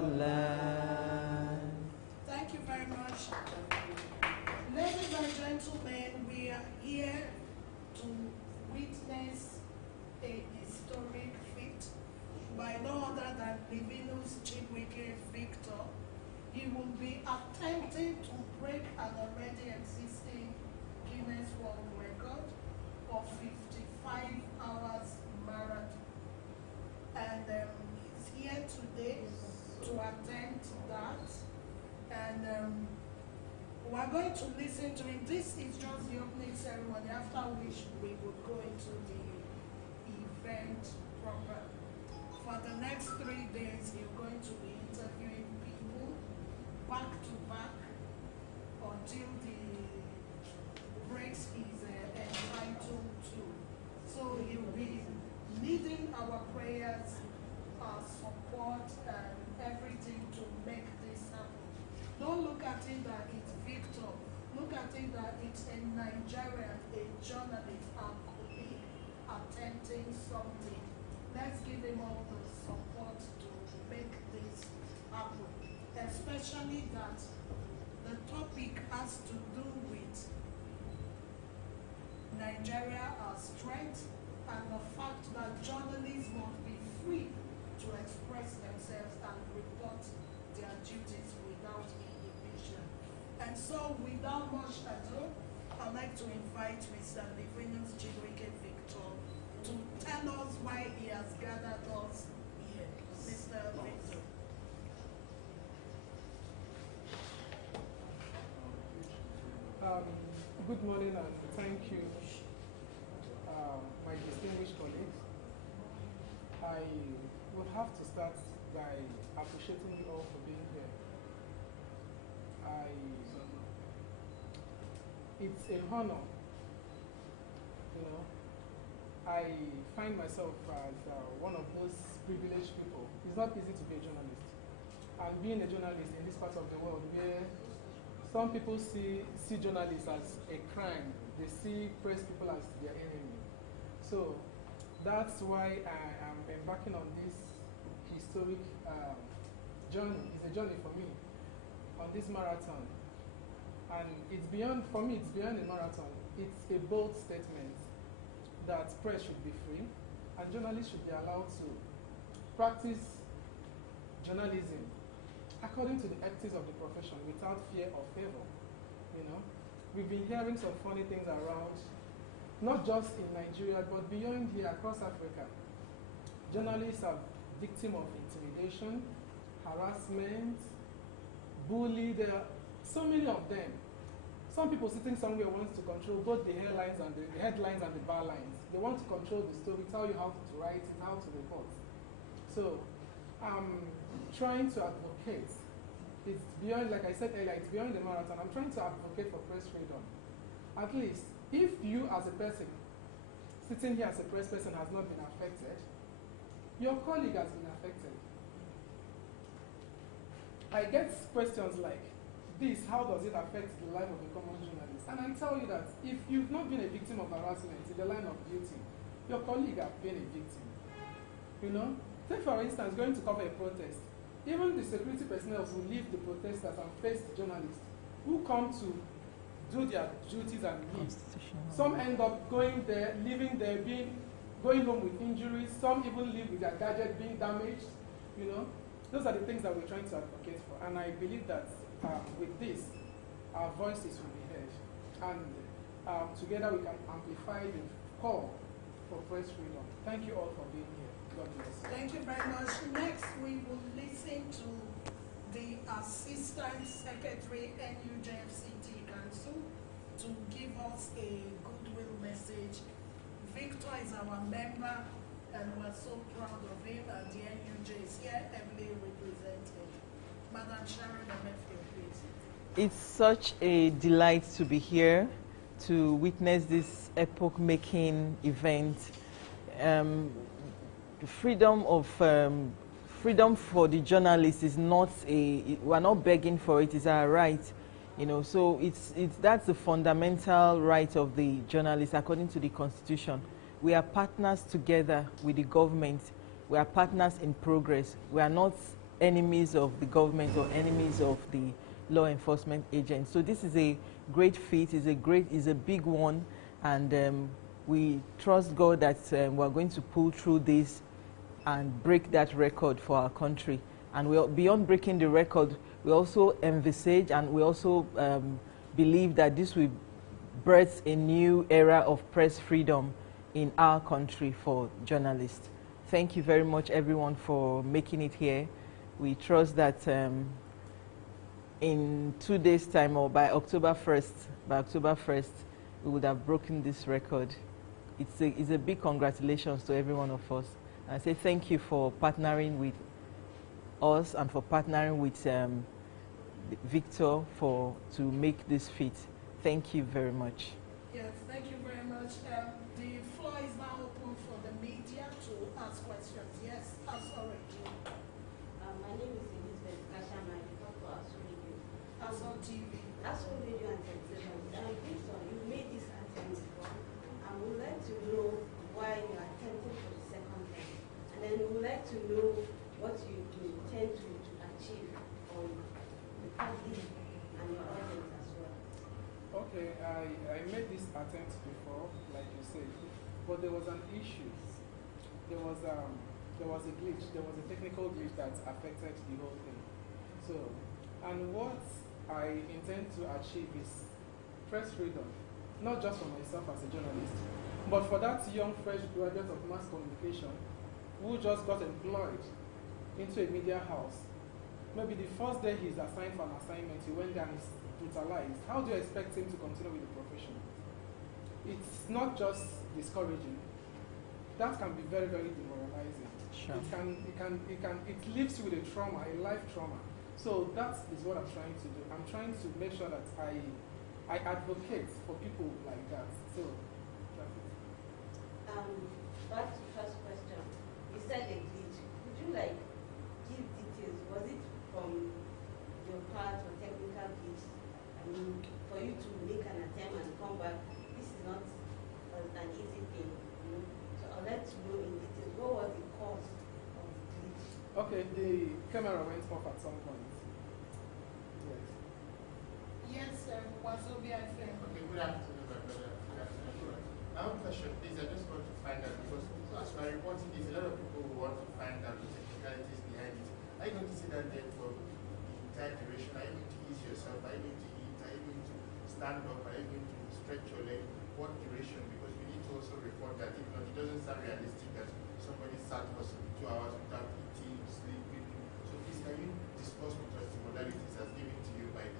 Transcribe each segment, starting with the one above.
the land. Thank you very much. Ladies and gentlemen, we are here to witness a historic feat by no other than Livinus Chibuike Victor. He will be attempting to break an already existing Guinness World Record of 55 hours marathon. And he's here today to attempt that. And we're going to listen to him. This is just the opening ceremony, after which we will go into the event proper. For the next 3 days, you're going to be interviewing people back to back until the breaks is entitled to. So he'll be leading our prayers, our support, and everything to make this happen. Don't look at it that it's Victor. Look at it that it's a Nigerian, a journalist, a colleague attempting something. Let's give him all the support to make this happen. Especially that the topic has to do with Nigeria as strength and the fact that journalists must be free to express themselves and report their duties without inhibition. And so, without much ado, I'd like to invite Mr. Livinus Chibuike Victor to tell us why he has gathered us here. Mr. Victor. Good morning and thank you, my distinguished colleagues. I will have to start by appreciating you all for being here. It's an honor, you know. I find myself as one of those privileged people. It's not easy to be a journalist. And being a journalist in this part of the world where some people see journalists as a crime, they see press people as their enemy. So that's why I am embarking on this historic journey. It's a journey for me on this marathon. And it's beyond, for me, it's beyond a marathon. It's a bold statement that press should be free and journalists should be allowed to practice journalism according to the ethics of the profession without fear or favor. You know, we've been hearing some funny things around, not just in Nigeria, but beyond here, across Africa. Journalists are victims of intimidation, harassment, bully. There are so many of them. Some people sitting somewhere wants to control both the headlines and the bar lines. They want to control the story, tell you how to write it, how to report. So I'm trying to advocate. It's beyond, like I said earlier, it's beyond the marathon. I'm trying to advocate for press freedom. At least, if you as a person, sitting here as a press person has not been affected, your colleague has been affected. I get questions like this: how does it affect the life of a common journalist? And I tell you that if you've not been a victim of harassment in the line of duty, your colleague has been a victim. You know? Take for instance, going to cover a protest. Even the security personnel who leave the protesters and face the journalists who come to do their duties and leave. Some end up going there, living there, going home with injuries. Some even live with their gadget being damaged. You know? Those are the things that we're trying to advocate for. And I believe that with this, our voices will be heard. And together we can amplify the call for press freedom. Thank you all for being here. God bless. Thank you very much. Next, we will listen to the Assistant Secretary, NUJFCT Council, to give us a goodwill message. Victor is our member, and we're so proud of him, and the NUJ is here, heavily represented. Madam Sharon Emefiele, please. It's such a delight to be here to witness this epoch-making event. Freedom for the journalists is not we're not begging for it, it's our right, you know. So that's the fundamental right of the journalists according to the Constitution. We are partners together with the government. We are partners in progress. We are not enemies of the government or enemies of the law enforcement agents. So this is a great feat, is a big one, and we trust God that we're going to pull through this and break that record for our country. And beyond breaking the record, we also envisage and we also believe that this will birth a new era of press freedom in our country for journalists. Thank you very much, everyone, for making it here. We trust that in 2 days' time, or by October 1st, we would have broken this record. It's a big congratulations to every one of us. And I say thank you for partnering with us and for partnering with Victor to make this feat. Thank you very much. Yes, thank you very much. The floor is now open for the media to ask questions. Yes, sorry. My name is Elizabeth Kasham. I report for ASO Radio. ASO TV. ASO Radio and television. Victor, you made this attempt before, and we would like to know why you are attempting for the second time. And then we would like to know what you intend to achieve on the public and your audience as well. Okay, I made this attempt before, like you said, but there was an issue. There was a glitch. There was a technical glitch that affected the whole thing. So, and what I intend to achieve is press freedom, not just for myself as a journalist, but for that young fresh graduate of mass communication who just got employed into a media house. Maybe the first day he's assigned for an assignment, he went there and he's brutalized. How do you expect him to continue with the profession? It's not just discouraging. That can be very, very demoralizing. Sure. It leaves you with a trauma, a life trauma. So that is what I'm trying to do. I'm trying to make sure that I advocate for people like that. So that's it. Back to the first question. You said a glitch. Could you give details? Was it from your part or technical glitch? I mean, for you to make an attempt and come back, this is not an easy thing. So I'd like to know in details, what was the cause of the glitch? Okay, the camera went off at some point. Yes. Yes, Wazobia FM. Okay, good afternoon, my brother. Good afternoon. My own question, please, I just want to find out, because as my reporting is, a lot of people who want to find out the technicalities behind it. Are you going to sit down there for the entire duration? Are you going to ease yourself? Are you going to eat? Are you going to stand up? Are you going to stretch your leg? What duration? Because we need to also report that. If not, it doesn't sound realistic that somebody sat for 2 hours without eating, sleeping. So please, can you discuss with us the modalities as given to you by the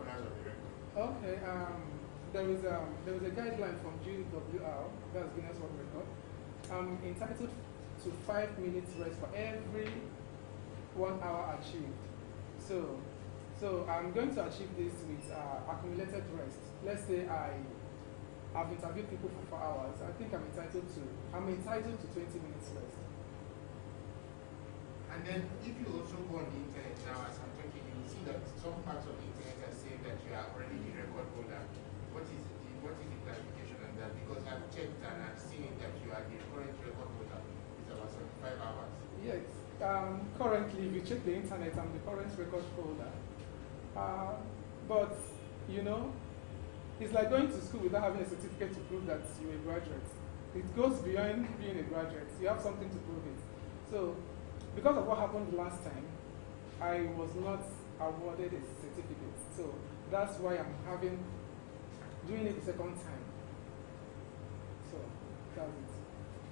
owners of the record? Okay, there was a guideline from GWR, that's Guinness World Record. I'm entitled to 5 minutes rest for every 1 hour achieved. So I'm going to achieve this with accumulated rest. Let's say I've interviewed people for 4 hours. I think I'm entitled to 20 minutes rest. And then if you also go on the internet now, as I'm talking, you will see that some parts of the internet are saying that you are already the record holder. What is the clarification on that? Because I've checked and I've seen that you are the current record holder. It's about 75 hours. Yes. Currently, if you check the internet, I'm the current record holder. But, it's like going to school without having a certificate to prove that you're a graduate. It goes beyond being a graduate. You have something to prove it. So, because of what happened last time, I was not awarded a certificate. So, that's why I'm doing it the second time. So, that's it.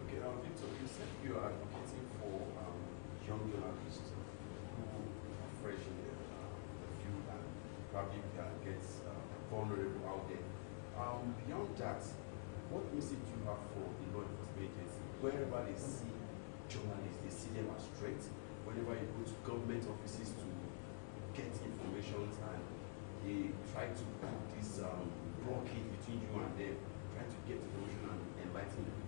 Okay, Victor, you said you are advocating for young journalists who are fresh in the field and probably gets vulnerable out there. Beyond that, what message do you have for the law enforcement agency? Wherever they see journalists, they see them as threats. Whenever you go to government offices to get information and they try to put this blockade between you and them, try to get information and enlighten them.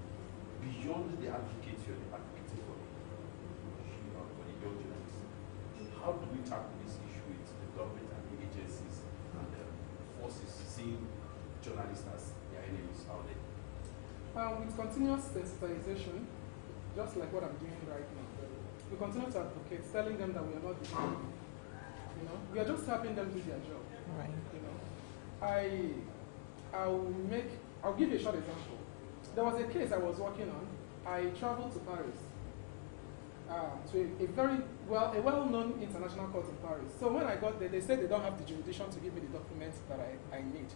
Beyond the advocate you're advocating for the young journalists, how do we tackle this issue with the government and the agencies and the forces seeing journalists as their enemies out there? With continuous sensitization, just like what I'm doing right now, we continue to advocate, telling them that we are not the enemy. You know, we are just helping them do their job. Right. You know, I'll give you a short example. There was a case I was working on. I traveled to Paris, to a well-known international court in Paris. So when I got there, they said they don't have the jurisdiction to give me the documents that I need.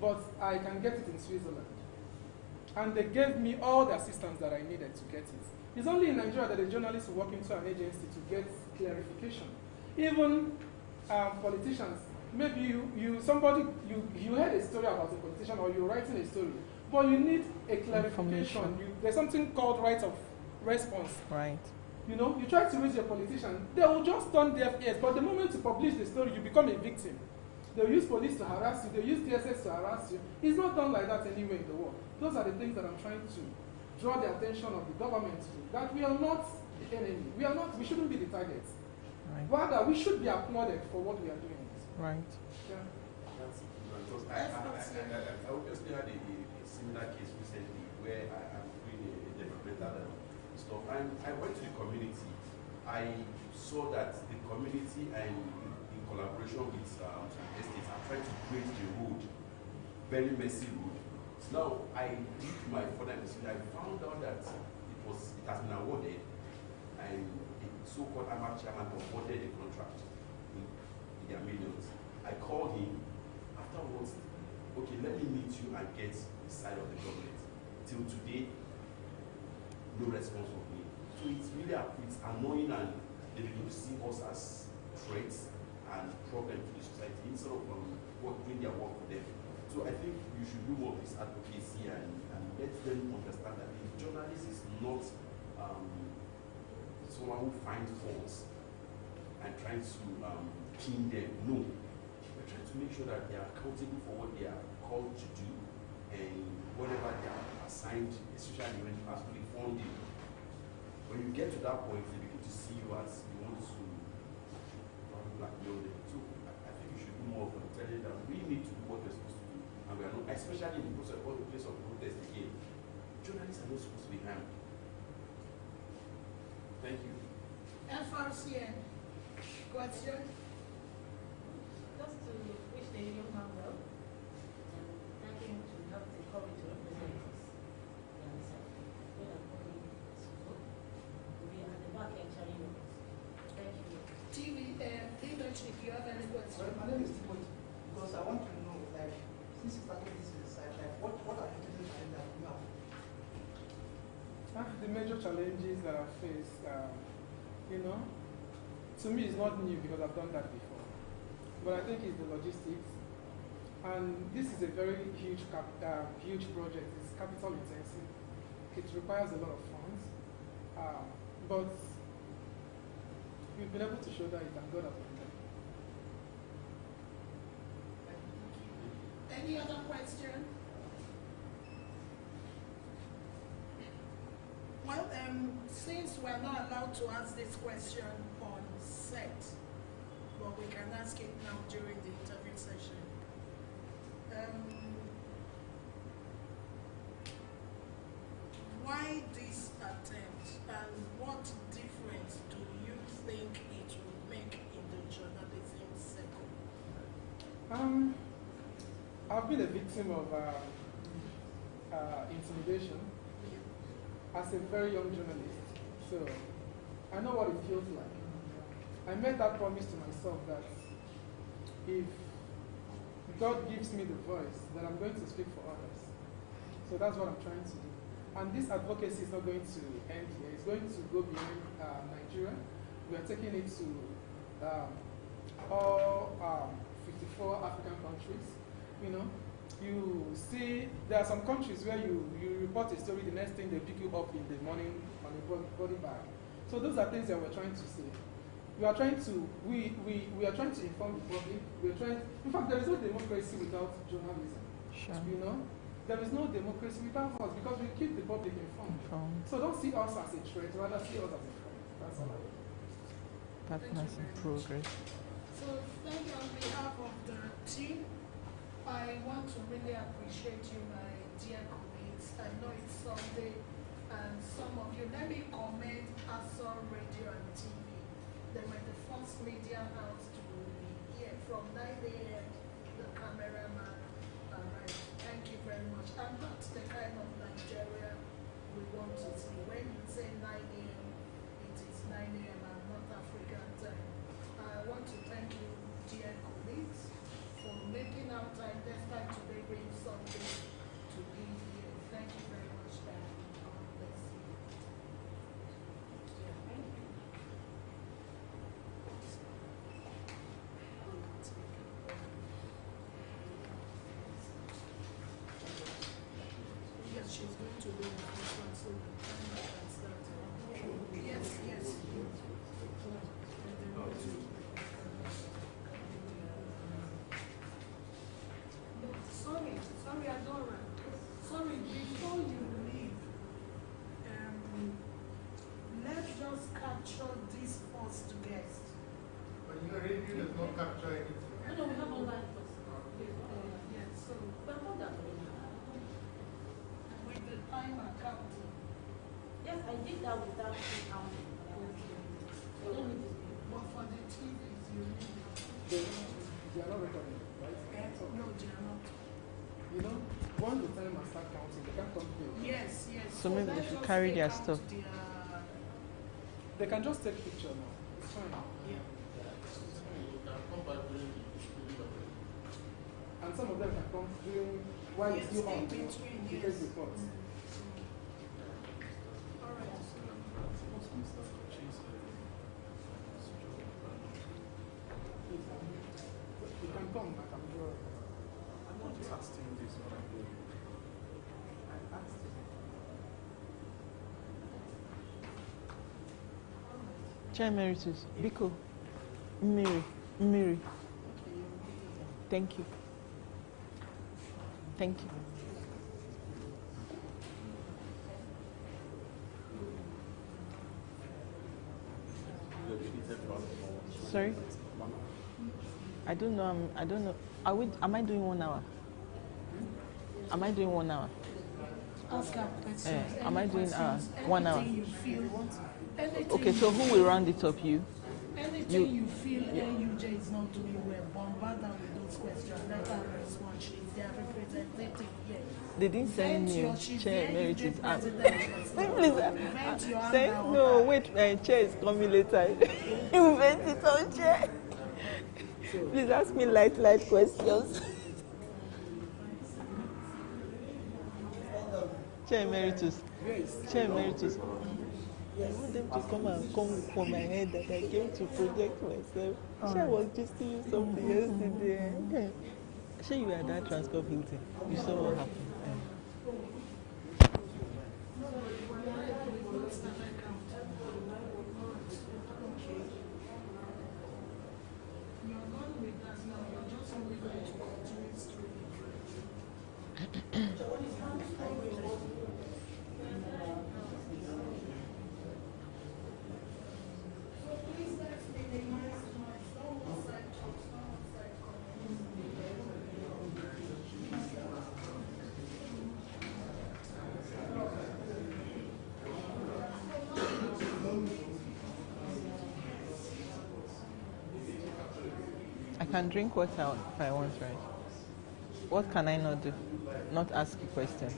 But I can get it in Switzerland. And they gave me all the assistance that I needed to get it. It's only in Nigeria that a journalist will walk into an agency to get clarification. Even politicians, maybe you heard a story about a politician or you're writing a story, but you need a clarification. There's something called right of response. Right. You know, you try to reach a politician, they will just turn deaf ears, but the moment you publish the story, you become a victim. They'll use police to harass you, they'll use DSS to harass you. It's not done like that anywhere in the world. Those are the things that I'm trying to draw the attention of the government to, that we are not the enemy. We shouldn't be the targets. Right. Rather, we should be applauded for what we are doing. Right. Yeah. Because I obviously had a similar case recently where I'm doing a developmental stuff, and I went to the community. I saw that the community and in collaboration with some estates are trying to create a road, very messy road. So now I did my further investigation. I found out that it has been awarded, and the so-called amateur chairman awarded the contract in their millions. I called him afterwards. Okay, let me meet you and get the side of the government. Till today, no response from me. So it's really it's annoying, and they begin to see us as threats and problems to the society instead of doing their work for them. So I think you should do more of this advocacy and let them understand that the journalist is not someone who finds faults and trying to pin them. No. We're trying to make sure that they are accountable for what they are called to do and whatever they are assigned, especially when it has to be funding. When you get to that point, they begin to see you as you want to blackmail them. So I think you should do more of telling them we need to do what we're supposed to do, and we are not, especially in the place of protest again. Journalists are not supposed to be harmed. Thank you. FRCN, question? Just to wish the young man well, and thank him to have the courage to represent us. We'll be at the back end challenging us. Thank you. Leadership, you have any Well, question? my name is Timothy, because I want to know, like, since you started this site, like, what are the major challenges that you have? The major challenges that I faced, you know, to me it's not new because I've done that before. But I think it's the logistics. And this is a very huge project. It's capital intensive. It requires a lot of funds. But we've been able to show that it can go that way. Any other question? Well, since we're not allowed to ask this question on set, but we can ask it now during the interview session. Why this attempt, and what difference do you think it will make in the journalism sector? I've been a victim of intimidation as a very young journalist, so I know what it feels like. I made that promise to myself that if God gives me the voice, that I'm going to speak for others. So that's what I'm trying to do. And this advocacy is not going to end here. It's going to go beyond Nigeria. We are taking it to all 54 African countries. You know, you see, there are some countries where you report a story, the next thing they pick you up in the morning on a body bag. So those are things that we're trying to say. We are trying to inform the public. We are trying. In fact, there is no democracy without journalism. Sure. You know, there is no democracy without us because we keep the public informed. So don't see us as a threat, rather see us as a friend. That's all. Partners in progress. So thank you on behalf of the team. I want to really appreciate you, my dear colleagues. I know it's Sunday, and some of you, let me comment Asor Radio. once the time and start counting, they can't come here. Yes, yes. So maybe they let's should just carry take their out stuff. They can just take picture now. It's fine. Yeah. We can come back during the delivery. And some of them can come during while it's Yes, still on in between, to yes. take reports. All right. You can come, I can draw. I'm not testing this what I'm doing. I asked him. Chair Emeritus, Biko, Miri. Thank you. Thank you. Sorry? I don't know. I don't know. Am I doing 1 hour? Am I doing 1 hour? Ask her questions. Am I doing 1 1 hour? Anything you feel. Anything Okay, so who will round it up? You? Anything you feel NUJ is not doing well, bombard her with those questions. Let her respond. She's their representative here. They didn't send me She's Chair the Emeritus. president. Vent your Say, anger on no, her. wait, Chair is coming later. You vent it on Chair. Please ask me light questions. Chair Emeritus. Chair Emeritus. I want them to come for my head that I came to project myself. Chair was just you something yesterday. Sure, you were at that Transcorp Hilton. You saw what happened. You're not with us now. You're just only going to continue through the So please let's minimize noise. Don't go side talks. Don't go side I can drink water if I want, right? What can I not do? Not ask a question.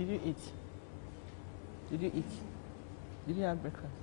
Did you eat? Did you eat? Did you have breakfast?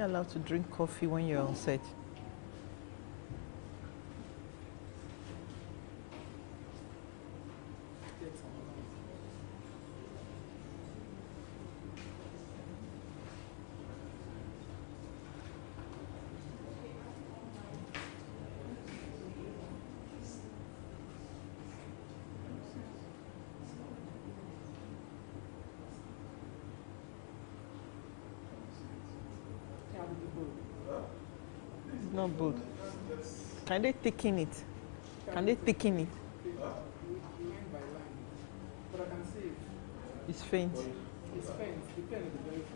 you allowed to drink coffee when you're on set? It's not bold. Can they thicken it? Can they thicken it? Line by line. But I can see it. It's faint. It's faint. The pen is very faint.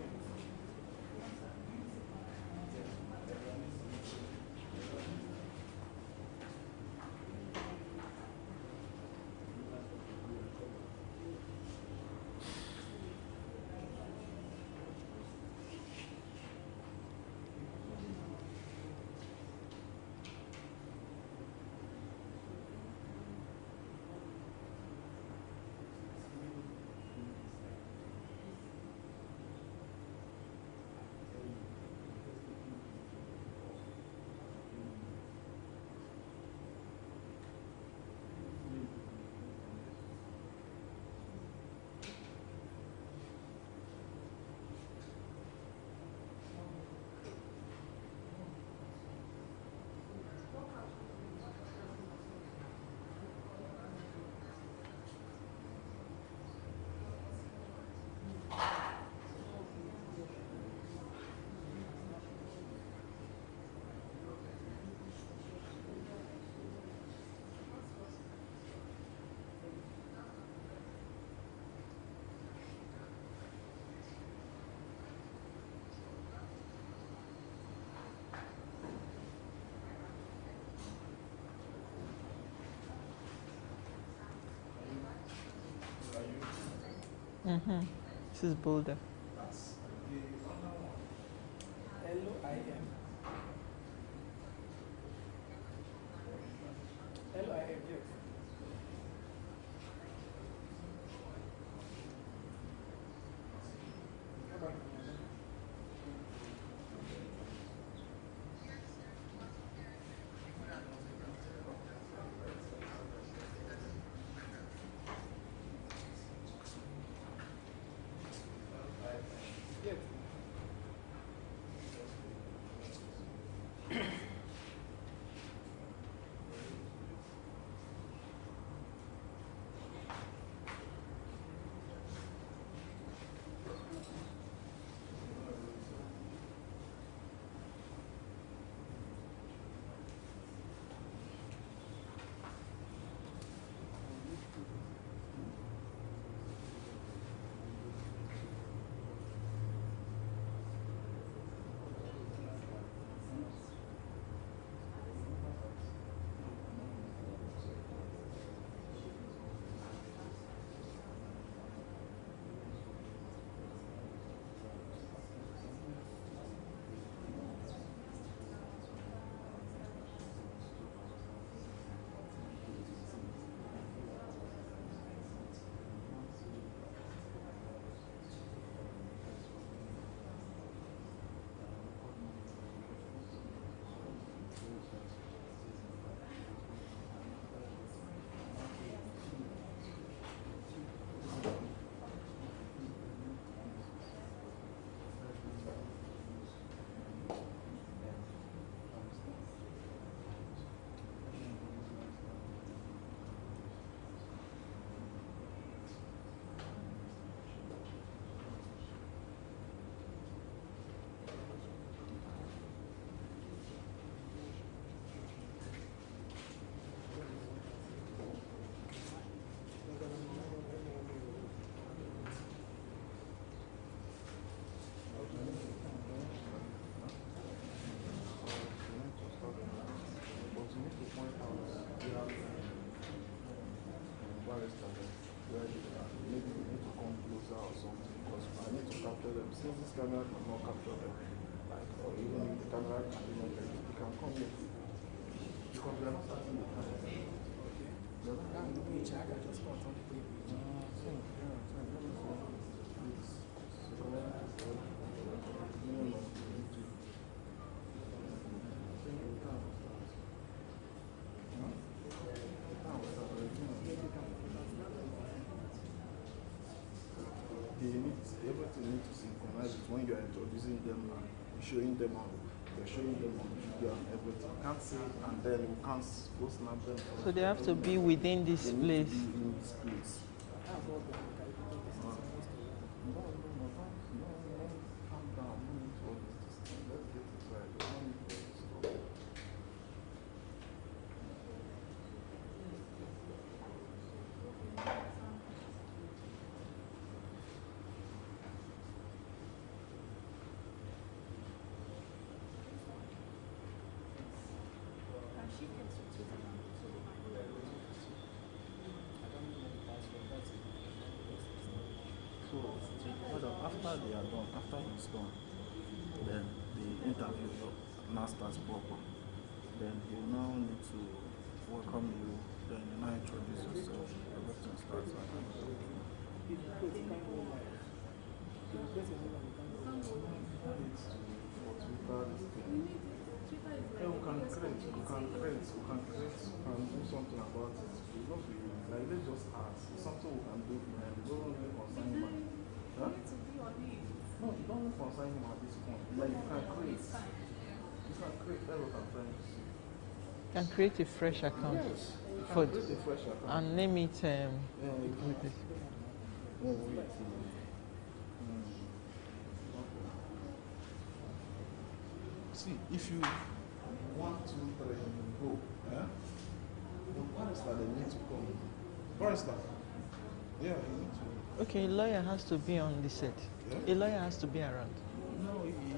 This is bolder. L-O-I-M. L-I-M, yes. How about yes. Since this camera cannot capture them, like, or even if the camera can be not ready, you can come here. Because we are not starting the camera. We are not starting the page. I can just cut on the page. showing them on, they're showing them on video and everything. You can't say and then you can't go snap them. So they have to be within this They place. need to be in this place. How about the No, calm down. No need to all this thing. Let's get it right. No need to all this stuff. So, after they are done, after he's done, then the interview now starts proper. Then you now need to welcome you, then you now introduce yourself, everything starts like that. Yeah, we can do something about it. It's not for you. Like, let's just ask. It's something we can do for him. It doesn't really concern him. Huh? No, it doesn't concern him at this point. Like, you can create. You can create. That's what I'm trying to say. Can create a fresh account. Yes. You For can create a fresh account. and name it with this. See, if you 1, 2, 3, go, yeah? The barrister, they need to come. Barrister, yeah, you need to. Okay, a lawyer has to be on the set. Yeah? A lawyer has to be around. No,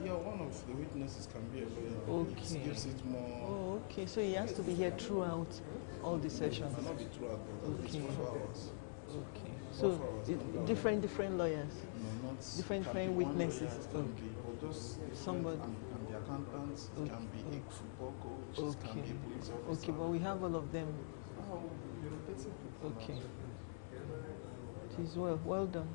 yeah, one of the witnesses can be a lawyer. Okay. It gives it more. Oh, okay. So he has to be here throughout all the sessions. It cannot be throughout, but Okay. it's 4 hours. Okay. So different lawyers. No, not Different can be one witnesses. lawyer, it can be, or just Somebody. can be accountants, it can be a football coach, it can Okay. be a police officer. Okay, but we have all of them. Oh, you're rotating people. Okay. It is well done.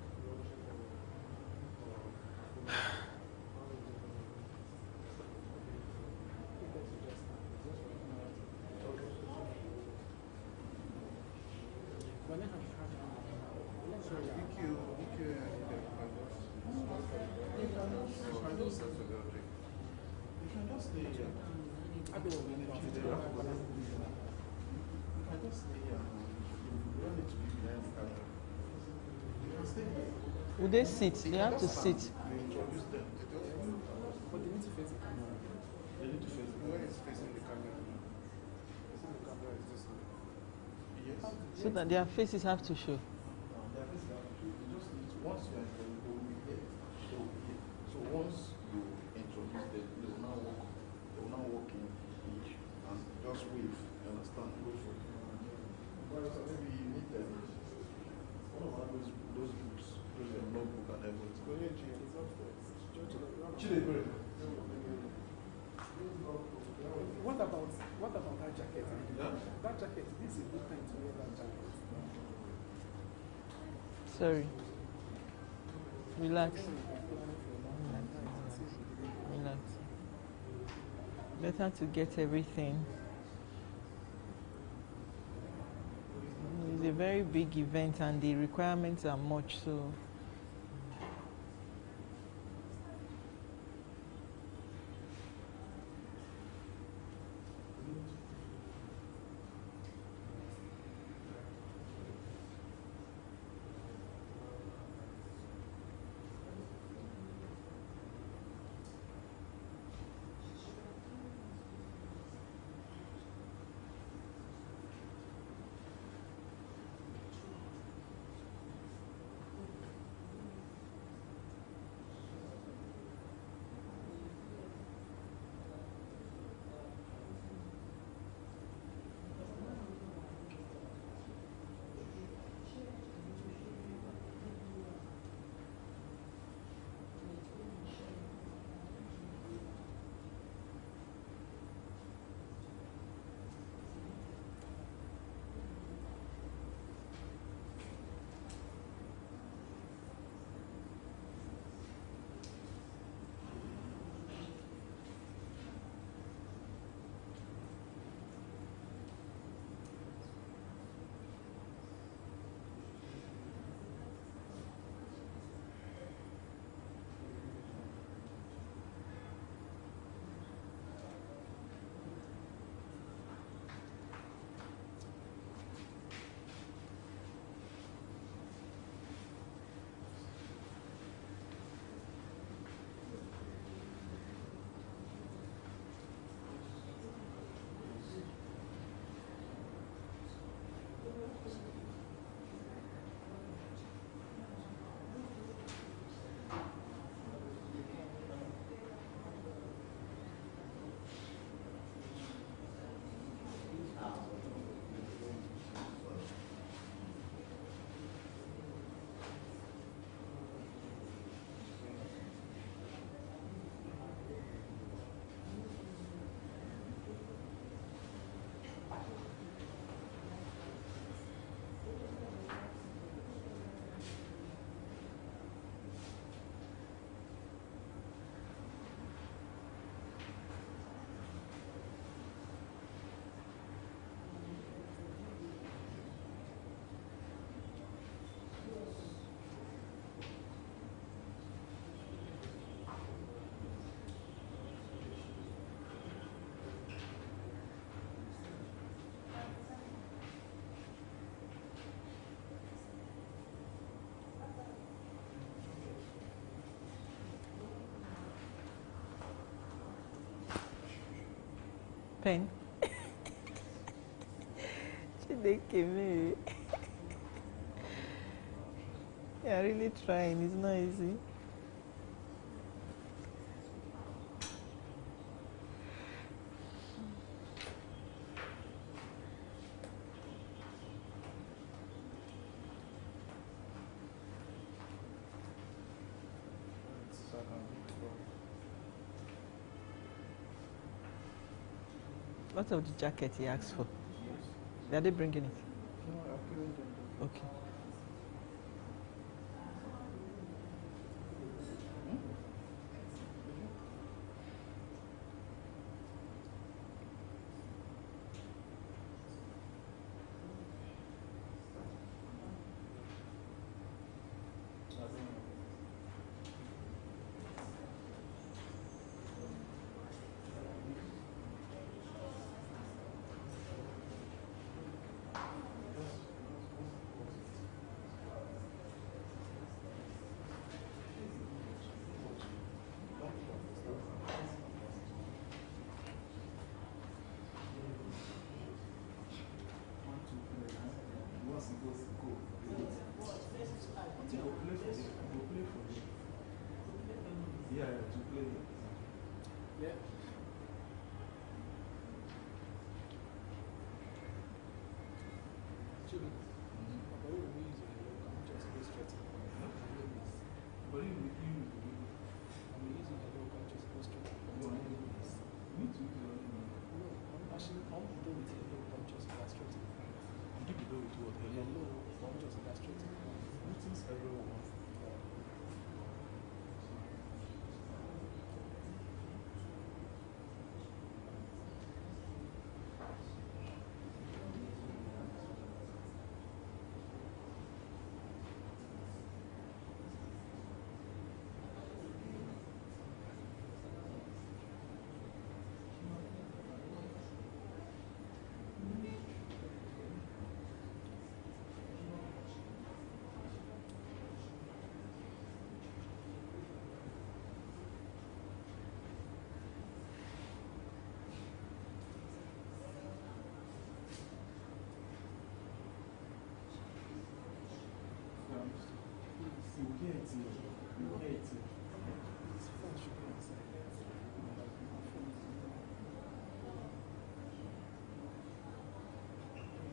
Would they sit? They have to sit. You introduce them. But they need to face the camera. They need to face the Where is facing the camera? Facing the camera is this way. Yes. So that their faces have to show. That is that you just need to, once you enter, they will be here. They will be here. So once you introduce them, they will now walk in each and just wave. You understand? Go for it. So maybe you meet them. One of those books, those notebook and everything. Chidebere. What about that jacket? Yeah? That jacket, this is a good time to wear that jacket. Sorry. Relax. Relax. Better to get everything. It's a very big event and the requirements are much, so Pen. Chideke me. You're really trying. It's not easy. What of the jacket he asked for? Are they bringing it? No, I've given them the Okay.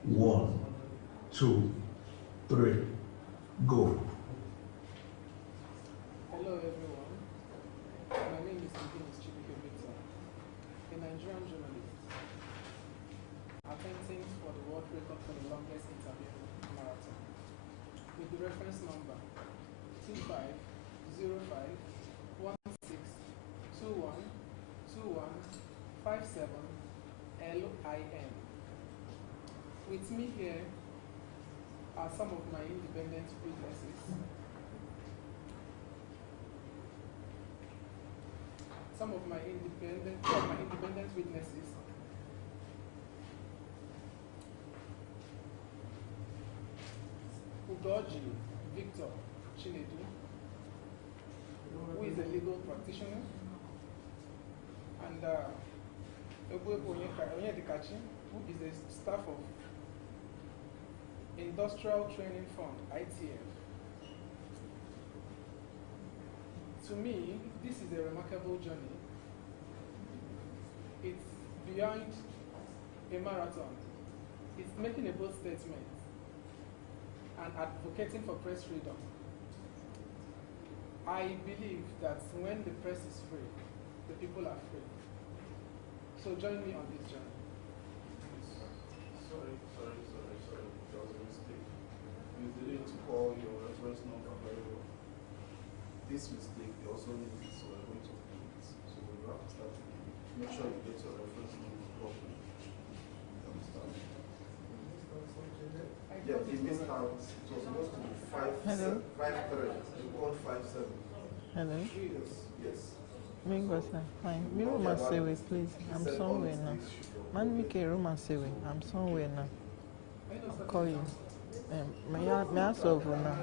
One, two, three, go. Hello everyone, my name is Livinus Chibuike, a Nigerian journalist, attempting for the world record for the longest interview marathon, with the reference number 250516212157LIN. With me here are some of my independent witnesses. Some of my independent witnesses. Ugoji Victor Chinedu, who is a legal practitioner, and Ogwebo Onyedikachi, who is a staff of Industrial Training Fund, ITF. To me, this is a remarkable journey. It's beyond a marathon. It's making a bold statement and advocating for press freedom. I believe that when the press is free, the people are free. So join me on this journey. Sorry. There was a mistake. You didn't call your reference number very well. This mistake, they also need it, so we're going to do it. So we have to start again. Make sure you get your reference number properly. You understand? Yeah, it missed out. It was supposed to be 5, Hello. 5, 3. You called 5, 7. Hello. Yes. Mingosa, fine. Me room and say wait, please. I'm somewhere now. Man, me ke room and say wait. I'm somewhere now. I'll call you. May I solve now?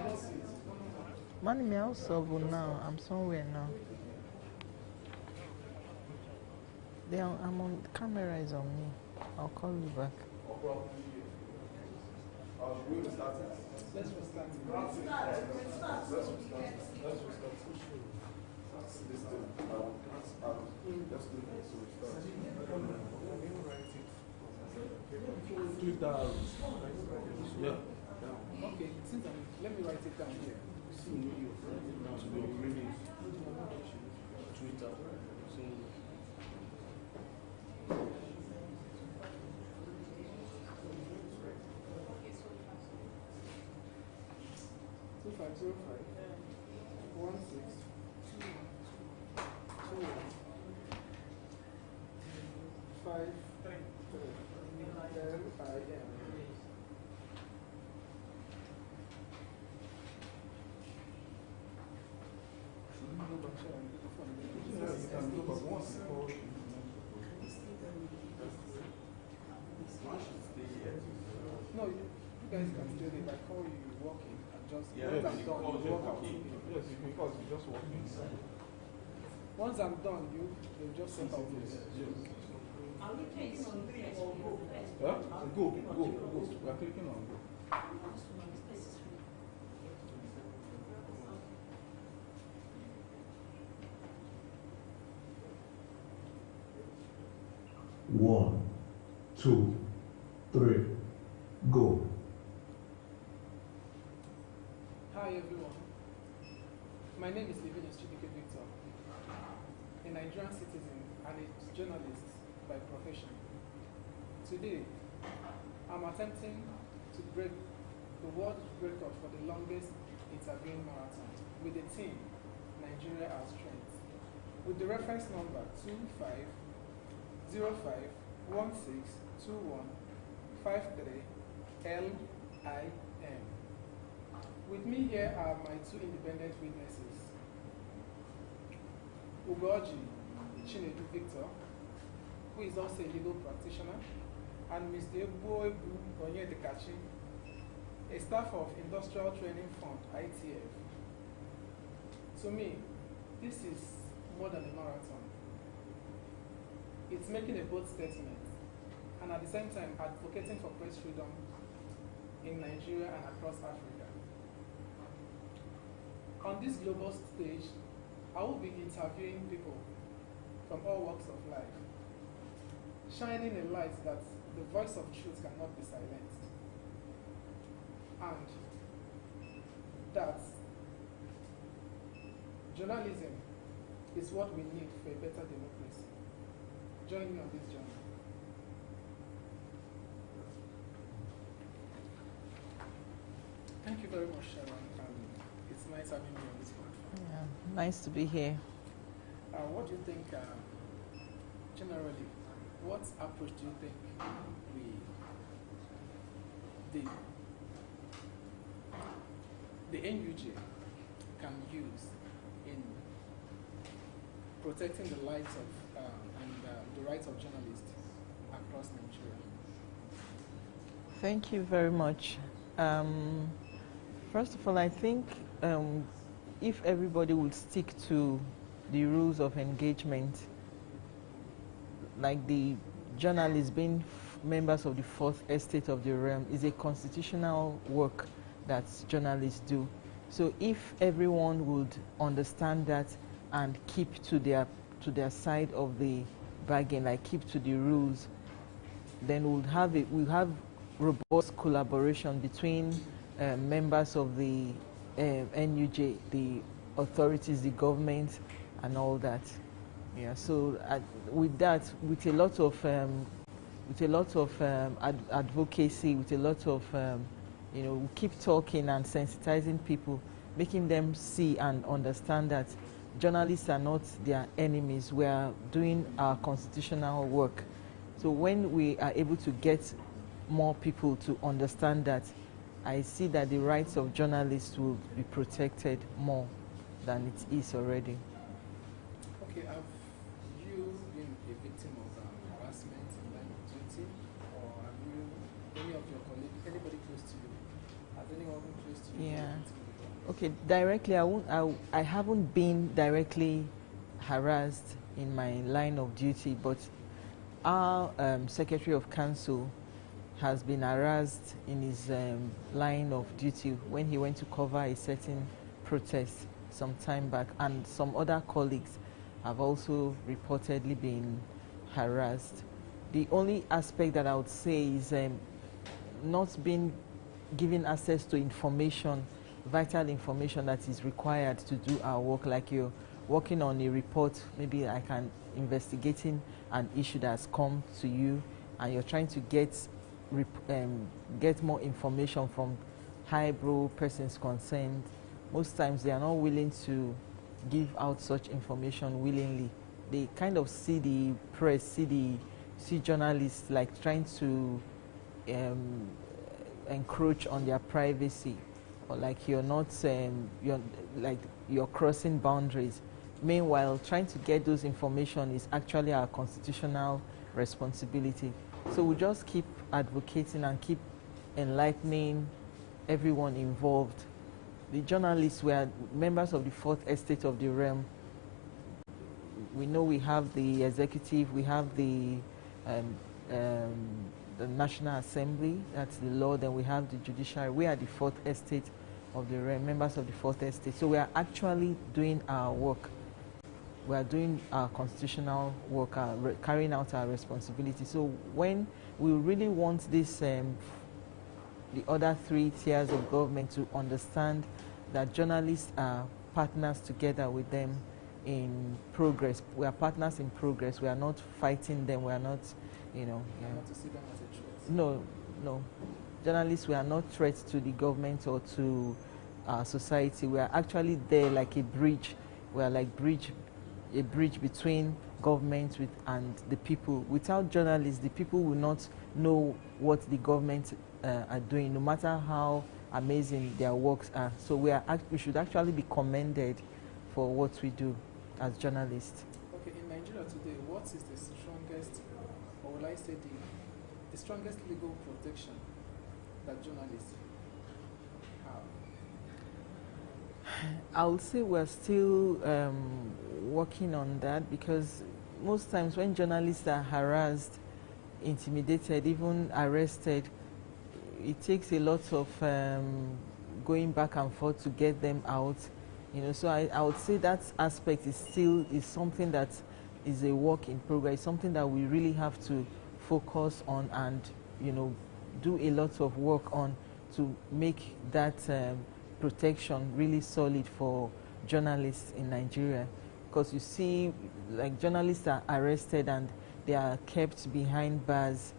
Man, may I solve now? I'm somewhere now. I'm on camera is on me. I'll call you back. Or probably, we will start it. Let's restart. Let's restart. Let's restart. This thing, just do this, so restart. Twitter. Yeah. Okay, since let me write it down here. Twitter. No, you guys can still if I call you, you walk in and just Yeah, once yeah, I'm you done, call you walk out. walking. Yes, because you just walk in. Once I'm done, you just step out. Are we clicking on press or go first? Huh? Go. We are clicking on go. One, two, three, go. Hi everyone. My name is Livinus Chibuike, a Nigerian citizen and a journalist by profession. Today, I'm attempting to break the world record for the longest interviewing marathon with the team Nigeria as strength. With the reference number 2505162153LIM. With me here are my two independent witnesses, Ugoji Chinedu Victor, who is also a legal practitioner, and Mr. Ebu Onyedekachi, a staff of Industrial Training Fund, ITF. To me, this is more than a marathon. It's making a bold statement and at the same time advocating for press freedom in Nigeria and across Africa. On this global stage, I will be interviewing people from all walks of life, shining a light that the voice of truth cannot be silenced, and that journalism is what we need for a better democracy. Join me on this journey. Thank you very much, Sharon. It's nice having you on this platform. Yeah, nice to be here. What do you think, generally, what approach do you think the NUJ can use in protecting the lives of and the rights of journalists across Nigeria? Thank you very much. First of all, I think if everybody would stick to the rules of engagement, like the journalists being members of the fourth estate of the realm, is a constitutional work that journalists do. So if everyone would understand that and keep to their side of the bargain, like keep to the rules, then we'll have robust collaboration between members of the NUJ, the authorities, the government, and all that. Yeah. So with that, with a lot of advocacy, with a lot of we keep talking and sensitizing people, making them see and understand that journalists are not their enemies. We are doing our constitutional work. So when we are able to get more people to understand that, I see that the rights of journalists will be protected more than it is already. Okay, have you been a victim of harassment in line of duty, or have you, any of your colleagues, anybody close to you, has anyone close to you? Yeah. Okay, directly, I haven't been directly harassed in my line of duty, but our Secretary of Council has been harassed in his line of duty when he went to cover a certain protest some time back, and some other colleagues have also reportedly been harassed. The only aspect that I would say is not being given access to information, vital information that is required to do our work. Like you're working on a report, maybe like investigating an issue that's come to you, and you're trying to get more information from highbrow persons concerned. Most times they are not willing to give out such information willingly. They kind of see the press, see journalists like trying to encroach on their privacy, or like you're crossing boundaries. Meanwhile, trying to get those information is actually our constitutional responsibility. So we just keep advocating and keep enlightening everyone involved. The journalists were members of the fourth estate of the realm. We know we have the executive, we have the National Assembly, that's the law, then we have the judiciary. We are the fourth estate of the realm, members of the fourth estate. So we are actually doing our work. We are doing our constitutional work, carrying out our responsibility. So when we really want this, the other three tiers of government to understand that journalists are partners together with them in progress. We are partners in progress. We are not fighting them. We are not, Not to see them as a threat. No. Journalists, we are not threats to the government or to society. We are actually there like a bridge. We are like a bridge between government and the people. Without journalists, the people will not know what the government are doing, no matter how amazing their works are. So we should actually be commended for what we do as journalists. Okay, in Nigeria today, what is the strongest, or will I say the strongest legal protection that journalists have? I would say we're still working on that, because most times when journalists are harassed, intimidated, even arrested, it takes a lot of going back and forth to get them out. So I would say that aspect is something that is a work in progress, something that we really have to focus on and do a lot of work on to make that protection really solid for journalists in Nigeria. Because you see, like, journalists are arrested and they are kept behind bars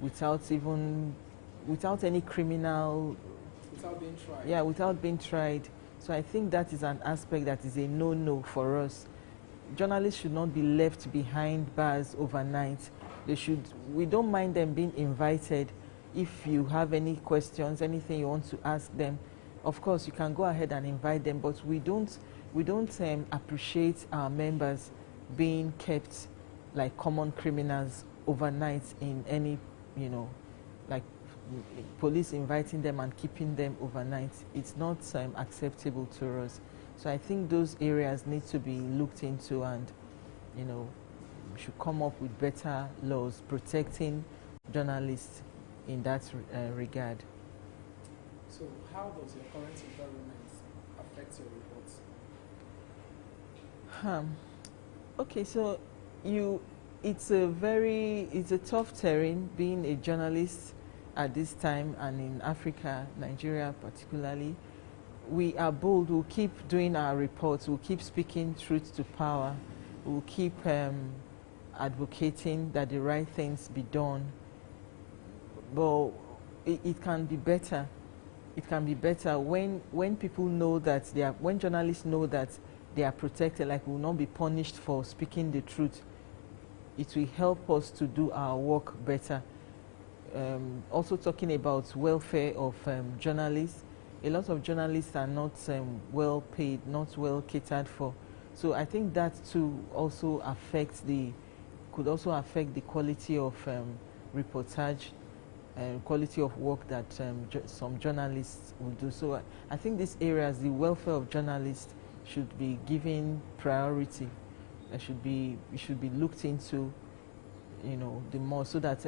without any criminal, Without being tried. Yeah, without being tried. So I think that is an aspect that is a no-no for us. Journalists should not be left behind bars overnight. We don't mind them being invited. If you have any questions, anything you want to ask them, of course you can go ahead and invite them, but we don't appreciate our members being kept like common criminals overnight in any, like police inviting them and keeping them overnight. It's not acceptable to us. So I think those areas need to be looked into, and we should come up with better laws protecting journalists in that regard. So how does your current environment affect your reports? Okay, so it's a tough terrain being a journalist at this time, and in Africa, Nigeria particularly. We are bold. We'll keep doing our reports. We'll keep speaking truth to power. We'll keep advocating that the right things be done. But it can be better. It can be better when people know that when journalists know that they are protected, like we will not be punished for speaking the truth. It will help us to do our work better. Also talking about welfare of journalists, a lot of journalists are not well paid, not well catered for. So I think that too also could also affect the quality of reportage, quality of work that some journalists will do. So I think these areas, the welfare of journalists, should be given priority. It should be looked into you know, the more, so that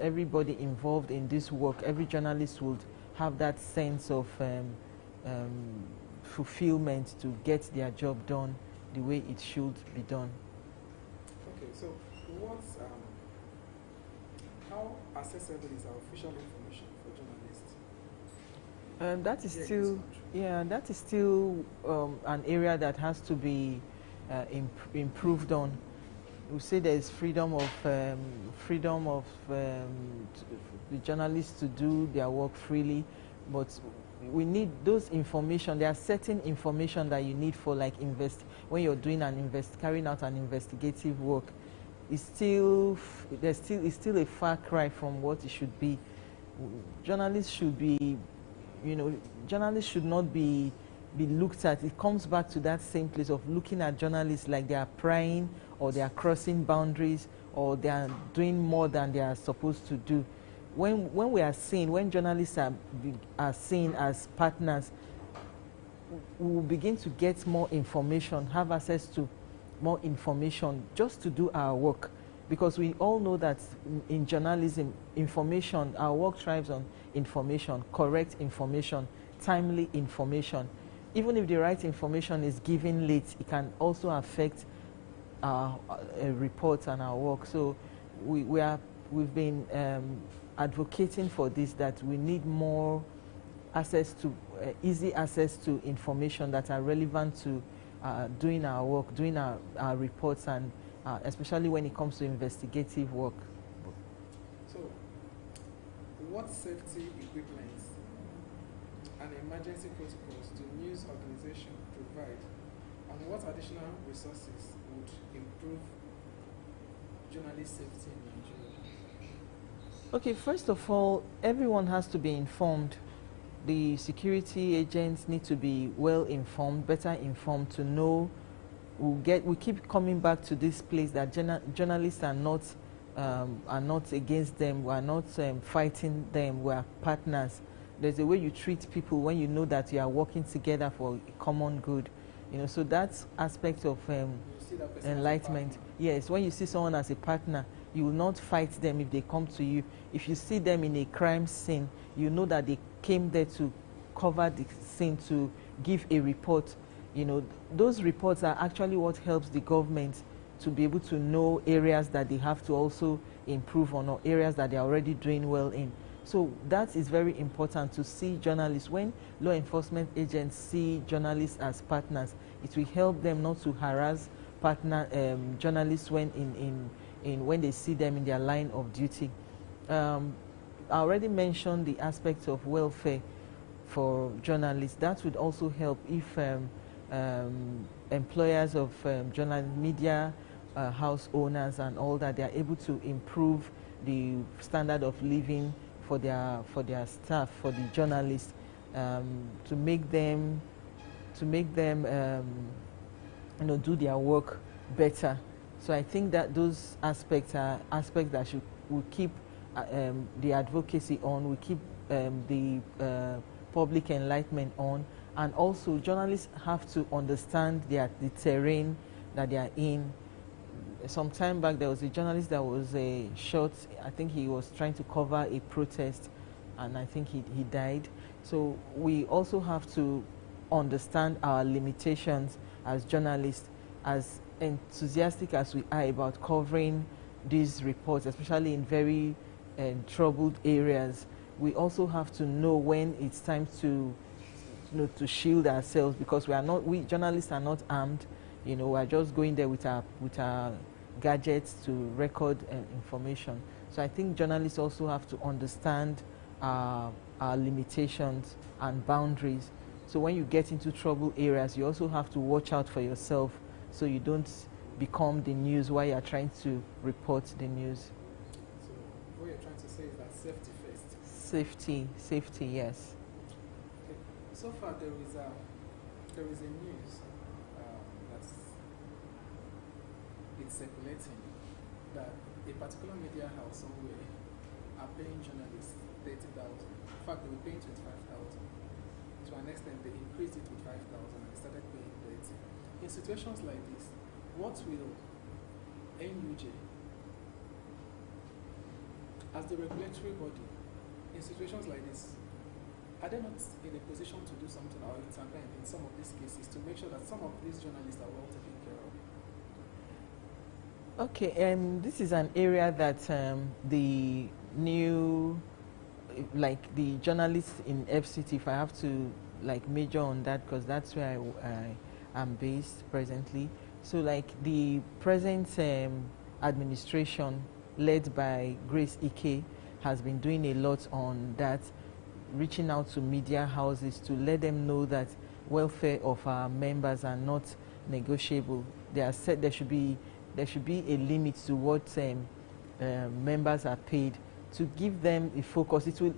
everybody involved in this work, every journalist would have that sense of fulfillment to get their job done the way it should be done. Okay, so what's how accessible is our official information for journalists? That is here in still, this country? yeah, that is still an area that has to be improved on. We say there is freedom of the journalists to do their work freely, but we need those information. There are certain information that you need for, like, when you're doing carrying out an investigative work. It's still a far cry from what it should be. Journalists should be, you know, journalists should not be looked at. It comes back to that same place of looking at journalists like they are prying, or they are crossing boundaries, or they are doing more than they are supposed to do. When journalists are seen as partners, we will begin to get more information, have access to more information just to do our work. Because we all know that in journalism, our work thrives on information, correct information, timely information. Even if the right information is given late, it can also affect our report and our work. So we've been advocating for this, that we need more access to easy access to information that are relevant to doing our work, doing our reports, and especially when it comes to investigative work. So, what safety equipment and emergency protocols do news organizations provide, and what additional resources would improve journalist safety in Nigeria? Okay, first of all, everyone has to be informed. The security agents need to be well informed, better informed, to know. We keep coming back to this place that journalists are not against them. We are not fighting them. We are partners. There's a way you treat people when you know that you are working together for a common good. You know, so that aspect of enlightenment. Yes, when you see someone as a partner, you will not fight them if they come to you. If you see them in a crime scene, you know that they came there to cover the scene, to give a report. You know, those reports are actually what helps the government to be able to know areas that they have to also improve on, or areas that they are already doing well in. So that is very important, to see journalists. When law enforcement agents see journalists as partners, it will help them not to harass journalists when when they see them in their line of duty. I already mentioned the aspect of welfare for journalists. That would also help if employers of media house owners and all that, they are able to improve the standard of living for their staff, for the journalists, to make them do their work better. So I think that those aspects are aspects that we keep the advocacy on, we keep the public enlightenment on, and also journalists have to understand the terrain that they are in. Some time back, there was a journalist that was shot. I think he was trying to cover a protest, and I think he died. So we also have to understand our limitations as journalists, as enthusiastic as we are about covering these reports, especially in very troubled areas. We also have to know when it's time to shield ourselves, because we journalists are not armed. You know, we're just going there with our gadgets to record information. So I think journalists also have to understand our limitations and boundaries. So when you get into trouble areas, you also have to watch out for yourself, so you don't become the news while you're trying to report the news. So what you're trying to say is that safety first. Safety, yes. Okay. So far there is a news it's circulating that a particular media house somewhere are paying journalists 30,000. In fact, they were paying 25,000. To an extent, they increased it to 5,000 and they started paying 30. In situations like this, what will NUJ as the regulatory body, in situations like this, are they not in a position to do something or intervene in some of these cases to make sure that some of these journalists are well taken care of? Okay, this is an area that the new, like the journalists in FCT, if I have to like major on that, because that's where I am based presently. So like the present administration led by Grace Ike has been doing a lot on that, reaching out to media houses to let them know that welfare of our members are not negotiable. They are said there should be a limit to what members are paid, to give them a focus. It will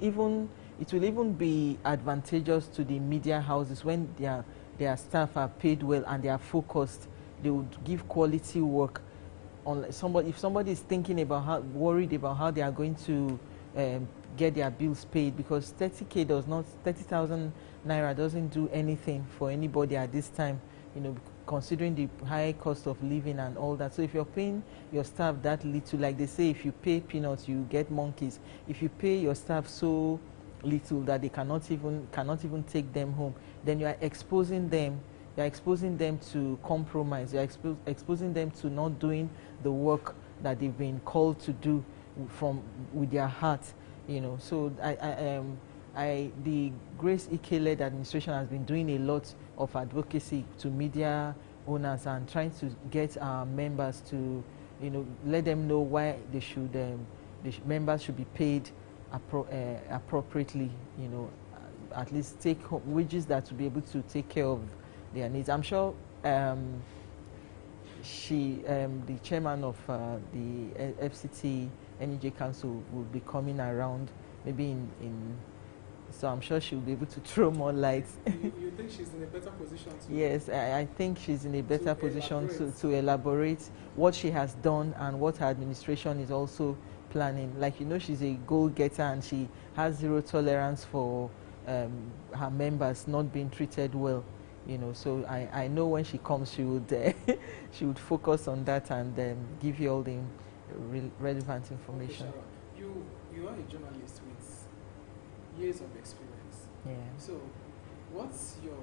even be advantageous to the media houses when their staff are paid well and they are focused. They would give quality work. If somebody is thinking about worried about how they are going to get their bills paid, because 30,000 naira doesn't do anything for anybody at this time, considering the high cost of living and all that. So if you're paying your staff that little, like they say, if you pay peanuts, you get monkeys. If you pay your staff so little that they cannot even take them home, then you are exposing them. You are exposing them to compromise. You are exposing them to not doing the work that they've been called to do with their heart. So the Grace Ike-led administration has been doing a lot of advocacy to media owners and trying to get our members to, let them know why members should be paid appropriately. At least take wages that will be able to take care of their needs. I'm sure the chairman of the FCT NEJ Council will be coming around, maybe so I'm sure she'll be able to throw more light. You think she's in a better position to? Yes, I think she's in a better position to elaborate what she has done and what her administration is also planning. Like, she's a goal-getter and she has zero tolerance for her members not being treated well. So I know when she comes, she would she would focus on that and give you all the relevant information. Okay, you are a journalist with years of experience. Yeah. So, what's your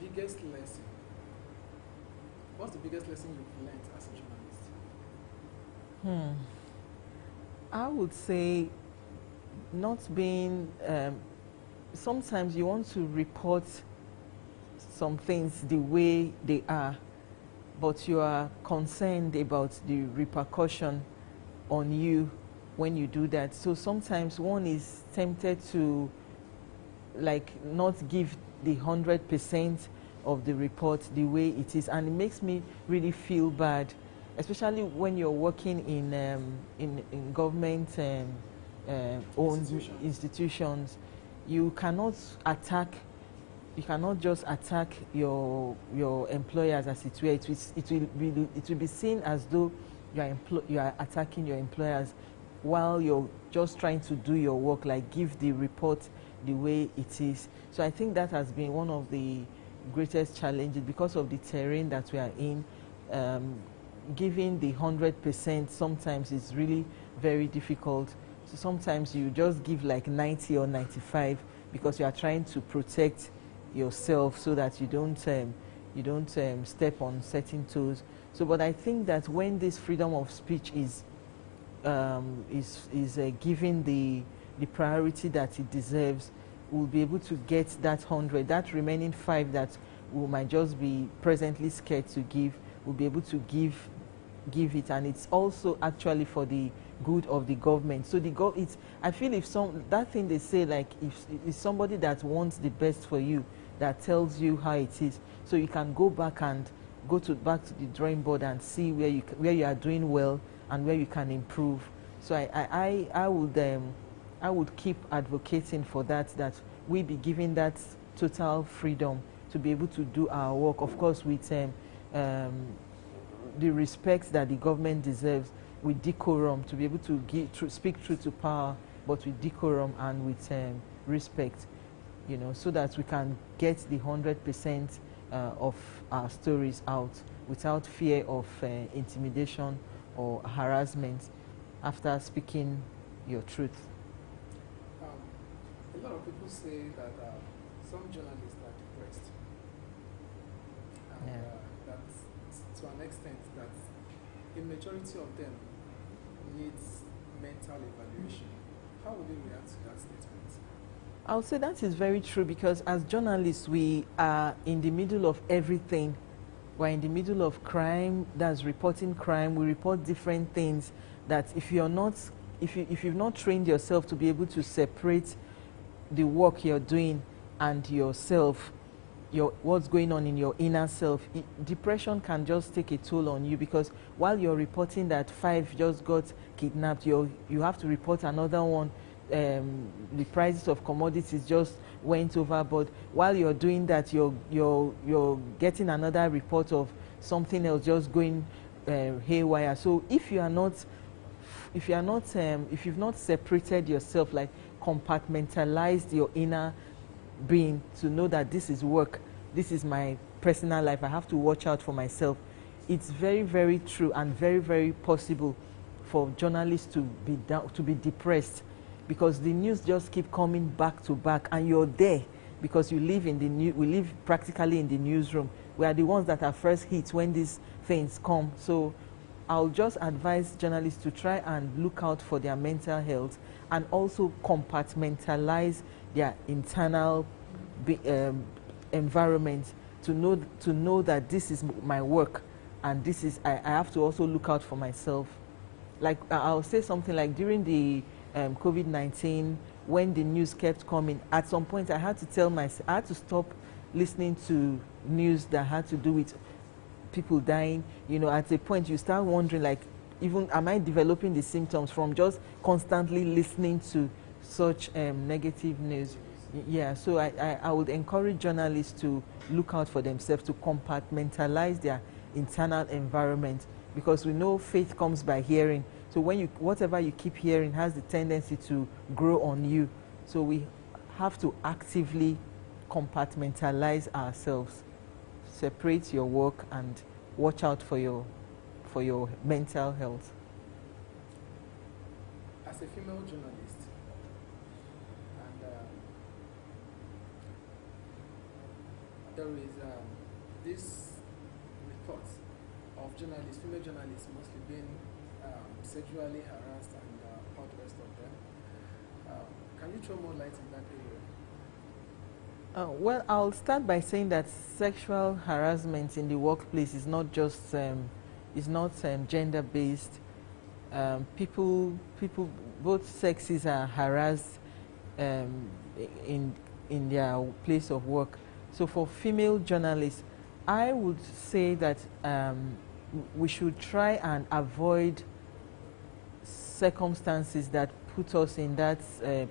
biggest lesson? What's the biggest lesson you've learned as a journalist? I would say not being. Sometimes you want to report some things the way they are, but you are concerned about the repercussion on you when you do that. So sometimes one is tempted to not give the 100% of the report the way it is, and it makes me really feel bad, especially when you're working in government owned institutions. You cannot just attack your employers as it were. It will be seen as though you are attacking your employers while you're just trying to do your work, like give the report the way it is. So I think that has been one of the greatest challenges because of the terrain that we are in. Giving the 100% sometimes is really very difficult. So sometimes you just give like 90 or 95 because you are trying to protect yourself so that you don't step on certain toes. So, but I think that when this freedom of speech is given the priority that it deserves, we'll be able to get that 100. That remaining 5 that we might just be presently scared to give, we'll be able to give it, and it's also actually for the good of the government. So I feel that thing they say, like if somebody that wants the best for you, that tells you how it is, so you can go back to the drawing board and see where you are doing well and where you can improve. So I would keep advocating for that we be given that total freedom to be able to do our work, of course with the respect that the government deserves, with decorum, to be able to speak truth to power, but with decorum and with respect, so that we can get the 100% of our stories out without fear of intimidation or harassment after speaking your truth. A lot of people say that some journalists are depressed, and that to an extent that a majority of them needs mental evaluation. How would you react to that statement? I'll say that is very true, because as journalists, we are in the middle of everything. We're in the middle of crime, that's reporting crime. We report different things that if you're not, if you've not trained yourself to be able to separate the work you're doing and yourself, what's going on in your inner self, depression can just take a toll on you, because while you're reporting that 5 just got kidnapped, you have to report another one. The prices of commodities just went overboard. While you're doing that, you're getting another report of something else just going haywire. So if you've not separated yourself, like compartmentalized your inner being to know that this is work, this is my personal life, I have to watch out for myself, it's very, very true and very, very possible for journalists to be depressed, because the news just keep coming back to back, and you're there because you live in we live practically in the newsroom. We are the ones that are first hit when these things come. So I'll just advise journalists to try and look out for their mental health, and also compartmentalize their internal environment to know that this is my work, and this is I have to also look out for myself. Like I'll say something like during the COVID-19, when the news kept coming, at some point I had to tell myself, I had to stop listening to news that had to do with people dying. You know, at a point you start wondering, like, even am I developing the symptoms from just constantly listening to such negative news? Yeah, so I would encourage journalists to look out for themselves, to compartmentalize their internal environment, because we know faith comes by hearing. So when whatever you keep hearing has the tendency to grow on you. So we have to actively compartmentalize ourselves, separate your work, and watch out for your mental health. As a female journalist, and there is this report of female journalists mostly being sexually harassed and all the rest of them. Can you throw more light in that area? Well, I'll start by saying that sexual harassment in the workplace is not just gender-based. People, both sexes are harassed in their place of work. So for female journalists, I would say that we should try and avoid circumstances that put us in that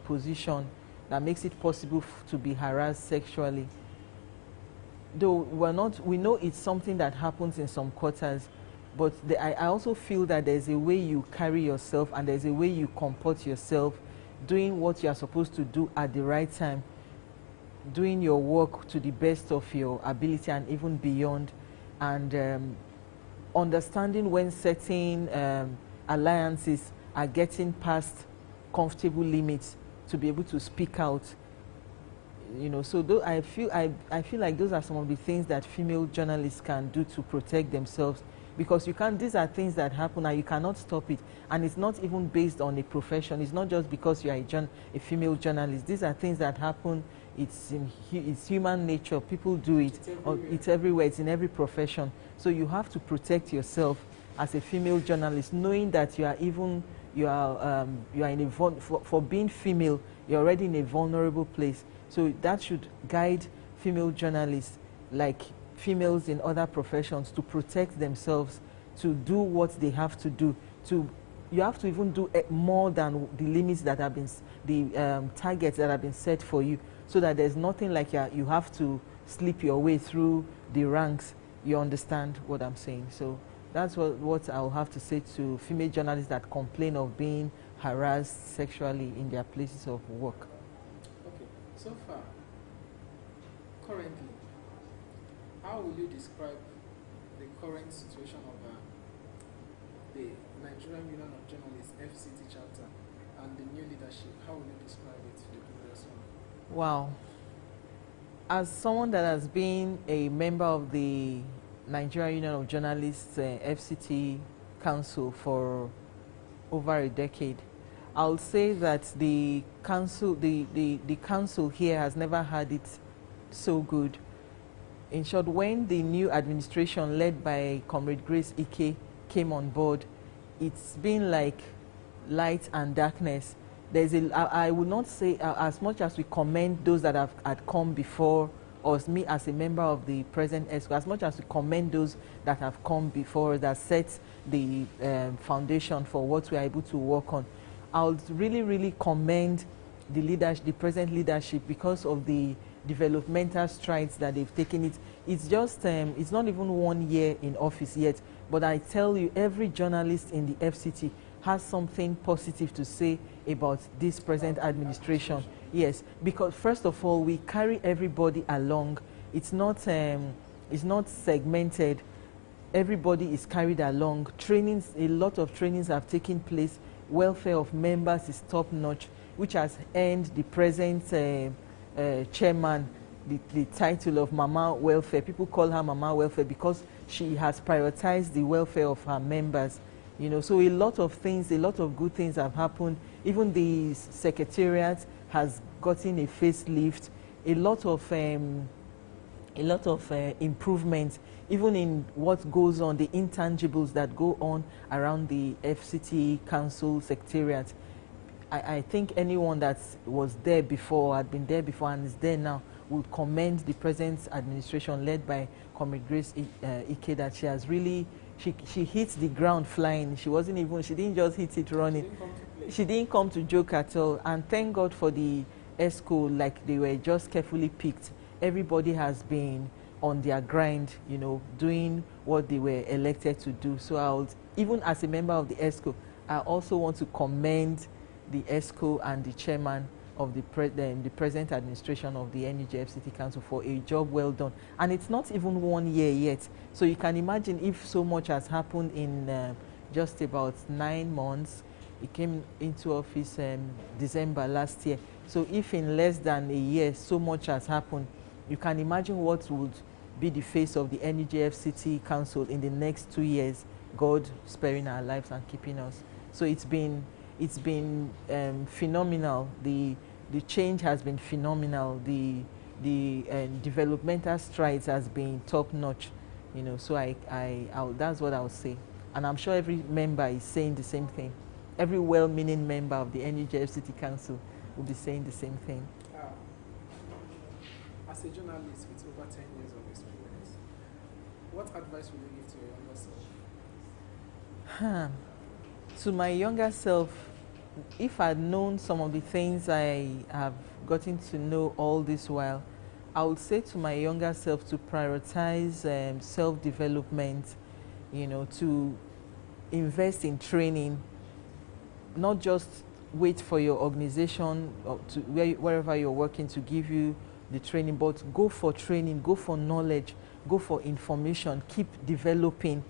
position that makes it possible to be harassed sexually. Though we know it's something that happens in some quarters, but I also feel that there's a way you carry yourself, and there's a way you comport yourself, doing what you are supposed to do at the right time, doing your work to the best of your ability and even beyond, and understanding when certain alliances are getting past comfortable limits to be able to speak out. You know, so I feel like those are some of the things that female journalists can do to protect themselves, because these are things that happen and you cannot stop it, and it's not even based on a profession. It's not just because you are a female journalist. These are things that happen. It's human nature. People do it. It's everywhere. It's in every profession. So you have to protect yourself as a female journalist, knowing that for being female, you're already in a vulnerable place. So that should guide female journalists, like females in other professions, to protect themselves, to do what they have to do. You have to even do more than the limits that have been, the targets that have been set for you, so that there's nothing like you have to slip your way through the ranks. You understand what I'm saying? So that's what I'll have to say to female journalists that complain of being harassed sexually in their places of work. Okay, so far, currently, how will you describe the current situation of the Nigerian Union of Journalists, FCT chapter, and the Wow. As someone that has been a member of the Nigeria Union of Journalists FCT Council for over a decade, I'll say that the council, the council here has never had it so good. In short, when the new administration led by Comrade Grace Ike came on board, it's been like light and darkness. There's a, I would not say as much as we commend those that have had come before us, me as a member of the present ESCO, as much as we commend those that have come before that set the foundation for what we are able to work on, I would really commend the leadership, the present leadership, because of the developmental strides that they've taken. It's just it's not even 1 year in office yet, but I tell you, every journalist in the FCT has something positive to say about this present administration. Yes, because first of all, we carry everybody along. It's not segmented. Everybody is carried along. Trainings, a lot of trainings have taken place. Welfare of members is top notch, which has earned the present chairman the title of Mama Welfare. People call her Mama Welfare because she has prioritized the welfare of her members. You know, so a lot of things, a lot of good things have happened. Even the secretariat has gotten a facelift. A lot of improvements, even in what goes on, the intangibles that go on around the FCT Council Secretariat. I think anyone that was there before, had been there before and is there now, would commend the present administration led by Comrade Grace Ike, that she has really, she hits the ground flying. She didn't just hit it running. She didn't come to joke at all. And thank God for the ESCO, like they were just carefully picked. Everybody has been on their grind, you know, doing what they were elected to do. So even as a member of the ESCO, I also want to commend the ESCO and the chairman of the present administration of the NUJFCT Council for a job well done. And it's not even 1 year yet. So you can imagine if so much has happened in just about 9 months. It came into office December last year. So if in less than a year so much has happened, you can imagine what would be the face of the NUJFCT Council in the next 2 years, God sparing our lives and keeping us. So it's been phenomenal. The change has been phenomenal. The developmental strides has been top notch. You know, so that's what I would say. And I'm sure every member is saying the same thing. Every well-meaning member of the NUJFCT Council will be saying the same thing. As a journalist with over 10 years of experience, what advice would you give to your younger self? To my younger self, if I'd known some of the things I have gotten to know all this while, I would say to my younger self to prioritize self-development, you know, to invest in training, not just wait for your organization or wherever you're working to give you the training, but go for training, go for knowledge, go for information, keep developing,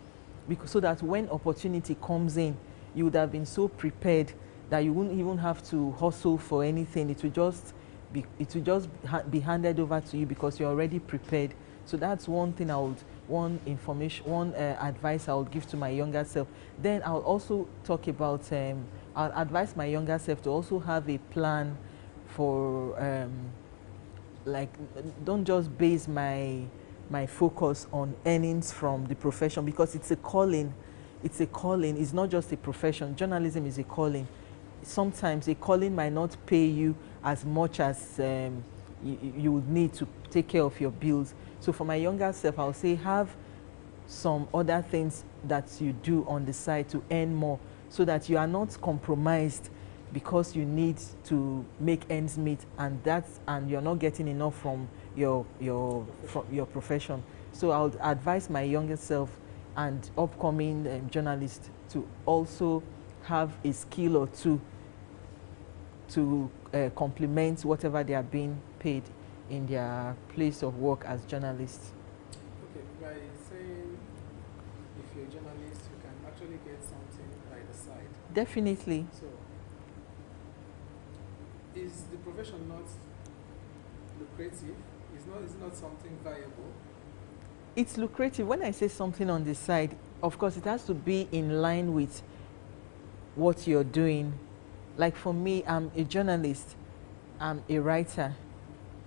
because so that when opportunity comes in, you would have been so prepared that you wouldn't even have to hustle for anything. It will just be handed over to you because you're already prepared. So that's one thing one advice I would give to my younger self. Then I'll also talk about, I'll advise my younger self to also have a plan for, like, don't just base my focus on earnings from the profession, because it's a calling. It's a calling. It's not just a profession. Journalism is a calling. Sometimes a calling might not pay you as much as you would need to take care of your bills. So for my younger self, I'll say have some other things that you do on the side to earn more, so that you are not compromised because you need to make ends meet, and you're not getting enough from your profession. So I would advise my younger self and upcoming journalists to also have a skill or two to complement whatever they are being paid in their place of work as journalists. Okay, by saying if you're a journalist, you can actually get something by the side. Definitely. So, is the profession not lucrative? Is not something viable? It's lucrative. When I say something on the side, of course, it has to be in line with what you're doing. Like for me, I'm a journalist, I'm a writer,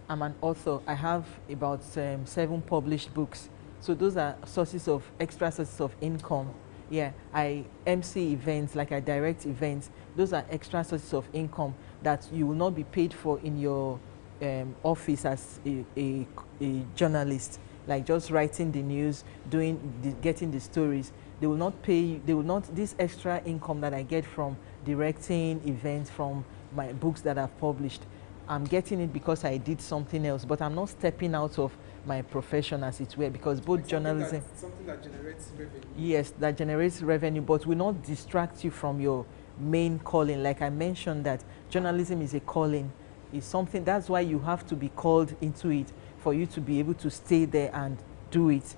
I'm an author. I have about 7 published books. So those are extra sources of income. Yeah, I MC events, like I direct events. Those are extra sources of income that you will not be paid for in your office as a journalist, like just writing the news, getting the stories. They will not pay you, they will not, this extra income that I get from directing events, from my books that I've published, I'm getting it because I did something else, but I'm not stepping out of my profession, as it were, because both Like journalism, something that generates revenue. yes, that generates revenue, but will not distract you from your main calling. Like I mentioned, that journalism is a calling, is something, that's why you have to be called into it for you to be able to stay there and do it.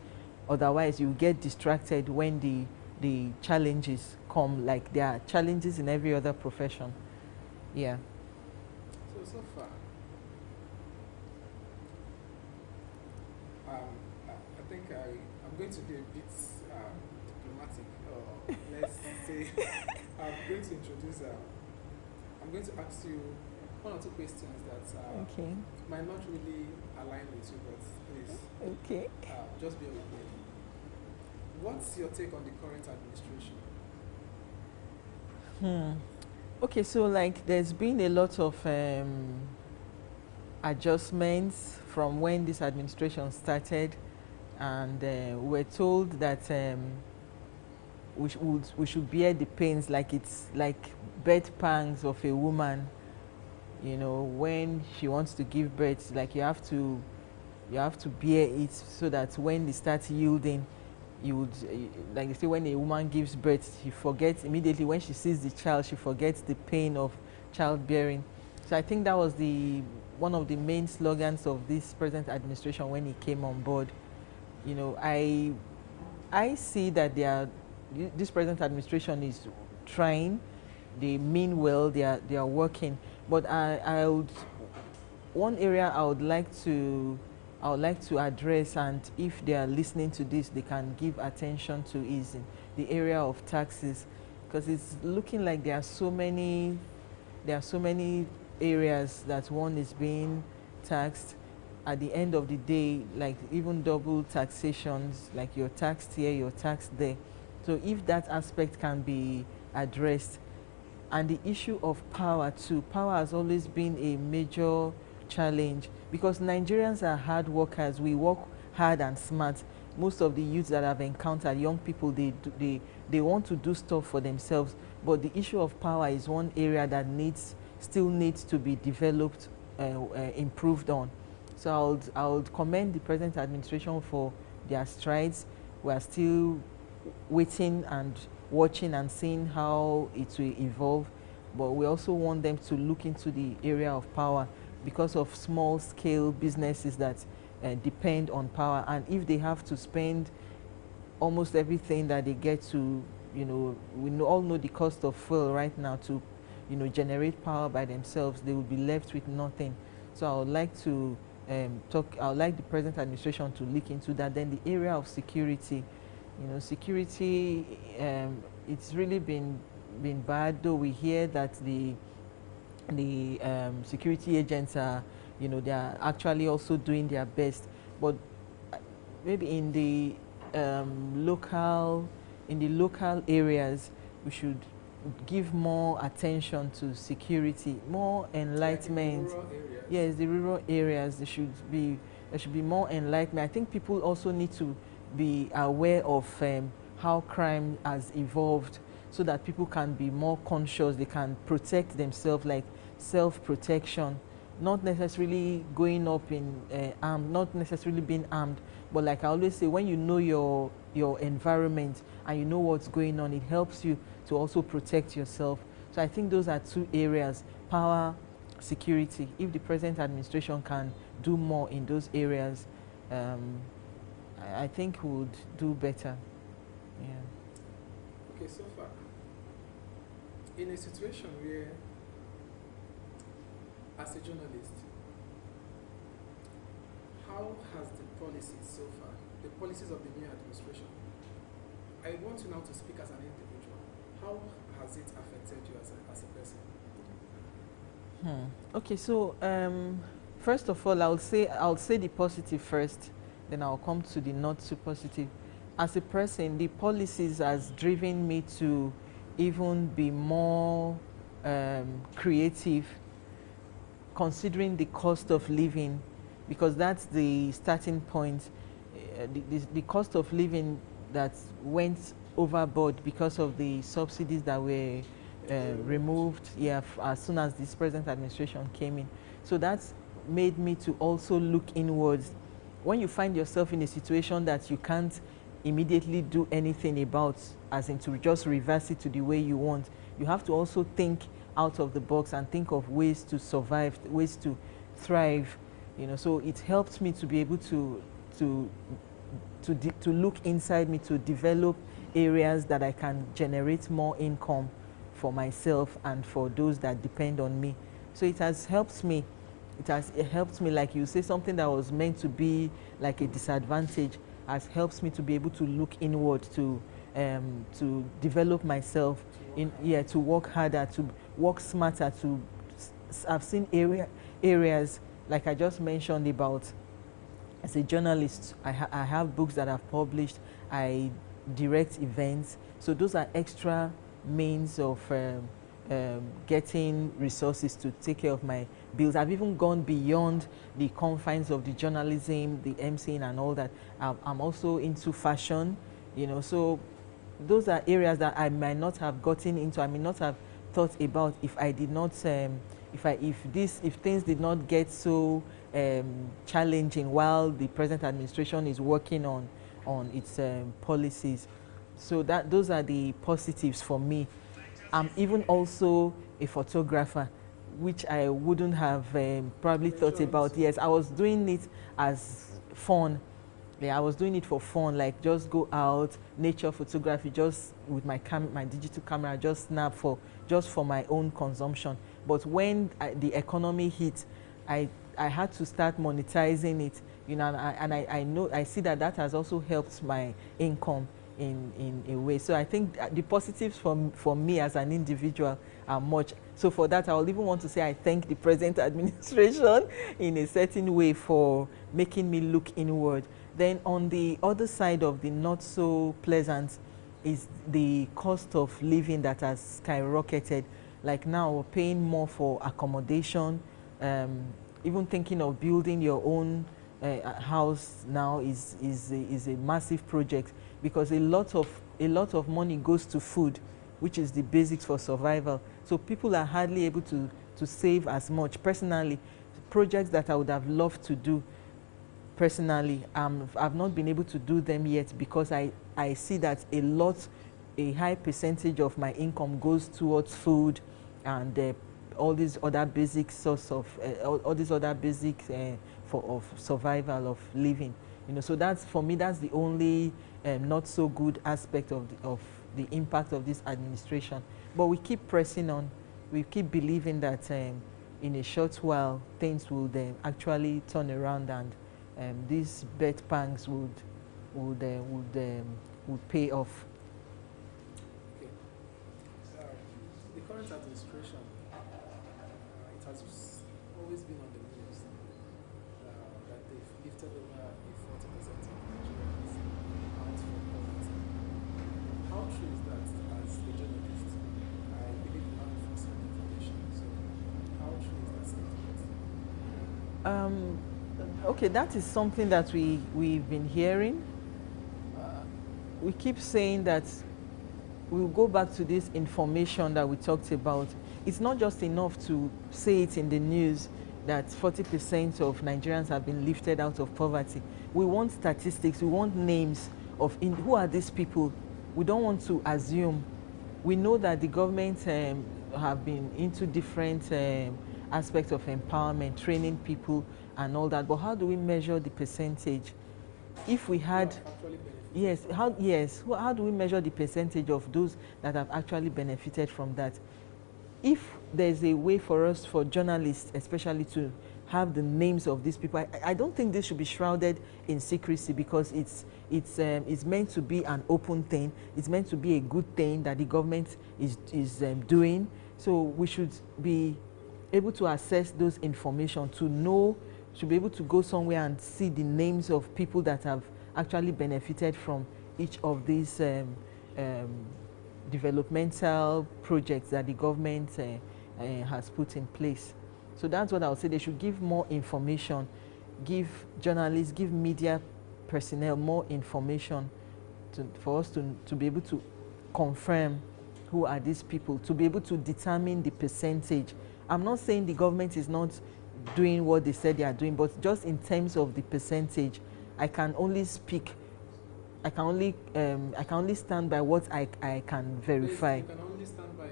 Otherwise, you get distracted when the challenges come, like there are challenges in every other profession. Yeah. So far, I think I'm going to be a bit diplomatic. Let's say I'm going to introduce. I'm going to ask you 1 or 2 questions that Okay. might not really align with you, but please Okay. just bear with me. What's your take on the current administration? Okay, so like there's been a lot of adjustments from when this administration started, and we're told that we should bear the pains, like it's like birth pangs of a woman. You know, when she wants to give birth, like you have to bear it, so that when they start yielding, you would, like they say, when a woman gives birth, she forgets immediately. When she sees the child, she forgets the pain of childbearing. So I think that was one of the main slogans of this present administration when he came on board. You know, I see that this present administration is trying. They mean well. They are working. But one area I would like to address, and if they are listening to this, they can give attention to, is in the area of taxes, because it's looking like there are so many areas that one is being taxed. At the end of the day, like even double taxations, like you're taxed here, you're taxed there. So if that aspect can be addressed, and the issue of power too. Power has always been a major challenge, because Nigerians are hard workers. We work hard and smart. Most of the youths that I've encountered, young people, they want to do stuff for themselves, but the issue of power is one area that still needs to be developed, improved on. So I would commend the present administration for their strides. We are still waiting and watching and seeing how it will evolve, but we also want them to look into the area of power, because of small scale businesses that depend on power, and if they have to spend almost everything that they get to, you know, all know the cost of fuel right now, to, you know, generate power by themselves, they will be left with nothing. So I would like to I would like the present administration to look into that. Then the area of security, you know, security, it's really been bad, though we hear that the security agents are, you know, they are actually also doing their best, but maybe in the local areas, we should give more attention to security, more enlightenment. Like in rural areas. Yes, the rural areas, there should be more enlightenment. I think people also need to be aware of how crime has evolved, so that people can be more conscious. They can protect themselves, like self-protection, not necessarily going up in armed, not necessarily being armed, but like I always say, when you know your environment and you know what's going on, it helps you to also protect yourself. So I think those are 2 areas: power, security. If the present administration can do more in those areas, I think we would do better. Yeah. Okay, so far, in a situation where, as a journalist, how has the policies so far, the policies of the new administration, I want you now to speak as an individual. How has it affected you as a person? Okay, so first of all, I'll say the positive first, then I'll come to the not so positive. As a person, the policies has driven me to even be more creative, considering the cost of living, because that's the starting point. The cost of living that went overboard because of the subsidies that were removed, as soon as this present administration came in. So that's made me to also look inwards. When you find yourself in a situation that you can't immediately do anything about, as in to just reverse it to the way you want, you have to also think out of the box and think of ways to survive, ways to thrive. So it helped me to be able to look inside me, to develop areas that I can generate more income for myself and for those that depend on me. So it has helped me. It helped me, like you say, something that was meant to be like a disadvantage has helped me to be able to look inward, to develop myself, to work harder, to work smarter. I've seen areas like I just mentioned about. As a journalist, I have books that I've published. I direct events. So those are extra means of getting resources to take care of my bills. I've even gone beyond the confines of the journalism, the emceeing and all that. I'm also into fashion, so those are areas that I might not have gotten into, I may not have thought about if I did not, if things did not get so challenging while the present administration is working on its policies. So those are the positives for me. I'm even also a photographer, which I wouldn't have probably thought about. Yes, I was doing it as fun. Yeah, I was doing it for fun, like just go out, nature photography, just with my digital camera, just snap just for my own consumption. But when the economy hit, I had to start monetizing it, and I see that has also helped my income in a way. So I think the positives for me as an individual are much. So for that, I will even want to say I thank the present administration in a certain way for making me look inward. Then on the other side of the not so pleasant is the cost of living that has skyrocketed. Like now we're paying more for accommodation. Even thinking of building your own house now is a massive project, because a lot of money goes to food, which is the basics for survival. So people are hardly able to save as much. Personally, projects that I would have loved to do personally, I've not been able to do them yet, because I see that a high percentage of my income goes towards food and all these other basic source of all these other basic of survival, of living. So that's, for me, that's the only not so good aspect of the impact of this administration. But we keep pressing on. We keep believing that in a short while things will actually turn around, and these bed pangs would pay off. Okay. The current administration, it has always been on the news that they've lifted over a 40% of Nigerians out from poverty. How true is that? As a journalist, I believe you have first-hand information. So, how true is that statement? Okay, that is something that we've been hearing. We keep saying that we'll go back to this information that we talked about. It's not just enough to say it in the news that 40% of Nigerians have been lifted out of poverty. We want statistics, we want names of who are these people. We don't want to assume. We know that the government have been into different aspects of empowerment, training people and all that, but how do we measure the percentage? If we had, how do we measure the percentage of those that have actually benefited from that? If there's a way for us, for journalists especially, to have the names of these people. I don't think this should be shrouded in secrecy, because it's meant to be an open thing. It's meant to be a good thing that the government is doing. So we should be able to access those information, to know, to be able to go somewhere and see the names of people that have actually benefited from each of these developmental projects that the government has put in place. So that's what I would say. They should give more information, give journalists, give media personnel more information for us to be able to confirm who are these people, to be able to determine the percentage. I'm not saying the government is not doing what they said they are doing, but just in terms of the percentage, I can only speak, I can only stand by what I can verify. You can only stand by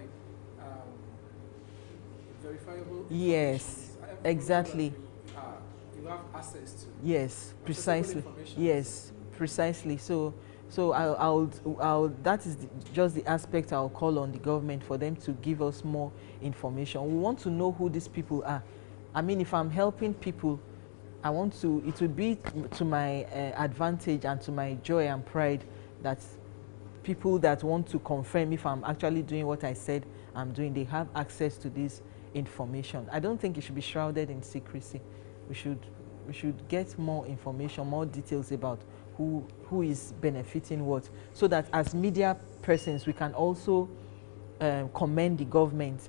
verifiable. Yes, exactly. You have access to. Yes, precisely. Yes, precisely. So I'll that is just the aspect I'll call on the government, for them to give us more information. We want to know who these people are. I mean, if I'm helping people, I want to, it would be to my advantage and to my joy and pride that people that want to confirm if I'm actually doing what I said I'm doing, they have access to this information. I don't think it should be shrouded in secrecy. We should get more information, more details about who is benefiting what, so that as media persons we can also commend the government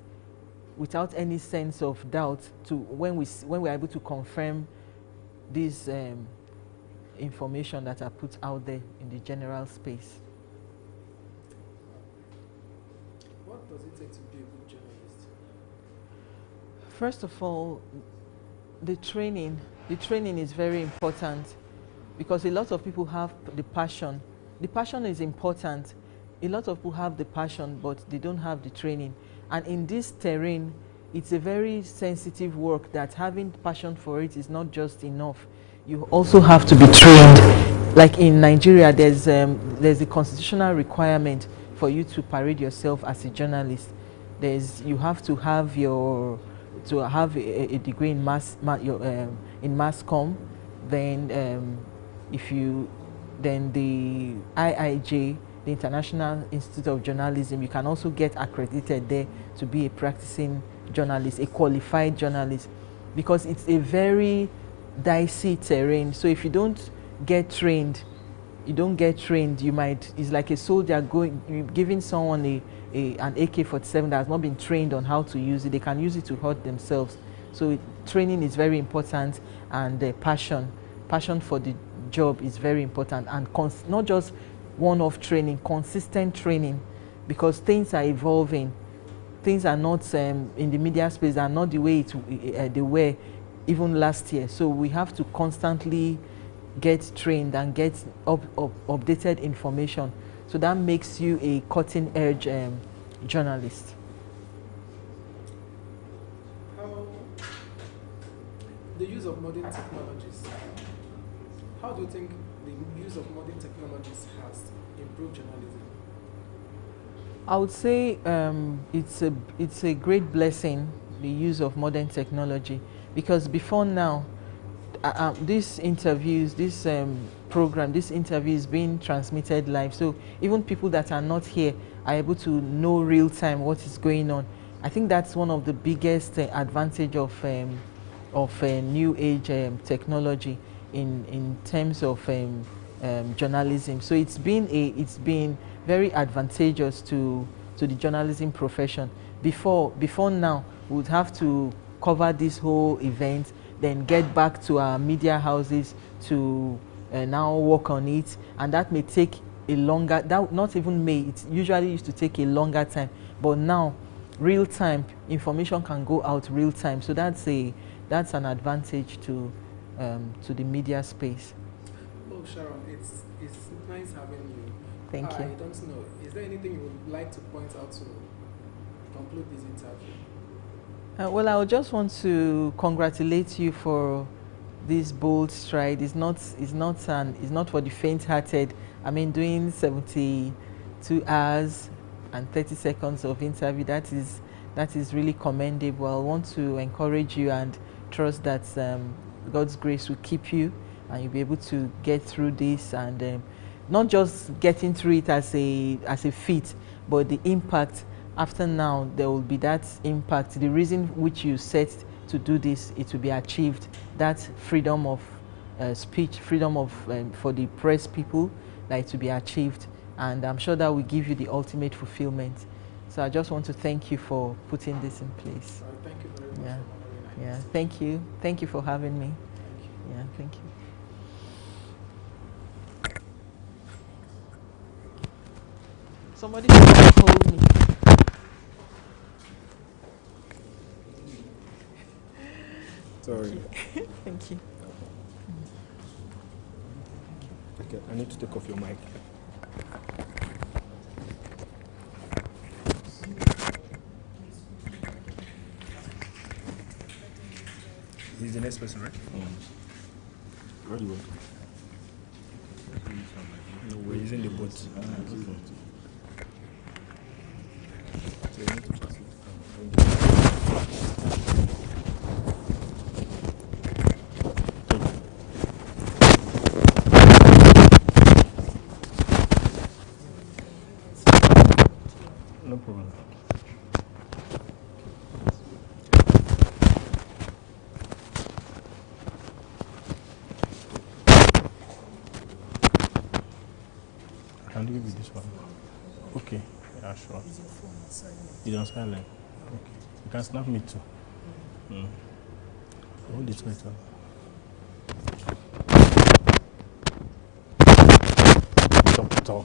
without any sense of doubt to when we're able to confirm these information that are put out there in the general space. What does it take to be a good journalist? First of all, the training is very important, because a lot of people have the passion. The passion is important. A lot of people have the passion, but they don't have the training. And in this terrain, it's a very sensitive work that having passion for it is not just enough. You also have to be trained. Like in Nigeria, there's a constitutional requirement for you to parade yourself as a journalist. You have to have a degree in mass comm. Then then the IIJ, the International Institute of Journalism, you can also get accredited there to be a practicing journalist, a qualified journalist, because it's a very dicey terrain. So if you don't get trained, you might, it's like a soldier giving someone an AK-47 that has not been trained on how to use it. They can use it to hurt themselves. So training is very important, and passion for the job is very important, and not just one-off training, consistent training, because things are evolving. Things are not in the media space are not the way they were even last year. So we have to constantly get trained and get updated information. So that makes you a cutting-edge journalist. The use of modern technologies. How do you think the use of modern technologies has improved journalism? I would say it's a great blessing, the use of modern technology, because before now, this interview is being transmitted live. So even people that are not here are able to know real time what is going on. I think that's one of the biggest advantage of new age technology in terms of journalism. So it's been very advantageous to the journalism profession. Before now, we would have to cover this whole event, then get back to our media houses to now work on it, and that may take a longer, it usually used to take a longer time, but now real time information can go out real time. So that's an advantage to the media space. Oh, Sharon, it's nice having you. Thank you. I don't know, is there anything you would like to point out to conclude this interview? Well, I would just want to congratulate you for this bold stride. It's not for the faint-hearted. I mean, doing 72 hours and 30 seconds of interview, that is really commendable. I want to encourage you and trust that God's grace will keep you and you'll be able to get through this, and not just getting through it as a feat, but the impact after now. There will be that impact. The reason which you set to do this, it will be achieved. That freedom of speech, freedom of for the press people, that it will be achieved, and I'm sure that will give you the ultimate fulfillment. So I just want to thank you for putting this in place. Thank you very much. Yeah, yeah. Thank you for having me. Yeah, thank you. Somebody should hold me. Sorry. Thank you. Okay, I need to take off your mic. He's the next person, right? Very well. No, we're using the bot. So you need to pass it. No problem. Can you give me this one? Okay, yeah, sure. It's on silent. Okay. You can snap me too. Hold it right up. Doctor.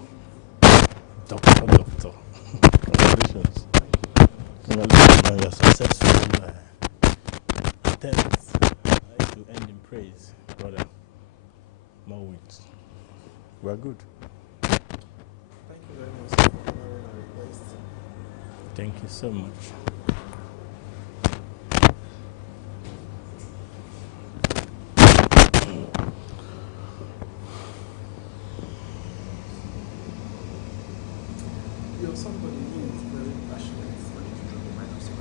Congratulations. Congratulations on your successful attempt to end in praise, brother. More wins. We are good. Thank you very much for honoring our request. Thank you so much. You're somebody who is very passionate when you drop the microphone.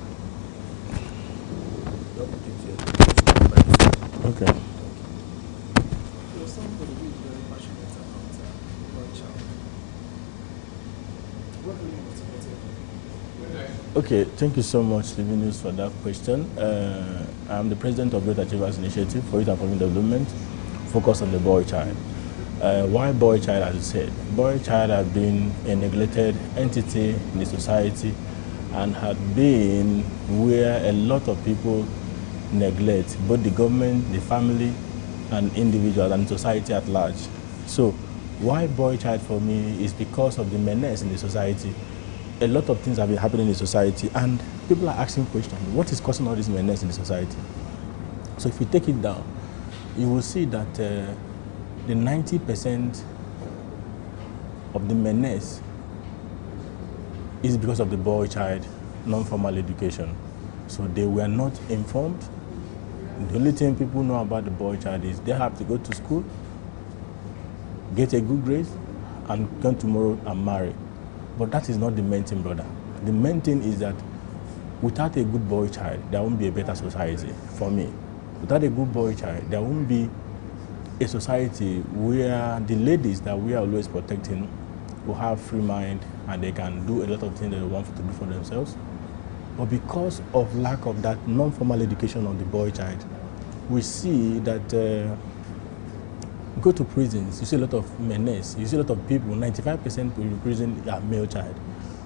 Okay. You're somebody who is very passionate about one child. What really motivated you? Okay, thank you so much, Livinus, for that question. I'm the president of Great Achievers Initiative for Youth and Family Development, focused on the boy child. Why boy child, as you said? Boy child has been a neglected entity in the society and had been where a lot of people neglect, both the government, the family, and individuals, and society at large. So, why boy child for me is because of the menace in the society. A lot of things have been happening in the society, and people are asking questions. What is causing all this menace in the society? So if you take it down, you will see that the 90% of the menace is because of the boy child non-formal education. So they were not informed. The only thing people know about the boy child is they have to go to school, get a good grade, and come tomorrow and marry. But that is not the main thing, brother. The main thing is that without a good boy child, there won't be a better society for me. Without a good boy child, there won't be a society where the ladies that we are always protecting will have free mind and they can do a lot of things that they want to do for themselves. But because of lack of that non-formal education of the boy child, we see that go to prisons, you see a lot of menace, you see a lot of people, 95% in prison are male child.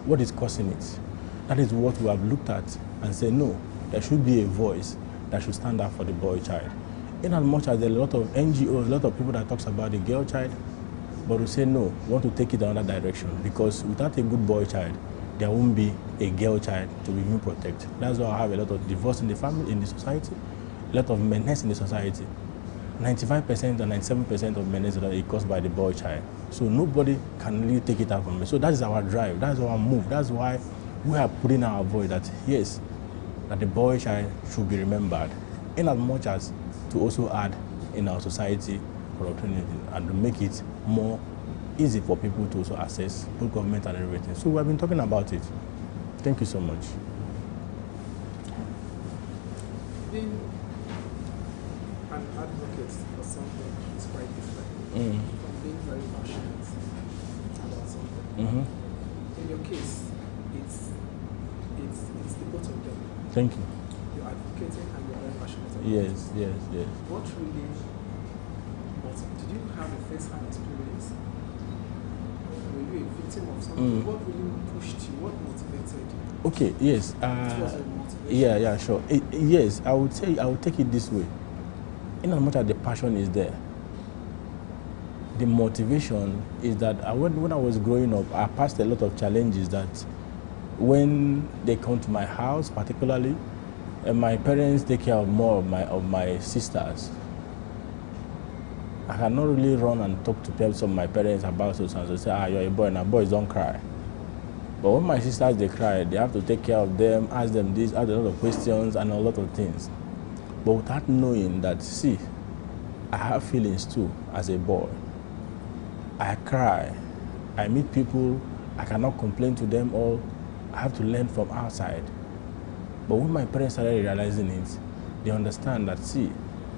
What is causing it? That is what we have looked at and said, no, there should be a voice that should stand up for the boy child. In as much as there are a lot of NGOs, a lot of people that talks about the girl child, but we say no, we want to take it another direction, because without a good boy child, there won't be a girl child to even protect. That's why I have a lot of divorce in the family, in the society, a lot of menace in the society. 95% and 97% of menace are caused by the boy child. So nobody can really take it out from me. So that is our drive, that's our move. That's why we are putting our voice that yes, that the boy child should be remembered, in as much as to also add in our society for opportunity and to make it more easy for people to also access both government and everything. So we have been talking about it. Thank you so much. an advocate for something is quite different from being very passionate about something. In your case, it's the both of them. Thank you. You're advocating and you're very passionate about Yes, it. yes, yes. What really, did you have a first-hand experience? Were you a victim of something? What really pushed you? What motivated you? Okay, yes. What was your motivation? Yeah, sure. Yes, I would say, I would take it this way. In as much as the passion is there, the motivation is that when I was growing up, I passed a lot of challenges that when they come to my house, particularly, my parents take care of more of my sisters. I cannot really run and talk to some of my parents about so and so. Say, you're a boy, and boys don't cry. But when my sisters, they cry, they have to take care of them, ask them this, ask a lot of questions and a lot of things. But without knowing that, see, I have feelings too as a boy. I cry. I meet people, I cannot complain to them all. I have to learn from outside. But when my parents started realizing it, they understand that, see,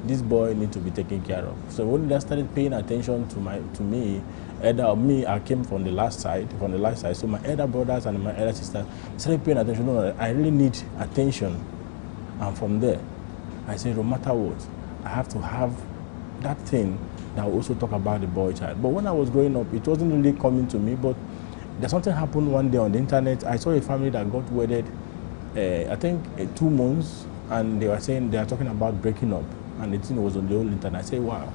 this boy needs to be taken care of. So when they started paying attention to me, I came from the last side. So my elder brothers and my elder sisters started paying attention. No, I really need attention. And from there, I said, no matter what, I have to have that thing that will also talk about the boy child. But when I was growing up, it wasn't really coming to me. But there's something happened one day on the internet. I saw a family that got wedded, I think 2 months, and they are talking about breaking up. And the thing was on the old internet. I said, wow,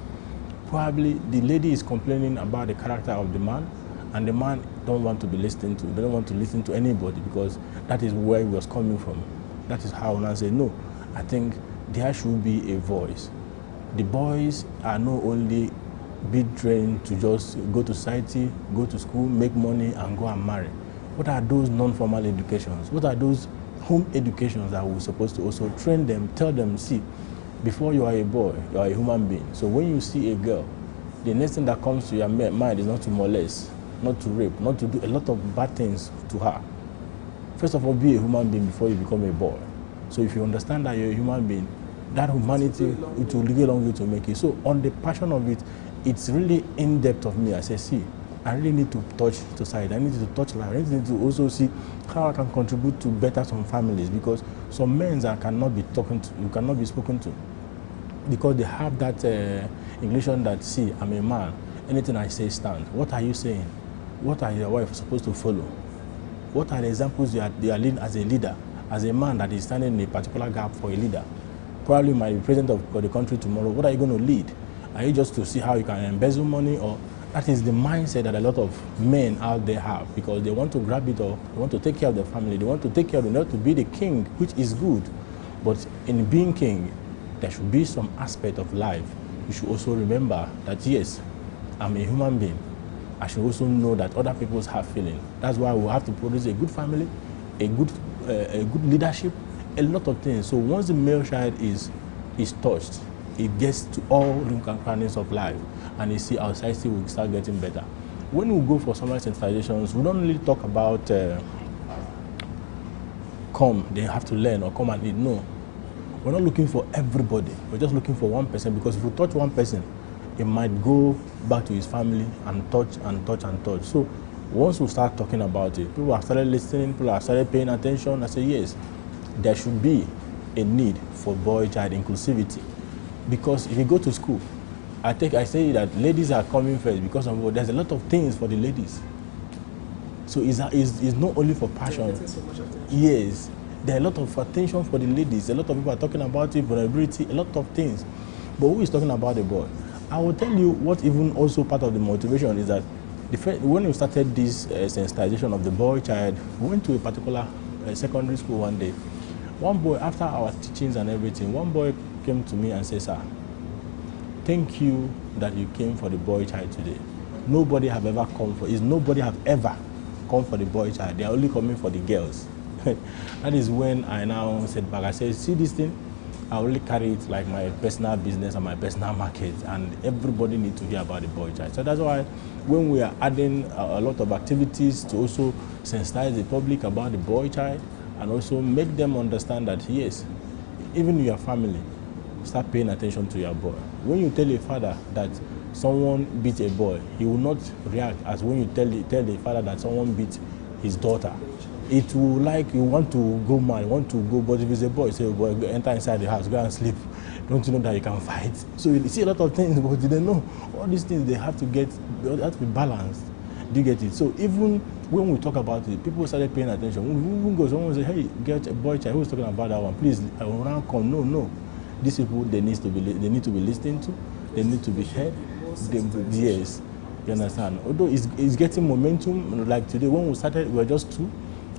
probably the lady is complaining about the character of the man, and the man don't want to be listened to. They don't want to listen to anybody because that is where he was coming from. That is how I say, no, I think there should be a voice. The boys are not only be trained to just go to society, go to school, make money, and go and marry. What are those non-formal educations? What are those home educations that we're supposed to also train them, tell them, see, before you are a boy, you are a human being. So when you see a girl, the next thing that comes to your mind is not to molest, not to rape, not to do a lot of bad things to her. First of all, be a human being before you become a boy. So if you understand that you're a human being, that humanity, it will go a long way to make it. So on the passion of it, it's really in-depth of me. I say, see, I really need to touch society. I need to touch life. I need to also see how I can contribute to better some families, because some men that cannot be talking to, you cannot be spoken to, because they have that inclination that, see, I'm a man, anything I say stands. What are you saying? What are your wife supposed to follow? What are the examples they are leading as a leader, as a man that is standing in a particular gap for a leader? Probably you might be president of the country tomorrow. What are you going to lead? Are you just to see how you can embezzle money? Or that is the mindset that a lot of men out there have, because they want to grab it all, they want to take care of their family, they want to take care of it, not to be the king, which is good. But in being king, there should be some aspect of life. You should also remember that, yes, I'm a human being. I should also know that other people have feelings. That's why we have to produce a good family, a good leadership, a lot of things. So once the male child is touched, it gets to all nooks and crannies of life, and you see our society will start getting better. When we go for summer sensitizations, we don't really talk about come, they have to learn, or come and eat. No. We're not looking for everybody. We're just looking for one person, because if we touch one person, it might go back to his family and touch and touch and touch. So once we start talking about it, people have started listening, people have started paying attention. I say, yes, there should be a need for boy-child inclusivity. Because if you go to school, I say that ladies are coming first, because there's a lot of things for the ladies. So it's not only for passion. So much attention. Yes, there are a lot of attention for the ladies. A lot of people are talking about it, vulnerability, a lot of things. But who is talking about the boy? I will tell you what even also part of the motivation is that when we started this sensitization of the boy child, we went to a particular secondary school one day. One boy, after our teachings and everything, one boy came to me and said, sir, thank you that you came for the boy child today. Nobody have ever come for the boy child. They are only coming for the girls. That is when I now said back, I said, see this thing? I only carry it like my personal business and my personal market, and everybody needs to hear about the boy child. So that's why when we are adding a lot of activities to also sensitize the public about the boy child, and also make them understand that, yes, even your family, start paying attention to your boy. When you tell a father that someone beat a boy, he will not react as when you tell the father that someone beat his daughter. It will like you want to go mad, want to go, but if it's a boy, say, oh boy, enter inside the house, go and sleep. Don't you know that you can fight? So you see a lot of things, but they know all these things they have to be balanced. Do you get it? So even when we talk about it, people started paying attention. When we go, someone say, hey, get a boy child, who's talking about that one? Please, I will now come. No. These people, they need to be listened to. They need to be heard. Yes, you understand? Although it's getting momentum, like today when we started, we were just two,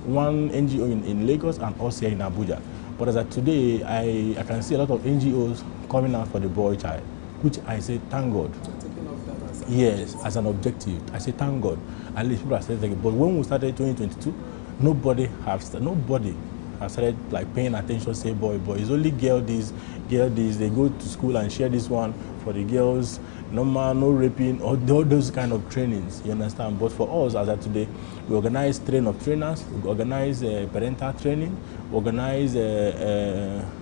one NGO in Lagos and us here in Abuja. But as of today, I can see a lot of NGOs coming out for the boy child, which I say, thank God. Yes, as an objective. I say, thank God. At least people are saying, but when we started 2022, nobody has started like paying attention, say boy. It's only girl this. They go to school and share this one for the girls. No man, no raping, all those kind of trainings, you understand? But for us, as of today, we organize train of trainers, we organize parental training, we organize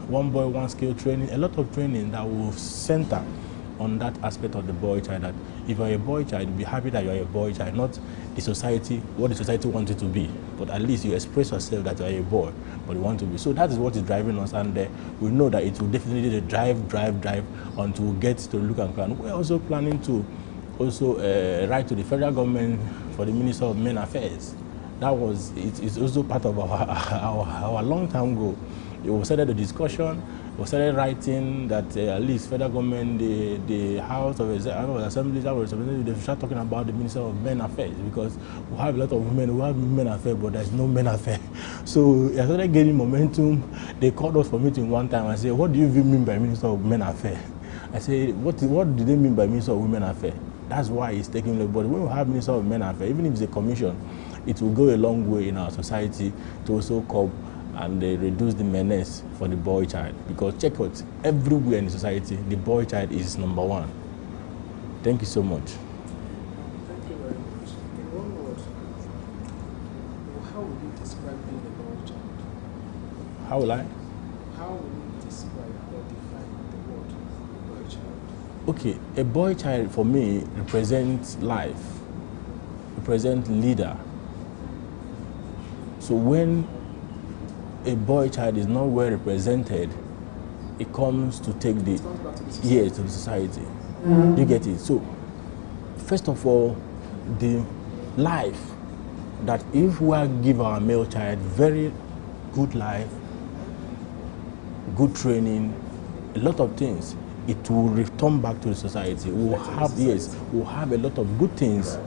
one boy, one skill training, a lot of training that will center on that aspect of the boy child, that if you're a boy child, be happy that you're a boy child, not the society, what the society wants you to be, but at least you express yourself that you're a boy, but you want to be. So that is what is driving us, and we know that it will definitely drive until we get to look and plan. We're also planning to write to the federal government for the Minister of Men Affairs. It's also part of our long-term goal. We started the discussion. We started writing that at least federal government, the House of Assembly, they start talking about the Minister of Men Affairs, because we have a lot of women who have men affairs, but there's no men affairs. So I started getting momentum. They called us for meeting one time and said, what do you mean by Minister of Men Affairs? I say, what do they mean by Minister of Women Affairs? That's why it's taking the body. When we have Minister of Men Affairs, even if it's a commission, it will go a long way in our society to also curb and reduce the menace for the boy child. Because check out, everywhere in the society, the boy child is number one. Thank you so much. Thank you very much. In one word, how would you describe being a boy child? How will I? How would you describe or define the word boy child? Okay, a boy child for me represents life, represents leader. So when a boy child is not well represented, it comes to take the to the society. You get it? So first of all, the life that if we give our male child very good life, good training, a lot of things, it will return back to the society. We'll have a lot of good things,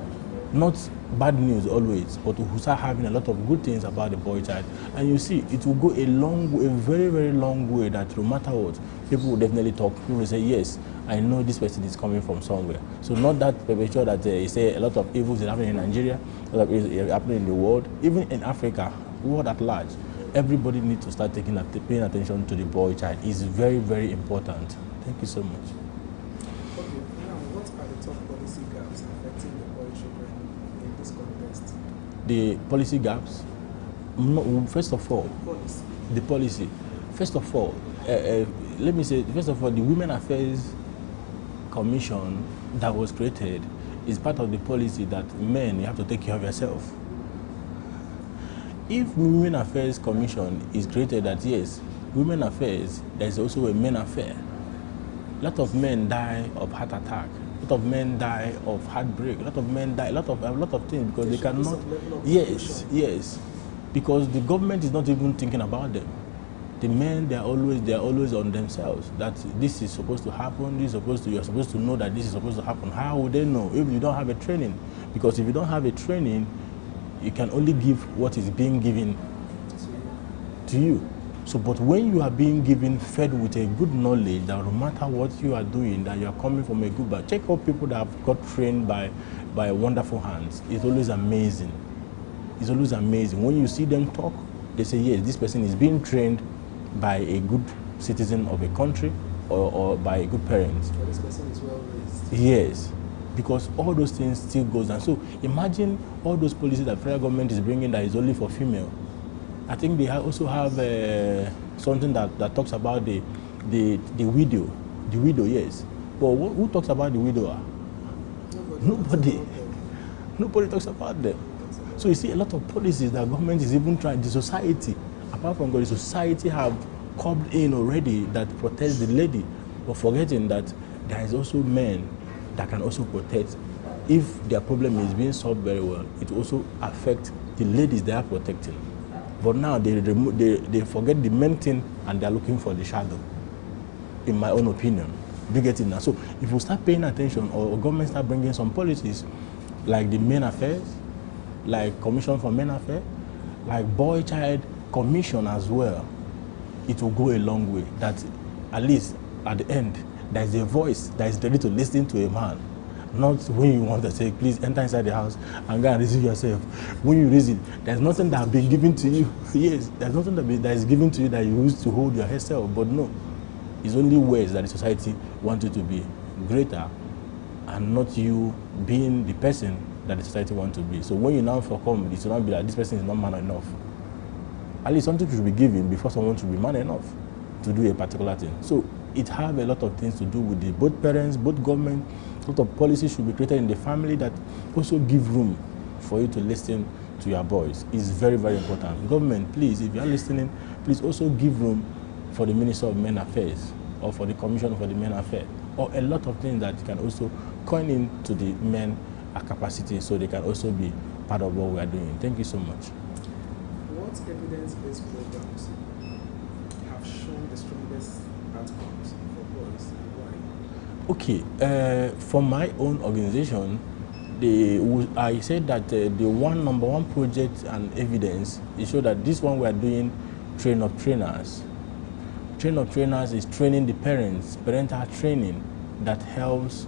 not bad news always, but we'll start having a lot of good things about the boy child. And you see, it will go a very, very long way, that no matter what, people will definitely talk. People will say, yes, I know this person is coming from somewhere. So not that perpetual that you say a lot of evils is happening in Nigeria, a lot of evils is happening in the world, even in Africa, world at large. Everybody needs to start paying attention to the boy child. It's very, very important. Thank you so much. Okay, now what are the top policy gaps affecting the boy children in this context? The policy gaps? No, first of all, the policy. First of all, let me say, first of all, the Women Affairs Commission that was created is part of the policy that men, you have to take care of yourself. If Women Affairs Commission is created that, yes, women affairs, there's also a men affair. A lot of men die of heart attack. A lot of men die of heartbreak. A lot of men die, a lot of things, because they cannot. Yes, because the government is not even thinking about them. The men, they are always on themselves. That this is supposed to happen. You're supposed to know that this is supposed to happen. How would they know if you don't have a training? Because if you don't have a training, you can only give what is being given to you. So, but when you are being fed with a good knowledge, that no matter what you are doing, that you are coming from a good background. Check out people that have got trained by wonderful hands. It's always amazing. It's always amazing. When you see them talk, they say, yes, this person is being trained by a good citizen of a country or by a good parent. Or this person is well raised. Yes, because all those things still goes down. So imagine all those policies that federal government is bringing that is only for female. I think they also have something that talks about the the widow, yes. But who talks about the widower? Nobody. Nobody talks about them. So you see a lot of policies that government is even trying, the society, apart from God, the society have come in already that protects the lady, but forgetting that there is also men that can also protect. If their problem is being solved very well, it also affects the ladies they are protecting. But now they forget the main thing and they're looking for the shadow, in my own opinion. Do you get it now? So if we start paying attention, or government start bringing some policies like the men affairs, like commission for men affairs, like boy child commission as well, it will go a long way. That at least at the end, there is a voice that is ready to listen to a man. Not when you want to say, please enter inside the house and go and receive yourself. When you reason, there's nothing that has been given to you. Yes, there's nothing that is given to you that you use to hold your yourself. But no, it's only ways that the society wants you to be greater, and not you being the person that the society wants to be. So when you now come, it should not be that this person is not man enough. At least something should be given before someone should be man enough to do a particular thing. So it have a lot of things to do with both parents, both government. A lot of policies should be created in the family that also give room for you to listen to your boys. It's very, very important. Government, please, if you are listening, please also give room for the Minister of Men Affairs, or for the Commission for the Men Affairs, or a lot of things that can also coin into the men capacity, so they can also be part of what we are doing. Thank you so much. What evidence-based programs have shown the strongest outcomes for boys, and why? Okay, for my own organization, I said that the number one project and evidence is show that this one we are doing train of trainers. Train of trainers is training the parents, parental training that helps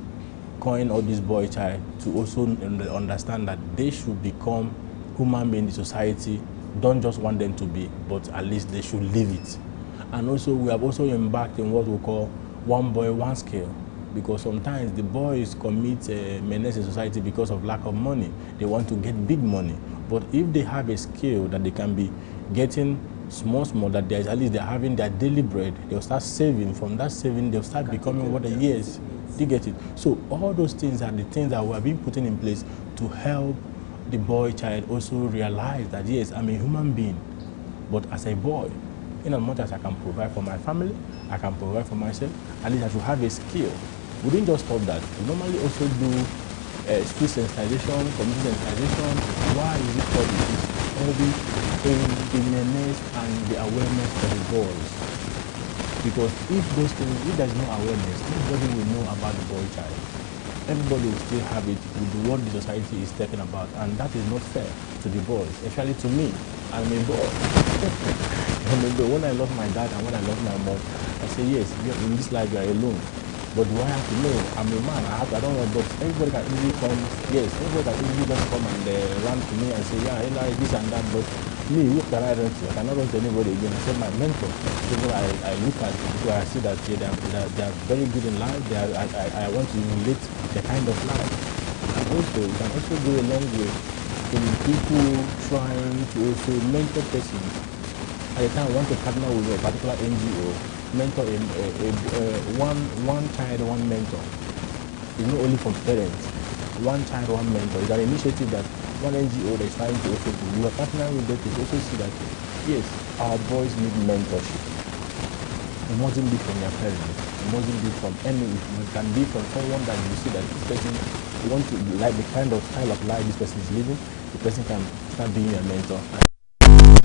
coin all this boy child to also understand that they should become human beings in the society. Don't just want them to be, but at least they should live it. And also we have also embarked in what we call one boy, one skill, because sometimes the boys commit menace in society because of lack of money. They want to get big money. But if they have a skill that they can be getting small, that there is, at least they're having their daily bread, they'll start saving. From that saving, they'll start becoming what they years. Do you get it? So all those things are the things that we have been putting in place to help the boy child also realize that yes, I'm a human being, but as a boy, in as much as I can provide for my family, I can provide for myself, at least I should have a skill. We didn't just stop that. We normally also do street sensitization, community sensitization. Why is it called this? The menace and the awareness for the boys. Because if there's no awareness, nobody will know about the boy child. Everybody will still have it with what the society is talking about, and that is not fair to the boys, especially to me. I'm a boy. When I love my dad and when I love my mom, I say, yes, in this life you are alone. But do I have to know? I'm a man, I don't know, but everybody can easily come, yes, everybody can easily just come and run to me and say, yeah, this and that, but me, who can I run to? I cannot run to anybody again, except my mentor. People I look at, people I see that they are very good in life, I want to emulate the kind of life. And also, it can also go a long way in people trying to also mentor persons. At the time, I want to partner with a particular NGO, mentor one child, one mentor. It's not only from parents. One child, one mentor. It's an initiative that one NGO that is trying to also do. We are partnering with them to also see that, yes, our boys need mentorship. It mustn't be from their parents. It mustn't be from any. It can be from someone that you see that this person wants to like the kind of style of life this person is living. The person can start being a mentor and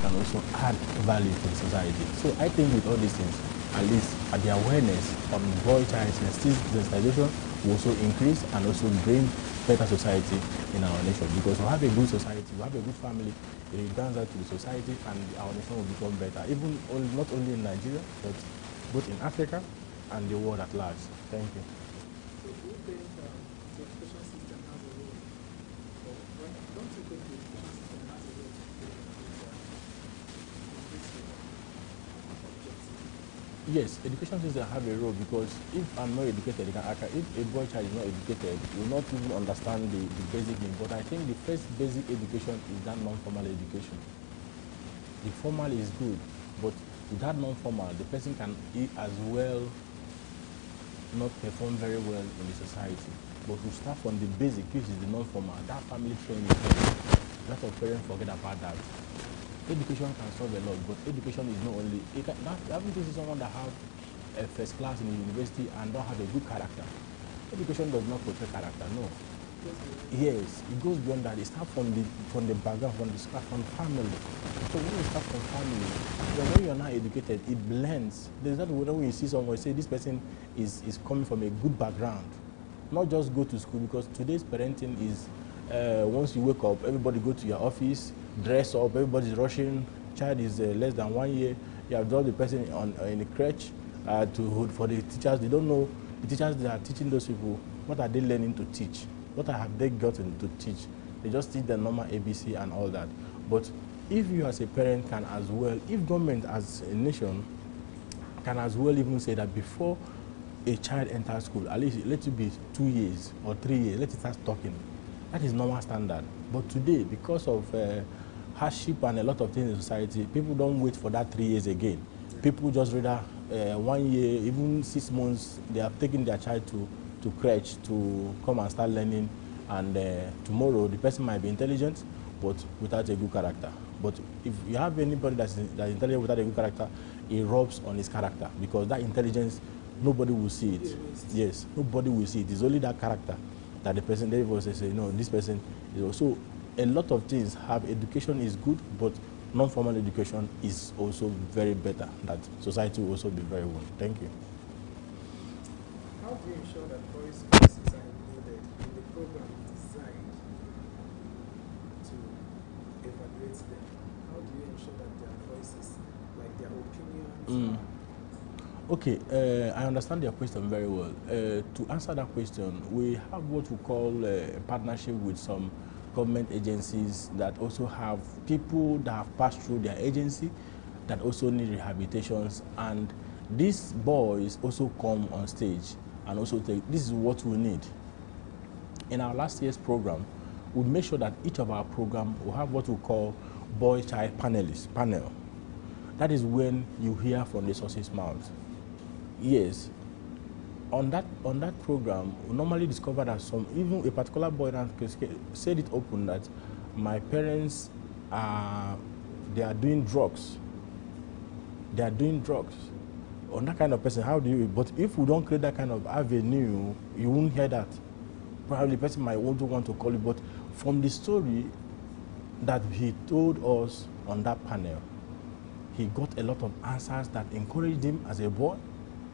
can also add value to the society. So I think with all these things, at least the awareness on boy child sensitization will also increase and also bring better society in our nation. Because we have a good society, we have a good family, it returns out to the society and our nation will become better. Even not only in Nigeria, but both in Africa and the world at large. Thank you. So do you think the education system has a role, or don't you think the education system has a role to play in this objective? Yes, education system have a role, because if I'm not educated, if a boy child is not educated, he will not even understand the basic thing. But I think the first basic education is that non-formal education. The formal is good, but With that non-formal, the person can as well not perform very well in the society. But to start from the basic, which is the non-formal, that family training, a lot of parents forget about that. Education can solve a lot, but education is not only, having to see someone that have a first class in the university and don't have a good character. Education does not portray character, no. Yes, it goes beyond that. It starts from the background, from family. So when you start from family, when you're not educated, it blends. There's that when you see someone, say this person is coming from a good background. Not just go to school, because today's parenting is once you wake up, everybody go to your office, dress up, everybody's rushing. Child is less than 1 year. You have dropped the person in a crèche for the teachers. They don't know the teachers that are teaching those people. What are they learning to teach? What have they gotten to teach? They just teach the normal ABC and all that. But if you as a parent can as well, if government as a nation can as well even say that before a child enters school, at least let it be 2 years or 3 years, let it start talking. That is normal standard. But today, because of hardship and a lot of things in society, people don't wait for that 3 years again. People just rather 1 year, even 6 months, they have taken their child to crèche to come and start learning, and tomorrow the person might be intelligent but without a good character. But if you have anybody that's intelligent without a good character, it rubs on his character, because that intelligence, nobody will see it. Yes, nobody will see it. It's only that character that the person, they will say, no, this person is also. A lot of things have education is good, but non-formal education is also very better. That society will also be very well. Thank you. How do you ensure that voice voices are included in the program designed to evaluate them? How do you ensure that their voices, like their opinions, Okay, I understand your question very well. To answer that question, we have what we call a partnership with some government agencies that also have people that have passed through their agency that also need rehabilitations, and these boys also come on stage and also take, this is what we need. In our last year's program, we make sure that each of our program will have what we call boy-child panel. That is when you hear from the source's mouth. Yes, on that program, we normally discover that even a particular boy said it open that my parents they are doing drugs. They are doing drugs. On that kind of person, how do you? But if we don't create that kind of avenue, you won't hear that. Probably the person might want to call you, but from the story that he told us on that panel, he got a lot of answers that encouraged him as a boy,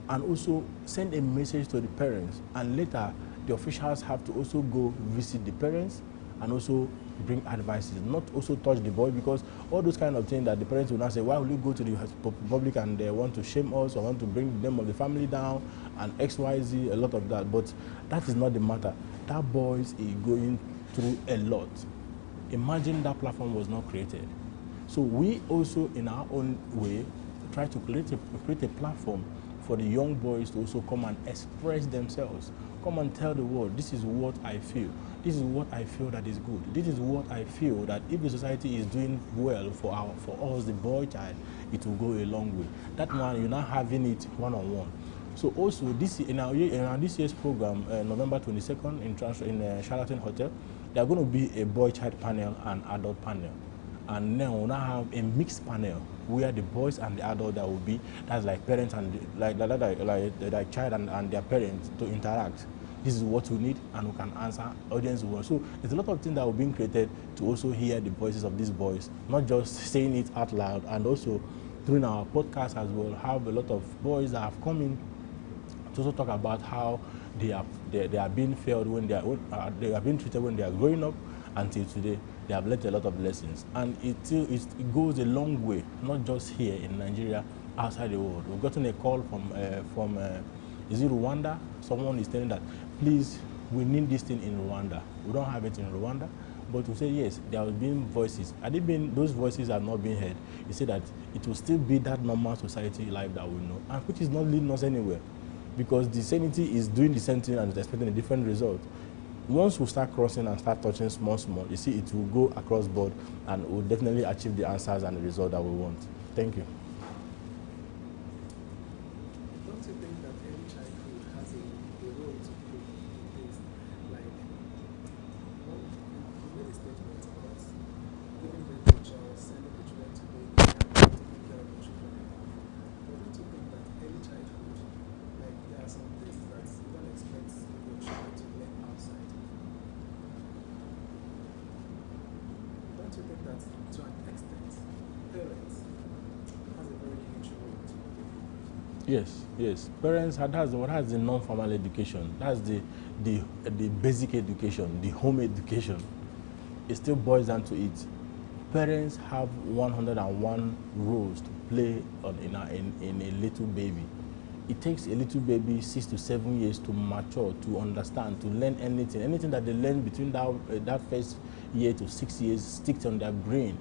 and also send a message to the parents. And later, the officials have to also go visit the parents and also bring advices, not also touch the boy, because all those kind of things that the parents will not say, why will you go to the public and they want to shame us or want to bring the name of the family down and XYZ, a lot of that. But that is not the matter. That boy is going through a lot. Imagine that platform was not created. So we also, in our own way, try to create a platform for the young boys to also come and express themselves. Come and tell the world, this is what I feel. This is what I feel that is good. This is what I feel that if the society is doing well for us, the boy child, it will go a long way. That one, you're not having it one-on-one. So also, in our this year's program, November 22nd in Charlatan Hotel, there are going to be a boy-child panel and adult panel. And then we'll now have a mixed panel where the boys and the adult that will be, that's like parents and like child and their parents to interact. This is what we need, and we can answer audience will. So there's a lot of things that will be created to also hear the voices of these boys, not just saying it out loud, and also through our podcast as well, have a lot of boys that have come in to also talk about how they are being failed when they are being treated when they are growing up until today. They have learned a lot of lessons, and it goes a long way, not just here in Nigeria, outside the world. We've gotten a call from is it Rwanda? Someone is telling that, please, we need this thing in Rwanda. We don't have it in Rwanda, but we say yes, there have been voices. Those voices are not being heard. You say that it will still be that normal society life that we know, and which is not leading us anywhere, because the sanity is doing the same thing and is expecting a different result. Once we start crossing and start touching small, you see, it will go across board and we'll definitely achieve the answers and the result that we want. Thank you. Yes, yes. Parents, that's the non-formal education. That's the basic education, the home education. It still boils down to it. Parents have 101 roles to play in a little baby. It takes a little baby 6 to 7 years to mature, to understand, to learn anything. Anything that they learn between that first year to 6 years sticks on their brain.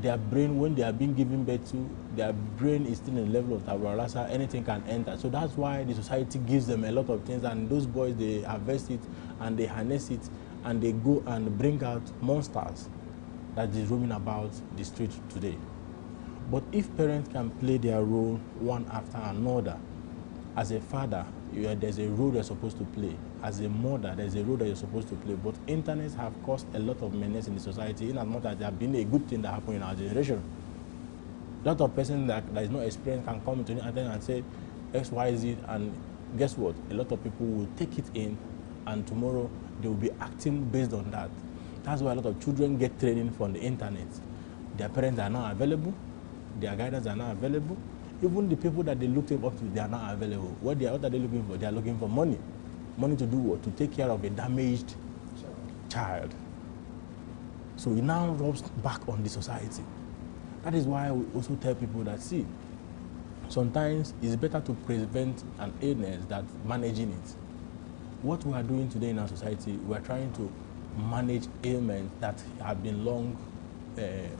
Their brain, when they are being given birth to, their brain is still in the level of tabula rasa. Anything can enter. So that's why the society gives them a lot of things, and those boys, they harvest it and they harness it, and they go and bring out monsters that is roaming about the street today. But if parents can play their role one after another, as a father, there's a role you're supposed to play. As a mother, there's a role that you're supposed to play. But internets have caused a lot of menace in the society, in as much as they have been a good thing that happened in our generation. A lot of person that is not experienced can come into the internet and say X, Y, Z, and guess what? A lot of people will take it in, and tomorrow they will be acting based on that. That's why a lot of children get training from the internet. Their parents are not available, their guidance are not available. Even the people that they looked up to, they are not available. What are they looking for? They are looking for money. Money to do what? To take care of a damaged child. So it now rubs back on the society. That is why we also tell people that, see, sometimes it's better to prevent an illness than managing it. What we are doing today in our society, we are trying to manage ailments that have been long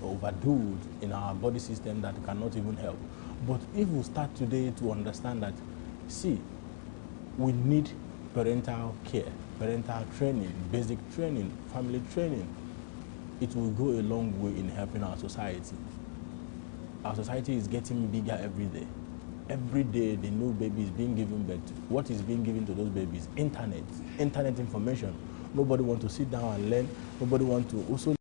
overdue in our body system that cannot even help. But if we start today to understand that, see, we need parental care, parental training, basic training, family training, it will go a long way in helping our society. Our society is getting bigger every day. Every day, the new baby is being given birth to. What is being given to those babies? Internet information. Nobody wants to sit down and learn. Nobody wants to also.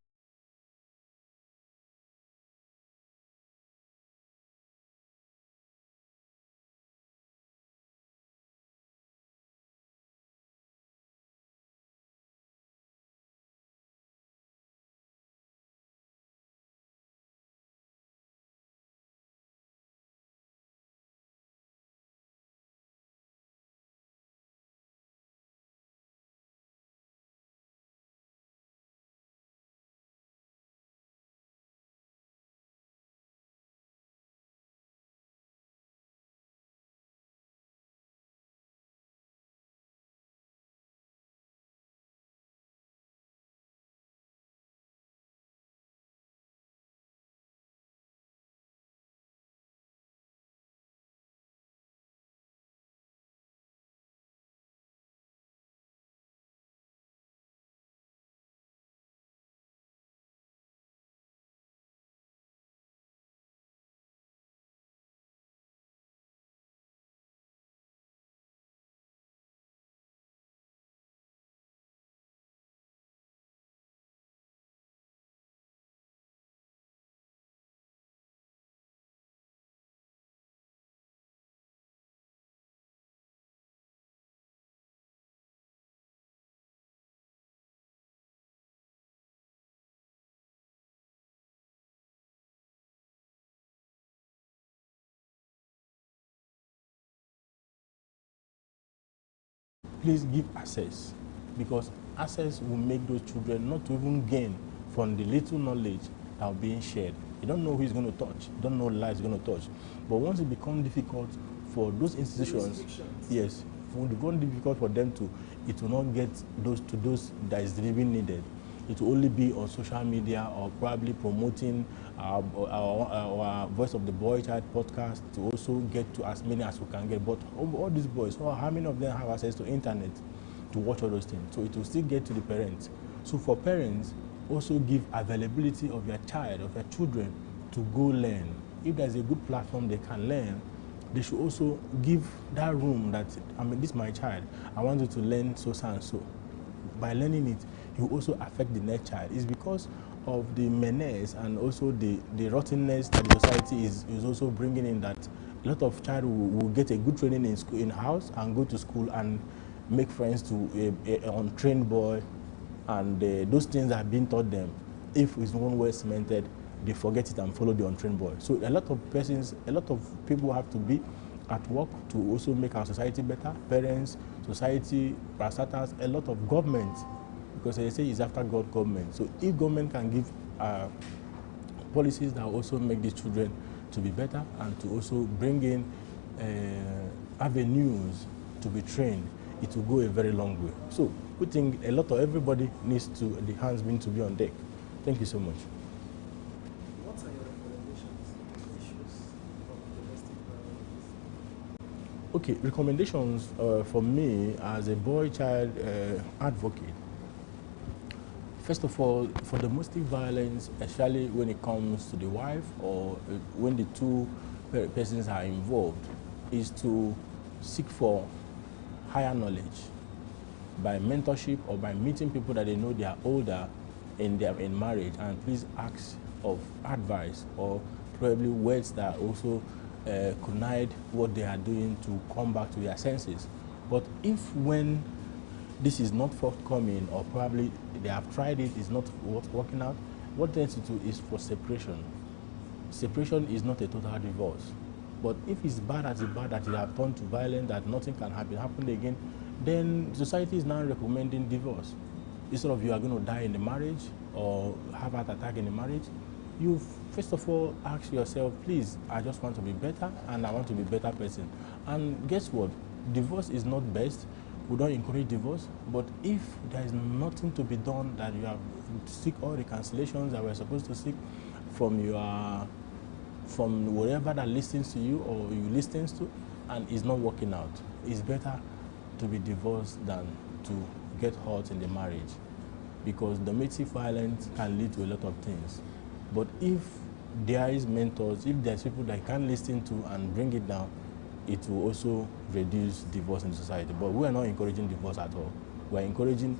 Please give access, because access will make those children not to even gain from the little knowledge that are being shared. You don't know who is going to touch, you don't know who is going to touch. But once it becomes difficult for those institutions, yes, it will become difficult for them to, it will not get those to those that is really needed. It will only be on social media or probably promoting our Voice of the Boy Child podcast to also get to as many as we can get. But all these boys, how many of them have access to internet to watch all those things? So it will still get to the parents. So for parents, also give availability of your child, of your children to go learn. If there's a good platform they can learn, they should also give that room that, I mean, this is my child, I want you to learn so and so. By learning it, you also affect the next child. It's because of the menace and also the rottenness that the society is also bringing in, that a lot of child will get a good training in school, in house, and go to school and make friends to an untrained boy, and those things are being taught them. If it's one well cemented, they forget it and follow the untrained boy. So a lot of persons, a lot of people have to be at work to also make our society better, parents, society, parastatals, a lot of government, because they say it's after God government. So if government can give policies that also make these children to be better and to also bring in avenues to be trained, it will go a very long way. So we think a lot of everybody needs to, the hands being to be on deck. Thank you so much. What are your recommendations on issues of domestic violence? Okay, recommendations for me as a boy child advocate. First of all, for domestic violence, especially when it comes to the wife or when the two persons are involved, is to seek for higher knowledge by mentorship or by meeting people that they know they are older in marriage, and please ask of advice or probably words that also connive what they are doing to come back to their senses. But if when this is not forthcoming or probably they have tried it, it's not working out, what tends to do is for separation. Separation is not a total divorce. But if it's bad that it has turned to violence, that nothing can happen again, then society is now recommending divorce. Instead of you are going to die in the marriage or have an attack in the marriage, you first of all ask yourself, please, I just want to be better and I want to be a better person. And guess what? Divorce is not best. We don't encourage divorce, but if there is nothing to be done, that you have seek all the cancellations that we're supposed to seek from whatever that listens to you or you listens to, and is not working out, it's better to be divorced than to get hurt in the marriage, because domestic violence can lead to a lot of things. But if there is mentors, if there's people that can listen to and bring it down, it will also reduce divorce in society. But we are not encouraging divorce at all. We are encouraging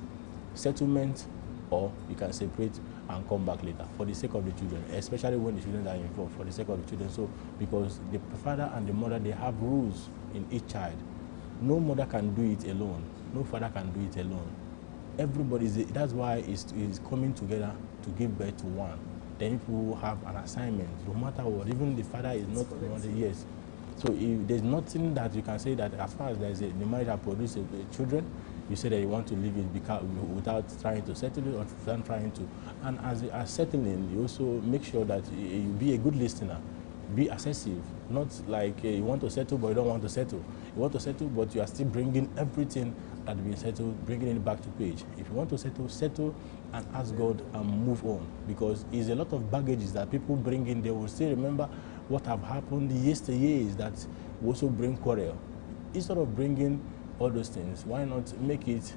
settlement, or you can separate and come back later for the sake of the children, especially when the children are involved, for the sake of the children. So because the father and the mother, they have rules in each child. No mother can do it alone. No father can do it alone. That's why it's coming together to give birth to one. Then people have an assignment, no matter what. Even the father is not one, yes. So if there's nothing that you can say that as far as there's the marriage that produces children, you say that you want to live it without trying to settle it or without trying to. And as settling, you also make sure that you be a good listener, be accessive, not like you want to settle but you don't want to settle. You want to settle but you are still bringing everything that has been settled, bringing it back to page. If you want to settle and ask God and move on, because it's a lot of baggages that people bring in. They will still remember what have happened yesteryears that will also bring quarrel. Instead of bringing all those things, why not make it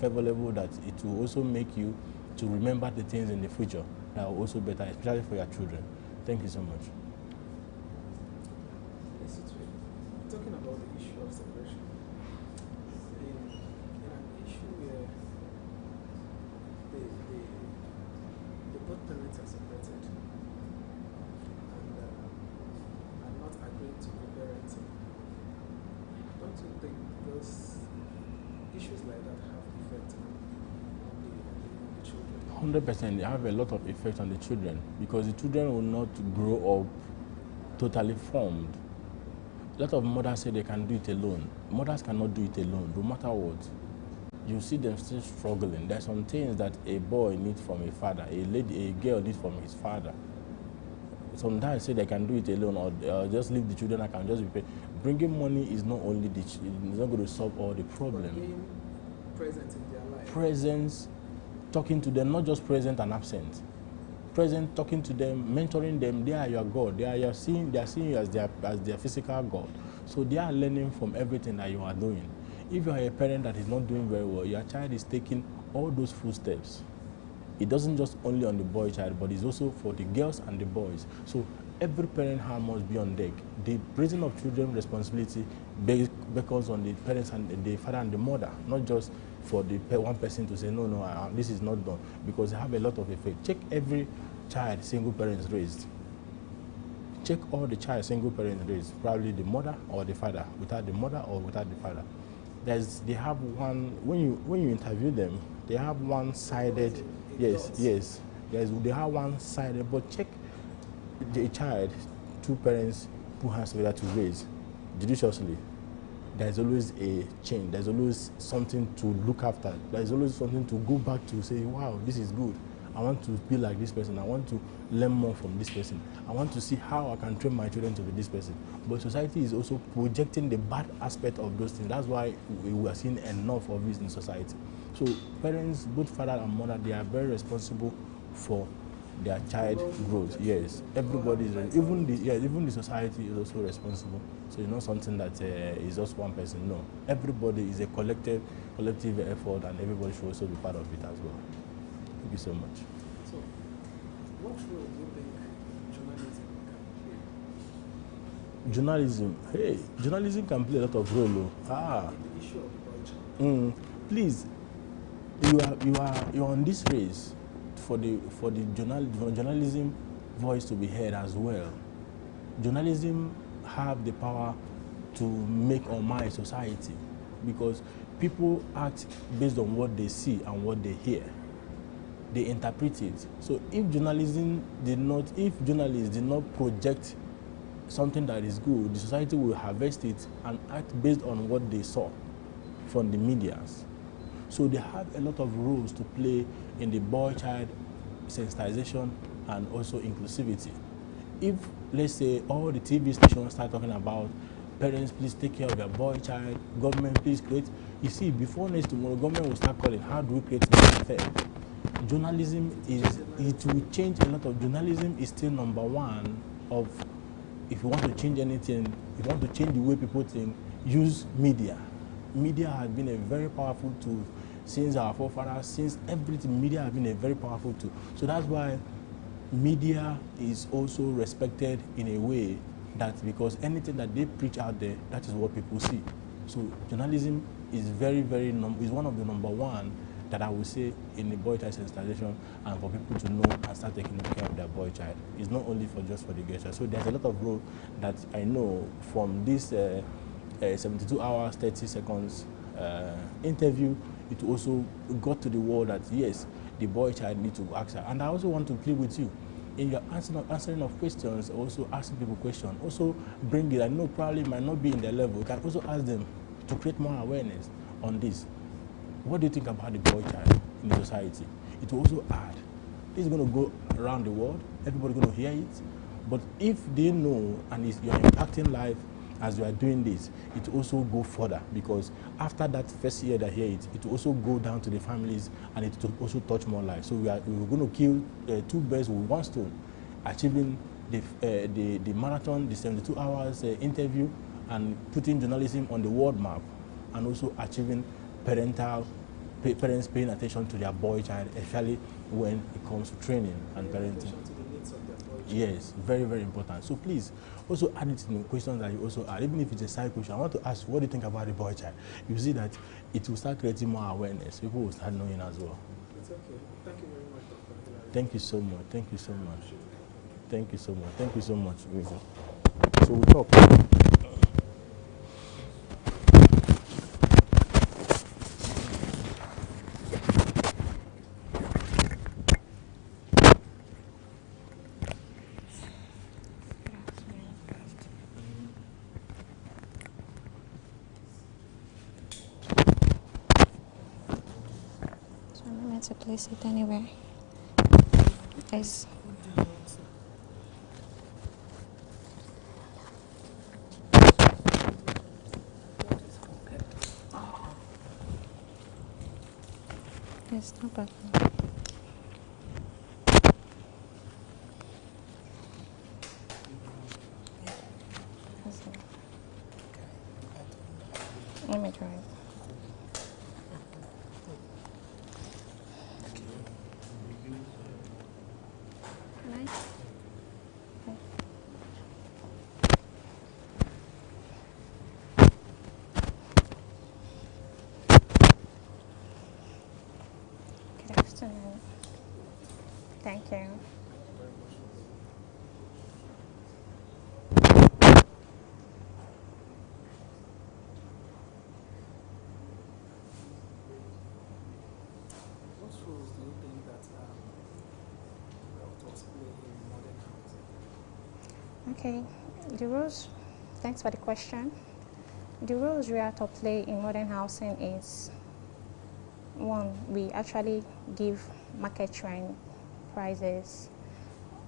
favorable that it will also make you to remember the things in the future that are also better, especially for your children. Thank you so much. Talking about the issue of separation, in an issue where the both parents are separated and are not agreeing to co-parenting, don't you think those issues like that have effect on the children? 100%, they have a lot of effect on the children, because the children will not grow up totally formed. A lot of mothers say they can do it alone. Mothers cannot do it alone, no matter what. You see them still struggling. There's some things that a boy needs from a father, a girl needs from his father. Sometimes say they can do it alone, or just leave the children. I can just be paid. Bringing money is not only it's not going to solve all the problems. Being present in their life. Presence, talking to them, not just present and absent. Present, talking to them, mentoring them. They are your God. They are seeing you as their physical God. So they are learning from everything that you are doing. If you are a parent that is not doing very well, your child is taking all those footsteps. It doesn't just only on the boy child, but it's also for the girls and the boys. So every parent must be on deck. The raising of children responsibility beckons on the parents and the father and the mother, not just for the one person to say, no, this is not done, because they have a lot of effect. Check every child single parents raised. Check all the child single parents raised, probably the mother or the father, without the mother or without the father. They have one, when you interview them, they have one-sided, yes, they have one-sided, but check the child, two parents put hands together to raise. judiciously, there's always a change. There's always something to look after. There's always something to go back to say, wow, this is good. I want to be like this person. I want to learn more from this person. I want to see how I can train my children to be this person. But society is also projecting the bad aspect of those things. That's why we are seeing enough of this in society. So parents, both father and mother, they are very responsible for their child growth. Yes, everybody is, even the society is also responsible. So it's not something that is just one person. No, everybody is a collective effort, and everybody should also be part of it as well. Thank you so much. So, what role do you think journalism can play? Journalism, hey, journalism can play a lot of role. In the issue of the culture. Please, you are on this race for the journalism voice to be heard as well. Journalism have the power to make or mar society, because people act based on what they see and what they hear. They interpret it. So if journalists did not project something that is good, the society will harvest it and act based on what they saw from the medias. So they have a lot of roles to play in the boy-child sensitization and also inclusivity. If, let's say, all the TV stations start talking about parents, please take care of your boy child, government, please create, you see, before next tomorrow, government will start calling, how do we create the fair? Journalism it will change a lot of, journalism is still number one of, if you want to change anything, if you want to change the way people think, use media. Media has been a very powerful tool since our forefathers, since everything, media has been a very powerful tool. So that's why media is also respected in a way that, because anything that they preach out there, that is what people see. So journalism is is one of the number one that I would say in the boy child sensitization, and for people to know and start taking care of their boy child. It's not only for just for the girl child. So there's a lot of role that I know from this 72 hours, 30 seconds interview. It also got to the world that yes, the boy child needs to ask her. And I also want to plead with you, in your answering of questions, also asking people questions, also bring it. I know probably might not be in their level. You can also ask them to create more awareness on this. What do you think about the boy child in the society? It will also add. This is going to go around the world. Everybody's going to hear it. But if they know and you're impacting life as you are doing this, it will also go further, because after that first year they hear it, it will also go down to the families and it will also touch more lives. So we're going to kill two birds with one stone, achieving the marathon, the 72 hours interview, and putting journalism on the world map, and also achieving parents paying attention to their boy child, especially when it comes to training and parenting. Yes, very, very important. So please also add it in the questions that you also add, even if it's a side question. I want to ask, what do you think about the boy child? You see that it will start creating more awareness. People will start knowing as well. It's okay. Thank you very much, Dr. Hilary. Thank you so much. Thank you so much. Thank you so much. Thank you so much. So we talk. To place it anywhere. Yes. Yes, no problem. Let me try it. Good afternoon. Thank you. What roles do you think that authors play in modern housing? Okay, the roles Thanks for the question. The roles Realtor play in modern housing is, one, we actually give market trend, prices,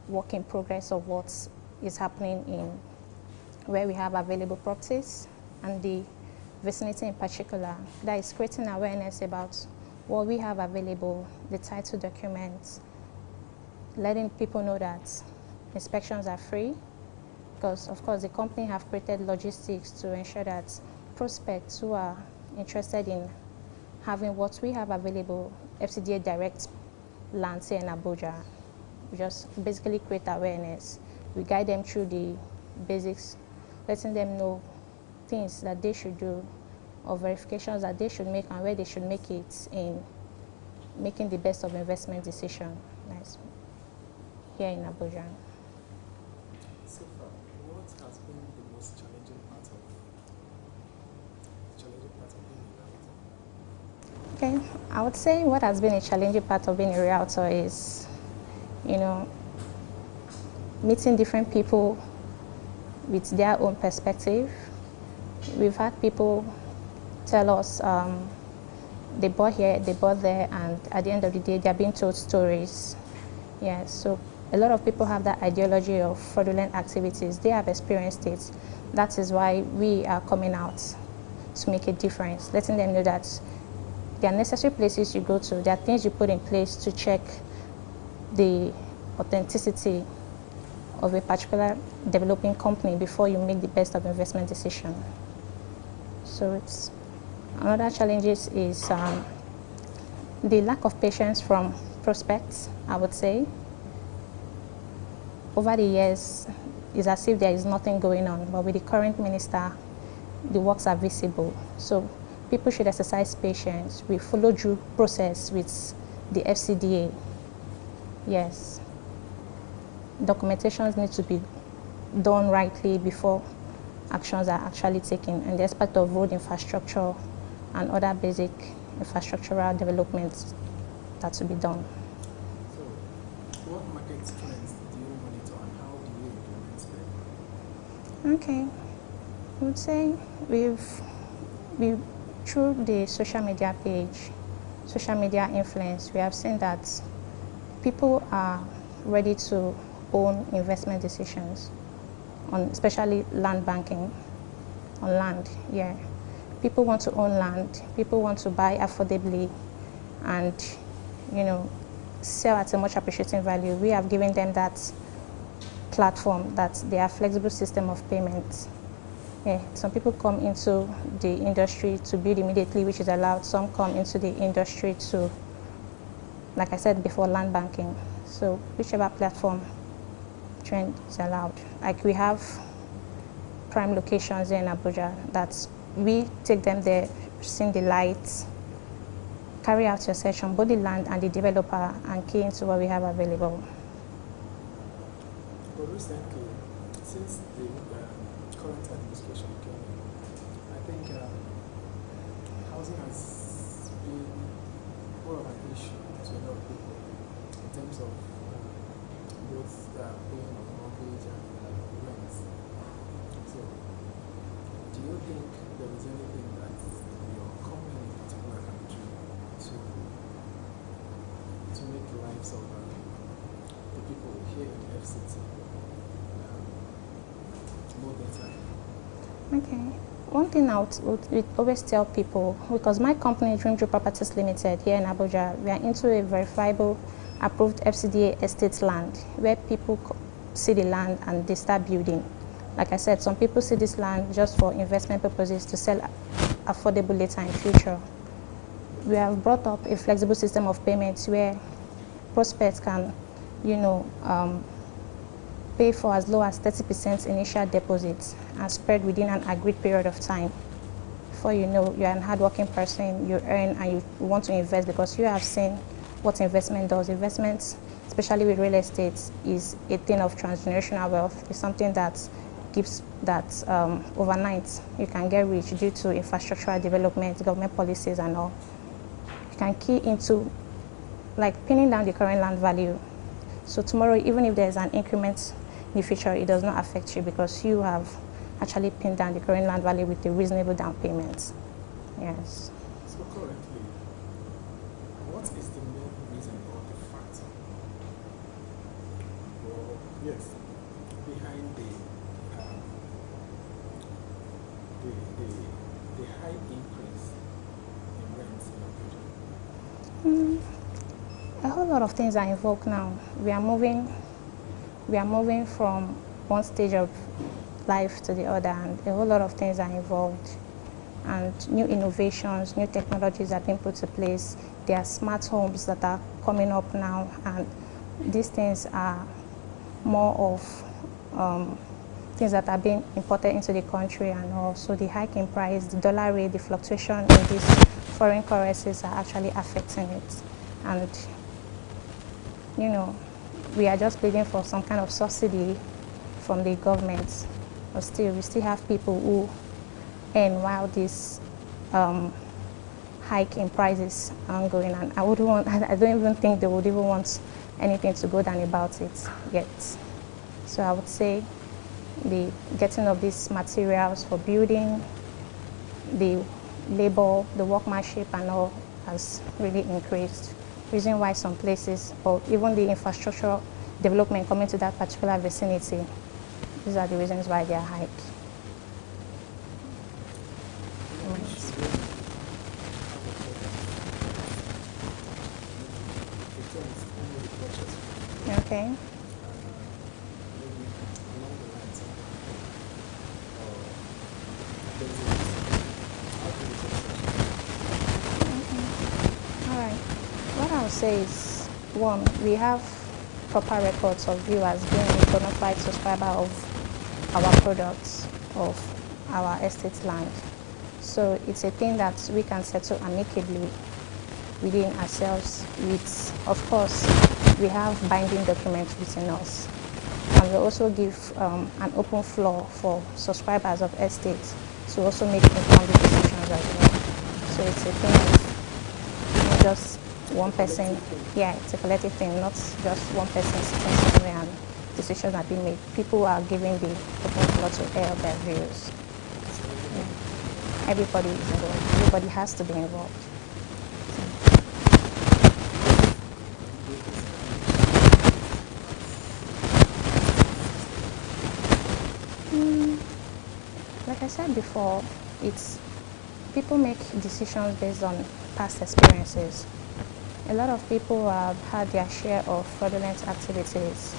work in progress of what is happening in where we have available properties and the vicinity in particular. That is creating awareness about what we have available, the title documents, letting people know that inspections are free, because of course the company have created logistics to ensure that prospects who are interested in having what we have available, FCDA direct lands here in Abuja, we just basically create awareness. We guide them through the basics, letting them know things that they should do or verifications that they should make and where they should make it in making the best of investment decision. Nice. Here in Abuja. So far, what has been the most challenging part of being a realtor? Okay, I would say what has been a challenging part of being a realtor is, meeting different people with their own perspective. We've had people tell us they bought here, they bought there, and at the end of the day, they're being told stories. Yeah, so a lot of people have that ideology of fraudulent activities. They have experienced it. That is why we are coming out to make a difference, letting them know that there are necessary places you go to, there are things you put in place to check the authenticity of a particular developing company before you make the best of investment decision. So it's another challenges is the lack of patience from prospects, I would say. Over the years, it's as if there is nothing going on, but with the current minister, the works are visible. So people should exercise patience. We follow due process with the FCDA. Yes. Documentations need to be done rightly before actions are actually taken, and the aspect of road infrastructure and other basic infrastructural developments that to be done. So, what market trends do you monitor and how do you implement them? Okay, I would say we've through the social media page, social media influence, we have seen that people are ready to own investment decisions on especially land banking, on land, yeah. People want to own land, people want to buy affordably and, sell at a much appreciating value. We have given them that platform, that they have flexible system of payments. Yeah, some people come into the industry to build immediately, which is allowed. Some come into the industry to, like I said before, land banking. So whichever platform trend is allowed. Like we have prime locations in Abuja that we take them there, seen the lights, carry out your search on both the land and the developer and key into what we have available. But recently, since the current administration came in, I think housing has been more of an issue to a lot of people in terms of both paying of mortgage and rent. So, do you think there is anything that your company in particular can do to make the lives of the people here in FCT more better? Okay. One thing I would always tell people, because my company, Dream Properties Limited, here in Abuja, we are into a verifiable, approved FCDA estate land, where people see the land and they start building. Like I said, some people see this land just for investment purposes to sell affordable later in future. We have brought up a flexible system of payments where prospects can, pay for as low as 30% initial deposits and spread within an agreed period of time. Before you know, you're an hardworking person, you earn and you want to invest because you have seen what investment does. Investments, especially with real estate, is a thing of transgenerational wealth. It's something that gives that overnight you can get rich due to infrastructural development, government policies and all. You can key into like pinning down the current land value. So tomorrow, even if there's an increment in the future, it does not affect you because you have actually pin down the current land value with a reasonable down payment. Yes. So currently, what is the main reason or the factor, or yes, behind the high increase in rents in Abuja? A whole lot of things are involved now. We are moving from one stage of life to the other, and a whole lot of things are involved. And new innovations, new technologies are being put to place. There are smart homes that are coming up now, and these things are more of things that are being imported into the country, and also the hike in price, the dollar rate, the fluctuation in these foreign currencies are actually affecting it. And, you know, we are just pleading for some kind of subsidy from the government, but still, we still have people who earn while this hike in prices are ongoing, and I don't even think they would even want anything to go down about it yet. So I would say the getting of these materials for building, the labor, the workmanship and all has really increased. Reason why some places, or even the infrastructure development coming to that particular vicinity, these are the reasons why they are hiked. Okay. All right. What I would say is, one, we have proper records of you as being a bona fide subscriber of our products, of our estate land. So it's a thing that we can settle amicably within ourselves with, of course, we have binding documents between us. And we also give an open floor for subscribers of estates to also make informed decisions as well. So it's a thing of not just one person. Yeah, it's a collective thing, not just one person sitting somewhere and decisions are being made. People are giving the open floor to air their views. Yeah. Everybody is involved. Everybody has to be involved. Like I said before, it's people make decisions based on past experiences. A lot of people have had their share of fraudulent activities,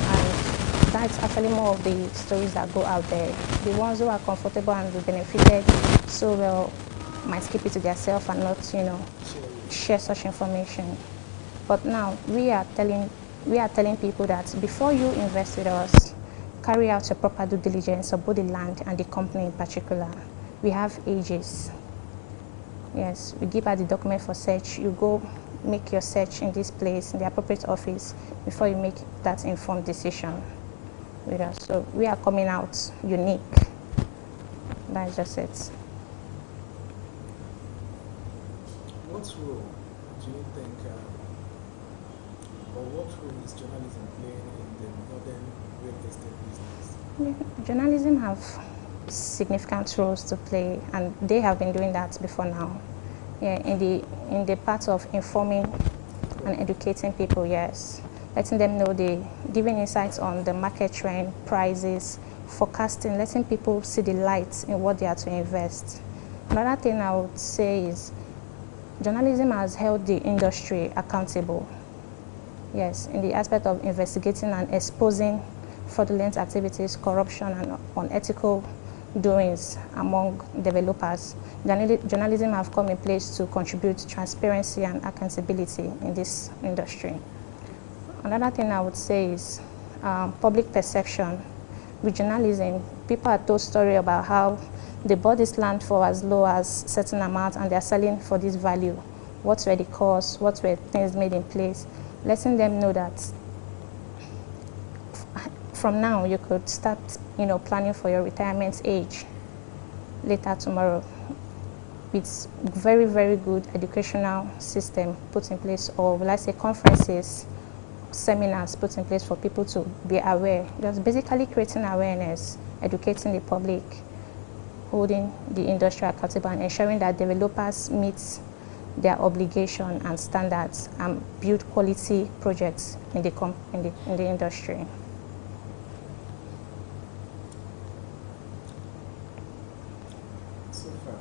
and that's actually more of the stories that go out there. The ones who are comfortable and who benefited so well might keep it to themselves and not, share such information. But now we are telling people that before you invest with us, carry out your proper due diligence of both the land and the company in particular. We have ages. Yes, we give out the document for search. You go make your search in this place, in the appropriate office, before you make that informed decision with us. So we are coming out unique. That's just it. What role do you think, or what role is journalism playing in the modern real estate business? Journalism have significant roles to play, and they have been doing that before now. Yeah, in the part of informing and educating people, yes, letting them know, giving insights on the market trend, prices, forecasting, letting people see the light in what they are to invest. Another thing I would say is journalism has held the industry accountable. Yes, in the aspect of investigating and exposing fraudulent activities, corruption, and unethical doings among developers. Journalism have come in place to contribute to transparency and accountability in this industry. Another thing I would say is public perception. With journalism, people are told stories about how they bought this land for as low as certain amount and they're selling for this value. What were the costs? What were things made in place? Letting them know that from now you could start, planning for your retirement age later tomorrow. It's very, very good educational system put in place, or will I say conferences, seminars put in place for people to be aware. Just basically creating awareness educating the public, holding the industry accountable, and ensuring that developers meet their obligation and standards and build quality projects in the industry. So far,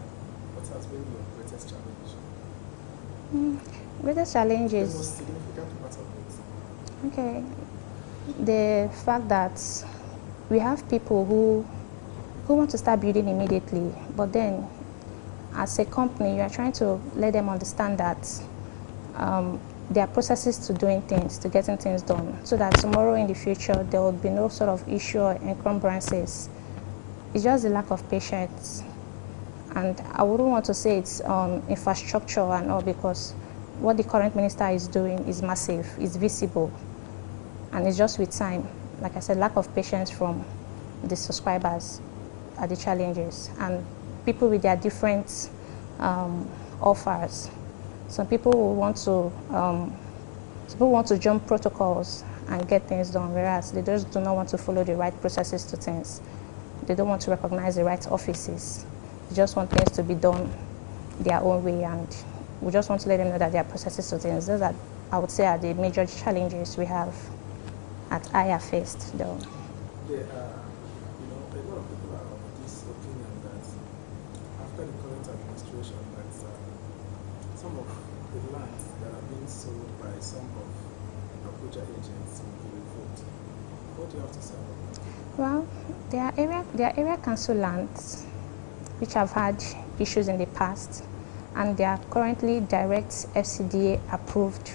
what has been your greatest challenge? Greatest challenge The is most significant part of it? okay, the fact that we have people who want to start building immediately, but then as a company, you are trying to let them understand that there are processes to doing things, to getting things done, so that tomorrow in the future there will be no sort of issue or encumbrances. It's just the lack of patience. And I wouldn't want to say it's infrastructure and all, because what the current minister is doing is massive, it's visible, and it's just with time. Like I said, lack of patience from the subscribers are the challenges, and people with their different offers. Some people will want to jump protocols and get things done, whereas they just do not want to follow the right processes to things. They don't want to recognize the right offices. They just want things to be done their own way, and we just want to let them know that there are processes to things. Those are, I would say, are the major challenges we have at IR faced, though. There are, a lot of people are of this opinion that after the current administration, that some of the lands that are being sold by some of Abuja agents will be revoked. What do you have to say about that? Well, there are area council lands which have had issues in the past, and they are currently direct FCDA approved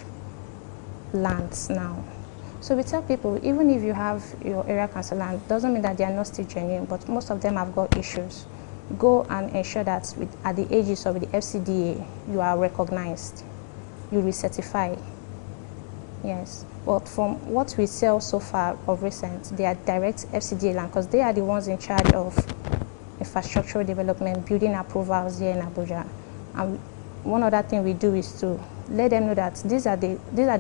lands now. So we tell people, even if you have your area council land, doesn't mean that they are not still genuine, but most of them have got issues. Go and ensure that at the aegis of the FCDA, you are recognized, you recertify. Yes, but from what we sell so far of recent, they are direct FCDA land, because they are the ones in charge of infrastructural development, building approvals here in Abuja. And one other thing we do is to let them know that these are the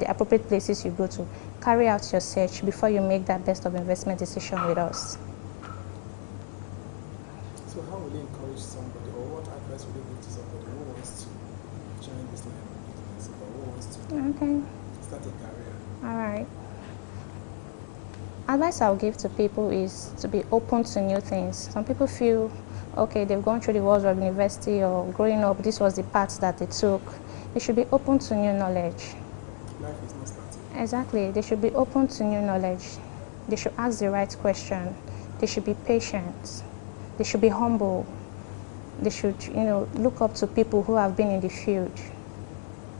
appropriate places you go to. Carry out your search before you make that best of investment decision with us. So how will you encourage somebody, or what advice would you give to somebody who wants to join this line of business, or who wants to start a career? All right. Advice I'll give to people is to be open to new things. Some people feel, okay, they've gone through the walls of university, or growing up, this was the path that they took. They should be open to new knowledge. Life is not static. Exactly. They should be open to new knowledge. They should ask the right question. They should be patient. They should be humble. They should, look up to people who have been in the field.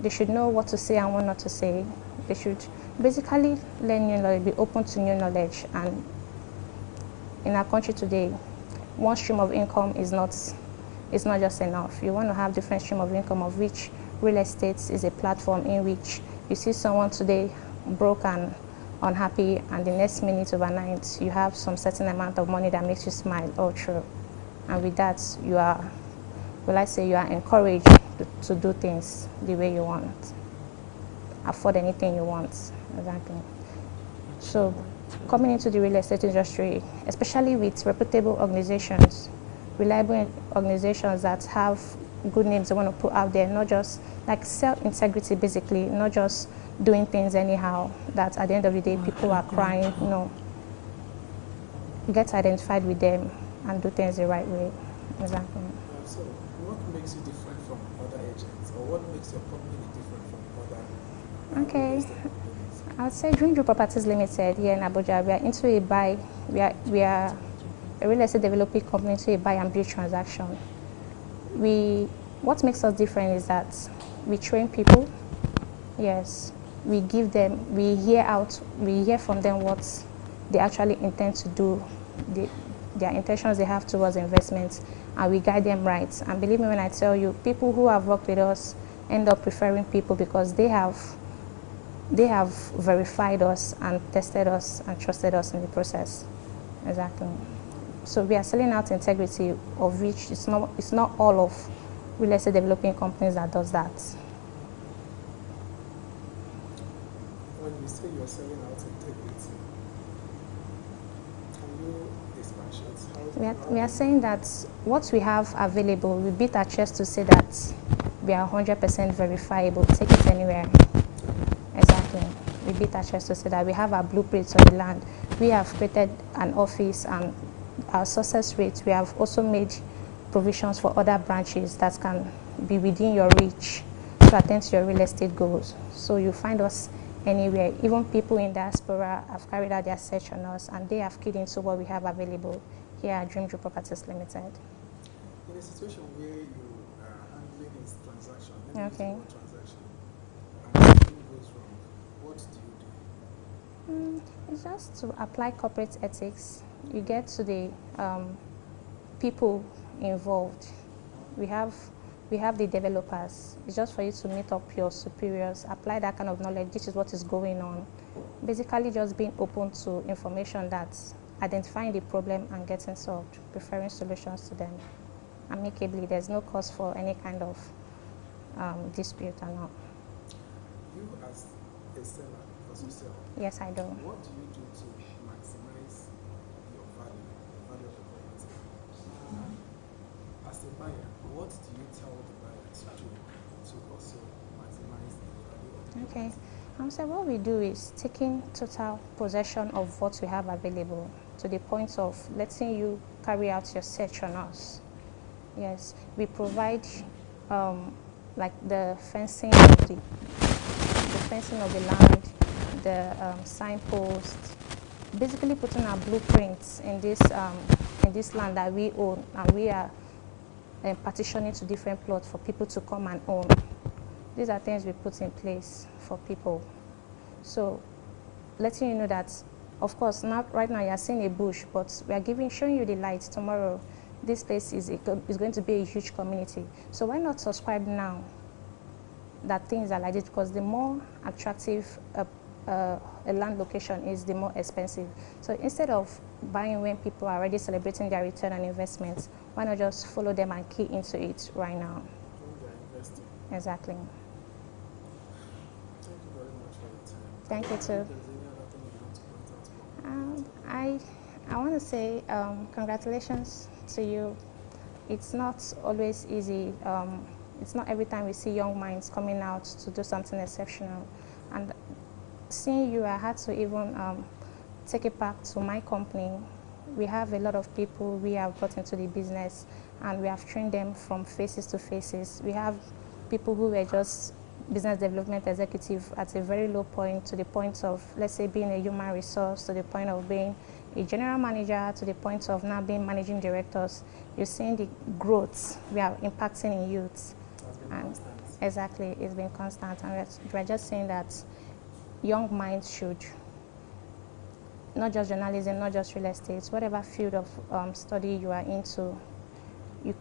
They should know what to say and what not to say. They should basically learn new knowledge, be open to new knowledge. And in our country today, one stream of income is not just enough. You want to have different stream of income, of which real estate is a platform in which you see someone today broke and unhappy, and the next minute, overnight, you have some certain amount of money that makes you smile all through. And with that, you are encouraged to do things the way you want, afford anything you want. Exactly. So coming into the real estate industry, especially with reputable organizations, reliable organizations that have good names they want to put out there, not just like self-integrity, basically, not just doing things anyhow, that at the end of the day people are crying. No. Get identified with them and do things the right way. Exactly. So what makes you different from other agents, or what makes your company different from other Okay. real estate companies? I would say Dream Group Properties Limited here in Abuja, we are into a buy, we are a real estate developing company into a buy and build transaction. What makes us different is that we train people. Yes, we give them, we hear from them what they actually intend to do, their intentions they have towards investments, and we guide them right. And believe me when I tell you, people who have worked with us end up preferring people because they have verified us and tested us and trusted us in the process. Exactly. So we are selling out integrity, of which it's not all of real estate developing companies that does that. When you say you're selling out integrity, can you expand one shot? We are saying that what we have available, we beat our chest to say that we are 100% verifiable. Take it anywhere. Exactly. We beat our chest to say that we have our blueprints on the land. We have created an office, and our success rate, we have also made provisions for other branches that can be within your reach to attend to your real estate goals. So you find us anywhere. Even people in diaspora have carried out their search on us, and they have keyed into what we have available here at Dream True Properties Limited. In a situation where you are handling a transaction, Okay. transaction, and something goes wrong, what do you do? It's just to apply corporate ethics. You get to the people involved. We have the developers. It's just for you to meet up your superiors, apply that kind of knowledge. This is what is going on. Basically, just being open to information that's identifying the problem and getting solved, preferring solutions to them amicably. There's no cause for any kind of dispute or not. You as a seller, because you sell, Yes, I do. what do you do to maximize your value, the value of the property? As a buyer, what do you tell the buyer to do to also maximize the value of the Okay. property? So what we do is taking total possession of what we have available to the point of letting you carry out your search on us. Yes, we provide like the fencing of the land, the signposts, basically putting our blueprints in this land that we own, and we are partitioning to different plots for people to come and own. These are things we put in place for people. So letting you know that, of course, right now you're seeing a bush, but we are showing you the light. Tomorrow, this place is going to be a huge community. So why not subscribe now that things are like this? Because the more attractive a land location is, the more expensive. So instead of buying when people are already celebrating their return on investments, why not just follow them and key into it right now? Exactly. Thank you very much for your time. Thank you too. If there's any other thing you want to point out? I want to say congratulations to you. It's not always easy. It's not every time we see young minds coming out to do something exceptional. And seeing you, I had to even take it back to my company. We have a lot of people we have brought into the business, and we have trained them from faces to faces. We have people who were just business development executive at a very low point, to the point of, let's say, being a human resource, to the point of being a general manager, to the point of now being managing directors. You're seeing the growth we are impacting in youth. And exactly, it's been constant. And we're just saying that young minds should, not just journalism, not just real estate, whatever field of study you are into, you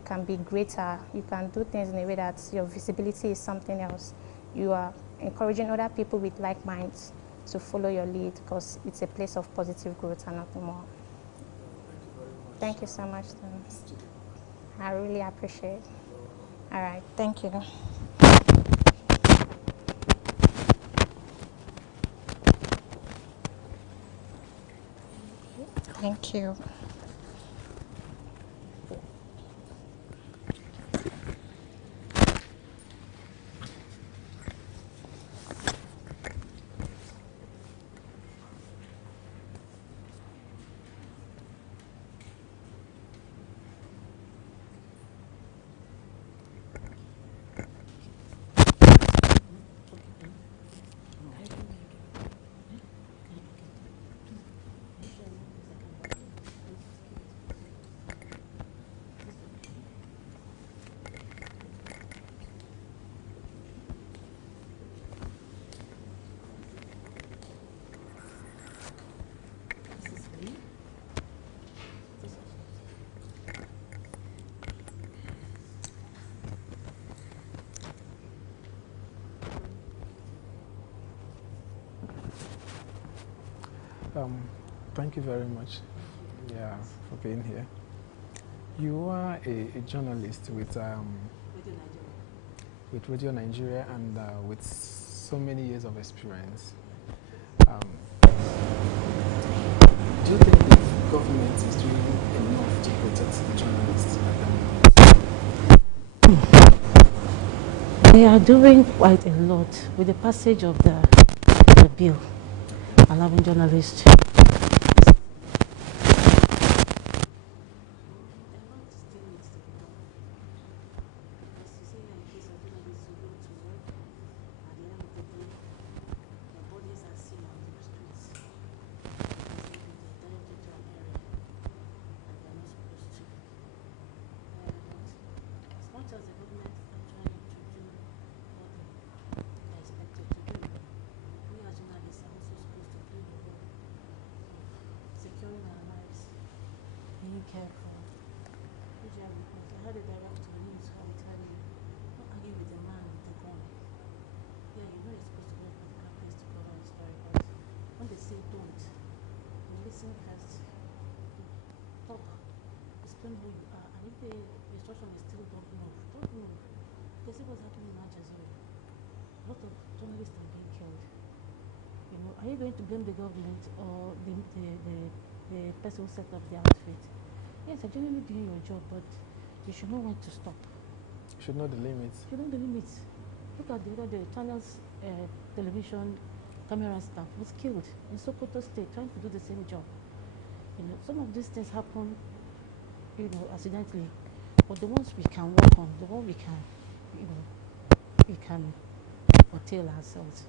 can be greater. You can do things in a way that your visibility is something else. You are encouraging other people with like minds to follow your lead, because it's a place of positive growth and nothing more. Thank you so much. I really appreciate it. All right, thank you. Thank you. Thank you very much, for being here. You are a journalist with Radio Nigeria and with so many years of experience. Do you think it's government is doing enough to protect the journalists at the moment? They are doing quite a lot with the passage of the bill allowing journalists. Careful. Usually, because I had a director to the news who will tell you, don't argue with the man with the gun. Yeah, you know you're supposed to go to a particular place to cover a story, but when they say don't, you listen first, talk, explain who you are, and if the instruction is still don't move, don't move. They see what's happening in Al Jazeera. A lot of journalists are being killed. You know, are you going to blame the government or the person who set up the outfit? Yes, you're generally doing your job, but you should know when to stop. You should know the limits. You should know the limits. Look at the other day, Channel's television camera staff was killed in Sokoto State trying to do the same job. You know, some of these things happen, you know, accidentally, but the ones we can work on, the one we can, you know, we can curtail ourselves.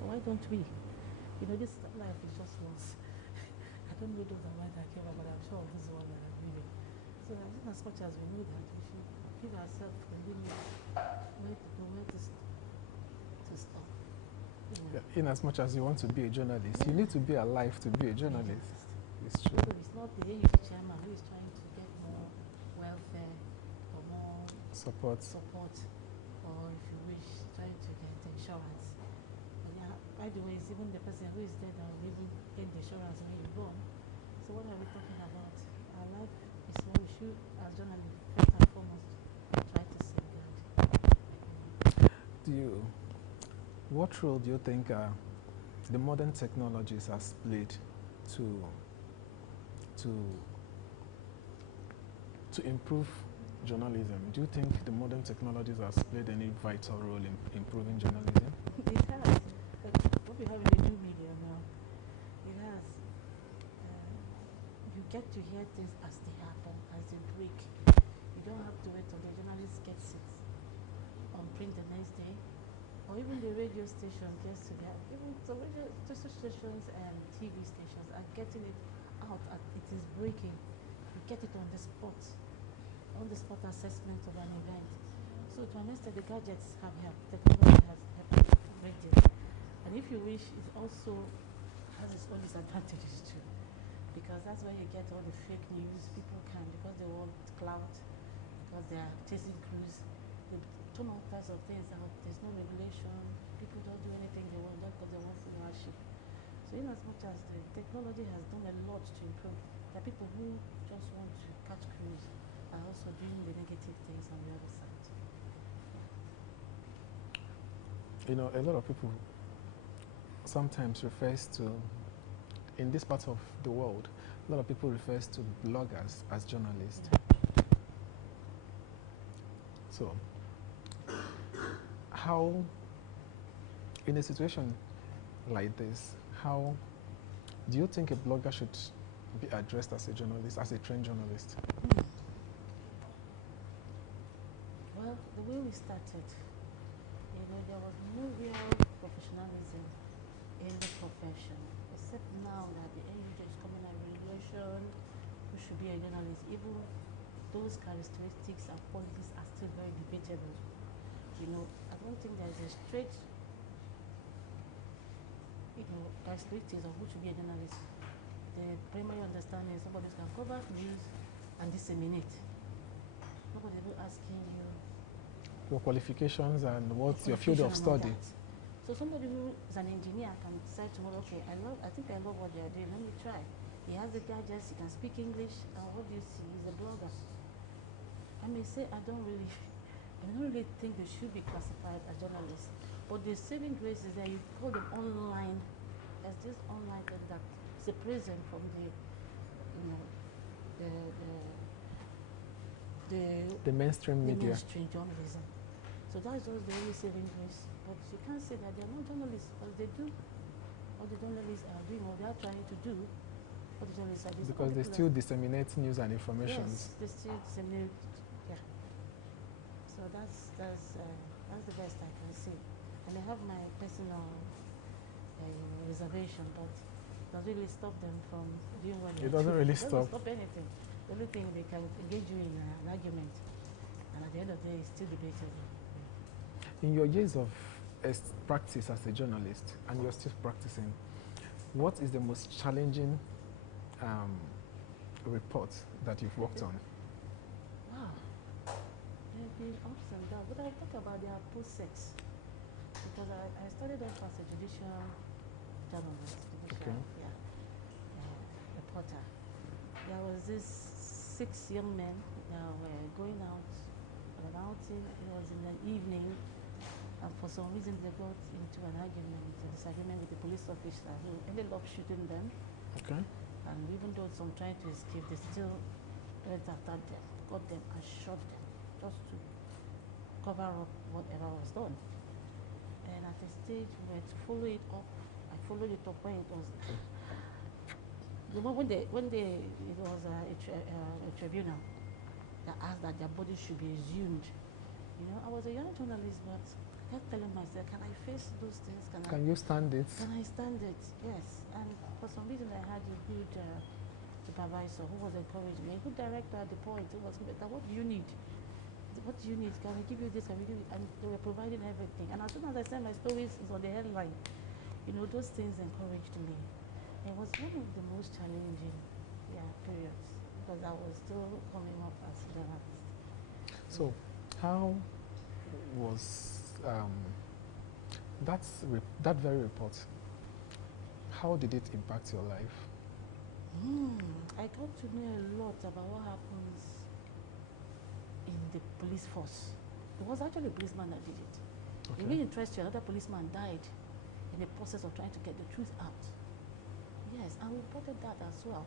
But why don't we? You know, this life is just lost. I don't know those that came up, but I'm sure this one that I'm living. So as much as we know that, we should give ourselves the limit where to go, where to stop. You know. Yeah, in as much as you want to be a journalist, you need to be alive to be a journalist. It's true. So it's not the AUG chairman who is trying to get more welfare or more support, or if you wish, trying to get insurance. But yeah, by the way, it's even the person who is there that will even get the insurance when you're born. So what are we talking about? Our life is what we should, as journalists, first and foremost, try to safeguard. What role do you think the modern technologies has played to improve journalism? Do you think the modern technologies has played any vital role in improving journalism? It has. But what we have in the new media now, it has. You get to hear things as they happen, as they break. You don't have to wait till the journalist gets it on print the next day. Or even the radio station gets to that. Even the radio stations and TV stations are getting it out as it is breaking. You get it on the spot assessment of an event. So to an extent, the gadgets have helped. Technology has helped break this. And if you wish, it also has its own disadvantages too. Because that's where you get all the fake news. People can, because they want clout, because they are chasing crews, they turn all kinds of things out. There's no regulation. People don't do anything they want because they want followership. So in as much as the technology has done a lot to improve, there are people who just want to catch crews are also doing the negative things on the other side. You know, a lot of people sometimes refers to, in this part of the world, a lot of people refers to bloggers as journalists. So, how, in a situation like this, how do you think a blogger should be addressed as a journalist, as a trained journalist? Well, the way we started, you know, there was no real professionalism in the profession, except now that the AUJ is coming out with regulation, who should be a journalist. Even those characteristics and qualities are still very debatable. You know, I don't think there's a straight, you know, characteristics of who should be a journalist. The primary understanding is somebody who can cover news and disseminate. Nobody will asking you your qualifications and what's your field of study. So somebody who is an engineer can decide tomorrow, okay, I think I love what they are doing, let me try. He has the gadgets, he can speak English, and what do you see? He's a blogger. I may say I don't really think they should be classified as journalists. But the saving grace is that you call them online, as this online thing that separates them from the you know, the The mainstream the media. mainstream journalism. So that is just the only saving grace. But you can't say that they're not journalists, because they do what the journalists are doing, what they are trying to do. What the journalists are doing. Because they still disseminate news and information. Yes, they still disseminate. Yeah. So that's the best I can say. And I have my personal reservation, but it doesn't really stop them from doing what they It doesn't really It stop. doesn't stop anything. The only thing, they can engage you in an argument, and at the end of the day, it's still debatable. In your years of practice as a journalist, and you're still practicing, what is the most challenging report that you've worked on? Wow. There have been ups and downs, but I'll talk about their post-sex. Because I started off as a judicial journalist, reporter. There was this 6 young men that were going out on an outing. It was in the evening, and for some reason they got into an argument, a disagreement with the police officer who ended up shooting them. Okay. And even though some tried to escape, they still went after them, got them and shot them, just to cover up whatever was done. And at a stage, we were to follow it up. I followed it up when it was it was a tribunal that asked that their bodies should be exhumed. You know, I was a young journalist, but I kept telling myself, can I face those things? Can you stand it? Can I stand it? Yes. And for some reason, I had a good supervisor who was encouraging me, a good director at the point who was, what do you need? What do you need? Can we give you this? Can we give you? And they were providing everything. And as soon as I said my stories is on the headline, you know, those things encouraged me. It was one of the most challenging periods, because I was still coming up as a journalist. So, how was that very report? How did it impact your life? I got to know a lot about what happens in the police force. It was actually a policeman that did it. Okay. It really interests you. Another policeman died in the process of trying to get the truth out. Yes, and we reported that as well.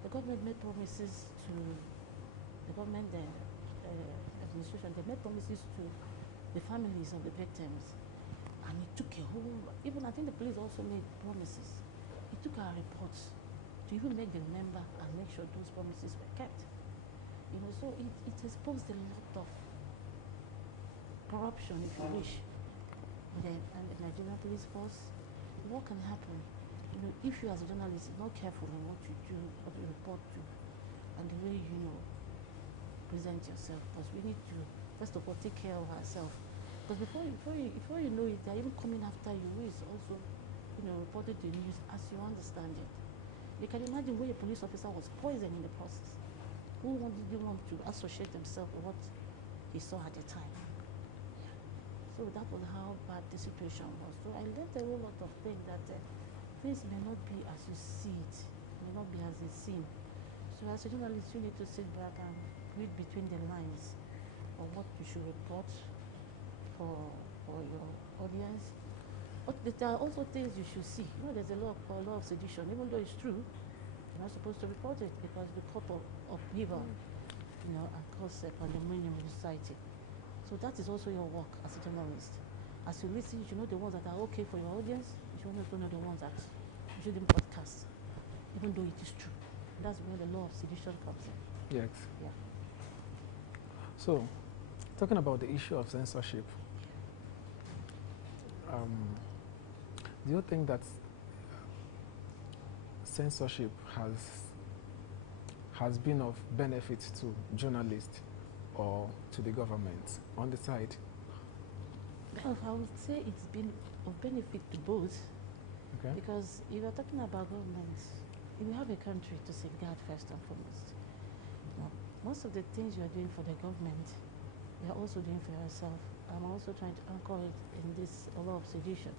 The government made promises to the government, administration. They made promises to the families of the victims, and it took a whole. Even I think the police also made promises. It took our reports to even make them remember and make sure those promises were kept. You know, so it exposed a lot of corruption, if you wish, in the Nigerian police force. What can happen? You know, if you as a journalist are not careful in what you do, what you report to, and the way you present yourself, because we need to first of all take care of ourselves. Because before you know it, they're even coming after you, who is also, reported the news as you understand it. You can imagine where a police officer was poisoned in the process. Who didn't want to associate themselves with what he saw at the time? So that was how bad the situation was. So I learned a whole lot of things that things may not be as you see it, may not be as they seem. So as a journalist, you need to sit back and read between the lines of what you should report for your audience. But there are also things you should see. You know, there's a law of sedition. Even though it's true, you're not supposed to report it because the cause of upheaval, and cause pandemonium in society. So that is also your work as a journalist. As you listen, you should know the ones that are okay for your audience. You should also know the ones that you shouldn't broadcast, even though it is true. That's where the law of sedition comes in. Yes. Yeah. So, talking about the issue of censorship, do you think that censorship has been of benefit to journalists or to the government on the side? Well, I would say it's been of benefit to both. Okay. Because if you're talking about government, you have a country to safeguard first and foremost. Now, most of the things you're doing for the government, you're also doing for yourself. I'm also trying to anchor it in this law of sedition.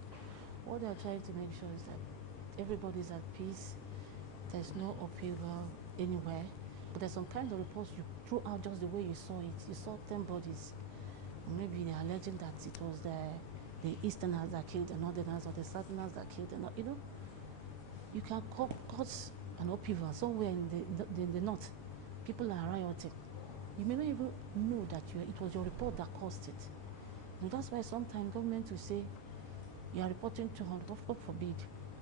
What they're trying to make sure is that everybody's at peace. There's no upheaval anywhere. But there's some kind of reports you threw out just the way you saw it. You saw 10 bodies. Maybe they're alleging that it was the Easterners that killed the Northerners or the Southerners that killed the Northerners. You know, you can cause an upheaval somewhere in the north, people are rioting. You may not even know that it was your report that caused it. And that's why sometimes government will say, you are reporting 200, God forbid,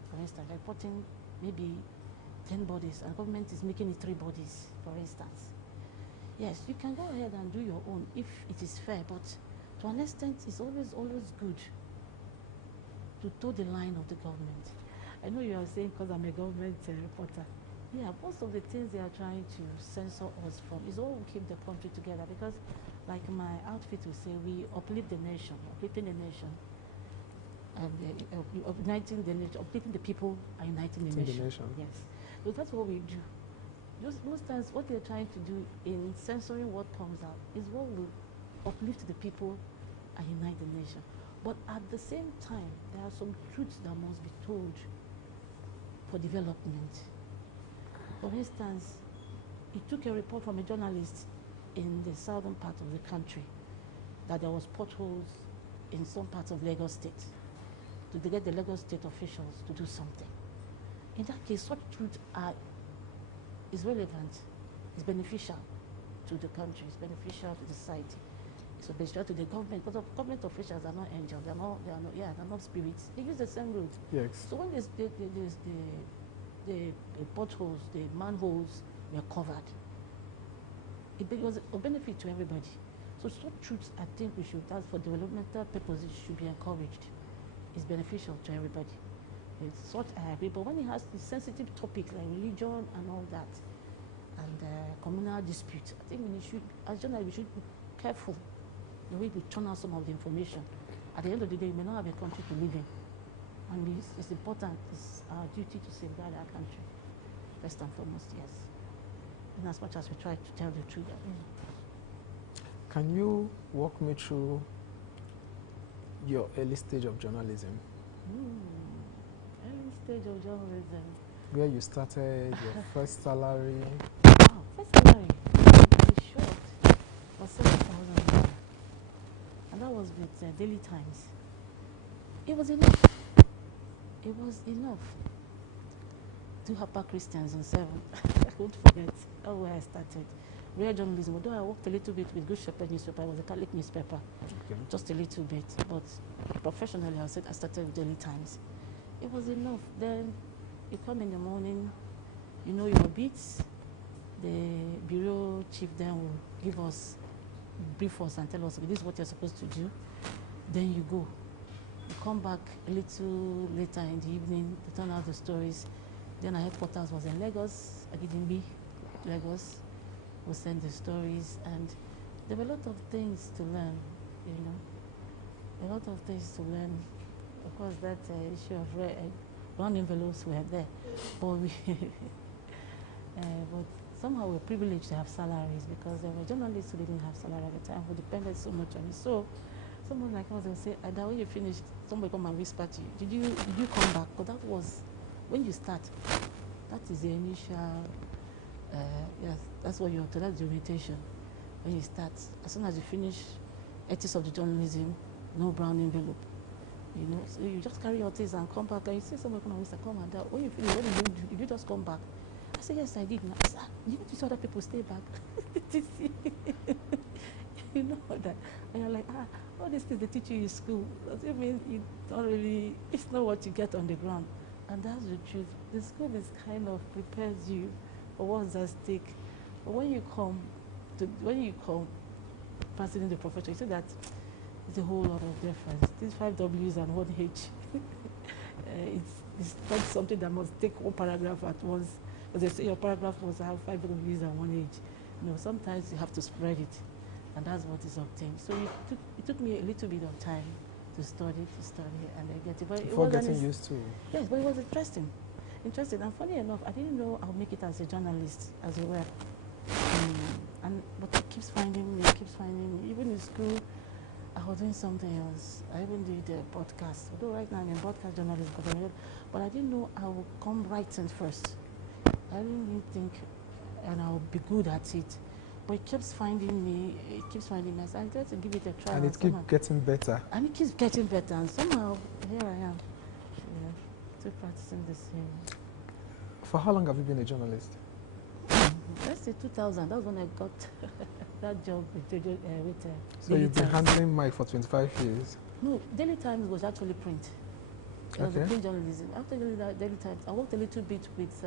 for instance, reporting maybe 10 bodies, and government is making it 3 bodies, for instance. Yes, you can go ahead and do your own if it is fair, but to an extent, it's always good to toe the line of the government. I know you are saying because I'm a government reporter. Yeah, most of the things they are trying to censor us from is all will keep the country together, because like my outfit will say, we uplift the nation, uplifting the nation, and uniting the nation, uplifting the people and uniting the nation. Yes, so that's what we do. Just most times what they're trying to do in censoring what comes out is what will uplift the people and unite the nation. But at the same time, there are some truths that must be told for development. For instance, it took a report from a journalist in the southern part of the country that there was potholes in some parts of Lagos State to get the Lagos State officials to do something. In that case, such truth is relevant, is beneficial to the country, is beneficial to the society, it's beneficial to the government, because government officials are not angels, they're not spirits. They use the same road. Yes. So when the potholes, the manholes were covered, it was a benefit to everybody. So such truths, I think we should, that's for developmental purposes, should be encouraged. It's beneficial to everybody. It's such I agree, but when it has the sensitive topics like religion and all that, and communal disputes, I think we should, as journalists, we should be careful the way we turn out some of the information. At the end of the day, we may not have a country to live in, and it's important. It's our duty to safeguard our country, first and foremost. Yes, in as much as we try to tell the truth. Can you walk me through your early stage of journalism? Early stage of journalism. Where you started, your first salary. Oh, first salary. Very short. Was 7,000, and that was with Daily Times. It was enough. It was enough. 2 Upper Christians on 7. I won't forget where I started. Real journalism, although I worked a little bit with Good Shepherd newspaper, it was a Catholic newspaper, just a little bit, but professionally I started with Daily Times. It was enough. Then you come in the morning, you know your beats, the bureau chief then will brief us and tell us, okay, this is what you're supposed to do. Then you go. You come back a little later in the evening to turn out the stories. Then our headquarters was in Lagos, Agidingbi, Lagos. We send the stories, and there were a lot of things to learn, you know, a lot of things to learn. Of course, that issue of brown envelopes were there, but but somehow we're privileged to have salaries, because there were journalists who didn't have salary at the time, who depended so much on it. So someone like us will say, Ada, when you finish, somebody come and whisper to you, did you come back? Because that was when you start. That is the initial. Yes, that's what you're to. That's the orientation when you start. As soon as you finish ethics of the journalism, no brown envelope. You know, so you just carry your things and come back. And you see someone come and say, "Come and that." When you finish, what did you do? Did you just come back? I said, "Yes, I did." And I said, "You need to see other people stay back." You know that, and you're like, all these things they teach you in school. Does it mean you don't really? It's not what you get on the ground, and that's the truth. The school is kind of prepares you for what's at stake. But when you come passing the profession, you see that it's a whole lot of difference. These 5 W's and 1 H. It's not something that must take one paragraph at once. As they say, your paragraph must have 5 W's and 1 H. You know, sometimes you have to spread it, and that's what is obtained. So it took me a little bit of time to study, and I get it. But before getting used to. Yes, but it was interesting. And funny enough, I didn't know I'll make it as a journalist, as a web. But it keeps finding me. Even in school, I was doing something else. I even did a podcast. Although right now I'm in broadcast journalism, but I didn't know I would come writing first. I didn't think, and I'll be good at it. But it keeps finding me. So I tried to give it a try. And it keeps getting better. And somehow here I am. Still practicing the same. For how long have you been a journalist? Let's say 2000. That was when I got that job with So Daily you've been Times. handling mic for 25 years. No, Daily Times was actually print. It was a Okay. print journalism. After Daily Times, I worked a little bit with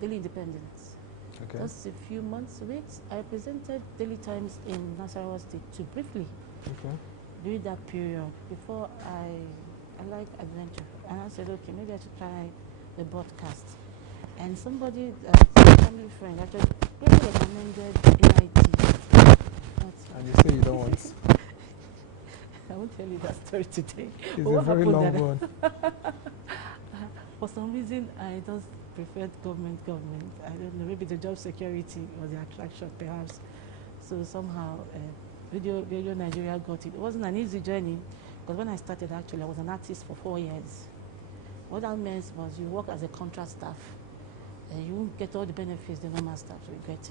Daily Independence. Okay. Just a few months with. I presented Daily Times in Nasarawa State too briefly Okay. during that period before I like adventure. And I said, okay, maybe I should try the broadcast. And somebody, a family friend, actually really recommended AIT. And you say you don't want. I won't tell you that story today. It's But a what very happened long that one. for some reason, I just preferred government. I don't know, maybe the job security or the attraction, perhaps. So somehow, Radio Nigeria got it. It wasn't an easy journey, because when I started, actually, I was an artist for 4 years. What that meant was you work as a contract staff, and you won't get all the benefits the normal staff will get.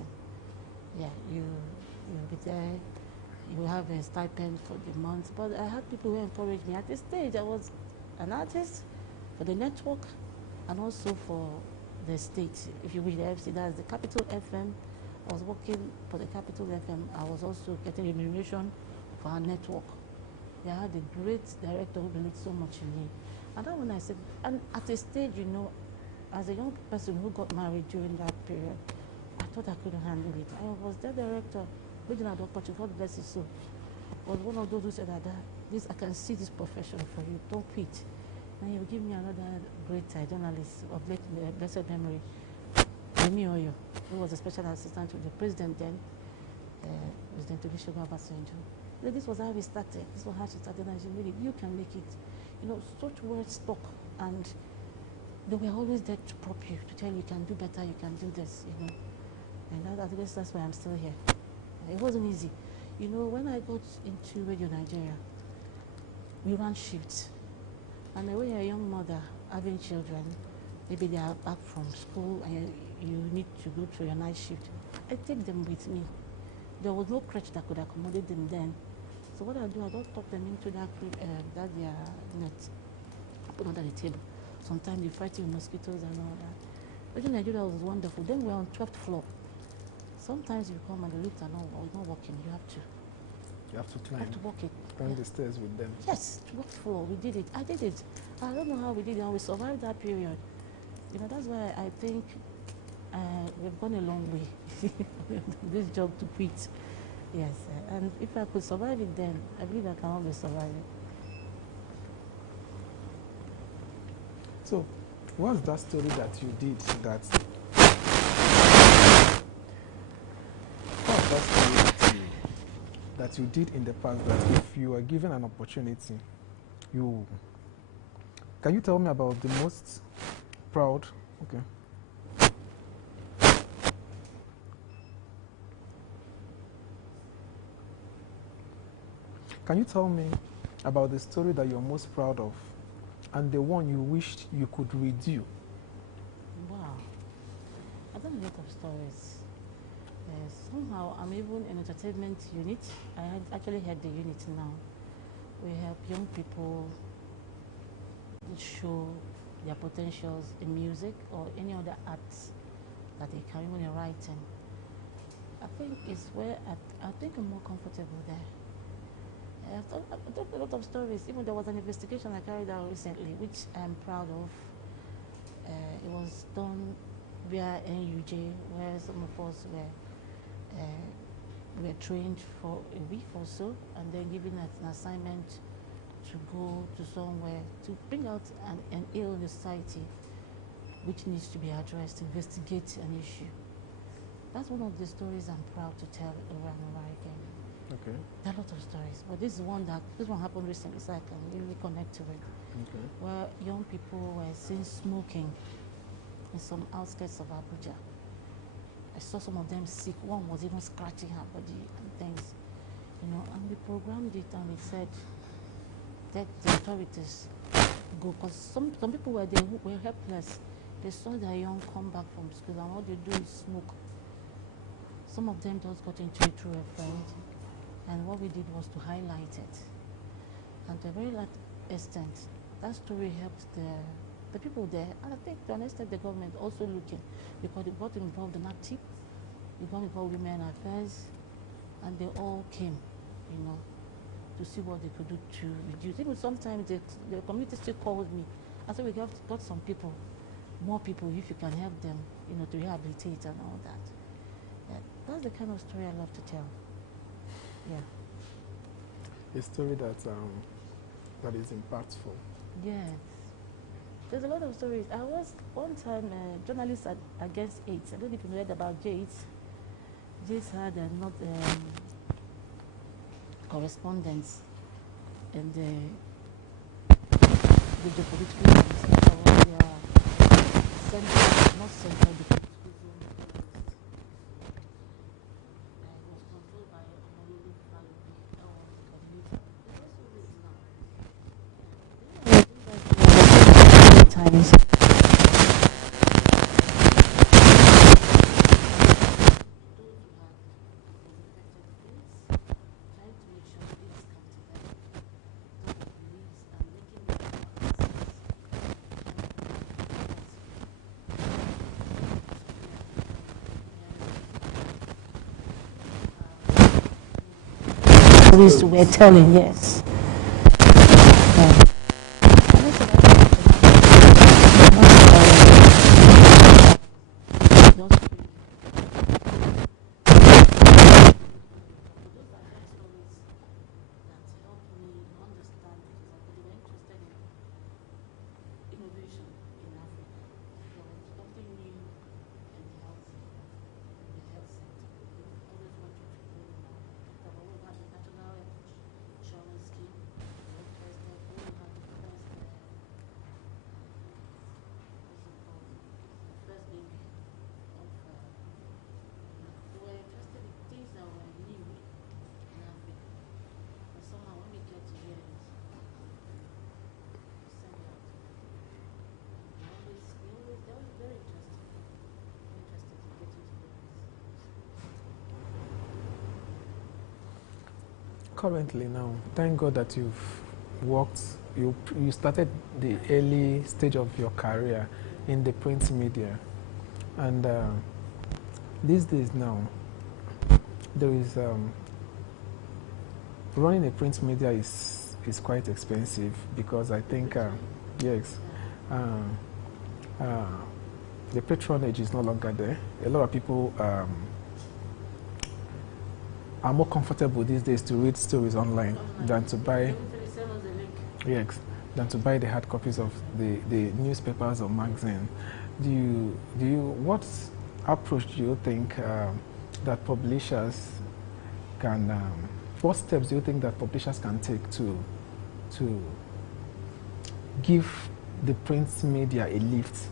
Yeah, you'll be there. You have a stipend for the month. But I had people who encouraged me. At this stage, I was an artist for the network and also for the state. If you wish, the FC, that's the Capital FM. I was working for the Capital FM. I was also getting remuneration for our network. I had a great director who believed so much in me. And then when I said, and at a stage, you know, as a young person who got married during that period, I thought I couldn't handle it. I was the director, regional doctor, God bless his soul, was one of those who said that I can see this profession for you, don't quit. And he will give me another great journalist of blessed memory, Remi Oyo, who was a special assistant to the president then, President Olusegun Obasanjo. This was how we started. This was how she started, and she made it. You can make it. You know, such words stuck, and they were always there to prop you, to tell you can do better, you can do this, you know. And I guess that's why I'm still here. It wasn't easy. You know, when I got into Radio Nigeria, we ran shifts. And when you're a young mother having children, maybe they are back from school and you need to go to your night shift, I take them with me. There was no crutch that could accommodate them then. So what I do, I don't tuck them into that their net, put under the table. Sometimes you fight with mosquitoes and all that. Radio Nigeria was wonderful. Then we're on 12th floor. Sometimes you come and the lift are not working. You have to. You have to climb. You have to walk it. Climb the stairs with them. Yes, 12th floor. We did it. I did it. I don't know how we did it, and we survived that period. You know, that's why I think we've gone a long way. This job to quit. Yes, and if I could survive it then, I believe I can always survive it. So, what's that story that you did that? What's that story that you did in the past that if you were given an opportunity, you... Can you tell me about the most proud... Okay. Can you tell me about the story that you're most proud of and the one you wished you could redo? Wow. I've done a lot of stories. Somehow I'm even in entertainment unit. I had actually had the unit now. We help young people show their potentials in music or any other arts that they can, even in writing. I think it's where I think I'm more comfortable there. I've told a lot of stories. Even there was an investigation I carried out recently, which I'm proud of. It was done via NUJ, where some of us were trained for a week or so, and then given an assignment to go to somewhere to bring out an ill in the society, which needs to be addressed, investigate an issue. That's one of the stories I'm proud to tell over and over again. Okay. There are a lot of stories, but this one happened recently, so I can really connect to it. Okay. Where young people were seen smoking in some outskirts of Abuja. I saw some of them sick. One was even scratching her body and things, you know. And we programmed it, and we said that the authorities go, because some people were there who were helpless. They saw their young come back from school, and all they do is smoke. Some of them just got into it through a friend. And what we did was to highlight it. And to a very large extent, that story helped the the people there, and I think to an extent the government also looking, because they got involved in ACTIP, they got involved in Women Affairs, and they all came, you know, to see what they could do to reduce. Even sometimes the community still calls me. I said, we got some people, more people, if you can help them, you know, to rehabilitate and all that. Yeah, that's the kind of story I love to tell. Yeah. A story that that is impactful. Yes. There's a lot of stories. I was one time journalist against AIDS. I don't know if you read about JAIDS. JAIDS had not correspondence and with the political ones. So they are central, not central, the political zone. Was controlled by a Honolulu family or community. It's also this now. Times. We're telling, yes. Currently now, thank God that you've worked, you started the early stage of your career in the print media. And these days now, there is, running a print media is quite expensive because I think, yes, the patronage is no longer there. A lot of people are more comfortable these days to read stories online than to buy, yes, than to buy the hard copies of the newspapers or magazine. What approach do you think that publishers can, what steps do you think that publishers can take to give the print media a lift?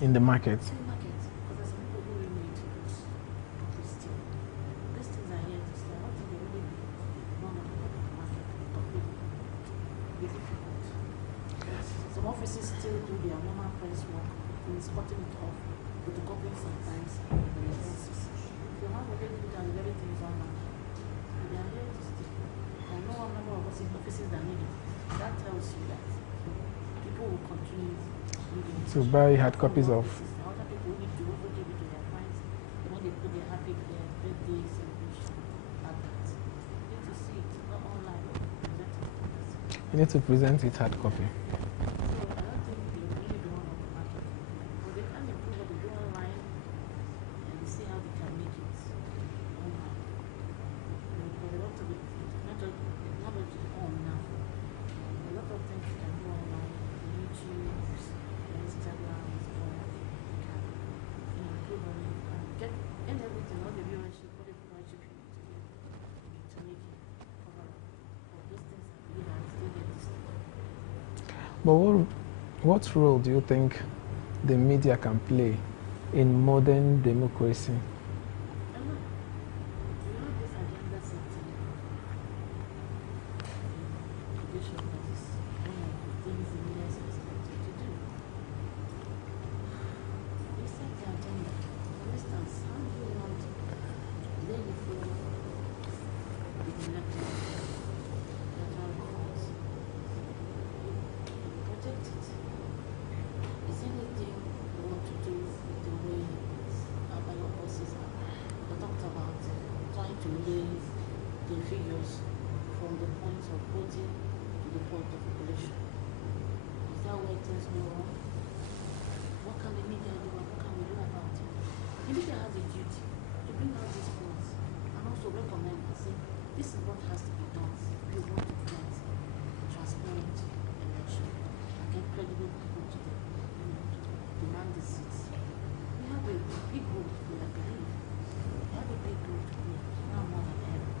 In the market. Some offices still do their normal press work, and it's cutting it off with the copying sometimes. If you have already put down very things online, they are here to stay. I know a number of us in offices that need it. That tells you that people will continue to buy hard copies of. Other people need to also give it to their clients when they put their happy birthday celebration at that. You need to see it, not online. You need to present it hard copy. So I don't think they really don't want to market it. But they can improve what they do online and they see how they can make it online. Because a lot of it, not just on now. A lot of things you can do online, YouTube, Instagram, you can improve on it and get and everything, all the viewership, all the viewership you need to get to make it cover up. But those things I believe are still there to stay. But what role do you think the media can play in modern democracy? I know. You know this agenda setting education that is one of the things the media is expected to do. You set the agenda. For instance, how do you want to lay the floor with the electoral reforms? Project it. Is anything you want to do with the way our ballot bosses are? We talked about trying to raise the figures from the point of voting to the point of population. Is that where things go wrong? What can the media do and what can we do about it? The media has a duty to bring out these points and also recommend and say, this is what has to be done if you want to get a transparent election and get credible people to demand the seats. We have a big role to play, I believe. We have a big role to play now more than ever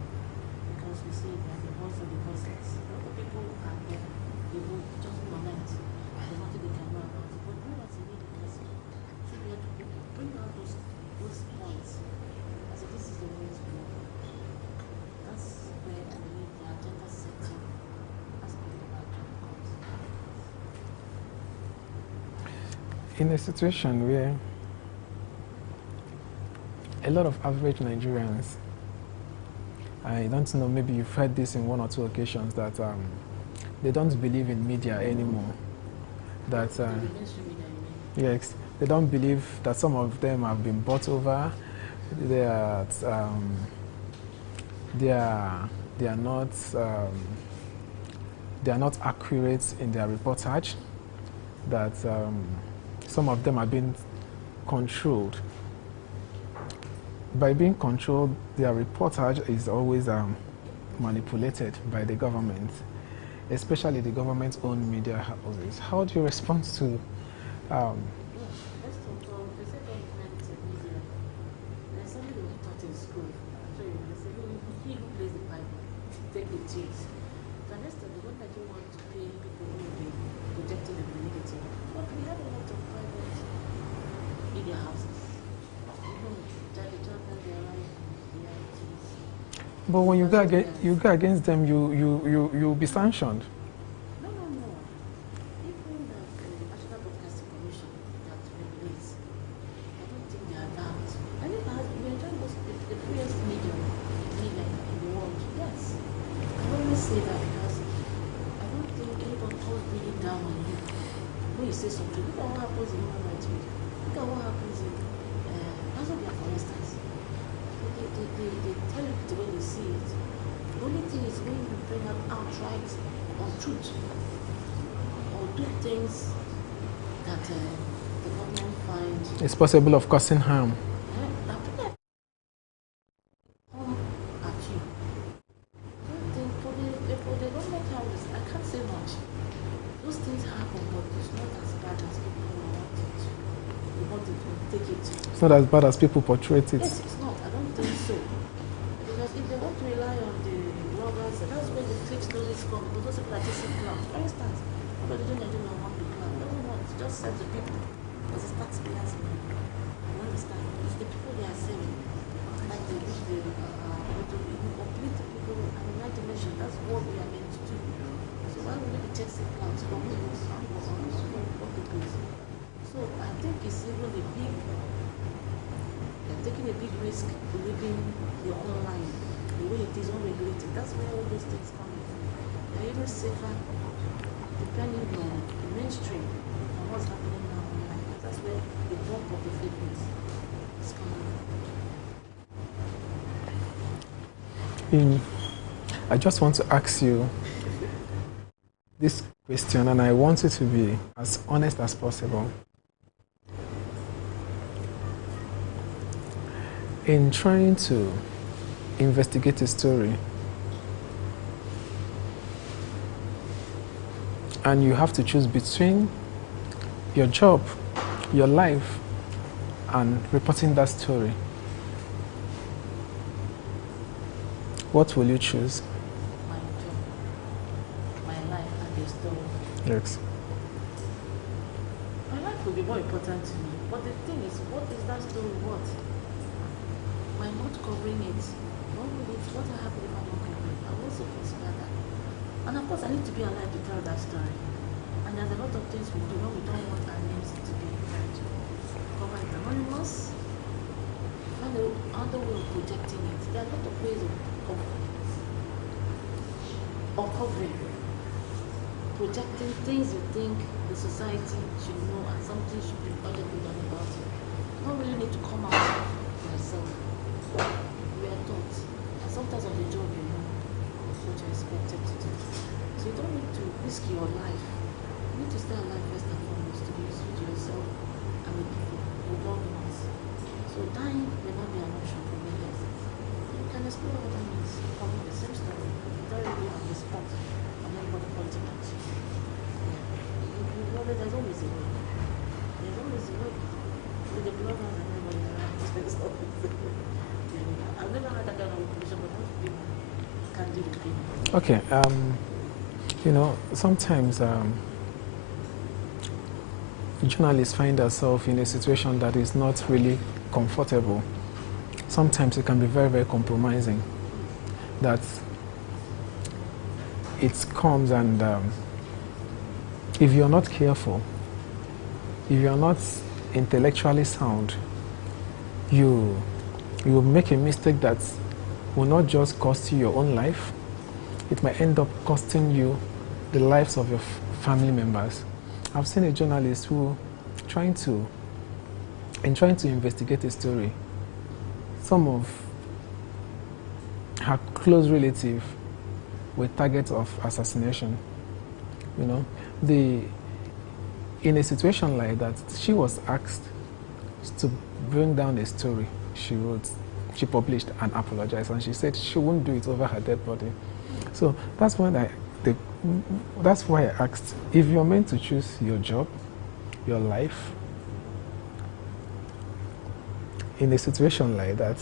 because we say we are the voice of the voiceless. A lot of people are there, they will just lament. There's nothing they can do about it. But we as a media person should be able to bring out those points. I said, this is the way to go. That's where I believe the agenda setting aspect of our job comes. In a situation where a lot of average Nigerians, I don't know, maybe you've heard this in one or two occasions, that they don't believe in media anymore. That The mainstream media, you mean? yes, they don't believe that some of them have been bought over. They are not accurate in their reportage. That some of them are being controlled. By being controlled, their reportage is always manipulated by the government, especially the government's own media houses. How do you respond to Let's talk about, they say government media. There's something they were taught in school. I'm sure you know, they say, he who plays the pipe, take the cheese. So understand the government don't want to pay people who will be projecting and be negative. But we have a lot of private media houses. but when you go against them, you'll be sanctioned. No. Even the National Broadcasting Commission that regulates, I don't think they are that. I think we enjoy the freest media in the world. Yes. I always say that because I don't think anyone calls really down on you when you say something. Look at what happens in human rights week. Look at what happens in Tanzania, for instance. They tell you the way they see it. The only thing is when you bring up outright untruth or do things that the government finds It's possible of causing harm. that people come at you. Then for the government houses, I can't say much. Those things happen, but it's not as bad as people want it to take it. It's not as bad as people portray it. Yes, it's not. I don't think so. Because if they want to rely on the bloggers, that's where the fake stories come. Because those people are chasing clout. For instance, nobody don't want the clout. No one wants. Just send the people. Because it's taxpayers' money. You understand? It's the people they are saving. Like they wish they complete the people and the right dimension. That's what we are meant to do. So why would we be chasing clout from people? So I think it's even a big, they're taking a big risk living the online, the way it is unregulated. That's where all those things come in. They're even safer depending on the mainstream and what's happening now online. That's where the bulk of the fake news is coming from. I just want to ask you, this question, and I want you to be as honest as possible. In trying to investigate a story, and you have to choose between your job, your life, and reporting that story, what will you choose? My job, my life, and the story. Yes. My life will be more important to me. But the thing is, what is that story worth? By not covering it, what will it, what will happen if I'm not covering it? I will also face that. And of course, I need to be alive to tell that story. And there's a lot of things we do when we don't want our names to be heard. Cover it anonymous. Find another way of projecting it. There are a lot of ways of covering. Projecting things you think the society should know and something should be urgently done about it. You don't really need to come out for yourself. We are taught. And sometimes on the job you know what you're expected to do. So you don't need to risk your life. You need to stay alive first and foremost to be useful to yourself and the people, your loved ones. So dying may not be an option for many of us. You can explore what that means, covering the same story, without really on the spot, and everybody pointing at you. You know that there's always a way. There's always a way. With the bloggers and everybody around, there's always a way. I've never had that kind of information, but most people can do the thing. Okay. You know, sometimes journalists find themselves in a situation that is not really comfortable. Sometimes it can be very, very compromising. That it comes and if you're not careful, if you're not intellectually sound, you make a mistake that will not just cost you your own life, it might end up costing you the lives of your family members. I've seen a journalist who, trying to investigate a story, some of her close relatives were targets of assassination. You know, in a situation like that, she was asked to bring down a story she wrote, she published and apologized, and she said she wouldn't do it over her dead body. So that's why I asked, if you're meant to choose your job, your life, in a situation like that,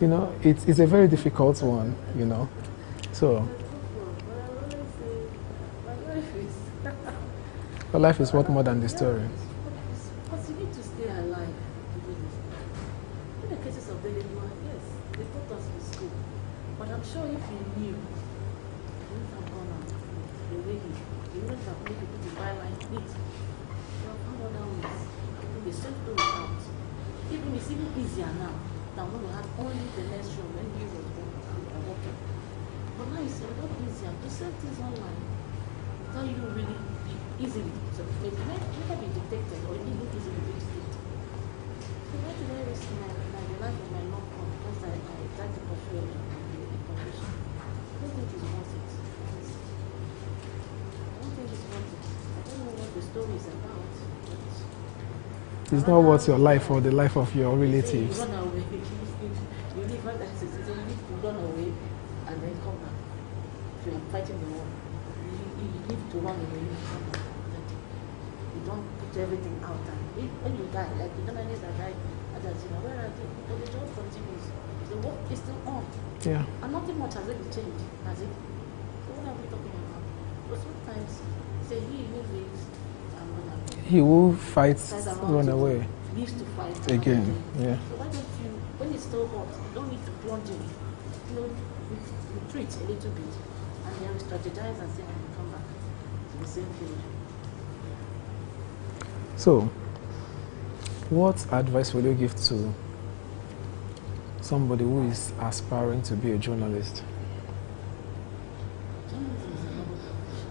you know, it's a very difficult one, you know. So, your life is worth more than the story. Because you need to stay alive to do this. In the cases of David Noah, yes, they taught us in school. But I'm sure if you knew, you wouldn't have gone out the way you wouldn't have made people to buy like meat. You have found other ways. I think the same story out. Even it's even easier now than when we had only the next show when you were working. But now it's a lot easier to sell things online without you really be easily never be detected or even easily be detected. So why did I risk the life of my loved one because I tried to pursue information? I don't think it's worth it. I don't think it's worth it. I don't know what the story is about. It's not worth your life or the life of your relatives. You run away. You leave that situation, you need to run away and then come back. If you are fighting the war, you need to run away, you come back. You don't put everything out. And when you die, like the journalists that died, where are they? But the job continues. The work is still on. Yeah. And nothing much has really changed, has it? So what are we talking about? But sometimes, say he who lives and run away. He will fight, run away. Lives to fight again. Yeah. So why don't you, when it's still hot, you don't need to plunge in. You know, retreat a little bit and then strategize and say, I will come back to the same field. So, what advice will you give to somebody who is aspiring to be a journalist? Journalism is a noble profession.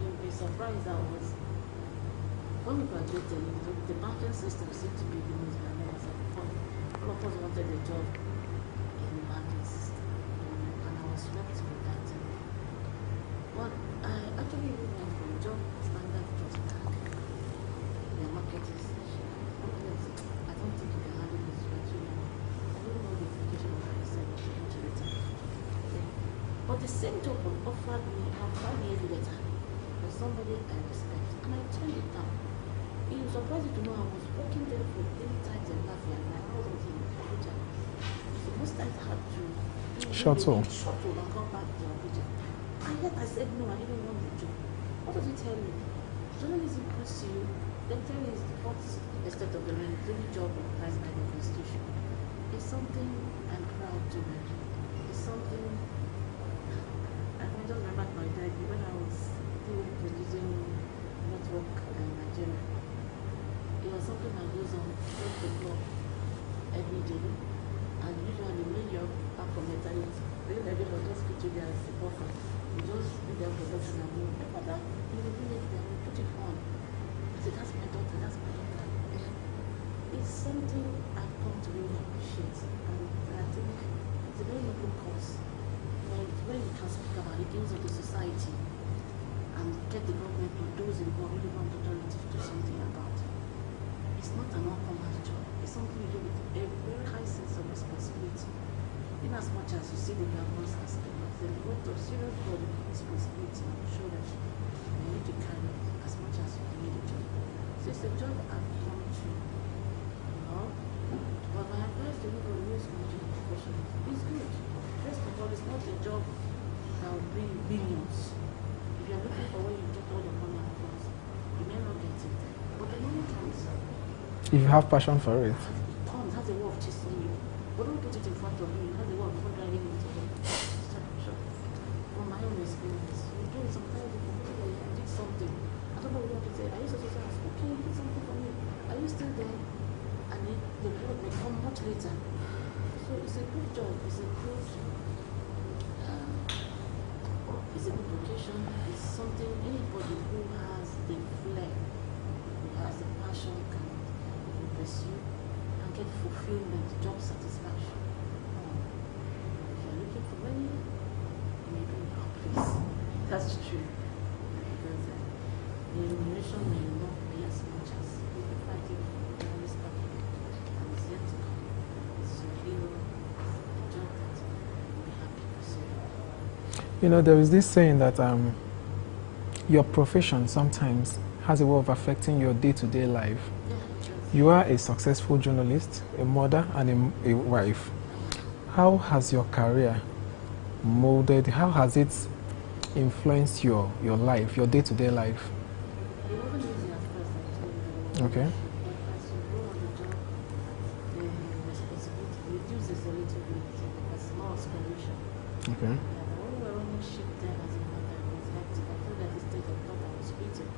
You'll be surprised that when we graduated, the banking system seemed to be the most glamorous at the point. All of us wanted a job in the banking system, and I was swept with that. What The same job offered me about 5 years later by somebody I respect, and I turned it down. It was surprising to know I was working there for 3 times a half year, and I wasn't in Abuja. So most times I had to Shuttle and come back to Abuja. And yet I said no, I didn't want the job. What does it tell you? Journalism puts you, then tell you it's the fourth estate of the land, the only job recognized by the Constitution. It's something I'm proud to do. It's something I can just remember my dad when I was still producing network in Nigeria. It was something that goes on 12 o'clock every day, and usually when you're back from maternity, when the will just put you there as a buffer, you just do their production and move. But that in the village, they will put it on. I said, that's my daughter, that's my daughter. It's something I've come to really appreciate, and I think it's a very noble cause. When you can speak about the things of the society and get the government or those involved, really want authorities to do something about it. It's not an uncommon job. It's something you do with a very high sense of responsibility. In as much as you see the government as the weight of serious God responsibility on your shoulders, you need to carry it as much as you can do the job. So it's a job I've come to, you know. But my advice to you for the news management profession is good. First of all, it's not a job that will bring billions. If you're looking for where you get all the money at once, you may not get it. But the money comes. if you have passion for it. It comes, has a way of chasing you. But don't put it in front of you, it has a way of before driving into you. From my own experience, you do it sometimes, you feel like you did something. I don't know what you have to say. I used to say, okay, you did something for me. Are you still there? And the reward may come much later. So it's a good job, it's a good vocation. It's something anybody who has the flair, who has the passion can pursue and get fulfillment, job satisfaction. If you're looking for money, maybe in our place. That's true. Because the remuneration may not be as much as people fighting for this package, and it's yet to come. So feel a job that we'll be happy to see. You know, there is this saying that your profession sometimes has a way of affecting your day-to-day life. You are a successful journalist, a mother, and a wife. How has your career molded, how has it influenced your life, your day-to-day life? It wasn't easy at first, actually. Okay. But as you grow on the job, the responsibility reduces a little bit because more exploration. Okay. When we were running ship there as a mother, it was hectic. I felt at the stage I thought I was quitting.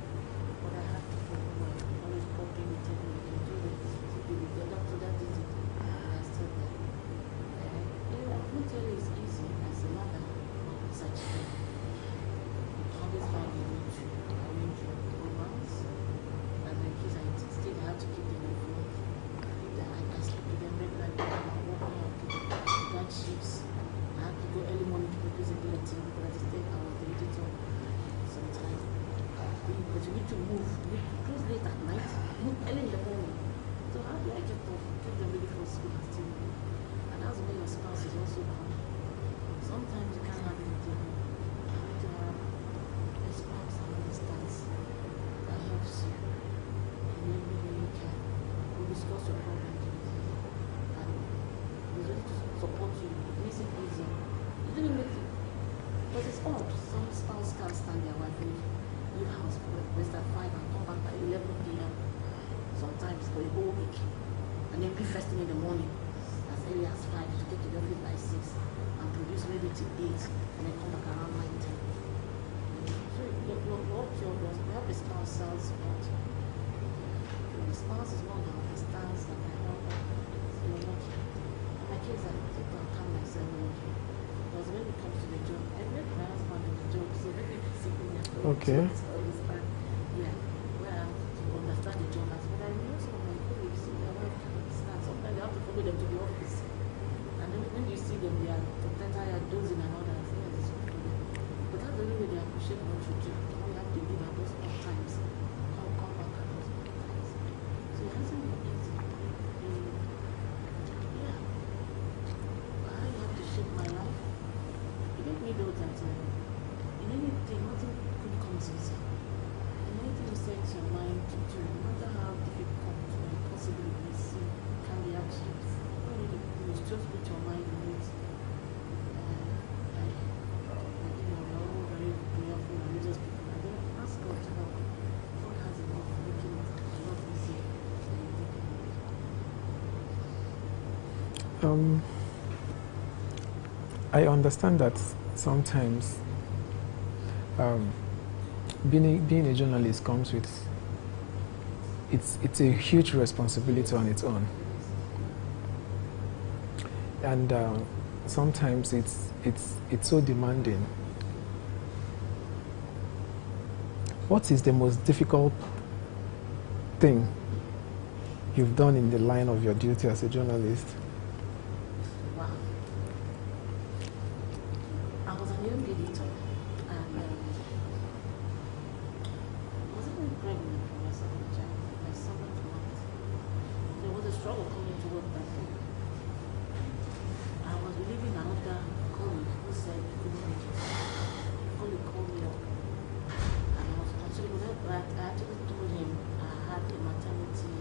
But I had to follow my always popping and telling me, you can do this. You will get up to that easy. And I still there. I won't tell you it's easy as a mother, but such thing. Always find a way to arrange your programs. And in case I still have to keep them informed. I sleep with them regularly. I'm working on guard ships. I have to go early morning to produce a bulletin because at the stage I was the editor sometimes. But you need to move. You need to close late at night, move early in the morning. So how do I get up, get them ready for school and still move? And that's where your spouse is also bound. Sometimes you can't have anything. You need to have a spouse that understands, that helps you in every way you can. We discuss your problems with you. And he's ready to support you. It makes it easier. It didn't make it. But it's odd. Some spouse can't stand their wife and leave house for rest at 5 and come back by 11 p.m. Sometimes for a whole week. And then be first thing in the morning, as early as 5 to get to the office by 6 and produce maybe till 8 and then come back around 9, 10. So you have a spousal support. The spouse is one that understands that I help her. So you're lucky. In my case, I think I'll calm myself lucky. Because when it comes to the job, I met my husband in the job, so let me be sitting there for Okay. to understand. Yeah, where I have to understand the job as well. I know some of my colleagues, so their wife can understand. Sometimes you have to follow them to the office. And then when you see them, they are tired, dozing and all that. Yes, it's good for them. But that's the only way they appreciate what you do. All you have to give at those odd times. Come back at those odd times. So it hasn't been easy. Yeah. But how you have to shape my life? It made me know that I understand that sometimes being a journalist comes with it's a huge responsibility on its own, and sometimes it's so demanding. What is the most difficult thing you've done in the line of your duty as a journalist? Wow. I was a young editor, and I was even pregnant for my second child, my seventh month. There was a struggle coming to work that day. I was leaving another colleague who said he couldn't make it. The colleague called me up, and I was considering that I actually told him I had a maternity,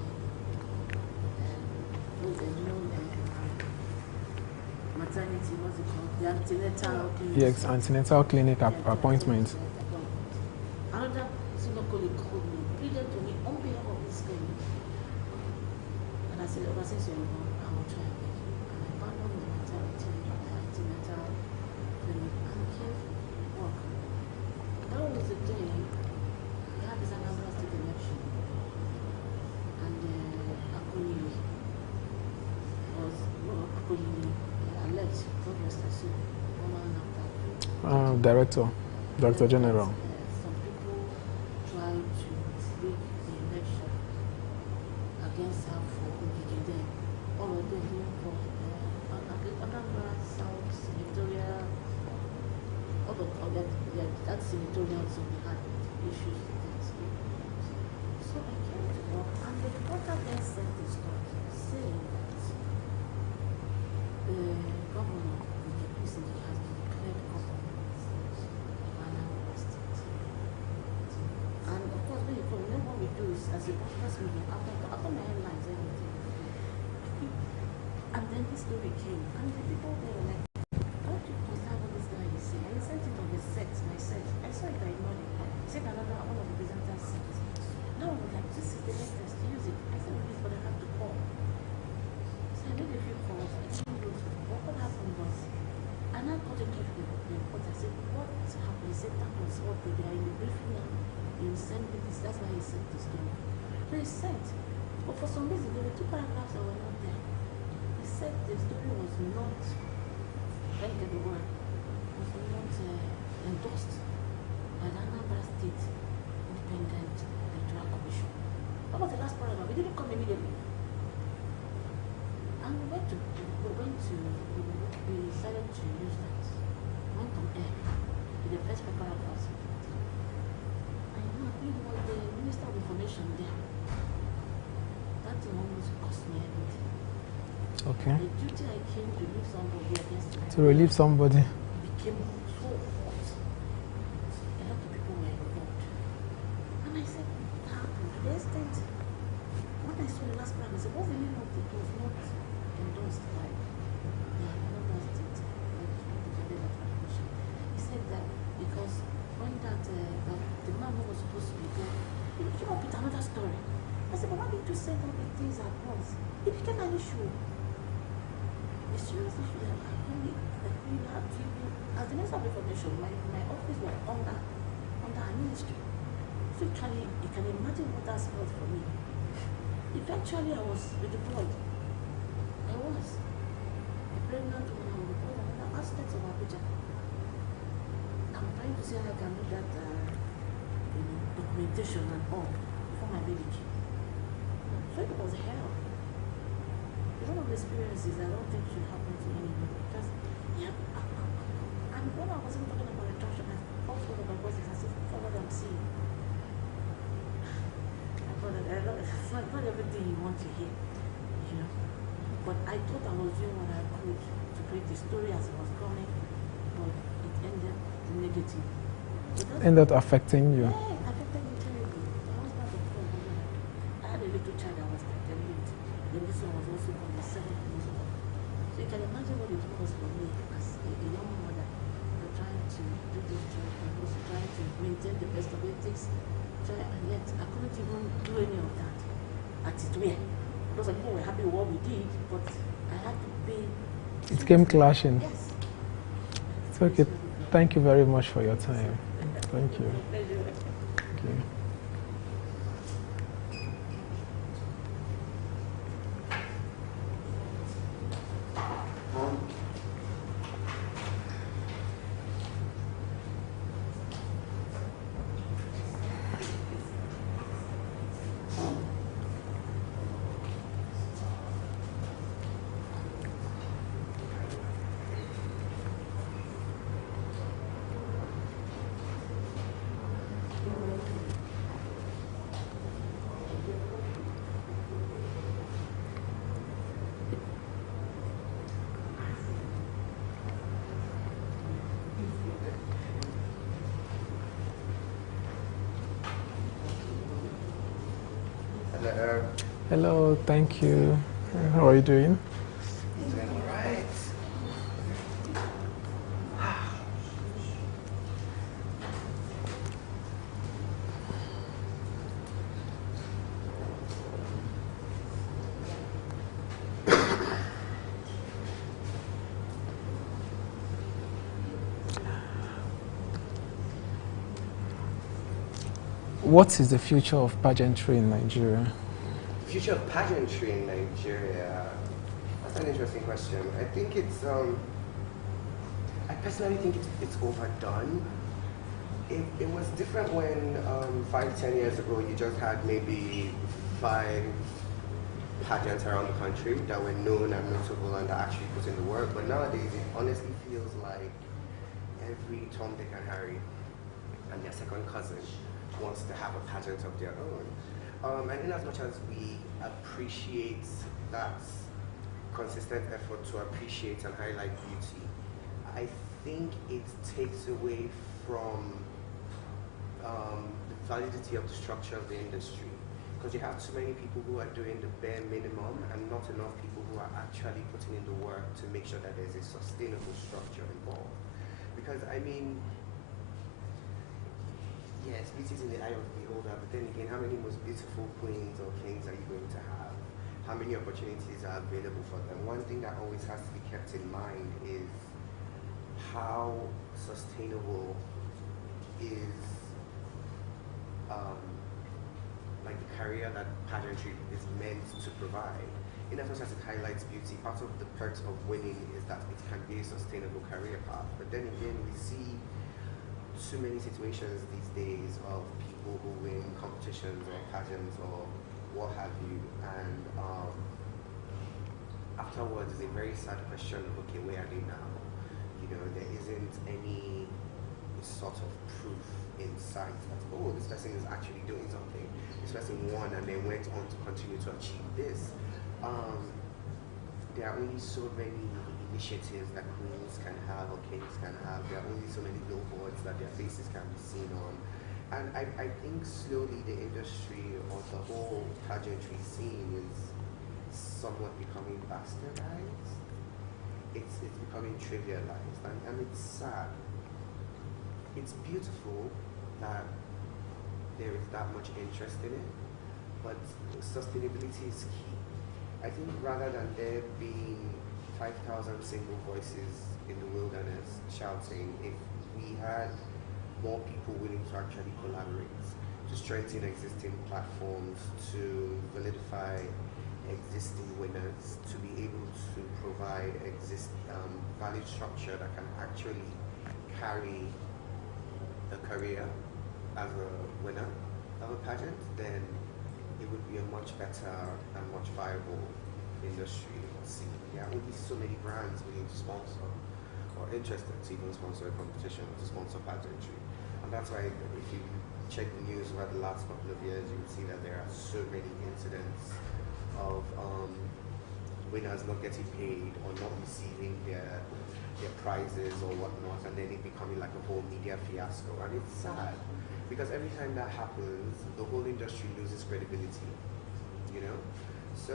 maternity, what's it called? The antenatal clinic. Yes, antenatal clinic appointment. Another senior colleague called me, pleaded to me on behalf of this clinic. And I said, ever since you're gone, I will try and make it. And I abandoned the maternity, the antenatal clinic, and came to work. That was the day we had this Anambra State election. And Akuni was, Akuni elect, God rest her soul, woman after. Director General. Some people tried to rig the election against her for Ogigede. All of them being for Anambra South senatorial, all of that senatorial zone had issues with it. So I came to work, and the reporter then sent a story saying that the governor of the PCD has been declared governor of Anambra State. And of course, when you come, what we do is, as a broadcast media, after my headlines, everything. And then this story came, and the people there were like, don't you consider what this guy is saying? And he sent it on the set, my set. I saw it, I ignored it. He said another one of the presenters said it. No, like, this is the latest, use it. I said, please, but I have to call. So I made a few calls, I didn't go through. What happened was, I now got in touch with the reporter. I said, what happened? He said, that was what they are in the briefing now. You send me this, that's why he sent this story. So he sent, but for some reason, there were two paragraphs that were not there. He said the story was not, let's get the word, was not endorsed by the Anambra State Independent Electoral Commission. That was the last paragraph. We didn't come immediately. And we decided to use that. Went on air with the first paragraph. And you know, he was the Minister of Information there. That thing almost cost me everything. Okay. The duty I came to leave somebody against me. To relieve somebody. Became so hot. A lot of people were involved. And I said, what happened? To the extent, when I saw the last paragraph, I said, what's the meaning of it? Was not endorsed by the Anambra State Independent Commission. He said that because when the man who was supposed to be there, he came up with another story. I said, but why did you say all the things at once? It became an issue. A serious issue that we had to, as the Minister of Information, my office was under our ministry. So you can imagine what that spelled for me. Eventually I was redeployed. I was a pregnant woman with all the aspects of Abuja. I'm trying to see how I can do that documentation and all before my baby came. So it was hell. A lot of experiences I don't think should happen to anybody. Because, yeah, and when I was even talking about retraction, I also one of my bosses, I said, look at what I'm seeing. It's not everything you want to hear, you know. But I thought I was doing what I could to create the story as it was coming, but it ended negative. Ended affecting you. Yeah, it affected me terribly. I was not a problem. I had a little child that was like 10 years. Then this one was also from the 7th month old. So you can imagine what it was for me as a young mother, trying to do this job and also trying to maintain the best of ethics. And yet I couldn't even do any of that at it where. Because people were happy with what we did, but I had to been. It came clashing. Yes. It's okay. Thank you very much for your time. Thank you. Pleasure. Thank you. Hello. Hello, thank you. How are you doing? Doing all right. What is the future of pageantry in Nigeria? Future of pageantry in Nigeria. That's an interesting question. I think it's, I personally think it's overdone. It was different when 5-10 years ago you just had maybe 5 pageants around the country that were known and notable and that actually put in the work. But nowadays it honestly feels like every Tom, Dick and Harry and their second cousin wants to have a pageant of their own. And in as much as we appreciate that consistent effort to appreciate and highlight beauty, I think it takes away from the validity of the structure of the industry. Because you have too many people who are doing the bare minimum and not enough people who are actually putting in the work to make sure that there's a sustainable structure involved. Because I mean, yes, beauty is in the eye of the beholder, but then again, how many most beautiful queens or kings are you going to have? How many opportunities are available for them? One thing that always has to be kept in mind is how sustainable is like the career that pageantry is meant to provide. In as much as it highlights beauty, part of the perks of winning is that it can be a sustainable career path. But then again, we see too many situations these days of people who win competitions or pageants or what have you, and afterwards is a very sad question of, okay, where are they now? You know, there isn't any sort of proof in sight that, oh, this person is actually doing something. This person won and they went on to continue to achieve this. There are only so many initiatives that queens can have or kings can have. There are only so many billboards that their faces can be seen on. And I think slowly the industry or the whole pageantry scene is somewhat becoming bastardized. It's becoming trivialized, and it's sad. It's beautiful that there is that much interest in it, but sustainability is key. I think rather than there being 5,000 single voices in the wilderness shouting, if we had more people willing to actually collaborate, to strengthen existing platforms, to validify existing winners, to be able to provide valid structure that can actually carry a career as a winner of a pageant, then it would be a much better and much viable industry or scene. There are only so many brands willing to sponsor or interested to even sponsor a competition or to sponsor pageantry. And that's why if you check the news over the last couple of years, you will see that there are so many incidents of winners not getting paid or not receiving their prizes or whatnot, and then it becoming like a whole media fiasco. And it's sad, because every time that happens, the whole industry loses credibility, you know? So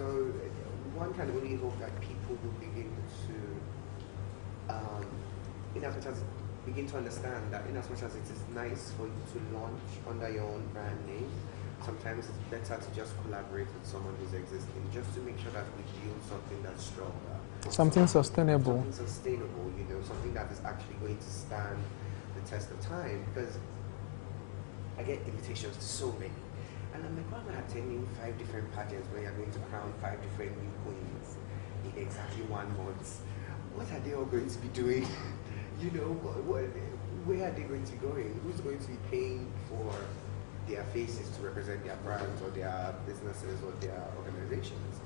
one can only hope that people will begin to, in as much as begin to understand that in as much as it is nice for you to launch under your own brand name, sometimes it's better to just collaborate with someone who's existing, just to make sure that we build something that's stronger. Something sustainable. Something sustainable, you know, something that is actually going to stand the test of time. Because I get invitations to so many. And I'm like, why am I attending 5 different pageants where you're going to crown 5 different new queens in exactly 1 month? What are they all going to be doing? You know, where are they going to be going? Who's going to be paying for their faces to represent their brands or their businesses or their organizations?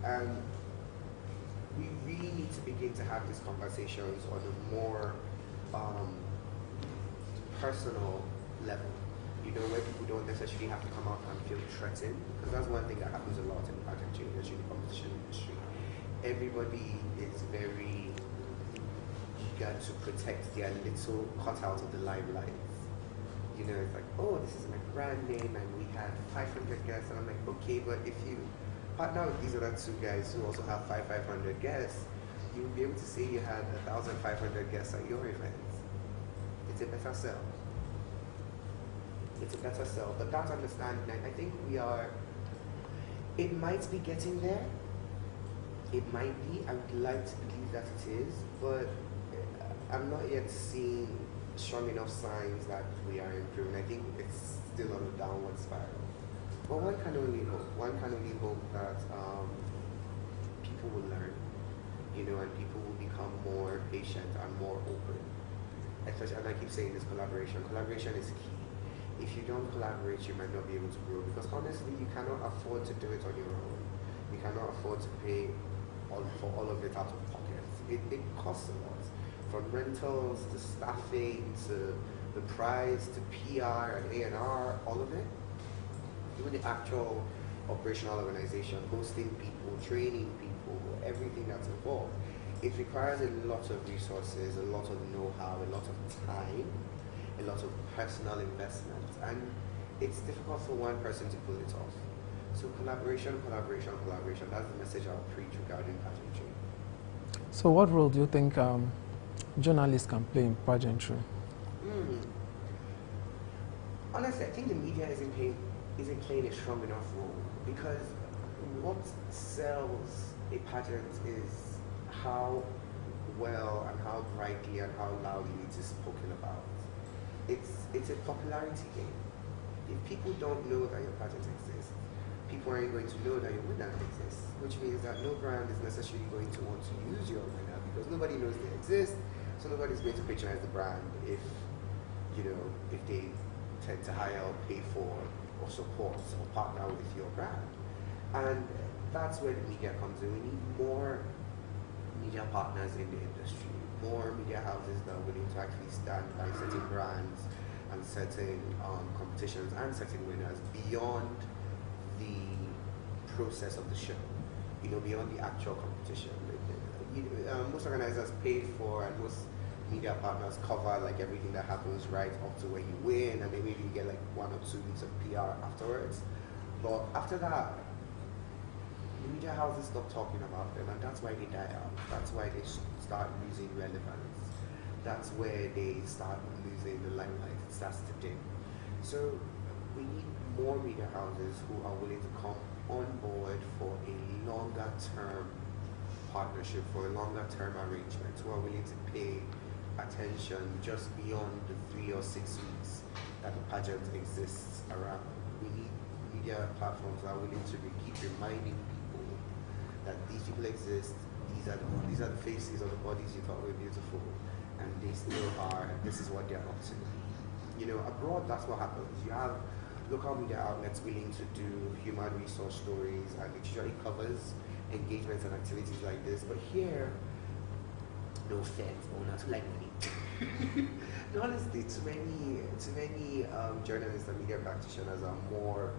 And we really need to begin to have these conversations on a more personal level. You know, where people don't necessarily have to come out and feel threatened, because that's one thing that happens a lot in the pageantry industry, the competition industry. Everybody is very eager to protect their little cutout of the limelight. You know, it's like, oh, this is my brand name and we had 500 guests, and I'm like, okay, but if you partner with these other 2 guys who also have 500 guests, you'll be able to say you had 1,500 guests at your events. It's a better sell. It's a better sell, but that understanding, I think we are, it might be getting there. It might be. I would like to believe that it is, but I'm not yet seeing strong enough signs that we are improving. I think it's still on a downward spiral. But one can only hope. One can only hope that people will learn, you know, and people will become more patient and more open. Especially, and I keep saying this, collaboration. Collaboration is key. If you don't collaborate, you might not be able to grow, because honestly, you cannot afford to do it on your own. You cannot afford to pay for all of it out of pocket. It costs a lot, from rentals to staffing to the price to PR and A&R, all of it. Even the actual operational organization, hosting people, training people, everything that's involved. It requires a lot of resources, a lot of know-how, a lot of time, a lot of personal investment, and it's difficult for one person to pull it off. So collaboration, collaboration, collaboration, that's the message I'll preach regarding pageantry. So what role do you think journalists can play in pageantry? Honestly, I think the media isn't playing a strong enough role, because what sells a pageant is how well and how brightly and how loudly it is spoken about. It's a popularity game. If people don't know that your pageant exists, people aren't going to know that your winner exists, which means that no brand is necessarily going to want to use your winner, because nobody knows they exist, so nobody's going to patronize the brand if they tend to hire or pay for or support or partner with your brand. And that's where the media comes in. We need more media partners in the industry, more media houses that are willing to actually stand by certain brands and certain competitions and certain winners beyond the process of the show, you know, beyond the actual competition. Most organizers pay for, and most media partners cover like everything that happens right up to when you win, and then maybe you get like 1 or 2 weeks of PR afterwards. But after that, the media houses stop talking about them, and that's why they die out. That's why they start losing relevance. That's where they start losing the limelight. It starts to dim. So we need more media houses who are willing to come on board for a longer term partnership, for a longer term arrangement, who are willing to pay attention just beyond the 3 or 6 weeks that the pageant exists around. We need media platforms that are willing to keep reminding people that these people exist, these are the faces or the bodies you thought were beautiful, and they still are, and this is what they're up to. You know, abroad, that's what happens. You have local media outlets willing to do human resource stories, and it usually covers engagements and activities like this. But here, no offense, but we're not too like money. No, honestly, too many journalists and media practitioners are more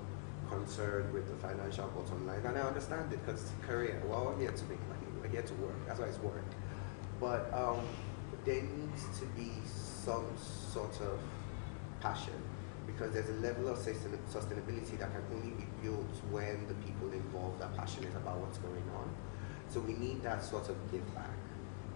concerned with the financial bottom line, and I understand it because it's a career. Well, we're here to make money. We're here to work. That's why it's work. But there needs to be some sort of passion, because there's a level of sustainability that can only be built when the people involved are passionate about what's going on. So we need that sort of give back.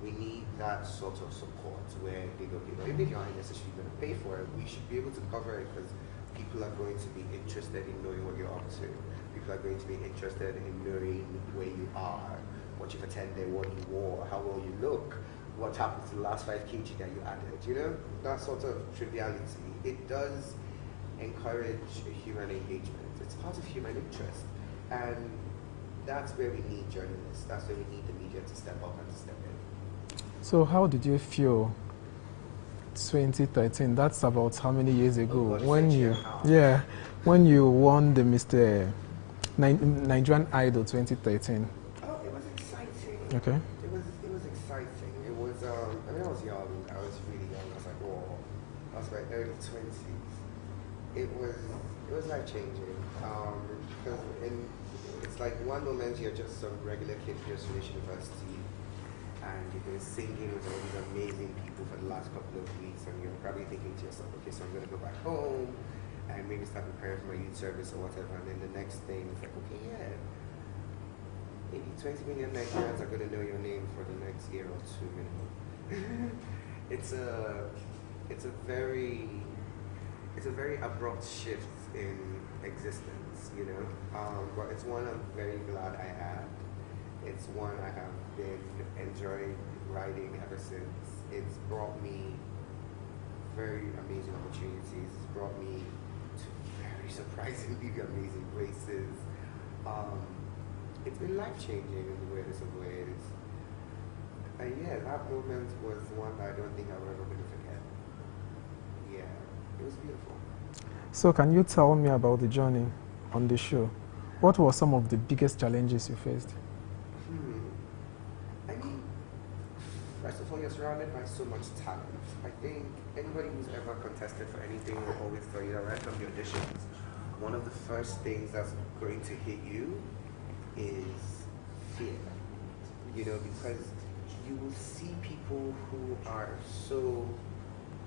We need that sort of support where they go, okay, even if you aren't necessarily going to pay for it, we should be able to cover it, because people are going to be interested in knowing what you're up to. People are going to be interested in knowing where you are, what you've attended, what you wore, how well you look, what happened to the last 5 kg that you added, you know, that sort of triviality. It does encourage human engagement. It's part of human interest. And that's where we need journalists, that's where we need the media to step up and to step in. So how did you feel 2013? That's about how many years ago? When you, when you won the Mr. Nigerian Idol 2013. Oh, it was exciting. Okay. It was exciting. It was I mean, I was young. I was really young. I was like, oh, I was my early 20s. It was life changing. Because it's like one moment you're just some regular kid who just finished university, and you've been singing with all these amazing people for the last couple of weeks, and you're probably thinking to yourself, okay, so I'm gonna go back home and maybe start preparing for my youth service or whatever, and then the next thing is like, okay, yeah, maybe 20 million Nigerians are gonna know your name for the next year or two minimum. It's a very abrupt shift in existence, you know. But it's one I'm very glad I had. It's one I have been enjoying riding ever since. It's brought me very amazing opportunities. It's brought me to very surprisingly amazing places. It's been life-changing in the weirdest of ways. And yeah, that moment was one that I don't think I'm ever going to forget. Yeah, it was beautiful. So can you tell me about the journey on the show? What were some of the biggest challenges you faced? I mean, first of all, you're surrounded by so much talent. I think anybody who's ever contested for anything will always tell you that right from the auditions, one of the first things that's going to hit you is fear. You know, because you will see people who are so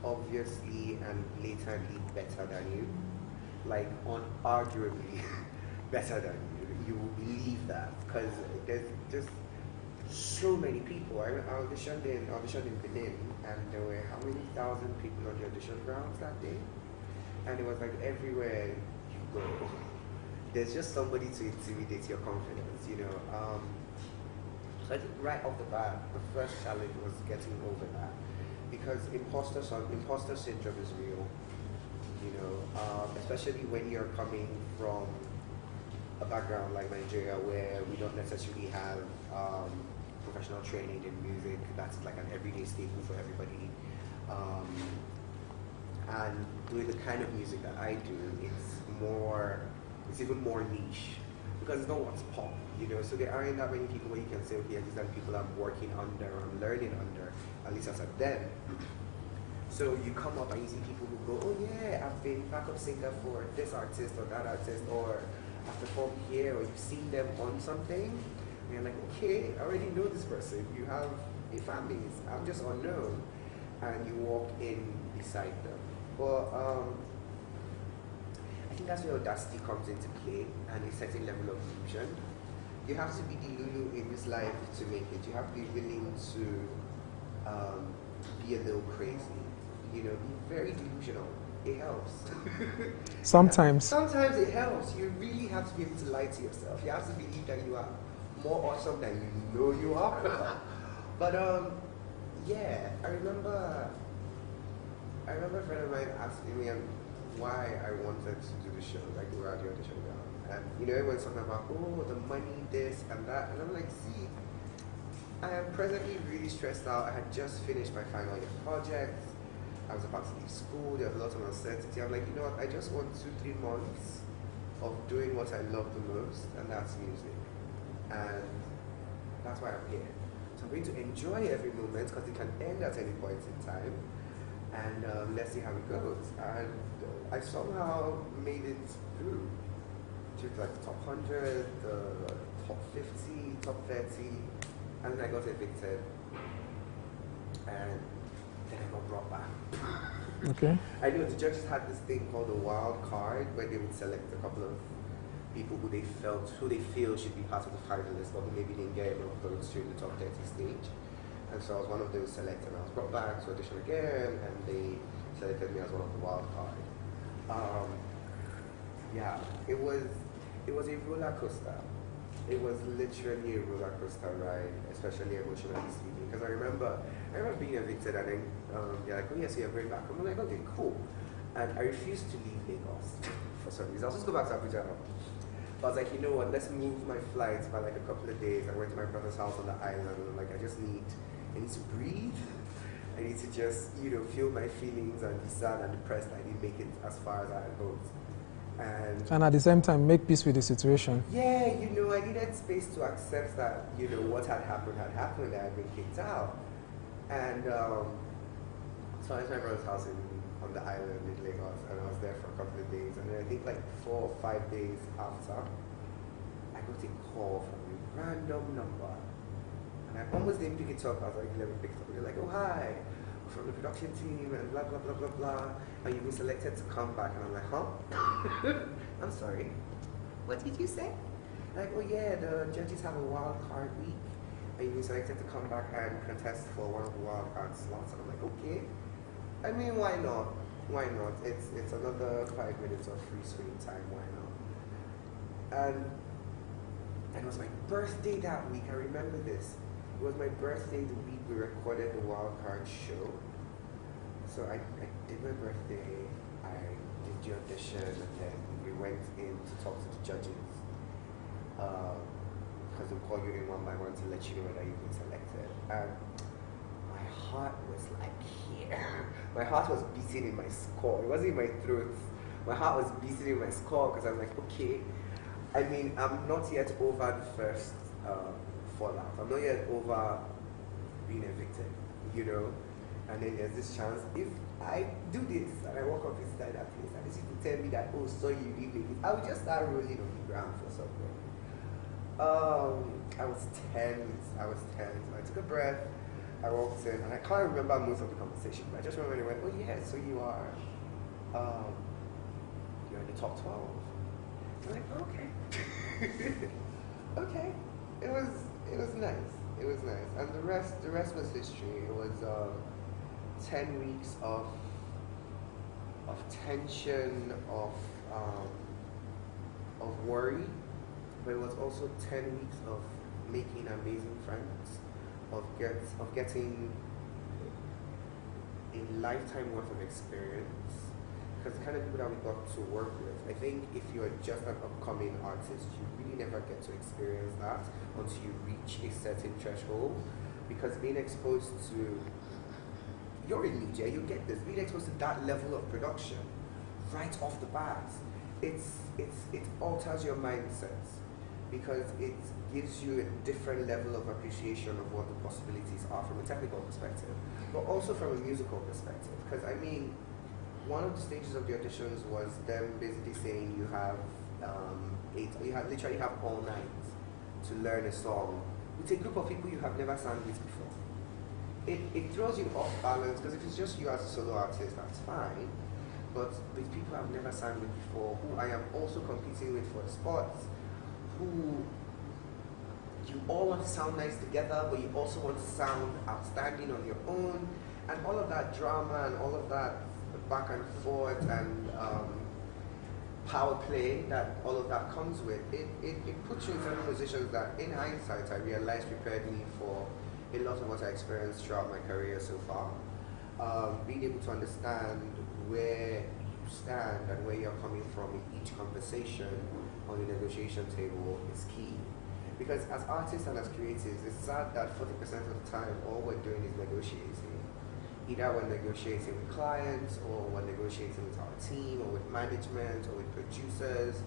obviously and blatantly better than you, like unarguably better than you. You will believe that because there's just so many people. I auditioned in Benin, and there were how many thousand people on the audition grounds that day? And it was like everywhere you go, there's just somebody to intimidate your confidence, you know. So I think right off the bat, the first challenge was getting over that, because imposter syndrome is real, you know, especially when you're coming from a background like Nigeria where we don't necessarily have professional training in music. That's like an everyday staple for everybody. And doing the kind of music that I do, it's even more niche, because it's not what's pop, you know. So there aren't that many people where you can say, okay, these are the people I'm working under, I'm learning under, at least as of then. So you come up and you see people who go, oh yeah, I've been backup singer for this artist or that artist, or I've performed here, or you've seen them on something, and you're like, okay, I already know this person. You have a family, I'm just unknown, and you walk in beside them. But I think that's where audacity comes into play, and a certain level of illusion. You have to be the Lulu in this life to make it. You have to be willing to be a little crazy. You know, be very delusional. It helps. Sometimes. Sometimes it helps. You really have to be able to lie to yourself. You have to believe that you are more awesome than you know you are. But yeah, I remember a friend of mine asking me why I wanted to do the show, like we were at the audition ground. And you know, everyone's talking about, oh, the money, this and that. And I'm like, see, I am presently really stressed out. I had just finished my final year project. I was about to leave school. There was a lot of uncertainty. I'm like, you know what? I just want 2-3 months of doing what I love the most, and that's music. And that's why I'm here. So I'm going to enjoy every moment, because it can end at any point in time. And let's see how it goes. And I somehow made it through to like the top 100, the top 50, top 30, and then I got evicted. And then I got brought back. Okay. I know the judges had this thing called a wild card, where they would select a couple of people who they feel should be part of the finalists, but who maybe didn't get enough votes during the top 30 stage. And so I was one of those selected, and I was brought back to audition again, and they selected me as one of the wild card. Yeah, it was a roller coaster. it was literally a roller coaster ride, especially emotionally speaking. Because I remember being evicted and then they're like, oh yes, you're going back. I'm like, okay, cool. And I refused to leave Lagos for some reason. I was just go back to Abuja now. But I was like, you know what, let's move my flights by like a couple of days. I went to my brother's house on the island and I'm like, I need to breathe. I need to just, feel my feelings and be sad and depressed. I didn't make it as far as I had hoped. And at the same time, make peace with the situation. Yeah, I needed space to accept that, what had happened, I had been kicked out. And so I went to my brother's house on the island in Lagos, and I was there for a couple of days. And then I think like 4 or 5 days after, I got a call from a random number. And I almost didn't pick it up. I was like, let me pick it up. They're like, oh, hi, I'm from the production team, and blah, blah, blah, blah, blah. And you've been selected to come back. And I'm like, huh? I'm sorry. What did you say? Like, oh yeah, the judges have a wild card week. And you've been selected to come back and contest for one of the wild card slots. And I'm like, okay. I mean, why not? Why not? It's another 5 minutes of free screen time. Why not? And it was my birthday that week. I remember this. It was my birthday the week we recorded the wildcard show. So I did my birthday. I did the audition, and then we went in to talk to the judges. Because they'll call you in one by one to let you know whether you've been selected. And my heart was like here. My heart was beating in my skull. It wasn't in my throat. My heart was beating in my skull because I was like, okay. I mean, I'm not yet over the first fallout. I'm not yet over being evicted, And then there's this chance, if I do this and I walk up inside that place and these people tell me that, oh, sorry, you didn't make it, I would just start rolling on the ground for something. I was tense. I took a breath. I walked in, and I can't remember most of the conversation, but I just remember they went, oh yeah, so you're in the top 12. I'm like, okay. Okay. It was nice. It was nice. And the rest was history. It was 10 weeks of tension, of worry, but it was also 10 weeks of making amazing friends. Of getting a lifetime worth of experience, because the kind of people that we got to work with, I think if you're just an upcoming artist, you really never get to experience that until you reach a certain threshold, because being exposed to, you're in media, you get this, being exposed to that level of production right off the bat, it alters your mindset, because it gives you a different level of appreciation of what the possibilities are from a technical perspective, but also from a musical perspective. Because I mean, one of the stages of the auditions was them basically saying you literally have all night to learn a song with a group of people you have never sang with before. It throws you off balance, because if it's just you as a solo artist, that's fine. But with people I've never sang with before, who I am also competing with for spots, who you all want to sound nice together, but you also want to sound outstanding on your own, and all of that drama and all of that back and forth and power play that all of that comes with, it puts you in certain positions that, in hindsight, I realized prepared me for a lot of what I experienced throughout my career so far. Being able to understand where you stand and where you're coming from in each conversation on the negotiation table is key. Because as artists and as creatives, it's sad that 40% of the time all we're doing is negotiating. Either we're negotiating with clients, or we're negotiating with our team, or with management, or with producers,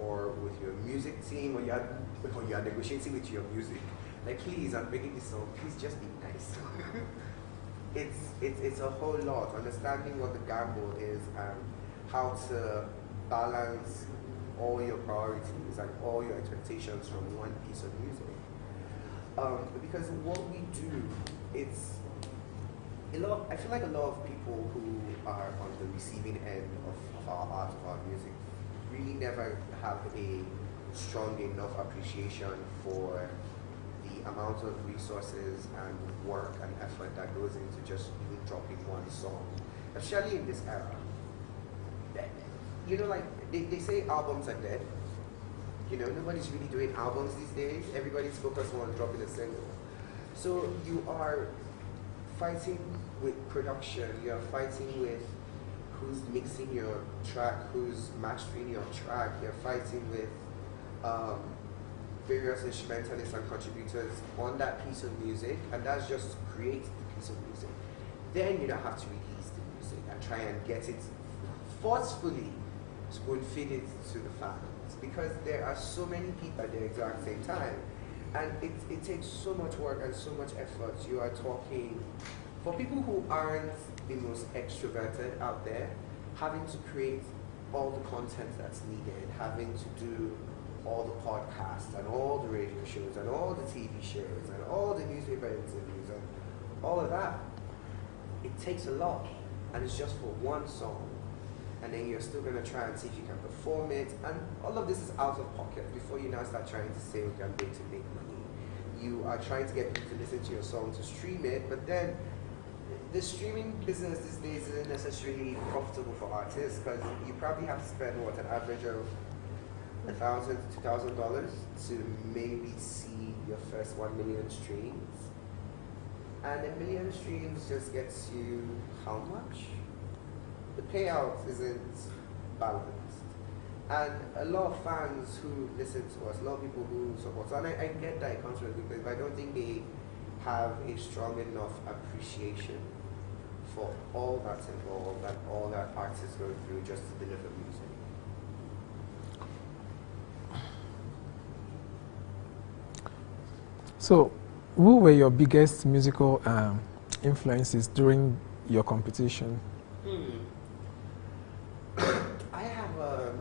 or with your music team, or you're negotiating with your music. Like, please, I'm making this song, please just be nice. It's a whole lot, understanding what the gamble is and how to balance all your priorities and all your expectations from one piece of music. Because what we do, I feel like a lot of people who are on the receiving end of our art, of our music, really never have a strong enough appreciation for the amount of resources and work and effort that goes into just even dropping one song, especially in this era. Like, they say albums are dead. You know, nobody's really doing albums these days. Everybody's focused on dropping a single. So you are fighting with production. You are fighting with who's mixing your track, who's mastering your track. You're fighting with various instrumentalists and contributors on that piece of music, and that's just to create the piece of music. Then you don't have to release the music and try and get it forcefully spoon-feed it to the fans, because there are so many people at the exact same time, and it takes so much work and so much effort. You are talking, for people who aren't the most extroverted out there, having to create all the content that's needed, having to do all the podcasts and all the radio shows and all the TV shows and all the newspaper interviews and all of that. It takes a lot, and it's just for one song. And then you're still gonna try and see if you can perform it, and all of this is out of pocket before you now start trying to say, okay, I'm going to make money. You are trying to get people to listen to your song, to stream it, but then the streaming business these days isn't necessarily profitable for artists, because you probably have to spend an average of $1,000 to $2,000 to maybe see your first 1 million streams. And 1 million streams just gets you how much? The payout isn't balanced. And a lot of fans who listen to us, a lot of people who support us, and I get that it comes from because I don't think they have a strong enough appreciation for all that's involved and all that artists go through just to deliver music. So, who were your biggest musical influences during your competition? I have a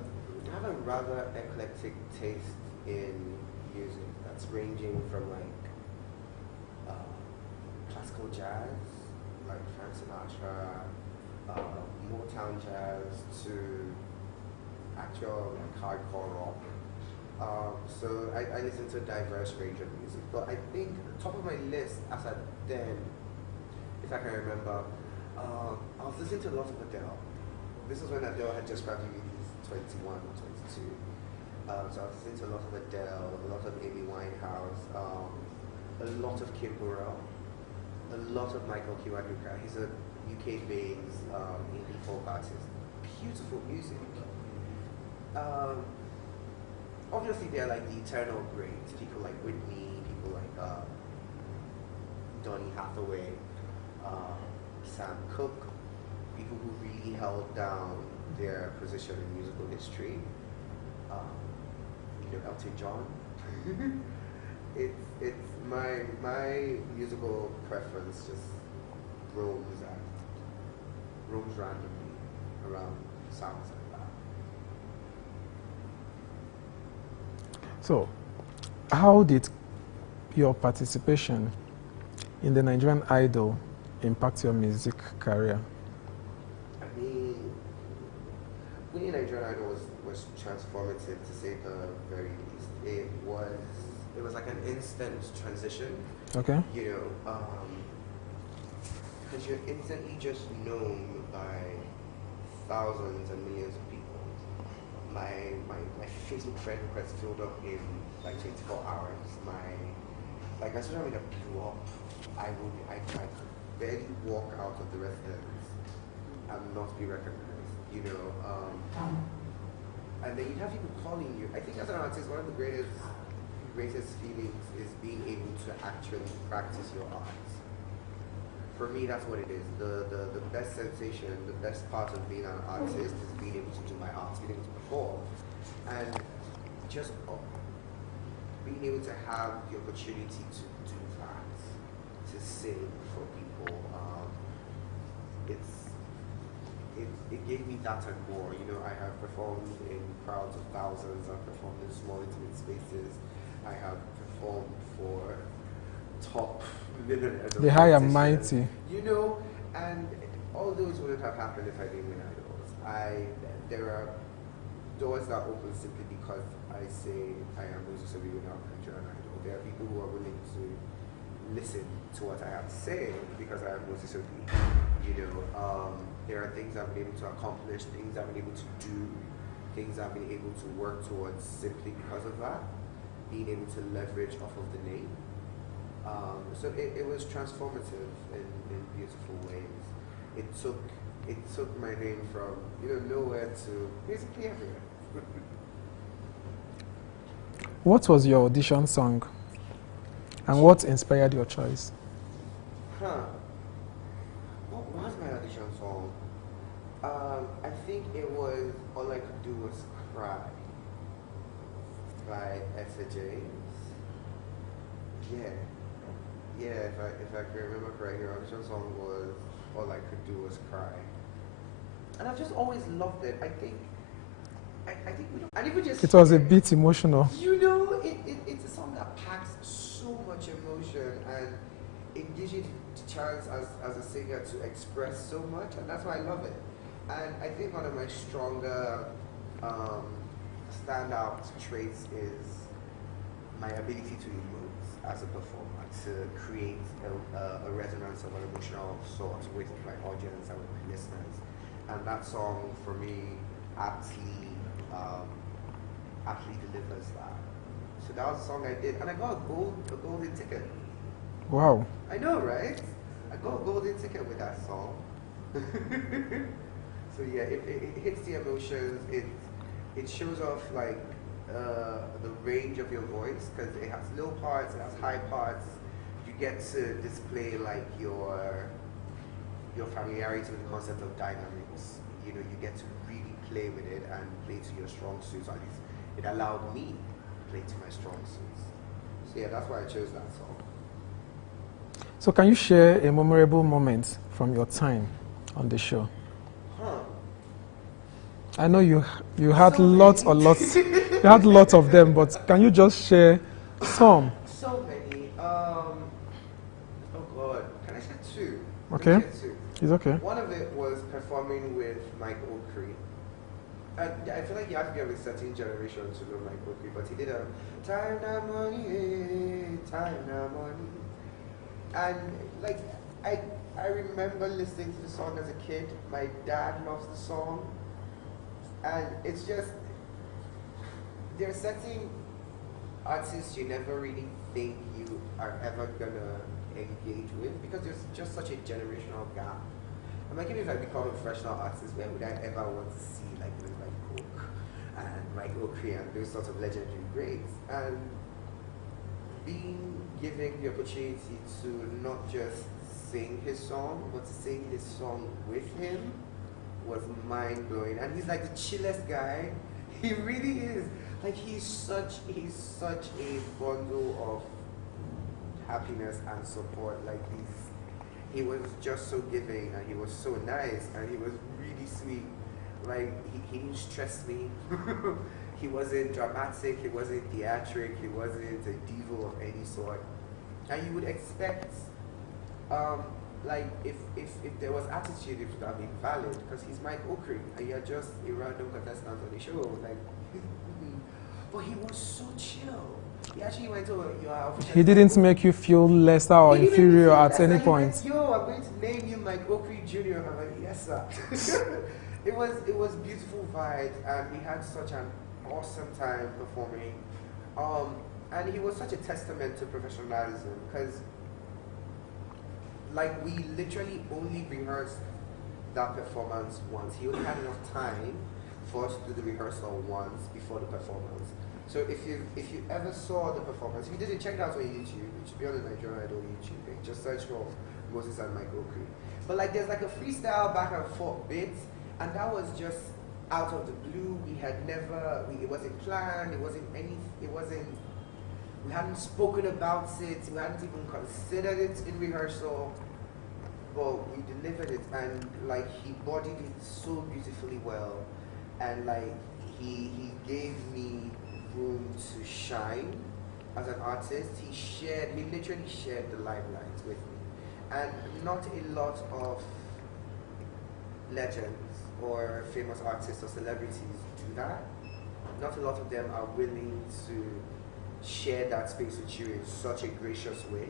rather eclectic taste in music that's ranging from classical jazz, like Frank Sinatra, Motown jazz, to actual hardcore rock. So I listen to a diverse range of music, but I think top of my list as at then, if I can remember, I was listening to a lot of Adele. This was when Adele had just probably released 21 or 22. So I was listening to a lot of Adele, a lot of Amy Winehouse, a lot of Kim Burrell, a lot of Michael Kiwanuka. He's a UK-based indie folk artist. Beautiful music. Obviously, they're like the eternal greats. People like Whitney, people like Donny Hathaway, Sam Cooke, people who really held down their position in musical history. Elton John. It's my musical preference just roams randomly around sounds like that. So, how did your participation in the Nigerian Idol impact your music career? I mean, winning Nigerian Idol was transformative, to say the very least. It was like an instant transition. Okay. Because you're instantly just known by thousands and millions of people. My Facebook friend request filled up in like 24 hours. As soon as I blew up, I could barely walk out of the residence and not be recognized, and then you'd have people calling you. I think as an artist, one of the greatest feelings is being able to actually practice your art. For me, that's what it is. The best sensation, the best part of being an artist is being able to do my art, being able to perform. And just being able to have the opportunity to do that, to sing for people, it gave me that and more. I have performed in crowds of thousands, I've performed in small intimate spaces, I have performed for top millionaires. The high and mighty. And all those wouldn't have happened if I didn't win Idols. There are doors that open simply because I say I am going to be winner of Nigerian Idol. There are people who are willing to listen to what I have to say because I am Moses Obi. There are things I've been able to accomplish, things I've been able to do things I've been able to work towards simply because of that, being able to leverage off of the name. So it was transformative in beautiful ways. It took my name from nowhere to basically everywhere. What was your audition song? And what inspired your choice? What was my audition song? I think it was All I Could Do Was Cry by Etta James. Yeah, if I can remember correctly, your audition song was All I Could Do Was Cry. And I've just always loved it. I think we don't, and even just It was a bit emotional. it's a song that packs so much emotion, and it gives you the chance as a singer to express so much, and that's why I love it. And I think one of my stronger standout traits is my ability to emote as a performer, to create a resonance of an emotional sort with my audience and with my listeners. And that song, for me, aptly delivers that. So that was a song I did, and I got a golden ticket. Wow. I know, right? I got a golden ticket with that song. So yeah, it hits the emotions. It shows off like the range of your voice, because it has low parts, it has high parts. You get to display like your familiarity with the concept of dynamics. You get to really play with it and play to your strong suits. At least it allowed me to play to my strong suits. So yeah, that's why I chose that song. So can you share a memorable moment from your time on the show? I know you had lots you had lots of them, but can you just share some? So many. Oh God, can I share two? Okay. Two. It's okay. One of it was performing with Mike Oakley. I feel like you have to be of a certain generation to know Mike Oakley, but he did a time now money, time now money. And like I remember listening to the song as a kid. My dad loves the song. And it's just, there are certain artists you never really think you are ever gonna engage with, because there's just such a generational gap. I'm like, even if I become a professional artist, where would I ever want to see like Coke and Mike Oakley and those sorts of legendary greats? And being given the opportunity to not just sing his song, but to sing his song with him was mind-blowing. And he's like the chillest guy. He really is. Like he's such a bundle of happiness and support. Like he was just so giving, and he was so nice, and he was really sweet. Like he didn't stress me. He wasn't dramatic, he wasn't theatric, he wasn't a diva of any sort. And you would expect like if there was attitude, it would have been valid, because he's Mike Oakley and you're just a random contestant on the show. Like but he was so chill. He actually went to your official. He didn't make you feel lesser or inferior at any point. Like, yo, I'm going to name you Mike Oakley Jr. I'm like, yes sir. It was beautiful vibes, and we had such an awesome time performing. And he was such a testament to professionalism, because like we literally only rehearsed that performance once. He only had enough time for us to do the rehearsal once before the performance. So if you ever saw the performance, if you didn't, check it out on YouTube. It should be on the Nigerian Idol YouTube page. Just search for Moses and Mike Oakley. But like there's like a freestyle back and forth bit, and that was just out of the blue. We had never, it wasn't planned, we hadn't spoken about it, we hadn't even considered it in rehearsal, but we delivered it, and like he bodied it so beautifully well, and like he gave me room to shine as an artist. He literally shared the limelight with me, and not a lot of legends or famous artists or celebrities do that. Not a lot of them are willing to share that space with you in such a gracious way,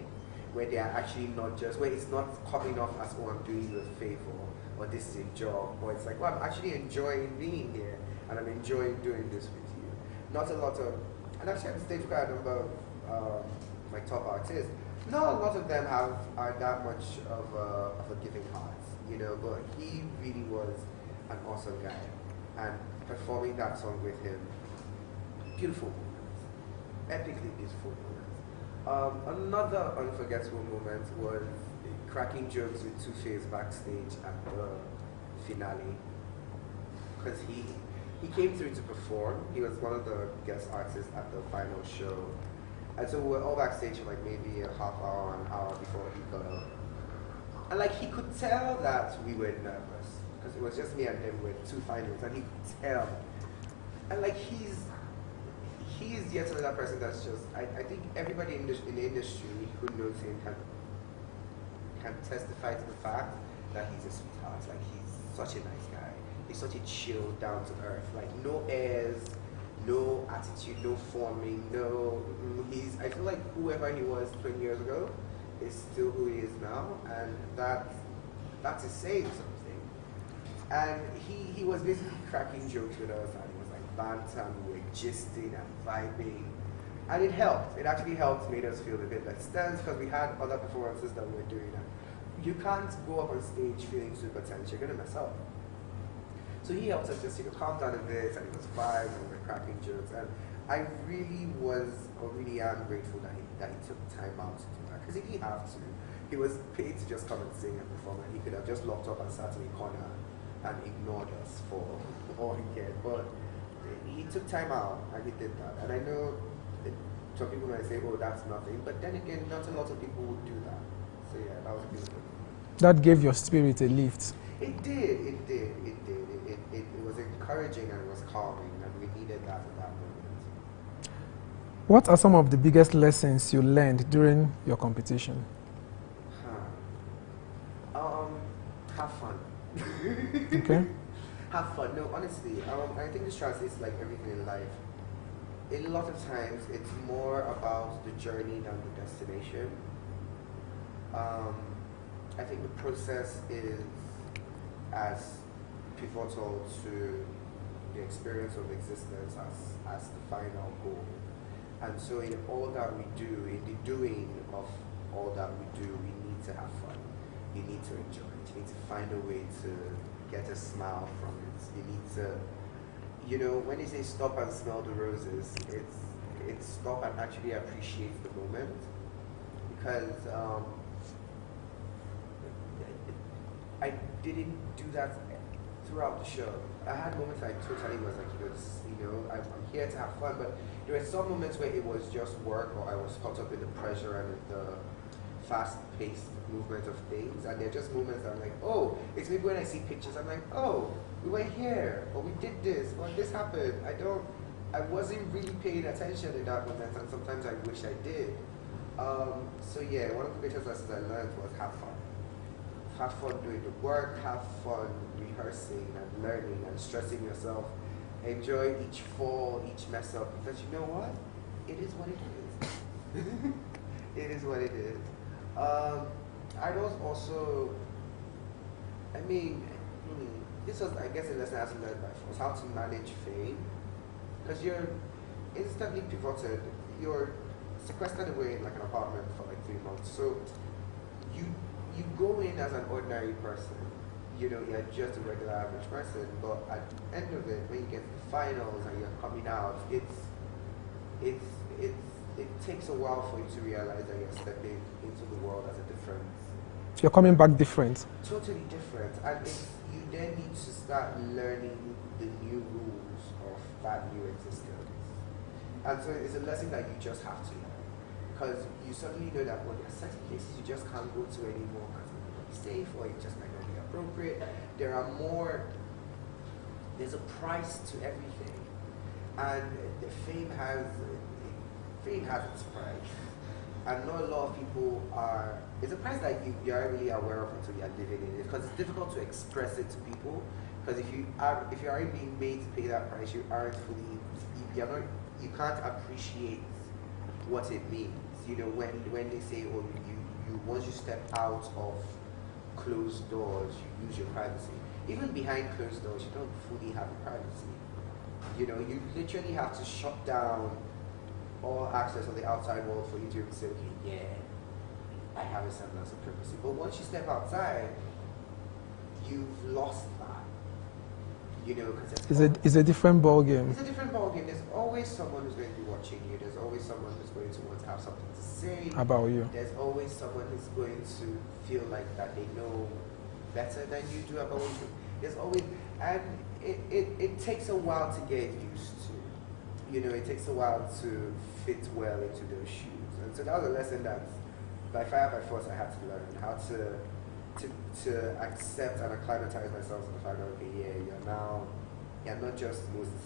where they are actually not just, where it's not coming off as, oh, I'm doing you a favor, or this is a job, or it's like, well, I'm actually enjoying being here, and I'm enjoying doing this with you. Not a lot of, and actually at the stage quite a number of my top artists, not a lot of them are that much of a giving heart, you know, but he really was an awesome guy, and performing that song with him, beautiful moments, epically beautiful moments. Another unforgettable moment was cracking jokes with Two-Face backstage at the finale, because he came through to perform. He was one of the guest artists at the final show, and so we were all backstage for like maybe a half hour, an hour before he got up, and like he could tell that we were nervous because it was just me and him with two finals, and he could tell, and like he's yet another person that's just I think everybody in the industry who knows him can testify to the fact that he's a sweetheart. Like he's such a nice guy. He's such a chill, down to earth. Like no airs, no attitude, no forming, no. I feel like whoever he was 20 years ago is still who he is now, and that is saying something. And he was basically cracking jokes with us, and it was like banter, and we were gisting and vibing. And it helped. It actually helped, made us feel a bit less tense because we had other performances that we were doing. And you can't go up on stage feeling super tense. You're gonna mess up. So he helped us just calm down a bit, and it was fine, and we were cracking jokes. And I really was, or really am grateful that he took time out to do that, because he didn't have to. He was paid to just come and sing and perform, and he could have just locked up and sat in a corner and ignored us for all he cared. But he took time out, and he did that. And I know some people might say, oh, that's nothing. But then again, not a lot of people would do that. So yeah, that was a beautiful moment. That gave your spirit a lift. It did. It was encouraging, and it was calming, and we needed that at that moment. What are some of the biggest lessons you learned during your competition? Have fun. Okay. Have fun. No, honestly, I think this translates like everything in life. A lot of times, it's more about the journey than the destination. I think the process is as pivotal to the experience of existence as the final goal. And so in all that we do, in the doing of all that we do, we need to have fun. You need to enjoy it. You need to find a way to get a smile from it. You need to, you know, when they say stop and smell the roses, it's stop and actually appreciate the moment. Because I didn't do that throughout the show. I had moments I totally was like, I'm here to have fun, but there were some moments where it was just work, or I was caught up in the pressure and the fast-paced movement of things, and they're just moments that I'm like, oh, it's maybe when I see pictures, I'm like, oh, we were here, or we did this, or this happened. I wasn't really paying attention in that moment, and sometimes I wish I did. So yeah, one of the greatest lessons I learned was have fun. Have fun doing the work, have fun rehearsing and learning and stressing yourself. Enjoy each fall, each mess up, because you know what? It is what it is. It is what it is. I was also, this was, I guess, a lesson I had to learn by force, how to manage fame. Because you're instantly pivoted, you're sequestered away in like an apartment for like 3 months. So you go in as an ordinary person, you're just a regular average person, but at the end of it, when you get to the finals and you're coming out, it takes a while for you to realize that you're stepping into the world as a different. You're coming back different. Totally different, and you then need to start learning the new rules of that new existence. And so it's a lesson that you just have to learn, because you suddenly know that there are certain places you just can't go to anymore because it might be safe, or it just might not be appropriate. There's a price to everything, and the fame has its price, and not a lot of people are. It's a price that you aren't really aware of until you're living in it, because it's difficult to express it to people. Because if you aren't being made to pay that price, you can't appreciate what it means. When they say, oh, you once you step out of closed doors, you lose your privacy. Even behind closed doors, you don't fully have privacy. You know, you literally have to shut down all access on the outside world for you to say, okay, yeah, I have a semblance of privacy. But once you step outside, you've lost that. You know, because it's a different ball game. It's a different ball game. There's always someone who's going to be watching you. There's always someone who's going to want to have something to say about you. There's always someone who's going to feel like that they know better than you do about you. There's always, and it takes a while to get used to. You know, it takes a while to fit well into those shoes. And so that was a lesson that, by fire by force, I had to learn how to accept and acclimatize myself to the fact that, okay, yeah, you're not just Moses,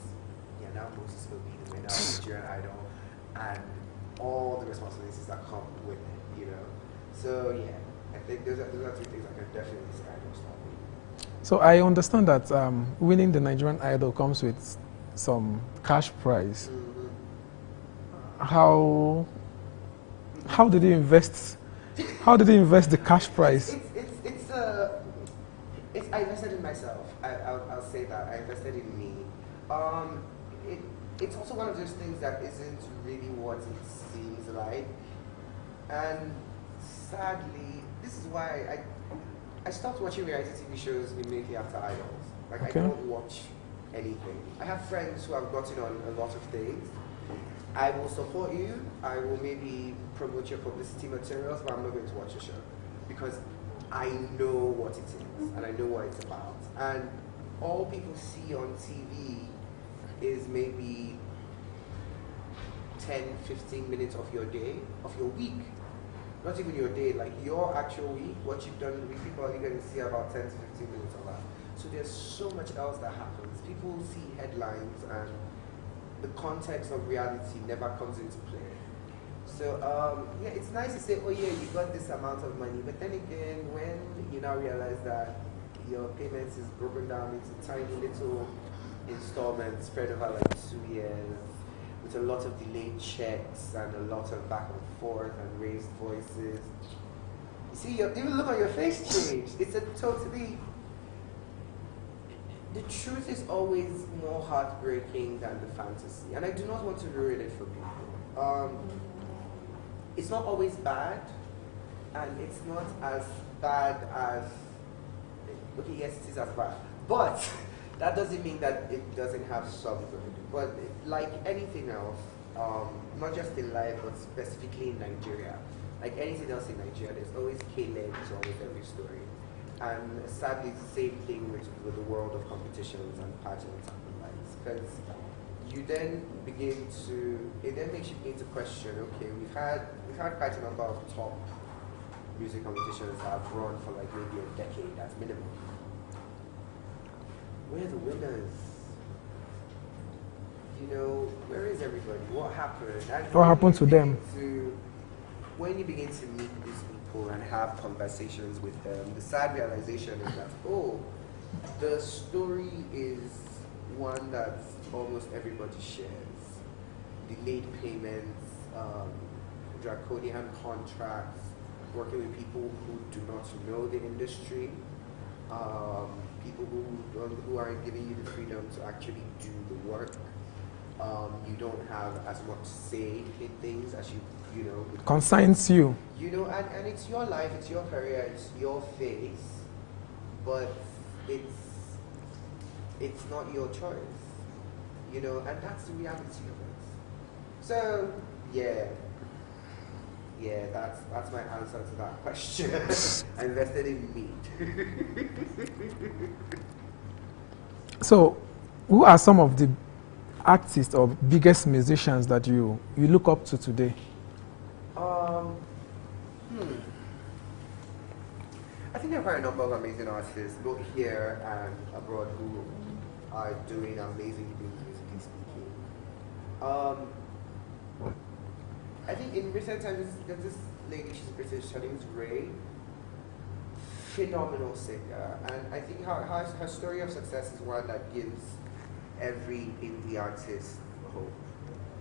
you're now Moses Obedient, you're now Nigerian Idol, and all the responsibilities that come with it, you know. So yeah, I think those are two things I can definitely say I don't stop with. So I understand that winning the Nigerian Idol comes with some cash prize. Mm-hmm. How did you invest? How did you invest the cash prize? I invested in myself. I'll say that. I invested in me. It's also one of those things that isn't really what it seems like. And sadly, this is why I stopped watching reality TV shows immediately after Idols. Like, okay. I don't watch anything. I have friends who have gotten on a lot of things. I will support you. I will maybe promote your publicity materials, but I'm not going to watch the show because I know what it is and I know what it's about. And all people see on TV is maybe 10, 15 minutes of your day, of your week. Not even your day, like your actual week, what you've done in the week, people are only going to see about 10 to 15 minutes of that. So there's so much else that happens. People see headlines and the context of reality never comes into play. So yeah, it's nice to say, oh yeah, you got this amount of money, but then again, when you now realize that your payments is broken down into tiny little installments spread over like 2 years, with a lot of delayed checks and a lot of back and forth and raised voices. You see, even look on your face changed. It's a totally. The truth is always more heartbreaking than the fantasy, and I do not want to ruin it for people. It's not always bad, and it's not as bad as, okay, yes, it is as bad, but that doesn't mean that it doesn't have some good. But like anything else, not just in life, but specifically in Nigeria, like anything else in Nigeria, there's always K-leg to almost every story. And sadly, it's the same thing with the world of competitions and pageants and the likes, because you then begin to, it then makes you begin to question, okay, we've had quite a number of top music competitions that have run for like maybe a decade, that's minimum. Where are the winners? You know, where is everybody? What happened? And what happened to them? When you begin to meet these people and have conversations with them, the sad realization is that, oh, the story is one that almost everybody shares. Delayed payments, draconian contracts, working with people who do not know the industry, people who aren't giving you the freedom to actually do the work. You don't have as much say in things as you know. Consigns you. You know, and it's your life, it's your career, it's your face, but it's not your choice. You know, and that's the reality of it. So, yeah, that's my answer to that question. I invested in meat. So, who are some of the artists or biggest musicians that you look up to today? I think there are quite a number of amazing artists, both here and abroad, who are doing amazing things musically speaking. I think in recent times, there's this lady, she's British, her name is Ray. Phenomenal singer, and I think her story of success is one that gives every indie artist hope.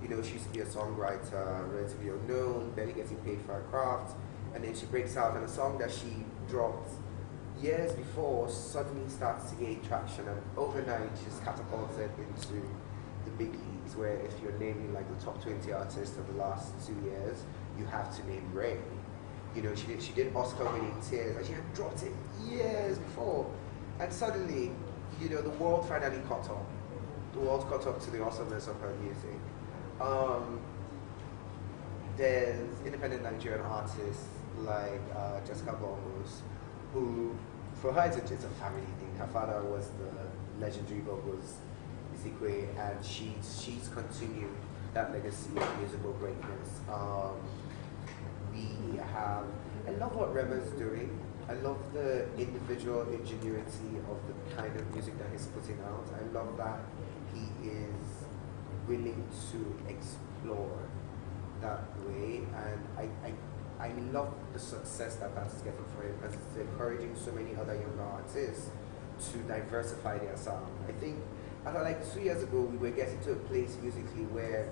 You know, she used to be a songwriter, relatively unknown, barely getting paid for her craft, and then she breaks out, and a song that she dropped years before suddenly starts to gain traction, and overnight she's catapulted into the big leagues, where if you're naming like the top 20 artists of the last 2 years, you have to name Ray. You know, she did Oscar-winning Tears, and she had dropped it years before, and suddenly, you know, the world finally caught up. The world caught up to the awesomeness of her music. There's independent Nigerian artists like Jessica Bombos, who, for her, it's a family thing. Her father was the legendary Bobos Izikwe, and she's continued that legacy of musical greatness. I love what Rema's doing. I love the individual ingenuity of the kind of music that he's putting out. I love that he is willing to explore that way, and I love the success that that's getting for him, because it's encouraging so many other younger artists to diversify their sound. I think after like 2 years ago, we were getting to a place musically where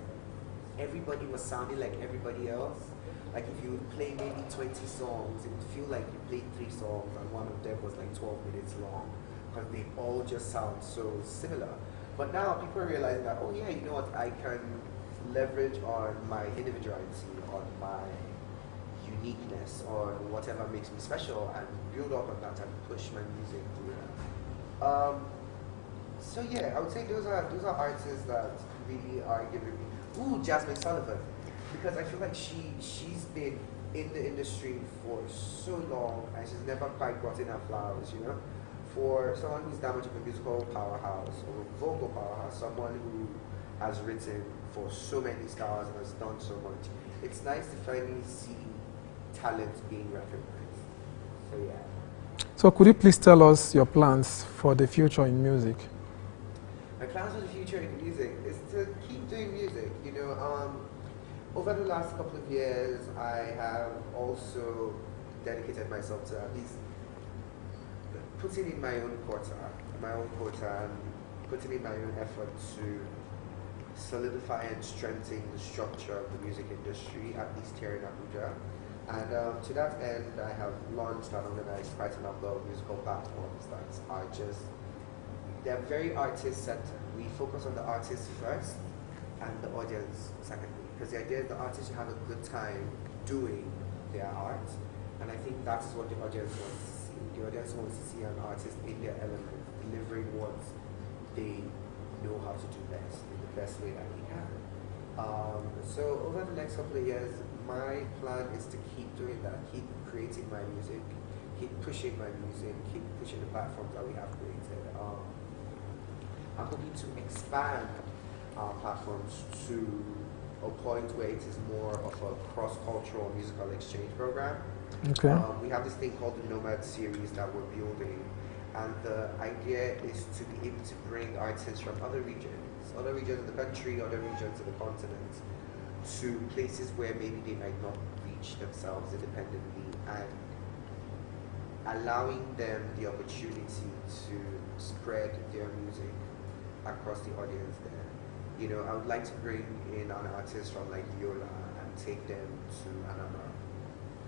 everybody was sounding like everybody else. Like if you play maybe 20 songs, it would feel like you played 3 songs and one of them was like 12 minutes long, because they all just sound so similar. But now people are realizing that, oh yeah, you know what, I can leverage on my individuality, on my uniqueness, on whatever makes me special, and build up on that and push my music through that. So yeah, I would say those are artists that really are giving me. Ooh, Jasmine Sullivan, because I feel like she's been in the industry for so long and she's never quite gotten her flowers, you know. For someone who's that much of a musical powerhouse or a vocal powerhouse, someone who has written for so many stars and has done so much, it's nice to finally see talent being recognized. So yeah. So could you please tell us your plans for the future in music? My plans for the future in music is to keep doing music. You know, over the last couple of years, I have also dedicated myself to at least putting in my own quota, and putting in my own effort to solidify and strengthen the structure of the music industry, at least here in Abuja. And to that end, I have launched and organized quite a number of musical platforms that are just, they're very artist-centered. We focus on the artist first and the audience secondly, because the idea is the artist should have a good time doing their art, and I think that's what the audience wants to see. The audience wants to see an artist in their element, delivering what they know how to do best, in the best way that they can. So over the next couple of years, my plan is to keep doing that, keep creating my music, keep pushing my music, keep pushing the platforms that we have created. I'm hoping to expand our platforms to a point where it is more of a cross-cultural musical exchange program. Okay. We have this thing called the Nomad series that we're building, and the idea is to be able to bring artists from other regions of the country, other regions of the continent, to places where maybe they might not reach themselves independently, and allowing them the opportunity to spread their music across the audience there. You know, I would like to bring in an artist from like Yola and take them to Anambra,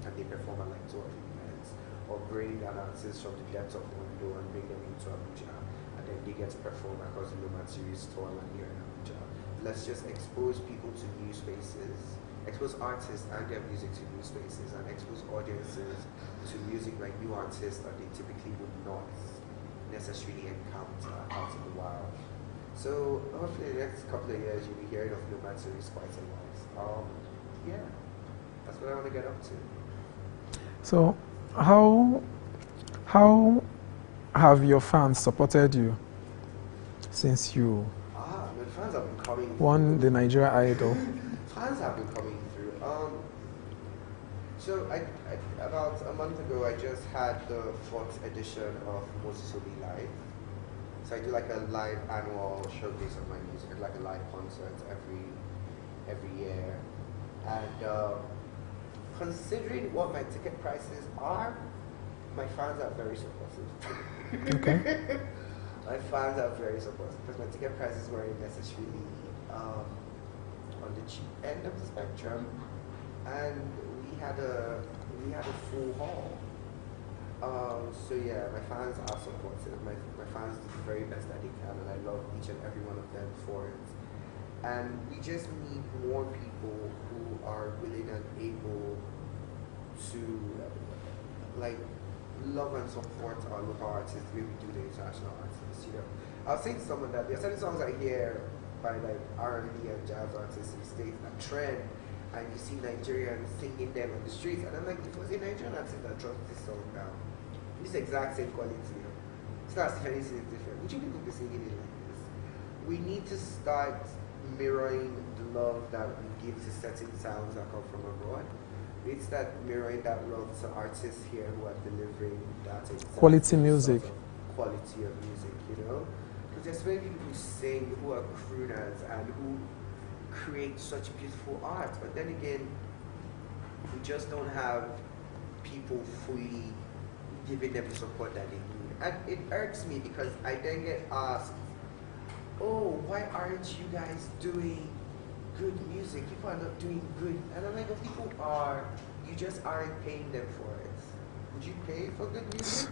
and they perform at like 2 or 3 events, or bring an artist from the depths of Ondo and bring them into Abuja, and then they get to perform across the Nomad series tour and here in Abuja. Let's just expose people to new spaces, expose artists and their music to new spaces, and expose audiences to music like new artists that they typically would not necessarily encounter out in the wild. So hopefully the next couple of years you'll be hearing of Nomad series quite a lot. Yeah, that's what I want to get up to. So how have your fans supported you since you My fans have been coming won the Nigeria Idol? Fans have been coming through. So about a month ago, I just had the 4th edition of Moses Obi Live. So I do like a live annual showcase of my music, like a live concert every year. And considering what my ticket prices are, my fans are very supportive. Okay. My fans are very supportive because my ticket prices weren't necessarily on the cheap end of the spectrum, and we had a full hall. So yeah, my fans are supportive. My fans do the very best that they can, and I love each and every one of them for it. And we just need more people who are willing and able to like love and support our local artists the way we do the international artists. You know, I was saying to someone that there are certain songs I hear by like R&B and jazz artists in the States that trend, and you see Nigerians singing them on the streets, and I'm like, if it was a Nigerian artist that dropped this song down, this exact same quality, you know, it's not as if anything is different. Would you people be singing it like this? We need to start mirroring the love that we give to certain sounds that come from abroad. We need to start mirroring that love to artists here who are delivering that exact Quality same music. sort of quality of music, you know? Because there's so many people who sing, who are crooners, and who create such beautiful art. But then again, we just don't have people fully giving them the support that they need. And it irks me because I then get asked, oh, why aren't you guys doing good music? People are not doing good. And I'm like, if people are, you just aren't paying them for it. Would you pay for good music?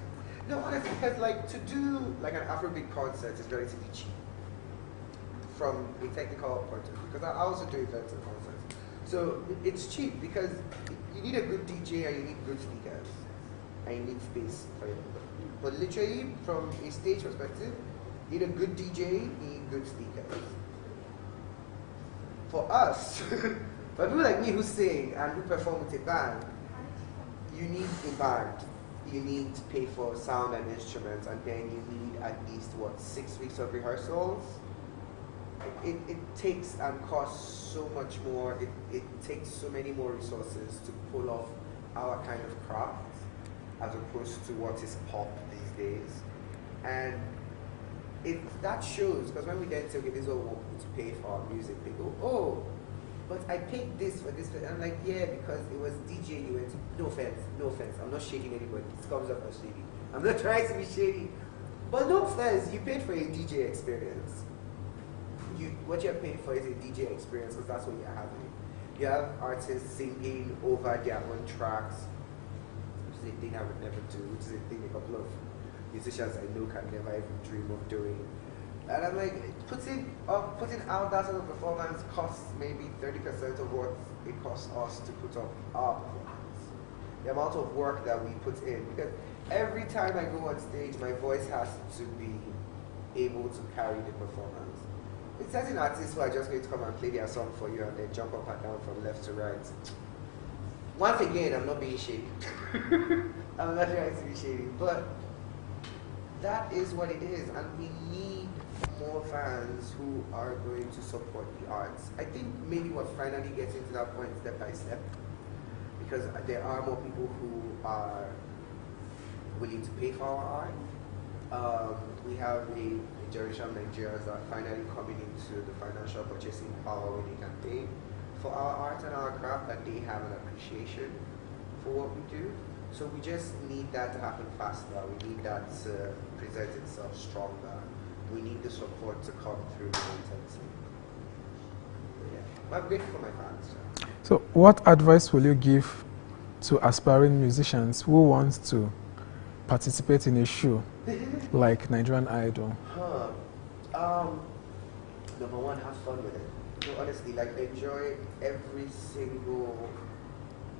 No, honestly, because like to do like an Afrobeat concert is relatively cheap from a technical point of view. Because I also do events and concerts. So it's cheap because you need a good DJ and you need good speakers. And you need space for it. But literally, from a stage perspective, you need a good DJ, you need good speakers. For us, for people like me who sing and who perform with a band, you need a band. You need to pay for sound and instruments, and then you need at least, 6 weeks of rehearsals? It takes and costs so much more. It takes so many more resources to pull off our kind of craft as opposed to what is pop these days. And that shows, because when we then say, okay, this is what we want people to pay for our music, they go, oh, but I paid this for this. And I'm like, yeah, because it was DJ you went to. No offense, I'm not shading anybody. This comes up as shady. I'm not trying to be shady. But no offense, you paid for a DJ experience. What you're paying for is a DJ experience, because that's what you're having. You have artists singing over their own tracks, which is a thing I would never do, which is a thing a couple of musicians I know can never even dream of doing. And I'm like, putting out that sort of performance costs maybe 30% of what it costs us to put up our performance. The amount of work that we put in, because every time I go on stage, my voice has to be able to carry the performance. It's certain artists who are just going to come and play their song for you and then jump up and down from left to right. Once again, I'm not being shady. I'm not trying to be shady, but that is what it is, and we need more fans who are going to support the arts. I think maybe what finally gets into that point step by step, because there are more people who are willing to pay for our art. We have a generation of Nigerians that are finally coming into the financial purchasing power where they can pay for our art and our craft, and they have an appreciation for what we do. So we just need that to happen faster. We need that to present itself stronger. We need the support to come through more intensely. Yeah. I'm grateful for my fans. So what advice will you give to aspiring musicians who want to participate in a show like Nigerian Idol? Number one, have fun with it. No, honestly, like enjoy every single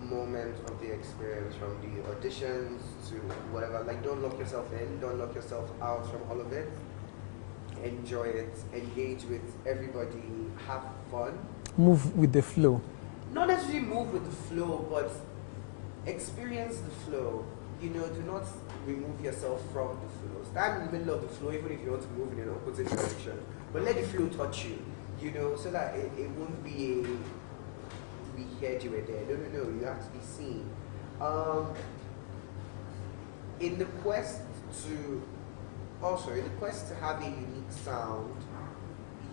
moment of the experience, from the auditions to whatever. Like, don't lock yourself in, don't lock yourself out from all of it. Enjoy it, engage with everybody, have fun. Move with the flow. Not necessarily move with the flow, but experience the flow. You know, do not remove yourself from the flow. Stand in the middle of the flow, even if you want to move in an opposite direction. But let the flow touch you, you know, so that it won't be we heard you were there. No, you have to be seen. In the quest to have a unique sound,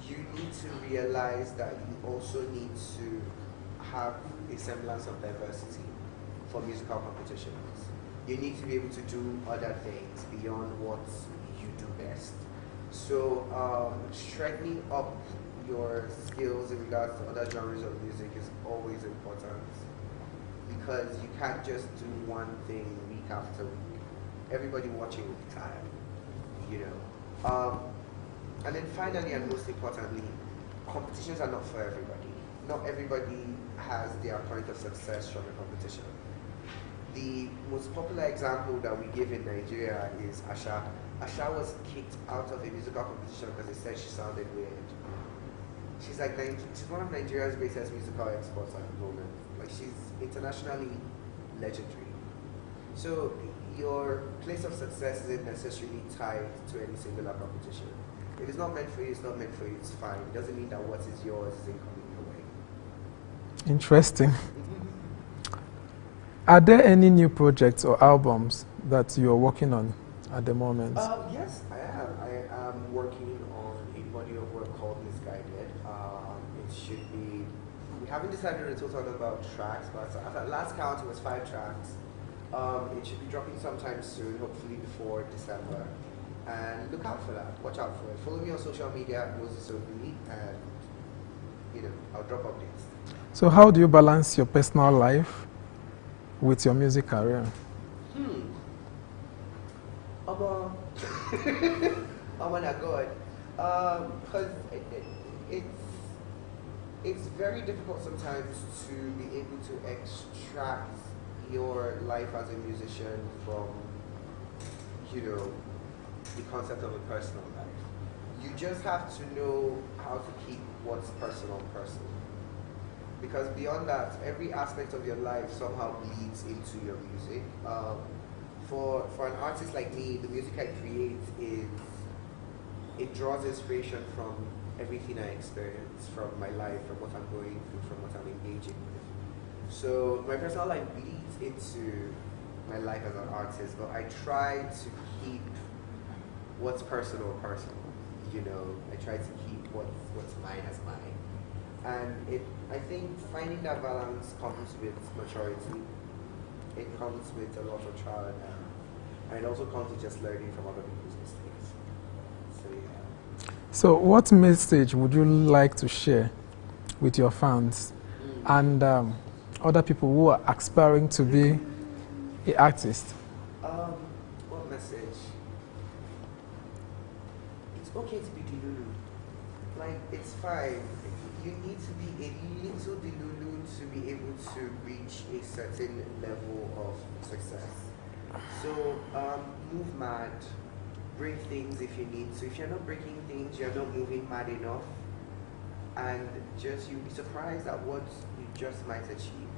you need to realize that you also need to have a semblance of diversity for musical competitions. You need to be able to do other things beyond what you do best. So strengthening up your skills in regards to other genres of music is always important, because you can't just do one thing week after week. everybody watching will be tired, you know. And then finally, and most importantly, competitions are not for everybody. Not everybody has their point of success from a competition. The most popular example that we give in Nigeria is Asha. Asha was kicked out of a musical competition because they said she sounded weird. She's like, she's one of Nigeria's greatest musical exports at the moment. Like, she's internationally legendary. So your place of success isn't necessarily tied to any singular competition. If it's not meant for you, it's not meant for you, it's fine. It doesn't mean that what is yours isn't coming your way. Interesting. Are there any new projects or albums that you are working on at the moment? Yes, I am. I am working on a body of work called Misguided. It should be, we haven't decided the total number of tracks, but at last count it was 5 tracks. It should be dropping sometime soon, hopefully before December. And look out for that. Watch out for it. Follow me on social media, Moses Obi, and I'll drop updates. So how do you balance your personal life with your music career? Oh my God. Because it's very difficult sometimes to be able to extract your life as a musician from, the concept of a personal life. You just have to know how to keep what's personal personal. Because beyond that, every aspect of your life somehow bleeds into your music. For an artist like me, the music I create it draws inspiration from everything I experience, from my life, from what I'm going through, from what I'm engaging with. So my personal life bleeds into my life as an artist, but I try to keep what's personal personal. I try to keep what's mine as mine. And I think finding that balance comes with maturity. It comes with a lot of trial and error. And it also comes with just learning from other people's mistakes. So yeah. So what message would you like to share with your fans and other people who are aspiring to be an artist? What message? It's okay to be delulu. Like, it's fine. You need to be a little delulu to be able to reach a certain level of success. So move mad, break things if you need to. If you're not breaking things, you're not moving mad enough, and you'll be surprised at what you just might achieve.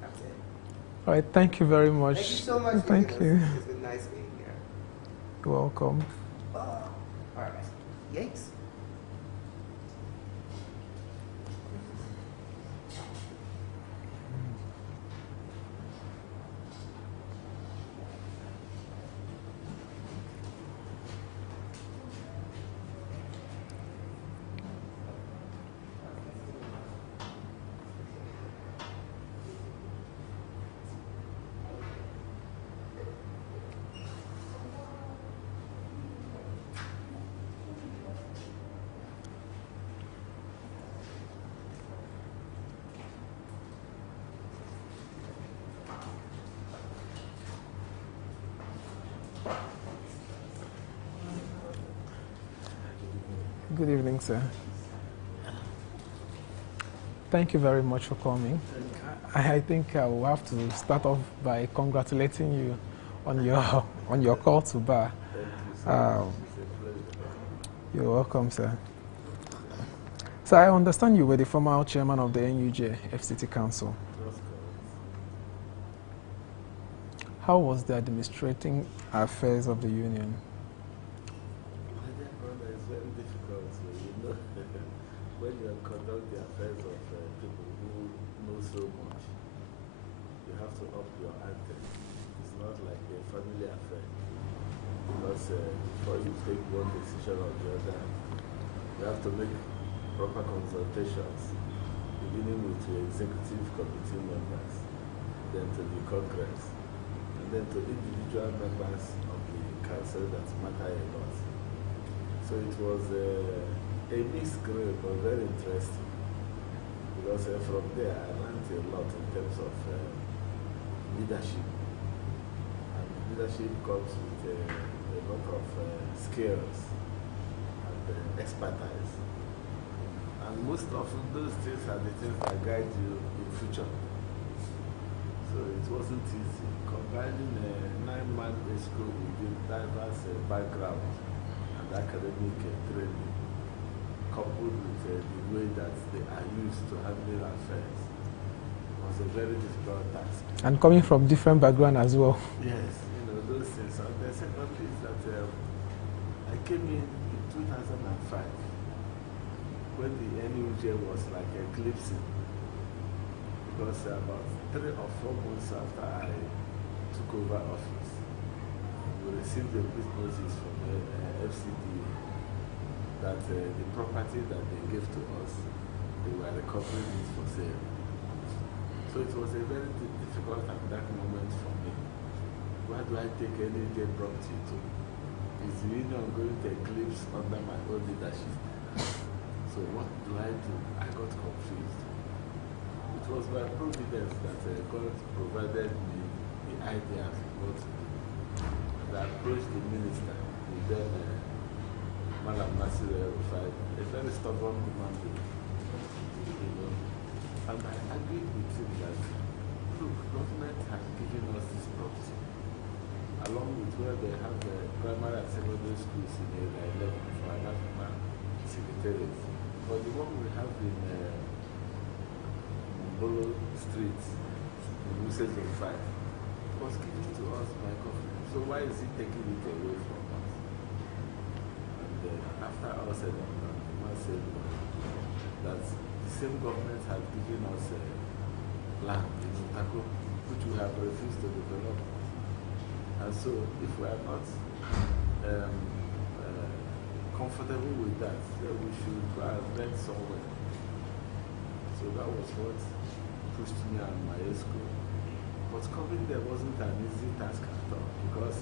That's it. All right, thank you very much. Thank you so much. Thank you. It's been nice being here. You're welcome. All right, guys. Yikes. Good evening, sir. Thank you very much for coming. I think I will have to start off by congratulating you on your call to bar. You're welcome, sir. So I understand you were the former chairman of the NUJ FCT Council. How was the administrating affairs of the union? When you conduct the affairs of people who know so much, you have to up your ante. It's not like a family affair. Because before you take one decision or the other, you have to make proper consultations, beginning with the executive committee members, then to the Congress, and then to individual members of the council that matter a lot. So it was a mixed grade, but very interesting. Because from there, I learned a lot in terms of leadership. leadership comes with a lot of skills and expertise. And most often those things are the things that guide you in future. So it wasn't easy. Combining a 9-month school with diverse background and academic training, coupled with the way that they are used to handling affairs, was a very difficult task. And coming from different background as well. Yes, you know, those things. And the second is that I came in 2005 when the NUJ was like eclipsing, because about 3 or 4 months after I took over office, we received a notice from the FCDA that the property that they gave to us, they were recovering it for sale. So it was a very difficult and dark moment for me. Where do I take NUJ property to? Is the union going to eclipse under my own leadership? So what do? I got confused. It was by providence that God provided me the idea of what to do. And I approached the minister, the then Madam Nasir Rufai, a very stubborn human being, you know. And I agreed with him that, look, government has given us this property, along with where they have the primary and secondary schools in area 11 for an African secretariat. But the one we have in Bolo Street, in usage of 5, was given to us by government. So why is he taking it away from us? And after all said and done, the man said that the same government has given us land in Utako, which we have refused to develop. And so if we are not comfortable with that, then we should go and rent somewhere. So that was what pushed me and my school. But coming there wasn't an easy task at all, because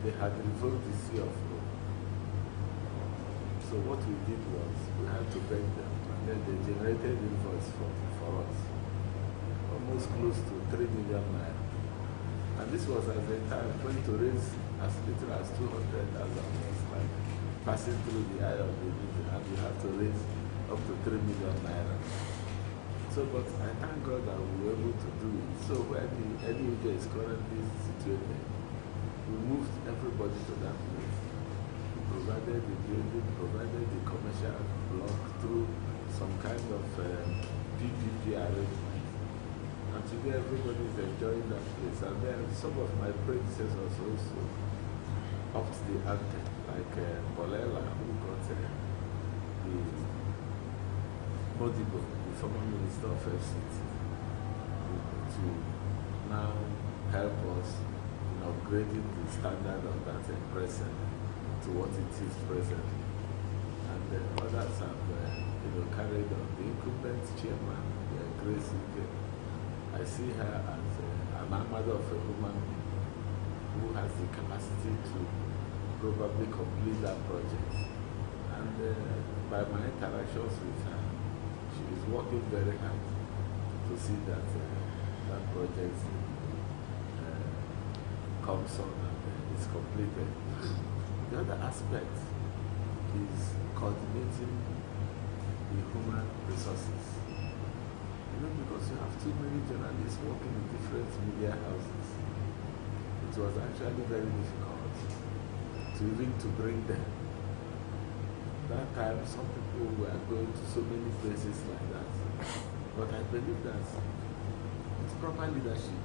they had revoked the C of O. So what we did was, we had to beg them, and then they generated invoice for us, almost close to 3 million naira. And this was at the time going to raise as little as 200,000 was like passing through the eye of the needle, and you have to raise up to 3 million naira. So, but I thank God that we were able to do it. So where the NUJ is currently situated, we moved everybody to that place. We provided the building, provided the commercial block through some kind of PPP arrangement. And today everybody is enjoying that place. And then some of my predecessors also upped the ante, like Bolela, who got the Modibo, the former minister of FCT, to now help us in upgrading the standard of that present to what it is presently. And others have carried on. The incumbent chairman, Grace Ike, I see her as an armada of a woman who has the capacity to probably complete that project. And by my interactions with her, she is working very hard to see that that project comes on and is completed. The other aspect is coordinating the human resources. You know, because you have too many journalists working in different media houses, it was actually very difficult to bring them. That time, some people were going to so many places like that. But I believe that with proper leadership,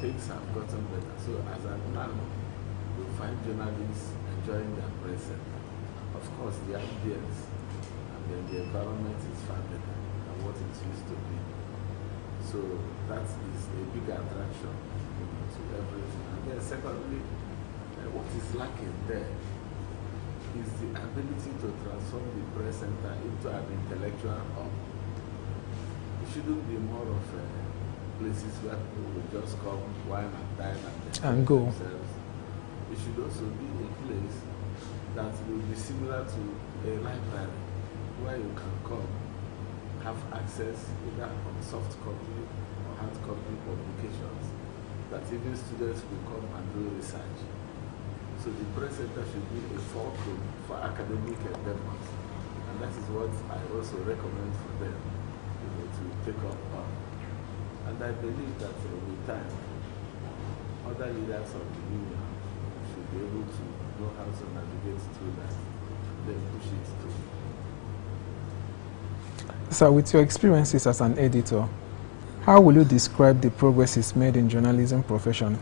things have gotten better. So as of now, you'll find journalists enjoying their presence. Of course, the ambience and then the environment is far better than what it used to be. So that is a big attraction to everything. And then secondly, what is lacking there is the ability to transform the press center into an intellectual hub. It shouldn't be more of places where people will just come, wine and dine and go themselves. It should also be a place that will be similar to a library, where you can come, have access either on soft copy or hard copy publications, that even students will come and do research. So the press center should be a fulcrum for academic endeavors. And that is what I also recommend for them, to take up on. And I believe that with time, other leaders of the union should be able to know how to navigate through that, then push it through. So with your experiences as an editor, how will you describe the progresses made in journalism profession,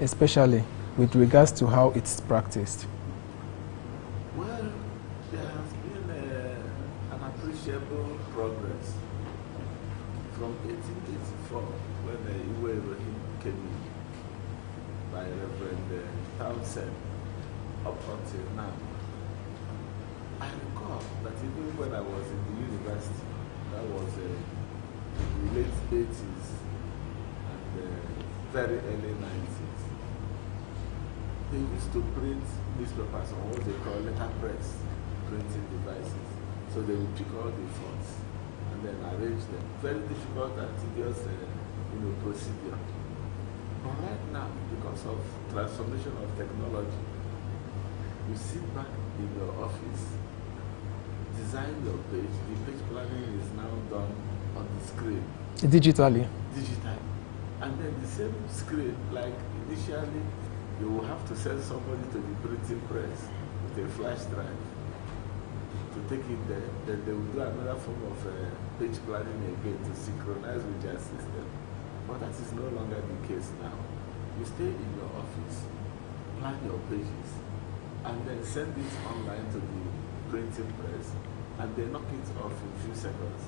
especially with regards to how it's practiced? Well, there has been an appreciable progress from 1884 when Iwe Ibrahim came in by Reverend Townsend up until now. I recall that even when I was in the university, that was the late 80s and very early 90s, they used to print newspapers on what they call letterpress printing devices. So they would pick all the fonts and then arrange them. Very difficult and tedious procedure. But right now, because of transformation of technology, you sit back in your office, design your page. The page planning is now done on the screen. Digitally? Digitally. And then the same screen, like initially, you will have to send somebody to the printing press with a flash drive to take it there. Then they will do another form of page planning again to synchronize with your system. But that is no longer the case now. You stay in your office, plan your pages, and then send it online to the printing press, and they knock it off in a few seconds.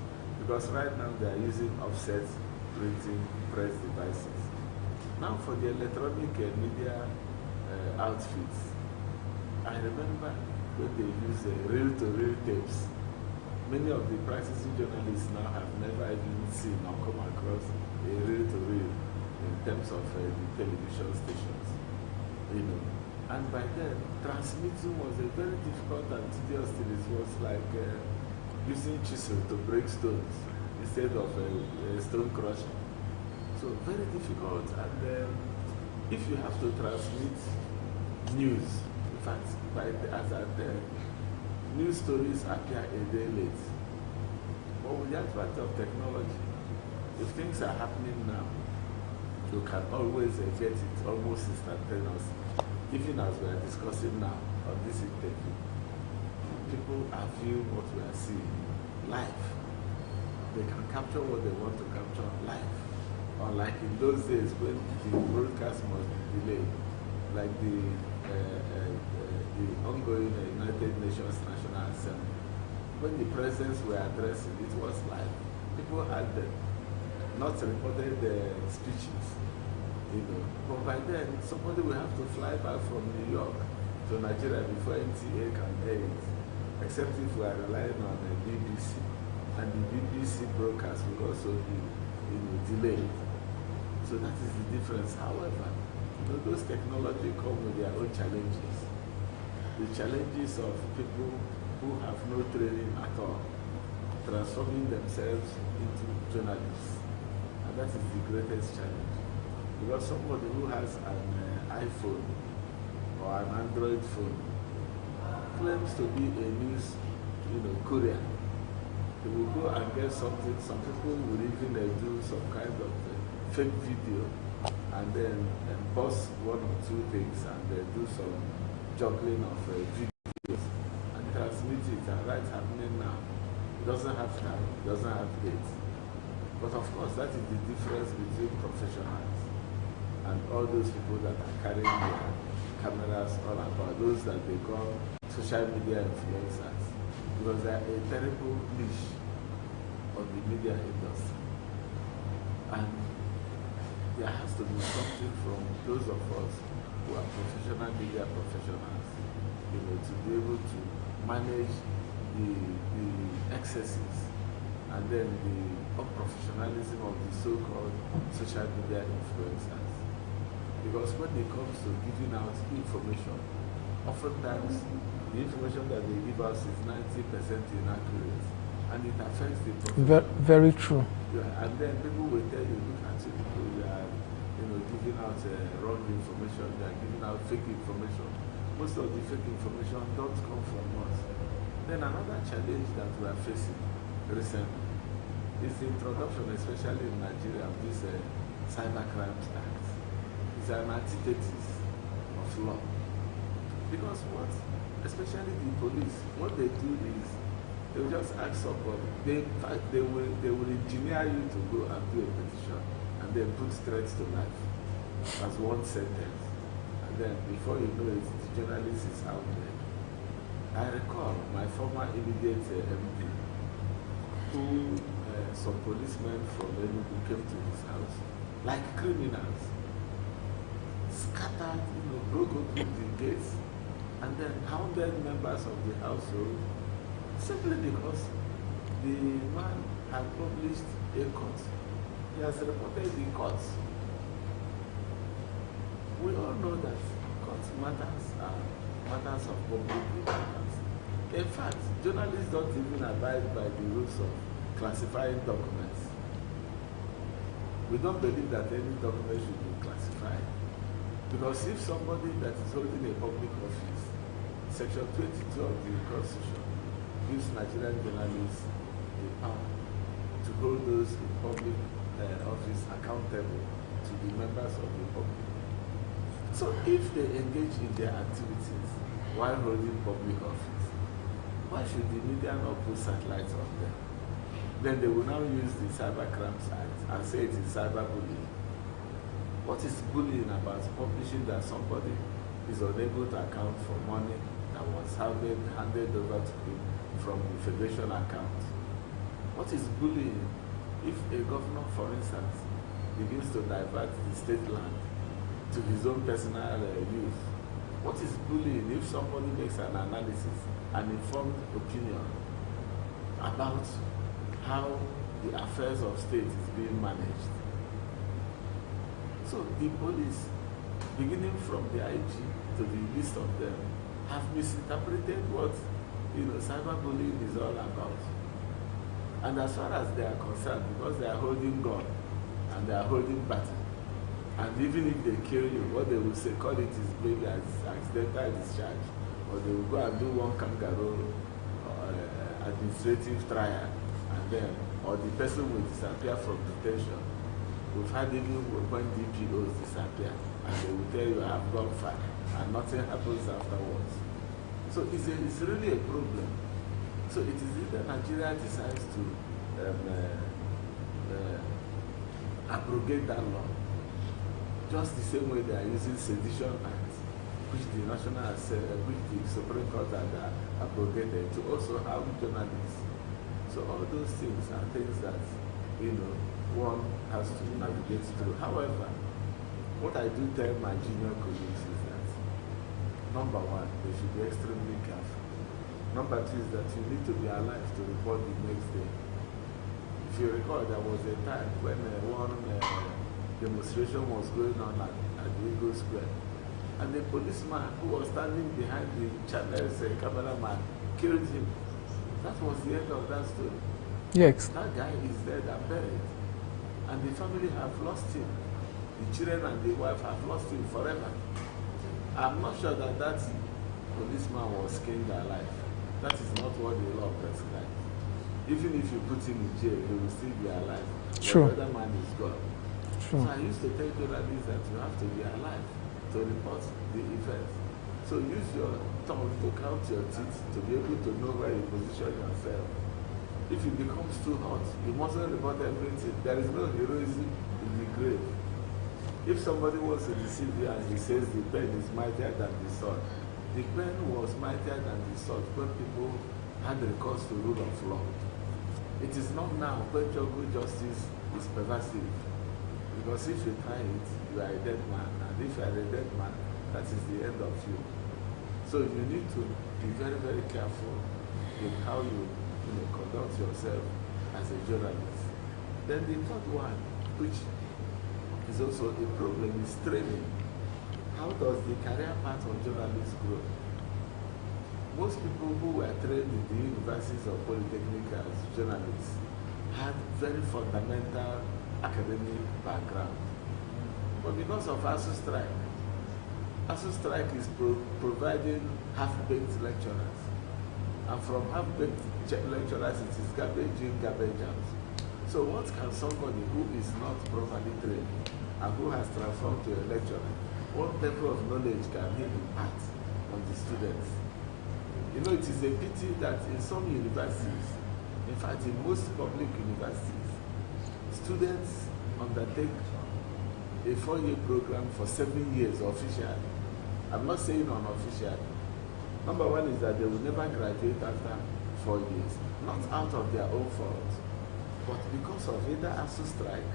Because right now they are using offset printing press devices. Now for the electronic media outfits, I remember when they use reel-to-reel tapes. Many of the practicing journalists now have never even seen or come across a reel-to-reel in terms of the television stations. And by then, transmitting was a very difficult and tedious thing. It was like using chisel to break stones instead of a stone crusher. So very difficult. And if you have to transmit news, in fact, as at then, news stories appear a day late. But with the advent of technology, if things are happening now, you can always get it almost instantaneously. Even as we are discussing now on this interview, people are viewing what we are seeing live. They can capture what they want to capture live. Unlike in those days when the broadcast must be delayed, like the ongoing United Nations National Assembly. When the presidents were addressing, it was live. People had not recorded speeches. But by then, somebody will have to fly back from New York to Nigeria before NTA can air it, except if we are relying on the BBC. And the BBC broadcast will also be delayed. So that is the difference. However, those technology come with their own challenges. The challenges of people who have no training at all, transforming themselves into journalists. And that is the greatest challenge. Because somebody who has an iPhone or an Android phone claims to be a news courier. They will go and get something. Some people will even do some kind of fake video and then post one or two things and then do some juggling of videos and transmit it. And that's happening now. It doesn't have time, it doesn't have date. But of course, that is the difference between professionals and all those people that are carrying their cameras all about, those that they call social media influencers, because they are a terrible niche of the media industry. And there has to be something from those of us who are professional media professionals, to be able to manage the excesses and then the unprofessionalism of the so-called social media influencers. Because when it comes to giving out information, oftentimes the information that they give us is 90% inaccurate, and it affects the profession. Very true. Yeah, and then people will tell you, look at you, you are a giving out wrong information, they are giving out fake information. Most of the fake information don't come from us. Then another challenge that we are facing recently is the introduction, especially in Nigeria, of this Cyber Crimes Act. It's an antithesis of law. Because what, especially the police, what they do is they will just ask somebody, they will engineer you to go and do a petition and then put threats to life as one sentence. And then before you know it, the journalist is out there. I recall my former immediate MD, who some policemen from Enugu came to his house, like criminals, scattered, broke open the gates, and then hounded members of the household, simply because the man had published a court. He has reported the courts. We all know that court matters are matters of public importance. In fact, journalists don't even abide by the rules of classifying documents. We don't believe that any document should be classified. Because if somebody that is holding a public office, Section 22 of the Constitution gives Nigerian journalists the power to hold those in public office accountable to the members of the public. So if they engage in their activities while holding public office, why should the media not put satellites on them? Then they will now use the Cyber Crimes Act and say it is cyberbullying. What is bullying about publishing that somebody is unable to account for money that was handed over to him from the federation account? What is bullying if a governor, for instance, begins to divert the state land to his own personal use? What is bullying if somebody makes an analysis, an informed opinion about how the affairs of state is being managed? So the police, beginning from the IG to the least of them, have misinterpreted what cyberbullying is all about. And as far as they are concerned, because they are holding gun and they are holding battle, and even if they kill you, what they will say, call it is maybe as accidental discharge, or they will go and do one kangaroo administrative trial, and then, or the person will disappear from detention. We've had even when DPOs disappear, and they will tell you I have gone far, and nothing happens afterwards. So it's really a problem. So it is either Nigeria decides to abrogate that law, just the same way they are using Sedition Act, which the which the Supreme Court had abrogated, to also harm journalists. So all those things are things that one has to navigate through. However, what I do tell my junior colleagues is that, number one, they should be extremely careful. Number two is that you need to be alive to report the next day. If you recall, there was a time when one demonstration was going on at the Eagle Square, and the policeman who was standing behind the channel's cameraman killed him. That was the end of that story. Yes. That guy is dead and buried, and the family have lost him. The children and the wife have lost him forever. I'm not sure that that policeman was skinned alive. That is not what the law prescribes. Even if you put him in jail, he will still be alive. Sure. The other man is gone. Sure. So I used to tell journalists that you have to be alive to report the event. So use your tongue to count your teeth to be able to know where you position yourself. If it becomes too hot, you mustn't report everything. There is no heroism in the grave. If somebody wants to deceive you and he says the pen is mightier than the sword, the pen was mightier than the sword when people had recourse to rule of law. It is not now when jungle justice is pervasive. Because if you try it, you are a dead man. And if you are a dead man, that is the end of you. So you need to be very, very careful in how you conduct yourself as a journalist. Then the third one, which is also a problem, is training. How does the career path of journalists grow? Most people who were trained in the universities or polytechnic as journalists had very fundamental academic background. But because of ASU strike is providing half-baked lecturers. And from half-baked lecturers, it is garbage in, garbage out. So what can somebody who is not properly trained and who has transformed to a lecturer, what level of knowledge can he impart on the students? You know, it is a pity that in some universities, in fact in most public universities, students undertake a 4-year program for 7 years officially. I'm not saying unofficially. Number one is that they will never graduate after 4 years, not out of their own fault, but because of either ASU strike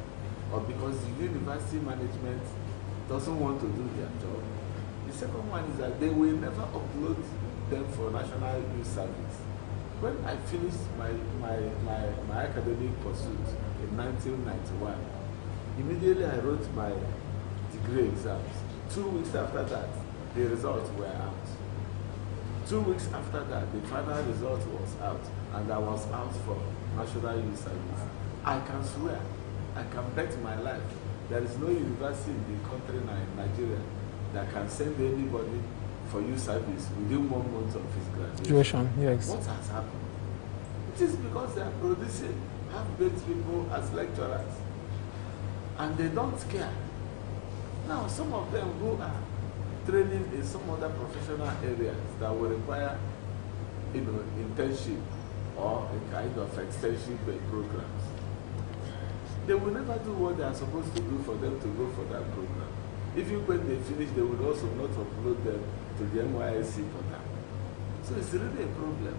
or because the university management doesn't want to do their job. The second one is that they will never upload them for national youth service. When I finished my academic pursuit in 1991, immediately I wrote my degree exams. 2 weeks after that, the results were out. 2 weeks after that, the final result was out, and I was out for national youth service. I can swear, I can bet my life, there is no university in the country now in Nigeria that can send anybody for youth service within 1 month of his graduation. Yes. What has happened? It is because they are producing half-baked people as lecturers, and they don't care. Now, some of them who are training in some other professional areas that will require, internship or a kind of extension-based programs, they will never do what they are supposed to do for them to go for that program. Even when they finish, they will also not upload them to the NYSC portal. So it's really a problem.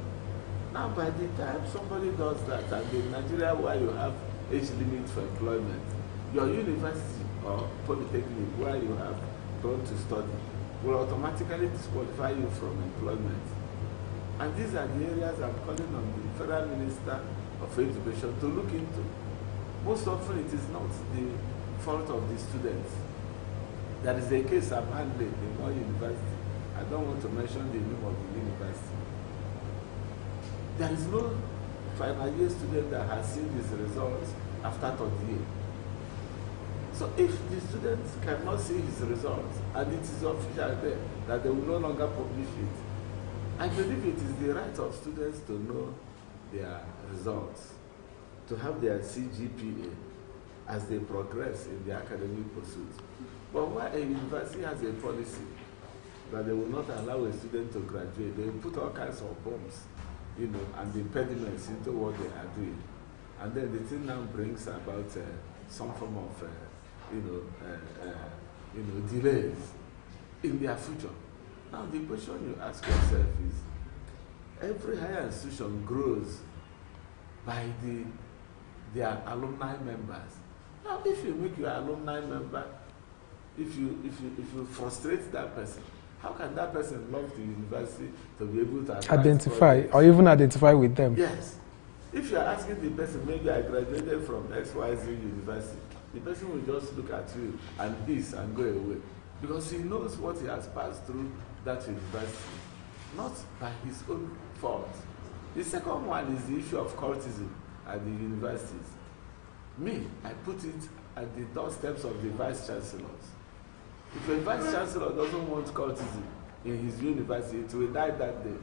Now, by the time somebody does that, and in Nigeria where you have age limit for employment, your university or polytechnic where you have gone to study will automatically disqualify you from employment. And these are the areas I'm calling on the Federal Minister of Education to look into. Most often it is not the fault of the students. There is a case I'm handling in one university. I don't want to mention the name of the university. There is no final year student that has seen these results after 3rd year. So if the students cannot see his results, and it is official there that they will no longer publish it, I believe it is the right of students to know their results, to have their CGPA as they progress in their academic pursuit. But where a university has a policy that they will not allow a student to graduate, they will put all kinds of bombs, and impediments into what they are doing. And then the thing now brings about some form of, delays in their future. Now the question you ask yourself is, every higher institution grows by their alumni members. Now if you make your alumni member, if you frustrate that person, how can that person love the university to be able to identify or even identify with them? Yes. If you are asking the person, maybe I graduated from XYZ university, the person will just look at you and this and go away, because he knows what he has passed through that university, not by his own fault. The second one is the issue of cultism at the universities. Me, I put it at the doorsteps of the vice chancellors. If a vice chancellor doesn't want cultism in his university, it will die that day.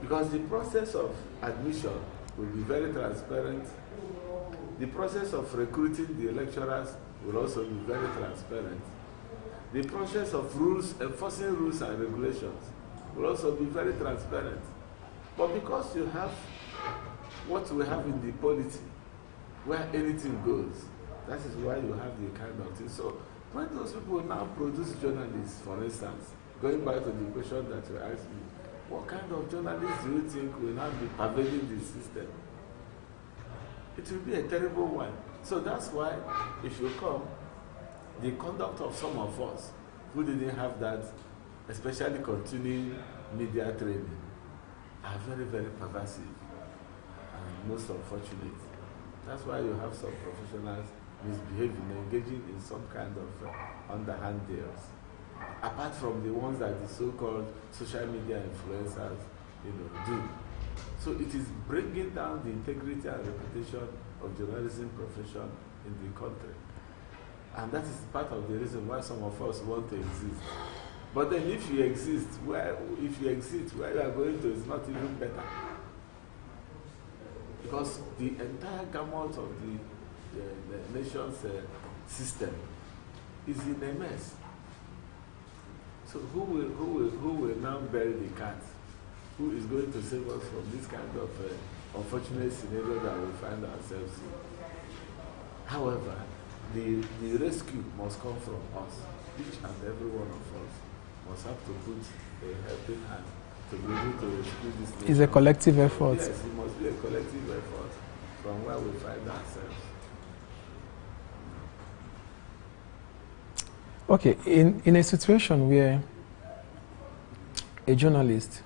Because the process of admission will be very transparent. The process of recruiting the lecturers will also be very transparent. The process of enforcing rules and regulations will also be very transparent. But because you have what we have in the polity, where anything goes, that is why you have the kind of thing. So when those people now produce journalists, for instance, going back to the question that you asked me, what kind of journalists do you think will now be pervading the system? It will be a terrible one. So that's why, if you come, the conduct of some of us who didn't have that, especially continuing media training, are very, very pervasive and most unfortunate. That's why you have some professionals misbehaving, engaging in some kind of underhand deals, apart from the ones that the so-called social media influencers, do. So it is bringing down the integrity and reputation of journalism profession in the country. And that is part of the reason why some of us want to exist. But then if you exist, where you are going to is not even better. Because the entire gamut of the nation's system is in a mess. So who will now bury the cat? Who is going to save us from this kind of unfortunate scenario that we find ourselves in? However, the rescue must come from us. Each and every one of us must have to put a helping hand to be able to rescue this nation. It's a collective effort. Yes, it must be a collective effort from where we find ourselves. Okay, in a situation where a journalist,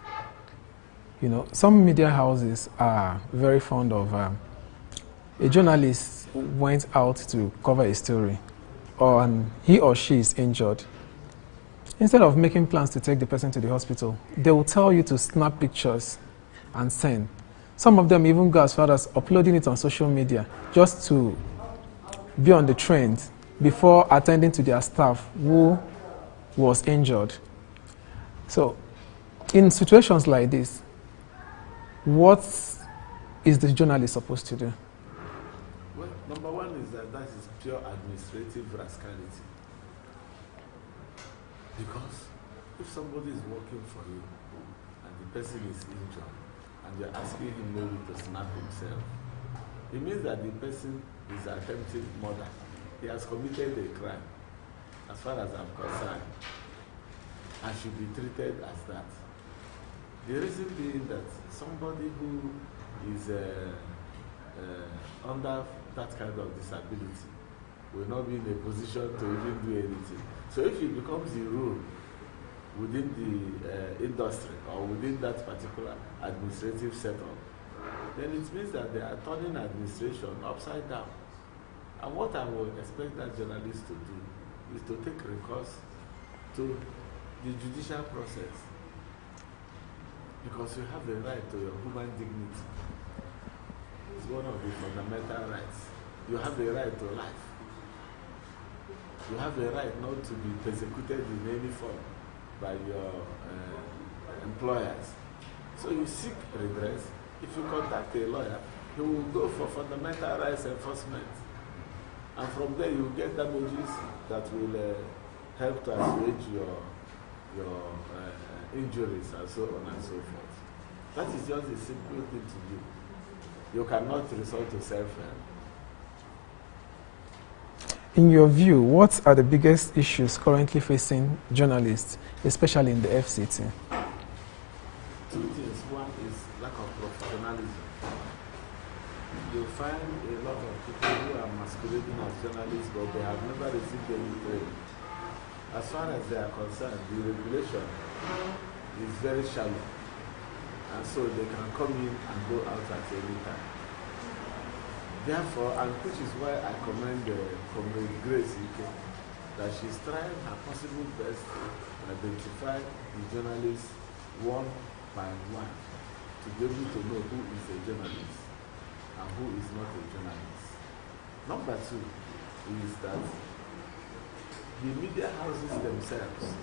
some media houses are very fond of a journalist went out to cover a story, and he or she is injured. Instead of making plans to take the person to the hospital, they will tell you to snap pictures and send. Some of them even go as far as uploading it on social media just to be on the trend before attending to their staff who was injured. So, in situations like this, what is the journalist supposed to do? Well, number one is that is pure administrative rascality. Because if somebody is working for you and the person is injured and you're asking him maybe to snap himself, it means that the person is attempting murder. He has committed a crime, as far as I'm concerned, and should be treated as that. The reason being that somebody who is under that kind of disability will not be in a position to even do anything. So if it becomes the rule within the industry or within that particular administrative setup, then it means that they are turning administration upside down. And what I would expect that journalist to do is to take recourse to the judicial process. Because you have a right to your human dignity. It's one of the fundamental rights. You have a right to life. You have a right not to be persecuted in any form by your employers. So you seek redress. If you contact a lawyer, he will go for fundamental rights enforcement. And from there you get damages that will help to assuage your injuries and so on and so forth. That is just a simple thing to do. You cannot resort to self-help. In your view, what are the biggest issues currently facing journalists, especially in the FCT? Two things. One is lack of professionalism. You find a lot of people who are masquerading as journalists, but they have never received any training. As far as they are concerned, the regulation is very shallow, and so they can come in and go out at any time. Therefore, and which is why I commend Comrade Grace Ike, that she's trying her possible best to identify the journalists one by one, to be able to know who is a journalist and who is not a journalist. Number two is that the media houses themselves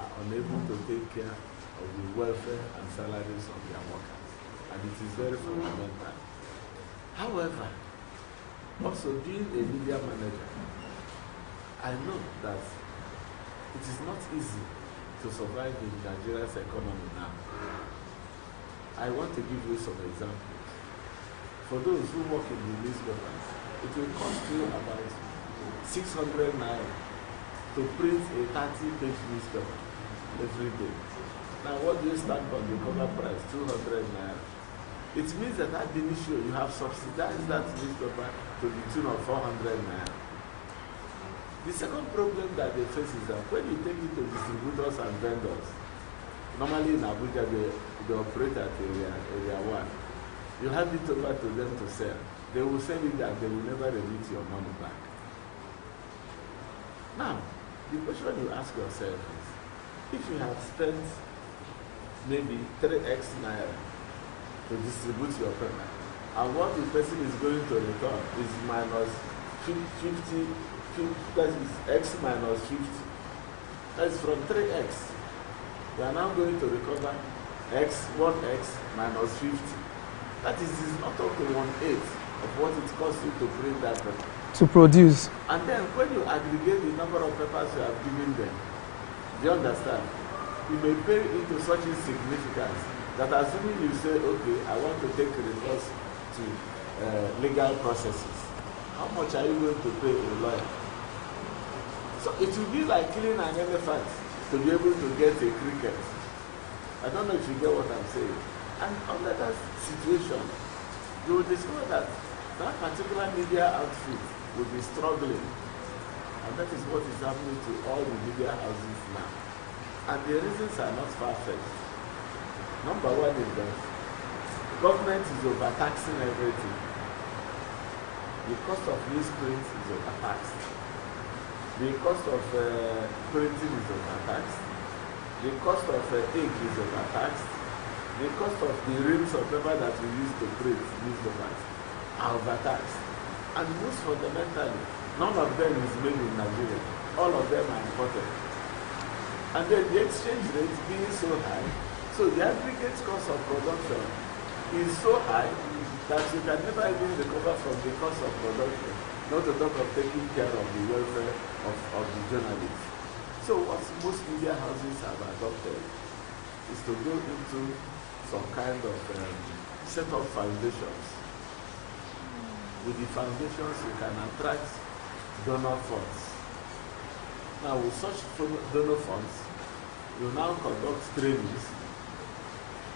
are unable to take care of the welfare and salaries of their workers, and it is very fundamental. However, also being a media manager, I know that it is not easy to survive in Nigeria's economy now. I want to give you some examples. For those who work in the newspapers, it will cost you about 600 naira to print a 30-page newspaper every day. Now, what do you stand on the cover price? 200 naira. It means that at the initial, you have subsidized that newspaper to the tune of 400 naira. The second problem that they face is that when you take it to distributors and vendors, normally in Abuja, they operate at area 1. You hand it over to them to sell. They will sell it and they will never remit your money back. Now, the question you ask yourself is, if you have spent maybe 3x naira to distribute your paper, and what the person is going to return is minus 50 that is x minus 50. That is from 3x. We are now going to recover 1x minus 50. That is not up to 1/8 of what it costs you to print that paper. To produce. And then when you aggregate the number of papers you have given them, do you understand? You may pay into such insignificance that assuming you say, okay, I want to take recourse to legal processes, how much are you going to pay a lawyer? So it will be like killing an elephant to be able to get a cricket. I don't know if you get what I'm saying. And under that situation, you will discover that that particular media outfit will be struggling. And that is what is happening to all the media houses now. And the reasons are not far-fetched. Number one is that government is overtaxing everything. The cost of newsprint is overtaxed. The cost of printing is overtaxed. The cost of ink is overtaxed. The cost of the reams of paper that we use to print newspapers are overtaxed. And most fundamentally, none of them is made in Nigeria. All of them are imported. And then the exchange rate being so high, so the aggregate cost of production is so high that you can never even recover from the cost of production, not to talk of taking care of the welfare of the journalists. So what most media houses have adopted is to go into some kind of set of foundations. With the foundations, you can attract donor funds. Now, with such donor funds, you now conduct trainings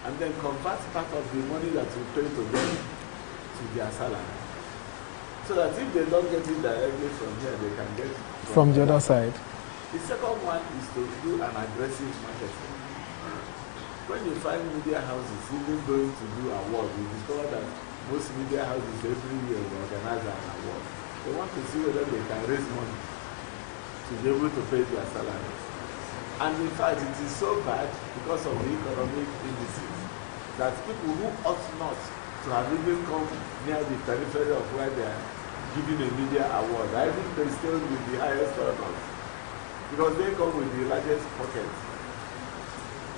and then convert part of the money that you pay to them to their salary. So that if they don't get it directly from here, they can get it from the other side. The second one is to do an aggressive marketing. When you find media houses even going to do awards, you discover that most media houses every year they organize an award. They want to see whether they can raise money to be able to pay their salaries. And in fact, it is so bad because of the economic indices that people who ought not to have even come near the periphery of where they are giving a media award, I think they still with the highest honors because they come with the largest pockets.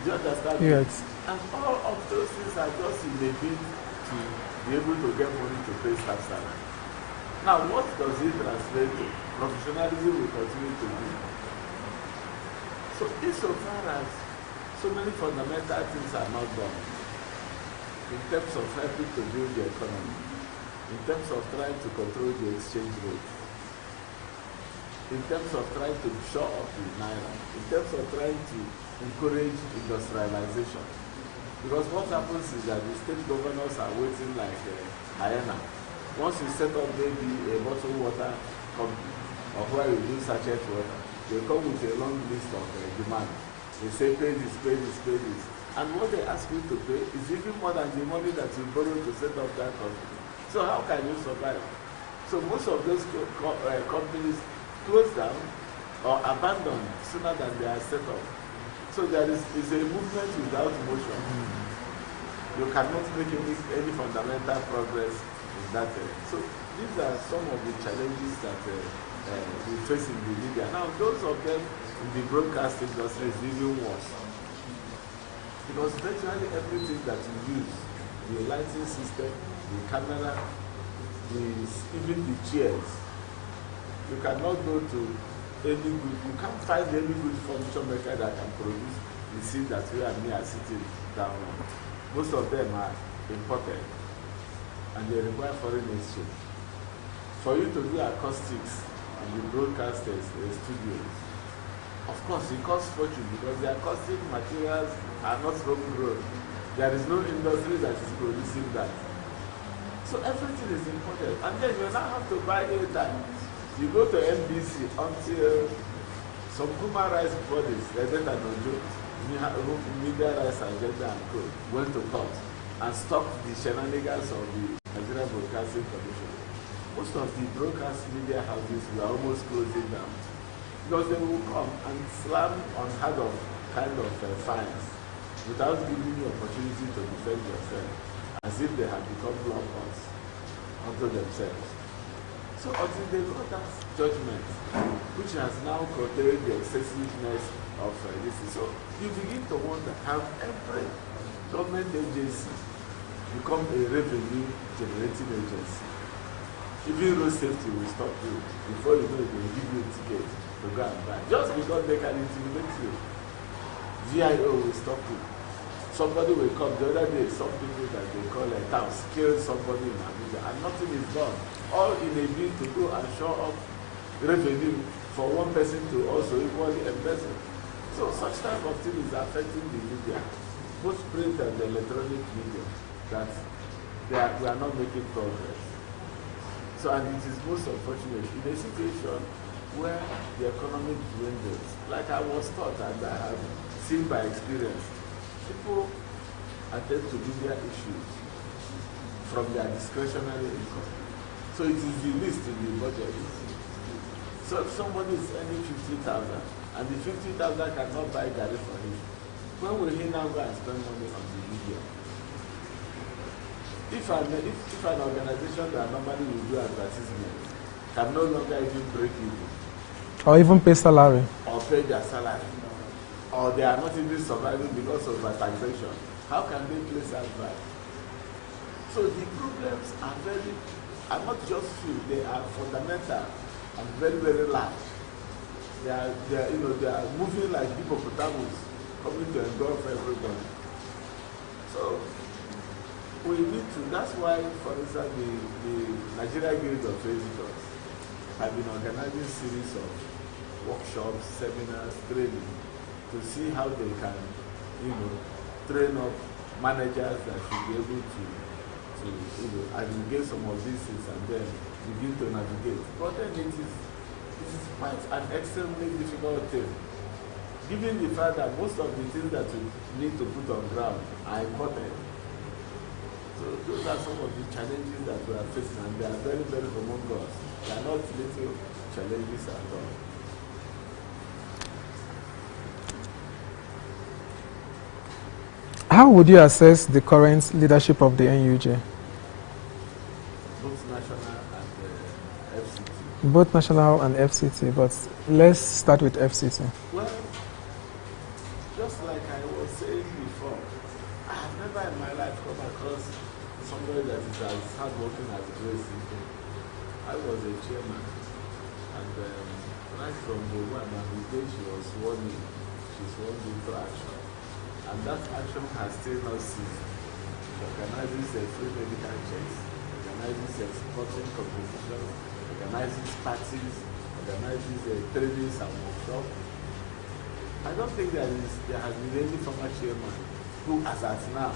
Do you understand? Yes. And all of those things are just in a bid to be able to get money to pay staff salary. Now, what does it translate to? Professionalism will continue to do. So, insofar as so many fundamental things are not done, in terms of helping to build the economy, in terms of trying to control the exchange rate, in terms of trying to shore up the naira, in terms of trying to encourage industrialization. Because what happens is that the state governors are waiting like a hyena. Once you set up maybe a bottled water company, or where you do sachet water, they come with a long list of demand. They say pay this, pay this, pay this. And what they ask you to pay is even more than the money that you borrowed to set up that company. So how can you survive? So most of those companies close down or abandon sooner than they are set up. So there is a movement without motion. You cannot make any fundamental progress in that area. So these are some of the challenges that we face in the media. Now those of them in the broadcast industry is even worse. Because virtually everything that you use, the lighting system, the camera, even the chairs, you cannot go to any good, you can't find any good furniture maker that can produce the seat that you and me are sitting down on. Most of them are imported and they require foreign exchange. For you to do acoustics in the broadcasters studios, of course it costs fortune because the acoustic materials are not homegrown. There is no industry that is producing that. So everything is imported. And then you now have to buy airtime. You go to NBC until some human rights bodies, Agenda Nojo, Media Rights Agenda and Co. went to court and stopped the shenanigans of the Nigerian Broadcasting Commission. Most of the broadcast media houses were almost closing down because they will come and slam on head of kind of fines without giving you opportunity to defend yourself, as if they had become law courts unto themselves. So until they got that judgment, which has now curtailed the excessiveness of this. So you begin to wonder, have every government agency become a revenue generating agency? Even road safety will stop you. Before you know it, they will give you a ticket to go and buy. Just because they can intimidate you. VIO will stop you. Somebody will come. The other day, some people that they call a house killed somebody in Abuja and nothing is done. All in a bid to go and show up revenue for one person to also equally embezzle. So such type of thing is affecting the media, both print and electronic media, that we are not making progress. So, and it is most unfortunate in a situation where the economy dwindles, like I was taught and I have seen by experience, people attend to media issues from their discretionary income. So it is the least in the budget. So if somebody is earning 50,000 and the 50,000 cannot buy Gary for him, when will he now go and spend money on the media? If an organization that normally will do advertisement can no longer even break even, or even pay salary, or pay their salary, or they are not even surviving because of taxation, how can they place advert? So the problems are not just few; they are fundamental and very, very large. They are moving like hippopotamus, coming to engulf everybody. So we need to, that's why, for instance, the Nigeria Guild of Editors have been organizing series of workshops, seminars, training, to see how they can, train up managers that should be able to aggregate some of these things and then begin to navigate. But then it is quite an extremely difficult thing, given the fact that most of the things that we need to put on ground are important. So those are some of the challenges that we are facing, and they are very, very humongous. They are not little challenges at all. How would you assess the current leadership of the NUJ? Both national and FCT. Both national and FCT, but let's start with FCT. Well, just like I was saying before, I have never in my life come across somebody that is as hardworking as Grace. I was a chairman, and right from the one, and the day she was sworn in, she swore into action. And that action has still not ceased. She organizes free medical checks, organizes sporting competitions, organizes parties, organizes trainings and workshops. I don't think there has been any former chairman who, as at now,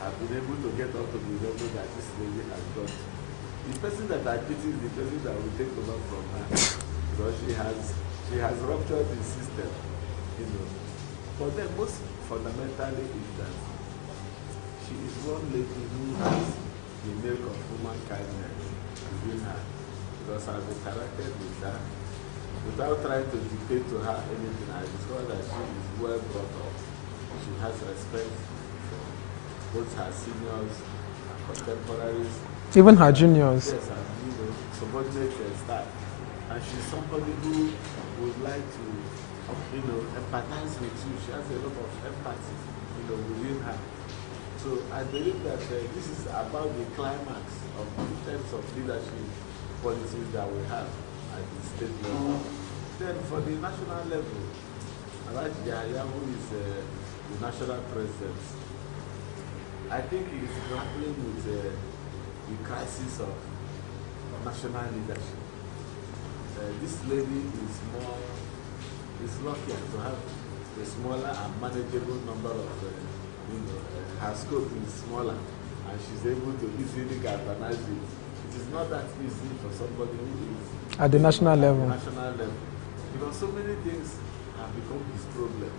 have been able to get up to the level that this lady has got. The person that I pity is the person that will take over from her, because she has ruptured the system, But then most fundamentally is that she is one lady who has the milk of human kindness within her, because I've interacted with her without trying to dictate to her anything. I discovered that she is well brought up. She has respect for both her seniors and contemporaries. Even her juniors. Yes, and subordinate staff. And she's somebody who would like to empathize with you. She has a lot of empathy, within her. So I believe that this is about the climax of the types of leadership policies that we have at the state level. Then for the national level, Alhaji Yahya, who is the national president, I think he is grappling with the crisis of national leadership. This lady is luckier to have a smaller and manageable number of, her scope is smaller, and she's able to easily galvanize it. It is not that easy for somebody who is at the national level. Because so many things have become his problem.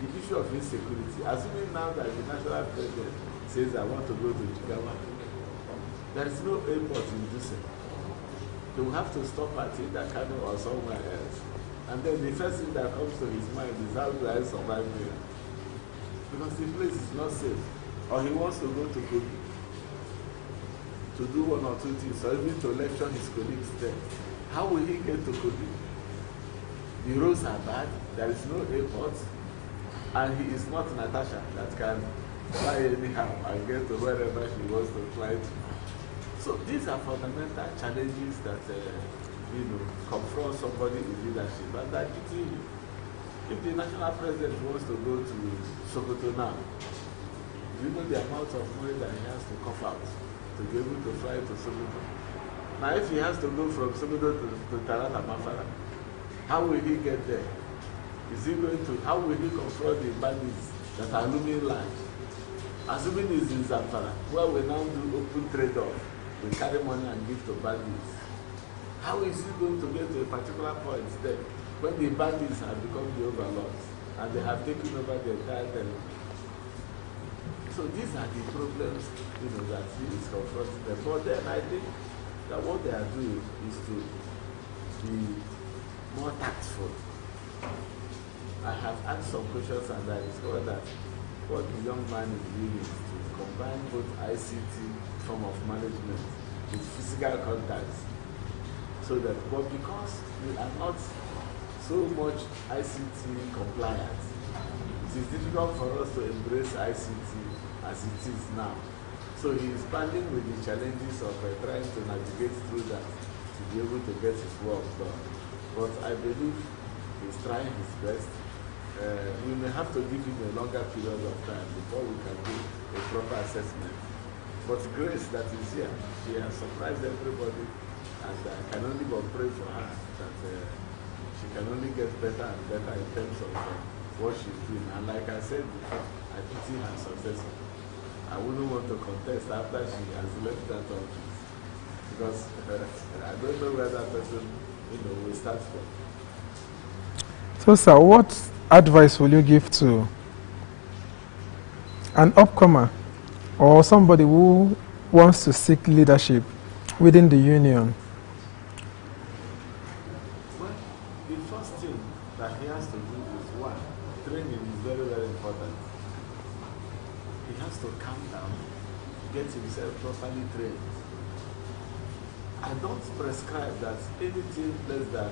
The issue of insecurity, assuming now that the national president says, I want to go to Jigawa, there is no airport in Duse. They will have to stop at either Kano or somewhere else. And then the first thing that comes to his mind is, how do I survive here? Because the place is not safe. Or he wants to go to Kogi. to do one or two things, or even to lecture his colleagues there. How will he get to Kogi? The roads are bad, there is no airport, and he is not Natasha that can fly anyhow and get to wherever she wants to fly to. So these are fundamental challenges that confront somebody in leadership, and that if the national president wants to go to Sokoto now, you know the amount of money that he has to cough out to be able to fly to Sokoto. Now if he has to go from Sokoto to Tarata Mafara, how will he get there? How will he confront the bandits that are looming large? Assuming he's in Zamfara, where we now do open trade-off, we carry money and give to bandits. How is he going to get to a particular point there when the bandits have become the overlords and they have taken over the entire territory? So these are the problems that he is confronting them. But then I think that what they are doing is to be more tactful. I have asked some questions and I discovered that what the young man is doing is to combine both ICT form of management with physical contacts. So that, but because we are not so much ICT compliant, it is difficult for us to embrace ICT as it is now. So he is battling with the challenges of trying to navigate through that to be able to get his work done. But I believe he's trying his best. We may have to give him a longer period of time before we can do a proper assessment. But Grace that is here, she has surprised everybody, and I can only but pray for her that she can only get better and better in terms of what she's doing. And like I said before, I pity her successor. I wouldn't want to contest after she has left that office, because I don't know where that person will start from. So, sir, what advice will you give to an upcomer or somebody who wants to seek leadership within the union? Well, the first thing that he has to do is, one, training is very, very important. He has to calm down, get himself properly trained. I don't prescribe that anything less than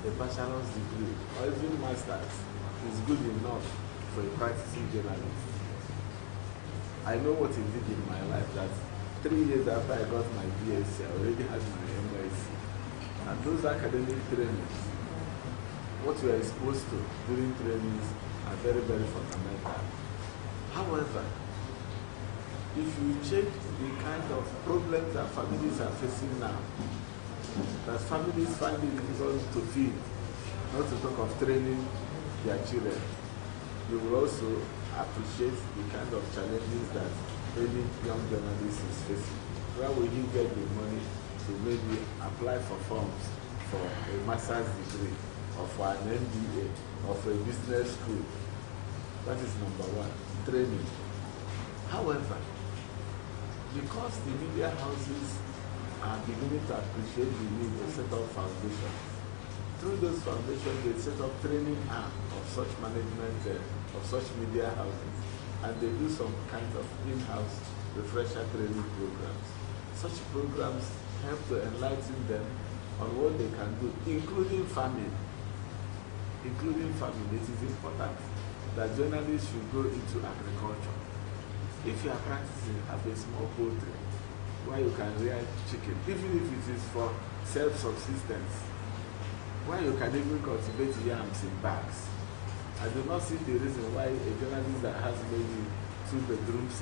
a bachelor's degree or even master's is good enough for a practicing journalist. I know what he did in my life, that 3 years after I got my BSc, I already had my NYC. And those academic trainings, what we are exposed to during trainings are very, very fundamental. However, if you check the kind of problems that families are facing now, that families find it difficult to feed, not to talk of training their children, you will also appreciate the kind of challenges that any young journalist is facing. Where will he get the money to maybe apply for forms for a master's degree, or for an MBA, or for a business school? That is number one, training. However, because the media houses are beginning to appreciate the need to set up foundations, through those foundations they set up training arm of such management, of such media houses, and they do some kind of in-house refresher training programs. Such programs help to enlighten them on what they can do, including farming. Including farming, it is important that journalists should go into agriculture. If you are practicing, have a small poultry where you can rear chicken, even if it is for self-subsistence, where you can even cultivate yams in bags. I do not see the reason why a journalist that has maybe 2 bedrooms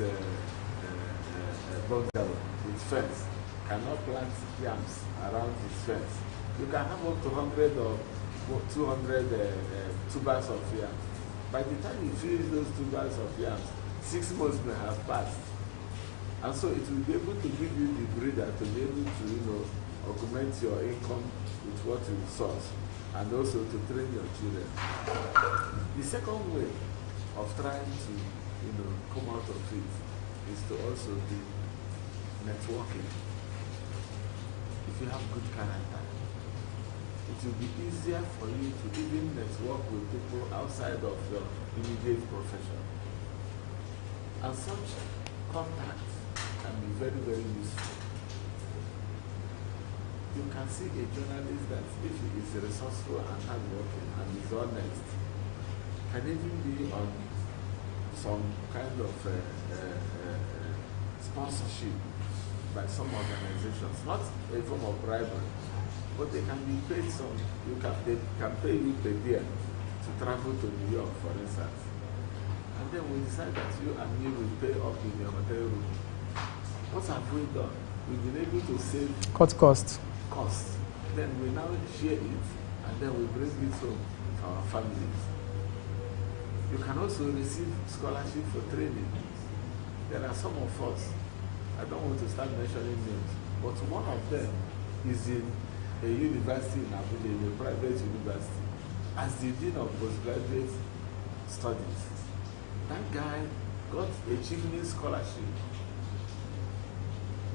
bungalow with fence cannot plant yams around his fence. You can have up to 100 or 200 tubers of yams. By the time you finish those tubers of yams, 6 months may have passed. And so it will be able to give you the breeder to be able to, augment your income with what you source, and also to train your children. The second way of trying to, come out of it is to also be networking. If you have good character, it will be easier for you to even network with people outside of your immediate profession. And such contacts can be very, very useful. you can see a journalist that if he is resourceful and hardworking and is honest, can even be on some kind of sponsorship by some organizations, not a form of bribery, but they can be paid some, they can pay you per diem to travel to New York, for instance. And then we decide that you and me will pay up in your hotel room. What have we done? We've been able to save cut costs. Then we now share it, and then we bring it home to our families. You can also receive scholarship for training. There are some of us, I don't want to start mentioning names, but one of them is in a university in Abuja, in a private university, as the Dean of Postgraduate Studies. That guy got a Chimney scholarship.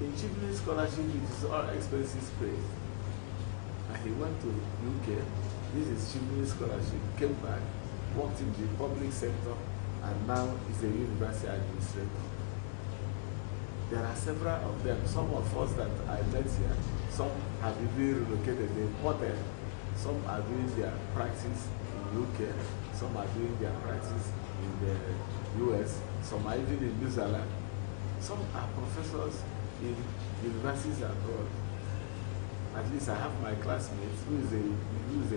A Chimney scholarship which is all expenses paid. And he went to UK, this is Chimney scholarship, came back, worked in the public sector, and now is a university administrator. There are several of them. Some of us that I met here, some have even relocated, they imported. Some are doing their practice in UK, some are doing their practice in the US, some are even in New Zealand. Some are professors in universities abroad. At least I have my classmate who is a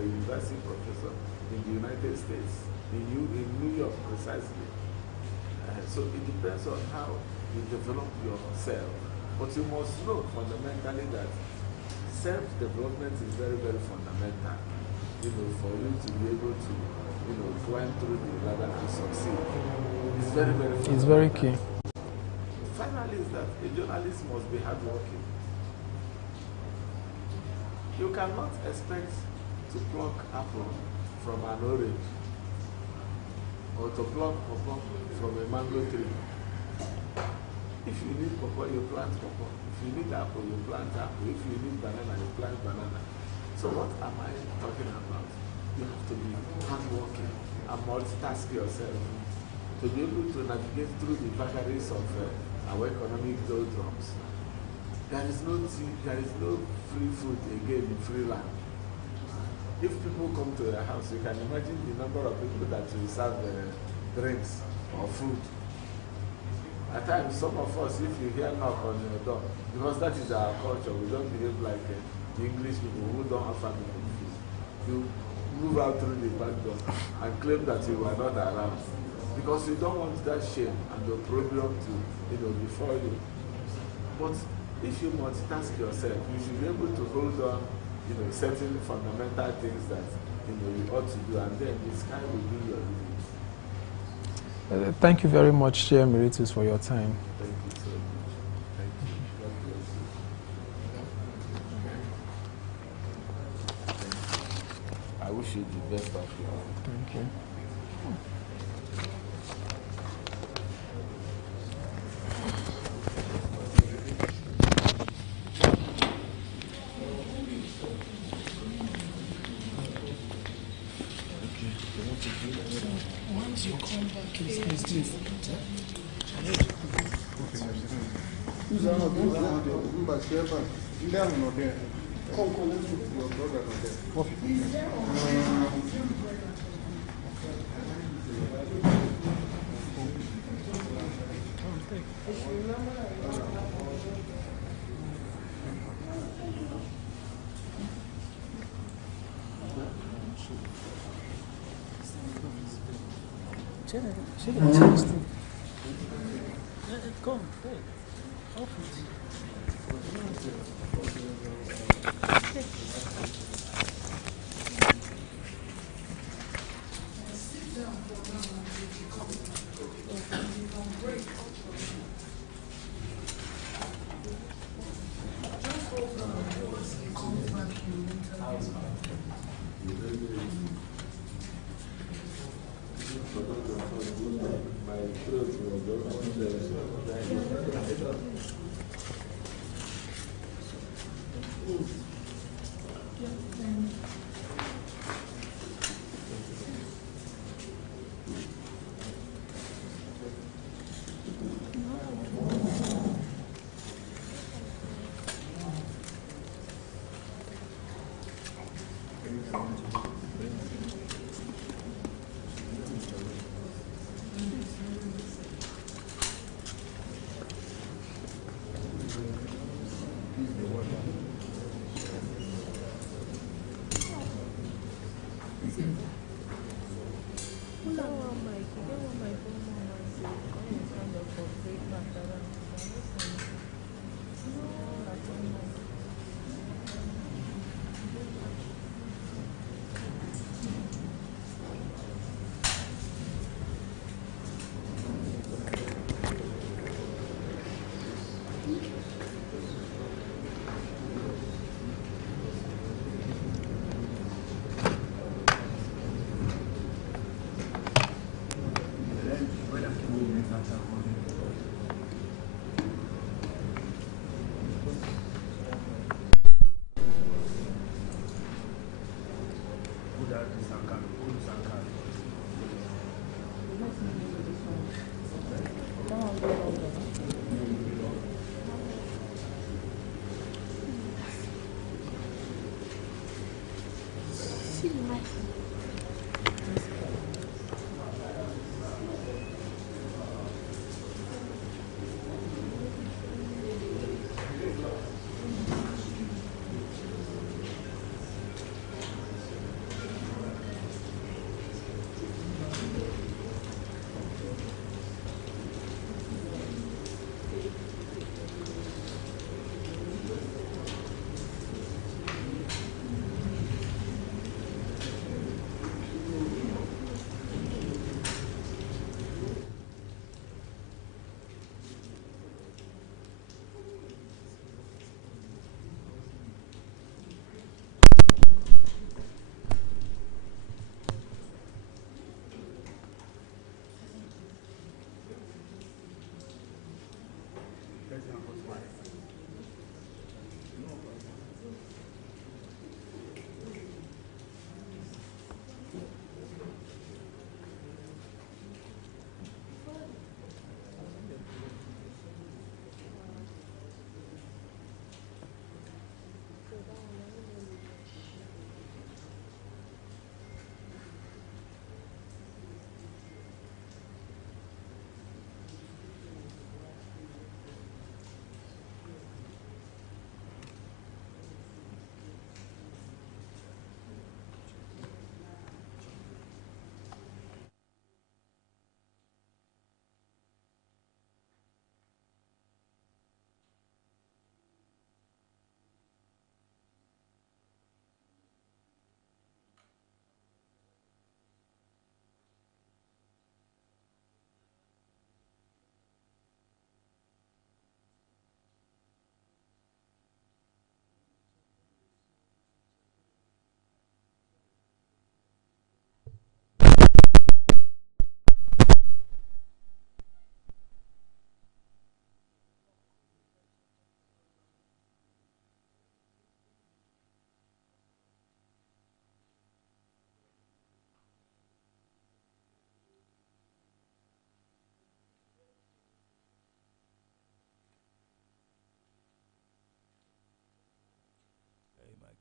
university professor in the United States, in New York precisely. So it depends on how you develop yourself. But you must know fundamentally that self-development is very, very fundamental, for you to be able to, climb through the ladder and succeed. It's very, very fundamental. It's very key. Finally, is that a journalist must be hardworking. You cannot expect to pluck apple from an orange or to pluck pawpaw from a mango tree. If you need pawpaw, you plant pawpaw. If you need apple, you plant apple. If you need banana, you plant banana. So what am I talking about? You have to be hardworking and multitask yourself to be able to navigate through the vagaries of our economic doldrums. There is no free food again in free land. If people come to your house, you can imagine the number of people that will serve drinks or food. At times, some of us, if you hear knock on your door, because that is our culture, we don't behave like the English people who don't have family food. You move out through the back door and claim that you are not around, because you don't want that shame and the opprobrium to, before you. But if you multitask yourself, you should be able to hold on, certain fundamental things that, you ought to do, and then the sky will be your limit. Thank you very much, Chair Emeritus, for your time. Thank you so much. Thank you. God bless you. I wish you the best of luck. Thank you. Once you come back, please. Come, hey, off it. My throat was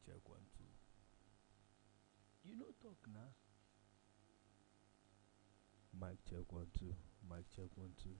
Check 1 2. You know talk now. Mic check 1 2. Mic check 1 2.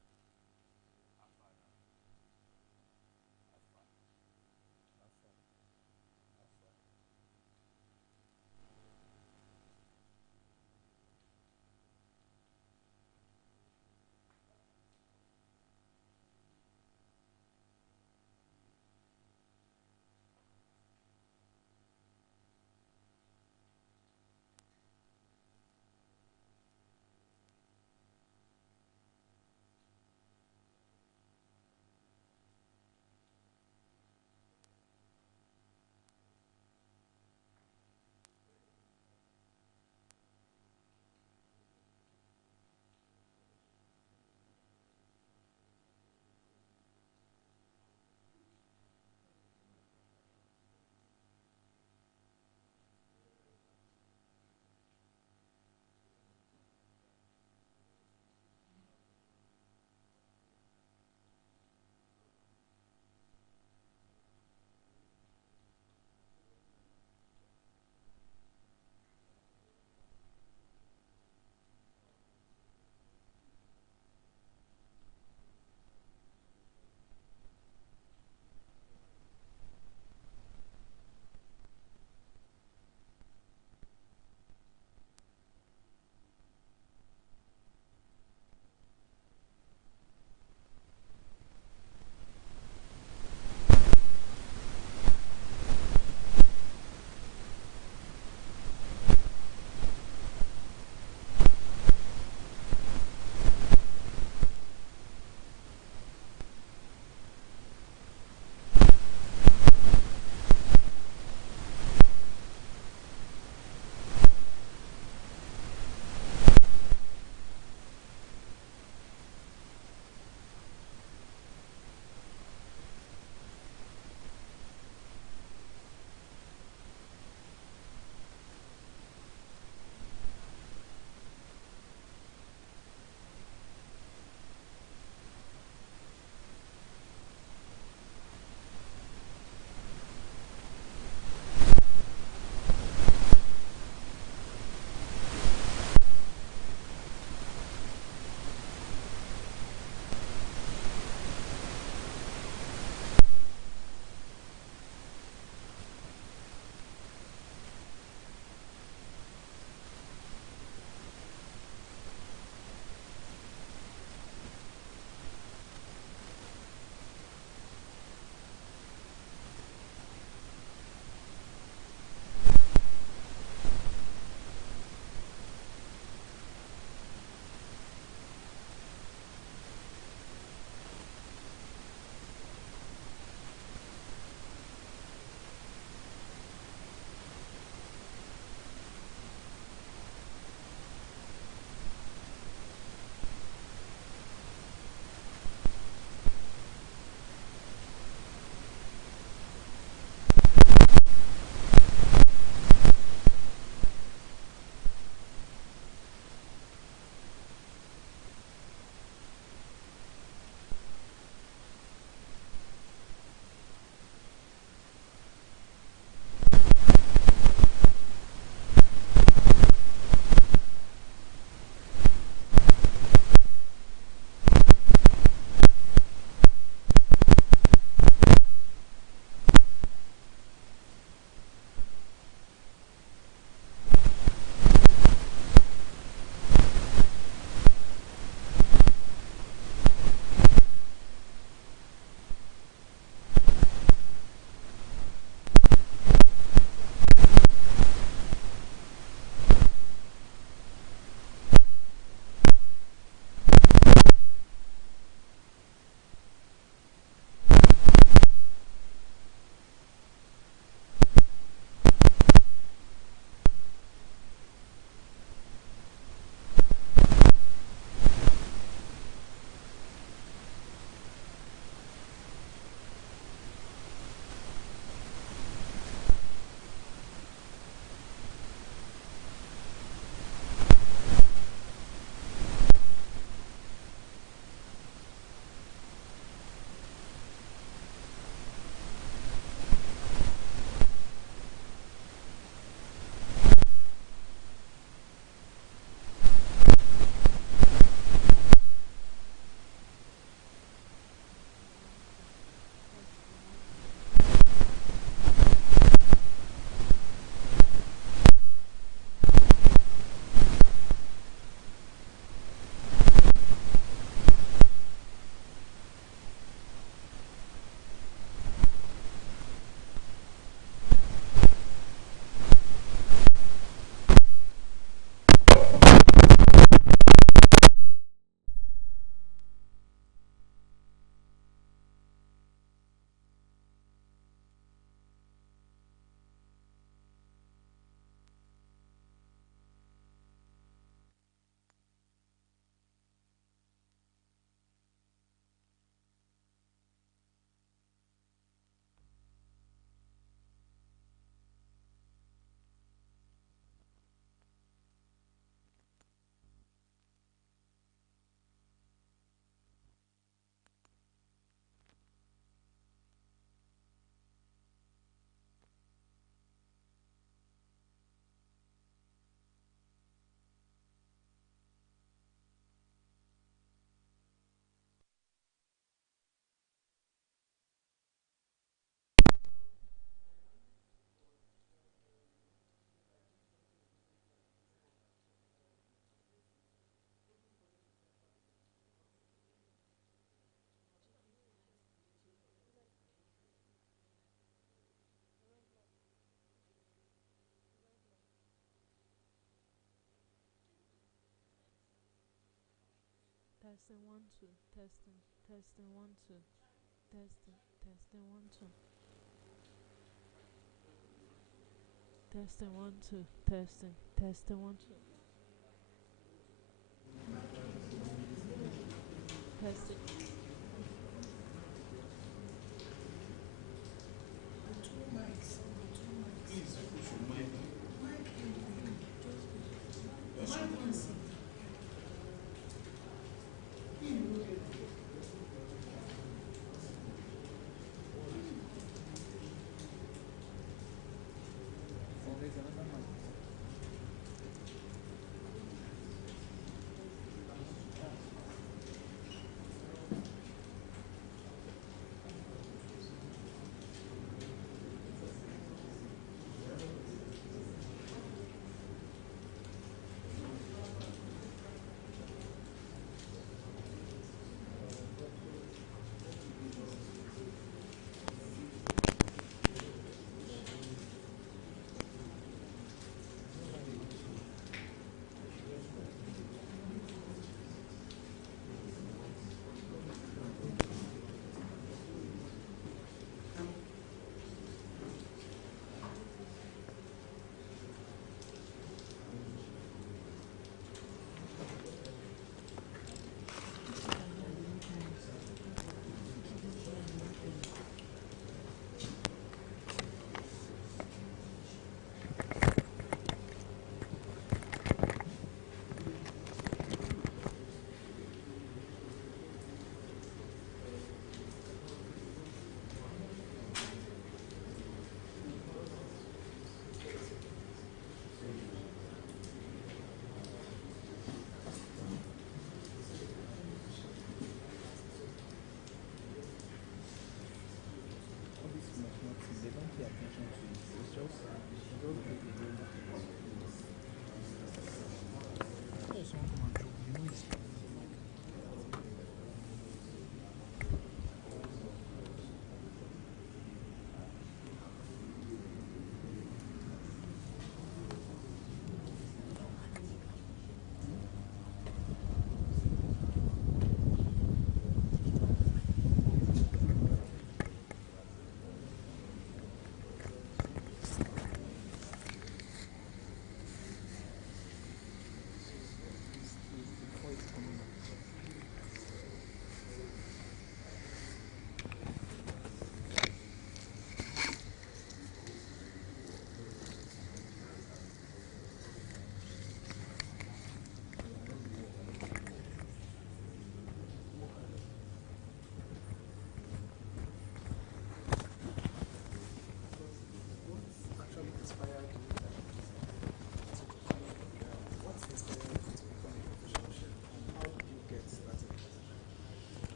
Testing 1 2. Testing. Testing 1 2. Testing. Testing 1 2. Testing 1 2. Testing. Testing 1 2. Testing. Please push your mic. Mic in. Just mic one seat.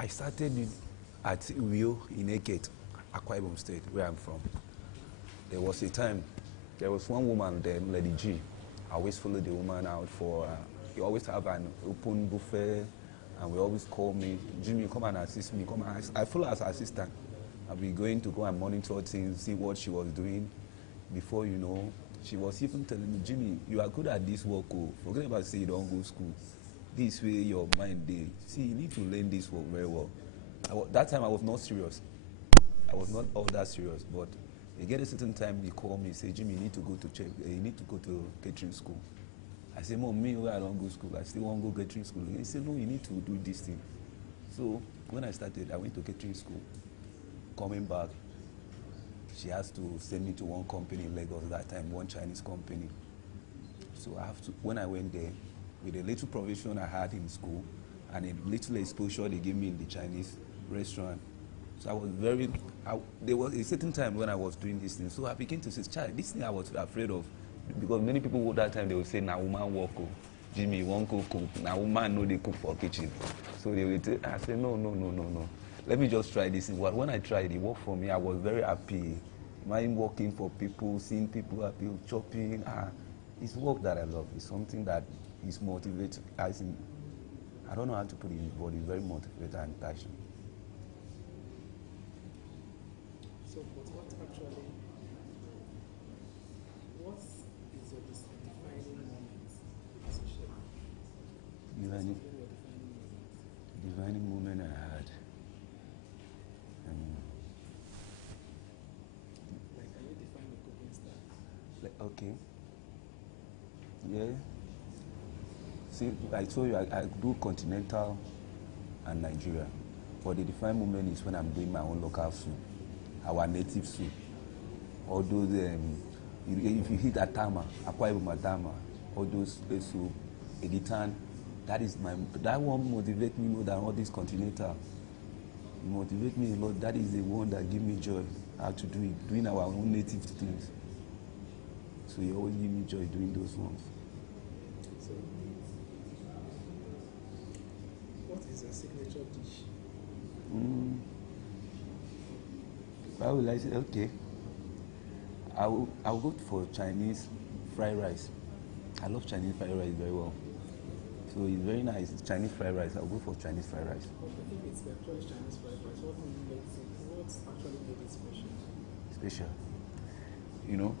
I started at Uyo in Eket, Akwa Ibom State, where I'm from. There was a time, there was one woman there, Lady G. I always follow the woman out for, we always have an open buffet, and we always call me, Jimmy, come and assist me, come and I follow as assistant. I'll be going to go and monitor things, see what she was doing. Before you know, she was even telling me, Jimmy, you are good at this work, oh. Forget about say you don't go to school. This way your mind dey. See, you need to learn this work very well. That time I was not serious. I was not all that serious, but you get a certain time you call me, say, Jimmy, you need to go to you need to go to catering school. I say, Mom, me I don't go school. I still want to go catering school. He said, no, you need to do this thing. So when I started, I went to catering school. Coming back, she has to send me to one company in Lagos that time, one Chinese company. So I have to, when I went there, with a little provision I had in school and a little exposure they gave me in the Chinese restaurant. So I was there was a certain time when I was doing this thing. So I began to say, child, this thing I was afraid of. Because many people at that time, they would say, now woman work, oh. Jimmy, won't cook. Now woman know they cook for kitchen. So they would say, I said, no. Let me just try this thing. When I tried, it worked for me. I was very happy. Mind working for people, seeing people happy, shopping. It's work that I love. It's something that is motivating. I don't know how to put it in, but it's very motivating and passion. So, but what is your defining moment as a chef? Defining? Okay. Yeah. See, I told you I do continental and Nigeria. But the defining moment is when I'm doing my own local soup, our native soup. All those, if you hit Atama, Akwa Ibom Atama, all those soup, Editan, that one motivates me more than all these continental. It motivates me a lot. That is the one that gives me joy. How to do it, doing our own native things. So you always give me joy doing those ones. So, what is a signature dish? Why will I say, okay, I'll go for Chinese fried rice. I love Chinese fried rice very well. So it's very nice. It's Chinese fried rice. I'll go for Chinese fried rice. If it's the actual Chinese fried rice, what actually made it special? Special. You know,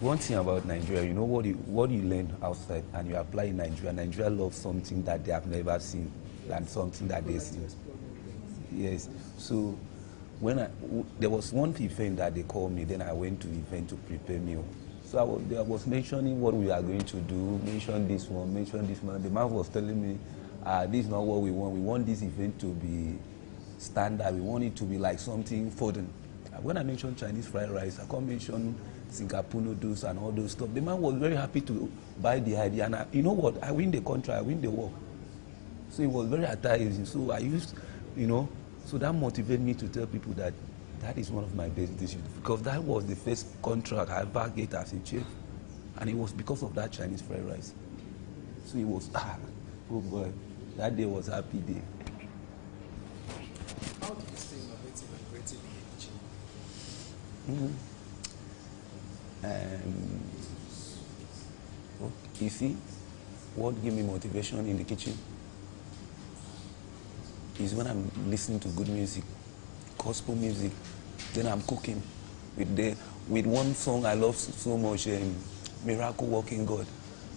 one thing about Nigeria, you know what you learn outside and you apply in Nigeria. Nigeria loves something that they have never seen than something that they see. Yes. So there was one event that they called me, then I went to the event to prepare meal. So I was mentioning what we are going to do, mention this one. The man was telling me, this is not what we want. We want this event to be standard. We want it to be like something foreign. When I mentioned Chinese fried rice, I can't mention Singapore noodles and all those stuff. The man was very happy to buy the idea. And you know what? I win the contract, I win the work. So it was very enticing. So I used, so that motivated me to tell people that is one of my best dishes. Because that was the first contract I ever get as a chef. And it was because of that Chinese fried rice. So it was, oh boy, that day was a happy day. How do you stay innovative and creative in the kitchen? You see, what gives me motivation in the kitchen is when I'm listening to good music, gospel music, then I'm cooking with one song I love so much, Miracle Working God.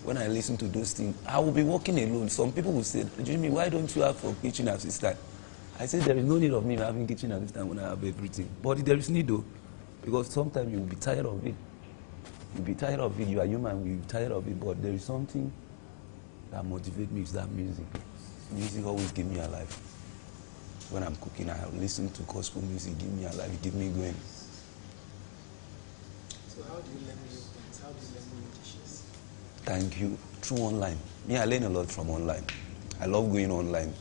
When I listen to those things, I will be working alone. Some people will say, Jimmy, why don't you have a kitchen assistant? I said, there is no need of me having kitchen assistant when I have everything. But there is need though, because sometimes you will be tired of it. You'll be tired of it, you are human, you'll be tired of it, but there is something that motivates me, is that music. Music always gives me a life. When I'm cooking, I listen to gospel music, give me a life, give me going. So how do you learn new things? How do you learn new dishes? Thank you. Through online. Me, I learn a lot from online. I love going online,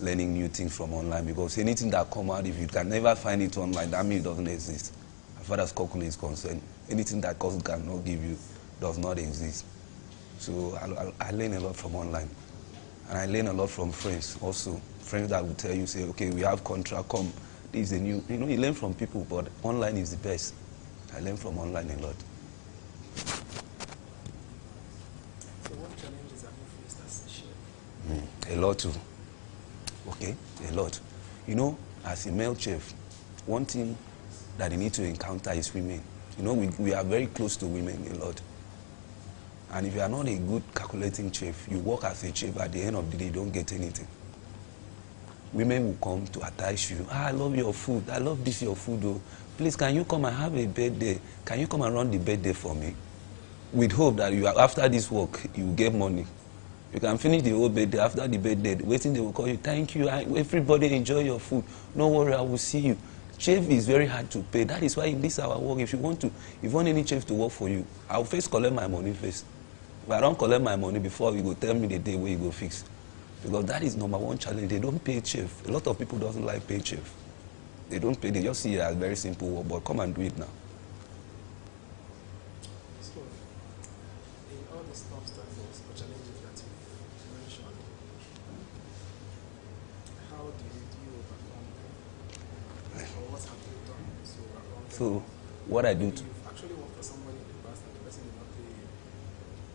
learning new things from online, because anything that comes out, if you can never find it online, that means it doesn't exist. As far as cooking is concerned, anything that God cannot give you does not exist. So I learn a lot from online. And I learn a lot from friends also. Friends that will tell you, say, okay, we have contract, come, this is a new, you learn from people, but online is the best. I learn from online a lot. So what challenges have you faced as a chef? A lot too. Okay, a lot. As a male chef, one thing that you need to encounter is women. We are very close to women a lot. And if you are not a good calculating chef, you work as a chef, at the end of the day, you don't get anything. Women will come to attach you. I love your food. I love this, your food. Oh. Please, can you come and have a birthday? Can you come and run the birthday for me? With hope that after this work, you get money. You can finish the whole birthday. After the birthday, waiting, they will call you. Thank you. Everybody enjoy your food. No worry, I will see you. Chef is very hard to pay. That is why in this our work, if you want any chef to work for you, I will first collect my money first. If I don't collect my money before, you go tell me the day where you go fix. Because that is number one challenge. They don't pay chef. A lot of people doesn't like pay chef. They don't pay. They just see it as very simple work. But come and do it now. So, in all these obstacles or challenges that you mentioned, how do you overcome them? Or what have you done to overcome them? So, what I do You've actually worked for somebody in the past and the person did not pay you.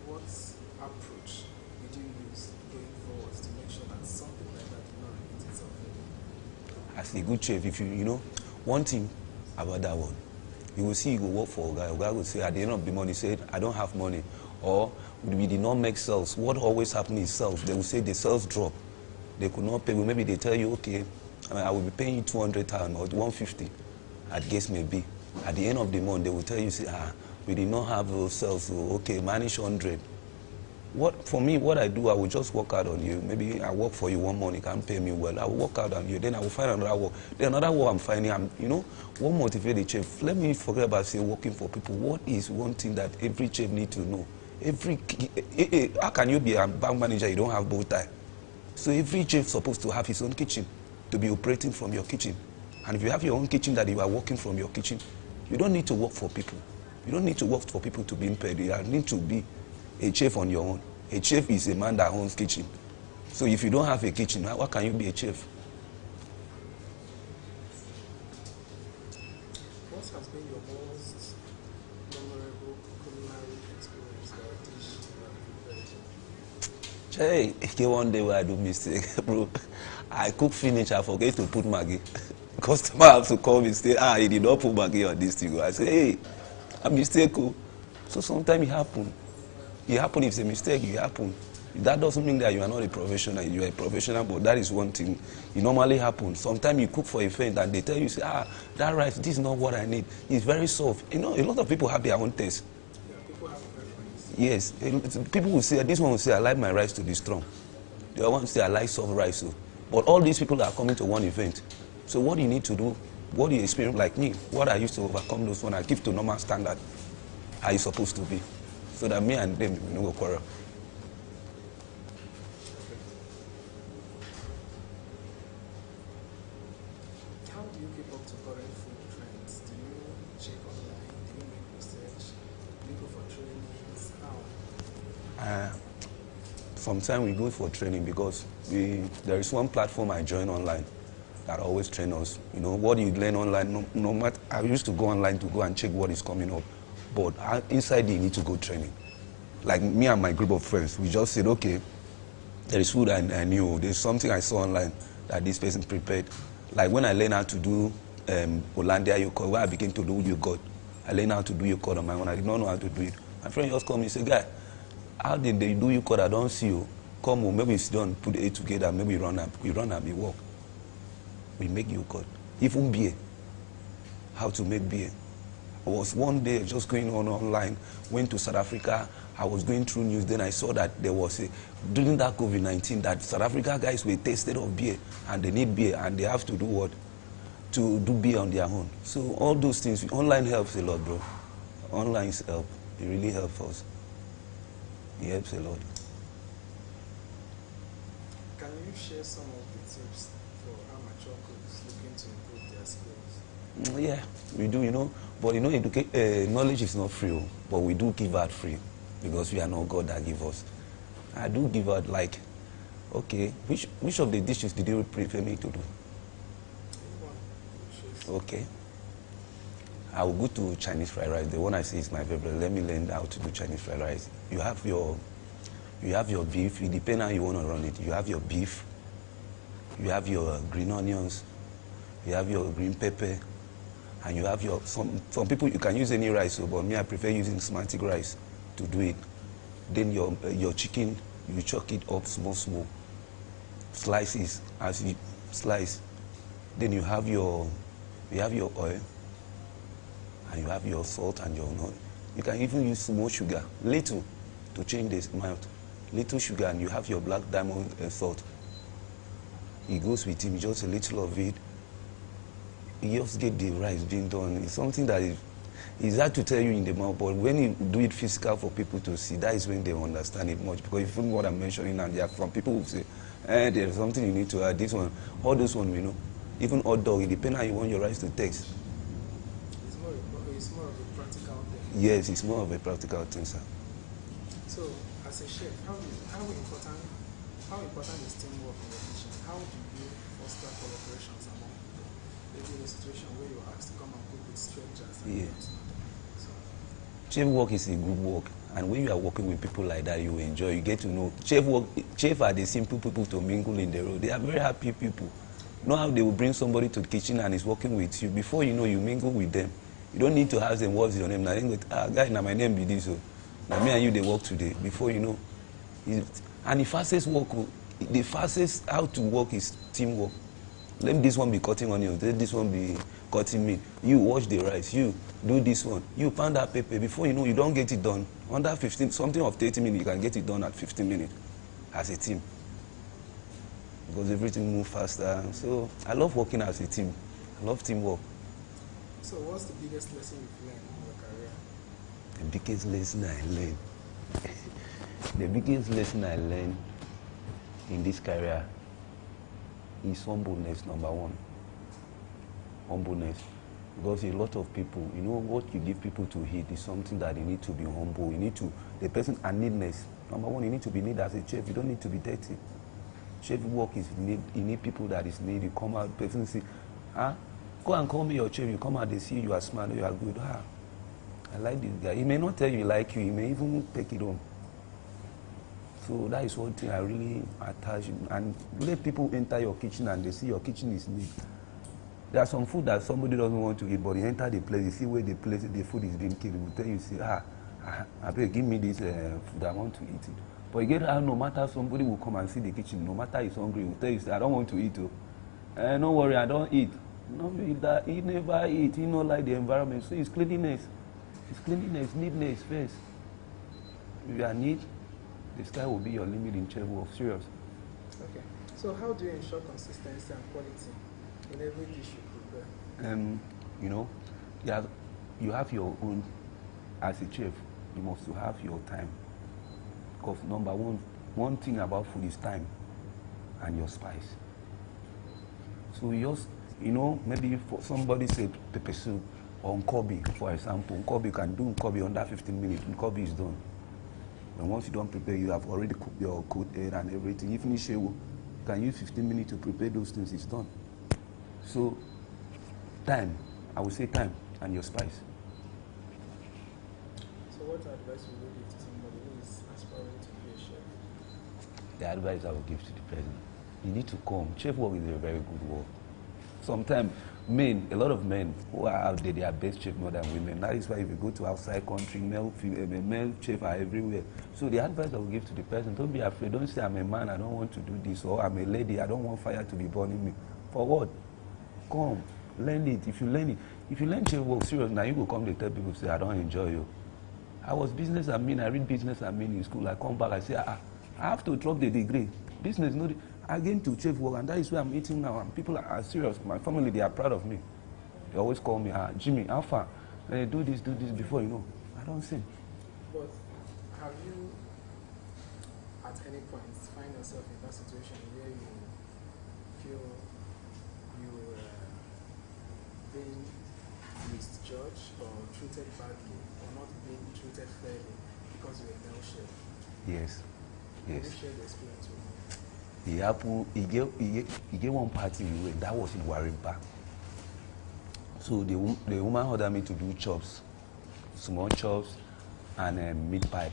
What approach did you use going forward to make sure that something like that did not repeat itself? as a good chef, if one thing about that one, you will see you go work for a guy. A guy will say at the end of the month, he said, I don't have money. Or we did not make sales. What always happens is sales. They will say the sales drop. They could not pay. Well, maybe they tell you, okay, I will be paying you 200,000 or 150. At guess maybe. At the end of the month, they will tell you, say, We did not have those cells, so okay, manage 100. For me, what I do, I will just work out on you. Maybe I work for you one month, you can't pay me well. I will work out on you, then I will find another work. Then another work I'm finding, what motivate the chef? Let me forget about, say, working for people. What is one thing that every chef needs to know? How can you be a bank manager, you don't have bow tie? So every chef is supposed to have his own kitchen, to be operating from your kitchen. And if you have your own kitchen that you are working from your kitchen, you don't need to work for people. You don't need to work for people to be paid. You need to be a chef on your own. A chef is a man that owns kitchen. So if you don't have a kitchen, how can you be a chef? What has been your most memorable culinary experience or dish you have prepared? Hey, one day where I do mistake, bro. I cook finish, I forget to put Maggi. Customer have to call me and say, he did not put Maggi on this thing. I say, hey, a mistake. So sometimes it happen. It happen if it's a mistake, it happen. That doesn't mean that you are not a professional. You are a professional, but that is one thing. It normally happens. Sometimes you cook for a friend and they tell you, say, that rice, this is not what I need. It's very soft. A lot of people have their own taste. Yeah, people have Yes. People will say, this one will say, I like my rice to be strong. The other one will say, I like soft rice. But all these people are coming to one event. So what you need to do, what you experience like me, what I used to overcome those one, I give to normal standard. How you supposed to be. So that me and them will not quarrel. How do you keep up to current food trends? Do you check online? Do you make research? Do you go for trainings? How? Sometimes we go for training because there is one platform I join online that always train us. What you learn online, no matter, I used to go online to go and check what is coming up. But inside you need to go training. Like me and my group of friends, we just said, okay, there is food I knew. There's something I saw online that this person prepared. Like when I learned how to do Hollandia yogurt, when I began to do yogurt, I learned how to do yogurt on my own. I did not know how to do it. My friend just called me and said, guy, how did they do yogurt? I don't see you. Come on, maybe we sit down, put it together, maybe we run up, we work. We make yogurt. Even beer. How to make beer. I was one day just going online, went to South Africa. I was going through news, then I saw that there was during that COVID-19, that South Africa guys were tasted of beer, and they need beer, and they have to do what? To do beer on their own. So all those things, online helps a lot, bro. Online help. It really helps us. It helps a lot. Can you share some of the tips for amateur cooks looking to improve their skills? Yeah, we do, But knowledge is not free, but we do give out free because we are not God that give us. I do give out okay, which of the dishes did you prefer me to do? Okay. I will go to Chinese fried rice. The one I say is my favorite. Let me learn how to do Chinese fried rice. You have your beef. It depends how you want to run it. You have your beef. You have your green onions. You have your green pepper. And you have some people, you can use any rice, but me, I prefer using semantic rice to do it. Then your chicken, you chop it up small. Slices as you slice. Then you have your oil, and you have your salt and your nut. You can even use small sugar, little, to change the amount. Little sugar, and you have your black diamond salt. It goes with it, just a little of it. You just get the rice being done. It's something that is hard to tell you in the mouth, but when you do it physical for people to see, that is when they understand it much. Because even what I'm mentioning, and there are some people who say, there's something you need to add. This one, all those one, even hot dog, it depends how you want your rice to taste. It's more of a practical thing. Yes, it's more of a practical thing, sir. So, as a chef, how important is teamwork in your kitchen? How do you foster collaborations among people? Maybe in a situation where you're asked to come and cook with strangers. Yes. Chef work is a good work, and when you are working with people like that, you enjoy. You get to know. Chef are the simple people to mingle in the road. They are very happy people. You know how they will bring somebody to the kitchen and is working with you. Before you know, you mingle with them. You don't need to ask them what's your name. Now, guy, now my name be this. Now me and you, they work today. Before you know, and the fastest how to work is teamwork. Let this one be cutting onions. Let this one be cutting meat, you wash the rice, you do this one, you pound that pepper. Before you know, you don't get it done. Under 15, something of 30 minutes, you can get it done at 15 minutes as a team. Because everything moves faster. So I love working as a team. I love teamwork. So what's the biggest lesson you've learned in your career? The biggest lesson I learned, the biggest lesson I learned in this career is humbleness, number one. Humbleness. Because a lot of people, you know, what you give people to eat is something that they need to be humble. You need to, the person, and neatness. Number one, you need to be neat as a chef. You don't need to be dirty. Chef work is need, you need people that is neat. You come out, person say, go and call me your chef. You come out, they see you are smart, you are good. I like this guy. He may not tell you he like you, he may even take it home. So that is one thing I really attach, and let people enter your kitchen and they see your kitchen is neat. There are some food that somebody doesn't want to eat, but you enter the place, you see where the place, the food is being killed. He will tell you, say, I beg, give me this food, I want to eat it. But you get how no matter somebody will come and see the kitchen, no matter he's hungry, he will tell you, say, I don't want to eat. Don't worry, I don't eat. No, he never eat. He don't like the environment. So it's cleanliness. It's cleanliness, neatness first. If you are neat, the sky will be your limit in chef work. Serious. Okay. So how do you ensure consistency and quality in every dish you prepare? You know, you have your own, as a chef, you must have your time. Because number one thing about food is time and your spice. So you just, you know, maybe for somebody say pepper soup or nkobi, for example. Nkobi can do nkobi under 15 minutes. Nkobi is done. And once you don't prepare, you have already cooked your cold air and everything. You finish it, you can use 15 minutes to prepare those things, it's done. So, time, I would say time and your spice. So what advice would you give to somebody who is aspiring to be a chef? The advice I would give to the person, you need to come. Chef work is a very good work. Sometimes men, a lot of men who are out there, they are best chef more than women. That is why if you go to outside country, male chef are everywhere. So the advice I would give to the person, don't be afraid. Don't say, I'm a man, I don't want to do this, or I'm a lady, I don't want fire to be burning me. For what? Come, learn it. If you learn it, if you learn chef work, serious, now you will come to tell people, say, I don't enjoy you. I was business admin, I read business admin in school. I come back, I say, I have to drop the degree. Business, no. I get into chef work, and that is where I'm eating now. And people are serious. My family, they are proud of me. They always call me, Jimmy, how far? Do this before you know. I don't sing. But have you, at any point, find yourself in that situation where you feel you being misjudged or treated badly or not being treated fairly because you're a male chef? Yes. Yes. Can you share the experience with me? He gave one party we went, that was in Warimpa. So the woman ordered me to do chops, small chops, and meat pie.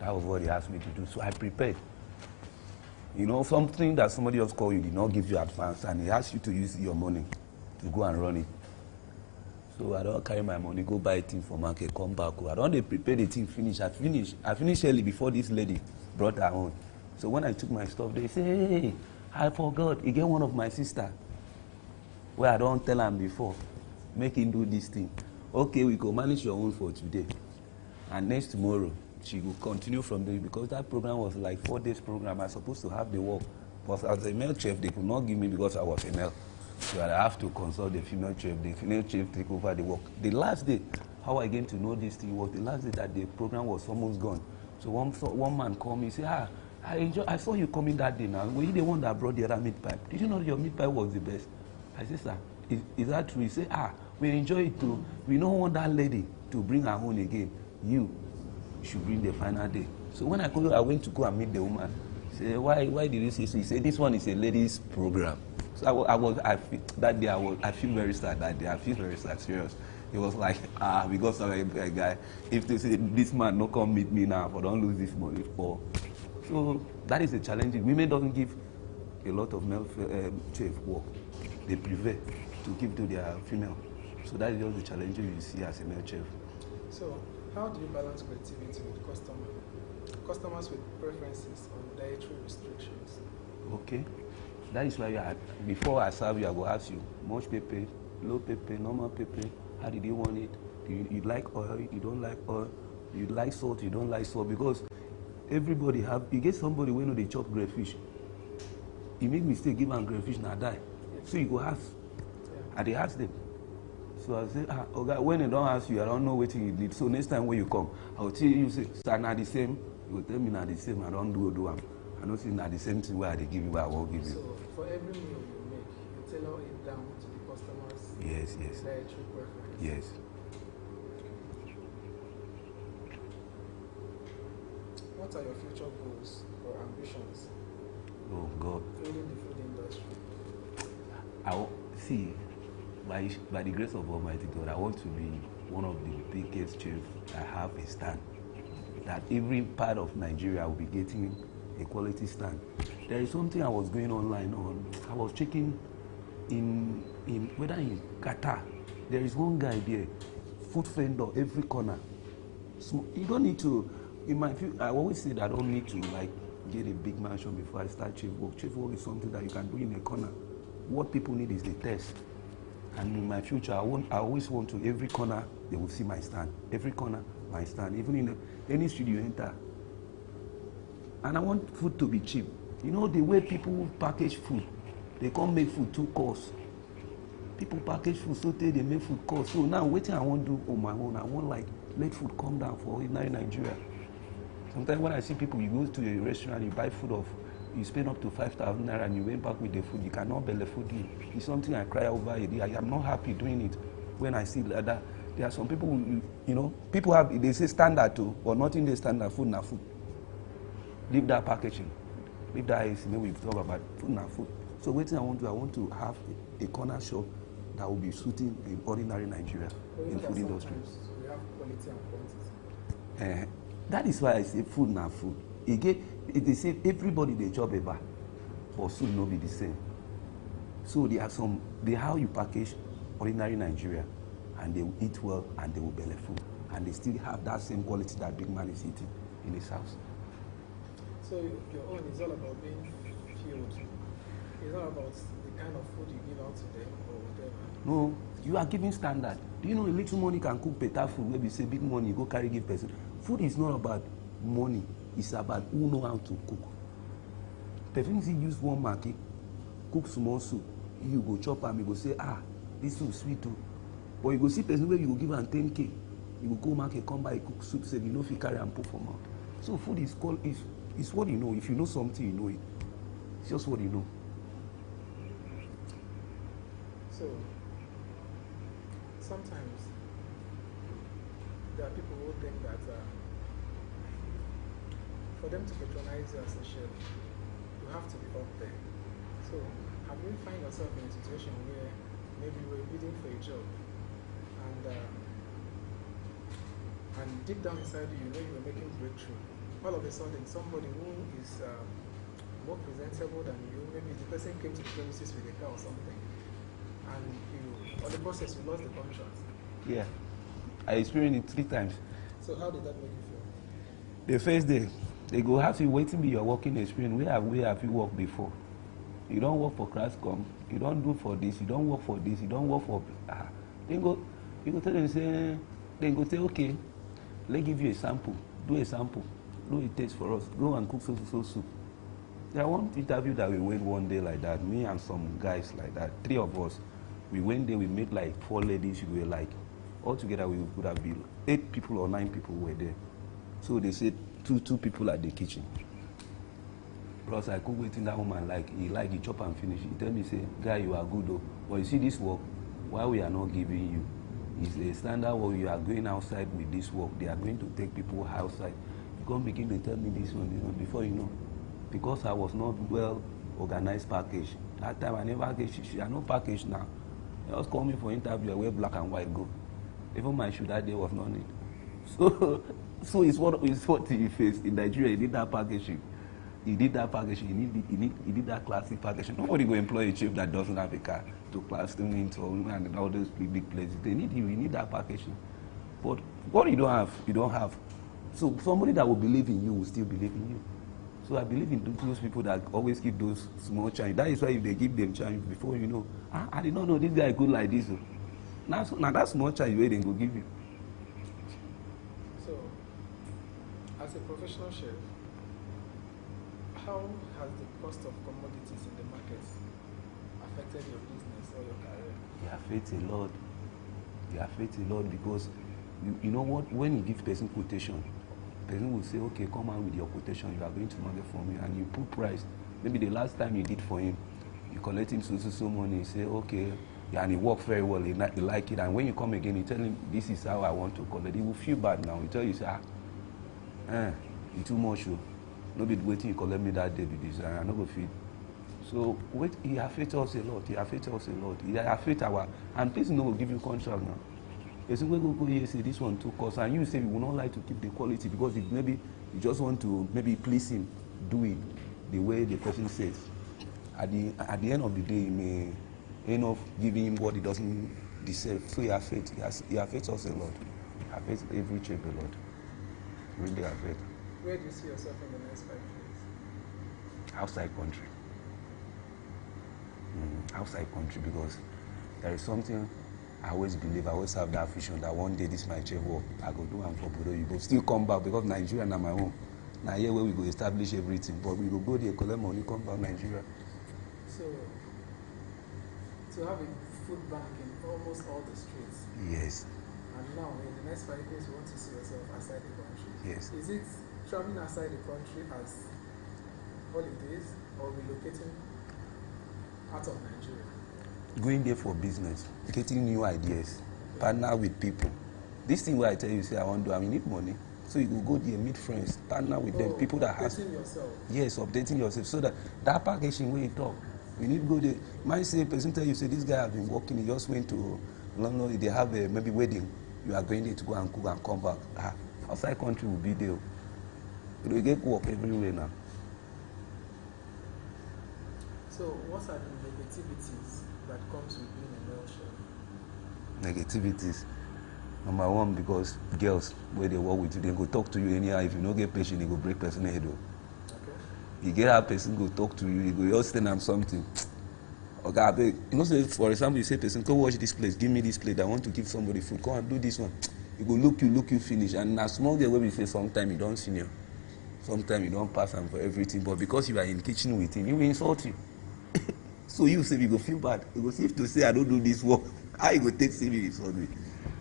That was what they asked me to do. So I prepared. You know, something that somebody else called you did not give you advance, and he asked you to use your money to go and run it. So I don't carry my money, go buy things for market, come back. I don't prepare the thing, finish. I finished early before this lady brought her own. So when I took my stuff, they say, hey, I forgot. He get one of my sister, where I don't tell him before, make him do this thing. Okay, we go manage your own for today. And next tomorrow, she will continue from there because that program was like 4 days program. I was supposed to have the work. But as a male chef, they could not give me because I was a male. So I have to consult the female chef. The female chef take over the work. The last day, how I came to know this thing was the last day that the program was almost gone. So one man called me, say, I saw you coming that day now. Were you the one that brought the other meat pie? Did you know your meat pie was the best? I said, sir, is that true? He said, we enjoy it too. We don't want that lady to bring her own again. You should bring the final day. So when I went to go and meet the woman. He said, why did you say so? He said, this one is a ladies program. So I feel very sad that day. I feel very sad, serious. It was like, because of a guy, if they say, this man no come meet me now, but don't lose this money for. So that is a challenge. Women don't give a lot of male chef work. They prefer to give to their female. So that is just the challenge you see as a male chef. So how do you balance creativity with customers with preferences on dietary restrictions? Okay. That is why before I serve you, I will ask you, much pepper, low pepper, normal pepper. How did you want it? You like oil? You don't like oil? You like salt? You don't like salt? Because everybody have. You get somebody when they chop crayfish. You make mistake, give am crayfish, now die. So you go ask. Yeah. And they ask them. So I say, okay, when they don't ask you, I don't know what you need. So next time when you come, I'll tell you, say, sir, not the same. You will tell me not the same. I don't do them. I don't say not the same thing where they give you, where I won't give you. So for every meal you make, you tailor it down to the customer's dietary preference. Yes. What are your future goals or ambitions? Oh God. Within the food industry. See, by the grace of Almighty God, I want to be one of the biggest chefs that have a stand. That every part of Nigeria will be getting a quality stand. There is something I was going online on. I was checking in whether in Qatar, there is one guy there, food vendor every corner. So you don't need to. In my view, I always say that I don't need to like get a big mansion before I start chef work. Chef work is something that you can do in a corner. What people need is the test. And in my future, I always want to, every corner, they will see my stand. Every corner, my stand. Even in any studio you enter. And I want food to be cheap. You know, the way people package food, they can't make food 2 course. People package food so they make food cost. So now, what I want to do on my own, I want like, let food come down for ordinary Nigeria. Sometimes when I see people, you go to a restaurant, you buy food you spend up to 5,000 naira and you went back with the food, you cannot belly food you. It's something I cry over a day. I am not happy doing it when I see that. There are some people, you know, people have, they say standard too, but not in the standard, food na food. Leave that packaging. Leave that AC, maybe we talk about food na food. So what I want to have a corner shop that will be suiting in ordinary Nigeria in food industry. We have quality and quantity. That is why I say food na food. Again, they say everybody they chop a bar, but food no be the same. So there are how you package ordinary Nigeria, and they will eat well and they will belly full, and they still have that same quality that big man is eating in his house. So your own is all about being filled. It's not about the kind of food you give out to them or whatever. No, you are giving standard. Do you know a little money can cook better food? Maybe say big money, go carry give person. Food is not about money. It's about who know how to cook. Definitely use one market, cook small soup. You go chop and you go say, this soup sweet too. But you go see person where you go give am 10K. You go market, come buy cook soup, say you know if you carry and put for mouth. So food is what you know. If you know something, you know it. It's just what you know. So sometimes there are people who think that for them to patronize you as a chef, you have to be up there. So have you find yourself in a situation where maybe you were bidding for a job and deep down inside you know you were making breakthrough. All of a sudden somebody who is more presentable than you, maybe the person came to the premises with a car or something, and on the process you lost the contract. Yeah, I experienced it 3 times. So how did that make you feel? The first day, they go have you waiting be your working experience. Where have you worked before? You don't work for Crascom. You don't do for this. You don't work for this. You don't work for. You go tell them say. Then go say okay. Let's give you a sample. Do a sample. Do a taste for us. Go and cook so soup. There was one interview that we went one day like that. Me and some guys like that. 3 of us. We went there. We made like 4 ladies. We were like altogether we would have been 8 people or 9 people were there. So they said two people at the kitchen. Plus I cook waiting that woman he chop and finish. He tell me say, guy, you are good though. But you see this work, why we are not giving you is a standard where you are going outside with this work. They are going to take people outside. You can't begin to tell me this one before you know. Because I was not well organized package. That time I never packaged. I no package now. They just call me for interview. I wear black and white go. Even my shoe that day was not need. So it's what he faced in Nigeria. He did that packaging. He did that classic packaging. Nobody go employ a chef that doesn't have a car to class them into and all those big places. They need you. You need that packaging. But what you don't have. So somebody that will believe in you will still believe in you. So I believe in those people that always give those small change. That is why if they give them change before you know, I did not know this guy good like this. Now that small change where they go give you. So, as a professional chef, how has the cost of commodities in the markets affected your business or your career? It affects a lot. It affects a lot because you know what? When you give person quotation, person will say, okay, come out with your quotation. You are going to market for me, and you put price. Maybe the last time you did for him, you collect him so money. You say, okay, yeah, and he worked very well. He like it, and when you come again, you tell him this is how I want to collect. He will feel bad now. He tell you, say, you too much. Nobody waiting. You collect me that day with this. I no go feel. So wait, he affects us a lot. He affects us a lot. He affects our, and person no will give you contract now. Person will go here say this one too cost, and you say you will not like to keep the quality because if maybe you just want to maybe please him, do it the way the person says. At the end of the day, you may end up giving him what he doesn't deserve. So he affects us a lot. He affects every chef a lot. Really affect. Where do you see yourself in the next 5 years? Outside country. Outside country, because there is something I always believe, I always have that vision that one day this my chef work, I go do am for Bodo, you go still come back because Nigeria na my home. Now here where we go establish everything, but we go there, collect money, come back Nigeria. So, to have a food bank in almost all the streets. Yes. And now, in the next 5 years, you want to see yourself outside the country. Yes. Is it traveling outside the country as holidays or relocating out of Nigeria? Going there for business, getting new ideas, partner with people. This thing where I tell you, say I want to do, I need money. So you go there, meet friends, partner with them, people that have. Updating yourself. Yes, updating yourself. So that packaging where you talk, you need to go there. Might say, person tell you, say this guy has been working, he just went to London, they have a maybe wedding, you are going there to go and cook and come back. Outside country will be there. You will get work everywhere now. So what are the negativities that comes with being a male chef? Negativities. Number one, because girls, where they work with you, they go talk to you anyhow. If you don't get patient, they go break person head. Okay. You get that person go talk to you, you go just tell them something. Okay, you know, say, for example, you say person, go watch this place, give me this plate, I want to give somebody food, come and do this one. You go look you finish. And na small girl where we say sometimes you don't senior. Sometimes you don't pass him for everything, but because you are in the kitchen with him, he will insult you. So you say you go feel bad. You go see to say I don't do this work. How you go take see me insult me?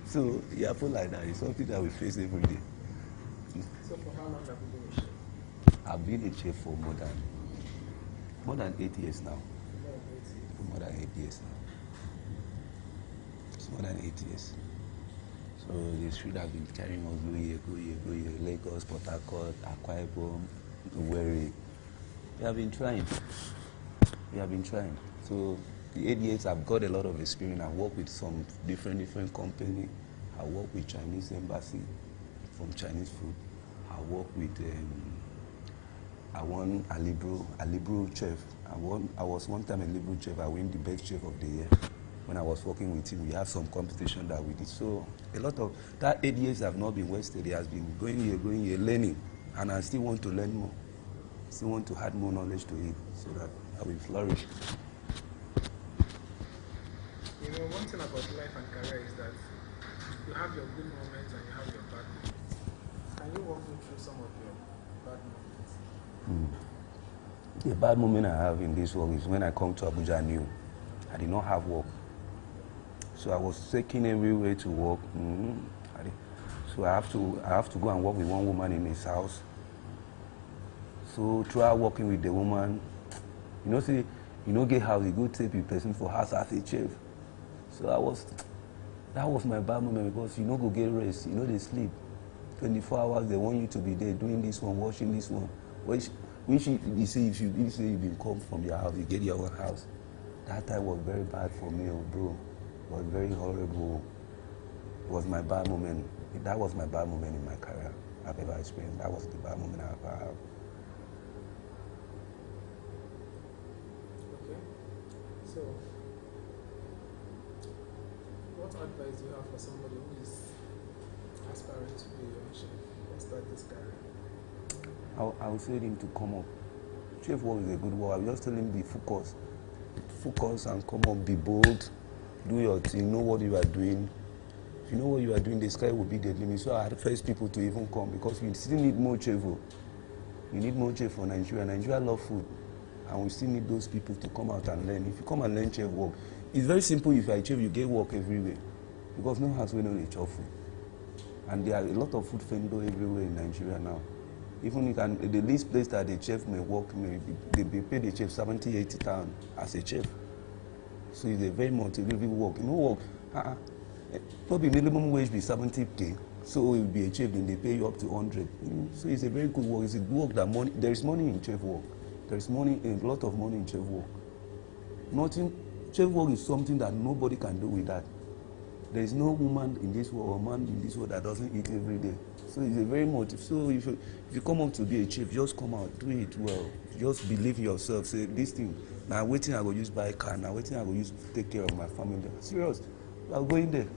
So you feel like that. It's something that we face every day. So for how long have you been a chef? I've been a chef for more than 8 years now. More than 8 years now. It's more than 8 years. So the street has been carrying us go here, Lagos, Port Harcourt, Akwa Ibom, Owerri. We have been trying. So the 8 years I've got a lot of experience. I work with some different companies. I work with Chinese embassy from Chinese food. I work with I won a Libro chef. I was one time a Libro chef. I won the best chef of the year. When I was working with him, we had some competition that we did. So a lot of that 8 years have not been wasted. It has been going here, learning, and I still want to learn more. Still want to add more knowledge to it so that I will flourish. You know, one thing about life and career is that you have your good moments and you have your bad moments. Can you walk me through some of your bad moments? The bad moment I have in this work is when I come to Abuja new. I did not have work. So I was taking everywhere to work. So I have to go and work with one woman in his house. So throughout working with the woman, get house, you go take the person for house as a chef. So that was my bad moment because go get rest, they sleep. 24 hours, they want you to be there doing this one, washing this one. If you've been come from your house, you get your own house. That time was very bad for me, bro. It was very horrible. It was my bad moment. That was my bad moment in my career I've ever experienced. That was the bad moment I've ever had. Okay. So, what advice do you have for somebody who is aspiring to be a chef or start this career? I I'll say him to come up. Chief work is a good work. I'll just tell him be focused. Focus and come up, be bold, do your thing, know what you are doing. If you know what you are doing, the sky will be the limit. So I advise people to even come because we still need more chef. We need more chef for Nigeria. Nigeria love food. And we still need those people to come out and learn. If you come and learn chef work, it's very simple. If you are a chef, you get work everywhere. Because no house will know they chop food. And there are a lot of food vendors everywhere in Nigeria now. Even the least place that the chef may work, they pay the chef 70, 80,000 as a chef. So it's a very motivating work. You know, work, probably minimum wage be 70K. So it will be a chef, then they pay you up to 100. So it's a very good work. It's a work that there is money in chef work. There is money, a lot of money in chef work. Chef work is something that nobody can do with that. There is no woman in this world or man in this world that doesn't eat every day. So it's a very motive. So if you come up to be a chef, just come out, do it well. Just believe in yourself. Say this thing. Now waiting I go use buy a car. Now waiting I go use take care of my family. Serious. I'll go in there.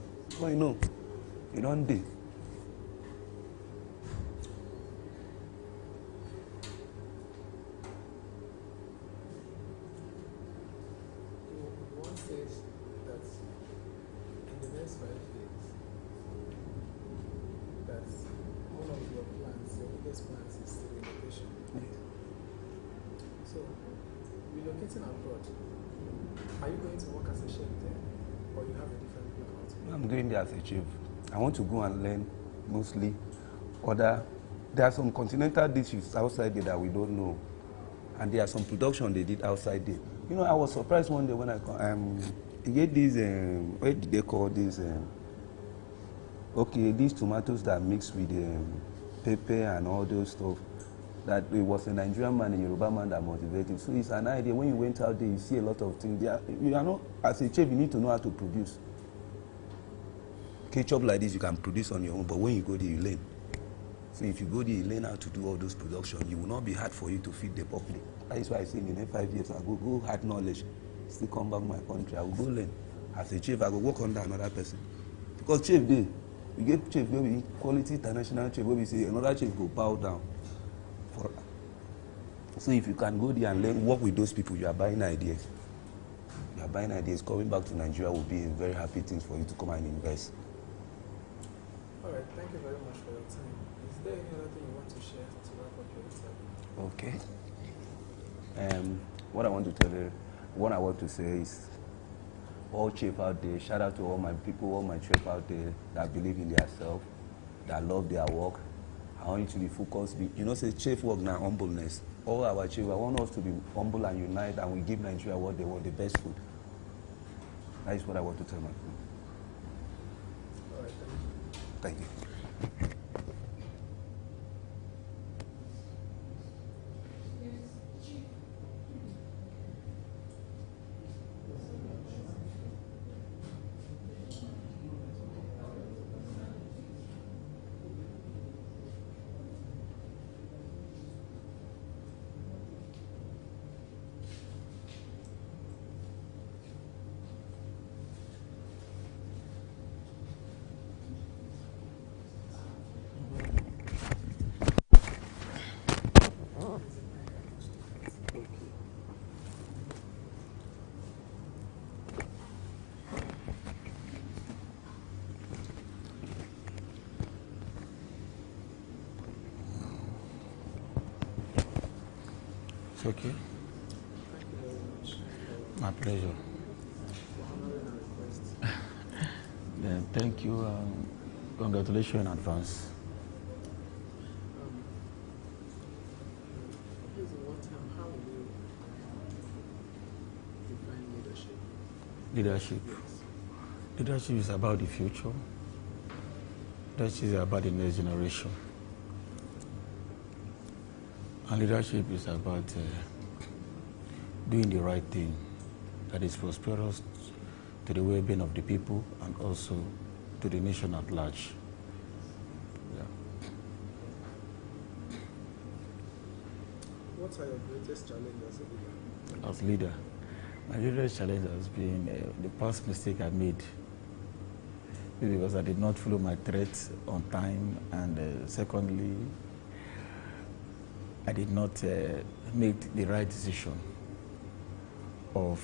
Well, you know, you don't do. One says that in the next 5 days, that one of your plans, your biggest plans is relocation. So, relocating abroad, are you going to work as a chef there, or you have a different plan altogether? I'm going there as a chef. I want to go and learn mostly there are some continental dishes outside there that we don't know. And there are some production they did outside there. You know, I was surprised one day when I you get these, what do they call this? Okay, these tomatoes that mix with pepper and all those stuff. That it was a Nigerian man, a Yoruba man that motivated. So it's an idea. When you went out there, you see a lot of things. You are not, as a chef, you need to know how to produce. Ketchup like this, you can produce on your own, but when you go there, you learn. So if you go there, you learn how to do all those production. You will not be hard for you to feed the public. That is why I say in the next 5 years, I go hard knowledge, still come back to my country. I will go learn. As a chef, I will work under another person. Because chef there, you get chef where we quality international chef where we say another chef go bow down. So if you can go there and learn, work with those people, you are buying ideas. You are buying ideas. Coming back to Nigeria will be a very happy thing for you to come and invest. All right, thank you very much for your time. Is there any other thing you want to share to wrap up your interview? Okay. What I want to tell you, what I want to say is, all chefs out there, shout out to all my people, all my chefs out there that believe in themselves, that love their work. I want you to be focused. You know, say chef work now, humbleness. All our chefs, I want us to be humble and unite, and we give Nigeria what they want, the best food. That is what I want to tell my people. All right, Thank you. It's okay. Thank you very much. My pleasure. Then thank you. Congratulations in advance. Please, in one time, how will you define leadership? Leadership. Yes. Leadership is about the future. Leadership is about the next generation. And leadership is about doing the right thing that is prosperous to the well-being of the people and also to the nation at large. Yeah. What are your greatest challenges as a leader? As leader, my greatest challenge has been the past mistake I made. Maybe because I did not follow my threats on time, and secondly, I did not make the right decision of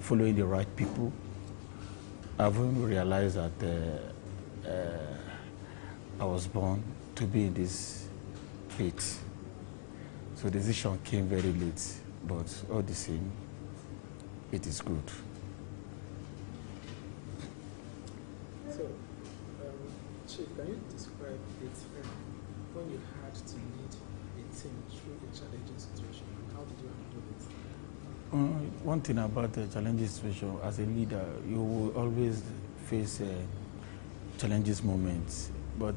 following the right people. I've only realized that I was born to be in this pit. So the decision came very late, but all the same, it is good. So, Chief, can you describe a time when you had to lead a team through a challenging situation? How did you handle it? One thing about the challenging situation, as a leader, you will always face challenges moments. But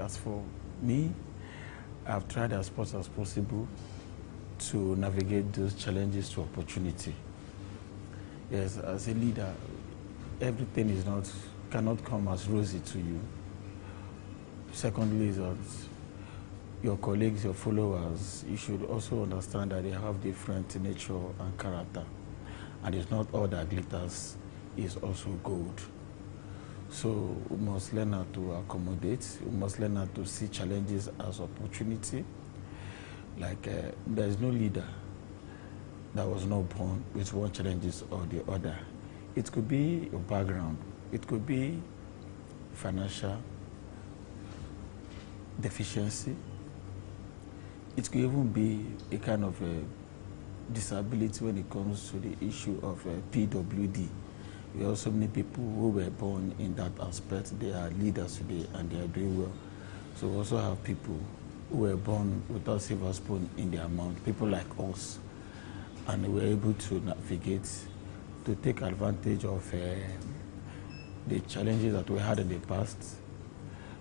as for me, I've tried as much as possible to navigate those challenges to opportunity. Yes, as a leader, everything cannot come as rosy to you. Secondly, is that your colleagues, your followers, you should also understand that they have different nature and character. And it's not all that glitters is also gold. So we must learn how to accommodate. We must learn how to see challenges as opportunity. Like there is no leader that was not born with one challenges or the other. It could be your background. It could be financial deficiency. It could even be a kind of a disability when it comes to the issue of PWD. There are so many people who were born in that aspect. They are leaders today and they are doing well. So we also have people who were born without silver spoon in their mouth, people like us. And we were able to navigate, to take advantage of the challenges that we had in the past,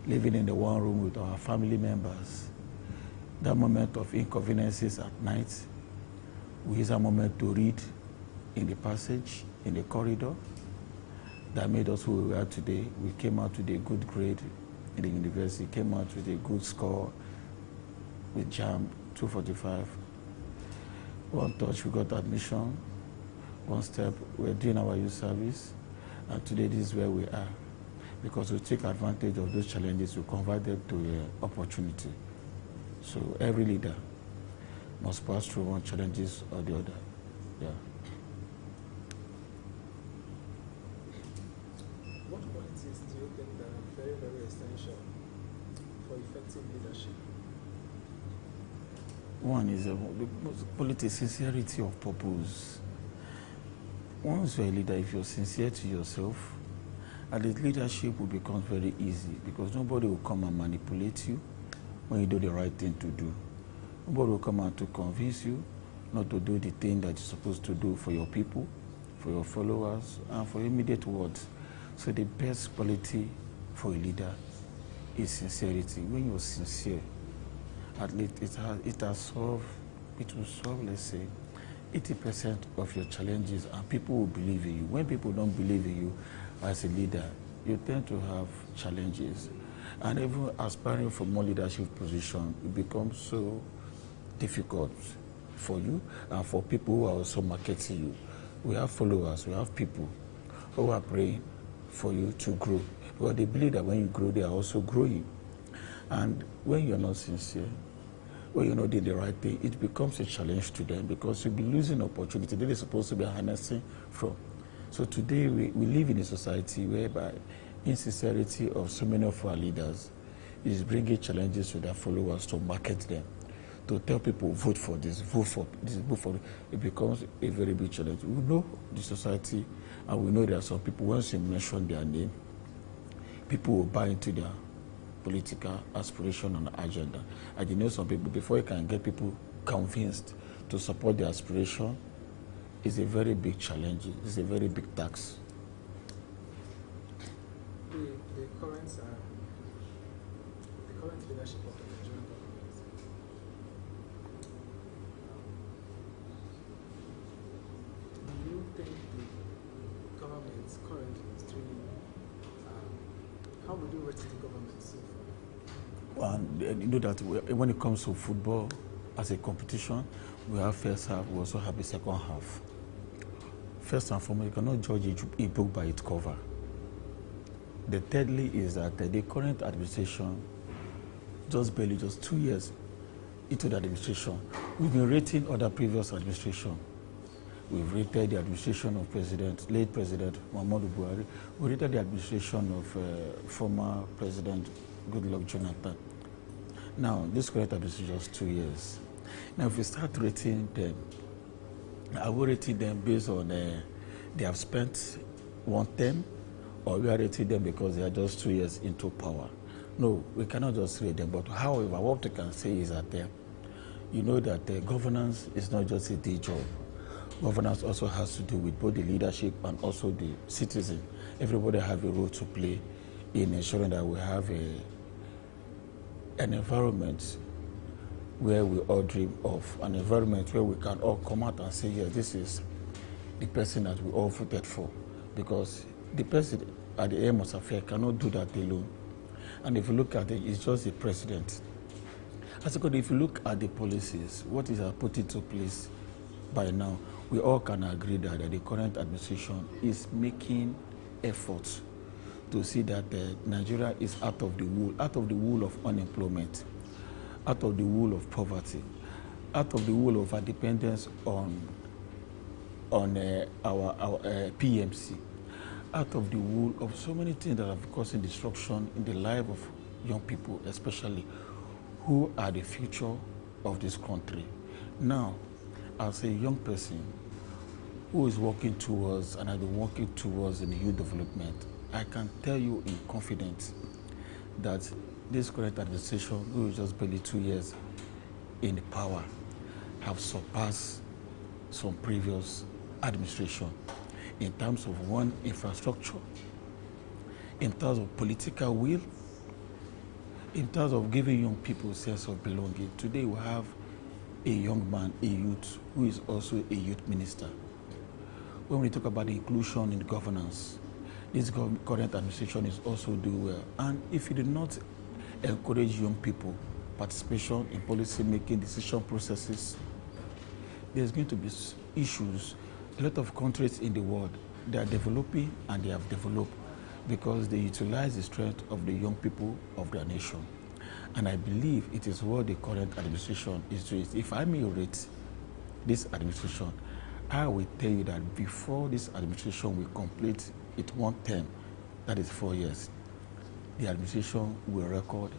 living in the one room with our family members. That moment of inconveniences at night, we use a moment to read in the passage, in the corridor. That made us who we are today. We came out with a good grade in the university, came out with a good score with JAM 245. One touch, we got admission. One step, we're doing our youth service. And today, this is where we are. Because we take advantage of those challenges, we convert them to an opportunity. So every leader must pass through one challenges or the other. Yeah. What qualities do you think that are very, very essential for effective leadership? One is the quality, sincerity of purpose. Once you're a leader, if you're sincere to yourself, and the leadership will become very easy because nobody will come and manipulate you when you do the right thing to do. Nobody will come out to convince you not to do the thing that you're supposed to do for your people, for your followers, and for immediate words. So the best quality for a leader is sincerity. When you're sincere, at least it will solve, let's say, 80% of your challenges, and people will believe in you. When people don't believe in you as a leader, you tend to have challenges. And even aspiring for more leadership position, it becomes so difficult for you and for people who are also marketing you. We have followers, we have people who are praying for you to grow. Because they believe that when you grow, they are also growing. And when you're not sincere, when you're not doing the right thing, it becomes a challenge to them because you'll be losing opportunity that they're supposed to be harnessing from. So today we live in a society whereby insincerity of so many of our leaders is bringing challenges to their followers to market them, to tell people vote for this, vote for this, vote for this. It becomes a very big challenge. We know the society, and we know there are some people, once you mention their name, people will buy into their political aspiration and agenda. And you know some people, before you can get people convinced to support their aspiration, it's a very big challenge, it's a very big tax. The current leadership of the Nigerian government, do you think the government currently is doing, how would you rate the government so far? Well, you know that when it comes to football as a competition, we have first half, we also have a second half. First and foremost, you cannot judge a book by its cover. The thirdly is that the current administration just barely, just 2 years into the administration. We've been rating other previous administration. We've rated the administration of late President Muhammadu Buhari. We rated the administration of former President Goodluck Jonathan. Now, this current administration is just 2 years. Now, if we start rating them, are we rating them based on they have spent one term, or we are rating them because they are just 2 years into power? No, we cannot just rate them. But however, what we can say is that you know that governance is not just a day job. Governance also has to do with both the leadership and also the citizen. Everybody have a role to play in ensuring that we have an environment where we all dream of, an environment where we can all come out and say, yes, this is the person that we all voted for. Because the president at the aim of affair cannot do that alone. And if you look at it, it's just the president. As if you look at the policies, what is put into place by now, we all can agree that the current administration is making efforts to see that Nigeria is out of the wool of unemployment, out of the wool of poverty, out of the wool of our dependence on our PMC, out of the wool of so many things that are causing destruction in the life of young people, especially, who are the future of this country. Now, as a young person who is working towards, and I've been working towards in youth development, I can tell you in confidence that this current administration, who is just barely 2 years in power, have surpassed some previous administration in terms of one, infrastructure, in terms of political will, in terms of giving young people a sense of belonging. Today we have a young man, a youth, who is also a youth minister. When we talk about inclusion in governance, this current administration is also doing well. And if you do not encourage young people participation in policy-making decision processes, there's going to be issues. A lot of countries in the world, they are developing and they have developed because they utilize the strength of the young people of their nation. And I believe it is what the current administration is doing. If I may rate this administration, I will tell you that before this administration will complete its one term, that is 4 years, the administration will record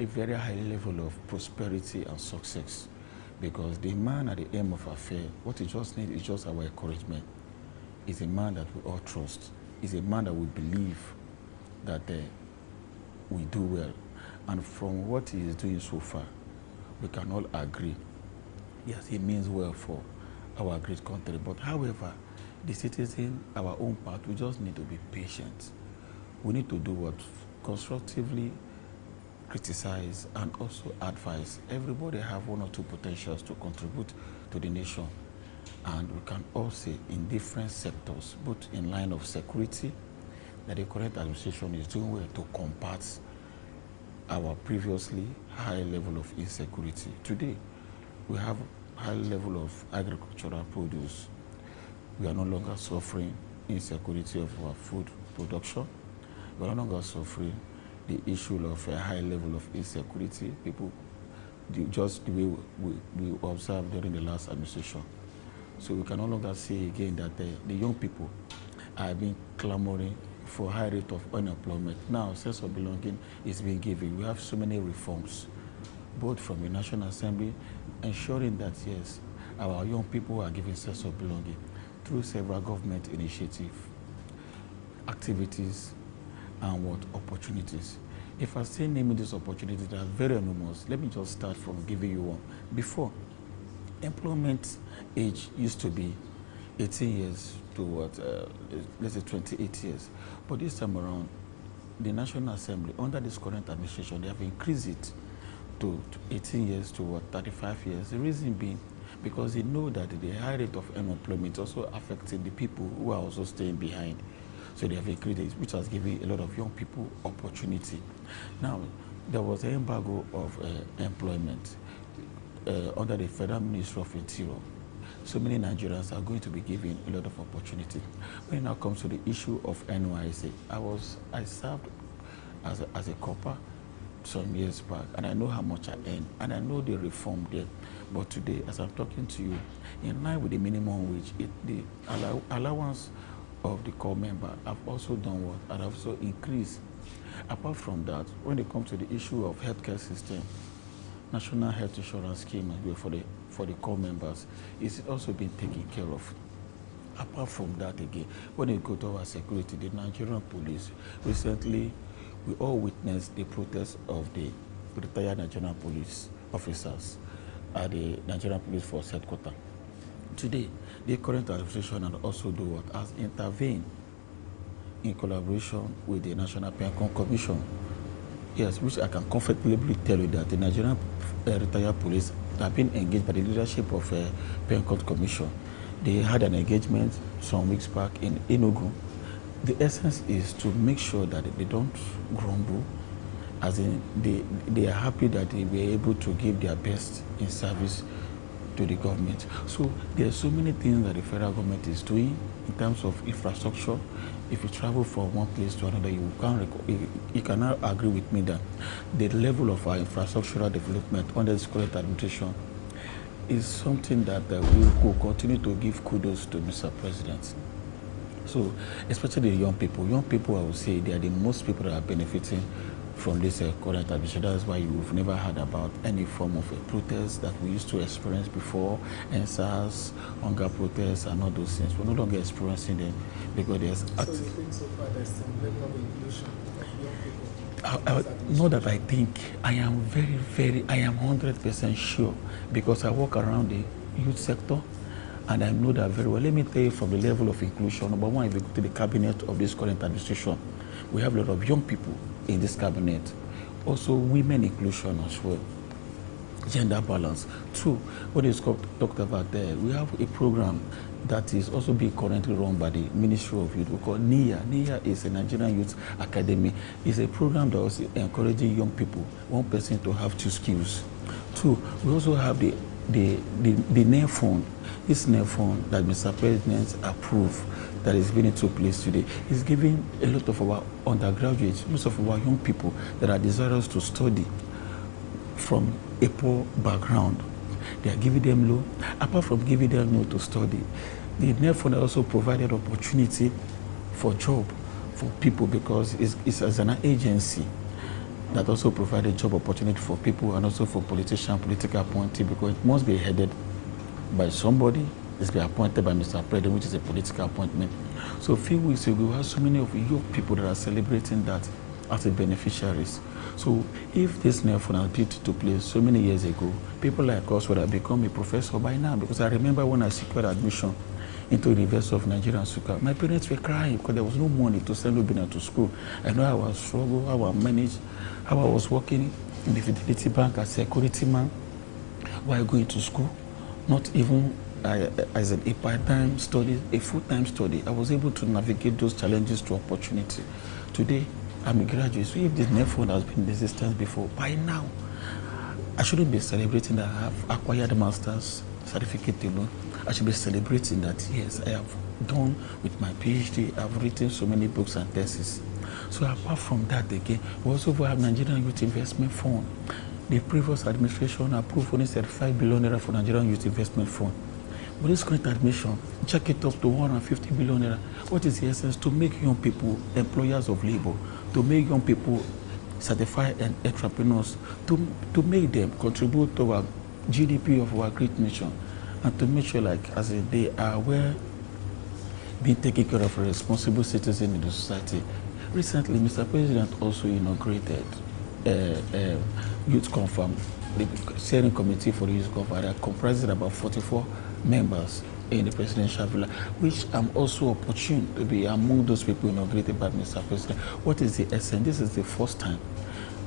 a very high level of prosperity and success, because the man at the aim of affair, what he just needs is just our encouragement. He's a man that we all trust. He's a man that we believe that we do well. And from what he is doing so far, we can all agree, yes, he means well for our great country. But however, the citizen, our own part, we just need to be patient. We need to do what? Constructively criticize and also advise. Everybody have one or two potentials to contribute to the nation. And we can all say in different sectors, both in line of security, that the current administration is doing well to combat our previously high level of insecurity. Today, we have high level of agricultural produce. We are no longer suffering insecurity of our food production. We are no longer suffering the issue of a high level of insecurity. People, just the way we observed during the last administration. So we can no longer say again that the young people are being clamoring for high rate of unemployment. Now, sense of belonging is being given. We have so many reforms, both from the National Assembly, ensuring that, yes, our young people are given sense of belonging through several government initiatives, activities, and what opportunities. If I say naming these opportunities that are very enormous, let me just start from giving you one. Before, employment age used to be 18 years to what, let's say 28 years. But this time around, the National Assembly, under this current administration, they have increased it to 18 years to what, 35 years. The reason being, because they know that the high rate of unemployment is also affecting the people who are also staying behind. So they have increased it, which has given a lot of young people opportunity. Now, there was an embargo of employment under the Federal Ministry of Interior. So many Nigerians are going to be given a lot of opportunity. When it now comes to the issue of NYSC, I served as a copper some years back, and I know how much I earn, and I know the reform there. But today, as I'm talking to you, in line with the minimum wage, the allowance of the core member, I've also done what? I've also increased. Apart from that, when it comes to the issue of healthcare system, National Health Insurance Scheme for the core members is also being taken care of. Apart from that again, when you go to our security, the Nigerian police, recently we all witnessed the protest of the retired Nigerian police officers at the Nigerian Police Force headquarters. Today, the current administration and also do what? Has intervened in collaboration with the National Pension Commission. Yes, which I can comfortably tell you that the Nigerian retired police have been engaged by the leadership of Pension Commission. They had an engagement some weeks back in Enugu. The essence is to make sure that they don't grumble, as in they are happy that they were able to give their best in service to the government. So there are so many things that the federal government is doing in terms of infrastructure. If you travel from one place to another, you cannot agree with me that the level of our infrastructural development under this current administration is something that we will continue to give kudos to Mr. President. So, especially the young people. Young people, I would say, they are the most people that are benefiting from this current administration. That's why you've never heard about any form of a protest that we used to experience before, NSAS, hunger protests, and all those things. We're no longer experiencing them because there's... So you think so far there's some level of inclusion of young people? Know that I think I am I am 100% sure, because I work around the youth sector and I know that very well. Let me tell you from the level of inclusion. Number one, if you go to the cabinet of this current administration, we have a lot of young people in this cabinet. Also, women inclusion as well. Gender balance. Two, what is talked about there, we have a program that is also being currently run by the Ministry of Youth. We call NIA. NIA is a Nigerian Youth Academy. It's a program that was encouraging young people, one person to have 2 skills. Two, we also have the NER fund. This NER fund that Mr. President approved, that is being into place today, is giving a lot of our undergraduates, most of our young people that are desirous to study from a poor background. They are giving them loan. Apart from giving them loan to study, the NER fund also provided opportunity for job for people, because it's as an agency that also provided job opportunity for people and also for politicians, political appointee, because it must be headed by somebody. It's been appointed by Mr. President, which is a political appointment. So a few weeks ago, we had so many of young people that are celebrating that as the beneficiaries. So if this NER fund had been to place so many years ago, people like us would have become a professor by now, because I remember when I secured admission into the University of Nigeria, Nsukka, my parents were crying because there was no money to send Lubina to school. I know how I struggled, how I managed, how I was working in the Fidelity Bank as a security man while going to school, not even as a part-time study, a full-time study. I was able to navigate those challenges to opportunity. Today, I'm a graduate, so if this NER fund has been in existence before, by now, I shouldn't be celebrating that I have acquired a master's certificate alone. I should be celebrating that, yes, I have done with my PhD, I've written so many books and theses. So apart from that again, we also have Nigerian Youth Investment Fund. The previous administration approved only 35 billion naira for Nigerian Youth Investment Fund. With this current admission, check it up to 150 billion naira. What is the essence? To make young people employers of labor, to make young people certified entrepreneurs, to make them contribute to our GDP of our great nation, and to make sure, like, as they are well being taken care of, a responsible citizen in the society. Recently, Mr. President also inaugurated Youth Confirm, the steering committee for the Youth Confirm, that comprises about 44 members in the presidential villa, which I'm also opportune to be among those people inaugurated by Mr. President. What is the essence? This is the first time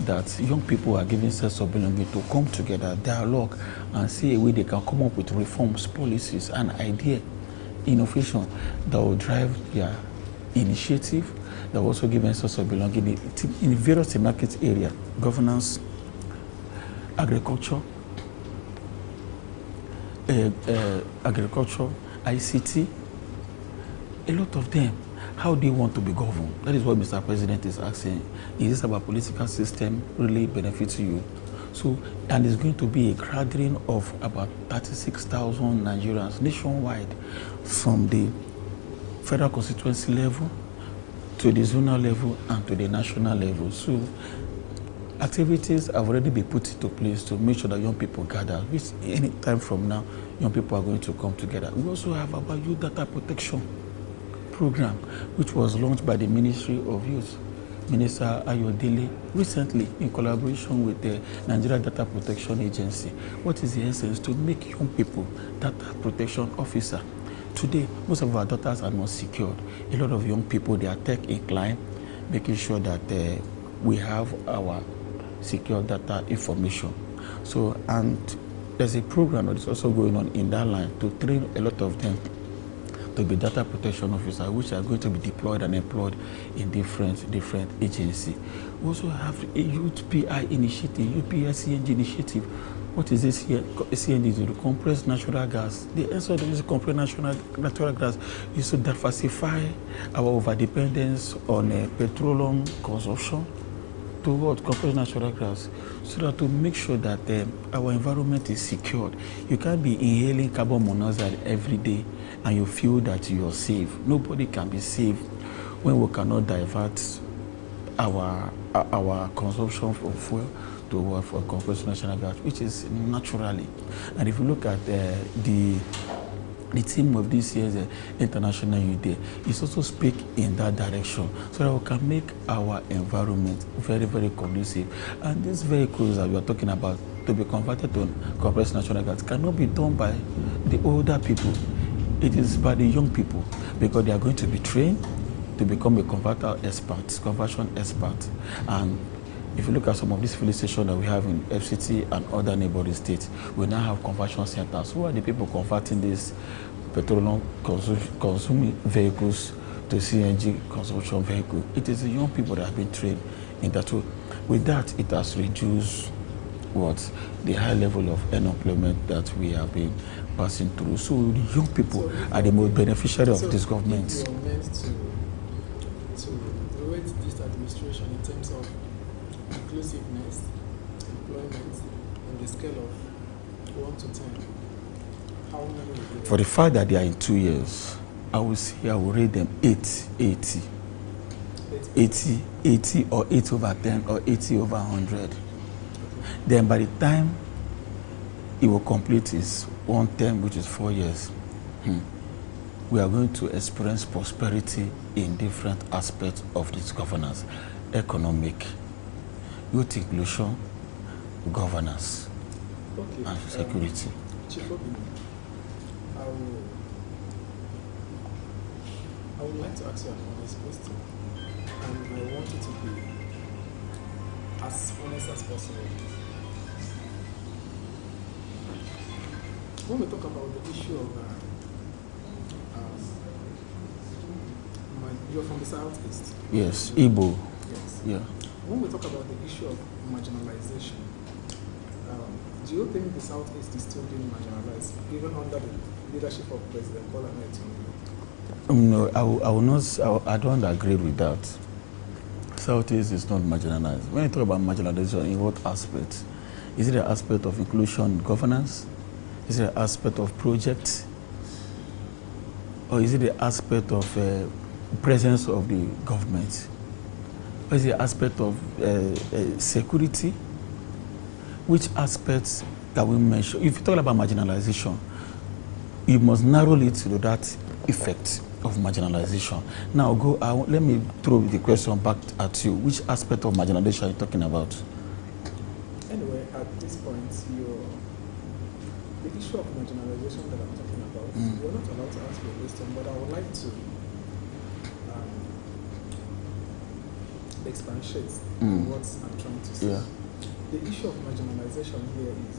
that young people are given sense of belonging to come together, dialogue, and see a way they can come up with reforms, policies, and idea, innovation that will drive their initiative, that will also give them sense of belonging in various market areas: governance, agriculture, ICT, a lot of them. How do you want to be governed? That is what Mr. President is asking. Is this about political system really benefits you? So, and it's going to be a gathering of about 36,000 Nigerians nationwide, from the federal constituency level to the zonal level and to the national level. So activities have already been put into place to make sure that young people gather, which any time from now, young people are going to come together. We also have our youth data protection program, which was launched by the Ministry of Youth, Minister Ayodele, recently in collaboration with the Nigeria Data Protection Agency. What is the essence? To make young people data protection officer. Today, most of our daughters are not secured. A lot of young people, they are tech inclined, making sure that we have our secure data information. So, and there's a program that is also going on in that line to train a lot of them to be data protection officers, which are going to be deployed and employed in different agencies. We also have a youth PI initiative, UPSCNG initiative. What is this here? CNG, the compressed natural gas. The answer to this compressed natural gas is to diversify our overdependence on petroleum consumption towards compressed natural gas, so that to make sure that our environment is secured. You can't be inhaling carbon monoxide every day and you feel that you are safe. Nobody can be safe when we cannot divert our consumption of fuel to for compressed natural gas, which is naturally. And if you look at the theme of this year's International Youth Day, is also speak in that direction, so that we can make our environment very, very conducive. And these vehicles that we are talking about to be converted to compressed natural gas cannot be done by the older people. It is by the young people, because they are going to be trained to become a conversion expert. And if you look at some of these filling stations that we have in FCT and other neighboring states, we now have conversion centers. Who are the people converting these petroleum consuming vehicles to CNG consumption vehicle? It is the young people that have been trained in that. So with that, it has reduced the high level of unemployment that we have been passing through. So the young people are the most beneficiary of this government. If you are meant to rate this administration in terms of inclusiveness, employment, on the scale of 1 to 10, how many would you rate? For the fact that they are in 2 years, I will rate them 80 or 8 over 10 or 80 over 100. Then by the time it will complete his 1 term, which is 4 years, we are going to experience prosperity in different aspects of this governance: economic, youth inclusion, governance, and security. Chief Obinna, I would like to ask you an honest question, and I want you to be as honest as possible. When we talk about the issue of you're from the Southeast. Yes, Igbo. Yes. Yeah. When we talk about the issue of marginalization, do you think the Southeast is still being marginalized, even under the leadership of President Bola Ahmed Tinubu? No, I don't agree with that. Southeast is not marginalized. When you talk about marginalization, in what aspect? Is it an aspect of inclusion governance? Is it an aspect of projects? Or is it the aspect of presence of the government? Or is it the aspect of security? Which aspects can we mention? If you talk about marginalization, you must narrow it to that effect of marginalization. Now, let me throw the question back at you. Which aspect of marginalization are you talking about? Anyway, at this point, the issue of marginalization that I'm talking about, you're not allowed to ask me a question, but I would like to expatiate on what I'm trying to say. Yeah. The issue of marginalization here is,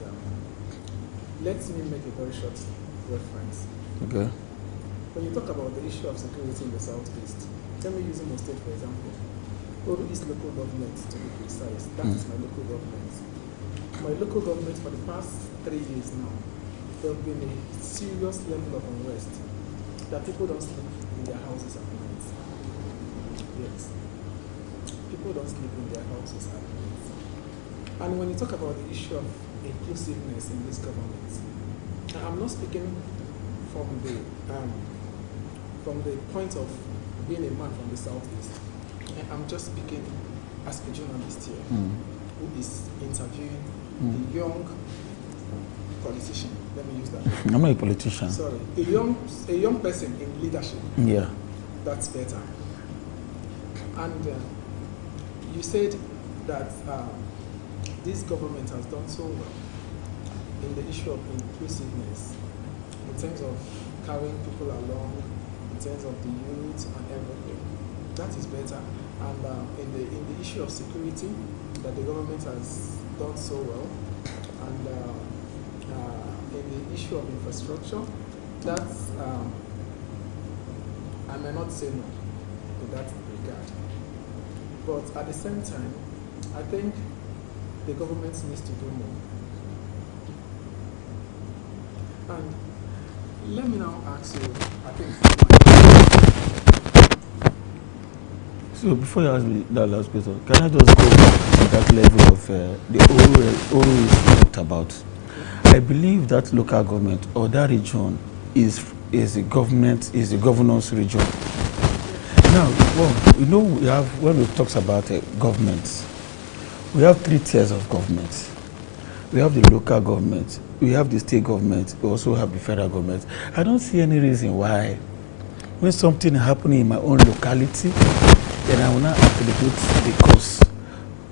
let me make a very short reference. Okay. When you talk about the issue of security in the Southeast, let me use Imo State for example. Oru is local government, to be precise. That is my local government. My local government for the past 3 years now, there have been a serious level of unrest that people don't sleep in their houses at night. yes, people don't sleep in their houses at night. And when you talk about the issue of inclusiveness in this government, I'm not speaking from the point of being a man from the southeast. I'm just speaking as a journalist here who is interviewing a young politician. Let me use that. I'm not a politician. Sorry, a young person in leadership. Yeah. That's better. And you said that this government has done so well in the issue of inclusiveness, in terms of carrying people along, in terms of the youth and everything. That is better. And in the issue of security, that the government has done so well, and in the issue of infrastructure, that's I may not say no to that regard. But at the same time, I think the government needs to do more. And let me now ask you, I think. So before you ask me that last question, can I just go to that level of the oral you talked about? I believe that local government or that region is a governor's region. Now, well, you know, when we talk about governments, we have 3 tiers of government. We have the local government, we have the state government, we also have the federal government. I don't see any reason why, when something happening in my own locality, then I will not attribute the cause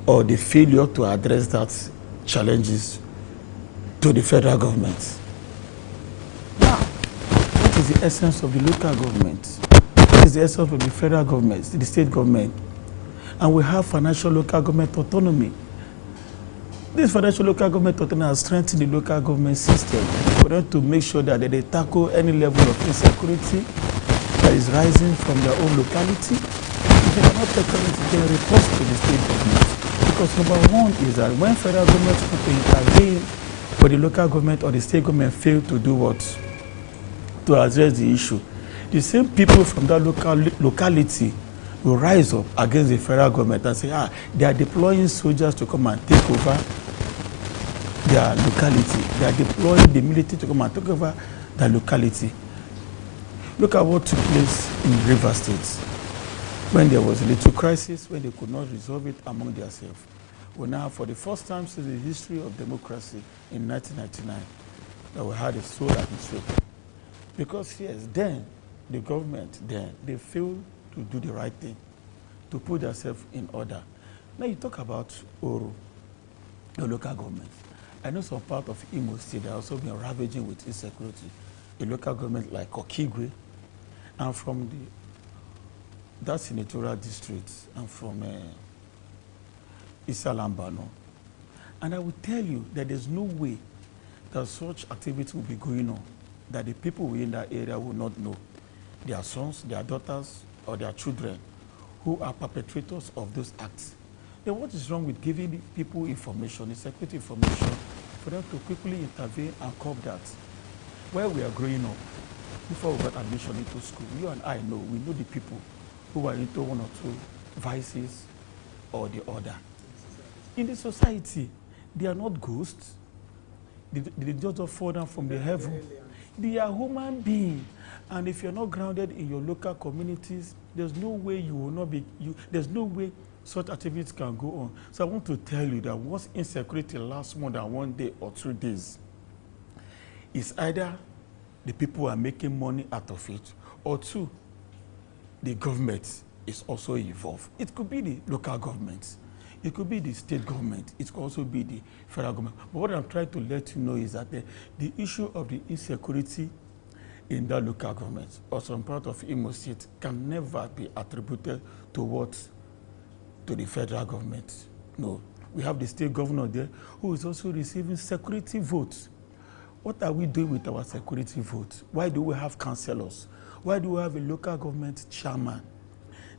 or the failure to address that challenges to the federal government. Now, what is the essence of the local government? What is the essence of the federal government, the state government? And we have financial local government autonomy. This financial local government autonomy has strengthened the local government system for them to make sure that they tackle any level of insecurity that is rising from their own locality. If they cannot tackle it, they report to the state government. Because number one is that when federal government want to intervene, but the local government or the state government fail to do what? To address the issue. The same people from that locality will rise up against the federal government and say, they are deploying soldiers to come and take over their locality. They are deploying the military to come and take over their locality. Look at what took place in River State when there was a little crisis, when they could not resolve it among themselves. Well, now, for the first time since the history of democracy in 1999, that we had a sole administrator. Because, yes, then, the government, they failed to do the right thing, to put themselves in order. Now, you talk about Oro, the local government. I know some part of Imo State have also been ravaging with insecurity. A local government like Okigwe, and from that senatorial district, and from Isalambano. And I will tell you that there's no way that such activity will be going on, that the people within that area will not know. Their sons, their daughters, or their children who are perpetrators of those acts. Then what is wrong with giving the people information, security information, for them to quickly intervene and curb that? Where we are growing up, before we got admission into school, you and I know, we know the people who are into one or two vices or the other. In the society, they are not ghosts. They just fall down from the heaven. They are human beings. And if you're not grounded in your local communities, there's no way you will not be, there's no way such activities can go on. So I want to tell you that once insecurity lasts more than 1 day or 2 days, it's either the people are making money out of it, or 2, the government is also involved. It could be the local government. It could be the state government. It could also be the federal government. But what I'm trying to let you know is that the issue of the insecurity in that local government or some part of Imo State can never be attributed to what? To the federal government. No. We have the state governor there who is also receiving security votes. What are we doing with our security votes? Why do we have councillors? Why do we have a local government chairman?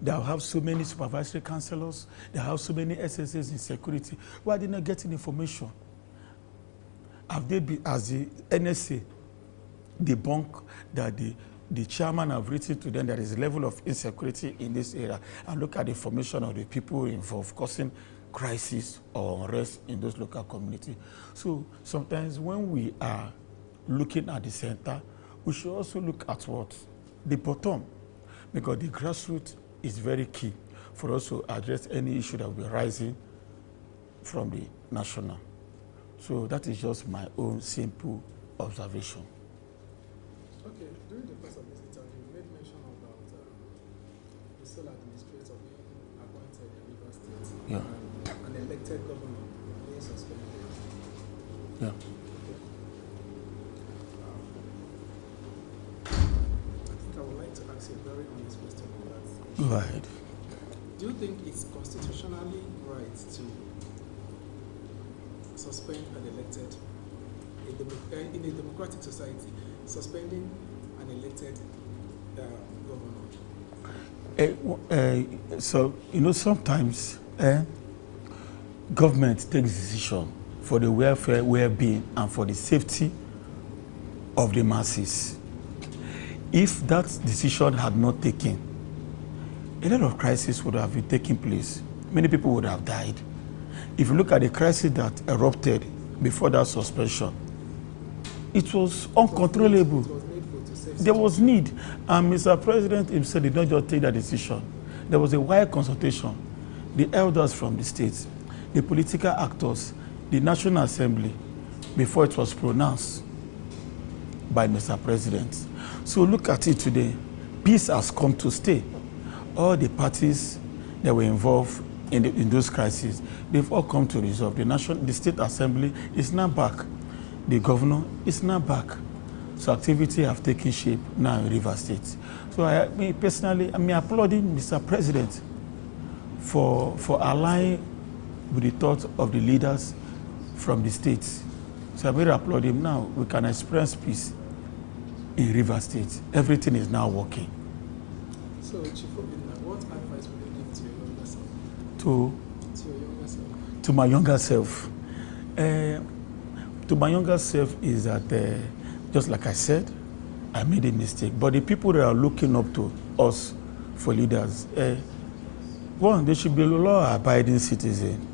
They have so many supervisory councillors. They have so many SSAs in security. Why are they not getting information? Have they been, as the NSA, debunk that the the chairman have written to them there is a level of insecurity in this area, and look at the formation of the people involved causing crisis or unrest in those local communities. So sometimes when we are looking at the center, we should also look at what? The bottom, because the grassroots is very key for us to address any issue that will be rising from the national. So that is just my own simple observation. Okay, during the course of this interview, you made mention about the sole administrator being appointed in Rivers State. Yeah. An elected governor being suspended. Yeah. Okay. I think I would like to ask you a very honest question on that. Go ahead. Do you think it's constitutionally right to suspend an elected, in a democratic society, suspending an elected governor? So, you know, sometimes government takes decision for the welfare, well-being, and for the safety of the masses. If that decision had not taken, a lot of crises would have been taking place. Many people would have died. If you look at the crisis that erupted before that suspension, it was uncontrollable. There was need. And Mr. President himself did not just take that decision. There was a wide consultation. The elders from the states, the political actors, the National Assembly, before it was pronounced by Mr. President. So look at it today. Peace has come to stay. All the parties that were involved in those crises, they've all come to resolve. The State Assembly is now back. The governor is now back. So activity have taken shape now in Rivers State. So me personally, I'm applauding Mr. President for aligning with the thoughts of the leaders from the states. So I really applaud him. Now we can experience peace in Rivers State. Everything is now working. So Chief Obinna, what advice would you give to your younger self? To your younger self? To my younger self. To my younger self is that, just like I said, I made a mistake. But the people that are looking up to us for leaders, one, they should be law-abiding citizens.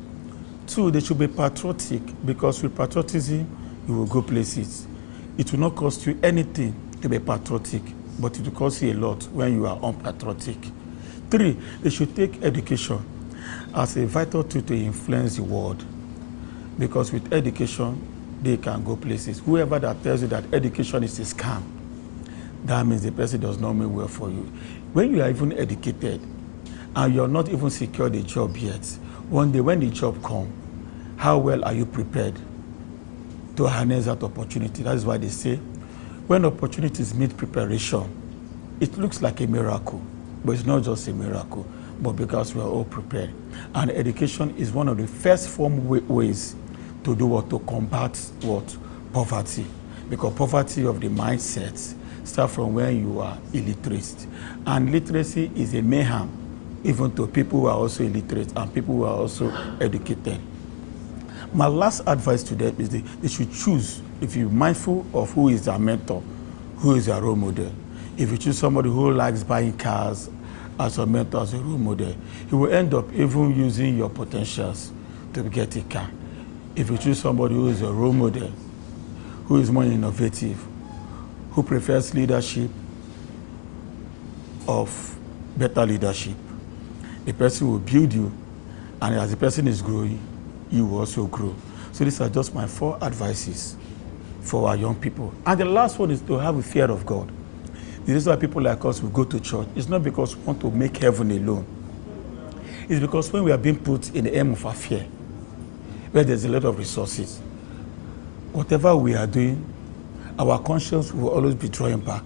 Two, they should be patriotic, because with patriotism, you will go places. It will not cost you anything to be patriotic, but it will cost you a lot when you are unpatriotic. Three, they should take education as a vital tool to influence the world, because with education, they can go places. Whoever that tells you that education is a scam, that means the person does not mean well for you. When you are even educated and you're not even secured a job yet, one day when the job comes, how well are you prepared to harness that opportunity? That is why they say, when opportunities meet preparation, it looks like a miracle, but it's not just a miracle, but because we are all prepared. And education is one of the first ways to do what? To combat what? Poverty. Because poverty of the mindset starts from when you are illiterate. And literacy is a mayhem, even to people who are also illiterate and people who are also educated. My last advice to them is they should choose, if you're mindful of who is their mentor, who is their role model. If you choose somebody who likes buying cars as a mentor, as a role model, he will end up even using your potentials to get a car. If you choose somebody who is a role model, who is more innovative, who prefers leadership of better leadership, the person will build you, and as the person is growing, you will also grow. So these are just my 4 advices for our young people. And the last one is to have a fear of God. The reason why people like us will go to church, it's not because we want to make heaven alone. It's because when we are being put in the aim of our fear, where there's a lot of resources, whatever we are doing, our conscience will always be drawing back.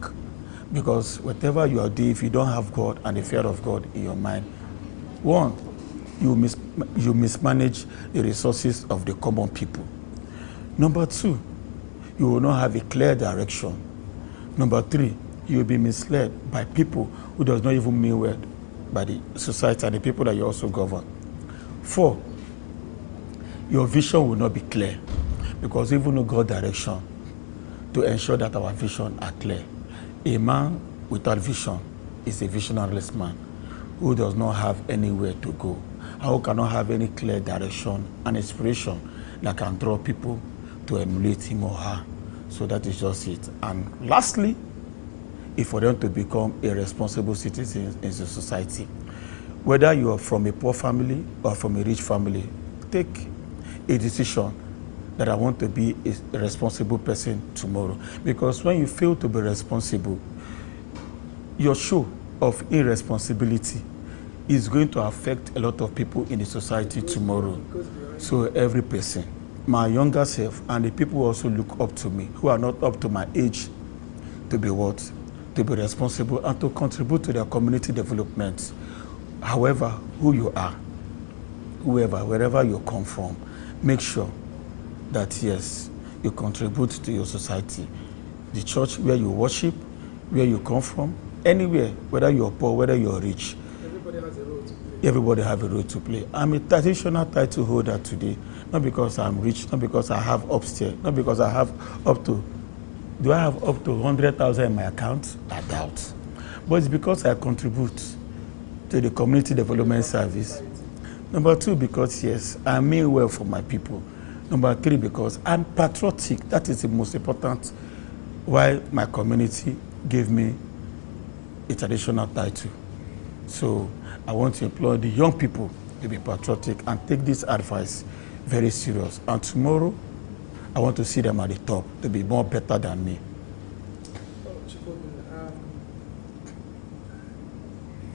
Because whatever you are doing, if you don't have God and the fear of God in your mind, one, you mismanage the resources of the common people. Number 2, you will not have a clear direction. Number 3, you will be misled by people who does not even mean well by the society and the people that you also govern. 4, your vision will not be clear, because even no God direction to ensure that our vision are clear. A man without vision is a visionless man who does not have anywhere to go, and who cannot have any clear direction and inspiration that can draw people to emulate him or her. So that is just it. And lastly, is for them to become a responsible citizen in the society. Whether you are from a poor family or from a rich family, take a decision that I want to be a responsible person tomorrow. Because when you fail to be responsible, your show of irresponsibility is going to affect a lot of people in the society tomorrow. So every person, my younger self, and the people who also look up to me, who are not up to my age, to be what? To be responsible and to contribute to their community development. However, who you are, whoever, wherever you come from, make sure that, yes, you contribute to your society. The church where you worship, where you come from, anywhere, whether you're poor, whether you're rich. Everybody has a role to play. Everybody have a role to play. I'm a traditional title holder today, not because I'm rich, not because I have upstairs, not because I have up to, do I have up to 100,000 in my account? I doubt. But it's because I contribute to the community development service. Number two, because yes, I mean well for my people. Number three, because I'm patriotic. That is the most important why my community gave me a traditional title. So I want to implore the young people to be patriotic and take this advice very serious. And tomorrow, I want to see them at the top to be more better than me.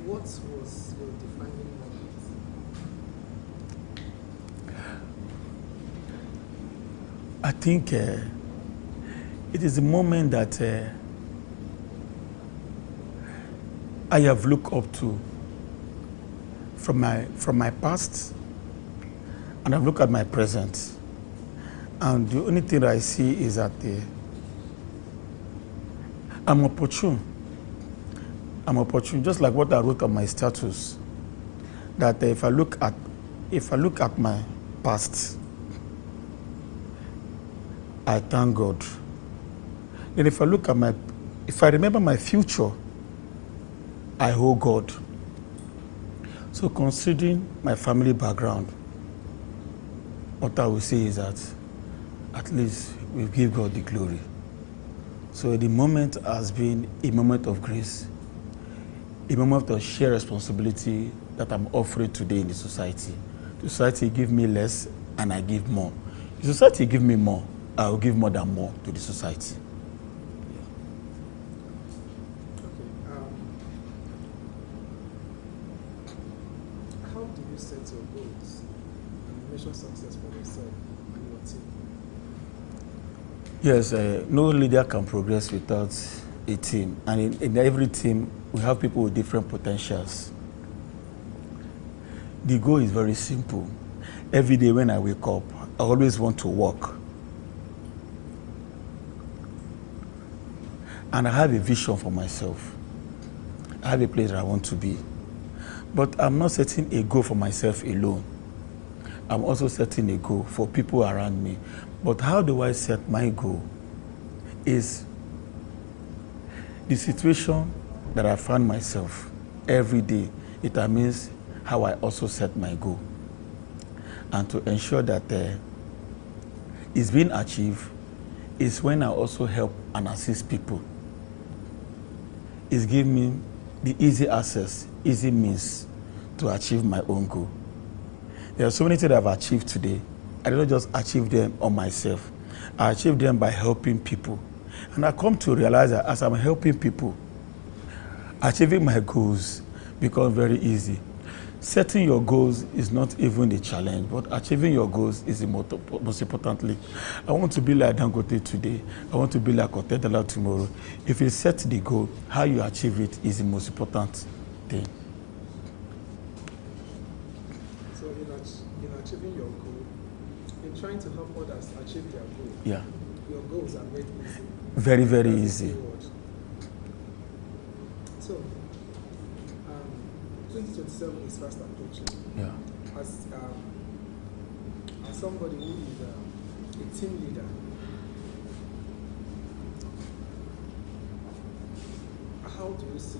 What was your defining moment? I think it is a moment that I have looked up to from my past, and I've looked at my present. And the only thing that I see is that I'm opportune. I'm opportune, just like what I wrote on my status. That if I look at my past, I thank God. Then if I remember my future, I owe God. So considering my family background, what I will say is that at least we give God the glory. So the moment has been a moment of grace, a moment of shared responsibility that I'm offering today in the society. The society give me less and I give more. The society give me more, I will give more than more to the society. How do you set your goals and measure success for yourself and your team? Yes, no leader can progress without a team. And in every team, we have people with different potentials. The goal is very simple. Every day when I wake up, I always want to work. And I have a vision for myself. I have a place that I want to be. But I'm not setting a goal for myself alone. I'm also setting a goal for people around me. But how do I set my goal? Is the situation that I find myself every day. It determines how I also set my goal. And to ensure that it's being achieved is when I also help and assist people. It's giving me the easy access, easy means to achieve my own goal. There are so many things that I've achieved today. I don't just achieve them on myself. I achieve them by helping people. And I come to realize that as I'm helping people, achieving my goals becomes very easy. Setting your goals is not even a challenge, but achieving your goals is the most importantly. I want to be like Dangote today. I want to be like Otedala tomorrow. If you set the goal, how you achieve it is the most important thing. So in achieving your goal, in trying to help others achieve their goal, yeah, your goals are made easy. Very, very That's easy. So, 2027 is fast approaching. Yeah. As somebody who is a team leader, how do you see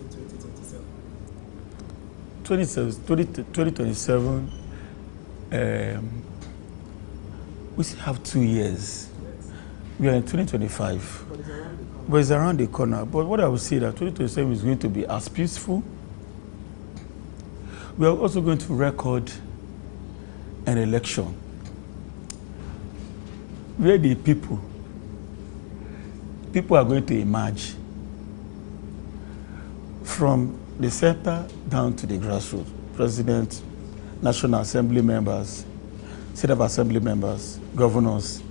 2027? 2027, we still have 2 years. We are in 2025. But it's around the corner. But what I would say that 2027 is going to be as peaceful. We are also going to record an election where the people are going to emerge from the center down to the grassroots. President, National Assembly members, State of Assembly members, governors.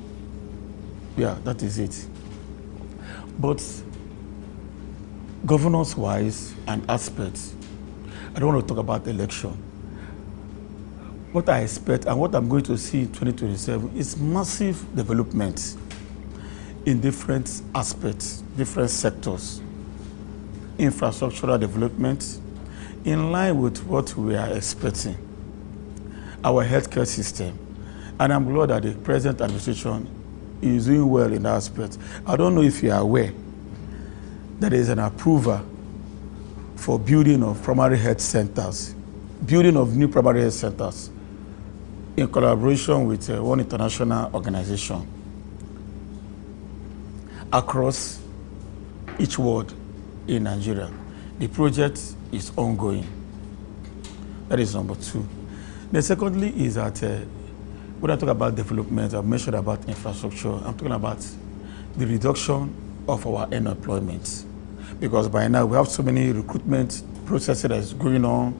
Yeah, that is it. But governance-wise and aspects, I don't want to talk about election. What I expect and what I'm going to see in 2027 is massive development in different aspects, different sectors. Infrastructural development in line with what we are expecting. Our healthcare system. And I'm glad that the present administration is doing well in that aspect. I don't know if you are aware that there is an approval for building of primary health centers, building of new primary health centers in collaboration with one international organization across each ward in Nigeria. The project is ongoing. That is number 2. Then secondly is that when I talk about development, I've mentioned about infrastructure, I'm talking about the reduction of our unemployment. Because by now we have so many recruitment processes that is going on,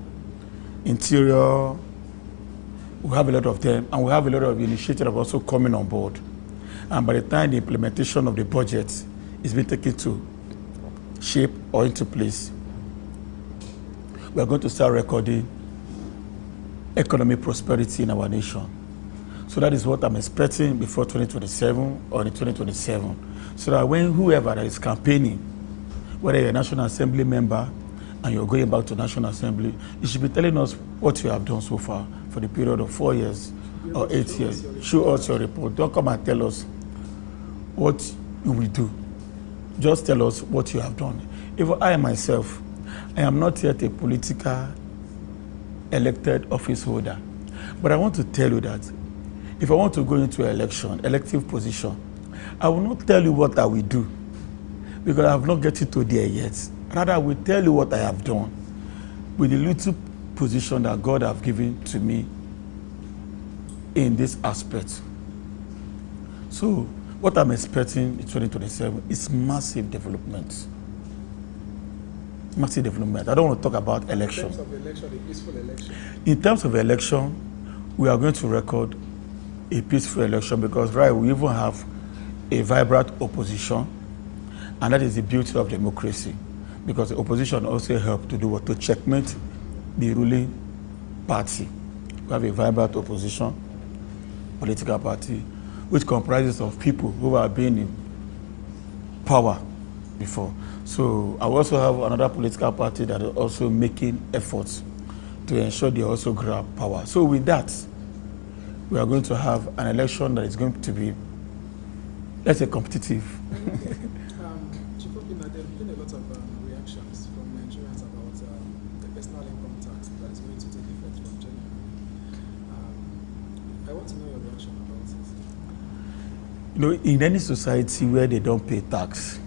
interior, we have a lot of them, and we have a lot of initiatives that are also coming on board. And by the time the implementation of the budget is being taken to shape or into place, we are going to start recording economic prosperity in our nation. So that is what I'm expecting before 2027 or in 2027. So that when whoever is campaigning, whether you're a National Assembly member and you're going back to National Assembly, you should be telling us what you have done so far for the period of 4 years or 8 years. Show us your report. Don't come and tell us what you will do. Just tell us what you have done. Even I myself, I am not yet a political elected office holder. But I want to tell you that if I want to go into an election, elective position, I will not tell you what I will do because I have not gotten to there yet. Rather, I will tell you what I have done with the little position that God has given to me in this aspect. So, what I'm expecting in 2027 is massive development. Massive development. I don't want to talk about election. In terms of election, a peaceful election. In terms of election, we are going to record a peaceful election because, right, we even have a vibrant opposition, and that is the beauty of democracy. Because the opposition also helps to do what? To checkmate the ruling party. We have a vibrant opposition, political party, which comprises of people who have been in power before. So I also have another political party that is also making efforts to ensure they also grab power. So with that, we are going to have an election that is going to be, let's say, competitive. Chibuike, there have been a lot of reactions from Nigerians about the personal income tax that is going to take effect from January. I want to know your reaction about it. You know, in any society where they don't pay tax,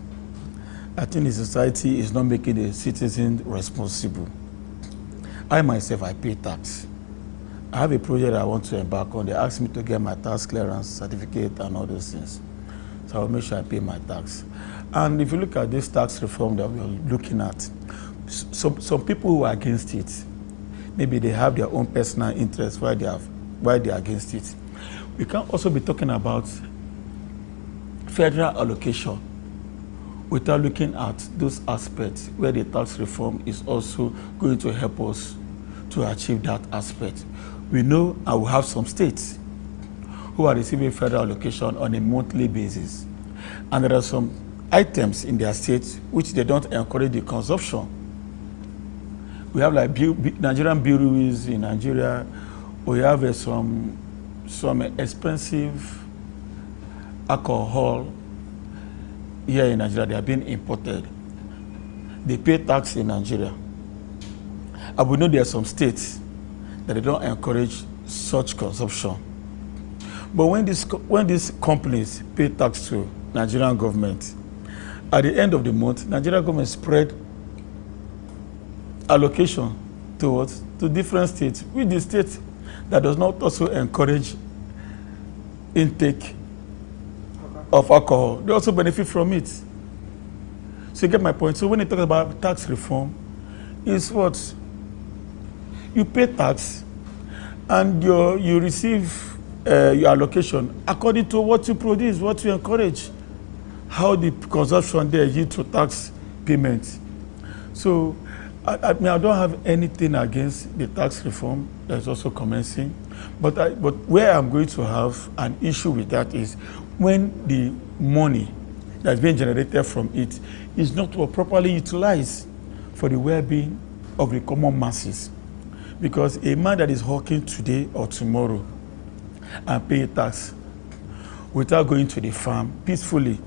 I think the society is not making the citizen responsible. I myself, I pay tax. I have a project I want to embark on. They asked me to get my tax clearance certificate and all those things. So I will make sure I pay my tax. And if you look at this tax reform that we are looking at, some people who are against it, maybe they have their own personal interests why they are against it. We can also be talking about federal allocation without looking at those aspects where the tax reform is also going to help us to achieve that aspect. We know I will have some states who are receiving federal allocation on a monthly basis. And there are some items in their states which they don't encourage the consumption. We have like Nigerian breweries in Nigeria. We have some expensive alcohol here in Nigeria. They are being imported. they pay tax in Nigeria. And we know there are some states that they don't encourage such consumption. But when these companies pay tax to Nigerian government, at the end of the month, Nigerian government spread allocation to different states, with the state that does not also encourage intake of alcohol. They also benefit from it. So you get my point. So when you talk about tax reform, it's what? You pay tax and you receive your allocation according to what you produce, what you encourage, how the consumption there is to tax payments. So I mean, I don't have anything against the tax reform that is also commencing, but where I'm going to have an issue with that is when the money that's being generated from it is not properly utilized for the well-being of the common masses. Because a man that is hawking today or tomorrow and paying tax without going to the farm peacefully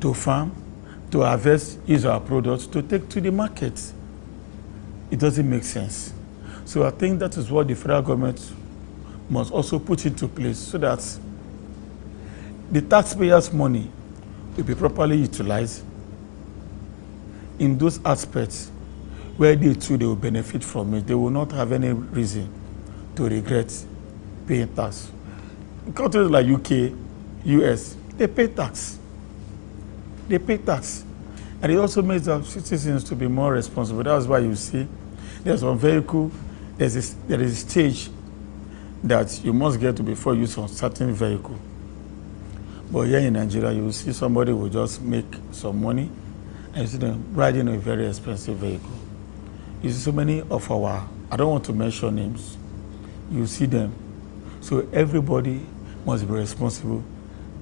to farm, to harvest his or her products, to take to the market, it doesn't make sense. So I think that is what the federal government must also put into place so that the taxpayers' money will be properly utilized in those aspects where they too will benefit from it. They will not have any reason to regret paying tax. In countries like UK, US, they pay tax. They pay tax. And it also makes our citizens to be more responsible. That's why you see there's one vehicle, there is a stage that you must get to before you use a certain vehicle. But here in Nigeria, you will see somebody will just make some money and you see them riding a very expensive vehicle. You see so many of I don't want to mention names, you see them. So everybody must be responsible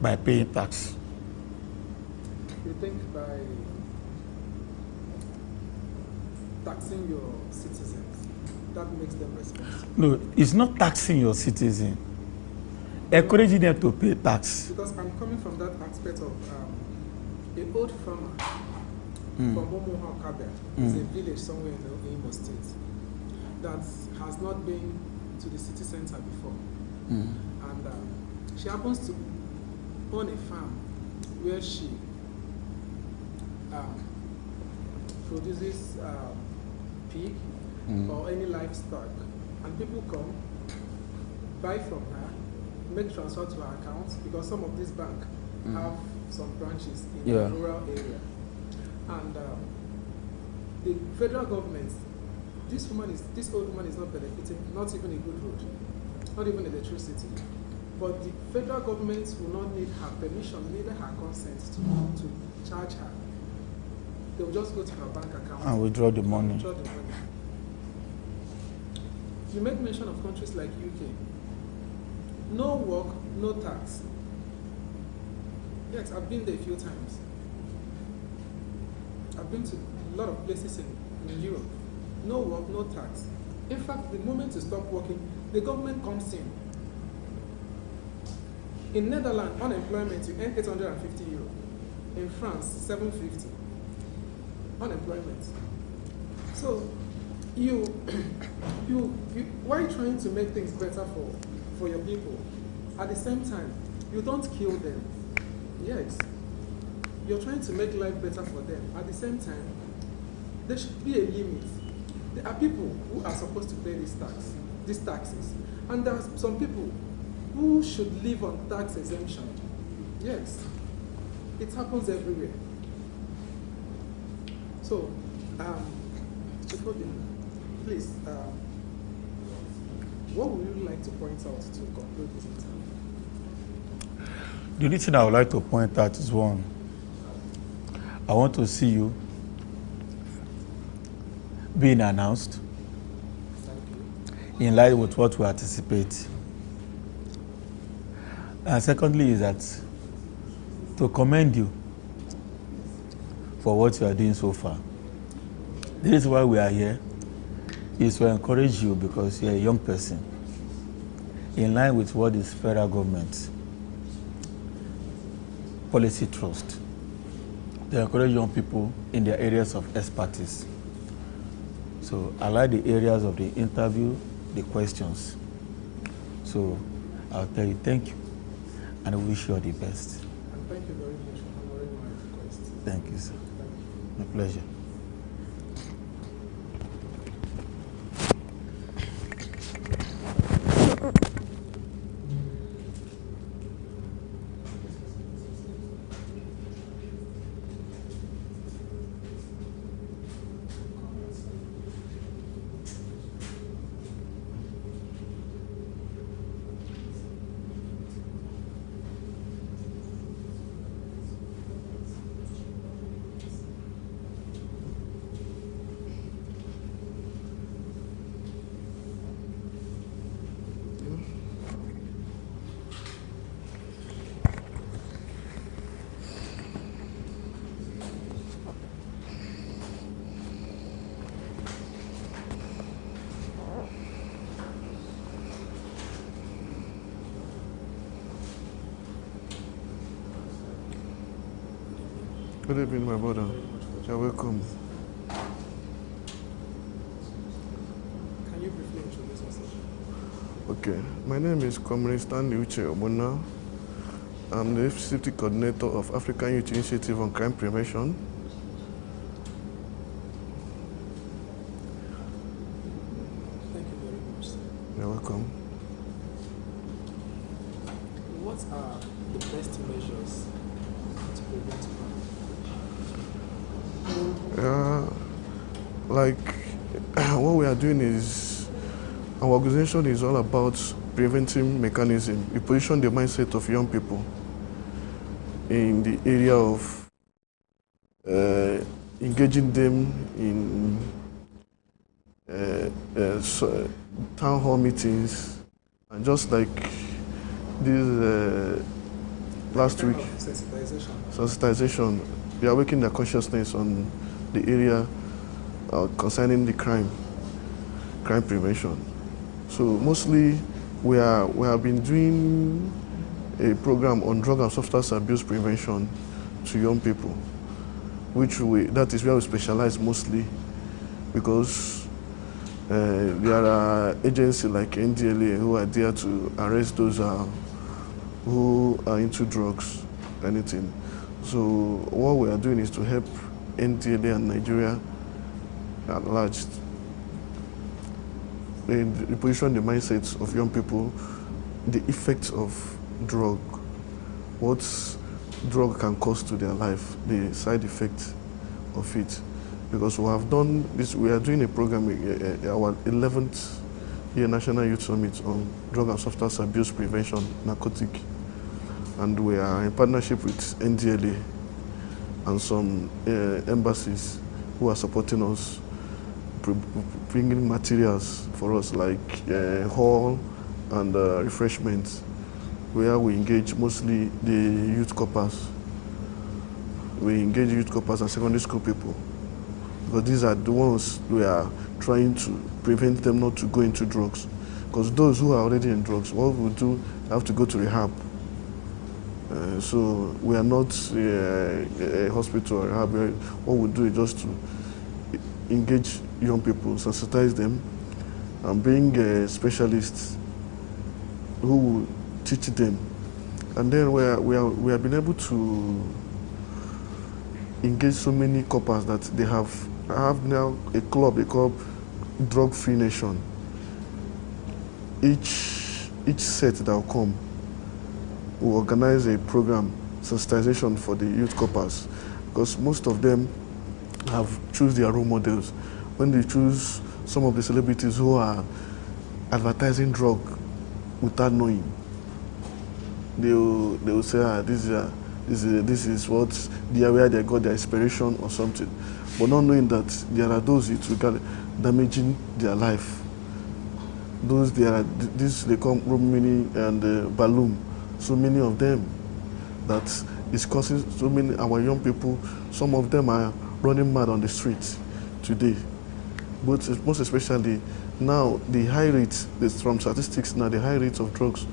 by paying tax. You think by taxing your citizens, that makes them responsible? No, it's not taxing your citizen. Encouraging them to pay tax. Because I'm coming from that aspect of an old farmer from Omoha Kabia. It's a village somewhere in the Imo State that has not been to the city center before. And she happens to own a farm where she produces pig or any livestock, and people come, buy from her, make transfer to her account, because some of these banks have some branches in the rural area. And the federal government, this old woman is not benefiting, not even a good road, not even electricity. But the federal government will not need her permission, neither her consent to charge her. They will just go to her bank account and withdraw the money. You make mention of countries like UK. No work, no tax. Yes, I've been there a few times. I've been to a lot of places in Europe. No work, no tax. In fact, the moment you stop working, the government comes in. In Netherlands, unemployment, you earn 850 euro. In France, 750. Unemployment. So, why are you trying to make things better for your people? At the same time, you don't kill them. Yes. You're trying to make life better for them. At the same time, there should be a limit. There are people who are supposed to pay these taxes. And there are some people who should live on tax exemption. Yes. It happens everywhere. So, please, what would you like to point out to conclude this interview? The only thing I would like to point out is one. I want to see you being announced in line with what we anticipate. And secondly is that to commend you for what you are doing so far. This is why we are here, is to encourage you because you're a young person in line with what is federal government policy trust. they encourage young people in their areas of expertise. So I like the areas of the interview, the questions. So I'll tell you thank you, and I wish you all the best. And thank you very much for honoring my request. Thank you, sir. My pleasure. Good evening, my brother. You're welcome. Can you briefly introduce yourself? Okay, my name is Comrade Stanley Uche Obuna. I'm the safety coordinator of African Youth Initiative on Crime Prevention. Thank you very much, sir. You're welcome. What are the best measures to prevent crime? What we are doing is, our organization is all about preventing mechanism. We position the mindset of young people in the area of engaging them in town hall meetings, and just like this last week, sensitization. We are waking their consciousness on the area concerning the crime prevention. So mostly we have been doing a program on drug and substance abuse prevention to young people, that is where we specialize mostly, because there are agencies like NDLA who are there to arrest those who are into drugs, anything. So what we are doing is to help NDLA and Nigeria at large in position the mindsets of young people, the effects of drug, what drug can cause to their life, the side effect of it. Because we have done this, we are doing a program, our 11th year National Youth Summit on drug and substance abuse prevention, narcotic. And we are in partnership with NDLA and some embassies who are supporting us, bringing materials for us like hall and refreshments, where we engage mostly the youth corpers. We engage youth corpers and secondary school people, because these are the ones we are trying to prevent them not to go into drugs. Because those who are already in drugs, what we do, have to go to rehab. So we are not a hospital or rehab. What we do is just to engage young people, sensitize them, and bring specialists who will teach them. And then we have been able to engage so many coppers that they have now a club, they call Drug Free Nation. Each set that will come will organize a program, sensitization for the youth coppers, because most of them have choose their role models. When they choose some of the celebrities who are advertising drug without knowing, they will say, this is what where they got their inspiration or something, but not knowing that there are those it will damaging their life. Those they call Romini and Balloon. So many of them that is causing so many our young people. Some of them are running mad on the streets today. But most especially now, the high rates, from statistics now, the high rates of drugs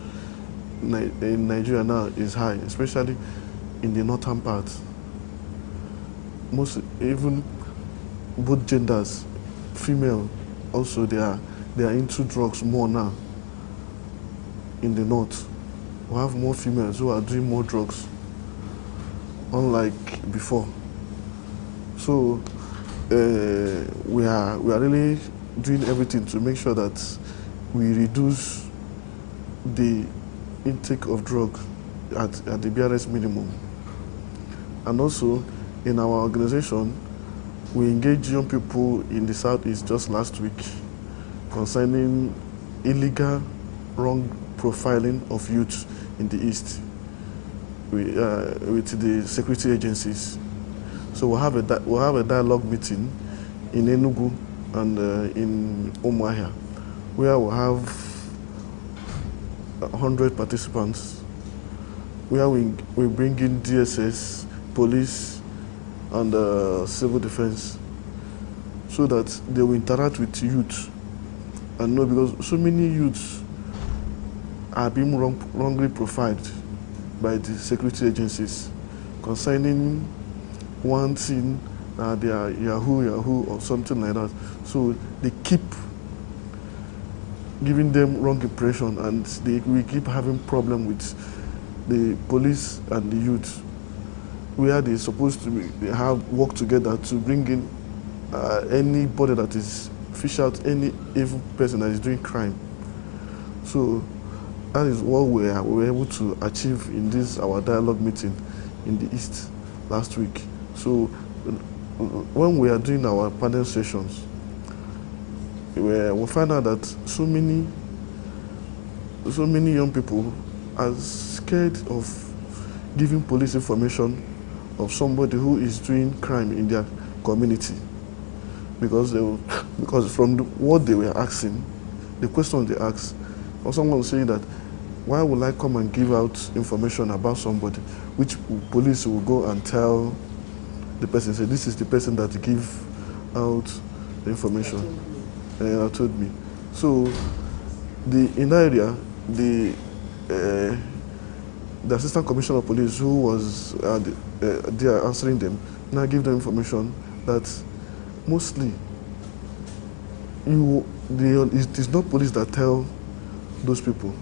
in Nigeria now is high, especially in the northern part. most even both genders, female also they are into drugs more now. In the north, we have more females who are doing more drugs, unlike before. So we are really doing everything to make sure that we reduce the intake of drug at the BRS minimum. And also, in our organization, we engage young people in the Southeast just last week concerning illegal wrong profiling of youth in the East with the security agencies. So we'll have a dialogue meeting in Enugu and in Umuahia, where we'll have 100 participants, where we bring in DSS, police, and civil defense, so that they will interact with youth and know, because so many youths are being wrongly profiled by the security agencies concerning one thing, they are Yahoo or something like that. So they keep giving them wrong impression, and we keep having problem with the police and the youth, where they're supposed to have work together to bring in anybody that is fish out any evil person that is doing crime. So that is what we were able to achieve in this our dialogue meeting in the East last week. So when we are doing our panel sessions, we find out that so many young people are scared of giving police information of somebody who is doing crime in their community, because from what they were asking, the question they asked, or someone was saying that, why would I come and give out information about somebody, which police will go and tell the person, say, this is the person that give out the information. Told me. So in that area, the assistant commissioner of police, who was there answering them, now give them information that mostly it is not police that tell those people.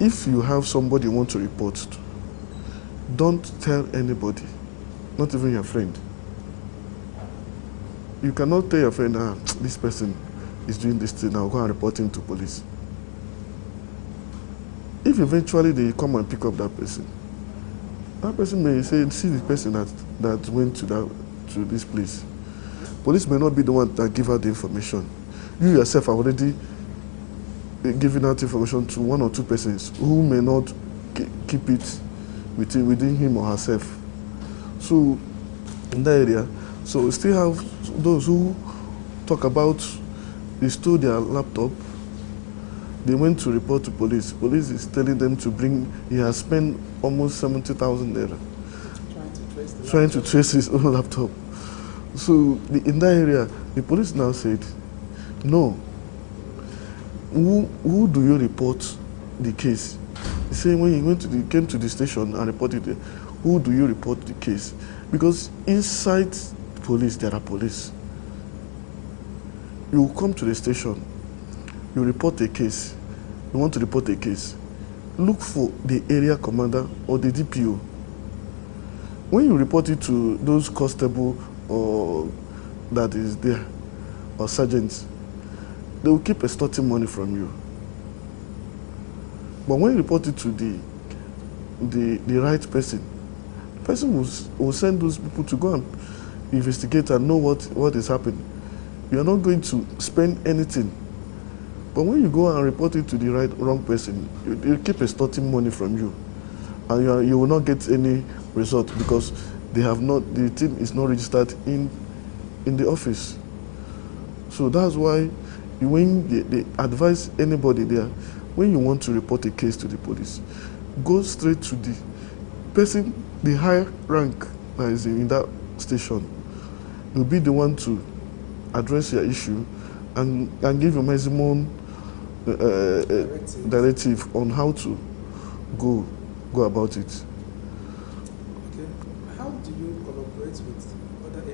If you have somebody you want to report to, don't tell anybody, not even your friend. You cannot tell your friend, this person is doing this thing, I'll go and report him to police. If eventually they come and pick up that person may say, see the person that went to this place. Police may not be the one that give out the information. You yourself have already given out information to one or two persons who may not keep it within him or herself. So in that area, so we still have those who talk about they stole their laptop, they went to report to police. Police is telling them to bring, he has spent almost 70,000 naira trying to trace his own laptop. So in that area, the police now said, no, who do you report the case? He said when he came to the station and reported it, who do you report the case? Because inside police, there are police. You come to the station, you report a case, you want to report a case, look for the area commander or the DPO. When you report it to those constable or that is there, or sergeants, they will keep extorting money from you. But when you report it to the right person, the person will send those people to go and investigate and know what is happening. You are not going to spend anything. But when you go and report it to the wrong person, you keep extorting money from you. And you will not get any result, because the thing is not registered in the office. So that's why when they advise anybody there, when you want to report a case to the police, go straight to the person, the high rank that is in that station. You'll be the one to address your issue and give a maximum directive on how to go about it. Okay. How do you collaborate with other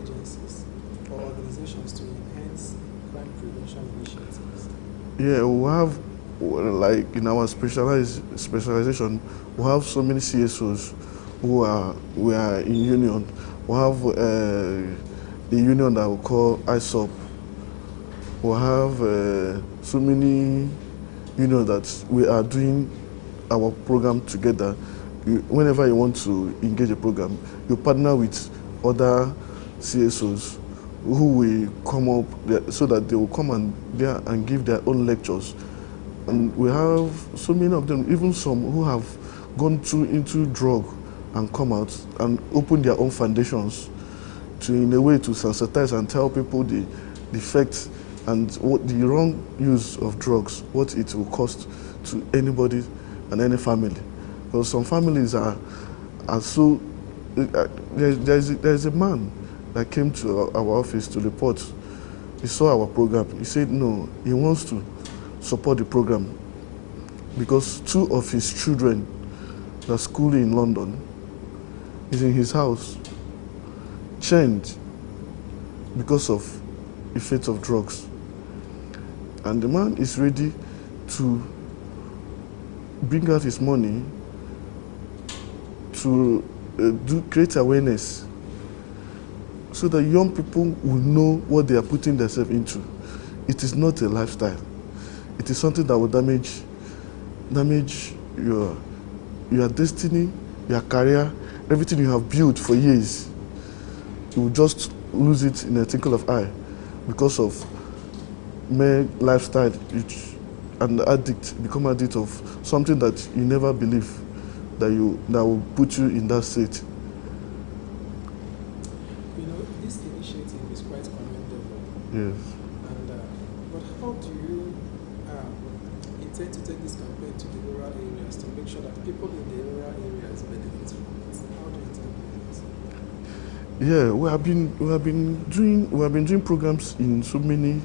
Yeah, we have, like in our specialization, we have so many CSOs we are in union. We have a union that we call ISOP. We have so many unions that we are doing our program together. Whenever you want to engage a program, you partner with other CSOs who will come up there, so that they will come and there and give their own lectures. And we have so many of them, even some who have gone into drug and come out and open their own foundations to, in a way, to sensitize and tell people the effects and what the wrong use of drugs, what it will cost to anybody and any family. Because some families are so, there's a man that came to our office to report. He saw our program. He said no, he wants to support the program because 2 of his children that school in London is in his house, chained because of effects of drugs. And the man is ready to bring out his money to create awareness so that young people will know what they are putting themselves into. It is not a lifestyle. It is something that will damage your destiny, your career, everything you have built for years. You will just lose it in a twinkle of eye because of mere lifestyle and become addict of something that you never believe that will put you in that state. You know, this initiative is quite commendable. Yes. But how do you intend to take this campaign to the rural areas to make sure that people in the rural areas benefit from it? How do you intend to do this? Yeah, we have been doing programs in so many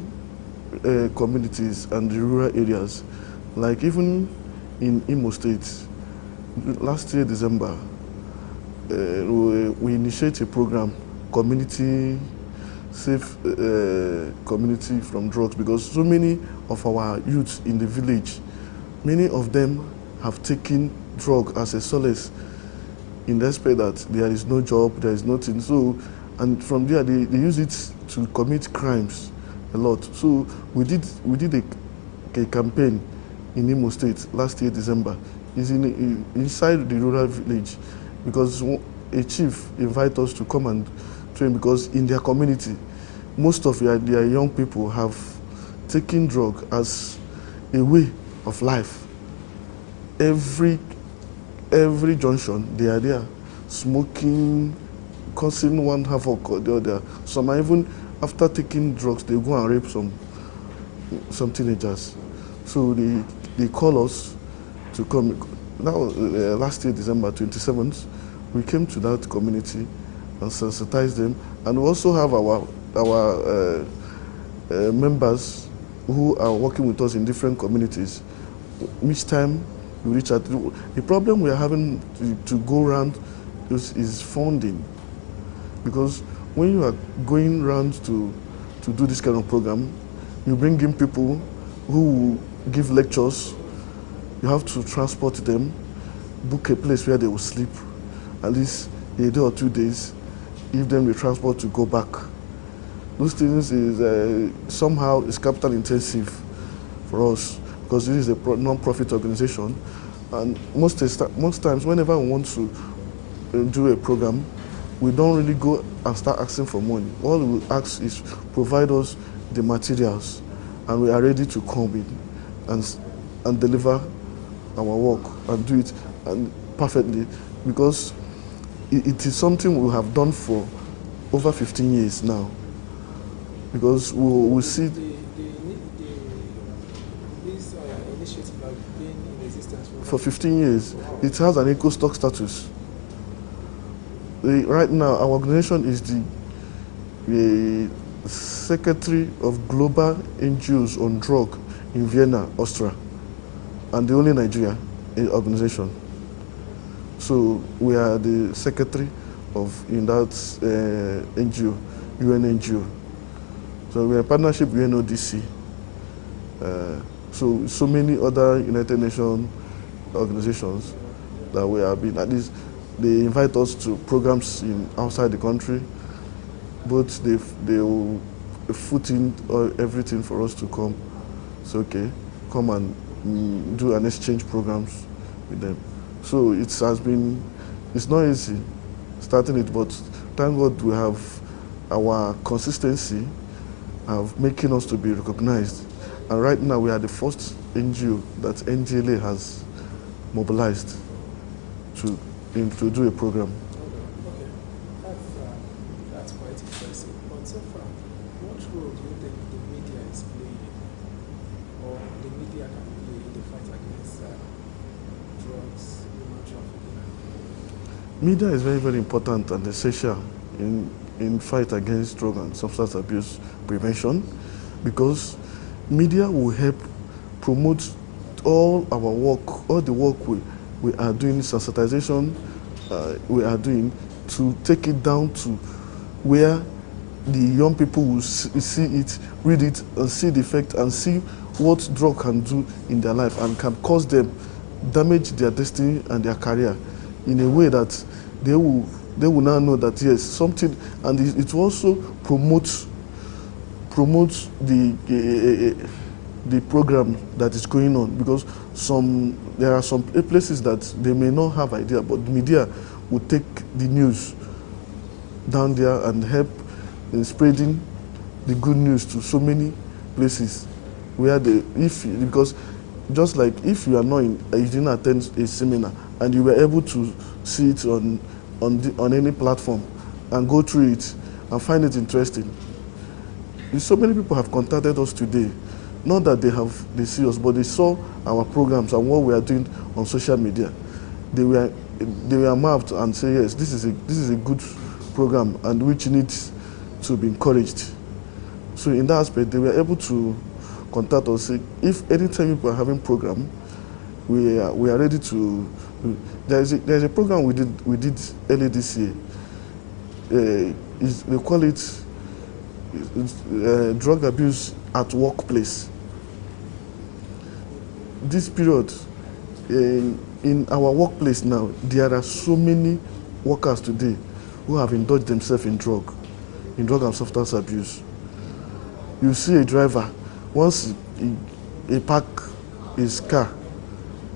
communities and the rural areas, like even in Imo State. Last year, December, we initiated a program, community safe community from drugs, because so many of our youths in the village, many of them have taken drug as a solace in the aspect that there is no job, there is nothing. So, and from there they use it to commit crimes a lot. So we did a campaign in Imo State last year, December. It's inside the rural village, because a chief invited us to come and train, because in their community, most of their young people have taken drug as a way of life. Every junction, they are there, smoking, causing one havoc or the other. Some are even, after taking drugs, they go and rape some teenagers. So they call us to come. Now, last year, December 27th, we came to that community and sensitized them. And we also have our members who are working with us in different communities. Each time we reach out, the problem we are having to go around is funding. Because when you are going around to do this kind of program, you bring in people who will give lectures. You have to transport them, book a place where they will sleep, at least a day or 2 days, give them the transport to go back. Those things is somehow is capital intensive for us, because this is a non-profit organization. And most times, whenever we want to do a program, we don't really go and start asking for money. All we ask is provide us the materials, and we are ready to come in and deliver our work and do it perfectly, because it is something we have done for over 15 years now. Because we see this initiative has been in existence for 15 years. It has an eco-stock status. Right now, our organization is the Secretary of Global NGOs on Drug in Vienna, Austria, and the only Nigeria organization. So we are the secretary in that NGO, UN NGO. So we are in partnership with UNODC. So many other United Nations organizations that we have been, at least they invite us to programs in outside the country, but they will foot in everything for us to come. So okay, come and do an exchange programs with them. So it's not easy starting it, but thank God we have our consistency of making us to be recognized. And right now we are the first NGO that NGLA has mobilized to do a program. Okay. That's quite impressive. But so far, what role do you think the media is playing, or the media can play in the fight against drugs, human trafficking? Media is very, very important and essential in fight against drug and substance abuse prevention, because media will help promote all our work, all the work we are doing, sensitization we are doing, to take it down to where the young people will see it, read it, and see the effect, and see what drug can do in their life and can cause them damage their destiny and their career in a way that they will now know that yes, something, and it will also promote the program that is going on, because there are some places that they may not have idea, but the media will take the news down there and help in spreading the good news to so many places where because just like if you are not you didn't attend a seminar and you were able to see it on any platform and go through it and find it interesting. So many people have contacted us today, not that they see us, but they saw our programs and what we are doing on social media. They were marked and say, yes, this is a good program and which needs to be encouraged. So in that aspect, they were able to contact us. Say, if anytime people are having program, we are ready to. There's a program we did early this year. They call it drug abuse at workplace. This period, in our workplace now, there are so many workers today who have indulged themselves in drug and substance abuse. You see a driver, once he park his car,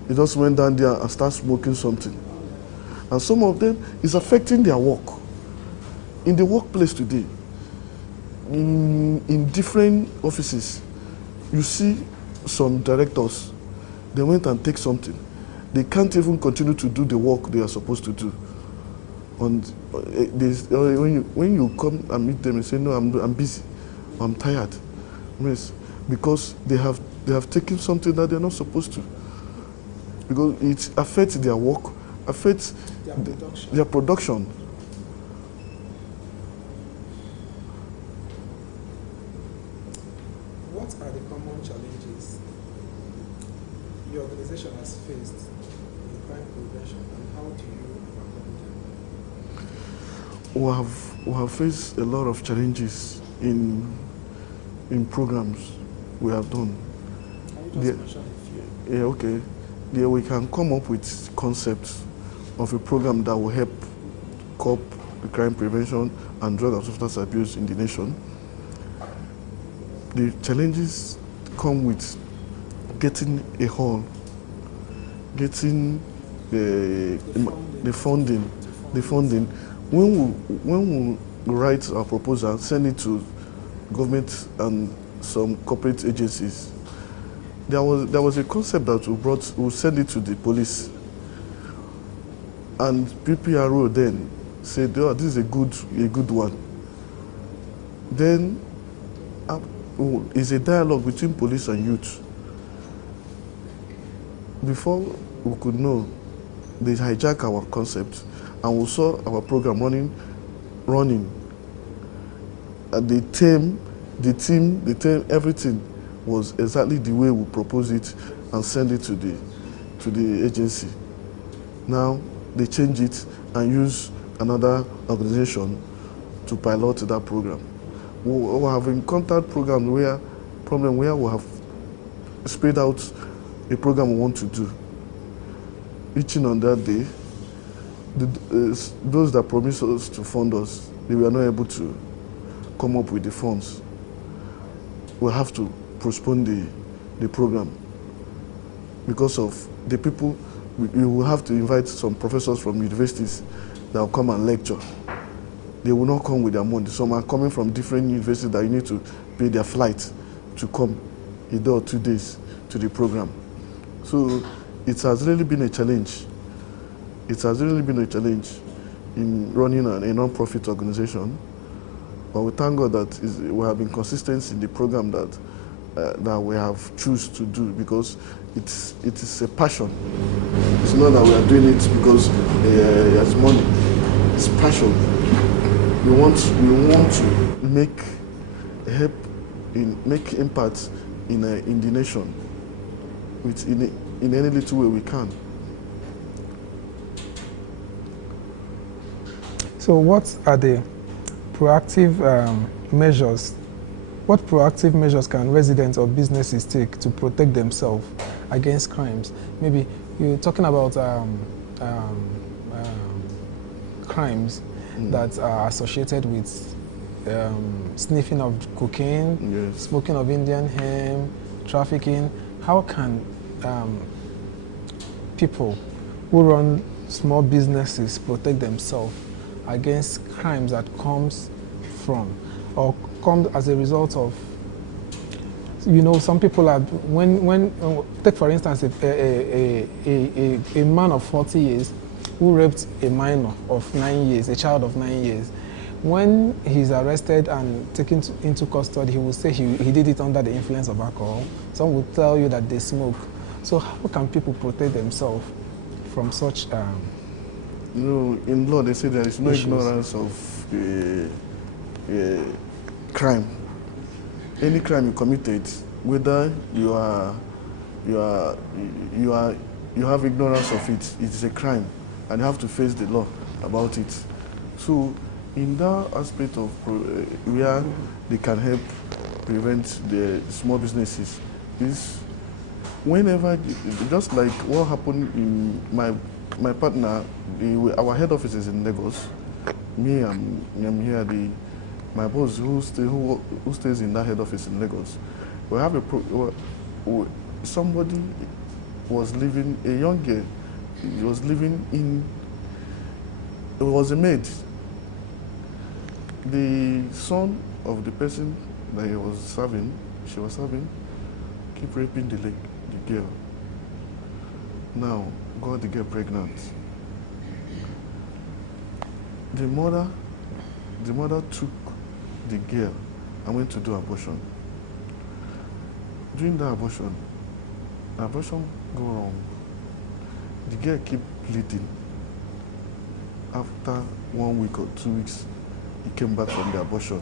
he just went down there and started smoking something. And some of them is affecting their work. In the workplace today, in different offices, you see some directors, they went and take something. They can't even continue to do the work they are supposed to do. And when you come and meet them and say, no, I'm busy, I'm tired. Yes, because they have taken something that they're not supposed to. Because it affects their work, affects their production. What are the common challenges your organization has faced in crime prevention, and how do you overcome them? We have faced a lot of challenges in programs we have done. Can you just mention a few? Yeah, okay. Yeah, we can come up with concepts of a program that will help curb the crime prevention and drug and substance abuse in the nation. The challenges come with getting a hall, getting the funding. When we write our proposal, send it to government and some corporate agencies, there was a concept that we send it to the police, and PPRO then said, oh, this is a good one. Then is a dialogue between police and youth. Before we could know, they hijack our concept, and we saw our program running. And the team, everything was exactly the way we proposed it and send it to the agency. Now they change it and use another organization to pilot that program. We have encountered programs where we have spelled out a program we want to do. Reaching on that day, those that promised us to fund us, they were not able to come up with the funds. We'll have to postpone the program because of the people. We will have to invite some professors from universities that will come and lecture. They will not come with their money. Some are coming from different universities that you need to pay their flight to come a day or 2 days to the program. So it has really been a challenge. It has really been a challenge in running a non-profit organization. But we thank God that we have been consistent in the program that we have chosen to do, because it is a passion. It's not that we are doing it because it's money. It's passion. We want to make impact in the nation in any little way we can. So what are the proactive measures? What proactive measures can residents or businesses take to protect themselves against crimes? Maybe you're talking about crimes that are associated with sniffing of cocaine, yes, smoking of Indian hemp, trafficking. How can people who run small businesses protect themselves against crimes that comes from or come as a result of, you know, some people are, when take for instance a man of 40 years who raped a minor of 9 years, a child of 9 years. When he's arrested and taken into custody, he will say he did it under the influence of alcohol. Some will tell you that they smoke. So how can people protect themselves from such you know, in law they say there is no issues. Ignorance of crime. Any crime you committed, whether you have ignorance of it, it is a crime, and you have to face the law about it. So in that aspect of where they can help prevent the small businesses is whenever, just like what happened in my partner, our head office is in Lagos. Me, I'm here. My boss who stays in that head office in Lagos. We have somebody was living, a young girl, he was living in, it was a maid. The son of the person that she was serving, keep raping the girl. Now, got the girl pregnant. The mother took the girl and went to do abortion. During the abortion go wrong. The girl keep bleeding. After 1 week or 2 weeks, he came back from the abortion.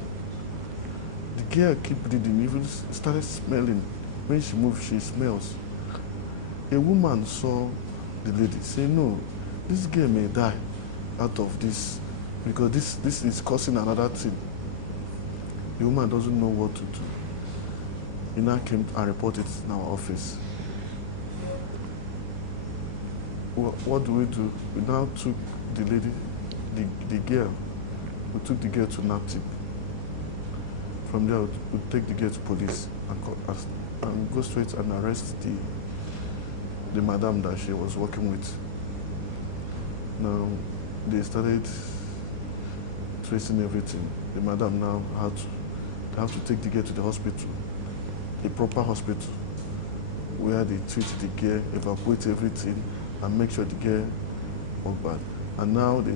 The girl keep bleeding, even started smelling. When she moves, she smells. A woman saw the lady, say, no, this girl may die out of this, because this is causing another thing. The woman doesn't know what to do. He now came and reported it in our office. What do? We now took the lady, the girl, we took the girl to NAPTIP. From there, we take the girl to police and go straight and arrest the madam that she was working with. Now, they started tracing everything. The madam now have to take the girl to the hospital, a proper hospital, where they treat the girl, evacuate everything, and make sure the girl walk back. And now they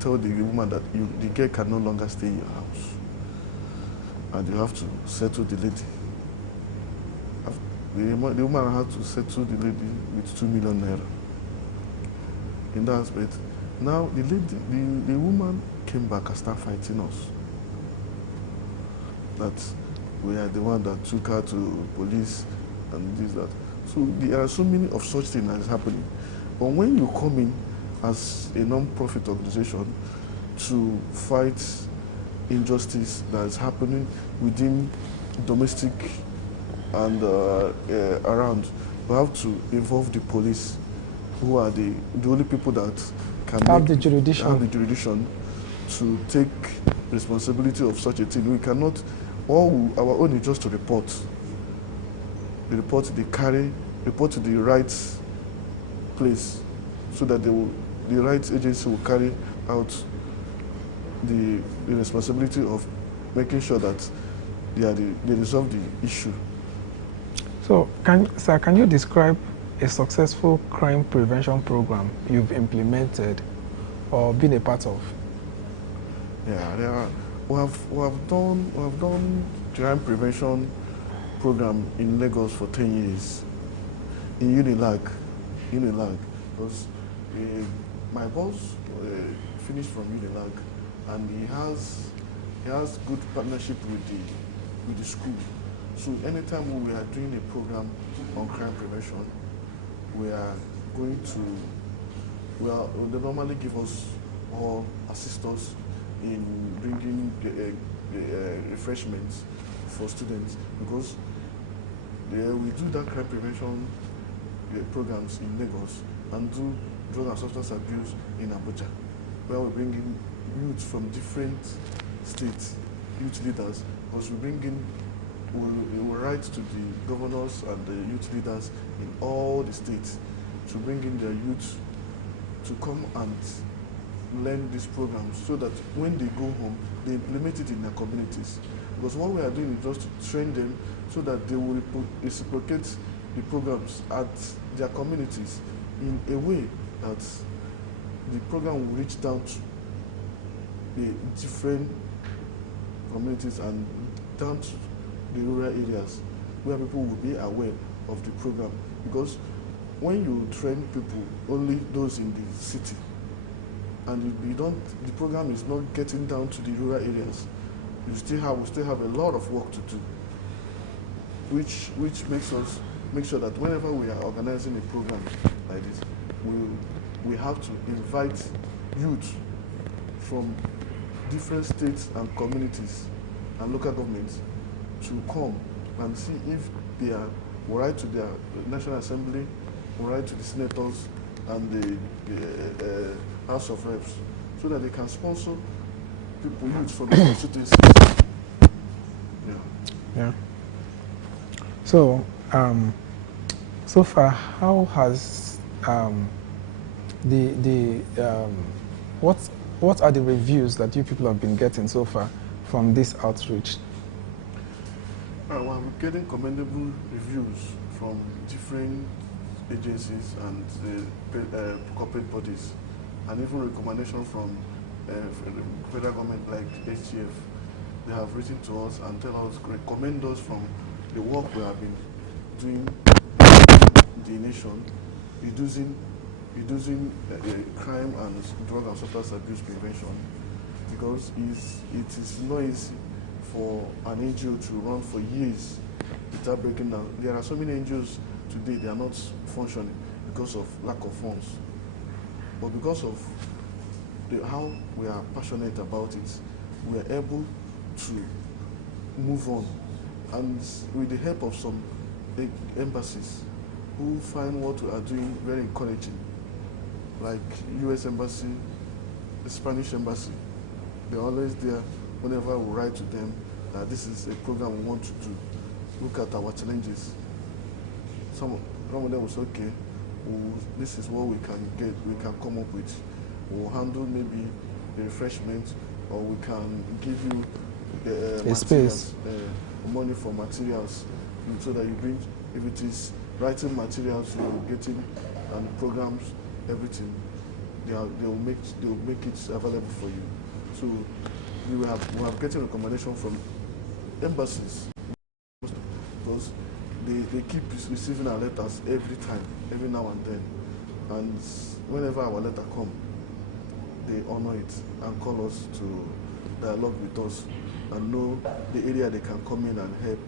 tell the woman that the girl can no longer stay in your house, and you have to settle the lady. The woman had to settle the lady with 2 million naira. In that aspect, now the woman came back and started fighting us. That we are the one that took her to police and this, that. So there are so many of such things that is happening. But when you come in as a non-profit organization to fight injustice that is happening within domestic and around, we have to involve the police, who are the only people that can have the jurisdiction to take responsibility of such a thing. We cannot, our own is just to report. The report to the right place, so that the right agency will carry out the responsibility of making sure that they resolve the issue. So, can you describe a successful crime prevention program you've implemented or been a part of? Yeah, we have done crime prevention program in Lagos for 10 years in Unilag, because my boss finished from Unilag, and he has good partnership with the school. So anytime we are doing a program on crime prevention, they normally give us or assist us in bringing refreshments for students, because we do that crime prevention programs in Lagos and do drug and substance abuse in Abuja, where we bring in youth from different states, youth leaders, because we write to the governors and the youth leaders in all the states to bring in their youth to come and learn these programs, so that when they go home, they implement it in their communities. Because what we are doing is just to train them so that they will reciprocate the programs at their communities in a way that the program will reach down to the different communities and down to the rural areas, where people will be aware of the program. Because when you train people, only those in the city, and the program is not getting down to the rural areas, we still have a lot of work to do, which makes us make sure that whenever we are organizing a program like this, we have to invite youth from different states and communities and local governments to come and see if they are, will write to their National Assembly, will write to the senators and the House of Reps, so that they can sponsor people, youth from the constituencies. Yeah. So, so far, how has what are the reviews that you people have been getting so far from this outreach? Well, I'm getting commendable reviews from different agencies and corporate bodies, and even recommendation from federal government like HTF. They have written to us and recommend us from the work we have been doing in the nation, reducing crime and drug and substance abuse prevention, because it is not easy for an NGO to run for years without breaking down. There are so many NGOs today, they are not functioning because of lack of funds. But because of how we are passionate about it, we are able to move on. And with the help of some embassies who find what we are doing very encouraging, like US Embassy, the Spanish Embassy, they're always there whenever we write to them that this is a program we want to do. Look at our challenges. Some of them will say, okay, this is what we can come up with. We'll handle maybe the refreshment, or we can give you a space, money for materials, so that you bring, if it is writing materials, you're getting, and programs, everything, they will make it available for you. So we have getting recommendation from embassies, because they keep receiving our letters every now and then, and whenever our letter come, they honor it and call us to dialogue with us and know the area they can come in and help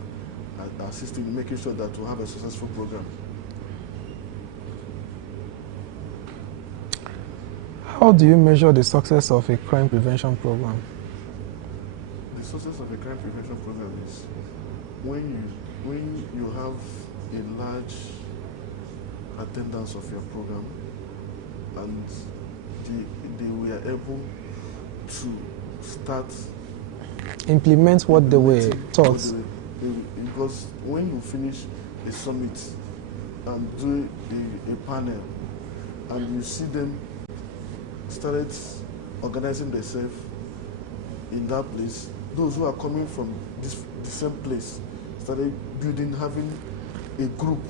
and assist in making sure that we have a successful program. How do you measure the success of a crime prevention program? The success of a crime prevention program is when when you have a large attendance of your program and they were able to start implement what they were taught. Because when you finish a summit and do a panel and you see them started organizing themselves in that place, those who are coming from the same place started building, having a group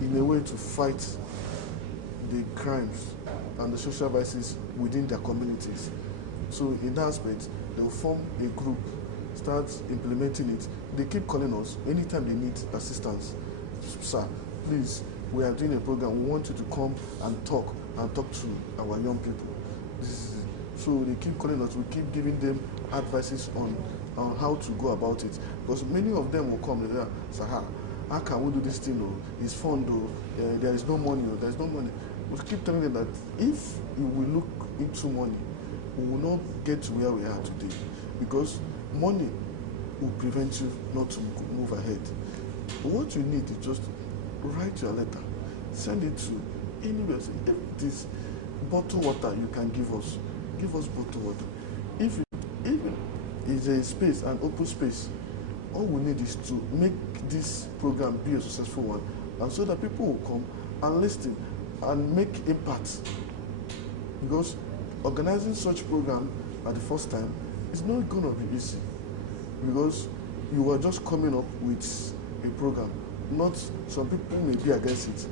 in a way to fight the crimes and the social vices within their communities. So in that aspect, they'll form a group, start implementing it. They keep calling us anytime they need assistance. Sir, please, we are doing a program. We want you to come and talk to our young people. So they keep calling us. We keep giving them advices on how to go about it. Because many of them will come and say, Sir, how can we do this thing? Oh, it's fun though. There is no money. There is no money. We keep telling them that if we look into money, we will not get to where we are today, because money will prevent you not to move ahead. But what you need is just write your letter, send it to anywhere. Say, if this bottled water you can give us bottled water. If it's a space, an open space, all we need is to make this program be a successful one, and so that people will come and listen and make impact. Because organizing such program at the first time is not going to be easy, because you are just coming up with a program. Not some people may be against it.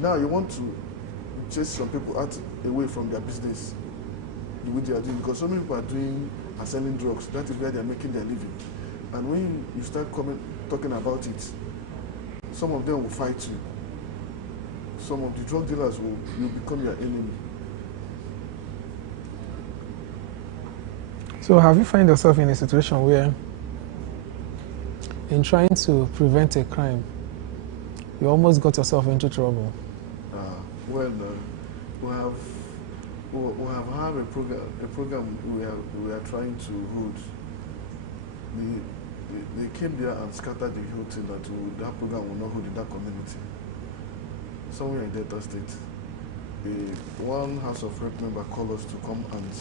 Now you want to chase some people out away from their business, the way they are doing, because so many people are selling drugs. That is where they are making their living. And when you start talking about it, some of them will fight you. Some of the drug dealers will become your enemy. So have you found yourself in a situation where, in trying to prevent a crime, you almost got yourself into trouble? We have a program we are trying to hold. They came there and scattered the whole thing that program will not hold in that community. Somewhere in Delta State, one House of Rep member called us to come and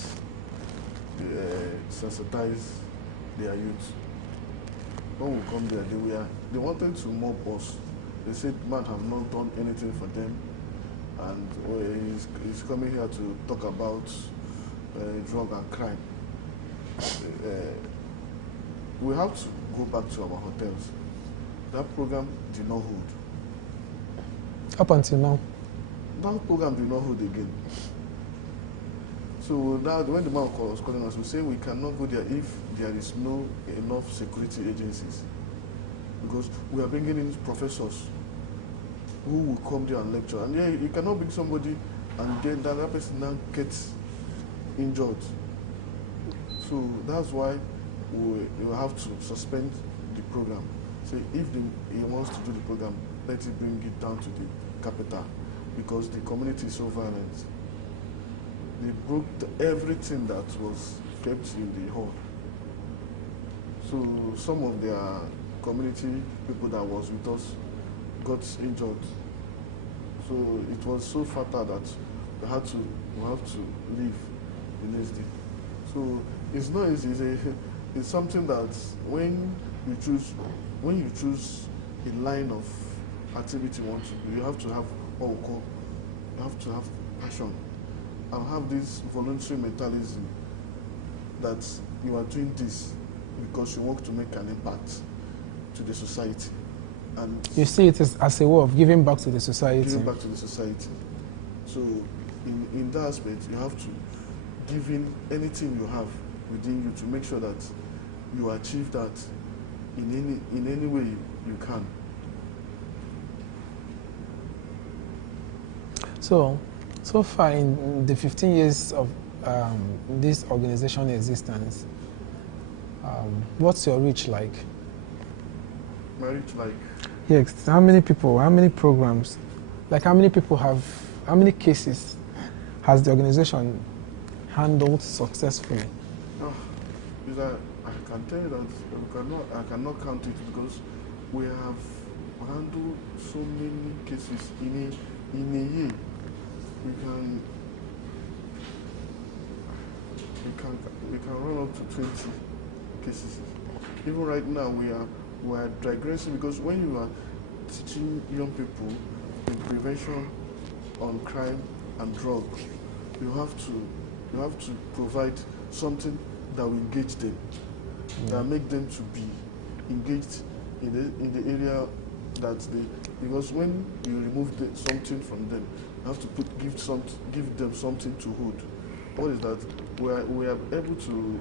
sensitize their youth. When we come there, they wanted to mob us. They said man have not done anything for them, and he's coming here to talk about drug and crime. We have to go back to our hotels. That program did not hold. Up until now? That program did not hold again. So now when the man was calling us, we say we cannot go there if there is no enough security agencies. Because we are bringing in professors who will come there and lecture. And yeah, you cannot bring somebody and then that person now gets injured. So that's why we have to suspend the program. So if he wants to do the program, let him bring it down to the capital, because the community is so violent. They broke everything that was kept in the hall. So some of their community people that was with us got injured. So it was so fatal that we have to leave the next day. So it's not easy. It's something that when you choose a line of activity you want to do, you have to have what we call, you have to have passion and have this voluntary mentalism that you are doing this because you want to make an impact to the society. And you see it as a way of giving back to the society. Giving back to the society. So in that aspect, you have to give in anything you have within you to make sure that you achieve that in any way you can. So far in the 15 years of this organization existence, what's your reach like? My reach like? Yes, how many people, how many programs, like how many cases has the organization handled successfully? I can tell you that I cannot count it, because we have handled so many cases in a year. We can run up to 20 cases. Even right now, we are digressing, because when you are teaching young people in prevention on crime and drugs, you have to provide something that will engage them, that make them to be engaged in the area that they, because when you remove something from them, you have to give them something to hold. What is that? We are able to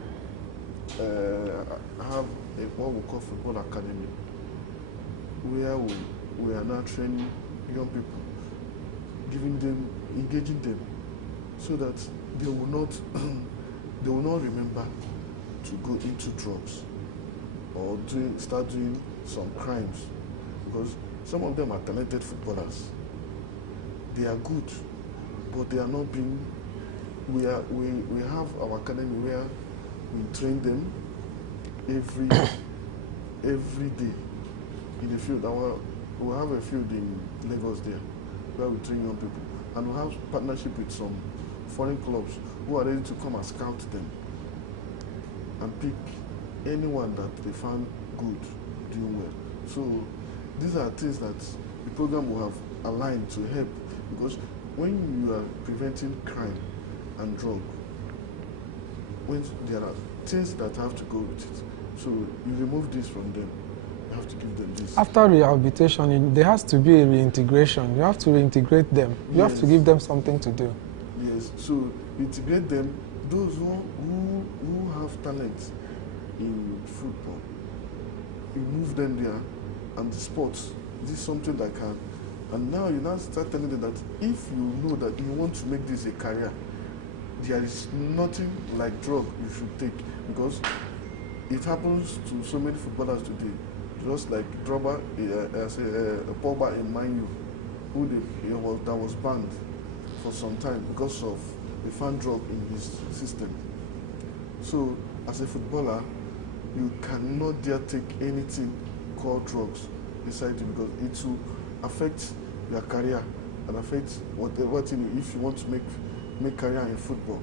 have what we call football academy, where we are now training young people, engaging them, so that they will not remember to go into drugs or start doing some crimes, because some of them are talented footballers. They are good, but they are not being. We have our academy where we train them every day in the field. We have a field in Lagos there where we train young people, and we have partnership with some foreign clubs who are ready to come and scout them and pick anyone that they found good, doing well. So these are things that the program will have aligned to help, because when you are preventing crime and drug, when there are things that have to go with it, so you remove this from them, you have to give them this. After rehabilitation, there has to be a reintegration. You have to reintegrate them. You have to give them something to do. Yes, so integrate them. Those who have talent in football, you move them there, and the sports, this is something that can, and now you now start telling them that if you know that you want to make this a career, there is nothing like drug you should take, because it happens to so many footballers today. Just like Drogba, Pogba in Man U, that was banned for some time because of the fan drug in his system. So as a footballer, you cannot dare take anything called drugs inside you, because it will affect your career and affect whatever thing. If you want to make career in football,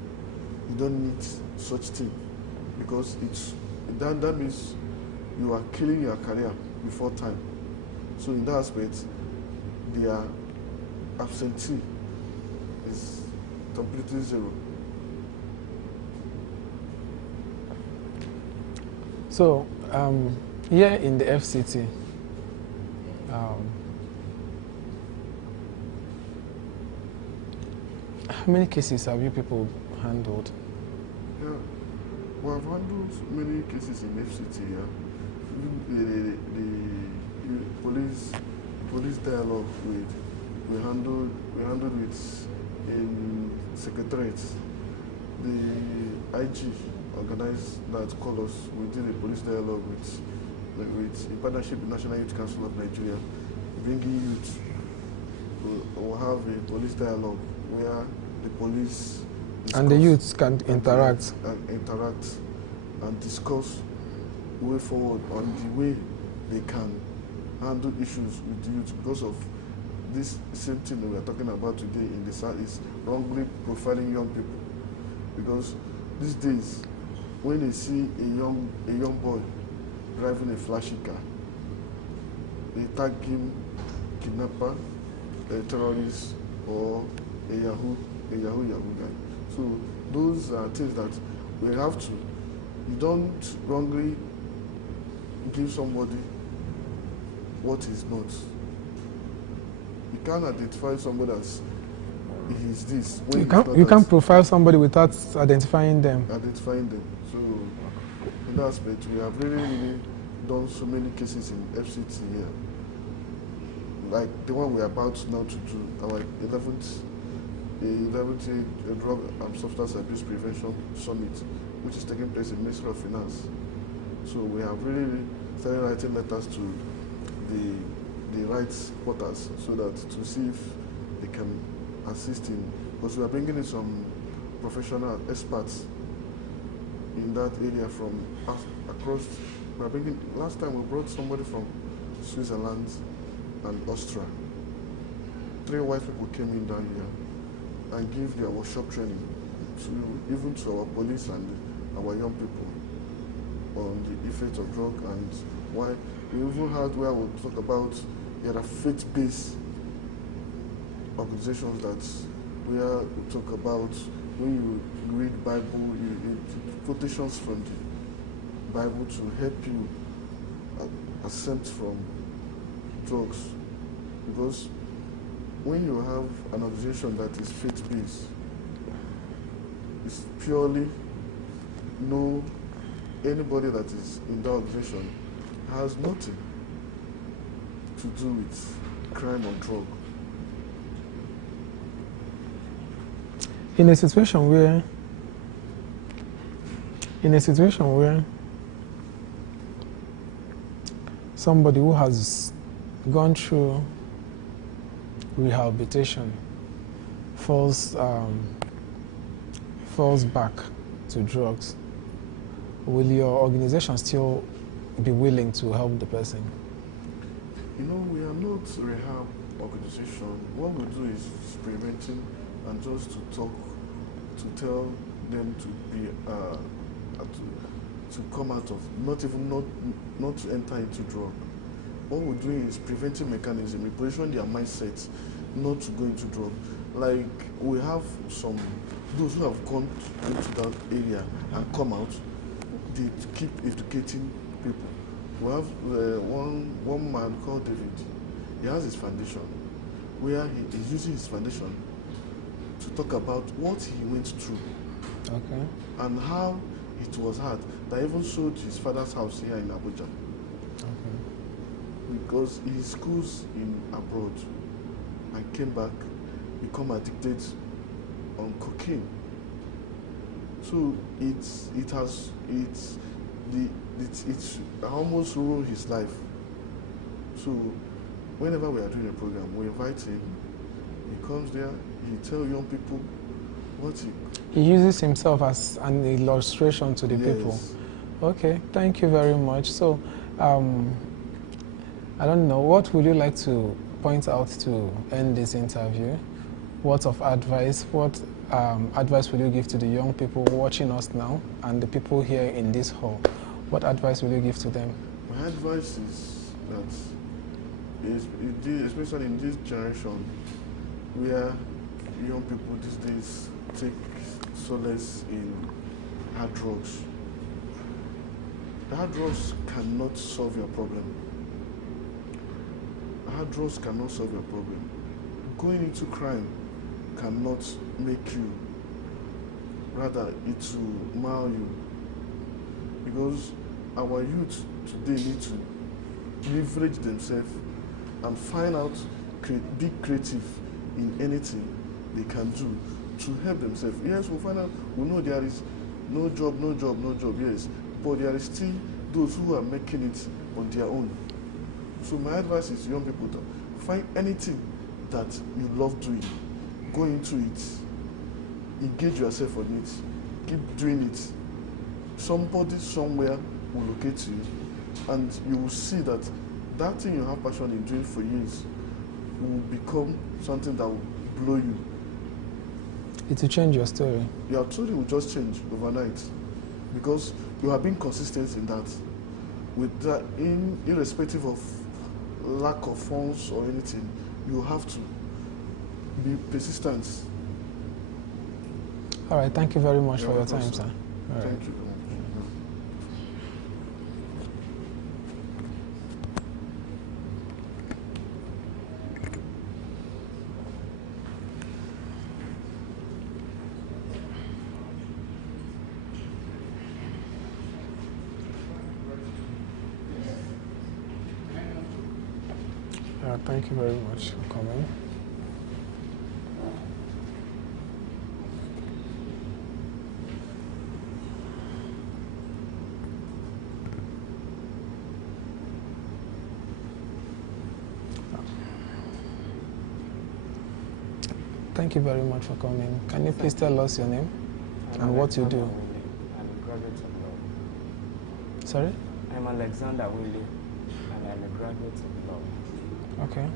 you don't need such thing, because that means you are killing your career before time. So in that aspect, their absentee is completely zero. So here in the FCT, how many cases have you people handled? Yeah, we have handled many cases in FCT. Yeah, the police dialogue we handled with in secretariat. The IG organized that call us. We did a police dialogue with in partnership with National Youth Council of Nigeria, bringing youth. We'll have a police dialogue where the police and the youths can interact and discuss way forward on the way they can handle issues with the youth, because of this same thing that we are talking about today in the South is wrongly profiling young people. Because these days, when they see a young boy driving a flashy car, they tag him kidnapper, a terrorist, or a Yahoo guy. So those are things that we have to. You don't wrongly give somebody what is not. You can't identify somebody as he is this. You can't profile somebody without identifying them. So in that aspect, we have really done so many cases in FCT here. Like the one we're about now to do, our 11th Drug and Substance Abuse Prevention Summit, which is taking place in Ministry of Finance. So we have really started writing letters to the rights quarters, so that to see if they can assist in, because we are bringing in some professional experts in that area from across. We are bringing. Last time we brought somebody from Switzerland, and Austria. 3 white people came in down here and gave their workshop training to even to our police and our young people on the effect of drug and why. We even had where we talk about there are faith-based organizations that where we talk about when you read Bible, quotations from the Bible to help you accept from drugs. Because when you have an organization that is faith-based, it's purely anybody that is in that organization has nothing to do with crime or drug. In a situation where somebody who has gone through rehabilitation falls back to drugs, will your organization still be willing to help the person? We are not a rehab organization. What we do is preventing and just to talk, to tell them to be to come out of not to enter into drug. What we're doing is preventing mechanism, reposition their mindset not to go into drug. Like we have those who have gone into that area and come out, they keep educating people. We have one man called David. He has his foundation where he is using his foundation to talk about what he went through. Okay. And how it was hard. That even sold his father's house here in Abuja. Okay. Because he schools in abroad and came back, become addicted on cocaine. So it's almost ruined his life. So whenever we are doing a program, we invite him. He comes there. He tells young people what he uses himself as an illustration to the people. Okay, thank you very much. So, I don't know, what would you like to point out to end this interview? What advice would you give to the young people watching us now and the people here in this hall? What advice will you give to them? My advice is that, especially in this generation, where young people these days take solace in hard drugs. The hard drugs cannot solve your problem. Hard drugs cannot solve your problem. Going into crime cannot make you, rather it will mar you. Because our youth today need to leverage themselves and find out, be creative in anything they can do to help themselves. Yes, we'll find out, we know there is no job, yes, but there is still those who are making it on their own. So my advice is young people to find anything that you love doing, go into it, engage yourself on it, keep doing it. Somebody somewhere will locate you and you will see that that thing you have passion in doing for years will become something that will blow you. It will change your story. Your story will just change overnight because you have been consistent in that. With that, irrespective of lack of funds or anything, you have to be persistent. All right, thank you very much for your time, sir. All right. Thank you. Thank you very much for coming. Thank you very much for coming. Can you please tell us your name and what you do? I'm a graduate of law. Sorry? I'm Alexander Willie, and I I'm a graduate of law. Okay.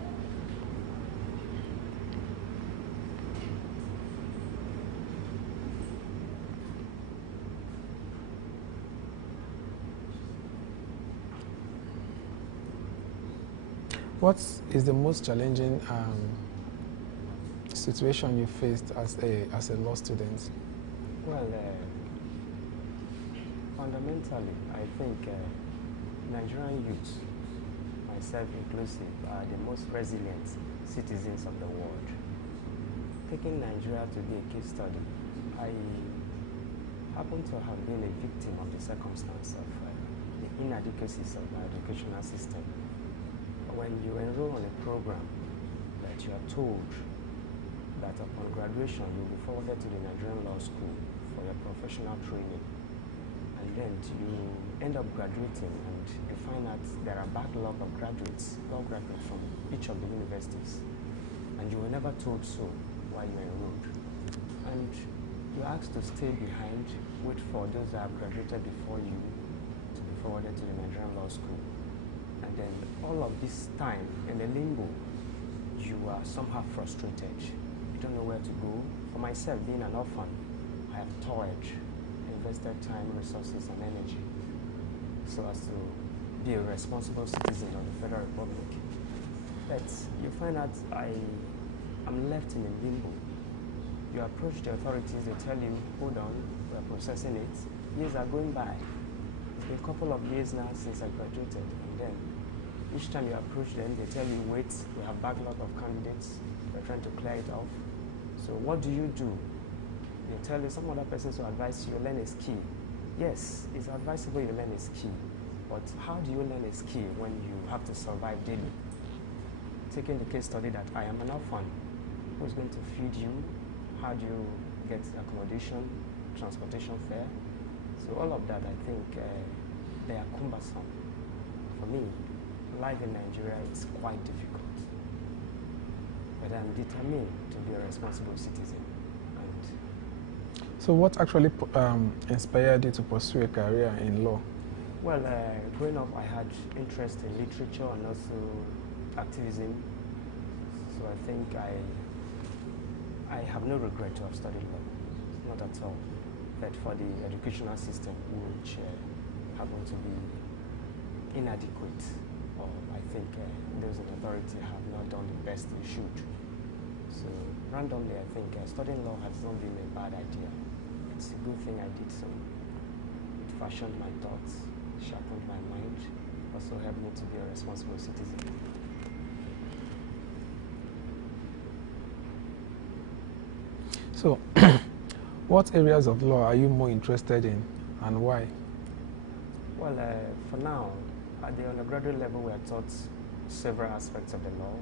What is the most challenging situation you faced as a law student? Well, fundamentally, I think Nigerian youth, myself inclusive, are the most resilient citizens of the world. Taking Nigeria to be a case study, I happen to have been a victim of the circumstance of the inadequacies of our educational system. When you enroll on a program that you are told that upon graduation you will be forwarded to the Nigerian Law School for your professional training, and then you end up graduating and you find out there are backlog of graduates, law graduates from each of the universities, and you were never told so while you enrolled. And you're asked to stay behind, wait for those that have graduated before you to be forwarded to the Nigerian Law School. And then all of this time in the limbo, you are somehow frustrated. You don't know where to go. For myself, being an orphan, I have toiled, invested time, resources, and energy so as to be a responsible citizen of the Federal Republic. But you find out I'm left in a limbo. You approach the authorities, they tell you, hold on, we're processing it. Years are going by. It's been a couple of years now since I graduated, and then each time you approach them, they tell you, wait, we have backlog of candidates, we're trying to clear it off. So what do? They tell you some other persons will advise you learn a skill. Yes, it's advisable you learn a skill, but how do you learn a skill when you have to survive daily? Taking the case study that I am an orphan, who is going to feed you? How do you get accommodation, transportation fare? So all of that, I think, they are cumbersome. For me, life in Nigeria is quite difficult. But I'm determined to be a responsible citizen. So what actually inspired you to pursue a career in law? Well, growing up, I had interest in literature and also activism. So I think I have no regret to have studied law, not at all. But for the educational system, which happened to be inadequate, or I think those in authority have not done the best they should. So randomly, I think studying law has not been a bad idea. It's a good thing I did so. It fashioned my thoughts, sharpened my mind, also helped me to be a responsible citizen. So, what areas of law are you more interested in, and why? Well, for now, at the undergraduate level, we are taught several aspects of the law.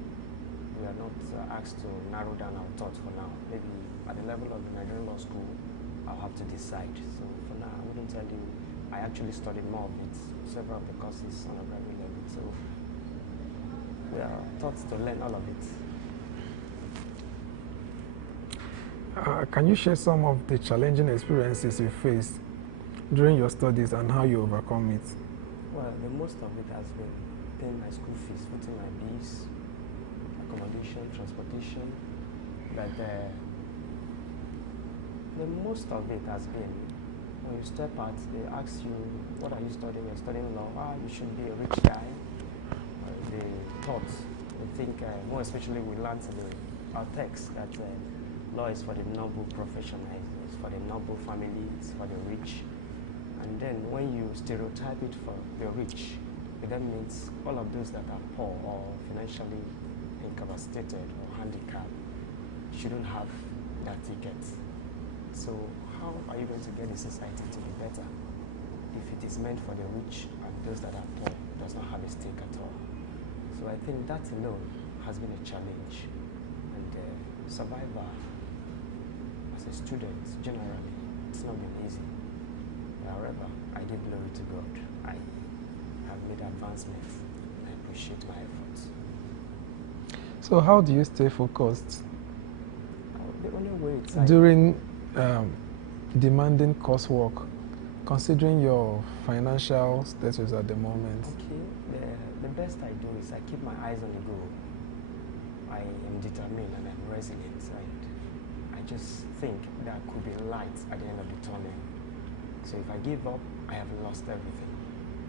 We are not asked to narrow down our thoughts for now. Maybe at the level of the Nigerian Law School, I'll have to decide. So for now, I wouldn't tell you. I actually studied more of it, several of the courses on a graduate level. So we are taught to learn all of it. Can you share some of the challenging experiences you faced during your studies and how you overcome it? Well, the most of it has been paying my school fees, footing my bills, accommodation, transportation. But the most of it has been when you step out, they ask you, what are you studying? You're studying law. You should be a rich guy. They thought, they think, more especially we learned in our text that law is for the noble professionals, for the noble families, for the rich. And then when you stereotype it for the rich, it then means all of those that are poor or financially incapacitated or handicapped shouldn't have that ticket. So how are you going to get the society to be better if it is meant for the rich and those that are poor does not have a stake at all? So I think that alone has been a challenge, and survival as a student generally, it's not been easy. However, I give glory to God. I have made advancements. I appreciate my efforts. So how do you stay focused The only way during demanding coursework Considering your financial status at the moment. Okay, the best I do is I keep my eyes on the goal. I am determined and I'm resilient, and I just think there could be light at the end of the tunnel. So if I give up, I have lost everything.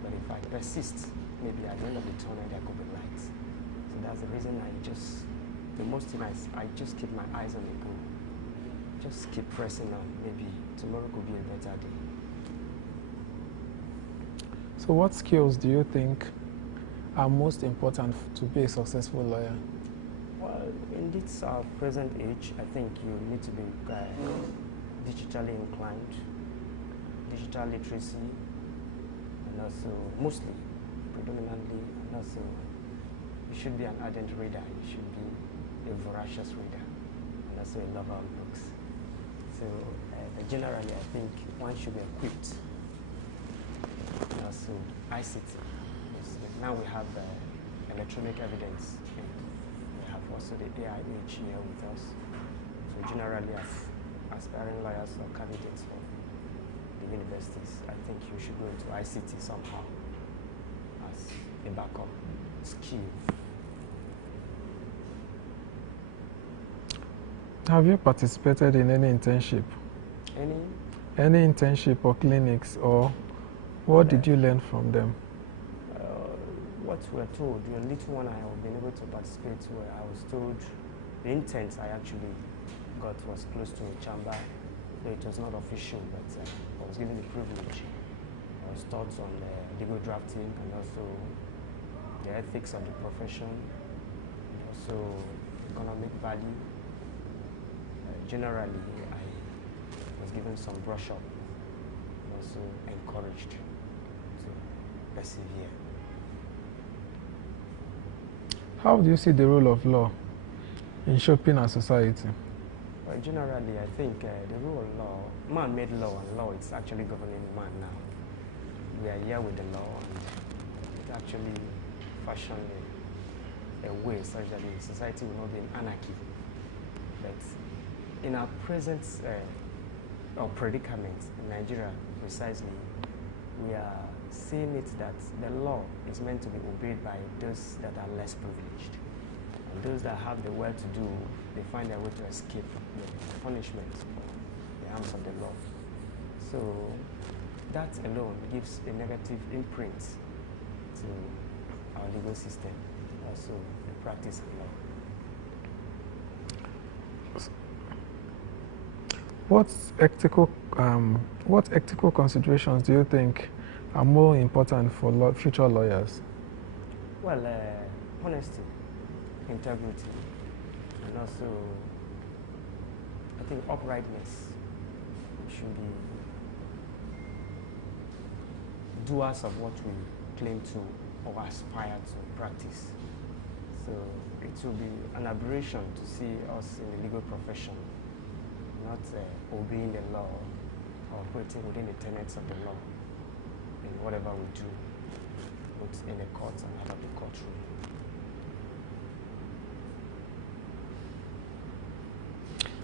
But if I persist, maybe at the end of the tunnel there could be light. So that's the reason the most thing I just keep my eyes on the goal. Just keep pressing on. Maybe tomorrow could be a better day. So what skills do you think are most important to be a successful lawyer? Well, in this present age, I think you need to be digitally inclined, digital literacy, and also mostly, predominantly, and also you should be an ardent reader, you should be a voracious reader, and also a lover of books. So generally, I think one should be equipped. And also ICT. Now we have electronic evidence, and we have also the AI age here with us. So generally, as aspiring lawyers or candidates for the universities, I think you should go into ICT somehow as a backup skill. Have you participated in any internship? Any internship or clinics, or what did you learn from them? What we're told, the little one I have been able to participate where I was told the intent I actually got was close to a chamber. It was not official, but I was given the privilege. I was taught on legal drafting and also the ethics of the profession, and also economic value. Generally, I was given some brush up and also encouraged to persevere. How do you see the role of law in shaping our society? Well, generally, I think the rule of law, man made law, and law is actually governing man now. We are here with the law, and it actually fashioned a way such that the society will not be in anarchy. But in our present predicament in Nigeria, precisely, we are seeing it that the law is meant to be obeyed by those that are less privileged. And those that have the well-to-do, they find their way to escape the punishment or the arms of the law. So that alone gives a negative imprint to our legal system, also the practice of law. What ethical considerations do you think are more important for future lawyers? Well, honesty, integrity, and also I think uprightness. We should be doers of what we claim to or aspire to practice. So it will be an aberration to see us in the legal profession not obeying the law or operating within the tenets of the law in whatever we do, both in the courts and out of the courtroom.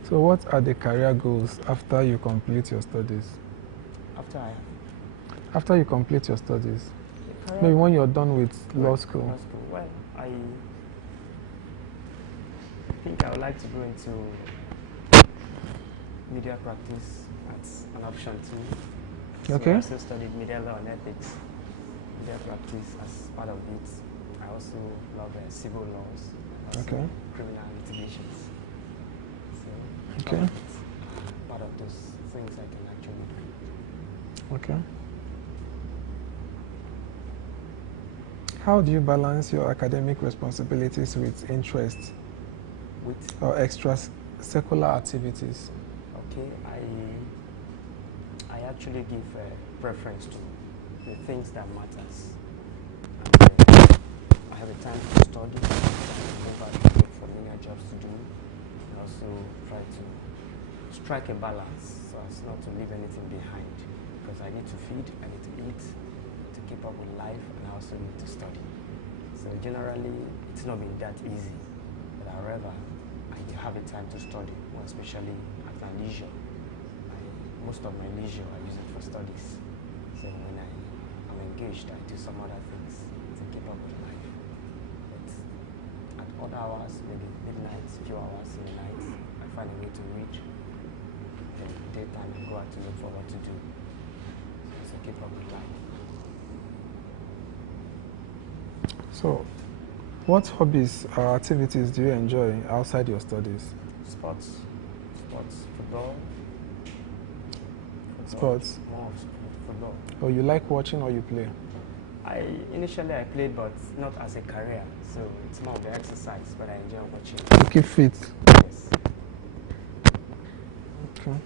So what are the career goals after you complete your studies? After you complete your studies? Maybe when you're done with law school. Well, I think I would like to go into media practice as an option too. Okay. So I also studied media law and ethics, media practice as part of it. I also love civil laws, also criminal litigations. So part of those things I can actually do. Okay. How do you balance your academic responsibilities with interests or extracurricular activities? Okay, I actually give preference to the things that matters. And, I have a time to study, I look for many jobs to do, and also try to strike a balance so as not to leave anything behind, because I need to feed, I need to eat, to keep up with life, and I also need to study. So generally, it's not been that easy, but however, I have a time to study, especially at my leisure. Most of my leisure, I use it for studies. So when I'm engaged, I do some other things to keep up with life. But at odd hours, maybe midnight, few hours in the night, I find a way to read. Then daytime, I go out to look for what to do. So keep up with life. So, what hobbies or activities do you enjoy outside your studies? Sports, football. Sports? More of football. Oh, you like watching or you play? Initially I played, but not as a career. So it's more of the exercise, but I enjoy watching. To keep fit? Yes. Okay.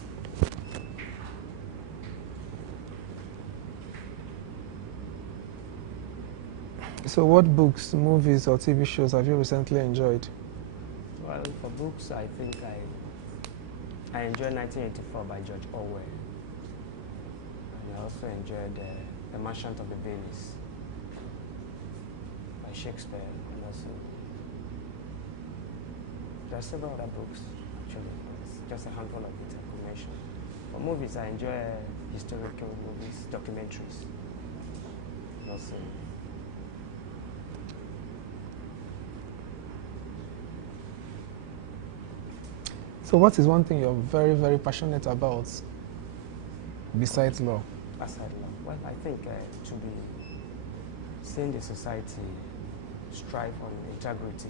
So what books, movies, or TV shows have you recently enjoyed? Well, for books, I think I enjoyed 1984 by George Orwell. And I also enjoyed The Merchant of the Venice by Shakespeare. And also, there are several other books, actually. It's just a handful of it I could mention. For movies, I enjoy historical movies, documentaries. And also, So what is one thing you're very, very passionate about besides law? Besides law? Well, I think to be seeing the society strive on integrity,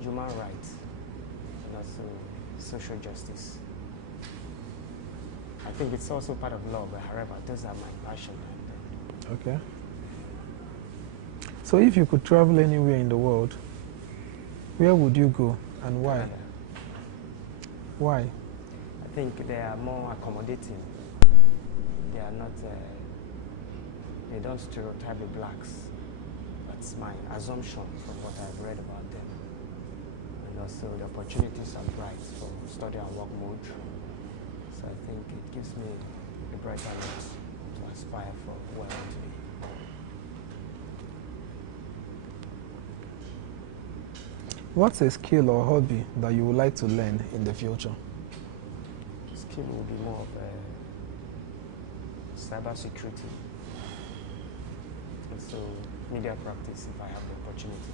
human rights, and also social justice. I think it's also part of law, but however, those are my passion. Okay. So if you could travel anywhere in the world, where would you go and why? Canada. Why? I think they are more accommodating. They are not, they don't stereotype the blacks. That's my assumption from what I've read about them. And also the opportunities are bright for study and work mode. So I think it gives me a brighter note to aspire for where I want to be. What's a skill or hobby that you would like to learn in the future? Skill will be more of cyber security. And so media practice if I have the opportunity.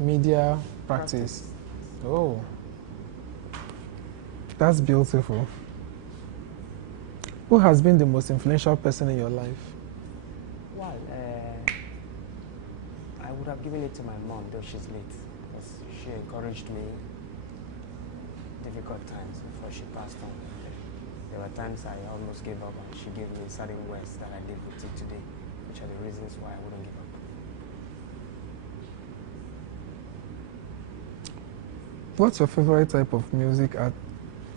Media practice. Oh, that's beautiful. Who has been the most influential person in your life? Well, I would have given it to my mom, though she's late, because she encouraged me difficult times before she passed on. There were times I almost gave up, and she gave me certain words that I live with till today, which are the reasons why I wouldn't give up. What's your favorite type of music?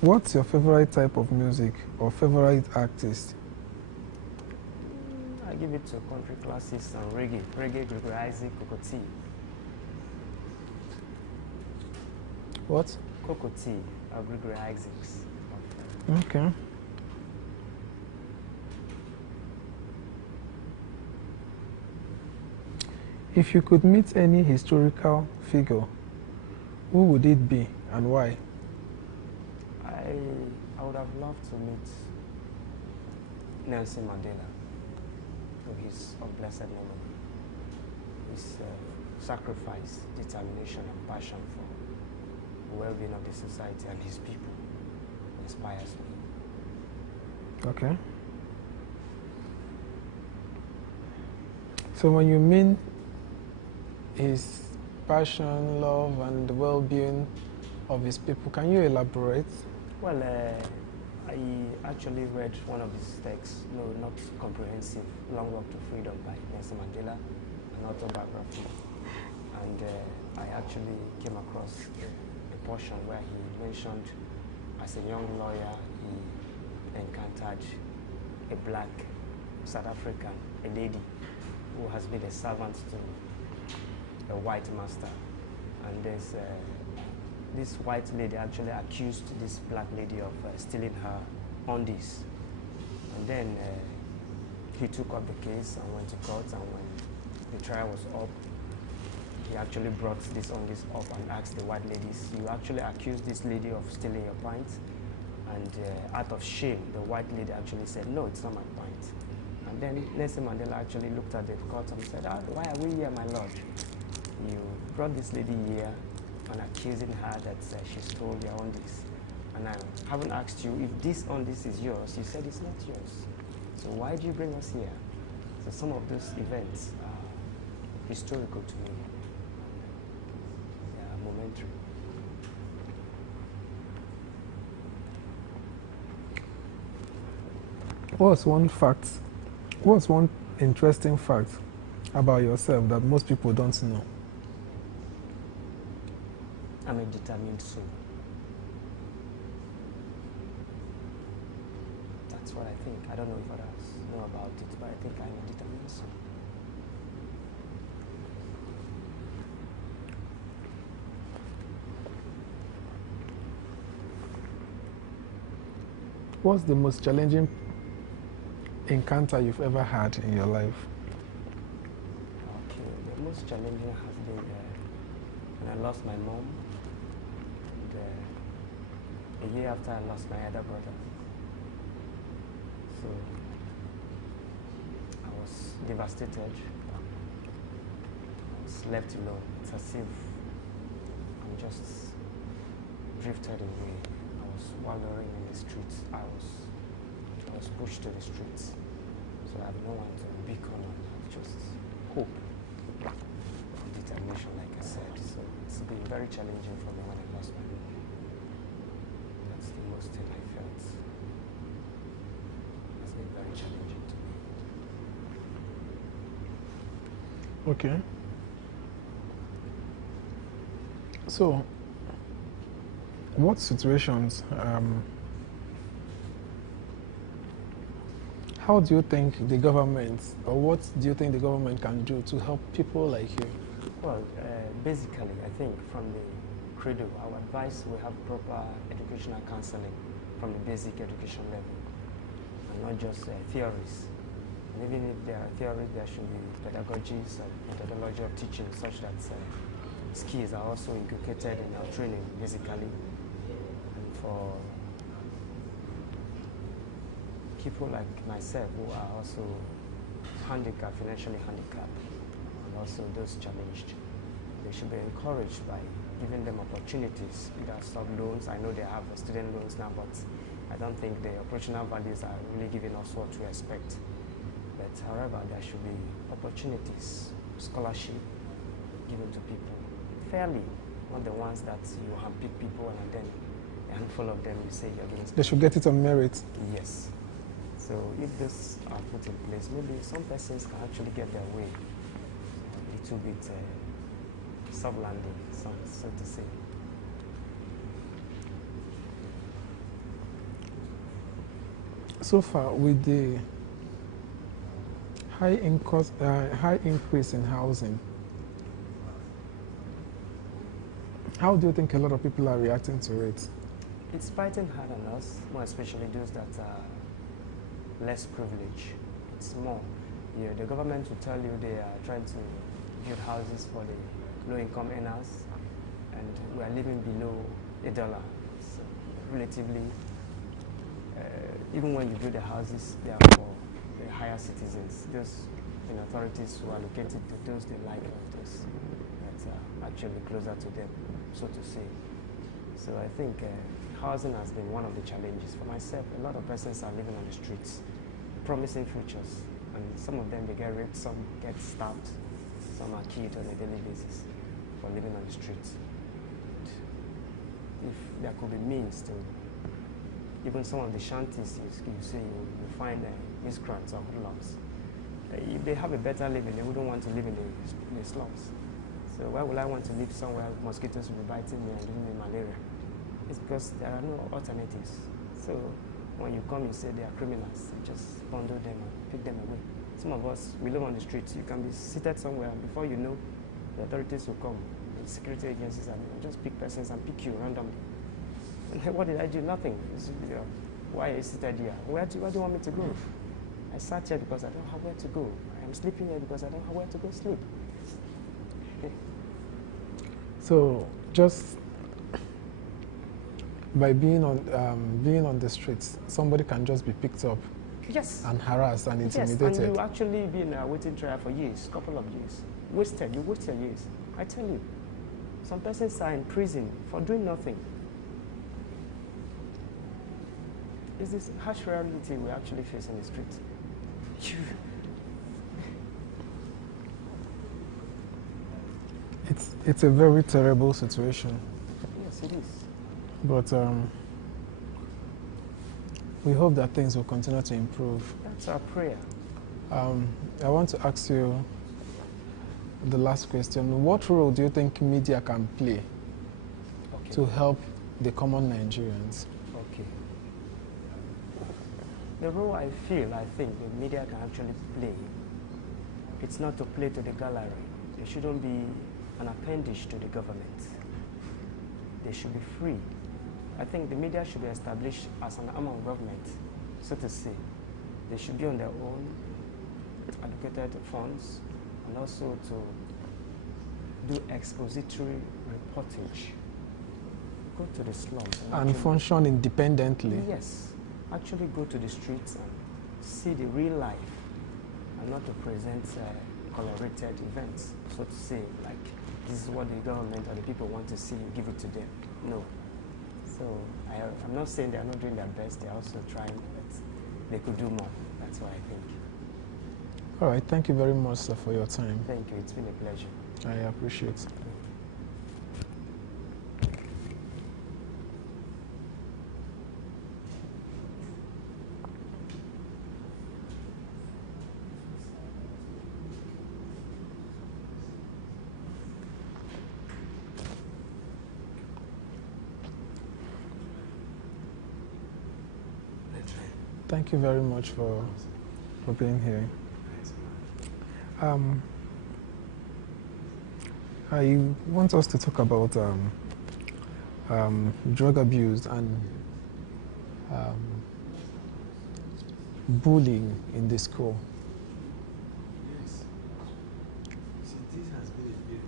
What's your favorite type of music or favorite artist? I give it to country classics and reggae. Reggae, Gregory Isaac, Kokoti. What? Kokoti, or Gregory Isaacs. Okay. If you could meet any historical figure, who would it be and why? I would have loved to meet Nelson Mandela for his unblessed memory. His sacrifice, determination, and passion for the well-being of the society and his people inspires me. Okay. So when you mean his passion, love, and the well-being of his people, can you elaborate? Well, I actually read one of his texts, no, not comprehensive, Long Walk to Freedom by Nelson Mandela, an autobiography. And I actually came across a portion where he mentioned as a young lawyer, he encountered a black South African, a lady who has been a servant to a white master. And there's this white lady actually accused this black lady of stealing her undies. And then he took up the case and went to court, and when the trial was up, he actually brought this undies up and asked the white ladies, you actually accused this lady of stealing your pints? And out of shame, the white lady actually said, no, it's not my point. And then Nelson Mandela actually looked at the court and said, why are we here, my lord? You brought this lady here and accusing her that she stole your own this. And I haven't asked you if this on this is yours. You said it's not yours. So why did you bring us here? So some of those events are historical to me. They are momentary. What's one interesting fact about yourself that most people don't know? I'm a determined soul. That's what I think. I don't know if others know about it, but I think I'm a determined soul. What's the most challenging encounter you've ever had in your life? Okay, the most challenging has been when I lost my mom, and a year after I lost my other brother. So I was devastated. I was left alone. It's as if I'm just drifted away. I was wandering in the streets. I was pushed to the streets. So I have no one to beacon on. Just hope and determination, like I said. So it's been very challenging for me when I lost my mom. That's the most thing I felt. It's been very challenging to me. Okay. So, what situations, how do you think the government, or what do you think the government can do to help people like you? Well, basically, I think from the cradle, our advice we have proper educational counseling from the basic education level, and not just theories. And even if there are theories, there should be pedagogies and methodology of teaching such that skills are also inculcated in our training, basically. And for people like myself who are also handicapped, financially handicapped, and also those challenged, they should be encouraged by giving them opportunities, either sub-loans. I know they have student loans now, but I don't think the operational values are really giving us what we expect. But however, there should be opportunities, scholarship given to people fairly, not the ones that you handpick people and then a handful of them you say you're going to. They should get it on merit. Yes. So if this are put in place, maybe some persons can actually get their way a little bit soft landing, so to say. So far, with the high increase in housing, how do you think a lot of people are reacting to it? It's biting hard on us, more especially those that are less privileged. It's more, the government will tell you they are trying to build houses for the low-income earners, and we are living below $1. So relatively, even when you build the houses, they are for the higher citizens, those in authorities who are located to those they like of those that are actually closer to them, so to say. So I think housing has been one of the challenges for myself. A lot of persons are living on the streets, promising futures, and some of them they get raped, some get stabbed, some are killed on a daily basis for living on the streets. If there could be means to, even some of the shanties you see, you find miscreants or hoodlums. If they have a better living, they wouldn't want to live in the slums. So why would I want to live somewhere mosquitoes will be biting me and giving me malaria? It's because there are no alternatives. So when you come, you say they are criminals, you just bundle them and pick them away. Some of us, we live on the streets. You can be seated somewhere, and before you know, the authorities will come, the security agencies, and just pick persons and pick you randomly. And what did I do? Nothing. Why are you seated here? Where do you want me to go? I sat here because I don't have where to go. I am sleeping here because I don't have where to go sleep. So just by being on the streets, somebody can just be picked up Yes. and harassed and intimidated. Yes, and you actually been waiting trial for years, couple of years. You wasted years. I tell you, some persons are in prison for doing nothing. It's this harsh reality we actually face in the street. It's a very terrible situation. Yes, it is. But we hope that things will continue to improve. That's our prayer. I want to ask you the last question. What role do you think media can play to help the common Nigerians? Okay. The role I think the media can actually play, it's not to play to the gallery. They shouldn't be an appendage to the government. They should be free. I think the media should be established as an arm of government, so to say. They should be on their own, allocated funds, and also to do expository reportage. Go to the slums. And function independently. Yes. Actually go to the streets and see the real life, and not to present colorated events, so to say, like this is what the government or the people want to see, you give it to them. No. So I'm not saying they're not doing their best, they're also trying, but they could do more. That's what I think. All right, thank you very much, sir, for your time. Thank you, it's been a pleasure. I appreciate it. Thank you very much for being here. I want us to talk about drug abuse and bullying in the school. Yes. See, this has been a big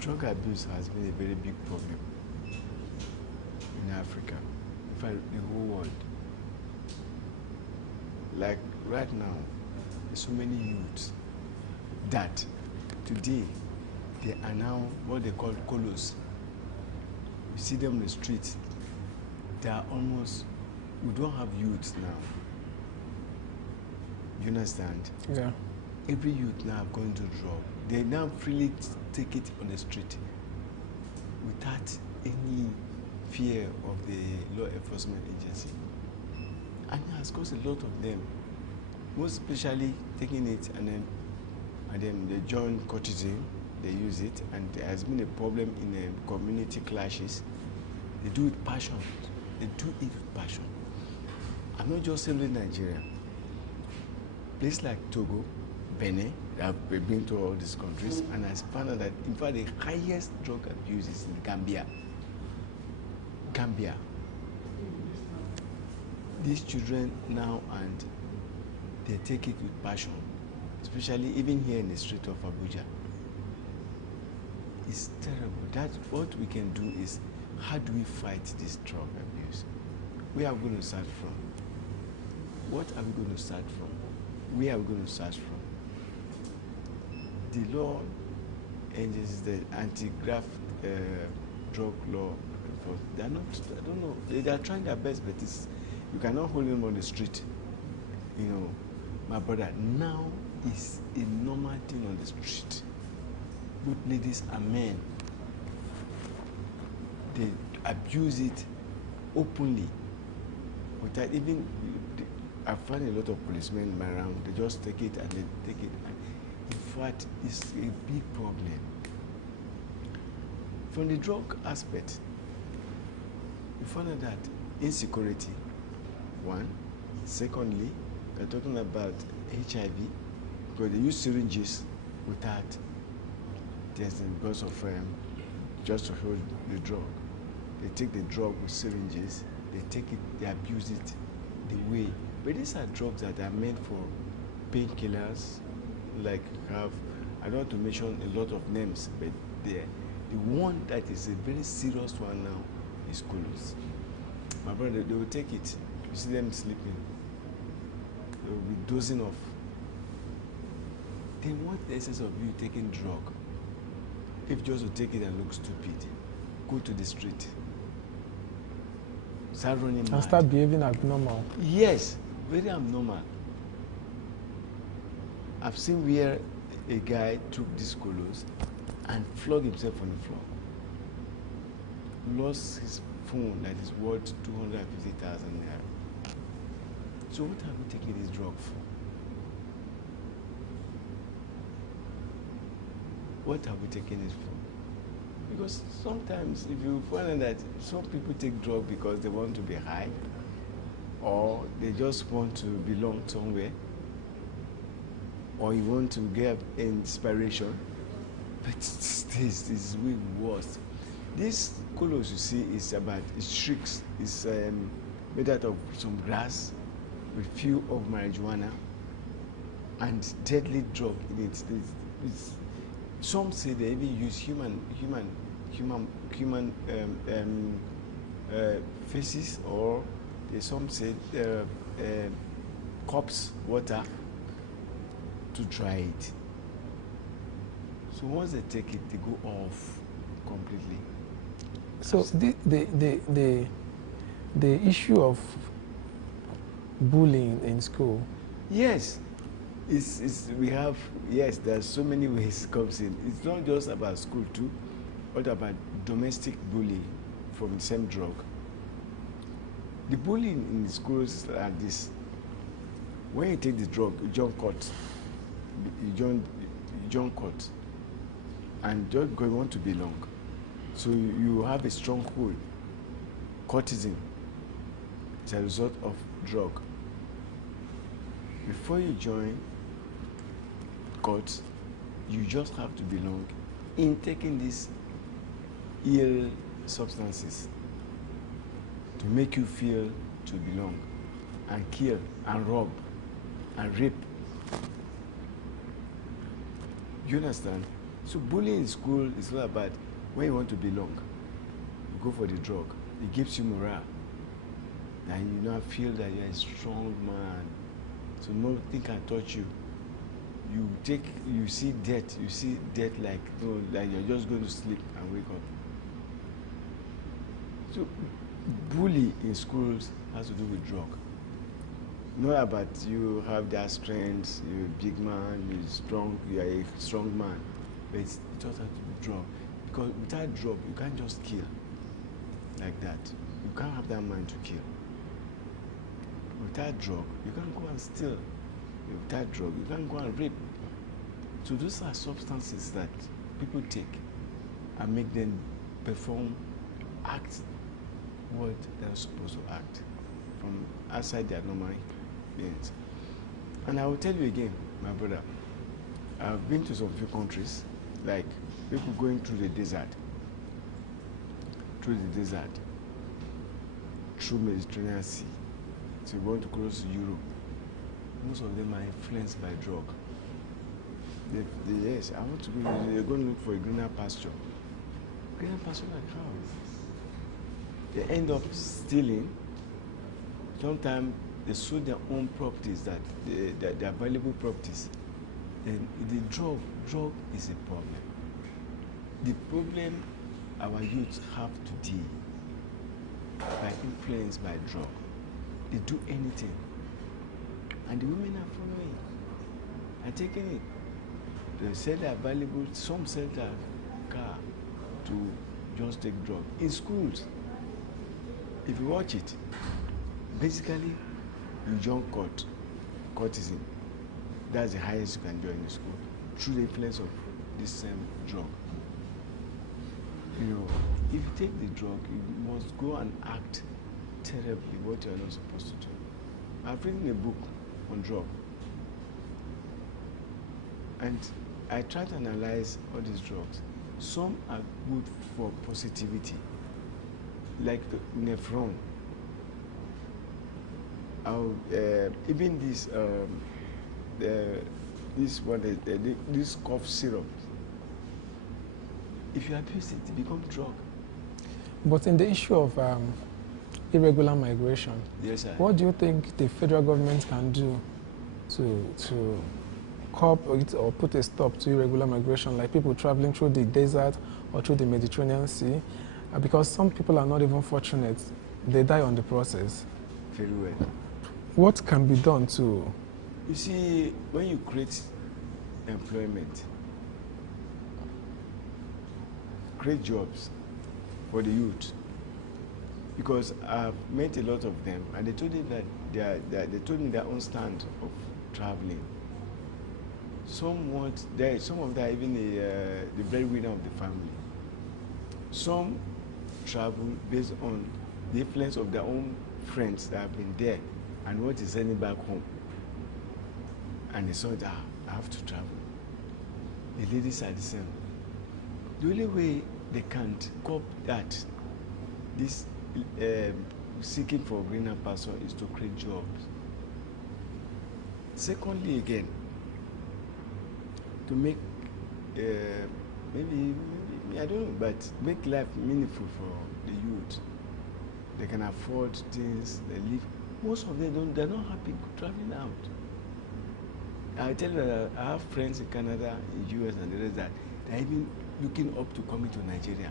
drug abuse has been a very big problem in Africa, in fact, the whole world. Like right now, there's so many youths that today they are now what they call colos. You see them on the street, they are almost, we don't have youths now. You understand? Yeah. Every youth now have gone to drug. They now freely take it on the street without any fear of the law enforcement agency. And it has caused a lot of them, most especially taking it and then they join courtesan, they use it, and there has been a problem in community clashes. They do it with passion. They do it with passion. I'm not just saying Nigeria. Places like Togo, Benin, I've been to all these countries, and I found out that, in fact, the highest drug abuse is in Gambia. Gambia. These children now, and they take it with passion, especially even here in the street of Abuja. It's terrible. That's what we can do is, how do we fight this drug abuse? Where are we going to start from? What are we going to start from? Where are we going to start from? The law agencies, the anti-graft drug law, they are not, I don't know, they are trying their best, but it's, you cannot hold them on the street. You know, my brother, now is a normal thing on the street. Both ladies and men, they abuse it openly without even, I find a lot of policemen around, they just take it and they take it. In fact, it's a big problem. From the drug aspect, you find out that insecurity, one. Secondly, we're talking about HIV, because they use syringes without testing because of just to hold the drug. they take the drug with syringes, they take it, they abuse it the way. But these are drugs that are meant for painkillers, like I don't want to mention a lot of names, but the one that is a very serious one now is colos. My brother, they will take it. You see them sleeping. They will be dozing off. Then what the essence of you taking drug? If just to take it and look stupid, go to the street, start running mad. And start behaving abnormal. Yes, very abnormal. I've seen where a guy took these colos and flogged himself on the floor. Lost his phone that is worth 250,000 naira. So what have we taken this drug for? What have we taken it for? Because sometimes if you find that some people take drug because they want to be high, or they just want to belong somewhere, or you want to get inspiration, but this is way worse. This colos you see is tricks. It's made out of some grass with few of marijuana and deadly drug in it. Some say they even use human faces, or some say corpse water to try it. So once they take it, they go off completely. So the issue of bullying in school. Yes, there's so many ways it comes in. It's not just about school too, but about domestic bullying from the same drug. The bullying in the schools are this. When you take the drug, you join court. You join court, and just want to belong. So you have a stronghold, courtesan, as a result of drug. Before you join court, you just have to belong in taking these ill substances to make you feel to belong, and kill and rob and rape. You understand? So bullying in school is all about when you want to belong, you go for the drug. It gives you morale. And you now feel that you're a strong man. So nothing can touch you. You see death like, like you're just going to sleep and wake up. So bully in schools has to do with drug. Not about you have that strength, you're a big man, you're a strong man. But it just has to be drug. Because without drug, you can't just kill like that. You can't have that mind to kill. Without drug, you can't go and steal. Without drug, you can't go and rape. So those are substances that people take and make them act what they're supposed to act from outside their normal beings. And I will tell you again, my brother, I've been to some few countries, like people going through the desert, through Mediterranean Sea. So you want to cross Europe. Most of them are influenced by drug. Yes, I want to go, they're going to look for a greener pasture. Greener pasture like how? They end up stealing. Sometimes they sold their own properties, their valuable properties. Then the drug is a problem. The problem our youth have today, by influence by drug, they do anything. And the women are following, are taking it. They sell their valuable, some sell their car to just take drug. In schools, if you watch it, basically you join courtesan. That's the highest you can join in school, through the influence of this same drug. If you take the drug, you must go and act terribly what you are not supposed to do. I've written a book on drug, and I try to analyze all these drugs. Some are good for positivity, like Nephron. Even this this cough syrup. If you abuse it, it becomes drug. But in the issue of irregular migration, yes, sir. What do you think the federal government can do to curb it or put a stop to irregular migration, like people traveling through the desert or through the Mediterranean Sea? Because some people are not even fortunate, they die on the process. Very well. What can be done to... You see, when you create employment, create jobs for the youth, because I've met a lot of them, and they told me that they told me their own stand of traveling. Some of them are even the breadwinner of the family. Some travel based on the influence of their own friends that have been there and what is sending back home. And they saw that I have to travel. The ladies are the same. The only way they can't cope that, this seeking for greener pasture, is to create jobs. Secondly, again, to make maybe I don't know, but make life meaningful for the youth. They can afford things, they live. Most of them they're not happy traveling out. I tell you that I have friends in Canada, in US, and the rest that they're even looking up to coming to Nigeria.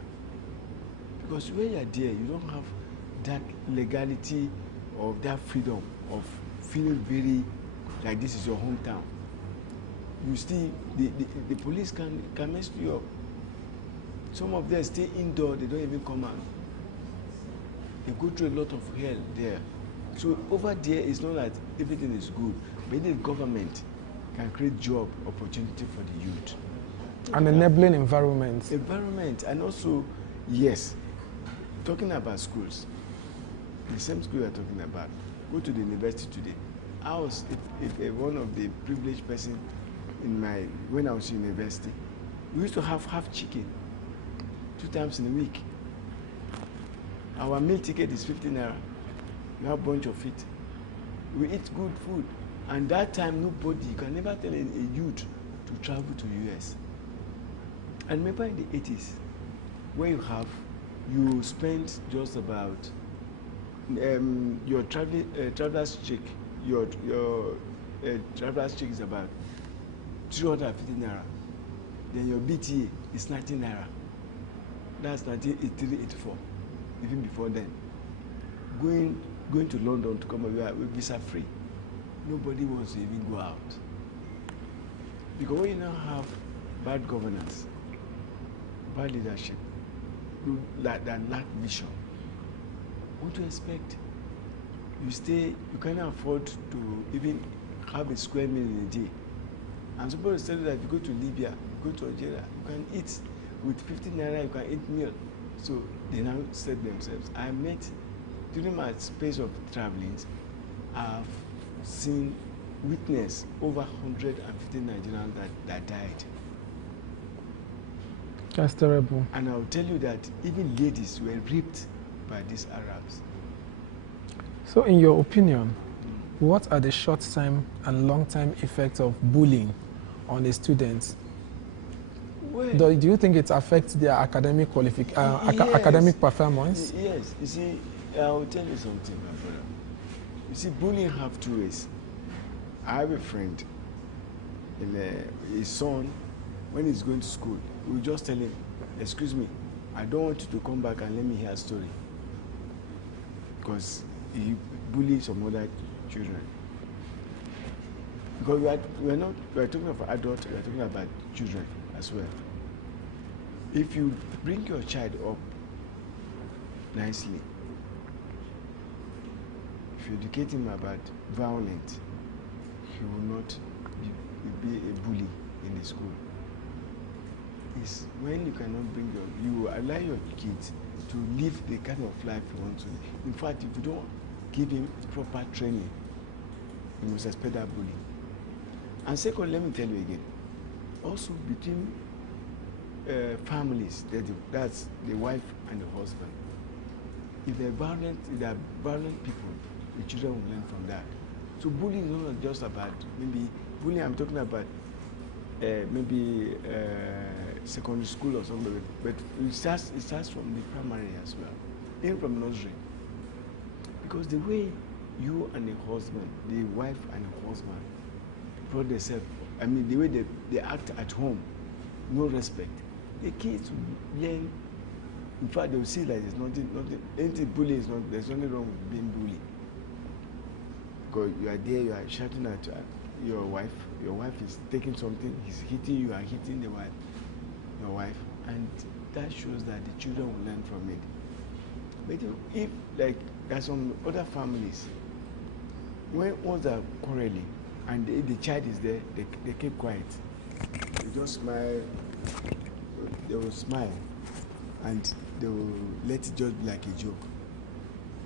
Because when you're there, you don't have that legality or that freedom of feeling very like this is your hometown. You still, the police can mess you up. Some of them stay indoor, they don't even come out. They go through a lot of hell there. So over there, it's not that everything is good, but the government can create job opportunity for the youth. An enabling environment. Environment, and also, yes, talking about schools, the same school you're talking about, go to the university today. I was one of the privileged person when I was in university. We used to have half chicken 2 times in a week. Our meal ticket is 15 naira. We have a bunch of it. We eat good food. And that time, nobody, you can never tell a youth to travel to US. And remember in the 80s, where you spend just about your traveler's check, your traveler's check is about 350 naira. Then your BTA is 90 naira. That's 1983, 84, even before then. Going to London to come over with visa free. Nobody wants to even go out. Because when you now have bad governance, bad leadership, that lack vision, what do you expect? You cannot afford to even have a square meal in a day. And somebody tell you that if you go to Libya, you go to Algeria, you can eat with 15 naira, you can eat meal. So they now set themselves. I met, during my space of traveling, I've witnessed over 150 Nigerians that died. That's terrible. And I'll tell you that even ladies were raped by these Arabs. So in your opinion, what are the short-term and long-term effects of bullying on a student? Well, do you think it affects their academic academic performance? Yes. You see, I will tell you something, my brother. You see, bullying have 2 ways. I have a friend, his son, when he's going to school, we will just tell him, excuse me, I don't want you to come back and let me hear a story. Because he bullies some other children. Because we are talking about adults, we are talking about children as well. If you bring your child up nicely, if you educate him about violence, he will not be a bully in the school. It's when you cannot bring you allow your kids to live the kind of life you want to live. In fact, if you don't give him proper training, you must expect that bullying. And second, let me tell you again, also between families, that's the wife and the husband. if there are violent people, the children will learn from that. So bullying is not just about maybe bullying. I'm talking about maybe secondary school or something, but it starts from the primary as well, even from nursery. Because the way you and the husband, the wife and the husband, brought themselves, I mean, the way they act at home, no respect. The kids learn. In fact, they will see like there's nothing. Anti-bullying is not. There's nothing wrong with being bullied. Because you are there, you are shouting at your wife. Your wife is taking something. He's hitting you. You are hitting your wife, and that shows that the children will learn from it. But if like there's some other families, once they're quarreling, and the child is there, they keep quiet. They just smile. They will smile, and they will let it just be like a joke.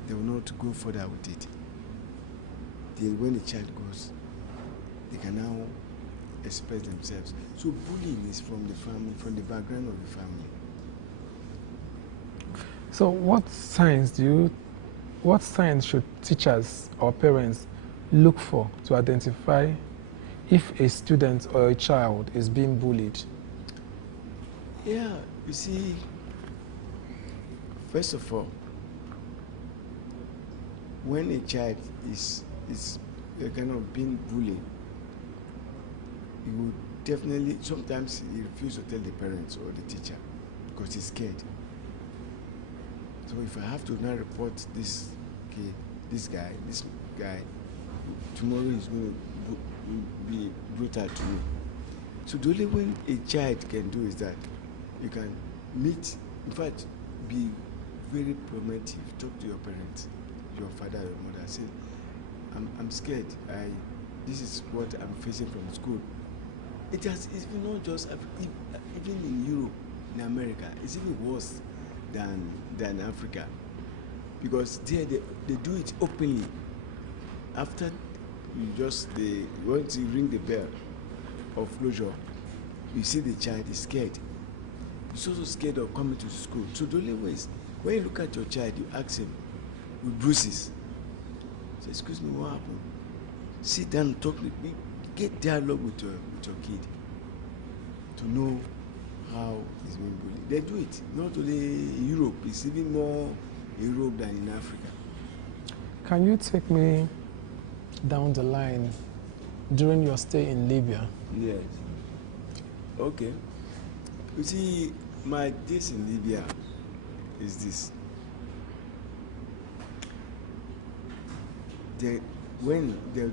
They will not go further with it. When the child goes, they can now express themselves. So bullying is from the family, from the background of the family. So what signs should teachers or parents look for to identify if a student or a child is being bullied? Yeah, you see, first of all, when a child is kind of being bullied, he would definitely, sometimes he refuses to tell the parents or the teacher because he's scared. So if I have to now report this guy, tomorrow he's going to be brutal to me. So the only way a child can do is that you can meet, in fact, be very proactive, talk to your parents, your father, your mother, say, I'm scared, this is what I'm facing from school. It's not just, even in Europe, in America, it's even worse than Africa. Because there they do it openly. After once you ring the bell of closure, you see the child is scared. He's also scared of coming to school. So the only way is, when you look at your child, you ask him with bruises. Say, excuse me, what happened? Sit down and talk with me. Get dialogue with your kid to know how he's being bullied. They do it. Not only in Europe, it's even more in Europe than in Africa. Can you take me down the line during your stay in Libya? Yes. Okay. You see, my days in Libya is this. When they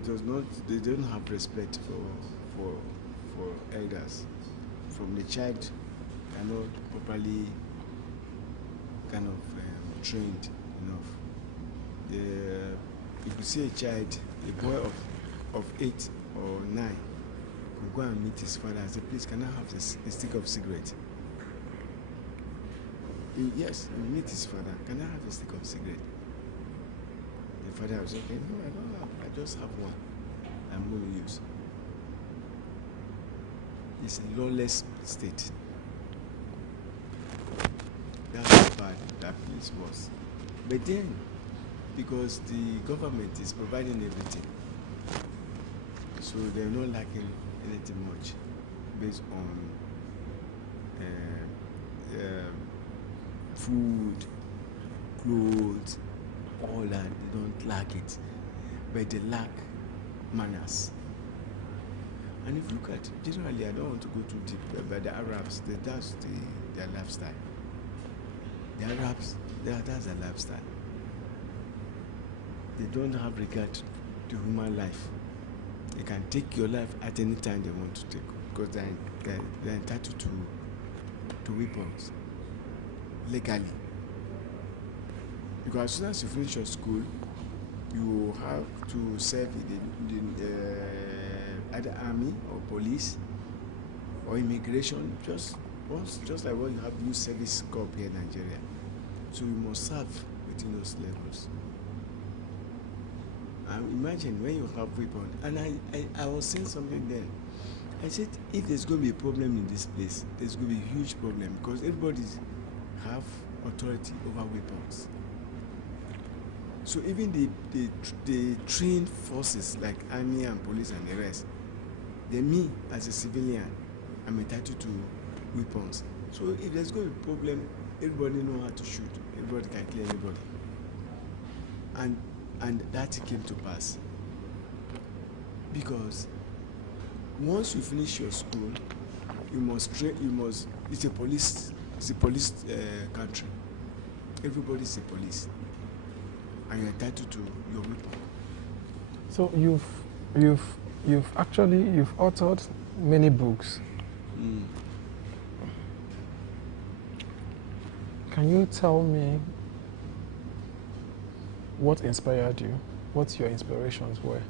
don't have respect for elders, from the child cannot properly kind of trained enough. If you see a child, a boy of 8 or 9, will go and meet his father and say, please, can I have a stick of cigarette? Yes, he meet his father, can I have a stick of cigarette? The father will say, okay, no, I don't have, I just have one I'm going to use. It's a lawless state. That's how bad that place was. But then, because the government is providing everything, so they're not lacking anything much based on food, clothes, all that. They don't lack it, but they lack manners. And if you look at, generally, I don't want to go too deep, but the Arabs, that's their lifestyle. The Arabs, that's their lifestyle. They don't have regard to human life. They can take your life at any time they want to take, because they're entitled to weapons legally. Because as soon as you finish your school, you have to serve in the either army or police or immigration, just like what you have youth service corps here in Nigeria. So you must serve within those levels. Imagine when you have weapons. And I was saying something then. I said, if there's going to be a problem in this place, there's going to be a huge problem, because everybody have authority over weapons. So even the trained forces like army and police and the rest, then me as a civilian, I'm entitled to weapons. So if there's going to be a problem, everybody know how to shoot. Everybody can kill anybody. And that came to pass. Because once you finish your school, it's a police country. Everybody is a police. And you're entitled to your weapon. So you've authored many books. Mm. Can you tell me what inspired you? What your inspirations were?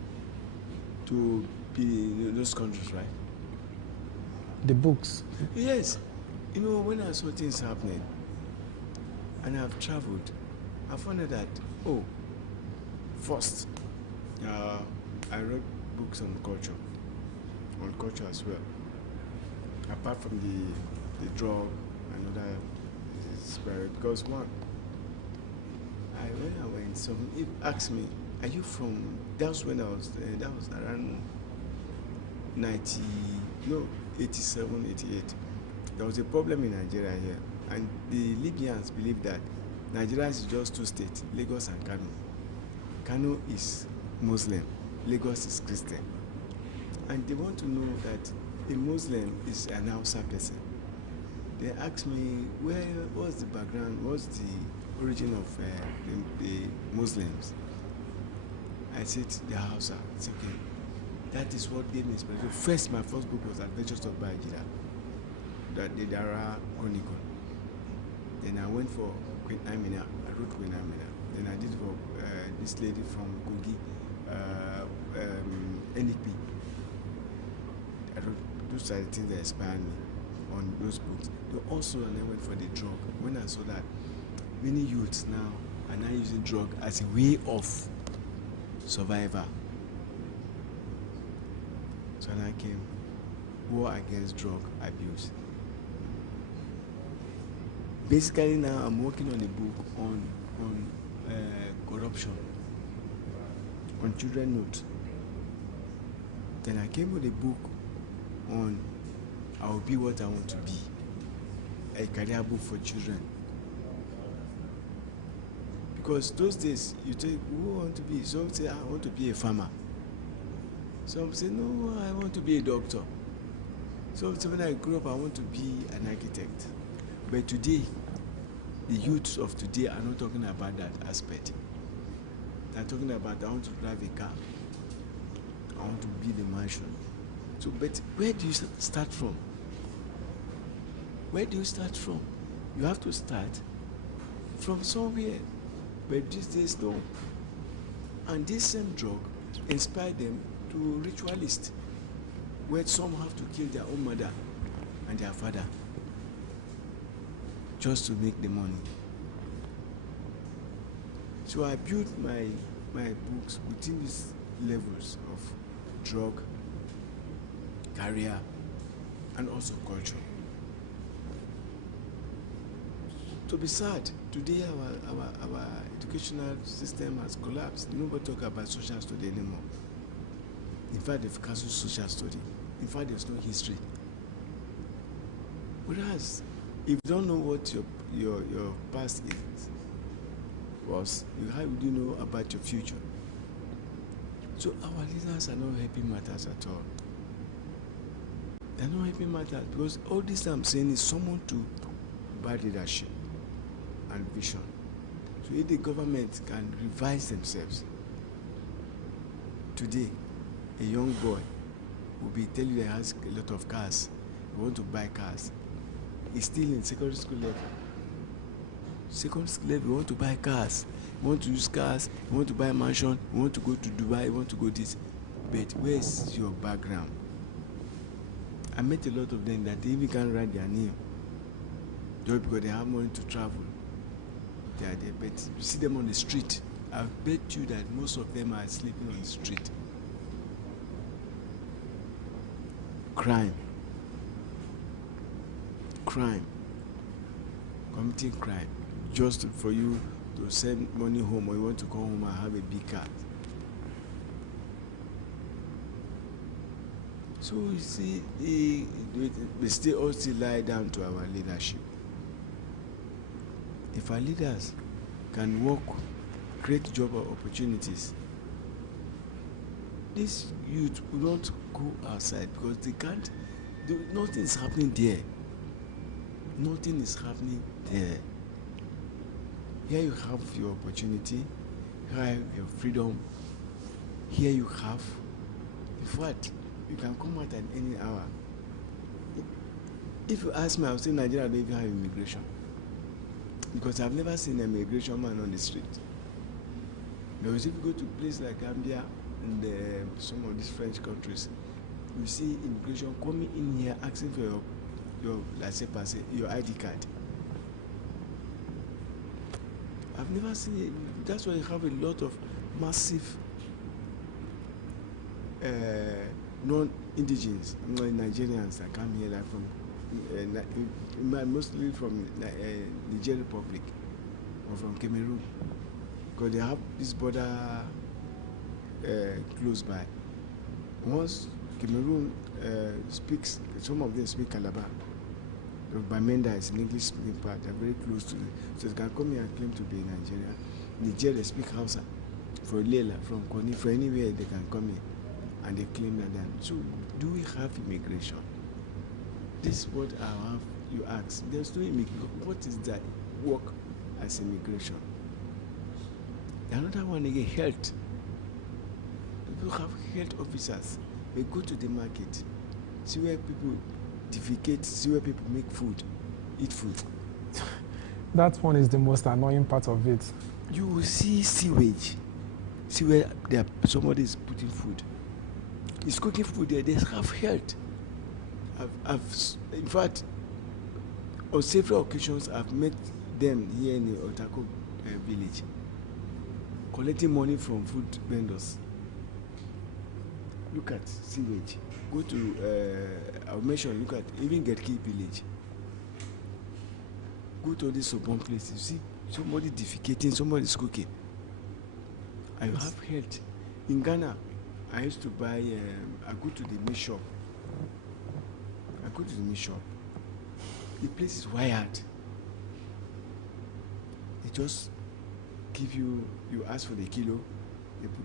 To be in those countries, right? The books. Yes. You know, when I saw things happening and I've traveled, I found out that, first, I read books on culture as well. Apart from the drug and other spirit, because when I went, someone asked me, "Are you from?" That was when I was that was around 87, 88. There was a problem in Nigeria here, and the Libyans believe that Nigeria is just two states, Lagos and Kano. Kano is Muslim, Lagos is Christian, and they want to know that a Muslim is an Hausa person. They asked me, what's the background, what's the origin of the Muslims? I said, the Hausa. It's okay. That is what gave me inspiration. First, my first book was Adventures of Bajira, the Dara Chronicle. Then I went for Queen Amina. I wrote Queen Amina. Then I did for this lady from Kogi, NEP. I wrote, those are the things that inspired me on those books. Also, and I went for the drug. When I saw that many youths now are now using drug as a way of survival. So then I came, War Against Drug Abuse. Basically now I'm working on a book on corruption, on children notes. Then I came with a book on I'll be what I want to be, a career book for children. Because those days, you take, who want to be? Some say, I want to be a farmer. Some say, no, I want to be a doctor. Some say, when I grow up, I want to be an architect. But today, the youths of today are not talking about that aspect. They're talking about, I want to drive a car. I want to build a mansion. So, but where do you start from? Where do you start from? You have to start from somewhere. But these days, no. And this same drug inspired them to ritualists, where some have to kill their own mother and their father just to make the money. So I built my books within these levels of drug, career, and also culture. To be sad, today our educational system has collapsed. Nobody talk about social study anymore. In fact, they've cancelled social study. In fact, there's no history. Whereas, if you don't know what your past was, how would you know about your future? So our leaders are not helping matters at all. They're not helping matters because all this I'm saying is someone to bad leadership and vision. So if the government can revise themselves, today, a young boy will be telling you he has a lot of cars, he wants to buy cars. He's still in secondary school level. Secondary school level, you want to buy cars, you want to use cars, you want to buy a mansion, you want to go to Dubai, you want to go this. But where's your background? I met a lot of them that they even can't write their name just because they have money to travel. They are there, but you see them on the street. I bet you that most of them are sleeping on the street. Crime, committing crime, just for you to to send money home, or you want to come home and have a big car. So you see, they still all still lie down to our leadership. If our leaders can work, create job opportunities, this youth will not go outside because they can't. Nothing is happening there. Nothing is happening there. Here you have your opportunity. Here you have your freedom. Here you have. In fact, you can come out at any hour. If you ask me, I would say Nigeria don't even have immigration. Because I've never seen an immigration man on the street. Because if you go to a place like Gambia and some of these French countries, you see immigration coming in here asking for your let's say, your ID card. I've never seen it. That's why you have a lot of massive non-indigenous Nigerians that come here, like from mostly from Niger Republic or from Cameroon, because they have this border close by. Once Cameroon speaks, some of them speak Calabar. Bamenda is an English-speaking part. They're very close to it, so they can come here and claim to be Nigerian. Niger, they speak Hausa. For Lela, from Koni, for anywhere they can come here and they claim that. So, do we have immigration? This is what I have. You ask. There's no immigration. What is that work as immigration? Another one again, health. People have health officers. They go to the market, see where people defecate, see where people make food, eat food. That one is the most annoying part of it. You will see sewage. See where somebody is putting food. He's cooking food there. They have health. In fact, on several occasions, I've met them here in the Otako village, collecting money from food vendors. Look at sewage. Go to, I'll mention, look at even Gerki village. Go to this urban place, you see somebody defecating, somebody is cooking. I have health. In Ghana, I used to buy, I go to the meat shop. The place is wired. They just give you ask for the kilo.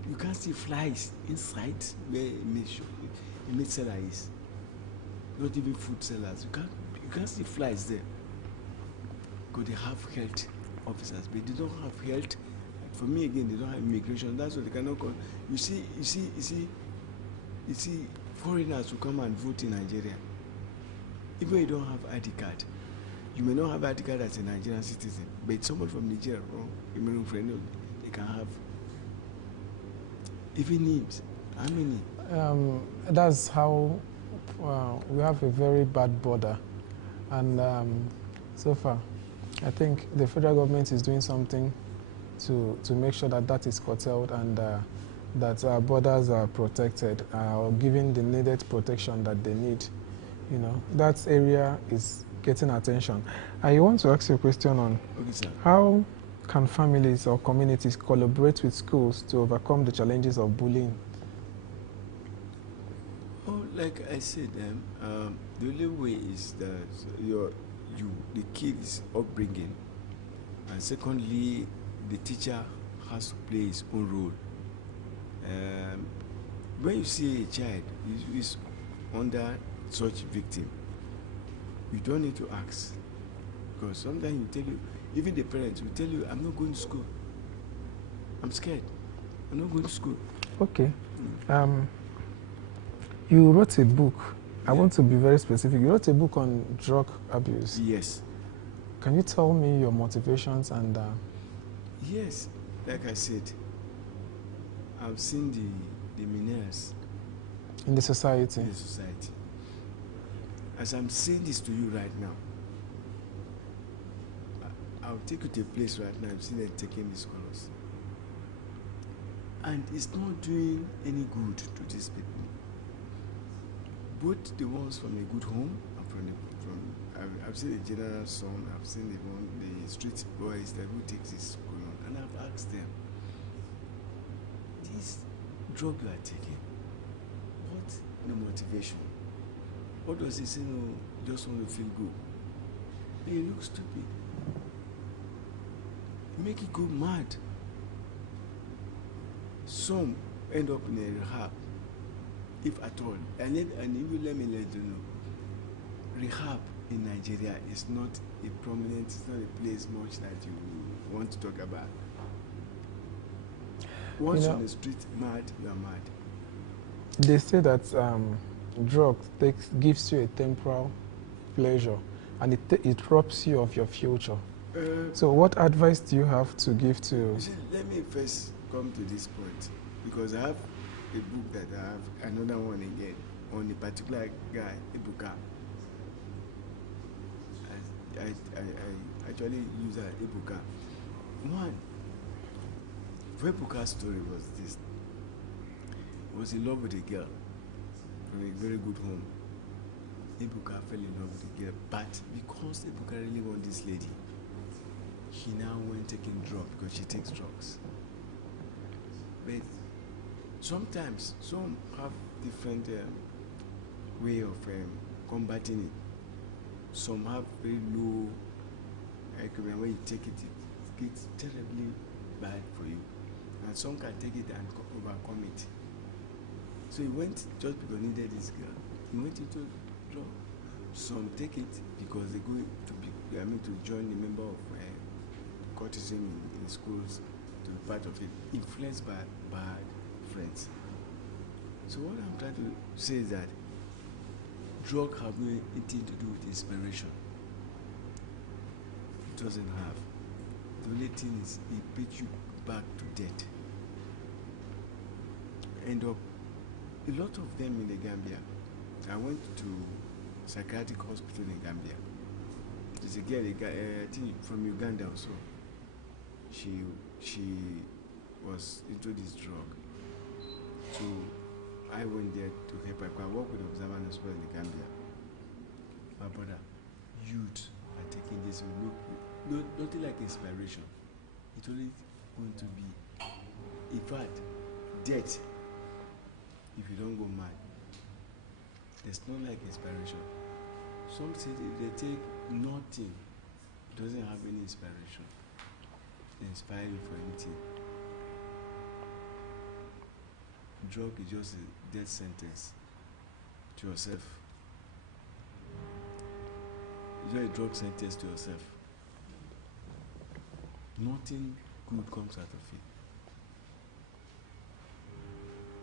You can't see flies inside where a meat seller is. Not even food sellers. You can't see flies there. Because they have health officers, but they don't have health. For me again, they don't have immigration. That's what they cannot call. You see foreigners who come and vote in Nigeria. Even if you don't have ID card, you may not have ID card as a Nigerian citizen, but someone from Nigeria or Cameroon friend, they can have. Even names. How many? That's how we have a very bad border, and so far, I think the federal government is doing something to make sure that that is curtailed and that our borders are protected or given the needed protection that they need. You know, that area is getting attention. I want to ask you a question on how can families or communities collaborate with schools to overcome the challenges of bullying? Oh, like I said, the only way is that the kid's upbringing, and secondly, the teacher has to play his own role. When you see a child is under such victim, you don't need to ask, because sometimes you tell you, even the parents will tell you, I'm not going to school. I'm scared. I'm not going to school. Okay. You wrote a book. I want to be very specific. You wrote a book on drug abuse. Yes. Can you tell me your motivations and... Yes. Like I said, I've seen the menace in the society. In the society. As I'm saying this to you right now, I'll take you to a place right now. I've seen them taking these colors. And it's not doing any good to these people. Both the ones from a good home and I've seen the general son, I've seen the street boys that who takes this color. And ask them, this drug you are taking, what the motivation? What does he say? No, just want to feel good. And you look stupid. You make it go mad. Some end up in a rehab, if at all. And you let me let you know, rehab in Nigeria is not a prominent, it's not a place much that you want to talk about. Once on the street mad, you are mad. They say that drugs gives you a temporal pleasure, and it robs you of your future. So what advice do you have to give to... See, let me first come to this point, because I have a book that I have another one again on a particular guy, Ebuka. I actually use Ebuka. One, Ebuka's story was this. He was in love with a girl from a very good home. Ebuka fell in love with the girl, but because Ebuka really wanted this lady, he now went taking drugs because she takes drugs. But sometimes some have different way of combating it. Some have very low equipment. When you take it, it gets terribly bad for you. And some can take it and overcome it. So he went just because he needed this girl. He went into drug. Some take it because they go to join a member of courtesan in schools, to be part of it, influenced by bad friends. So what I'm trying to say is that drug have nothing to do with inspiration. It doesn't have. The only thing is it beats you back to death. End up, a lot of them in the Gambia. I went to psychiatric hospital in Gambia. There's a girl, I think from Uganda also. She was into this drug. So I went there to help her. I work with observers as well in the Gambia. My brother, youth are taking this look, nothing like inspiration. It's only going to be, in fact, death if you don't go mad. There's not like inspiration. Some say if they take nothing, it doesn't have any inspiration. They inspire you for anything. Drug is just a death sentence to yourself. It's just a drug sentence to yourself. Nothing good comes out of it.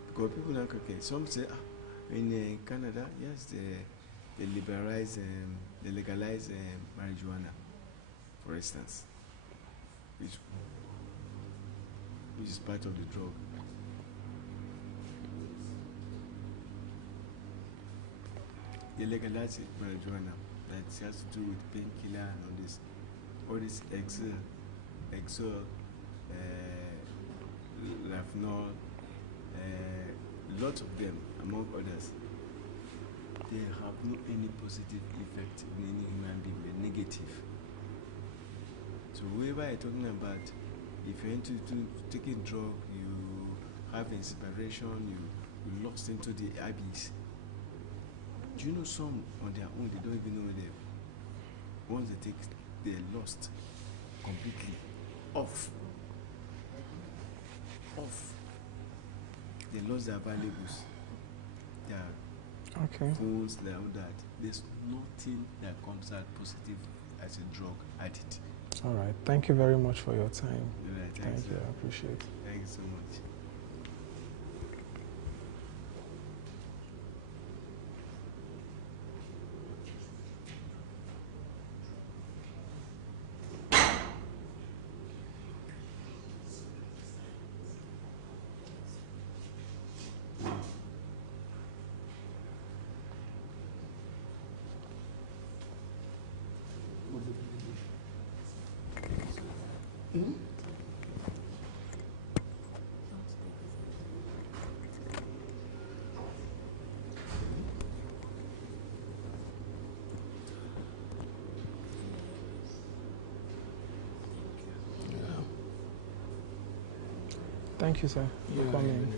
Because people now, okay, some say, in Canada, yes, they legalize marijuana, for instance, which is part of the drug. They legalize marijuana that has to do with painkiller and all this Exor, Lafnol, lots of them, among others. They have no any positive effect in any human being, they're negative. So whoever I'm talking about, if you're into taking drug, you have inspiration, you lost into the abyss. Do you know some on their own, they don't even know once they take, they're lost completely. Off. They lost their valuables, their phones, their all that. There's nothing that comes out positive as a drug addict. All right. Thank you very much for your time. Right, Thank you. I appreciate it. Thank you so much. Thank you, sir, for Yeah, coming.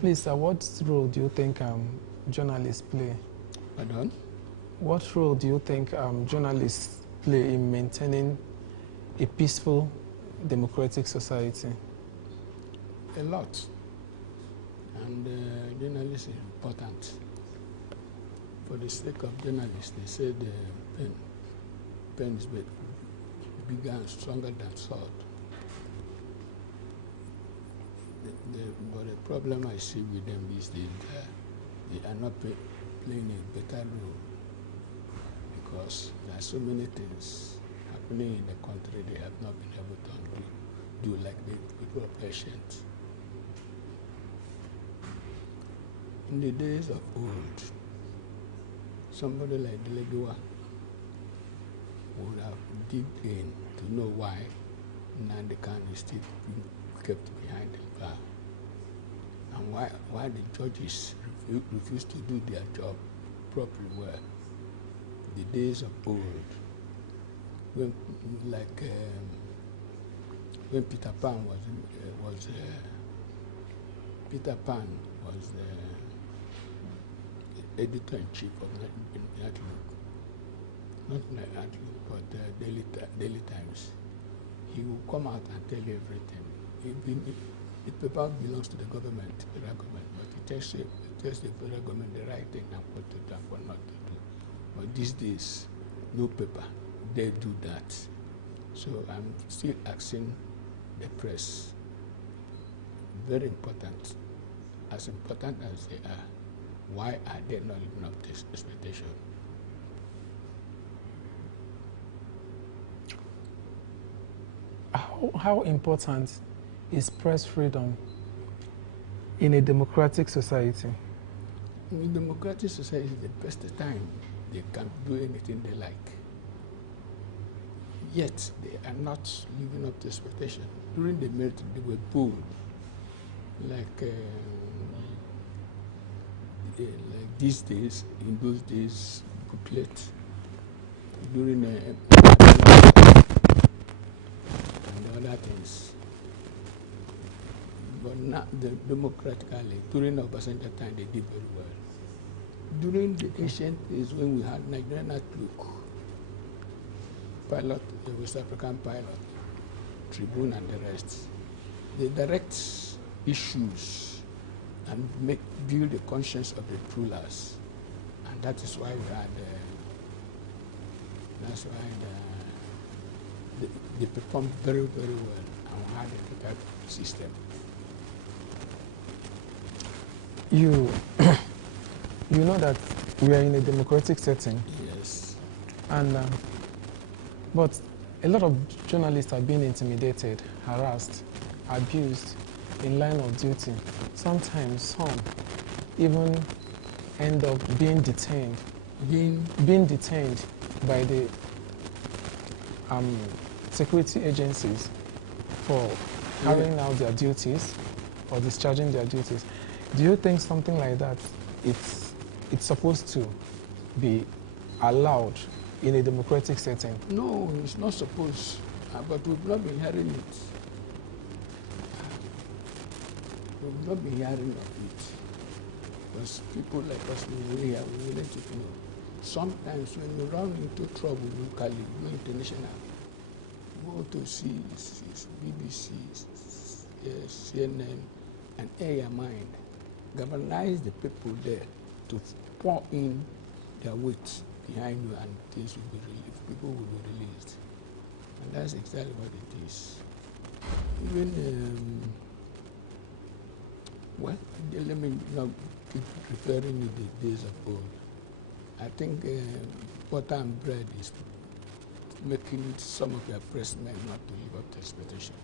Please, sir, what role do you think journalists play? Pardon? What role do you think journalists play in maintaining a peaceful, democratic society? A lot. And journalists is important. For the sake of journalists, they say the pen is bigger and stronger than sword. But the problem I see with them is they are not playing a better role, because there are so many things happening in the country they have not been able to do like the people are patient. In the days of old, somebody like Delegiwa would have digged in to know why Nnamdi Kanu is still being kept behind the bar, and why the judges refuse to do their job properly well. The days of old, when Peter Pan was editor-in-chief of not but Daily Times. He will come out and tell you everything. The paper belongs to the government, federal government, but it tells the federal government the right thing and what to do and what not to do. But these days, no paper, they do that. So I'm still asking the press, very important as they are, why are they not living up to this expectation? How important is press freedom in a democratic society? In a democratic society, the best time they can do anything they like. Yet they are not living up to expectation. During the military, they were bold, like these days. In those days, booklet during and other things. But now, democratically, during Obasanjo time, they did very well. During the ancient days, when we had Nigerian outlook, pilot, the West African pilot, Tribune and the rest, they direct issues and build the conscience of the rulers. And that is why we had, that's why they performed very, very well, and we had a better system. You know that we are in a democratic setting. Yes. And but a lot of journalists are being intimidated, harassed, abused in line of duty. Sometimes some even end up being detained. Being detained by the security agencies for carrying out their duties or discharging their duties. Do you think something like that it's supposed to be allowed in a democratic setting? No, it's not supposed, but we've not been hearing it. We've not been hearing of it. Because people like us, we need to know. Sometimes when you run into trouble locally, go international, go to see BBC, CNN, and air your mind. Galvanize the people there to pour in their weight behind you, and things will be released. People will be released. And that's exactly what it is. Even, well, let me not keep referring to the days of old. I think butter and bread is making some of their pressmen not to live up to expectation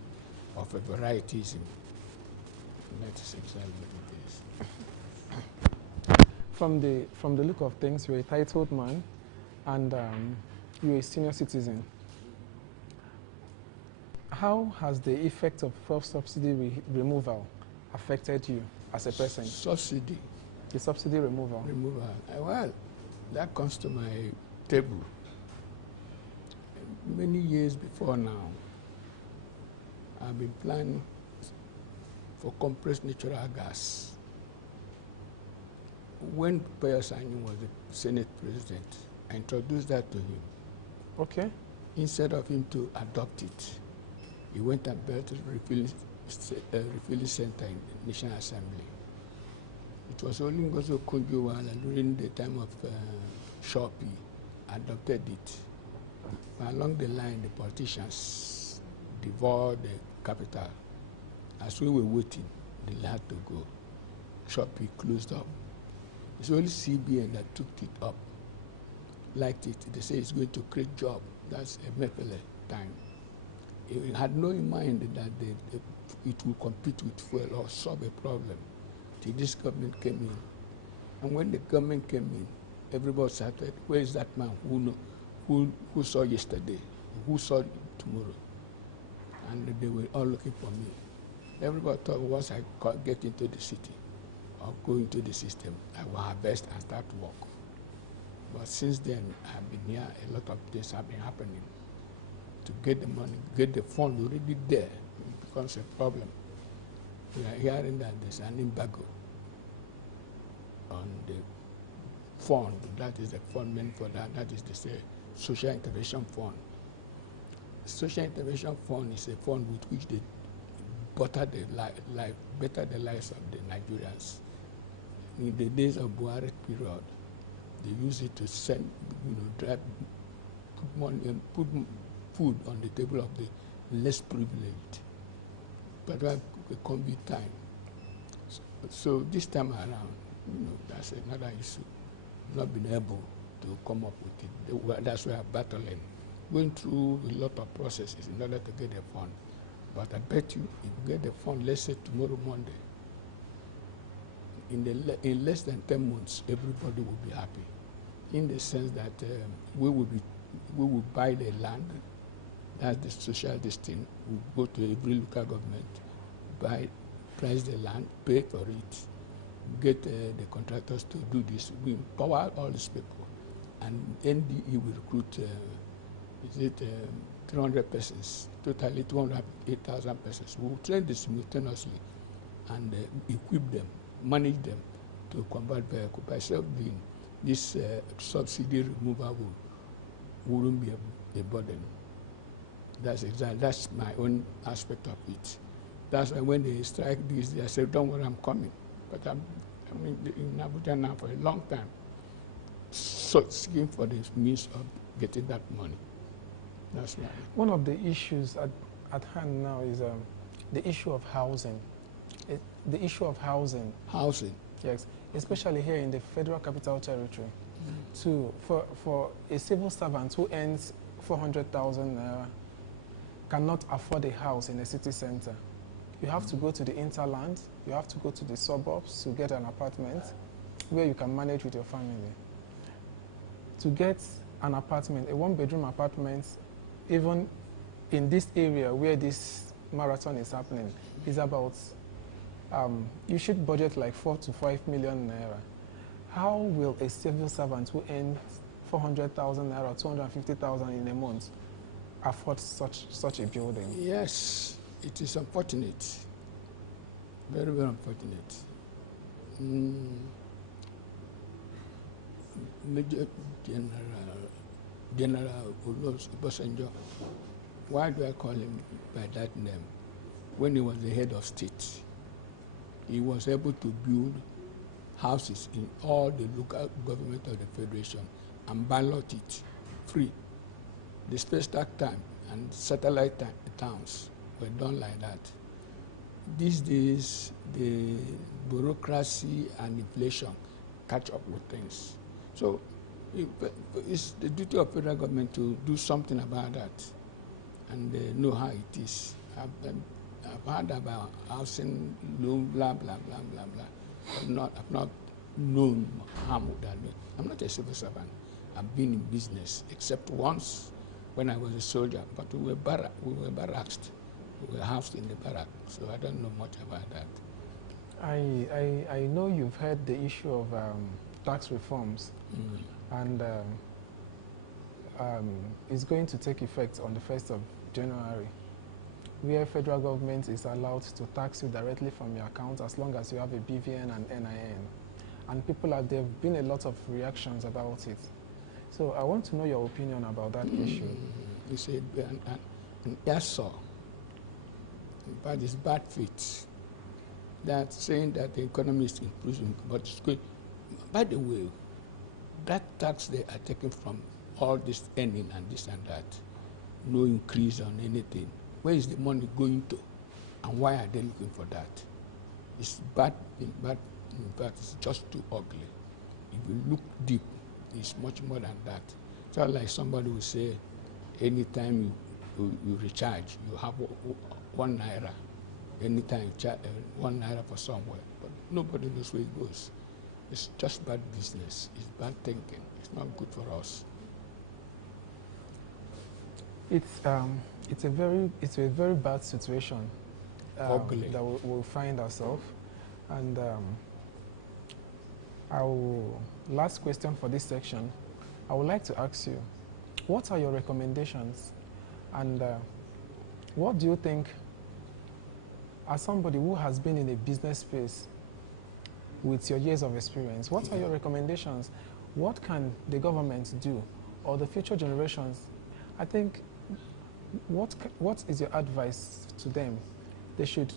of a varietyism. And that is exactly what it is. From the look of things, you're a titled man, and you're a senior citizen. How has the effect of fuel subsidy removal affected you as a person? Subsidy? The subsidy removal. Well, that comes to my table. Many years before now, I've been planning for compressed natural gas. When Payasani was the Senate president, I introduced that to him. Okay. Instead of him to adopt it, he went and built a refilling center in the National Assembly. It was only Ngozo Konjo-Iweala during the time of Shopee adopted it. But along the line, the politicians devoured the capital. As we were waiting, they had to go. Shopee closed up. It's only CBN that took it up, liked it. They say it's going to create jobs. That's a Mepele time. It had no in mind that it will compete with fuel or solve a problem. Till this government came in. And when the government came in, everybody started, where is that man who saw yesterday? Who saw tomorrow? And they were all looking for me. Everybody thought once I get into the city or go into the system, I will harvest and start work. But since then, I've been here, a lot of things have been happening. To get the money, get the fund already there, it becomes a problem. We are hearing that there's an embargo on the fund. That is the fund meant for that. That is the social intervention fund. Social intervention fund is a fund with which they better the lives of the Nigerians. In the days of Buhari period, they use it to send, put money and put food on the table of the less privileged. But that could come with time. So this time around, that's another issue. Not been able to come up with it. That's why I'm battling, going through a lot of processes in order to get the fund. But I bet you, if you get the fund, let's say tomorrow, Monday, in less than 10 months, everybody will be happy. In the sense that we will buy the land. That's the social thing. We go to every local government, price the land, pay for it, get the contractors to do this. We empower all these people, and NDE will recruit 300 persons, totally 208,000 persons. We will train them simultaneously and equip them, manage them to combat vehicle. By self-doing, this subsidy removal wouldn't be a burden. That's my own aspect of it. That's why when they strike this, I say, don't worry, I'm coming. But I'm in Abuja now for a long time, seeking for the means of getting that money. That's why. One of the issues at hand now is the issue of housing. The issue of housing. Housing? Yes, especially here in the Federal Capital Territory. For a civil servant who earns 400,000 naira cannot afford a house in a city center. You have to go to the interland, you have to go to the suburbs to get an apartment where you can manage with your family. To get an apartment, a one-bedroom apartment, even in this area where this marathon is happening, is about, you should budget like 4 to 5 million naira. How will a civil servant who earns 400,000 naira, 250,000 in a month afford such a building? Yes, it is unfortunate. Very, very unfortunate. Major General Obasanjo, why do I call him by that name? When he was the head of state, he was able to build houses in all the local government of the Federation and ballot it free. The space tax time and satellite towns were done like that. These days, the bureaucracy and inflation catch up with things. So it's the duty of federal government to do something about that and know how it is. I've heard about housing loan, blah, blah, blah, blah, blah. I've not known how would that be. I'm not a civil servant. I've been in business, except once when I was a soldier, but we were barracked. We were housed in the barrack, so I don't know much about that. I know you've heard the issue of tax reforms, and it's going to take effect on the 1st of January. where federal government is allowed to tax you directly from your account as long as you have a BVN and NIN. And there have been a lot of reactions about it. So I want to know your opinion about that issue. It's an yes, sir. But it's bad fit. That's saying that the economy is improving, but it's good. By the way, that tax they are taking from all this earning and this and that, no increase on anything. Where is the money going to? And why are they looking for that? It's bad, in fact, it's just too ugly. If you look deep, it's much more than that. It's not like somebody will say, anytime you recharge, you have 1 naira. Anytime you charge 1 naira for somewhere. But nobody knows where it goes. It's just bad business. It's bad thinking. It's not good for us. It's a very bad situation that we'll find ourselves. And last question for this section, I would like to ask you, what are your recommendations, and what do you think, as somebody who has been in a business space with your years of experience, what are your recommendations? What can the government do, or the future generations? I think, what is your advice to them? They should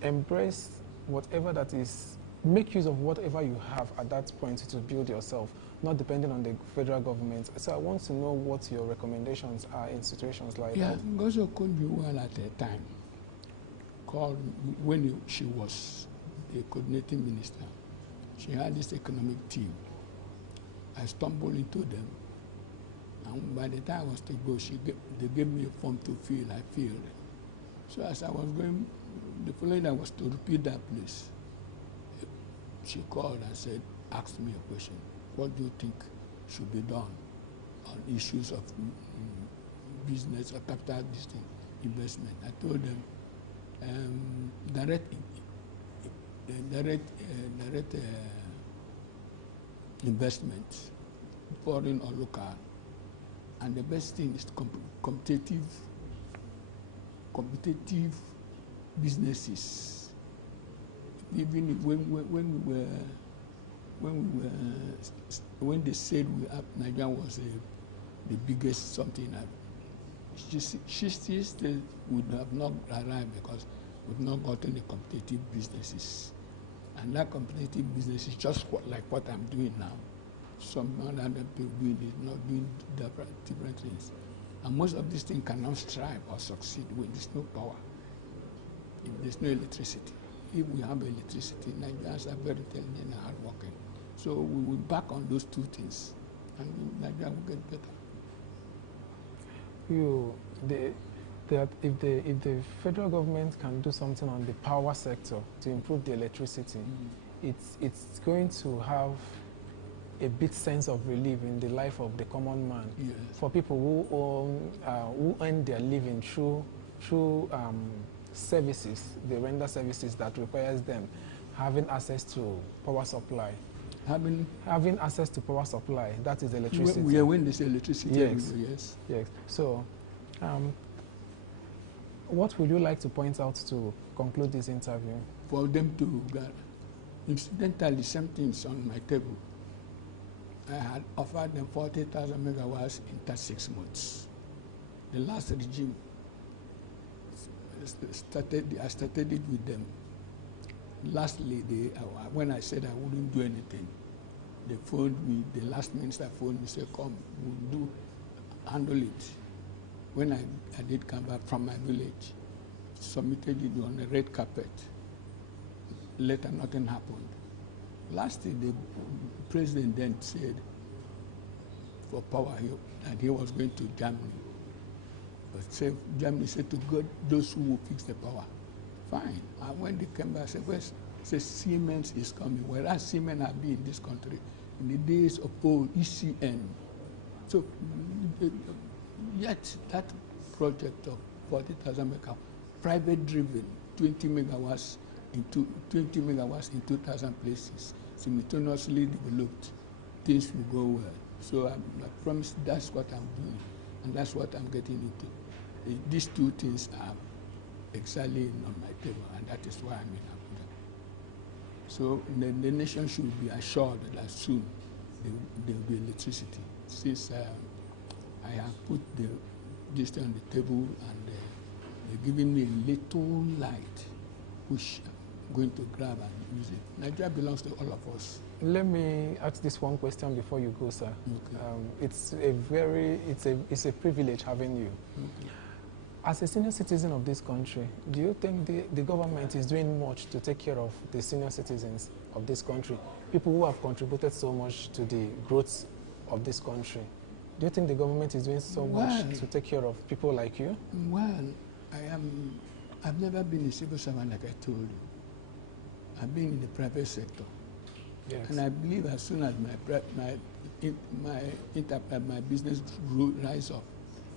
embrace whatever that is, make use of whatever you have at that point to build yourself, not depending on the federal government. So I want to know what your recommendations are in situations like that. Yeah, Ngozi could be well at a time. When she was the coordinating minister, she had this economic team. I stumbled into them, and by the time I was to go, they gave me a form to fill. I filled. So as I was going, the following I was to repeat that place. She called and said, asked me a question. What do you think should be done on issues of business or capital investment? I told them, direct investment, foreign or local, and the best thing is competitive businesses. Even when they said Nigeria was the biggest something, she still would have not arrived because we've not gotten the competitive businesses. And that competitive business is just like what I'm doing now. Some other people doing it, not doing different things. And most of these things cannot strive or succeed when there's no power, if there's no electricity. If we have electricity, Nigerians are very intelligent and hardworking. So we will back on those two things, and Nigeria will get better. If the federal government can do something on the power sector to improve the electricity, it's going to have a bit sense of relief in the life of the common man. Yes. For people who earn their living through services, they render services that requires them having access to power supply. Having access to power supply, that is electricity. When they say electricity, yes. Yes. So, what would you like to point out to conclude this interview? For them to get, incidentally, something's on my table. I had offered them 40,000 megawatts in 36 months. The last regime, I started it with them. Lastly, when I said I wouldn't do anything, they phoned me, the last minister phoned me, said, come, we'll handle it. When I did come back from my village, submitted it on a red carpet. Later, nothing happened. Lastly, the president then said, for power, that he was going to Germany. But Germany said to God, those who will fix the power. Fine. And when they came back, I said, well, Siemens is coming. Whereas Siemens have been in this country in the days of old ECN. So, yet that project of 40,000 megawatts, private driven, 20 megawatts in 2,000 places, simultaneously developed, things will go well. So I promise that's what I'm doing, and that's what I'm getting into. These two things are excelling on my table, and that is why I'm in Abuja. So the nation should be assured that soon there will be electricity. Since I have put this on the table and they're giving me a little light, which I'm going to grab and use it. Nigeria belongs to all of us. Let me ask this one question before you go, sir. Okay. It's a privilege having you. Okay. As a senior citizen of this country, do you think the government is doing much to take care of the senior citizens of this country, people who have contributed so much to the growth of this country? Do you think the government is doing so much to take care of people like you? Well, I've never been a civil servant like I told you. I've been in the private sector. Yes. And I believe as soon as my business rise up,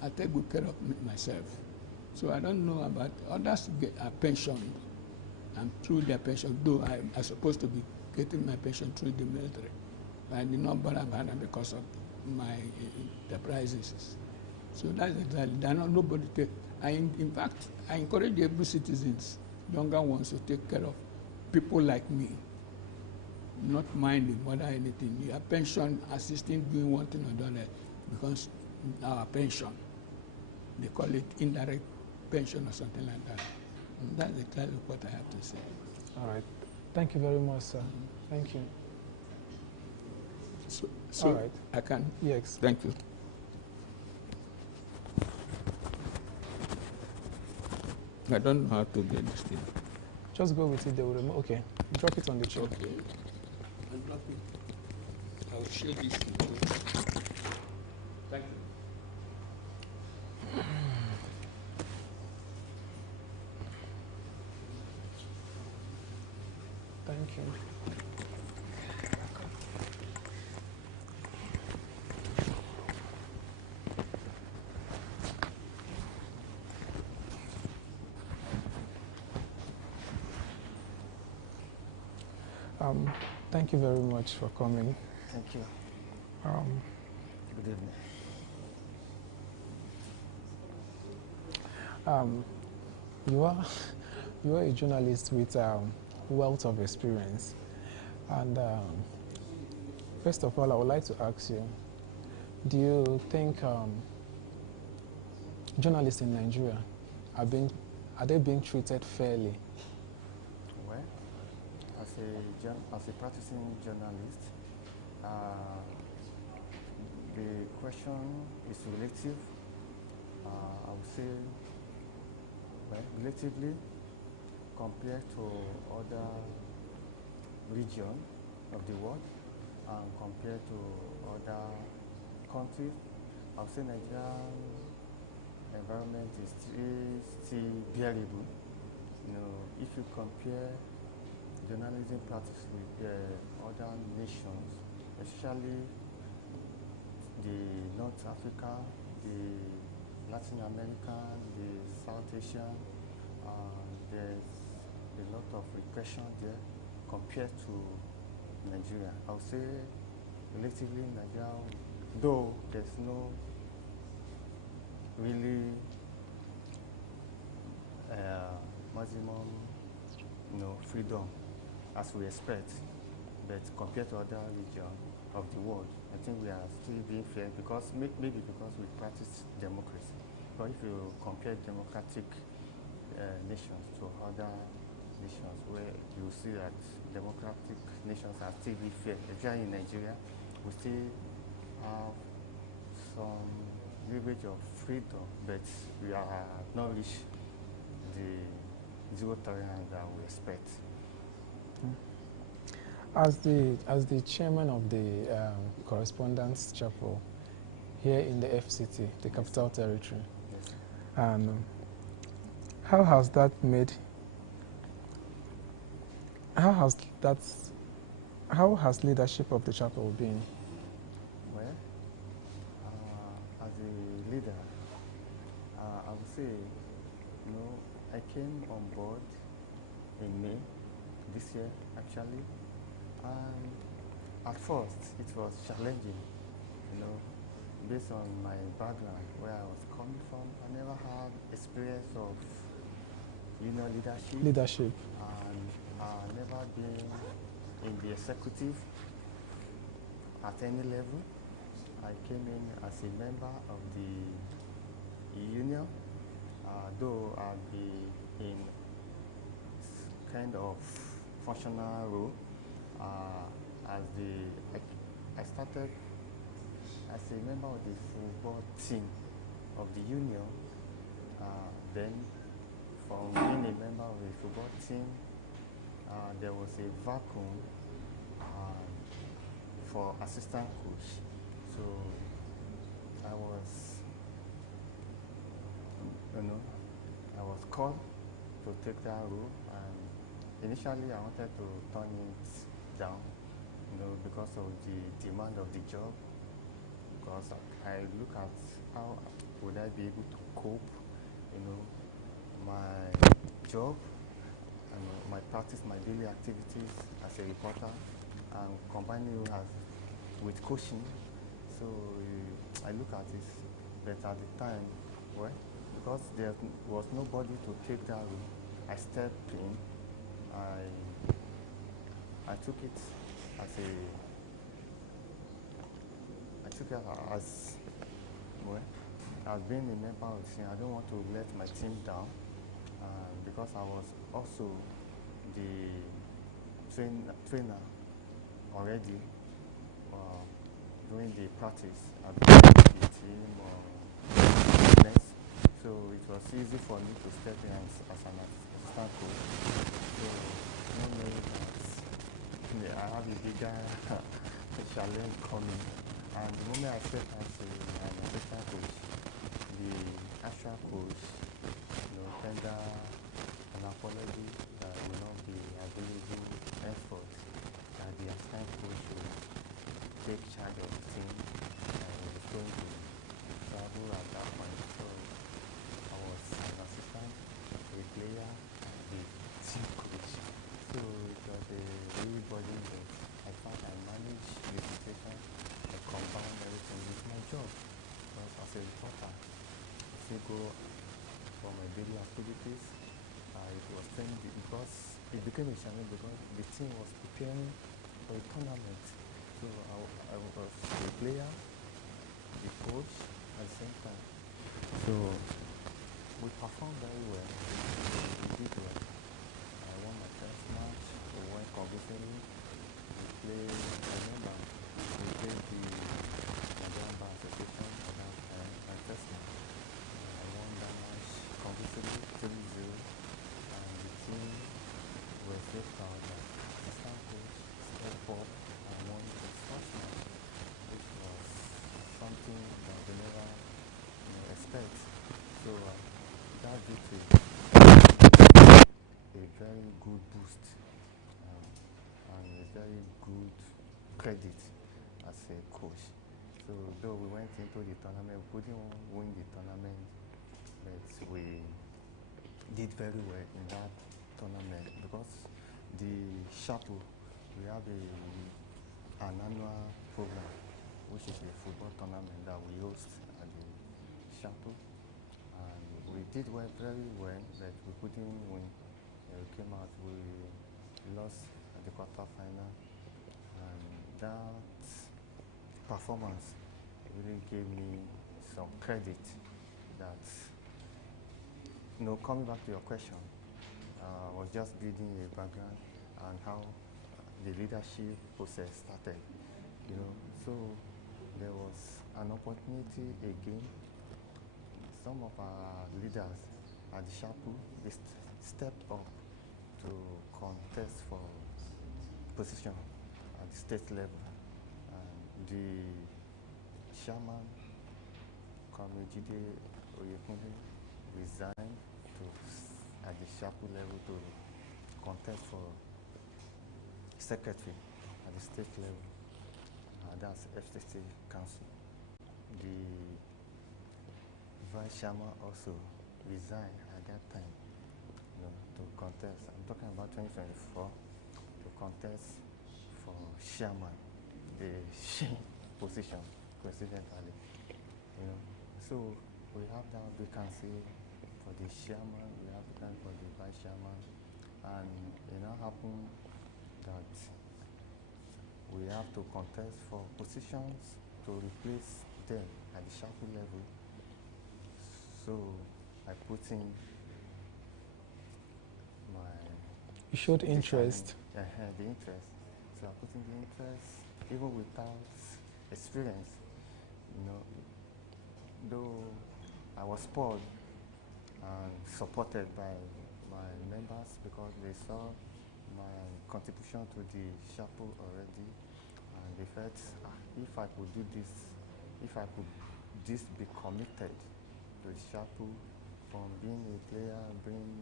I take good care of myself. So I don't know about others get a pension, and through their pension, though I'm supposed to be getting my pension through the military. But I did not bother about that because of my enterprises. So that's exactly. Nobody take. In fact, I encourage every citizens, younger ones, to take care of people like me. Not minding whether anything. Your pension, assisting, doing one thing or the other, because our pension, they call it indirect pension or something like that. And that's exactly what I have to say. All right. Thank you very much, sir. Thank you. So all right. I can? Yes. Thank you. I don't know how to get this thing. Just go with it. They will remove. Okay. Drop it on the chair. Okay. I'll drop it. I'll share this. Thank you. Thank you. Thank you very much for coming. Thank you. Good evening. You are a journalist with wealth of experience, and first of all, I would like to ask you: do you think journalists in Nigeria are they being treated fairly? Well, as a practicing journalist, the question is relative. I would say, well, relatively, compared to other regions of the world and compared to other countries, I would say Nigerian environment is still bearable. You know, if you compare journalism practice with other nations, especially the North Africa, the Latin America, the South Asia, there's a lot of repression there compared to Nigeria. I would say relatively Nigeria, though there's no really maximum freedom as we expect, but compared to other regions of the world, I think we are still being fair because maybe because we practice democracy. But if you compare democratic nations to other nations, where you see that democratic nations are still being fair, especially in Nigeria, we still have some leverage of freedom, but we are not reached the zero tolerance that we expect. As the chairman of the Correspondence Chapel here in the FCT, the Capital Territory, how has leadership of the chapel been? Well, as a leader, I would say, I came on board in May this year, actually. And at first, it was challenging, based on my background, where I was coming from. I never had experience of, union leadership. Leadership. And never been in the executive at any level. I came in as a member of the union, though I'll be in kind of functional role. I started as a member of the football team of the union. Then, from being a member of the football team, there was a vacuum for assistant coach. So I was called to take that role, and initially I wanted to turn it down, because of the demand of the job. Because I look at how would I be able to cope, my job and my practice, my daily activities as a reporter, and combining it with coaching. So I look at it, but at the time, because there was nobody to take that role, I stepped in. I took it as being a member of the team. I don't want to let my team down, because I was also the trainer already during the practice. I've been with the team fitness, so it was easy for me to step in as an assistant coach. So no knowing that I have a bigger challenge coming, and the moment I step as an assistant coach, the actual coach, tender an apology that will not be available henceforth, that the assistant coach will take charge of the team and was going to travel at that point. So I was an assistant, a player, and a team coach. So it was a real burden, but I thought I managed the situation and combined everything with my job. Because as a reporter, I still go for my daily activities. It was training because it became a challenge because the team was preparing for a tournament. So I was a player, a coach at the same time. So we performed very well. We did well. I won my first match. We won convincingly. We played, I remember, we played the Nigerian Bar Association for that my first match. I won that match convincingly, 3-0. And the team was so proud that the assistant coach stepped up and won the first match, which was something that we never expect. So that victory a very good boost and a very good credit as a coach. So though we went into the tournament, we couldn't win the tournament, but we did very well in that tournament because the chapel, we have an annual program, which is a football tournament that we host at the chapel, and we did well, very well, but we couldn't win. We came out, we lost at the quarterfinal, and that performance really gave me some credit that, coming back to your question, I was just building a background and how the leadership process started, So there was an opportunity again. Some of our leaders at the chapel stepped up to contest for position at the state level. And the chairman, Kamejide Oyekunle, resigned at the chapel level to contest for secretary at the state level. That's FCC Council. The vice chairman also resigned at that time, to contest. I'm talking about 2024, to contest for chairman, the position, coincidentally. So we have that vacancy for the chairman, we have vacancy for the vice vice chairman, and it now happened that we have to contest for positions to replace them at the chapel level. So I put in my... You showed interest. The interest. So I put in the interest, even without experience, you know, though I was spoiled and supported by my members because they saw my contribution to the chapel already, and they felt, if I could do this, if I could just be committed to the chapel, from being a player, being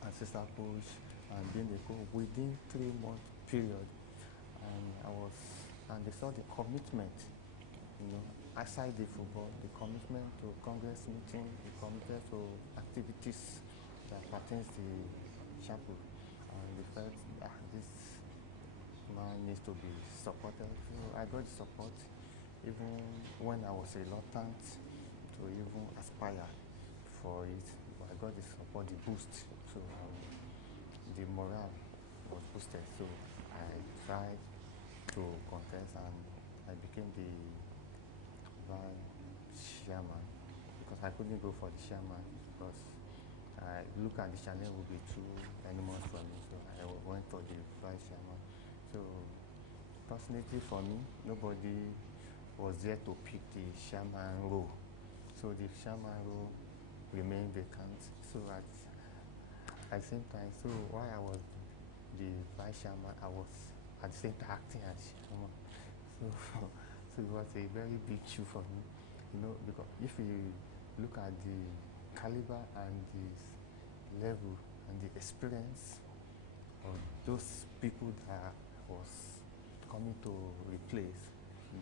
ancestor coach, and being a coach within 3-month period, and they saw the commitment, you know, aside the football, the commitment to Congress meeting, the commitment to activities that pertains to the chapel, and they felt this man needs to be supported. So I got the support, even when I was reluctant to even aspire for it, but I got the support, the boost, so the morale was boosted. So I tried to contest, and I became the vice chairman because I couldn't go for the chairman because I look at the challenge would be too enormous for me, so I went for the vice chairman. So personally for me, nobody was there to pick the chairman role, so the chairman role remained vacant. So at the same time, so while I was the vice chairman, I was at the same time acting as chairman. So it was a very big shoe for me, you know, because if you look at the caliber and the level and the experience of those people that was coming to replace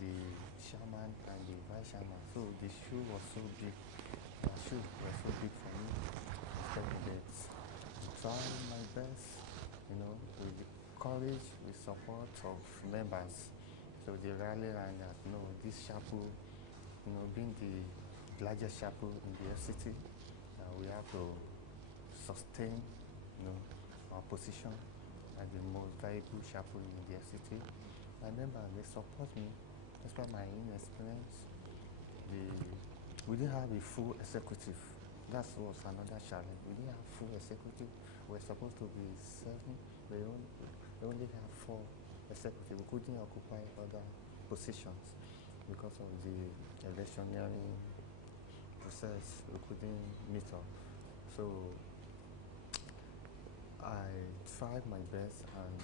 the chairman and the vice chairman, so the shoe was so big. The shoe was so big for me. I tried my best, you know, with the courage, with support of members. So they rally around that, no, this chapel, you know, being the largest chapel in the FCT, we have to sustain, you know, our position as the most valuable chapel in the FCT. My members, they support me, despite my inexperience. We didn't have a full executive. That was another challenge. We didn't have full executive. We were supposed to be 7, but we only have 4 executive. We couldn't occupy other positions because of the electioneering process. We couldn't meet up. So I tried my best, and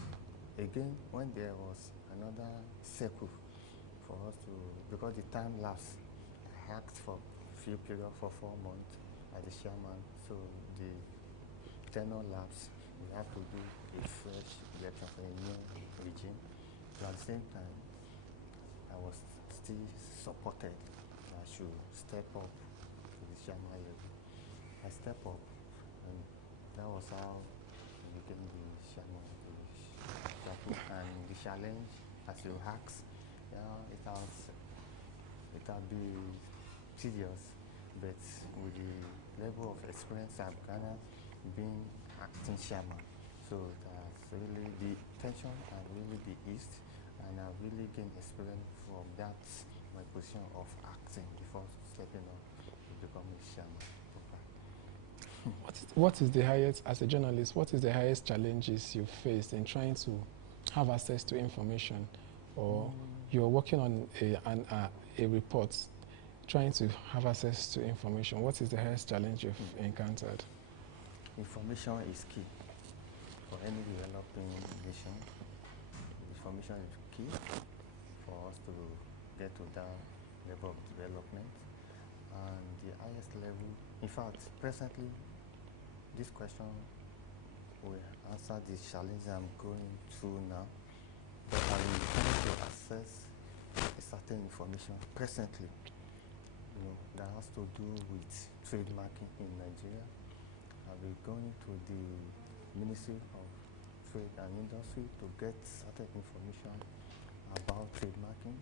again, when there was another circle for us to, because the time lapsed, I asked for a few period for 4 months as the chairman, so the tenure lapsed. We have to do a fresh election for a new regime. But at the same time, I was still supported that I should step up to the chairman level. I stepped up, and that was how I became the chairman of the chapel. And the challenge, as you asked, it has been tedious, but with the level of experience I've garnered being acting chairman, so that's really the tension and really the east, and I've really gained experience from that, my position of acting before stepping up to become a chairman. What is the highest, as a journalist, what is the highest challenges you faced in trying to have access to information, or you're working on a report, trying to have access to information? What is the highest challenge you've encountered? Information is key for any developing nation. Information is key for us to get to that level of development. And the highest level, in fact, presently, this question will answer the challenge I'm going through now. But I'm trying to access a certain information presently, you know, that has to do with trademarking in Nigeria. I'll be going to the Ministry of Trade and Industry to get certain information about trademarking.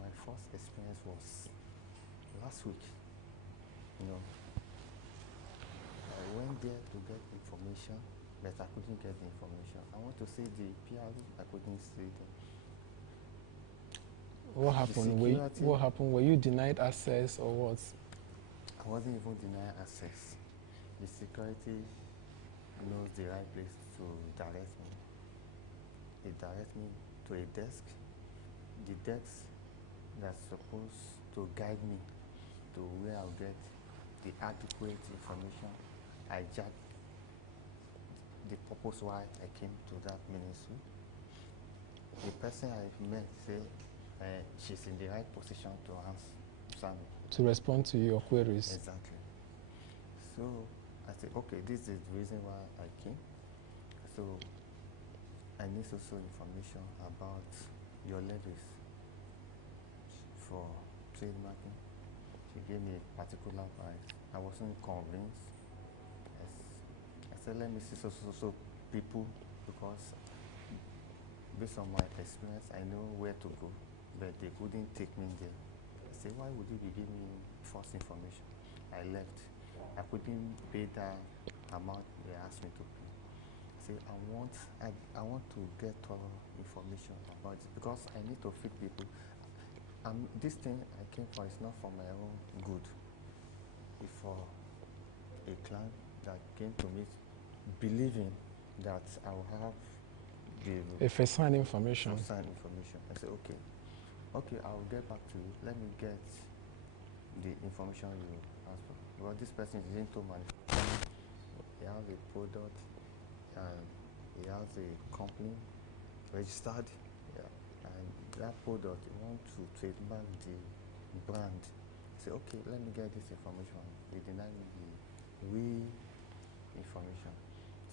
My first experience was last week. You know, I went there to get information, but I couldn't get the information. I want to see the PRO, I couldn't see them. What happened? What happened? Were you denied access or what? I wasn't even denied access. The security knows the right place to direct me. They direct me to a desk. The desk that's supposed to guide me to where I'll get the adequate information. I jacked the purpose why I came to that ministry. The person I met said she's in the right position to answer me. To respond to your queries. Exactly. So I said, okay, this is the reason why I came. So I need also information about your levies for trademarking. She gave me a particular price. I wasn't convinced. I said, let me see so people, because based on my experience, I know where to go, but they couldn't take me there. I said, why would you be giving me false information? I left. I couldn't pay that amount they asked me to pay. I said, I want to get thorough information about it, because I need to feed people. This thing I came for is not for my own good. It's for a client that came to me believing that I will have the first-hand information. First-hand information. I said, okay, I will get back to you. Let me get the information you asked for. Because this person is into manufacturing. He has a product and he has a company registered. Yeah. And that product, he wants to trademark the brand. I said, okay, let me get this information. He denied me the real information.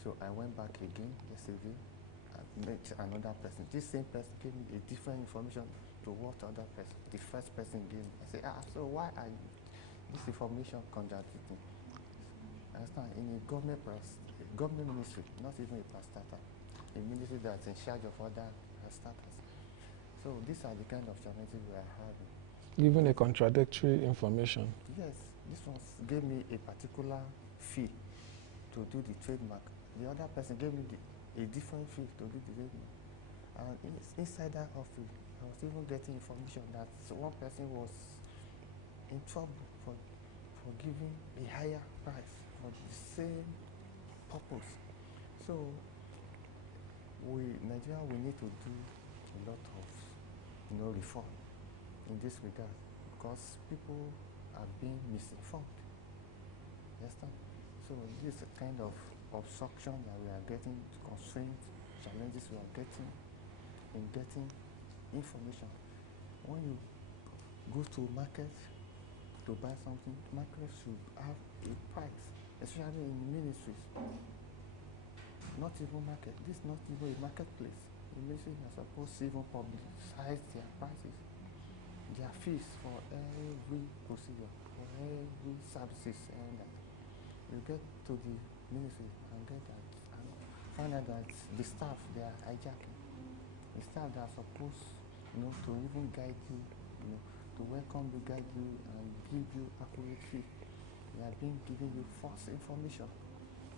So I went back again yesterday and met another person. This same person gave me a different information to what other person, the first person gave me. I said, so why are this information contradicting? I understand, in a government ministry, not even a parastatal, a ministry that's in charge of other parastatals. So these are the kind of challenges we are having. Even a contradictory information. Yes, this one gave me a particular fee to do the trademark. The other person gave me a different fee to do the trademark. And inside that office, I was even getting information that one person was in trouble for giving a higher price for the same purpose. So Nigeria, we need to do a lot of reform in this regard, because people are being misinformed. You understand? So this is a kind of obstruction that we are getting, constraints, challenges we are getting in getting information. When you go to market to buy something, market should have a price, especially in ministries. Not even market. This is not even a marketplace. The ministries are supposed to even publicize their prices, their fees for every procedure, for every services, and that. You get to the ministry and get that, and find out that the staff, they are hijacking. The staff that are supposed, to even guide you, to welcome you, guide you, and give you accurate fee. They are being given you false information.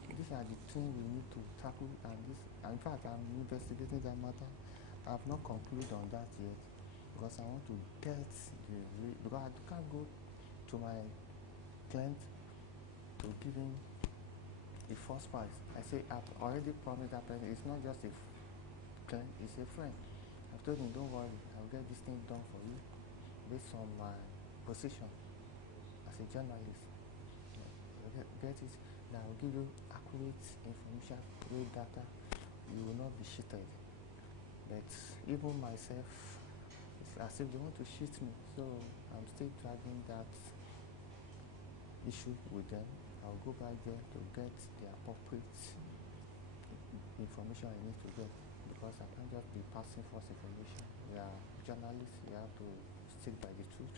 These are the things we need to tackle, and in fact, I'm investigating that matter. I have not concluded on that yet, because I want to get because I can't go to my client to give him a false price. I say, I've already promised that person. It's not just a client, it's a friend. I've told him, don't worry, I'll get this thing done for you based on my position as a journalist. Get it? Now I'll give you accurate information, real data. You will not be cheated. But even myself, it's as if they want to cheat me. So I'm still dragging that issue with them. I'll go back there to get the appropriate information I need to get, because I can't just be passing false information. We are journalists, we have to stick by the truth.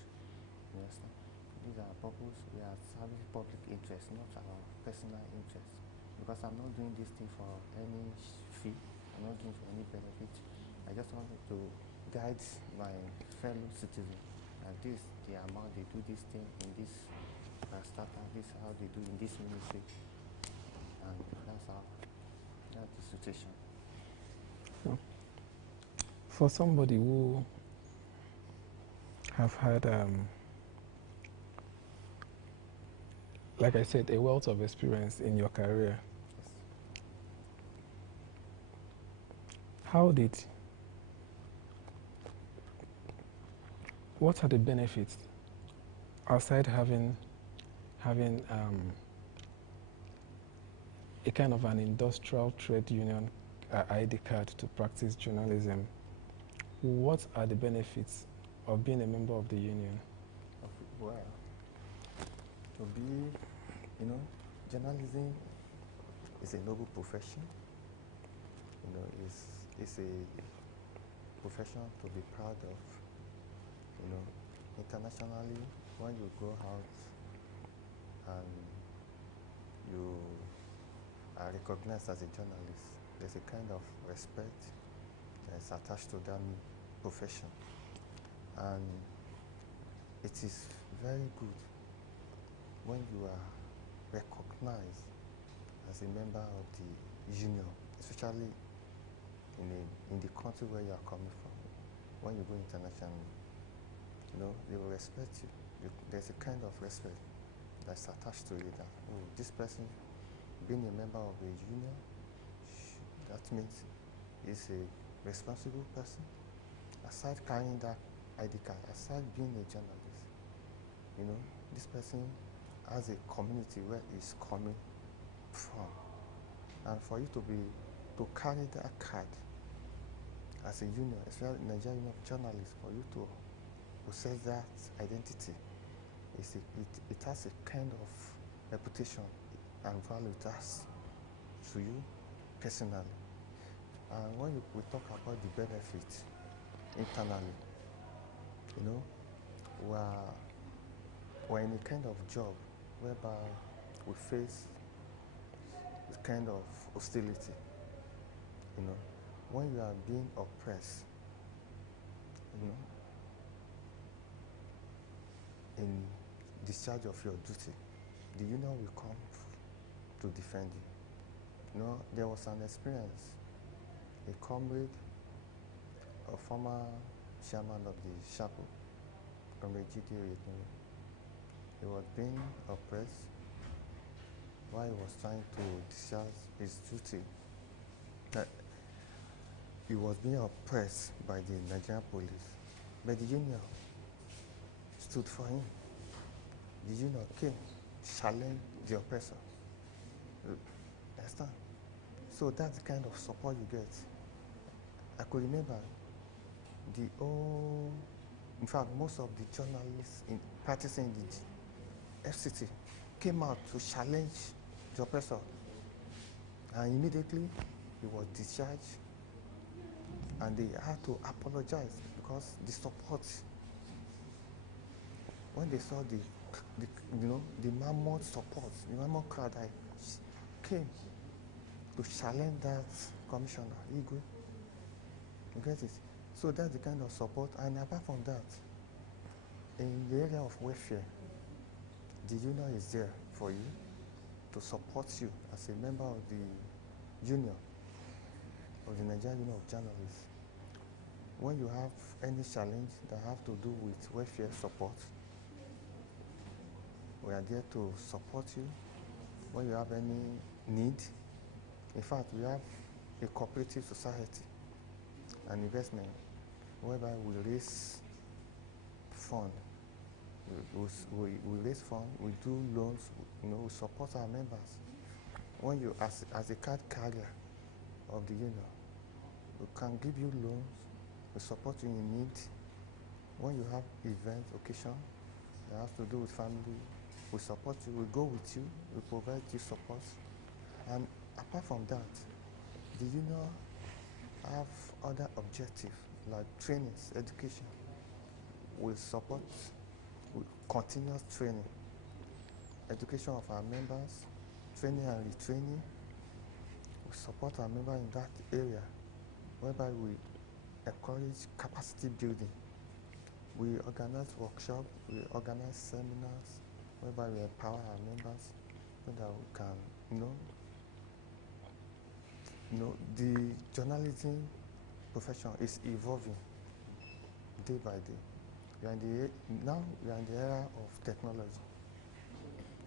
You understand? These are our purpose. We are serving public interest, not our personal interest. Because I'm not doing this thing for any fee, I'm not doing it for any benefit. I just wanted to guide my fellow citizens. And this, the amount they do this thing in this startup, this is how they do in this ministry. reputation? For somebody who have had, like I said, a wealth of experience in your career, what are the benefits outside having a kind of an industrial trade union ID card to practice journalism? What are the benefits of being a member of the union? Well, to be, journalism is a noble profession. It's a profession to be proud of. Internationally, when you go out and you are recognized as a journalist, there's a kind of respect that's attached to that profession. And it is very good when you are recognized as a member of the union, especially in the country where you are coming from. When you go internationally, they will respect you. There's a kind of respect that's attached to it. That, oh, this person being a member of a union, that means he's a responsible person. Aside carrying that ID card, aside being a journalist, this person has a community where he's coming from. And for you to carry that card as a union, especially Nigerian Union of Journalists, for you to possess that identity, it has a kind of reputation and value it has to you personally. And when we talk about the benefits internally, we're in a kind of job whereby we face a kind of hostility. When you are being oppressed, in discharge of your duty, the union will come to defend you. There was an experience, a comrade, a former chairman of the chapel, Comrade G.D. he was being oppressed while he was trying to discharge his duty. He was being oppressed by the Nigerian police, but the union stood for him. The union came, challenged the oppressor. Understand? So that's the kind of support you get. I could remember in fact, most of the journalists practicing in the FCT came out to challenge the oppressor. And immediately he was discharged, and they had to apologize because the support, when they saw the mammoth support, the mammoth crowd that came to challenge that commissioner, Igwe. You get it? So that's the kind of support. And apart from that, in the area of welfare, the union is there for you to support you as a member of the union, of the Nigerian Union of Journalists. When you have any challenge that have to do with welfare support, we are there to support you. When you have any need, in fact, we have a cooperative society and investment whereby we raise fund. We raise fund, we do loans, we support our members. When you, as a card carrier of the union, we can give you loans, we support you in need. When you have events, occasion that has to do with family, we support you, we go with you, we provide you support. And apart from that, the union have other objectives like trainings, education. We support continuous training, education of our members, training and retraining. We support our members in that area, whereby we encourage capacity building. We organize workshops, we organize seminars, whereby we empower our members so that we can, the journalism profession is evolving day by day. Now we are in the era of technology,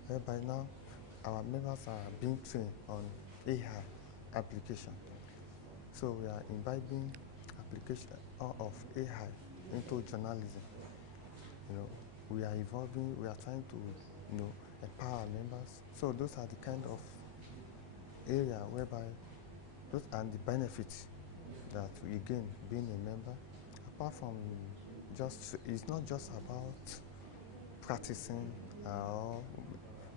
whereby now our members are being trained on AI application. So we are imbibing application of AI into journalism. We are evolving, we are trying to empower our members. So those are the kind of area whereby those and the benefits that we gain being a member. Apart from it's not just about practicing.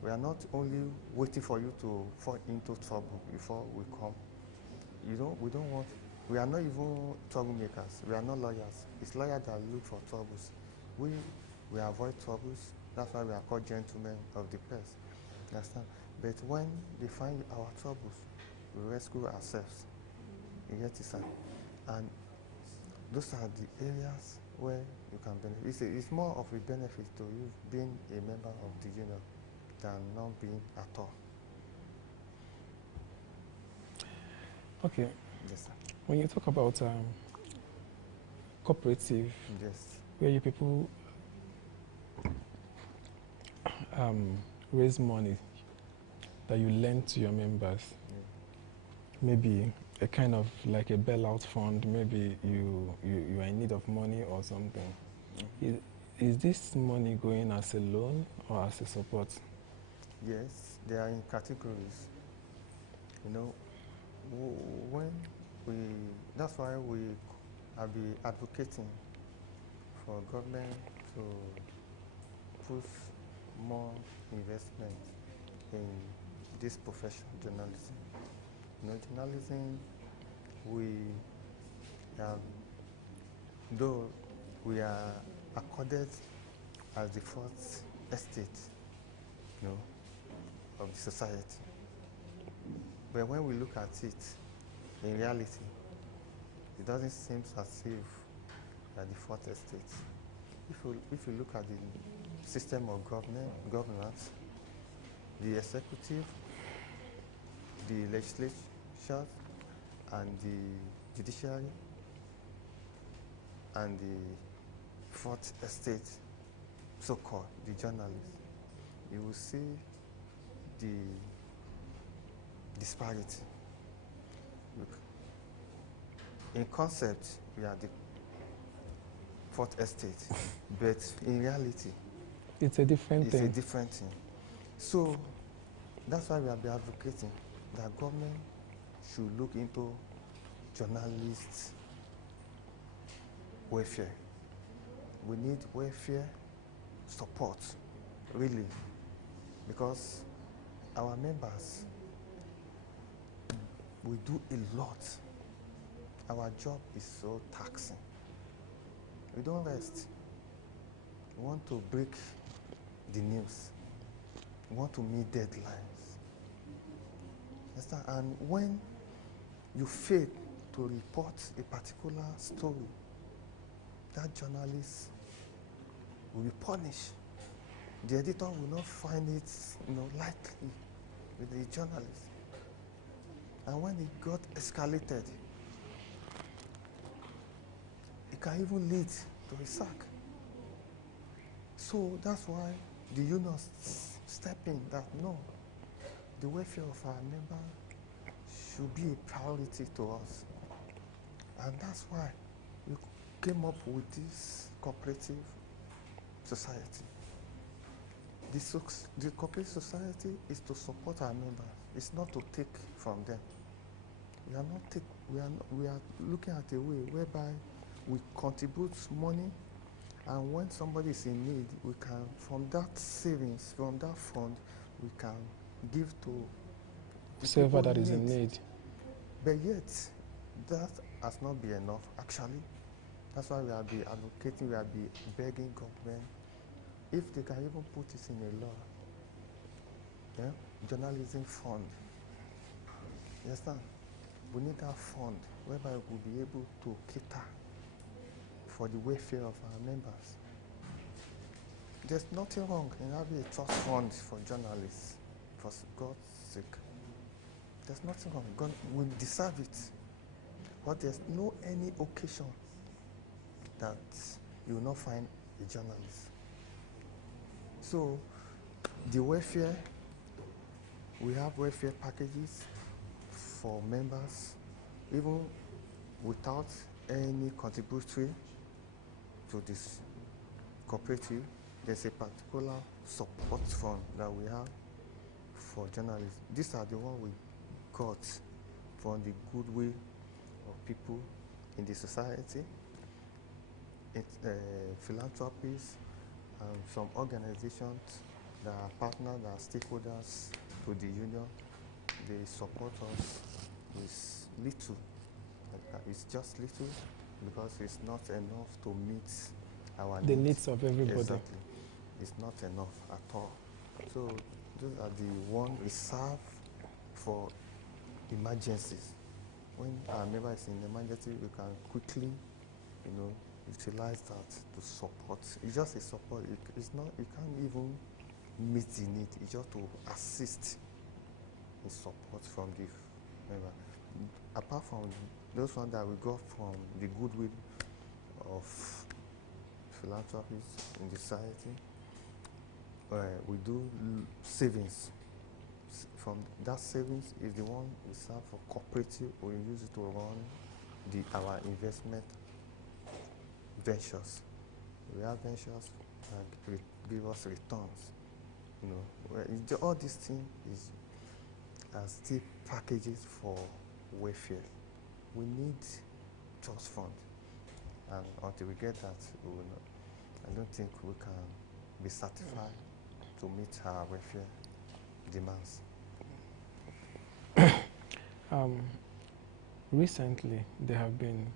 We are not only waiting for you to fall into trouble before we come. We don't want. We are not even troublemakers. We are not lawyers. It's lawyers that look for troubles. We avoid troubles. That's why we are called gentlemen of the press. Understand? But when they find our troubles, we rescue ourselves. You get it, sir? And those are the areas where you can benefit. It's more of a benefit to you being a member of the union than not being at all. Okay. Yes, sir. When you talk about cooperative, yes, where you people raise money that you lend to your members, maybe a kind of like a bailout fund, maybe you are in need of money or something. Is this money going as a loan or as a support? Yes, they are in categories. That's why we have been advocating for government to put more investment in this profession, journalism. Journalism, though we are accorded as the fourth estate, of the society. But when we look at it, in reality, it doesn't seem as if we are the fourth estate. If you look at the system of governance, the executive, the legislature, and the judiciary, and the fourth estate, so-called, the journalists, you will see the disparity. Look, in concept, we are the fourth estate, but in reality, it's a different thing. It's a different thing. So that's why we have been advocating that government should look into journalists' welfare. We need welfare support, really, because our members, we do a lot. Our job is so taxing. We don't rest. We want to break the news. We want to meet deadlines. Understand? And when you fail to report a particular story, that journalist will be punished. The editor will not find it, likely with the journalist. And when it got escalated, it can even lead to a sack. So that's why the unions step in that no, the welfare of our member should be a priority to us. And that's why we came up with this cooperative society. The cooperative society is to support our members. It's not to take from them. We are looking at a way whereby we contribute money, and when somebody is in need, we can, from that savings, from that fund, we can give to whoever that is in need. But yet, that has not been enough, actually. That's why we have been advocating, we have been begging government, if they can even put it in a law, journalism fund. You understand? We need that fund whereby we will be able to cater for the welfare of our members. There's nothing wrong in having a trust fund for journalists, for God's sake. There's nothing wrong. God will deserve it. But there's no any occasion that you will not find a journalist. So the welfare, we have welfare packages for members, even without any contributory to this cooperative. There's a particular support fund that we have for journalists. These are the ones we got from the goodwill of people in the society, philanthropies, and some organizations that are partners, that are stakeholders to the union. They support us with little. It's just little because it's not enough to meet our the needs of everybody. Exactly. It's not enough at all. So those are the ones reserved for emergencies. When our member is in emergency, we can quickly, utilize that to support. It's just a support. It's not. It can't even meet the need. It's just to assist in support from the member. Apart from those ones that we got from the goodwill of philanthropies in the society, we do savings. From that savings is the one we serve for cooperative. We use it to run our investment ventures. We have ventures that give us returns. All these things are still packages for welfare. We need trust fund, and until we get that, I don't think we can be satisfied to meet our welfare demands. Recently, there have been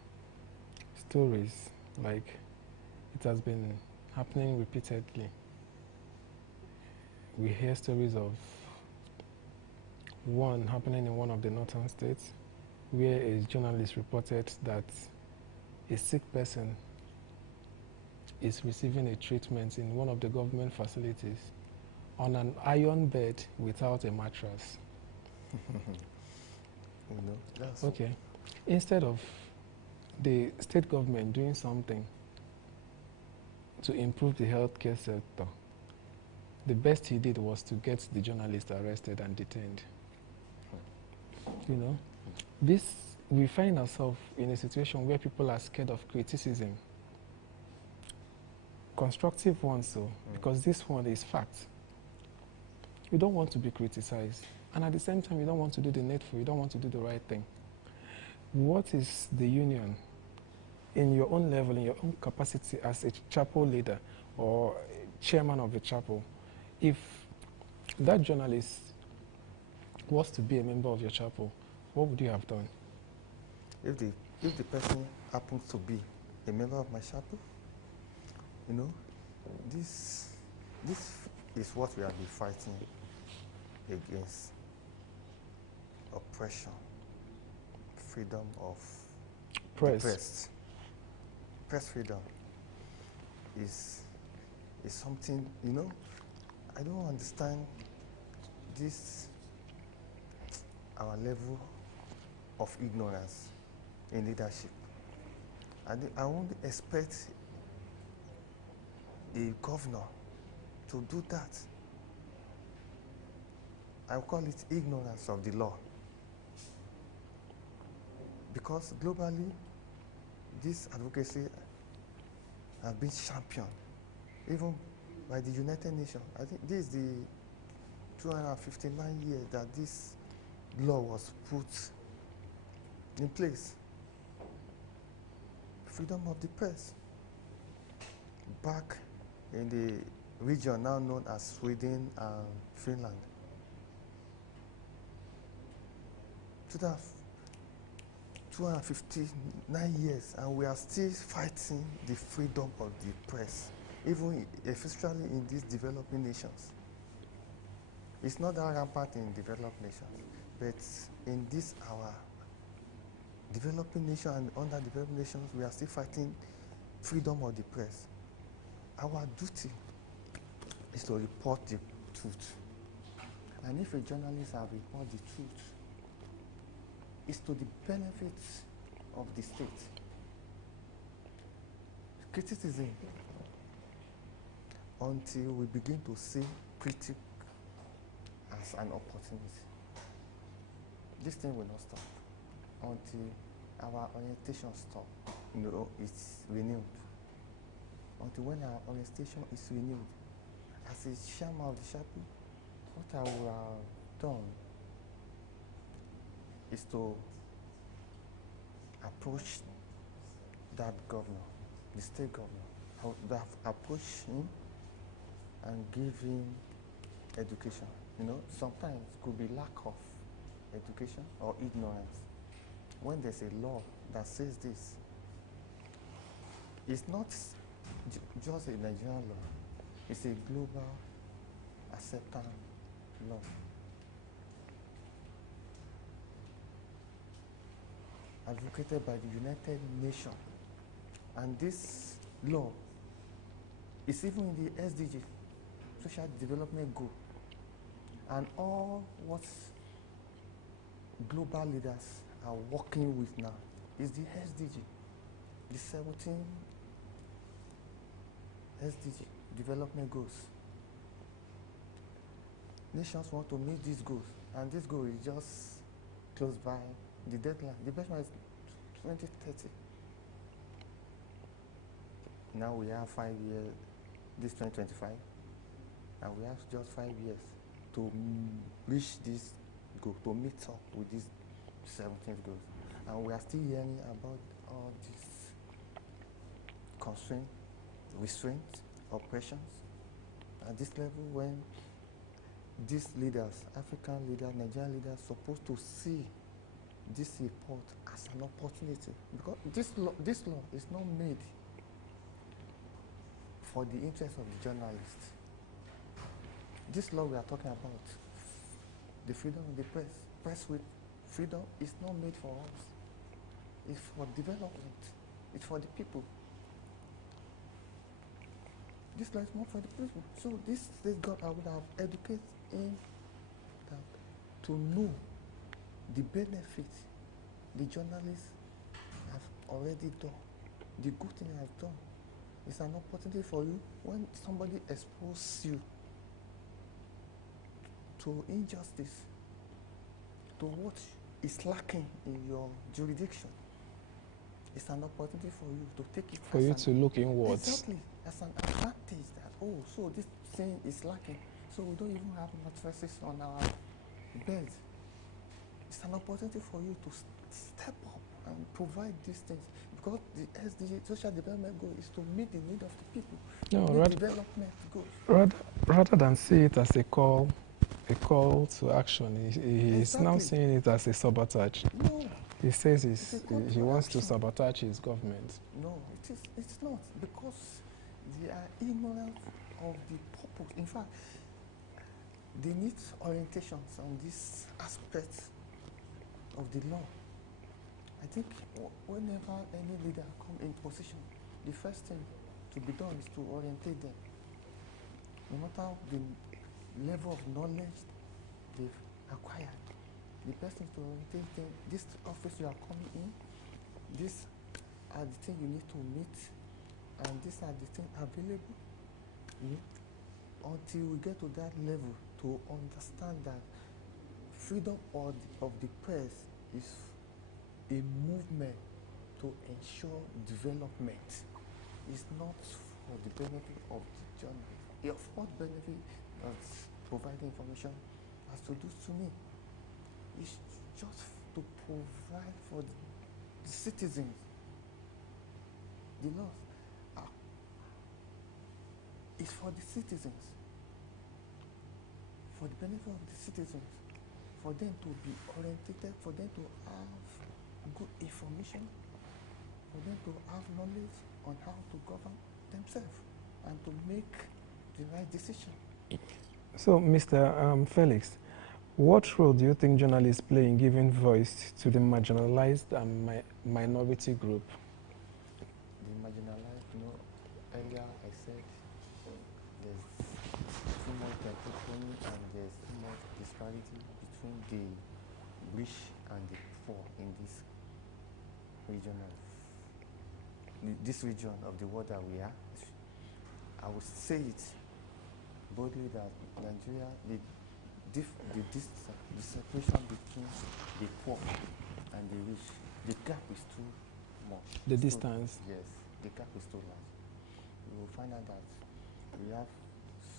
stories like it has been happening repeatedly. We hear stories of one happening in one of the northern states where a journalist reported that a sick person is receiving a treatment in one of the government facilities on an iron bed without a mattress. Okay. Instead of the state government doing something to improve the healthcare sector, the best he did was to get the journalist arrested and detained. We find ourselves in a situation where people are scared of criticism. Constructive ones, so, because this one is fact. You don't want to be criticized. And at the same time, you don't want to do the needful. You don't want to do the right thing. What is the union, in your own level, in your own capacity as a chapel leader or chairman of the chapel, if that journalist was to be a member of your chapel, what would you have done? If the person happens to be a member of my chapel, this is what we have been fighting against: oppression, freedom of press. Press freedom is something, I don't understand this, our level of ignorance in leadership. I won't expect a governor to do that. I call it ignorance of the law. Because globally, this advocacy has been championed, even by the United Nations. I think this is the 259 years that this law was put in place. Freedom of the press. Back in the region now known as Sweden and Finland. 259 years, and we are still fighting the freedom of the press, even especially in these developing nations. It's not that rampant in developed nations, but in this our developing nation and underdeveloped nations, we are still fighting freedom of the press. Our duty is to report the truth. And if a journalist has reported the truth, is to the benefit of the state. Criticism, until we begin to see critique as an opportunity, this thing will not stop until our orientation stop. It's renewed. Until when our orientation is renewed, as a shaman of the chapel, what I will have done is to approach that governor, the state governor. I would have approached him and give him education. Sometimes it could be lack of education or ignorance. When there's a law that says this, it's not just a Nigerian law, it's a global acceptance law. Advocated by the United Nations. And this law is even in the SDG, Social Development Goal. And all what global leaders are working with now is the SDG, the 17 SDG development goals. Nations want to meet these goals, and this goal is just close by the deadline. The benchmark is 2030. Now we have 5 years, this 2025, and we have just 5 years to reach this goal, to meet up with these 17 goals. And we are still hearing about all these constraints, restraints, oppressions. At this level, when these leaders, African leaders, Nigerian leaders, supposed to see this report as an opportunity, because this law is not made for the interest of the journalists. This law we are talking about, the freedom of the press with freedom, is not made for us. It's for development. It's for the people. This law is not for the people. So this state God, I would have educated him that to know the benefit the journalists have already done, the good thing they have done. It's an opportunity for you when somebody exposes you to injustice, to what is lacking in your jurisdiction. It's an opportunity for you to take it for you to look inwards. Exactly, as an advantage that, oh, so this thing is lacking, so we don't even have mattresses on our beds. It's an opportunity for you to step up and provide these things, because the SDG, Social Development Goal, is to meet the need of the people. No, development goals. Rather than see it as a call to action, he's now seeing it as a sabotage. No. He says he wants to sabotage his government. No, it's not, because they are ignorant of the purpose. In fact, they need orientations on this aspect of the law. I think whenever any leader come in position, the first thing to be done is to orientate them. No matter the level of knowledge they've acquired, the best thing to orientate them. This office you are coming in, these are the things you need to meet, and these are the things available. Until we get to that level to understand that freedom of the press is a movement to ensure development. It's not for the benefit of the journalist. Of what benefit does providing information has to do to me? It's just to provide for the citizens. The laws is for the citizens, for the benefit of the citizens, for them to be orientated, for them to have good information, for them to have knowledge on how to govern themselves and to make the right decision. So, Mr. Felix, what role do you think journalists play in giving voice to the marginalized and minority group? The marginalized, earlier I said there's too much temptation and there's too much disparity between the rich and the poor in this region of the world that we are. I would say it boldly that Nigeria, the separation between the poor and the rich, the gap is too much. The distance? Yes, the gap is too large. You will find out that we have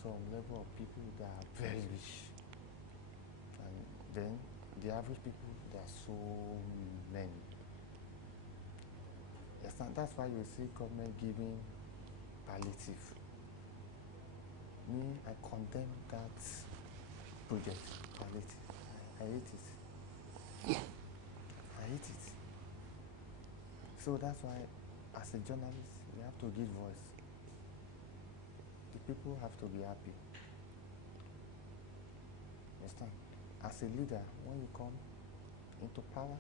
some level of people that are very rich, and then the average people, there are so many. Yes, that's why you see government giving palliative. Me, I condemn that project, palliative. I hate it. I hate it. So that's why, as a journalist, we have to give voice. The people have to be happy. Understand? As a leader, when you come into power,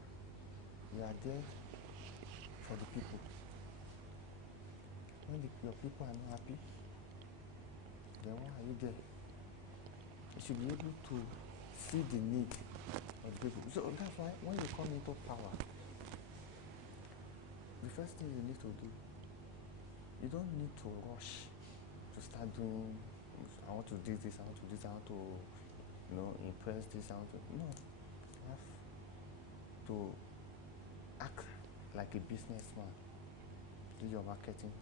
you are there for the people. When your people are not happy, then why are you there? You should be able to see the need of the people. So that's why when you come into power, the first thing you need to do, you don't need to rush to start doing, I want to do this, I want to do this, I want to, impress this, I want to, no. You have to act like a businessman. Do your marketing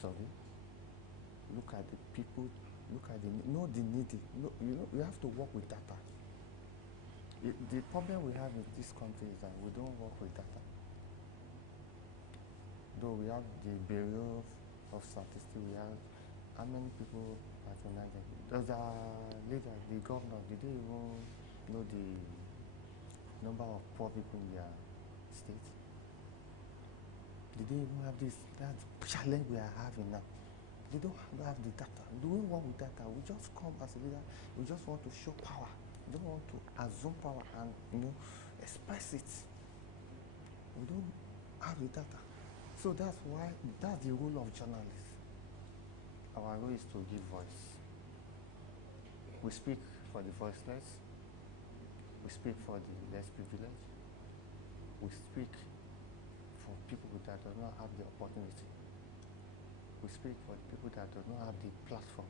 survey. Look at the people, look at the needy. You have to work with data. The problem we have in this country is that we don't work with data. Though we have the Bureau of Statistics, we have how many people patronize them. Does our leader, the governor, did they even know the number of poor people in their state? Did they even have that challenge we are having now? They don't have the data. Do we work with data? We just come as a leader, we just want to show power. We don't want to assume power and express it. We don't have the data. So that's the role of journalists. Our role is to give voice. We speak for the voiceless. We speak for the less privileged. We speak for people that do not have the opportunity. We speak for the people that do not have the platform.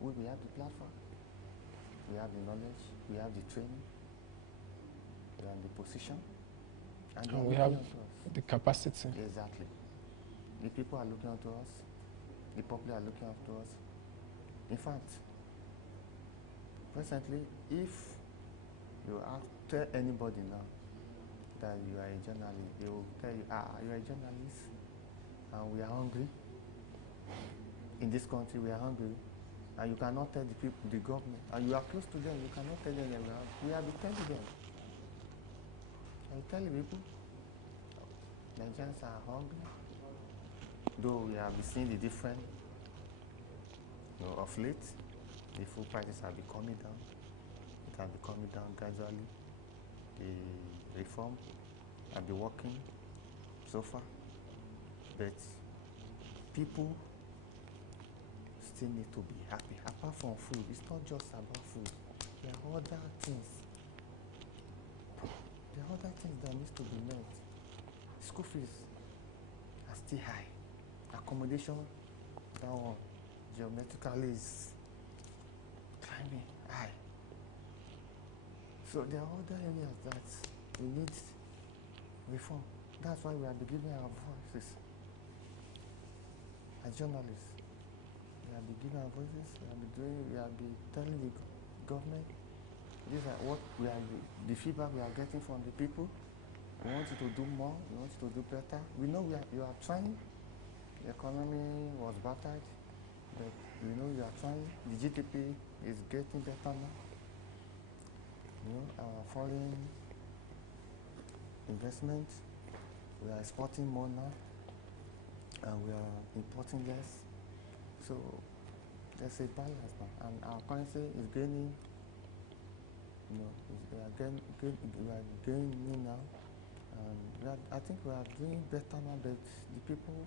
We have the platform. We have the knowledge. We have the training. We have the position. And we have the capacity. Exactly. The people are looking up to us. The public are looking up to us. In fact, presently, if you tell anybody now that you are a journalist, they will tell you, you are a journalist and we are hungry. In this country, we are hungry. And you cannot tell the people, the government, and you are close to them, you cannot tell them we have been telling them. I tell you people, Nigerians are hungry. Though we have seen the different, of late, the food prices have been coming down. It has been coming down gradually. The reform have been working so far. But people still need to be happy. Apart from food, it's not just about food. There are other things. There are other things that need to be met. School fees are still high. Accommodation, that one, geometrically is climbing high. So there are other areas that we need reform. That's why we have been giving our voices as journalists. We have been giving our voices. We have been telling the government, these are what the feedback we are getting from the people. We want you to do more. We want you to do better. We know you are trying. The economy was battered, but we know you are trying. The GDP is getting better now. Our foreign investment, we are exporting more now, and we are importing less. So there's a balance now, and our currency is gaining. We are gaining now, and I think we are doing better now. But the people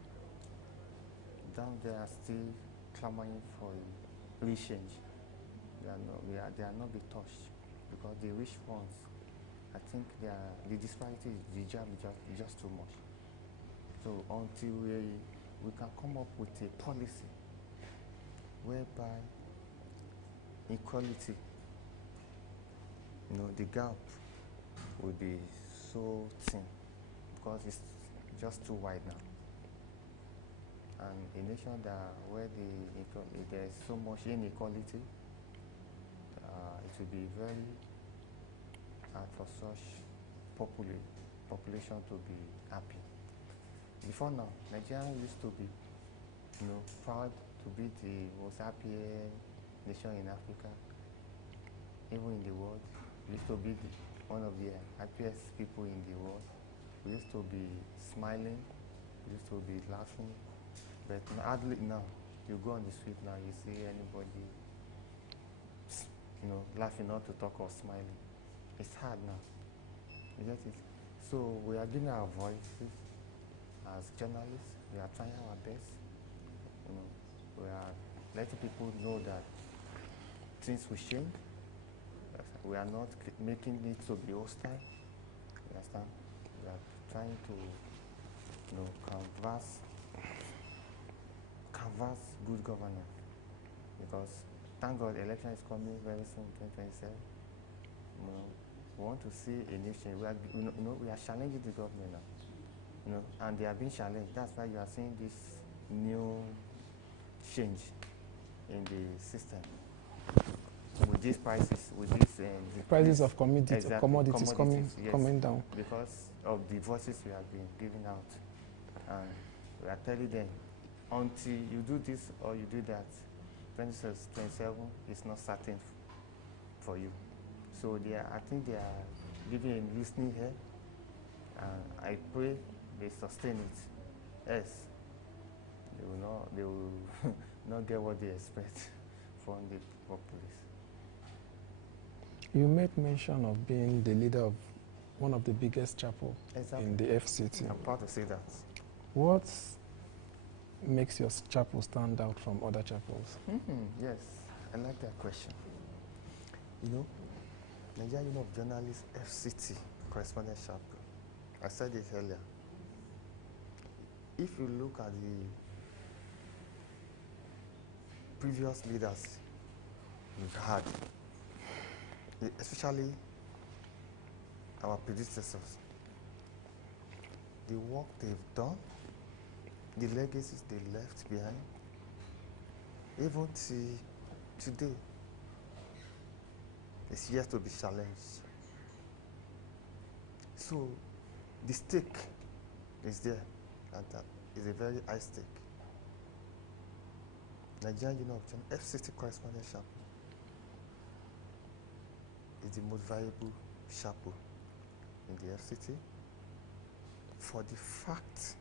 down there are still clamoring for a real change. They are not be touched, because the rich ones, I think think the disparity, the gap is just too much. So until we can come up with a policy whereby equality, the gap will be so thin because it's just too wide now. And a nation where there is so much inequality, it will be very hard for such population to be happy. Before now, Nigeria used to be, proud to be the most happiest nation in Africa, even in the world. We used to be one of the happiest people in the world. We used to be smiling, we used to be laughing, but hardly now. You go on the street now, you see anybody, laughing, not to talk of smiling. It's hard now. You get it? So we are doing our voices as journalists. We are trying our best. We are letting people know that things will change. We are not making it to be hostile. You understand? We are trying to, canvas good governance. Because thank God, election is coming very soon, 2027. We want to see a new change. We are challenging the government now. And they are being challenged. That's why you are seeing this new change in the system. With these prices, the prices of commodities coming down. Because of the voices we have been giving out. And we are telling them, until you do this or you do that, 2027 is not certain for you. So I think they are giving a listening here, and I pray they sustain it. Yes, they will not get what they expect from the populace. You made mention of being the leader of one of the biggest chapel in the FCT. I'm proud to say that. What makes your chapel stand out from other chapels? Yes, I like that question. Nigeria Union of Journalists FCT Correspondent Chapel. I said it earlier. If you look at the previous leaders we've had, especially our predecessors, the work they've done, the legacies they left behind, even today, is yet to be challenged. So the stake is there, and that is a very high stake. Nigerian Union of Journalists FCT Correspondent Chapel is the most valuable chapel in the FCT for the fact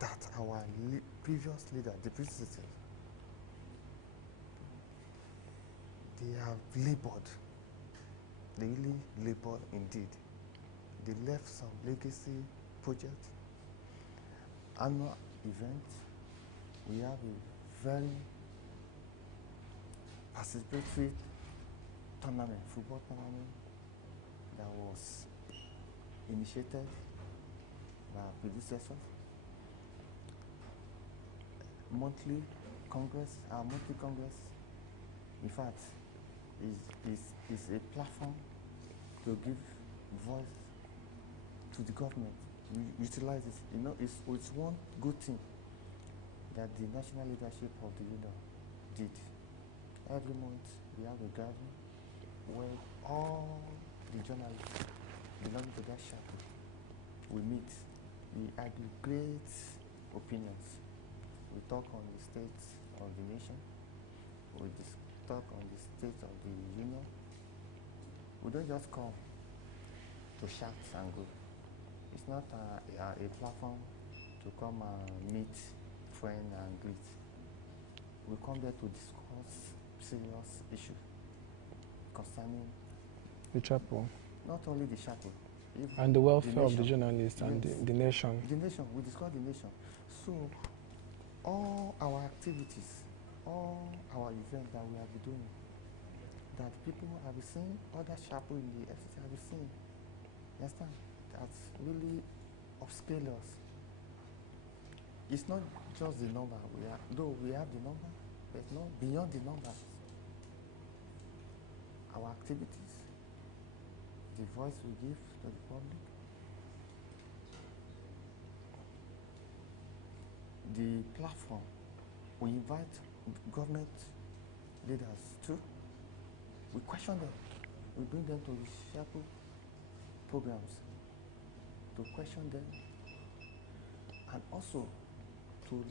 that our previous leader, the predecessors, they have labored. They really labored indeed. They left some legacy projects, annual events. We have a very participatory tournament, football tournament, that was initiated by our predecessors. Our monthly congress, in fact, is a platform to give voice to the government. We utilize it. It's one good thing that the national leadership of the union did. Every month we have a gathering where all the journalists belonging to that chapel we meet. We aggregate opinions. We talk on the state of the nation. We talk on the state of the union. We don't just come to shout and go. It's not a platform to come and meet friends and greet. We come there to discuss serious issues concerning the chapel. Not only the chapel. And the welfare of the journalists and the nation. The nation, we discuss the nation. So all our activities, all our events that we have been doing, that people have been seeing, other chapel in the FCC have been seeing. You understand? That's really upscale us. It's not just the number we have, though we have the number, but not beyond the numbers. Our activities, the voice we give to the public, the platform. We invite government leaders too. We question them. We bring them to the chapel programs to question them and also to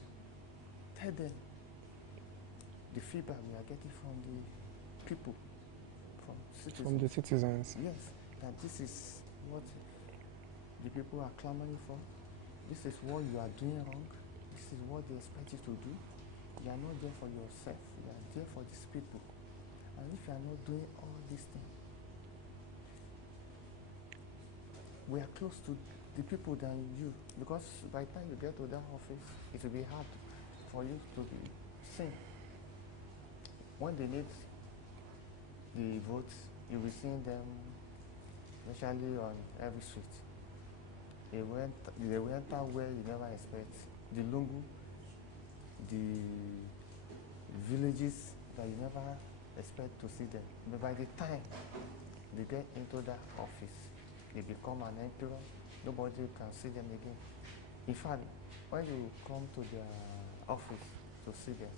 tell them the feedback we are getting from the people, from citizens. From the citizens. Yes, that this is what the people are clamoring for. This is what you are doing wrong. This is what they expect you to do. You are not there for yourself. You are there for these people. And if you are not doing all these things, we are close to the people than you, because by the time you get to that office, it will be hard for you to be seen. When they need the votes, you will see them, especially on every street. They will enter where you never expect. The lungu, the villages that you never expect to see them. But by the time they get into that office, they become an emperor. Nobody can see them again. In fact, when you come to their office to see them,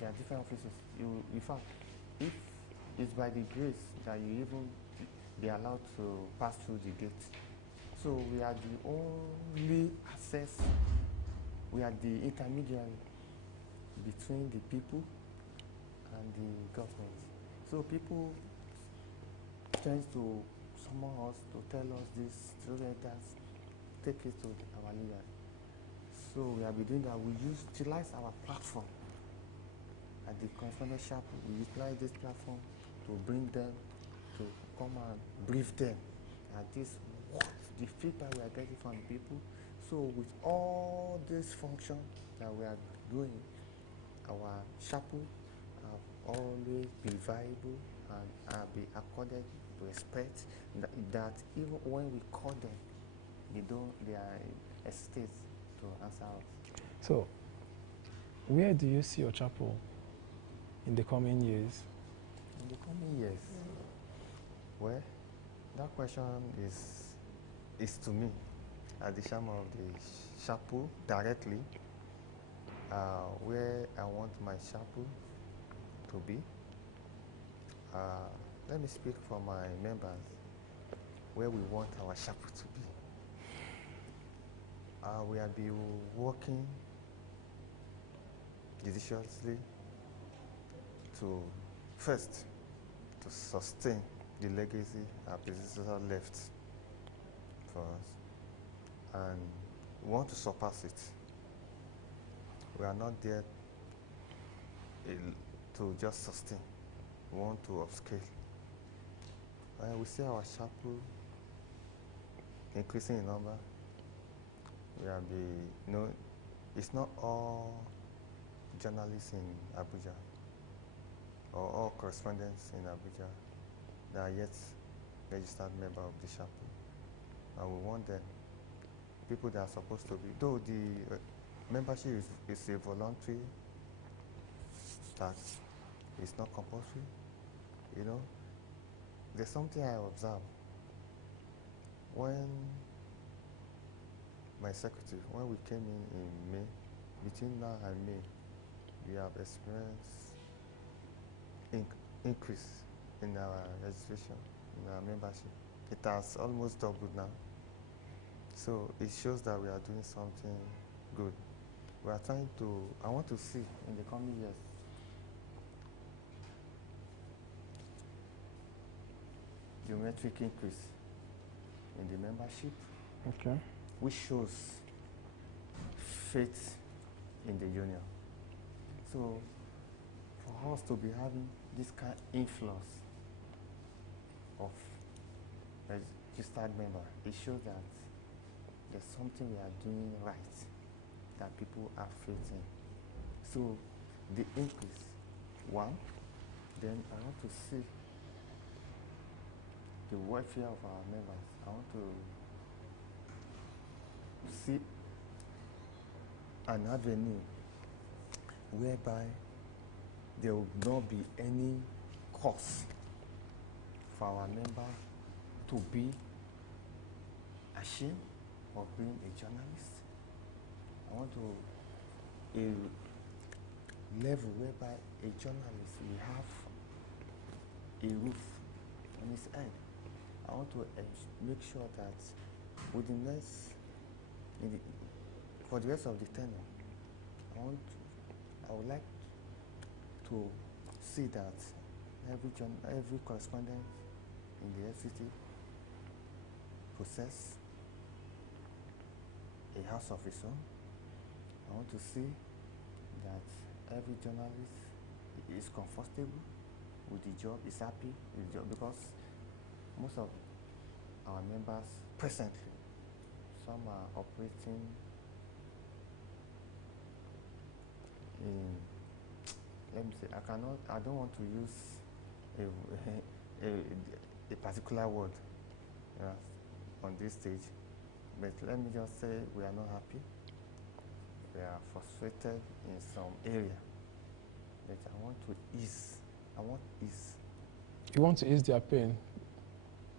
there are different offices. In fact, if it's by the grace that you even be allowed to pass through the gate. So we are the only access, we are the intermediary between the people and the government. So people tend to summon us to tell us this, to let us take it to our leader. So we are doing that. We utilize our platform at the correspondent chapel. We utilize this platform to bring them, to come and brief them at this, what the feedback we are getting from the people. So with all this function that we are doing, our chapel have always been viable and have been accorded to respect that even when we call them, they are hesitate to answer us. So, where do you see your chapel in the coming years? In the coming years? Well, that question is to me, at the chairman of the chapel directly, where I want my chapel to be. Let me speak for my members, where we want our chapel to be. We have been working judiciously to, first, to sustain the legacy our predecessor left for us, and we want to surpass it. We are not there to just sustain. We want to upscale. We see our chapel increasing in number. We have it's not all journalists in Abuja or all correspondents in Abuja that are yet registered member of the chapel. And we want them, people that are supposed to be, though the membership is a voluntary tax, it's not compulsory, you know. There's something I observe. When my secretary, when we came in May, between now and May, we have experienced increase in our registration, in our membership. It has almost doubled now. So it shows that we are doing something good. We are trying to, I want to see in the coming years, geometric increase in the membership, okay, which shows faith in the union. So for us to be having this kind of influence of registered member, it shows that there's something we are doing right, that people are faith in. So the increase, one, Then I want to see the welfare of our members. I want to see an avenue whereby there will not be any cause for our member to be ashamed of being a journalist. I want to a level whereby a journalist will have a roof on his head. I want to make sure that with the next, for the rest of the tenure, I would like to see that every correspondent in the FCT possess a house of his own. I want to see that every journalist is comfortable with the job, is happy with the job, because most of our members presently, some are operating in, let me say, I don't want to use a particular word on this stage, but let me just say we are not happy. We are frustrated in some area, but I want ease. You want to ease their pain?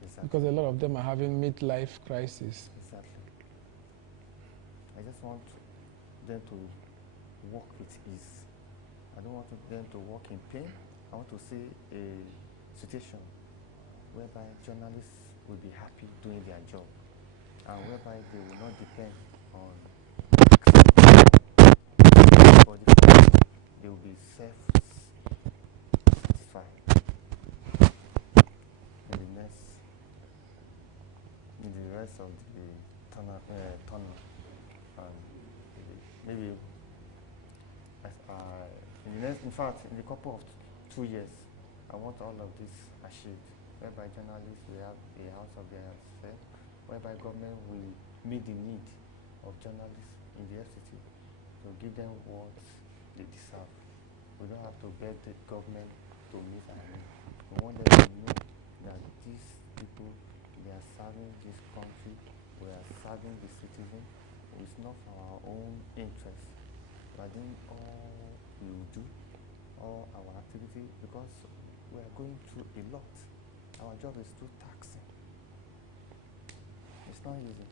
Exactly. Because a lot of them are having midlife crisis. Exactly. I just want them to work with ease. I don't want them to work in pain. I want to see a situation whereby journalists will be happy doing their job, and whereby they will not depend on body. They will be self-satisfied in the rest of the tunnel, and maybe in fact, in a couple of 2 years, I want all of this achieved, whereby journalists will have a house of their own, whereby government will meet the need of journalists in the FCT to give them what they deserve. We don't have to beg the government to meet our needs. We want them to know that these people, they are serving this country, we are serving the citizen. It's not for our own interest, but then all we will do, all our activity, because we are going through a lot. Our job is too taxing. It's not easy.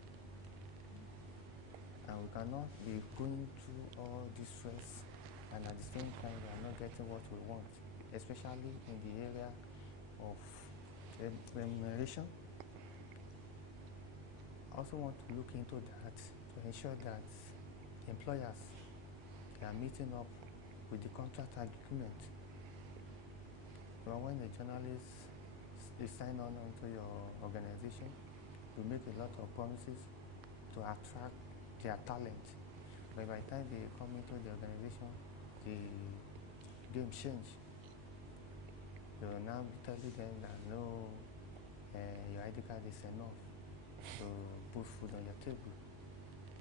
And we cannot be going through all this stress and at the same time we are not getting what we want, especially in the area of remuneration. I also want to look into that to ensure that employers are meeting up with the contract agreement. But when a journalist is signed on to your organization, you make a lot of promises to attract their talent. But by the time they come into the organization, the game change. You will now be telling them that no, your ID card is enough to put food on your table.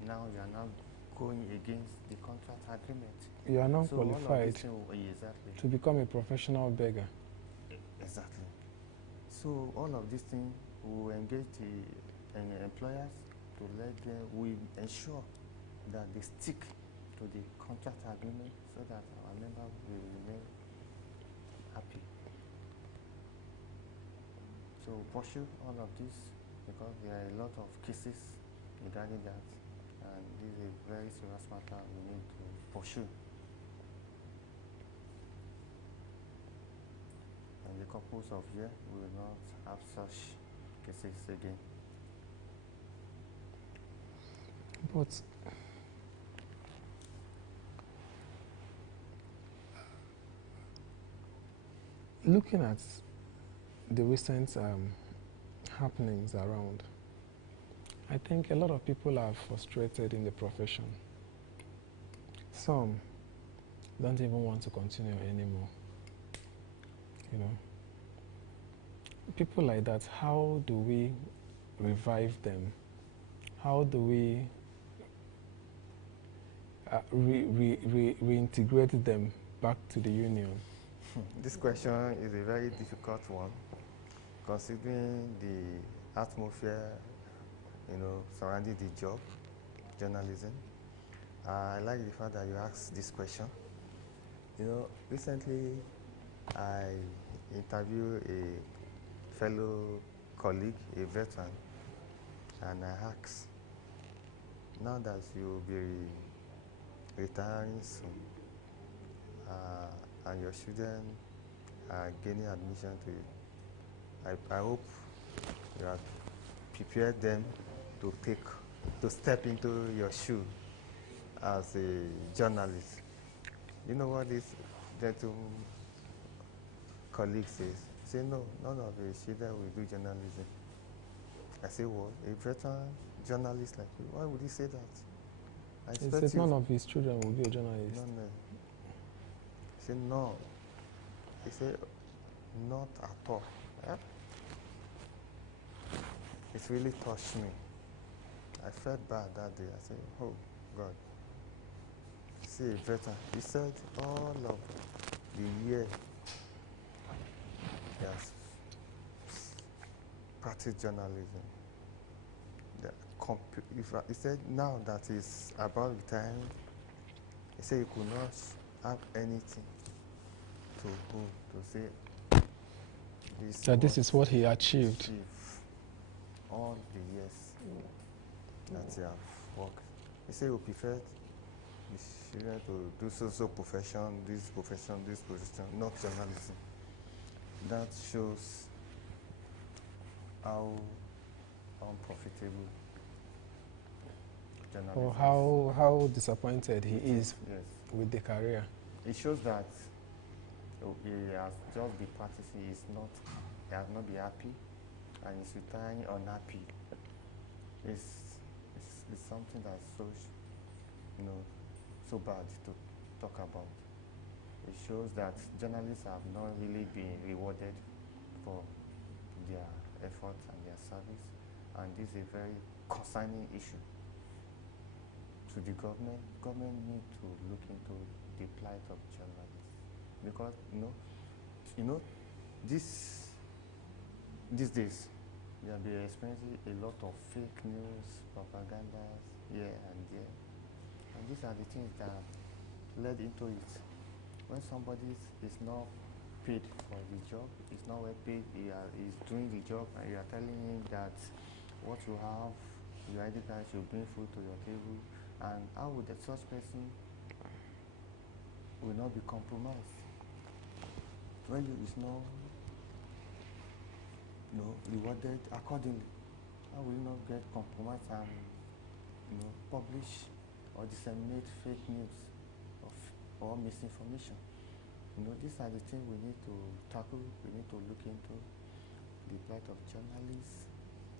Now you are now going against the contract agreement. You are not so qualified exactly. to become a professional beggar. Exactly. So all of these things will engage the employers to let them, we ensure that they stick to the contract agreement so that our members will remain happy. So pursue all of this because there are a lot of cases regarding that, and this is a very serious matter we need to pursue. And the couples of years we will not have such cases again. But looking at the recent happenings around, I think a lot of people are frustrated in the profession. Some don't even want to continue anymore. You know, people like that, how do we revive them? How do we reintegrate them back to the union? This question is a very difficult one, considering the atmosphere, surrounding the job, journalism. I like the fact that you asked this question. Recently I interviewed a fellow colleague, a veteran, and I asked, now that you'll be retiring soon, and your children are gaining admission to it, I hope you have prepared them to step into your shoe as a journalist. You know what this gentle colleague says? Say, no, none of his children will do journalism. I say, well, a veteran journalist like you, why would he say that? He said none of his children will be a journalist. No. He said, no. He said, not at all. Yeah? It really touched me. I felt bad that day. I said, oh, God. See, a veteran. He said all of the year he has practiced journalism. He said now that he's about retiring, he said he could not have anything to say this is what he achieved. All the years that he have worked. He said he would prefer his children to do so profession, this profession, not journalism. That shows how unprofitable journalism or how disappointed he is with the career. It shows that he has just been practicing, he has not been happy, and he's retiring unhappy. It's something that's so bad to talk about. It shows that journalists have not really been rewarded for their efforts and their service, and this is a very concerning issue to the government. Government need to look into the plight of journalists, because these days we have been experiencing a lot of fake news, propagandas here and there, and these are the things that led into it. When somebody is not paid for the job, is not well paid, is doing the job, and you are telling him that what you have, your ID card should bring food to your table, and how would such person will not be compromised when he is not rewarded accordingly? How will you not get compromised and publish or disseminate fake news or misinformation? These are the things we need to tackle. We need to look into the plight of journalists,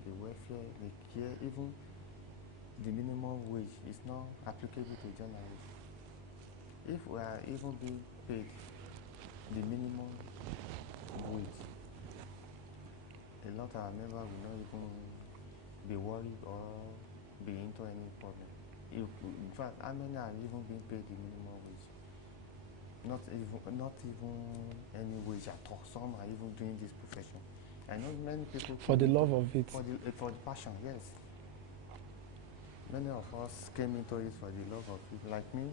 the welfare, the care. Even the minimum wage is not applicable to journalists. If we are even being paid the minimum wage, a lot of our members will not even be worried or be into any problem. In fact, how many are even being paid the minimum wage? Not even any wage at all. Some are even doing this profession. I know many people for the love of it. For the passion, yes. Many of us came into it for the love of it. Like me,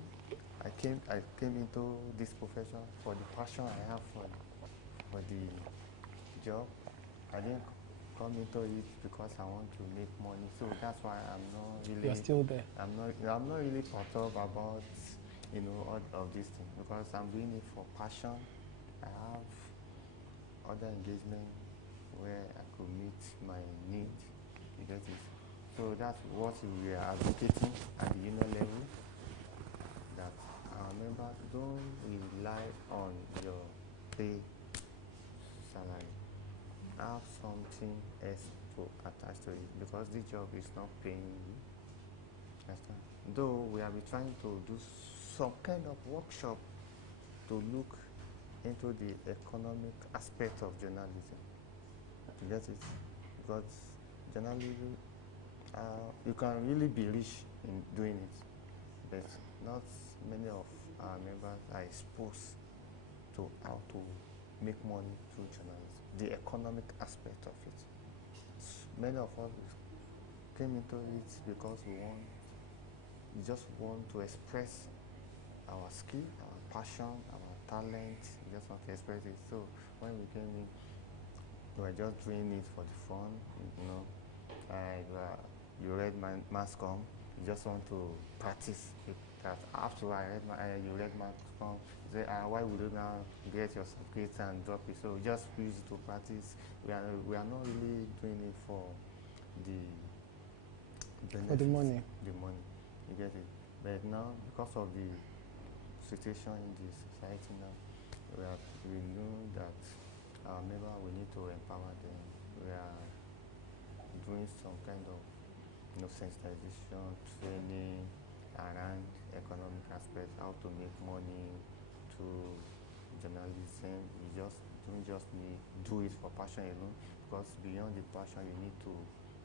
I came into this profession for the passion I have for the job. I didn't come into it because I want to make money. So that's why I'm not really. You're still there. I'm not really perturbed about all of these things, because I'm doing it for passion. I have other engagement where I could meet my needs. You get it? So that's what we are advocating at the union level, that our members don't rely on your pay salary. Have something else to attach to it, because this job is not paying you. Understand? Though we have been trying to do some kind of workshop to look into the economic aspect of journalism. You get it? Because journalism, you can really be rich in doing it, but not many of our members are exposed to how to make money through journalism, the economic aspect of it. Many of us came into it because we just want to express our skill, our passion, our talent. We just want to express it. So when we came in, we were just doing it for the fun, you know. You read mass comm, you just want to practice it. That after you read mass comm, you say, why would you now get your certificate and drop it? So we just use it to practice. We are not really doing it for the benefit. For the money. The money, you get it. But now, because of the situation in the society now, we know that our member, we need to empower them. We are doing some kind of sensitization training around economic aspects, how to make money through journalism. You just don't just do it for passion alone, because beyond the passion, you need to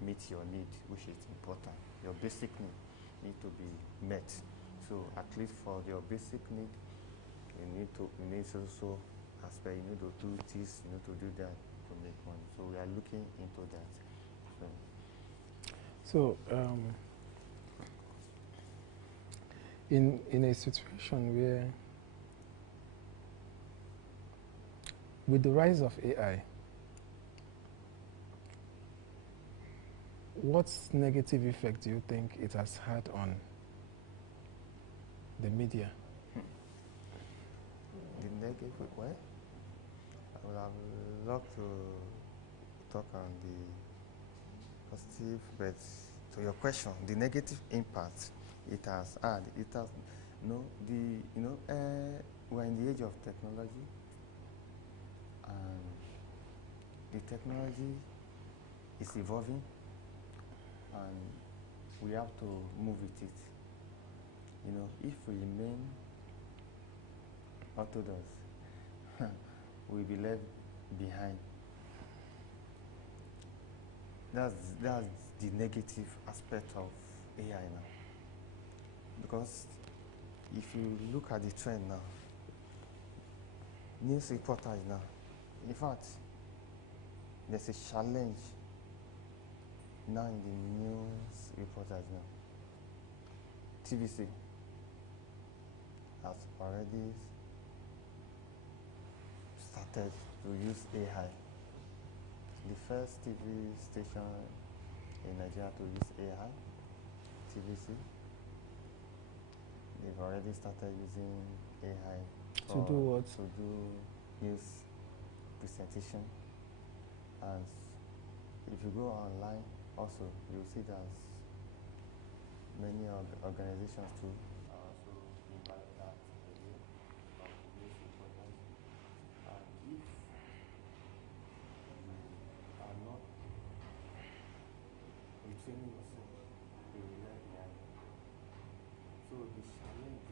meet your need, which is important. Your basic need to be met. So at least for your basic need, you need also aspect. You need to do this, you need to do that to make money. So we are looking into that. So in a situation where, with the rise of AI, what negative effect do you think it has had on the media? The negative, well, I would have loved to talk on the positive, but to your question, the negative impact it has had, we're in the age of technology, and the technology is evolving, and we have to move with it. If we remain orthodox, we'll be left behind. That's the negative aspect of AI now. Because if you look at the trend now, news reporters now, in fact, there's a challenge now in the news reporters now. TVC has already started to use AI. The first TV station in Nigeria to use AI, TVC, they've already started using AI to do what? To do news presentation. And if you go online also, you'll see that many organizations too are also invite that idea of news reporters. And if you are not retraining yourself, you will lag behind. So the challenge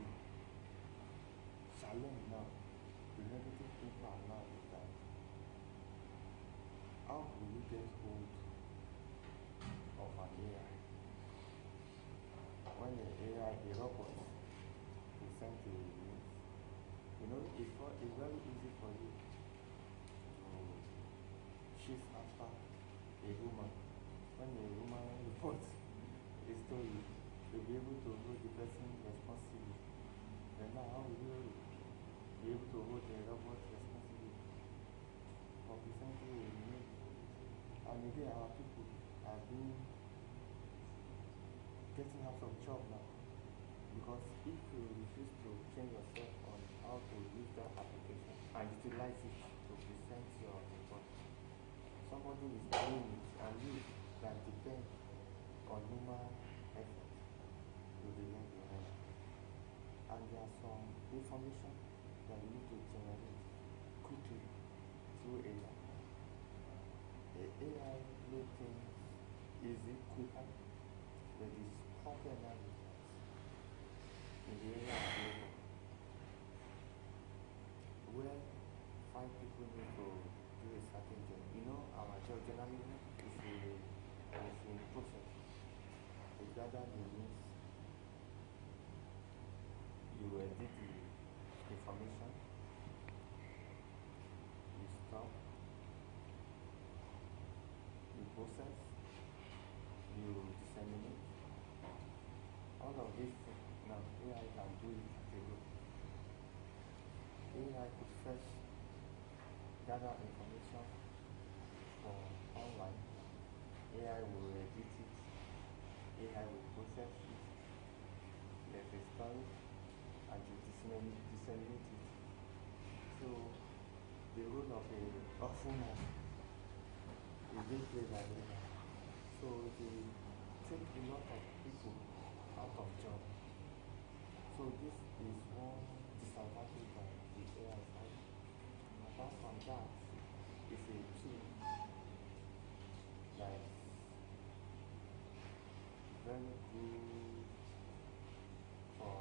now, the negative impact now is that how will you get hold of an AI? When a robot is sent to news, it's very easy for you to chase after a woman. When a woman reports a story, you'll be able to hold the person responsible. Then now, how will you be able to hold a robot responsible for presenting a news? And again, our people are getting out of job now. Because if you refuse to train yourself on how to use that application and utilize it to present your report, somebody is doing it, and you that depend on human effort will be left behind. And there are some information that you need to generate quickly through AI. The AI makes things easy, quicker, but it's powerful enough in the area of labor, where 5 people need to do a certain job. Our job journalism is in process. To gather the news, you edit the information, first gather information from online. AI will edit it. AI will process it. There's a story, and you disseminate it. So the role of a woman is being played by women. So they take a lot of people out of job. So this is one disadvantage that the AI has. Apart from that, it's a tool that is very good for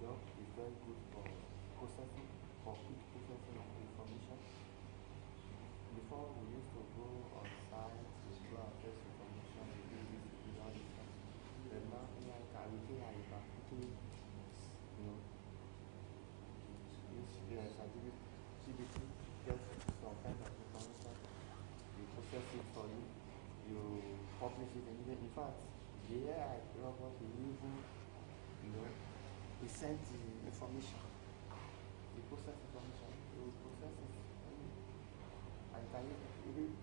job, it's very good for processing, for quick processing of information. Before we used to go on site, we go and fetch information, we do this, we do all this stuff. But now AI can, with AI you can quickly, you know, use ChatGPT, get some kind of information, you process it for you, you publish it immediately. In fact, the AI robot will even, you know, present the information, the process information, it will process it, and can even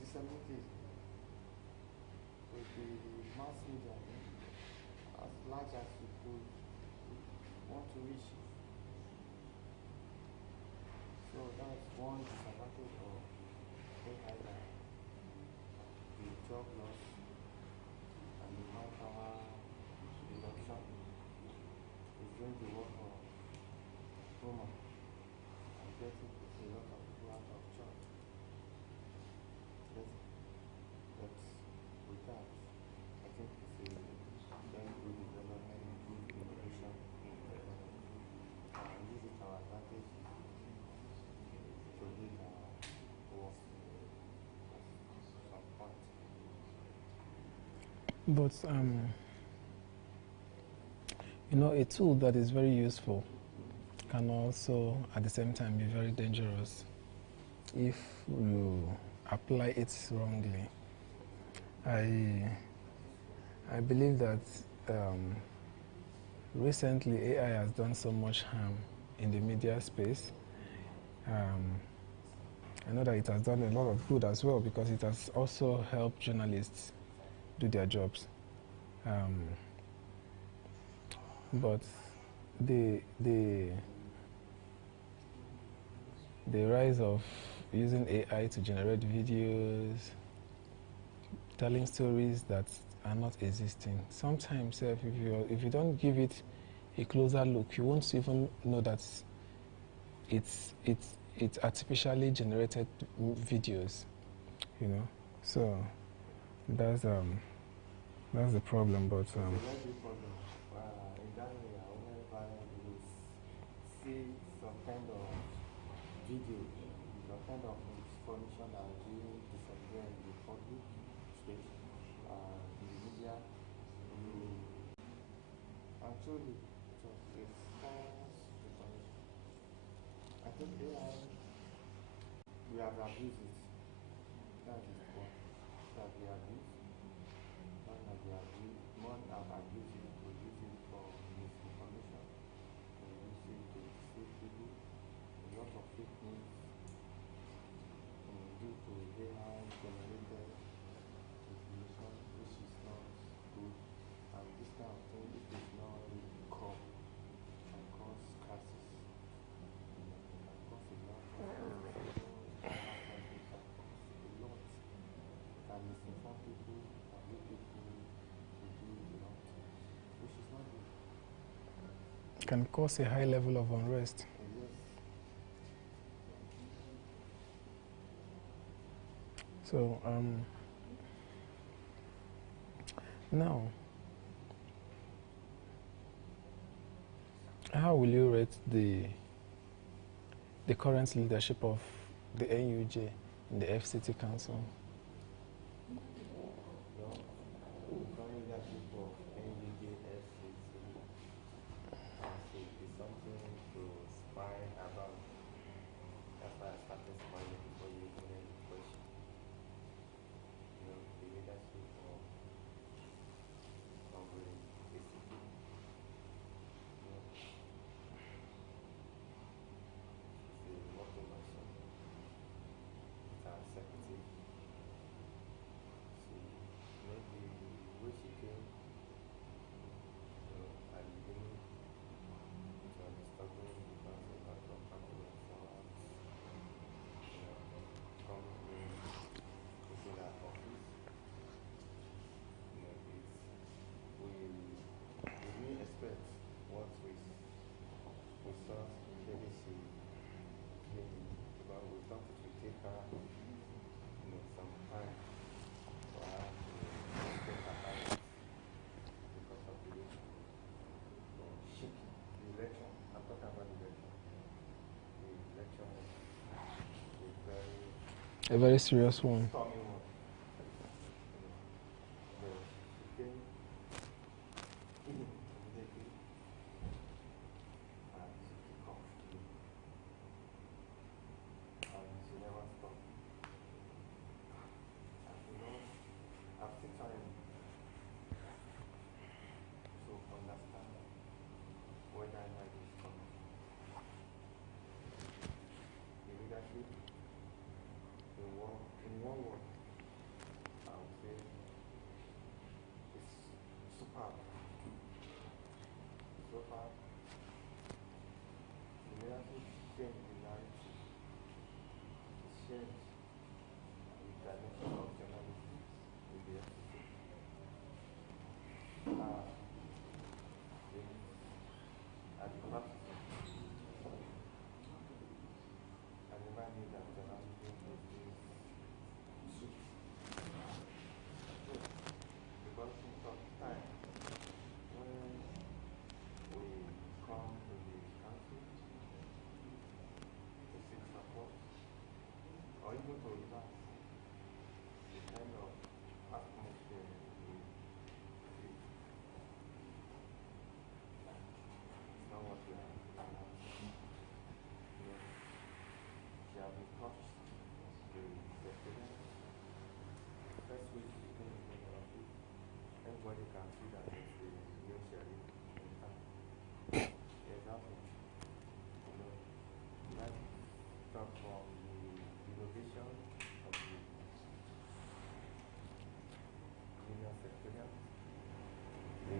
disseminate it with the mass media as large as you could want to reach it. So that's one disadvantage of AI, that the job loss and the manpower reduction is doing the work of women and getting a lot of people out of job. But with that, I think it's a very good development, good innovation, and use it to our advantage to make our work at some point. But you know, a tool that is very useful can also at the same time be very dangerous if you apply it wrongly. I believe that recently AI has done so much harm in the media space. I know that it has done a lot of good as well, because it has also helped journalists do their jobs. But the rise of using AI to generate videos, telling stories that are not existing. Sometimes if you don't give it a closer look, you won't even know that it's artificially generated videos, you know. So that's the problem. But It's a very big problem. In that area, whenever you see some kind of video, some kind of information that is being disseminated in the public space, in the media, actually it's false information. I think AI, we have abused it. That's the point. That we abuse. More than we abuse, more than abuse it, we use it for misinformation. We use it to deceive people. A lot of fake news due to AI generated information, which is not good. And this kind of thing, if it's not really caught, can cause crisis. It can cause a lot of it can misinform people, can lead people to do the wrong thing, which is not good. can cause a high level of unrest. Yes. So now, how will you rate the current leadership of the NUJ in the FCT Council? The current leadership of NUJ FCT Council is something to smile about. That's why I started smiling before you even had the question. You know, the leadership of the ACT. You know, it's a A very serious one. Stormy one. But she came immediately and she took off and she never stopped. And I'm still trying to understand whether life is coming. The leadership in one word, I would say it's superb. So far, the leadership changed the narrative. It's changed the dimension of journalism in the FCC. At the practice, I remind me that journalism is soup. Because in some time, when we come to the council to seek support, or even to relax, the kind of atmosphere we feel it's not what we are allowed. She has been touched the president. First week she came in the office, everybody can see that it's a new Sherry in town. There's nothing. That comes from the innovation of the junior secretariat. The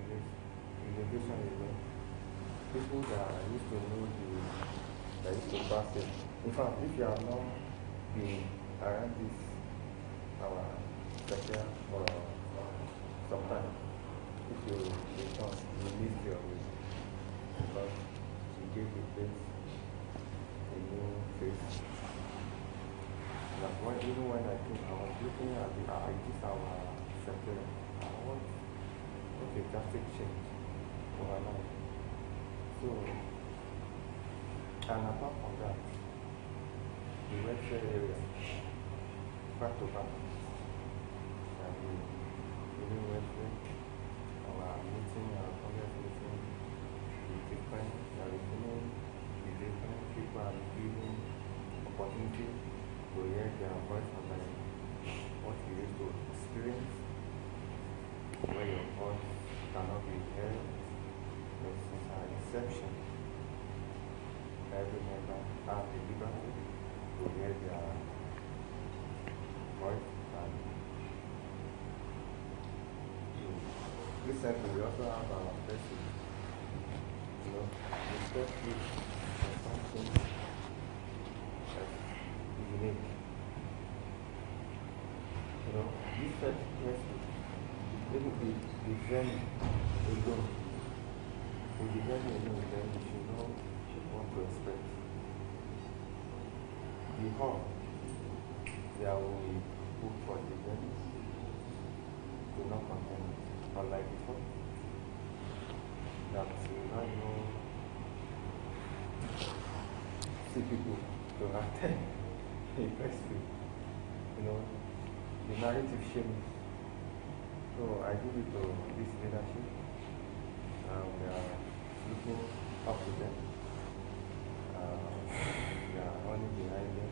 innovation is people that used to know that used to pass it. In fact, if you have not been around this our sector for some time, if you return, you miss your way because she gave the place a new face. That's why even when I came, I was looking at this our sector. What a drastic change overnight. So, and apart from that, the welfare area, back to back, and the giving welfare, our meeting, our congress meeting, the different, there is the different people are given opportunity to hear their voice and like what you used to experience, where your voice cannot be heard. This is an exception. Every member has the liberty to hear their voice and recently we also have our press week. The press week is something that's unique. This press week, even the venue alone, in the venue alone, then you should know what to expect. The hall, there will be book for the venue, do not contain it, unlike before, that you not know see people to attend a press week. The narrative changes. So I give it to this leadership. We are looking up to them. We are running behind them.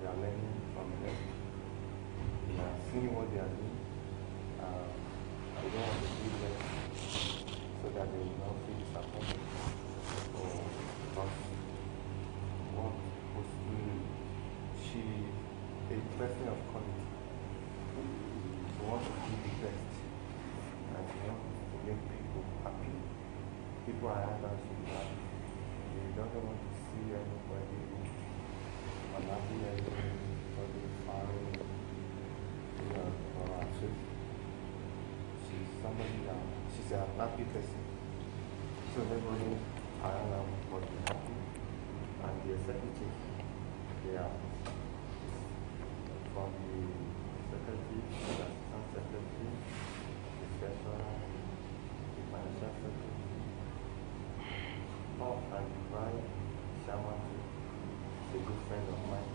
We are learning from them. We are seeing what they are doing. We don't want to leave them so that they will not feel disappointed. Because what was she a person of quality? She wants to be the best. And she wants to make people happy. People are happy. They don't want to see anybody unhappy, anybody fine, or upset. She's somebody that she's a happy person. So everybody around her must be happy. And the executive, they are from the secretary, the assistant secretary, the treasurer, the financial secretary, and the vice chairman, a good friend of mine.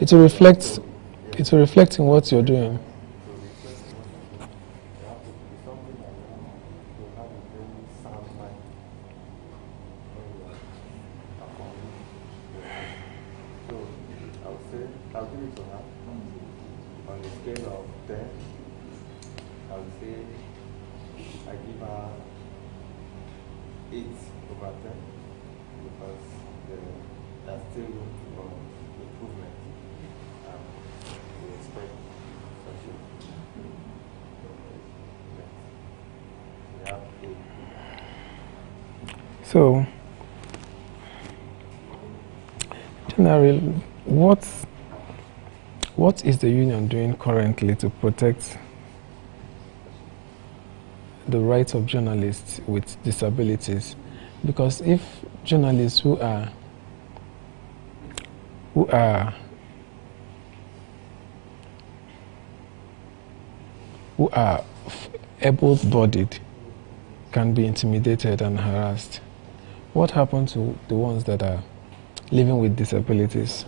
it will reflect in what you're doing. I'll give it to her. On a scale of 10, I would say I give her 8/10 because there's still room for improvement. We expect such a we have 8. So, generally, what is the union doing currently to protect the rights of journalists with disabilities? Because if journalists who are able-bodied can be intimidated and harassed, what happens to the ones that are living with disabilities?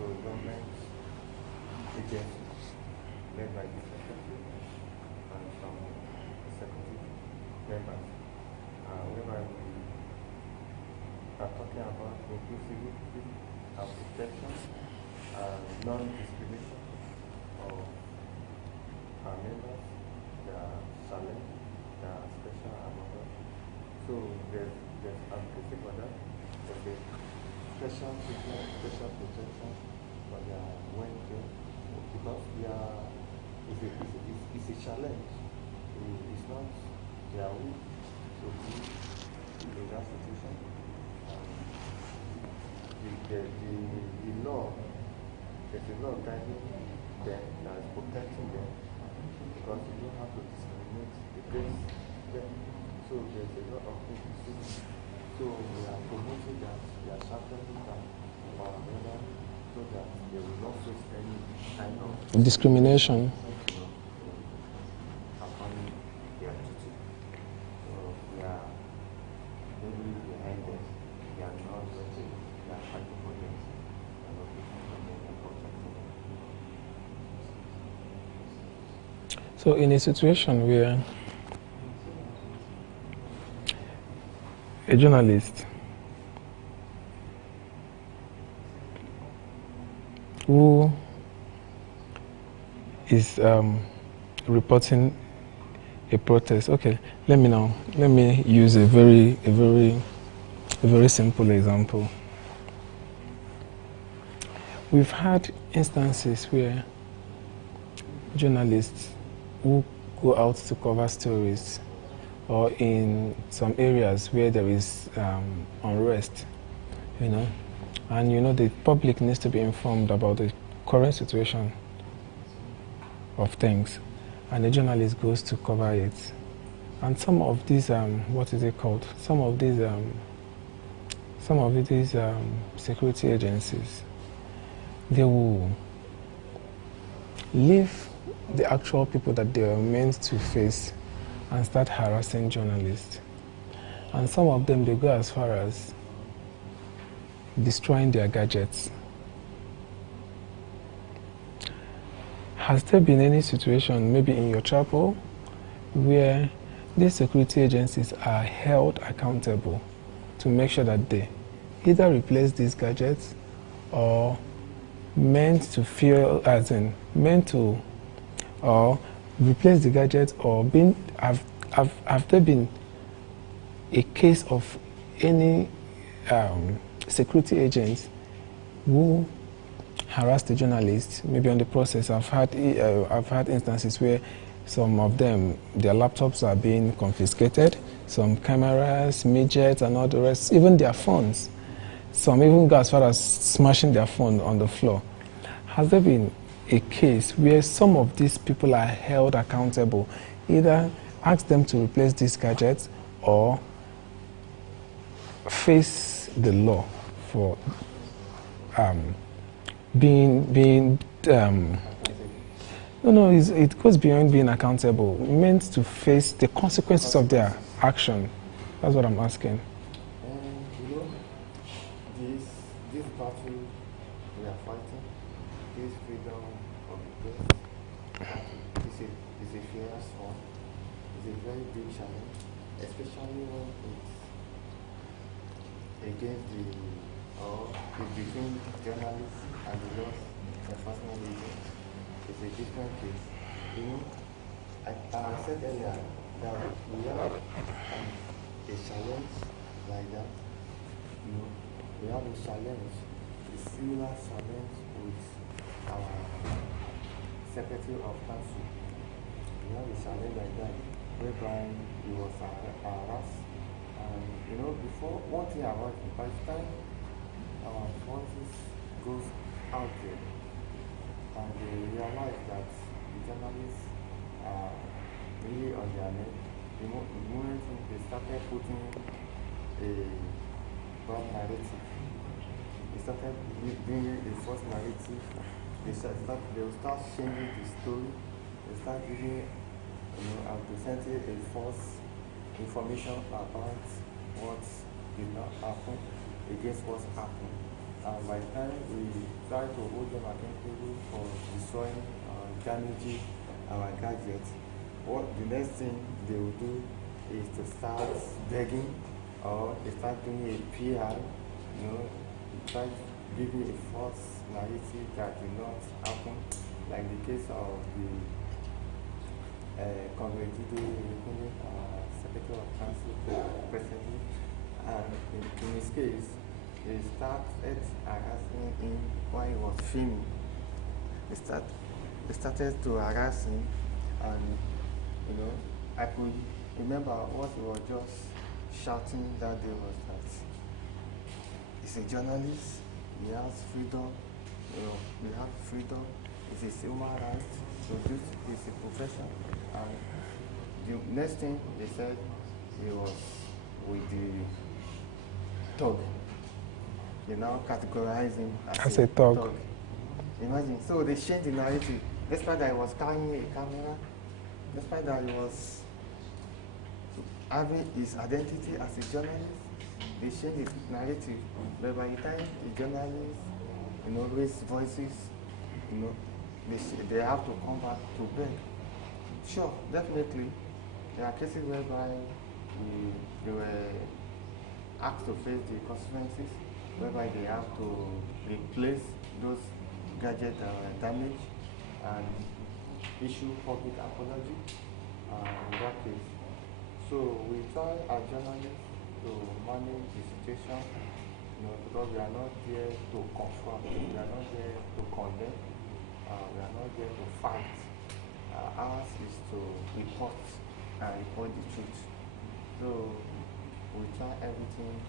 So government agencies led by the secretary and some executive members, whereby we are talking about inclusivity and protection and non-discrimination of our members, their challenge, their special and others. So there's advocacy for that. There's a special treatment, special protection for their welfare, because it's a challenge. It's not their way to be in that situation. The law, there's a law guiding them that is protecting them, because you don't have to discriminate against them. So there's a lot of things. So we are promoting that, we are championing that for our members, so that they will not face any kind of discrimination. Upon their duty. So we are really behind them. We are not waiting. We are fighting for them. We are not waiting for them and protecting them. So in a situation where a journalist who is reporting a protest. Okay, let me use a very simple example. We've had instances where journalists who go out to cover stories, or in some areas where there is unrest, and the public needs to be informed about the current situation of things, and the journalist goes to cover it. And some of these, Some of these security agencies, they will leave the actual people that they are meant to face and start harassing journalists. And some of them, they go as far as destroying their gadgets. Has there been any situation, maybe in your chapel, where these security agencies are held accountable to make sure that they either replace these gadgets or meant to feel, as in, meant to, or replace the gadget, or have there been a case of any security agents who harassed the journalists? Maybe on the process, I've had instances where some of them, their laptops are being confiscated, some cameras, midgets, and all the rest, even their phones. Some even go as far as smashing their phone on the floor. Has there been a case where some of these people are held accountable, either ask them to replace these gadgets or face the law for no, it goes beyond being accountable. Meant to face the consequences of their action. That's what I'm asking. You know, this battle we are fighting, this freedom of the press, is a fierce one. It's a very big challenge, especially when it's against it's between journalists and the law enforcement agents. It's a different case. You know, I said earlier that we have a challenge like that. You know, we have a challenge, a similar challenge with our Secretary of Council. We have a challenge like that, whereby he was harassed. And you know, before one thing about it, by the time our forces goes out there, and they realize that the journalists are really on their neck, the moment they started putting a bad narrative, they started bringing a false narrative, they will start changing the story, they start giving, and presenting a false information about what did not happen against what's happened. And by the time we try to hold them accountable for destroying, damaging our gadgets, what the next thing they will do is to start begging, or they start doing a PR, try giving a false narrative that did not happen, like the case of the Secretary of Council presently. And in his case, they started harassing him while he was filming. They started to harass him, and I could remember what he was just shouting that day was that he's a journalist, he has freedom, we have freedom, it's his human right to do his profession. And the next thing they said, he was with the thug. They now categorize him as a thug. Imagine. So they changed the narrative. Despite that he was carrying a camera, despite that he was having his identity as a journalist, they changed his narrative. But by the time the journalists, raise voices, they have to come back to beg. Sure, definitely, there are cases whereby they were asked to face the consequences, whereby they have to replace those gadgets that were damaged and issue public apology in that case. So we try as journalists to manage the situation, because we are not there to confront, we are not there to condemn, we are not there to fight. Ours is to report and report the truth. So we try everything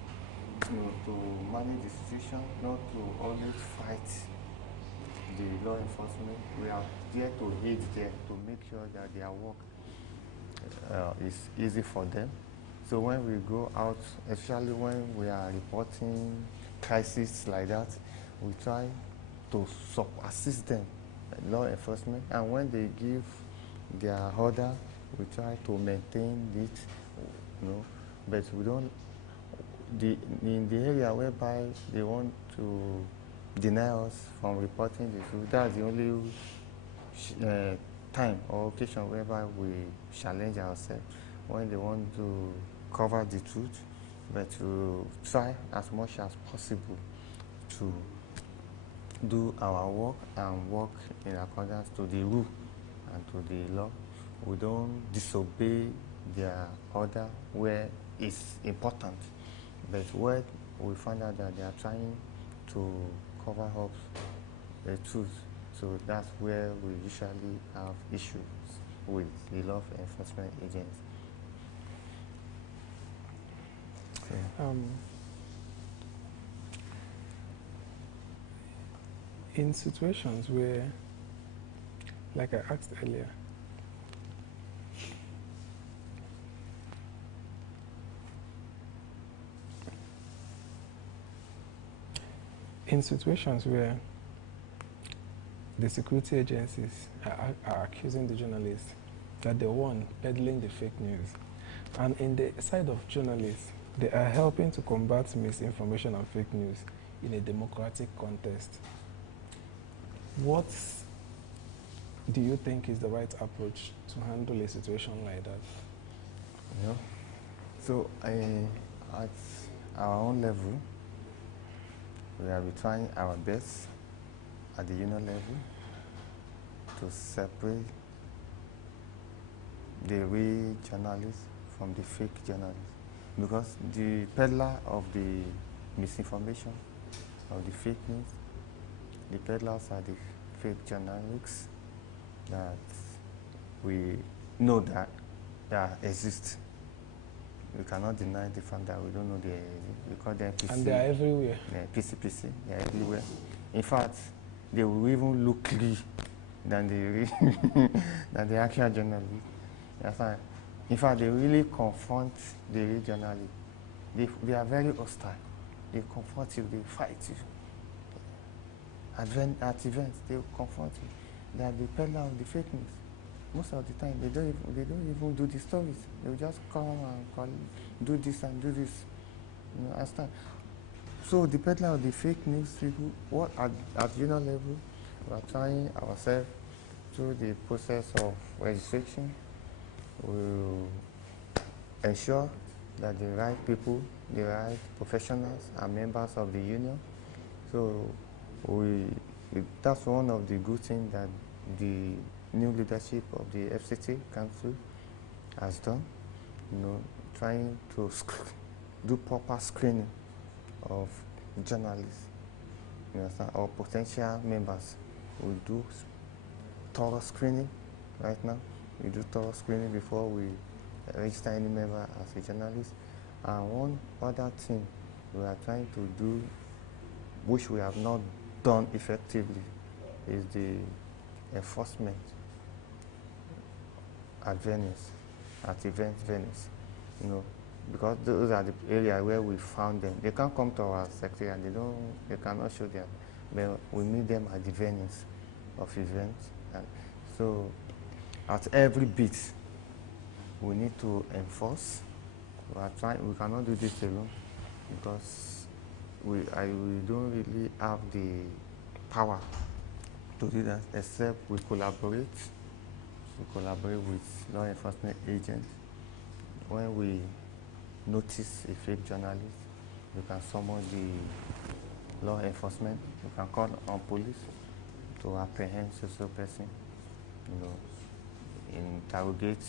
to manage the situation, not to always fight the law enforcement. We are there to aid them, to make sure that their work is easy for them. So when we go out, especially when we are reporting crises like that, we try to assist them, law enforcement, and when they give their order, we try to maintain it, but we don't, in the area whereby they want to deny us from reporting the truth, that's the only time or occasion whereby we challenge ourselves, when they want to cover the truth, but to try as much as possible to do our work and work in accordance to the rule and to the law. We don't disobey their order where it's important, but where we find out that they are trying to cover up the truth. So that's where we usually have issues with the law enforcement agents. So, in situations where, like I asked earlier, in situations where the security agencies are accusing the journalists that they're one peddling the fake news, and in the side of journalists, they are helping to combat misinformation and fake news in a democratic contest. What do you think is the right approach to handle a situation like that? Yeah. So at our own level, we are trying our best at the union level to separate the real journalists from the fake journalists, because the peddler of the misinformation, of the fake news, the peddlers are the fake journalists that we know that exist. We cannot deny the fact that we don't know they exist. We call them PC. And they are everywhere. Yeah, PC, they are everywhere. In fact, they will even look clean than than the actual journalists. Yes, in fact, they really confront the real journalists. They are very hostile. They confront you, they fight you. At events, they will confront you. They are the peddler of the fake news. Most of the time, they don't even do the stories. They will just come and do this and do this. You know, understand? So the peddler of the fake news people, what at union level, we are trying ourselves through the process of registration. We will ensure that the right people, the right professionals are members of the union. So that's one of the good things that the new leadership of the FCT Council has done, you know, trying to do proper screening of journalists, you understand, or potential members. We do thorough screening right now. We do thorough screening before we register any member as a journalist. And one other thing we are trying to do, which we have not done effectively, is the enforcement at venues, at event venues, you know, because those are the areas where we found them. They can't come to our secretariat, they cannot show them, but we meet them at the venues of events. And so at every bit, we need to enforce. We cannot do this alone, because we don't really have the power to do that, except we collaborate. We collaborate with law enforcement agents. When we notice a fake journalist, we can summon the law enforcement. We can call on police to apprehend such a person, you know, interrogate,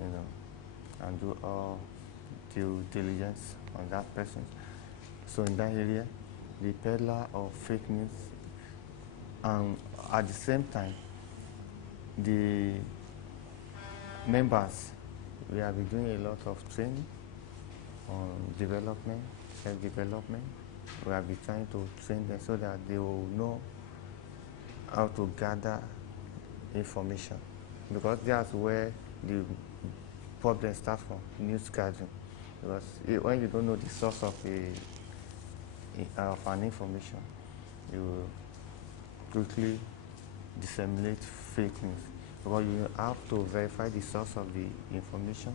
you know, and do all due diligence on that person. So in that area, the peddler of fake news, and at the same time, the members, we have been doing a lot of training on development, self-development. We have been trying to train them so that they will know how to gather information, because that's where the problem starts from, news gathering. Because when you don't know the source of an information, you will quickly disseminate fake news. Because you have to verify the source of the information.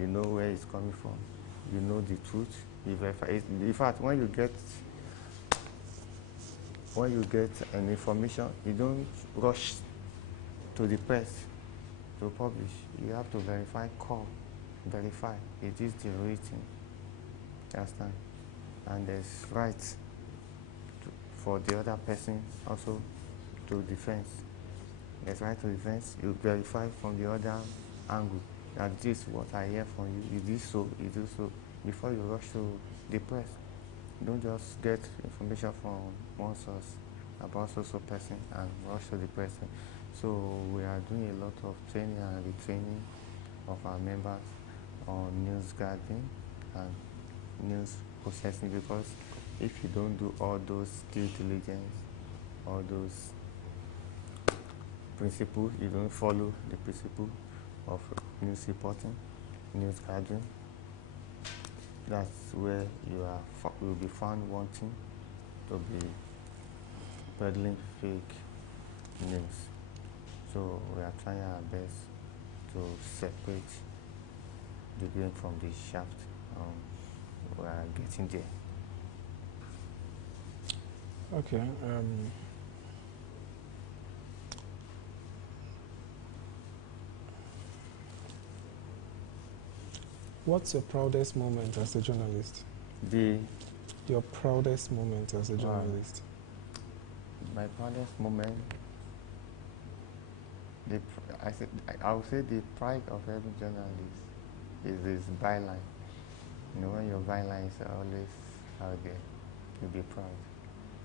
You know where it's coming from. You know the truth. You verify it. In fact, when you get an information, you don't rush to the press to publish. You have to verify, verify. It is the rating. Understand? And there's rights for the other person also to defense. There's right to defense. You verify from the other angle that this is what I hear from you. Is this so? Is this so? Before you rush to the press, don't just get information from one source about so person and rush to the person. So we are doing a lot of training and retraining of our members on news gathering and news processing, because if you don't do all those due diligence, all those principles, you don't follow the principle of news reporting, news gathering, that's where you will be found wanting to be peddling fake news. So we are trying our best to separate the grain from the shaft. We are getting there. Okay. What's your proudest moment as a journalist? Your proudest moment as a journalist? My proudest moment, I would say the pride of every journalist is his byline. You know, when your byline is always out there, you'll be proud.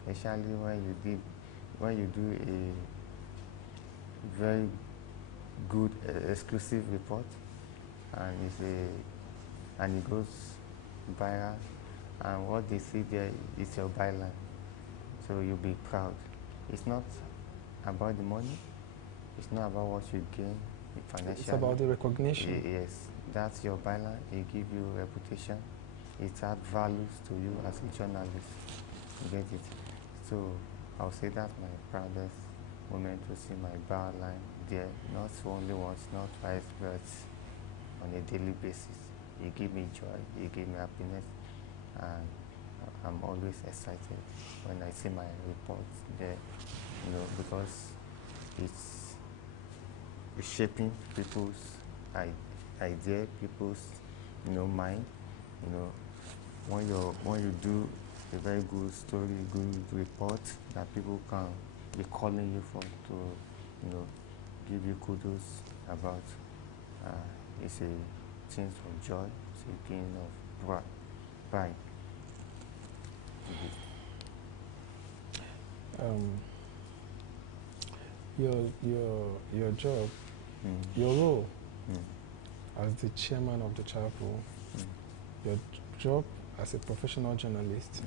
Especially when you do a very good exclusive report and it goes viral, and what they see there is your byline. So you'll be proud. It's not about the money. It's not about what you gain financially. It's about the recognition. Yes, that's your byline. It gives you reputation. It adds values to you as a journalist. You get it? So I'll say that's my proudest moment, to see my byline there. Not only once, not twice, but on a daily basis. It gives me joy. It gives me happiness, and I'm always excited when I see my reports there, you know, because it's shaping people's idea, people's, you know, mind. You know, when you do a very good story, good report that people can be calling you for to, you know, give you kudos about, it's a thing of joy, it's a thing of pride. Your job, your role as the chairman of the chapel, your job as a professional journalist,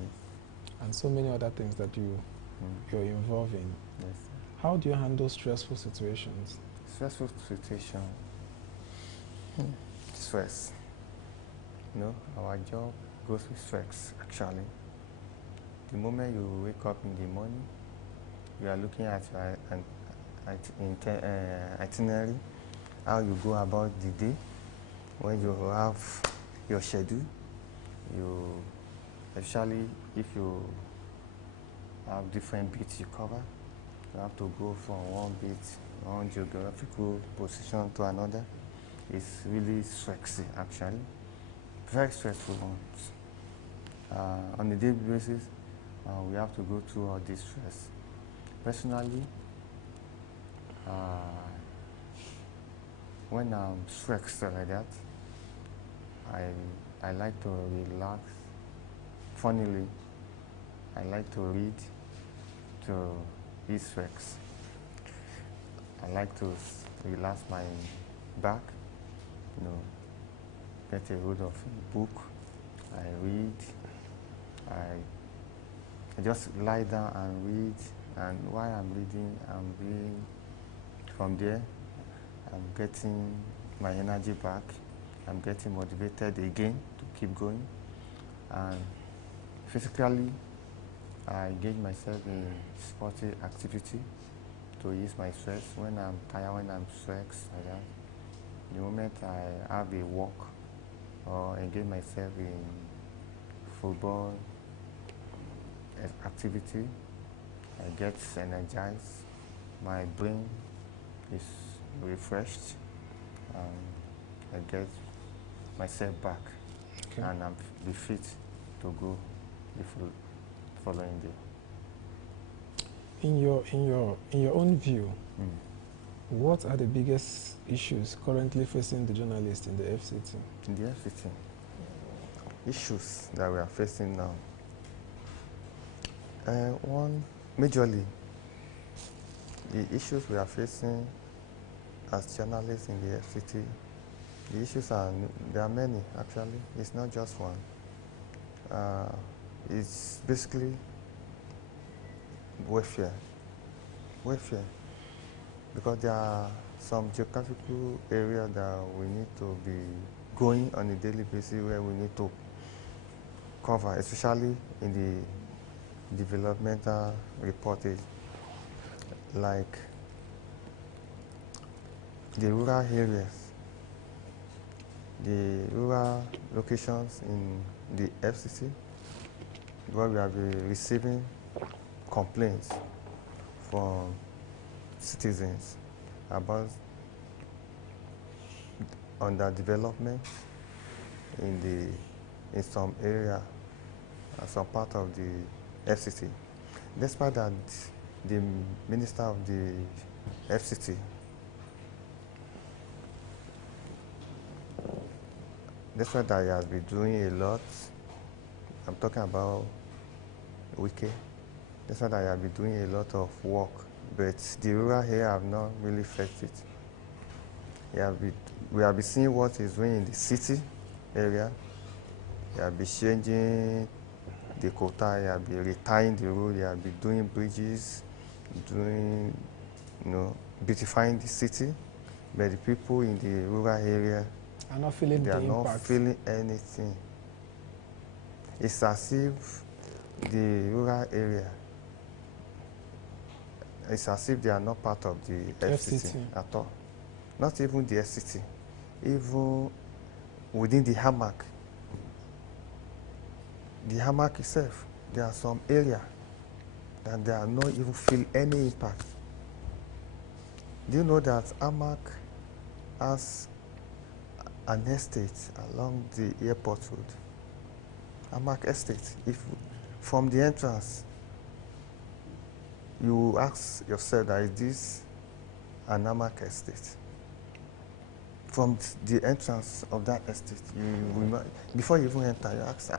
and so many other things that you're involved in. Yes. How do you handle stressful situations? Stressful situation, stress. You know, our job goes with stress, actually. The moment you wake up in the morning, you are looking at your itinerary, how you go about the day. When you have your schedule, especially if you have different beats you cover, you have to go from one beat, one geographical position to another. It's really stressful, actually. Very stressful ones. On a daily basis, we have to go through all this stress. Personally, when I'm stressed like that, I like to relax. Funnily, I like to read to ease stress. I like to relax my back, you know, get a hold of a book. I read. I just lie down and read, and while I'm reading, from there, I'm getting my energy back. I'm getting motivated again to keep going. And physically, I engage myself in sporty activity to ease my stress. When I'm tired, when I'm stressed, like that, the moment I have a walk or engage myself in football activity, I get energized, my brain is refreshed, and I get myself back, and I'm be fit to go the following day. In your own view, what are the biggest issues currently facing the journalists in the FCT? In the FCT, issues that we are facing now. One, majorly, the issues we are facing as journalists in the FCT, the issues there are many actually, it's not just one. It's basically welfare, because there are some geographical areas that we need to be going on a daily basis where we need to cover, especially in the developmental reportage, like the rural areas, the rural locations in the FCC, where we have been receiving complaints from citizens about underdevelopment in some area, some part of the FCT. Despite that, the minister of the FCT despite that he has been doing a lot, I'm talking about Wike, despite that he has been doing a lot of work, but the rural area have not really felt it. We have been seeing what he's doing in the city area. He has been changing the quota, he has been retiring the road, he has been doing bridges, beautifying the city, but the people in the rural area are not feeling they the are not impact. feeling anything. It's as if the rural area, it's as if they are not part of the FCT at all. Not even the FCT, even within the hammock. The hammock itself, there are some areas that they are not even feel any impact. Do you know that hammock has an estate along the airport road? Hammock estate. If from the entrance, you ask yourself that is this an hammock estate? From the entrance of that estate, before you even enter, you ask,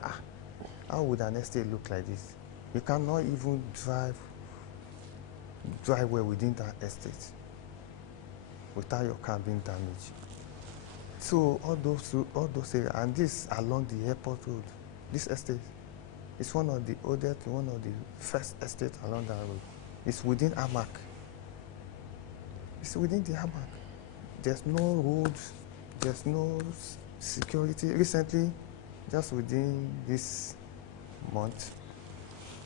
how would an estate look like this? You cannot even drive well within that estate without your car being damaged. So all those areas, and this along the airport road, this estate is one of the oldest, one of the first estates along that road. It's within hammock. It's within the hammock. There's no roads, there's no security. Recently, just within this month,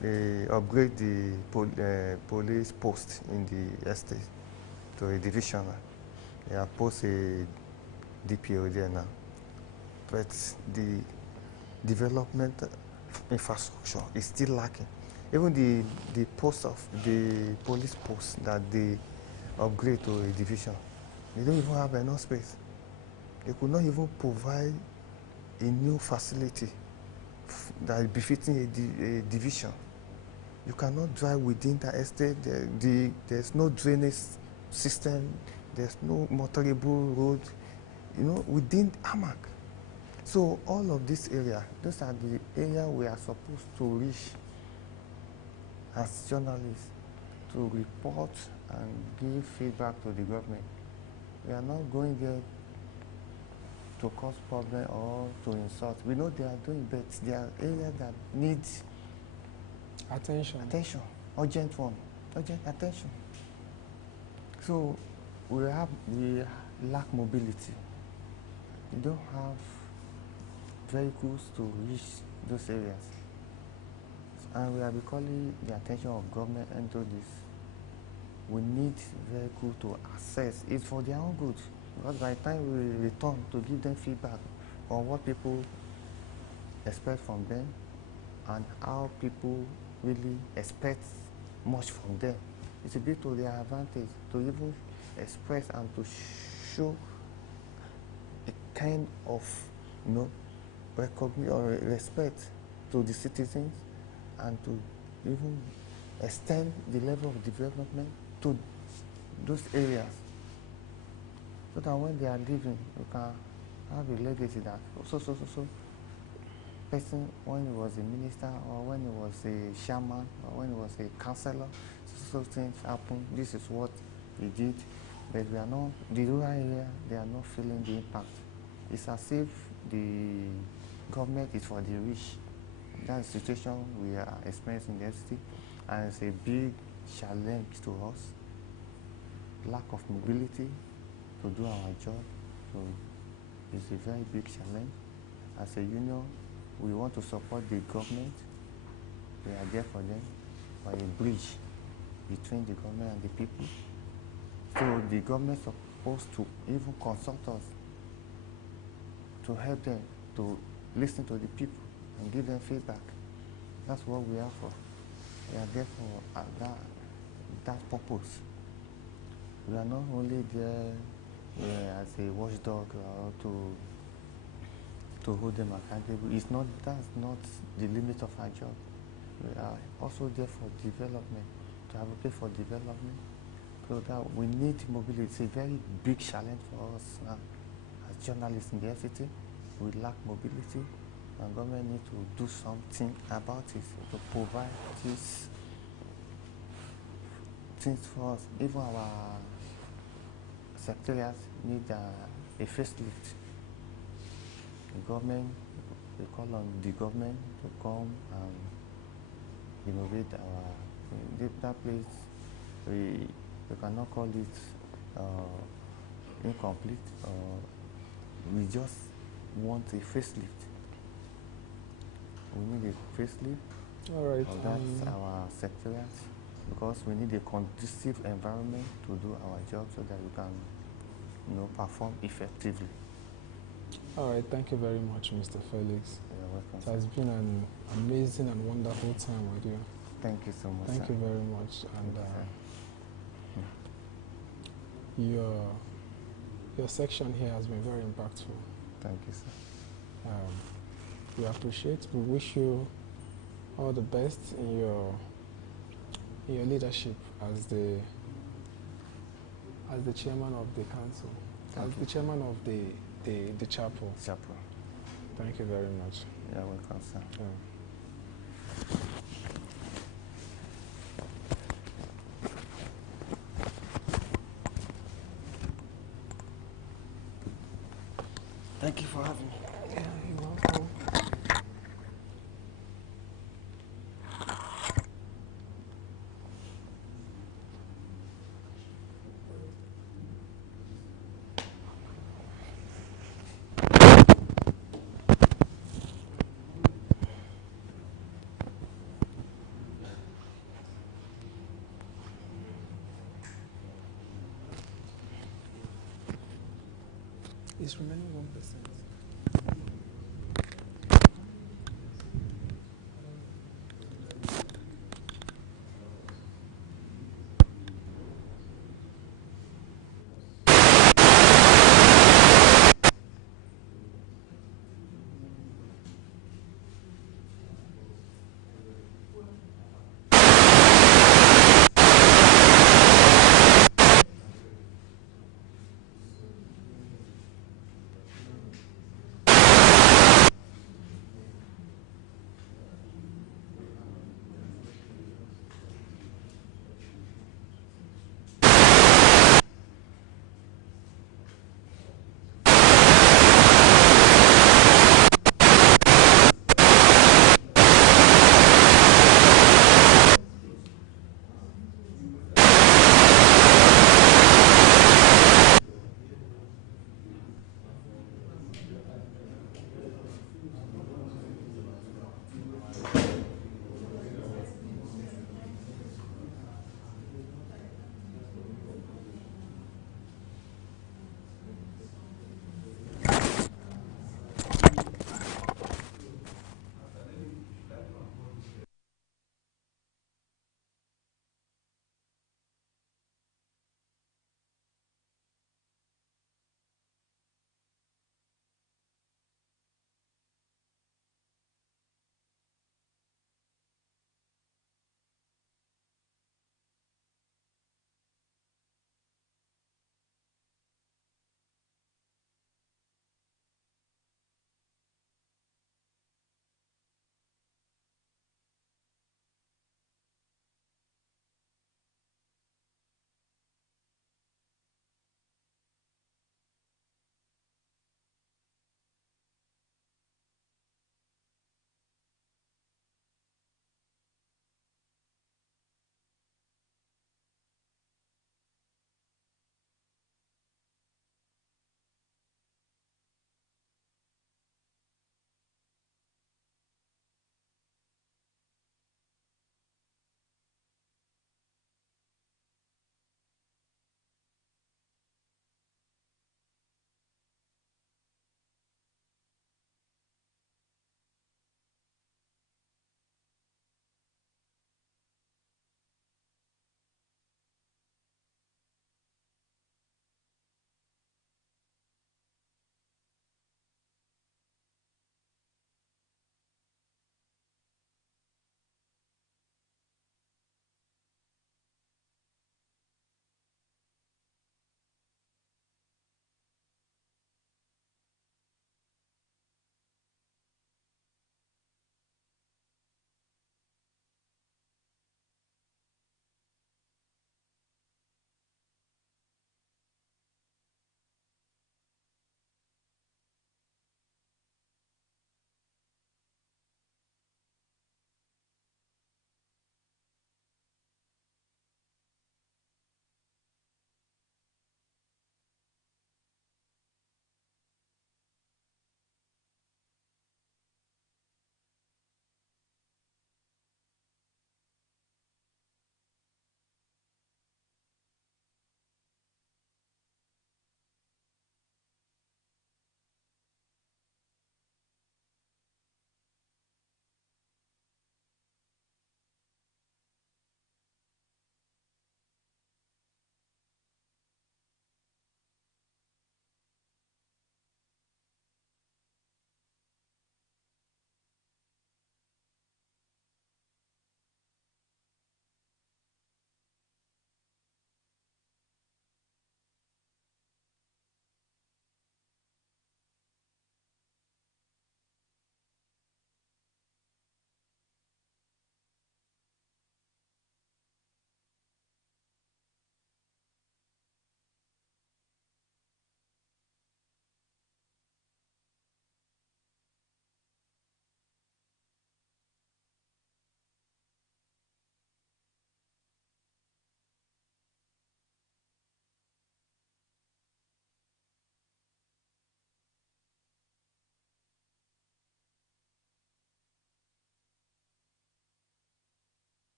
they upgrade the police post in the estate to a divisional. They have posted a DPO there now. But the development infrastructure is still lacking. Even the post of the police post that they upgrade to a division, they don't even have enough space. They could not even provide a new facility that is befitting a division. You cannot drive within the estate. There's no drainage system. There's no motorable road, within hammock. So all of this area, those are the areas we are supposed to reach as journalists to report and give feedback to the government. We are not going there to cause problem or to insult. We know they are doing, but there are areas that need attention, urgent attention. So we lack mobility. We don't have vehicles to reach those areas. And we are calling the attention of government into this. We need vehicles to access it for their own good. Because by the time we return to give them feedback on what people expect from them and how people really expect much from them, it will be to their advantage to even express and to show a kind of recognition or respect to the citizens and to even extend the level of development to those areas, so that when they are leaving, you can have a legacy that so person, when he was a minister or when he was a chairman or when he was a councillor, so things happen. This is what he did, but we are not, the rural area, they are not feeling the impact. It's as if the government is for the rich. That's the situation we are experiencing in the city, and it's a big challenge to us. Lack of mobility to do our job, so it's a very big challenge. As a union, we want to support the government. We are there for them, for a bridge between the government and the people. So the government is supposed to even consult us to help them to listen to the people and give them feedback. That's what we are for. We are there for that purpose. We are not only there as a watchdog or to hold them accountable. That's not the limit of our job. We are also there for development, to advocate for development. So that we need mobility. It's a very big challenge for us as journalists in the city. We lack mobility, and government need to do something about it to provide these things for us. Even our secretariats need a facelift. The government, we call on the government to come and innovate that place. We cannot call it incomplete. We just want a facelift. We need a facelift. All right. That's our secretariat, because we need a conducive environment to do our job so that we can, perform effectively. All right. Thank you very much, Mr. Felix. You're welcome. It has been an amazing and wonderful time with you. Thank you so much. Thank you very much. And your section here has been very impactful. Thank you, sir. We appreciate. We wish you all the best in your leadership as the chairman of the council, as the chairman of the chapel. Thank you very much. You're welcome, sir. Thank you for having me. Yeah, you're welcome. It's remaining 1%.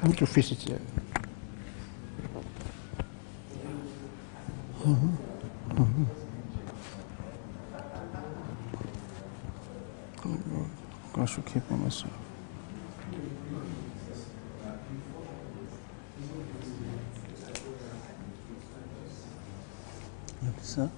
Come to visit here. God should keep me myself. Sir?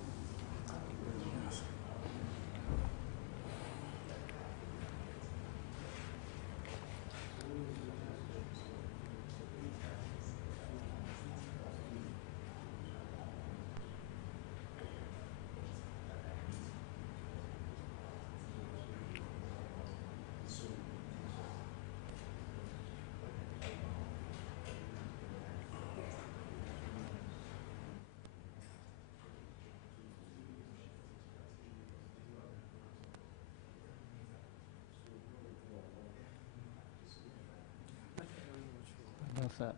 No, sir.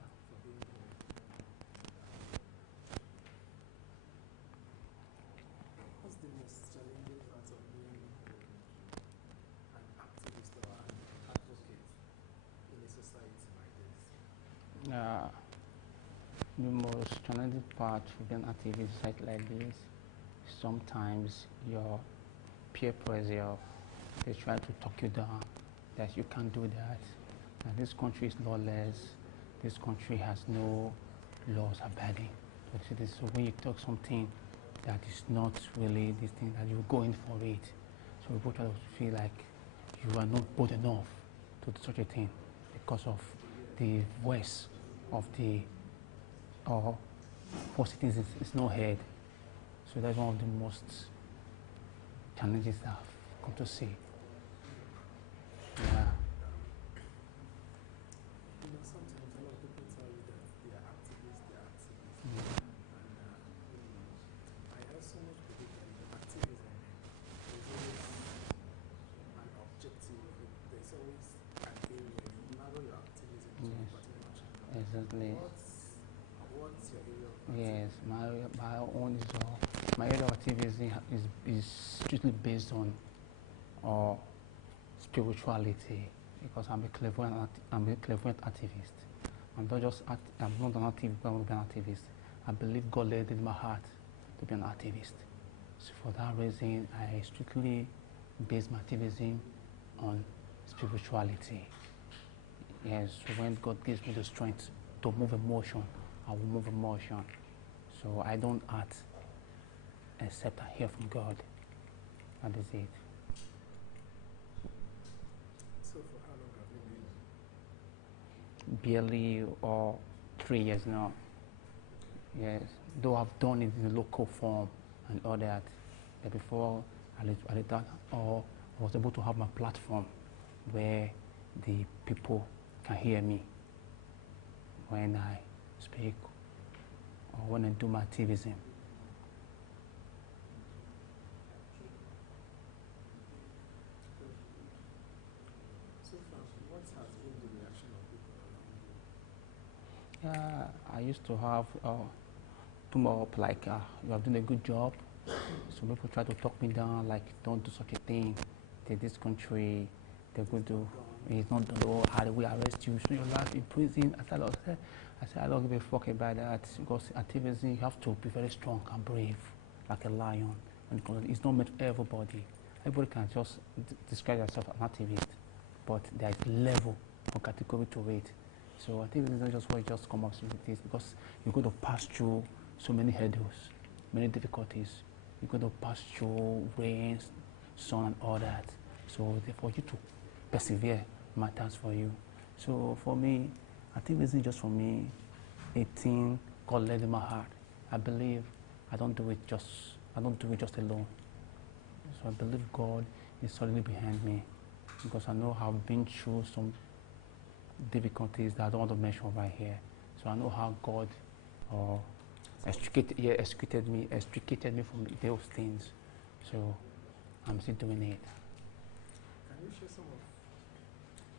What's the most challenging part of being an activist or an advocate in a society like this? The most challenging part of being active in a society like this, sometimes your peer pressure, they try to talk you down, that you can't do that, and this country is lawless, this country has no laws abiding. So when you talk something that is not really this thing, that you go in for it, so people try to feel like you are not bold enough to do such a thing because of the voice of the for citizens is not heard. So that's one of the most challenges that I've come to see. Yeah. You know, sometimes a lot of people tell you that they are activists. And I also believe that in activism, there's always an objective. There's always an aim where you narrow your activism to a particular channel. Exactly. What's your area of activism? Yes, my own is my area of activism is strictly based on spirituality, because I'm a clairvoyant activist. I'm not an activist, but I'm an activist. I believe God led in my heart to be an activist. So for that reason, I strictly base my activism on spirituality. Yes, so when God gives me the strength to move emotion, I will move emotion. So I don't act except I hear from God. That is it. So for how long have you been? Barely 3 years now. Yes, though I've done it in a local form and all that. But before I did that, I was able to have my platform where the people can hear me when I speak or when I do my activism. So far, what has been the reaction of people around you? I used to have more up like you are doing a good job. So people try to talk me down, like don't do such a thing. This country, they're going to. It's not done. Oh, how do we arrest you? So your life in prison. I said I don't give a fuck about that, because activism you have to be very strong and brave, like a lion. It's not meant for everybody. Everybody can just describe themselves as an activist, but there is level or category to it. So activism is not just what you just come up with this, because you're going to pass through so many hurdles, many difficulties. You're going to pass through rains, sun, and all that. So for you to persevere matters for you. So for me, activism just for me, a thing God led in my heart. I believe I don't do it just alone. So I believe God is solidly behind me, because I know I've been through some difficulties that I don't want to mention right here. So I know how God extricated me from those things. So I'm still doing it. Can you share some of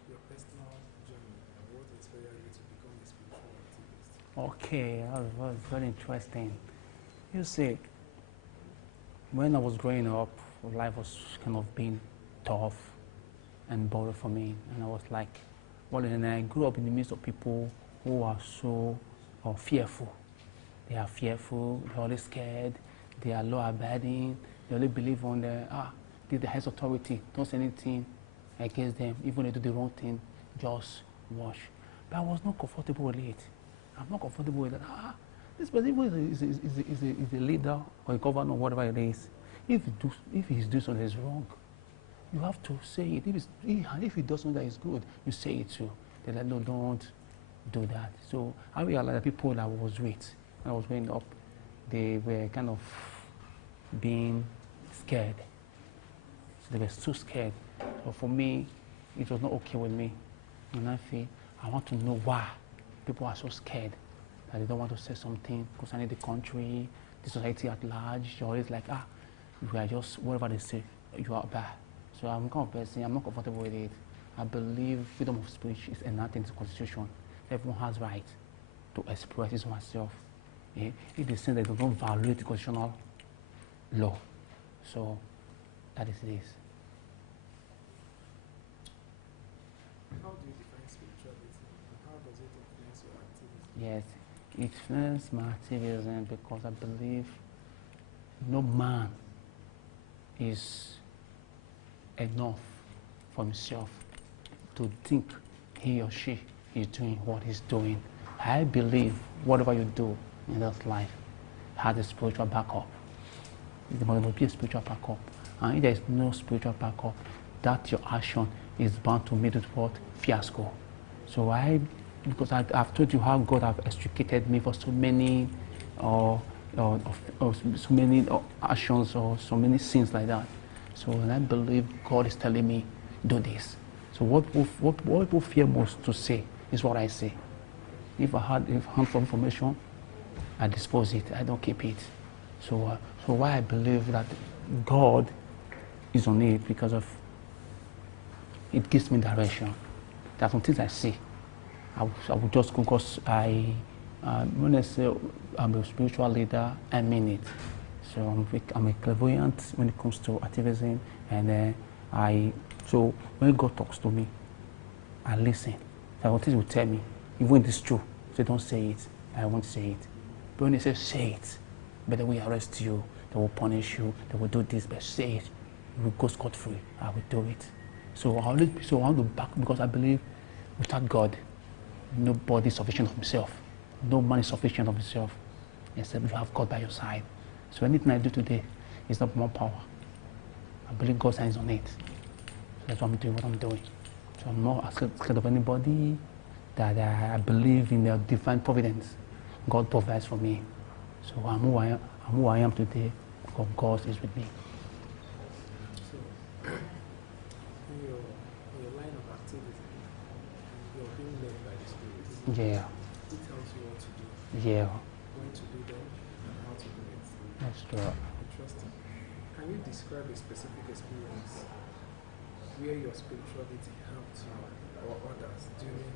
your personal journey and what inspired you to become a spiritual activist? Okay, that was very interesting. You see, when I was growing up, life was kind of being tough and boring for me, and I was like, and I grew up in the midst of people who are so fearful. They are fearful, they're always scared, they are law-abiding, they only believe on the highest authority. Don't say anything against them, even when they do the wrong thing, just watch. But I was not comfortable with it. I'm not comfortable with that. This person is a leader or a governor or whatever it is. If he's doing something that is wrong, you have to say it. If he does something that is good, you say it too. They're like, no, don't do that. So I realized that people that I was with, when I was growing up, they were kind of being scared. So they were so scared. So for me, it was not okay with me. And I feel I want to know why people are so scared that they don't want to say something concerning the country, the society at large. You're always like, you are just, whatever they say, you are bad. So I'm kind of person, I'm not comfortable with it. I believe freedom of speech is enacted in the Constitution. Everyone has right to express his own self. In the sense that they don't violate the constitutional law. So that is this. How do you define spirituality, and how does it influence your activism? Yes, it influences my activism because I believe no man is enough for himself to think he or she is doing what he's doing. I believe whatever you do in this life has a spiritual backup. There must be a spiritual backup. And if there is no spiritual backup, that your action is bound to meet with what? Fiasco. So because I've told you how God have extricated me for so many actions or so many sins like that. So and I believe God is telling me, do this. So what people fear most to say is what I say. If I had harmful information, I dispose it. I don't keep it. So why I believe that God is on it because of it gives me direction. There are some things I see. I would just go because when I say I'm a spiritual leader, I mean it. So I'm a clairvoyant when it comes to activism, and so when God talks to me, I listen. There are things He will tell me, even when it's true. So don't say it. I won't say it. But when He says say it, but they will arrest you, they will punish you, they will do this, but say it. You will go scot-free. I will do it. So I want to back because I believe without God, nobody is sufficient of himself. No man is sufficient of himself, except you have God by your side. So anything I do today is not more power. I believe God's hands on it. So that's why I'm doing what I'm doing. So I'm not scared of anybody. That I believe in the divine providence. God provides for me. So I'm who I am today because God is with me. So, in your line of activity, you're being led by the Spirit. Yeah. It tells you what to do. Yeah. When to do them and how to do it. That's true. Interesting. Can you describe a specific experience where your spirituality helped you or others during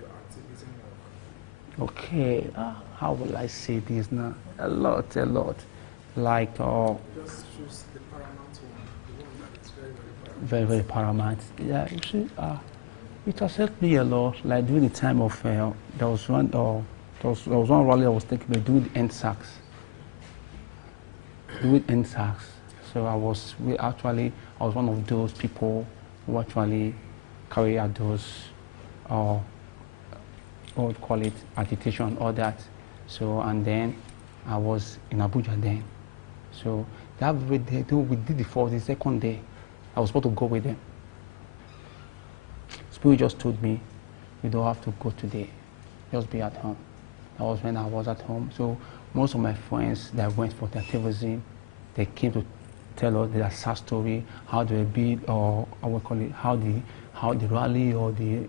your activism work? Okay, how will I say this now? A lot. Like, just choose the paramount one, the one that is very, very paramount. Yeah, you see, it has helped me a lot. Like during the time of, there was one rally I was taking, doing the NSACs. So I was one of those people who actually carry out those, what would call it, agitation, all that. So, and then I was in Abuja then. So that we did the second day. I was supposed to go with them. Spirit just told me, you don't have to go today. Just be at home. That was when I was at home. So most of my friends that went for the activism, they came to tell us their sad story, how they beat, or I would call it, how the rally or the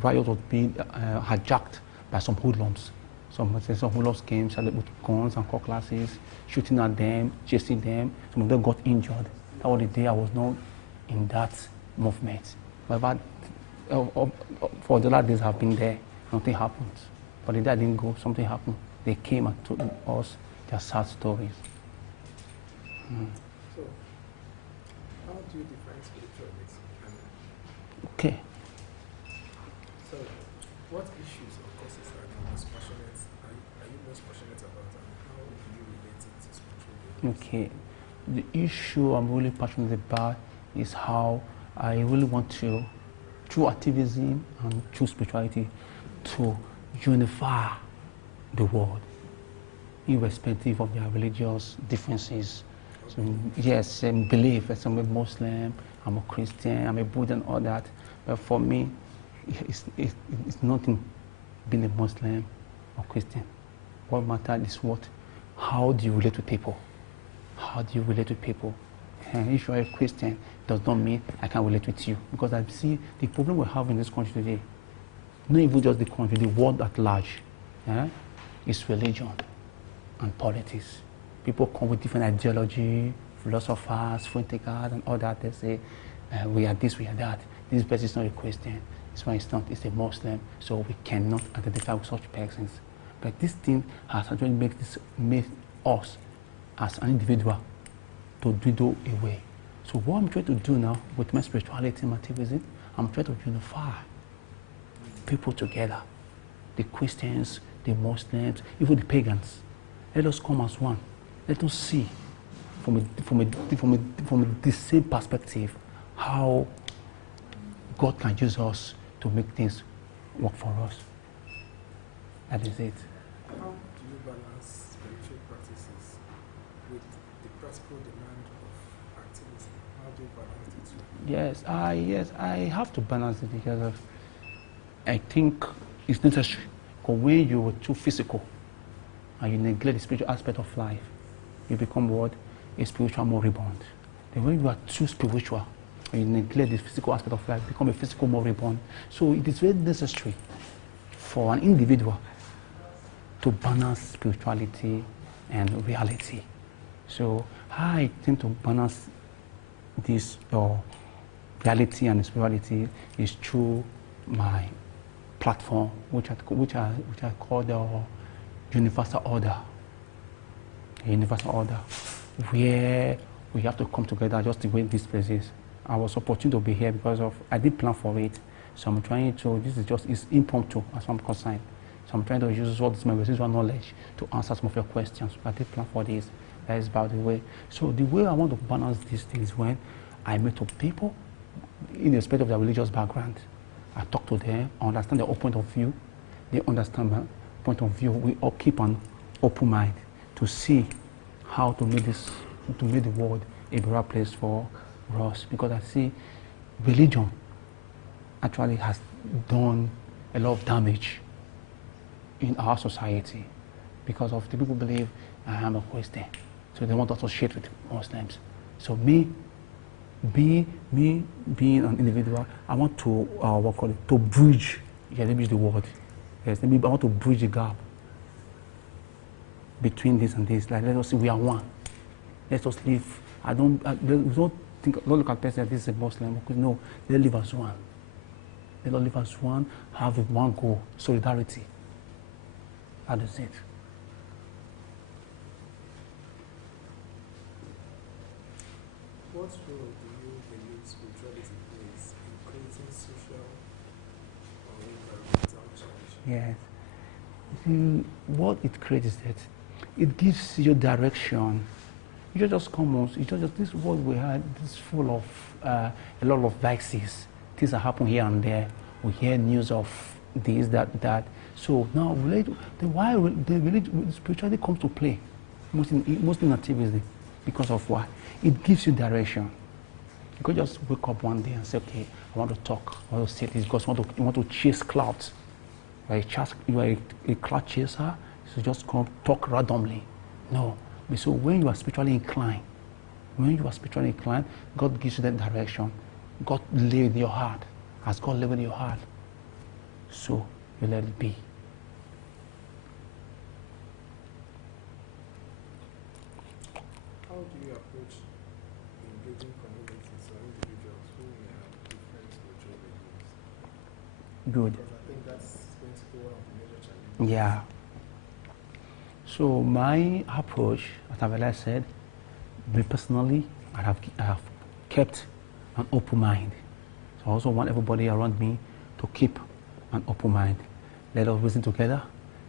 riot was being hijacked by some hoodlums. Some hoodlums came, started with guns and cutlasses, shooting at them, chasing them. Some of them got injured. That was the day I was not in that movement. But for the last days I've been there, nothing happened. But the day I didn't go, something happened. They came and told us their sad stories. So, how do you define spirituality? Okay. So, what issues or causes are you most passionate? Are you most passionate about, and how do you relate it to spiritual beliefs? Okay, the issue I'm really passionate about is how I really want to, through activism and through spirituality, to unify the world, irrespective of their religious differences. So, yes, belief, I'm a Muslim, I'm a Christian, I'm a Buddha and all that, but for me, it's nothing being a Muslim or Christian. What matters is what, how do you relate to people? How do you relate to people? And if you are a Christian, does not mean I can relate with you. Because I see the problem we have in this country today, not even just the country, the world at large, is religion and politics. People come with different ideology, philosophers, free thinkers, and all that. They say, we are this, we are that. This person is not a Christian. This one is not, it's a Muslim. So we cannot identify with such persons. But this thing has actually made us as an individual to dwindle away. So what I'm trying to do now with my spirituality and activism, I'm trying to unify people together. The Christians, the Muslims, even the pagans. Let us come as one. Let us see from the same perspective how God can use us to make things work for us. That is it. How do you balance spiritual practices with the practical demand of activism? How do you balance the two? Yes, I have to balance it because of, I think it's necessary. Because when you are too physical and you neglect the spiritual aspect of life, you become what? A spiritual moribund. Then when you are too spiritual and you neglect the physical aspect of life, you become a physical moribund. So it is very necessary for an individual to balance spirituality and reality. So I tend to balance this reality and spirituality is through my platform, which I call the universal order. A universal order, where we have to come together just the way this place is. I was opportune to be here because of, I did plan for it. So I'm trying to, it's impromptu as I'm concerned. So I'm trying to use what is my residual knowledge to answer some of your questions. I did plan for this. That is about the way. So the way I want to balance these things when I meet up people in respect of their religious background. I talk to them, I understand their point of view. They understand my point of view. We all keep an open mind to see how to make the world a better place for us. Because I see religion actually has done a lot of damage in our society because of the people believe I am a Christian, so they want us to share with Muslims. So being an individual, I want to to bridge the word. Yes, I want to bridge the gap between this and this. Like, let us see, we are one. Let us live. Don't look at person that this is a Muslim. No, let us live as one. Let us live as one. Have one goal: solidarity. That is it. What role do you believe spirituality plays in creating social or environmental change? Yes. What it creates is that it gives you direction. You just come on, this world we had is full of a lot of vices. Things that happen here and there. We hear news of this, that. So now, why the spirituality comes to play, most in activity, because of what? It gives you direction. You could just wake up one day and say, okay, I want to talk, I want to say this, because you want to chase clouds. You are a cloud chaser, so just come talk randomly. No. So when you are spiritually inclined, God gives you that direction. God lay in your heart. As God lay in your heart, so you let it be. How do you approach engaging communities or individuals who may have different spiritual beliefs? Good. Because I think that's going to be one of the major challenges. Yeah. So my approach, as I said, me personally, I have kept an open mind. So I also want everybody around me to keep an open mind. Let us reason together.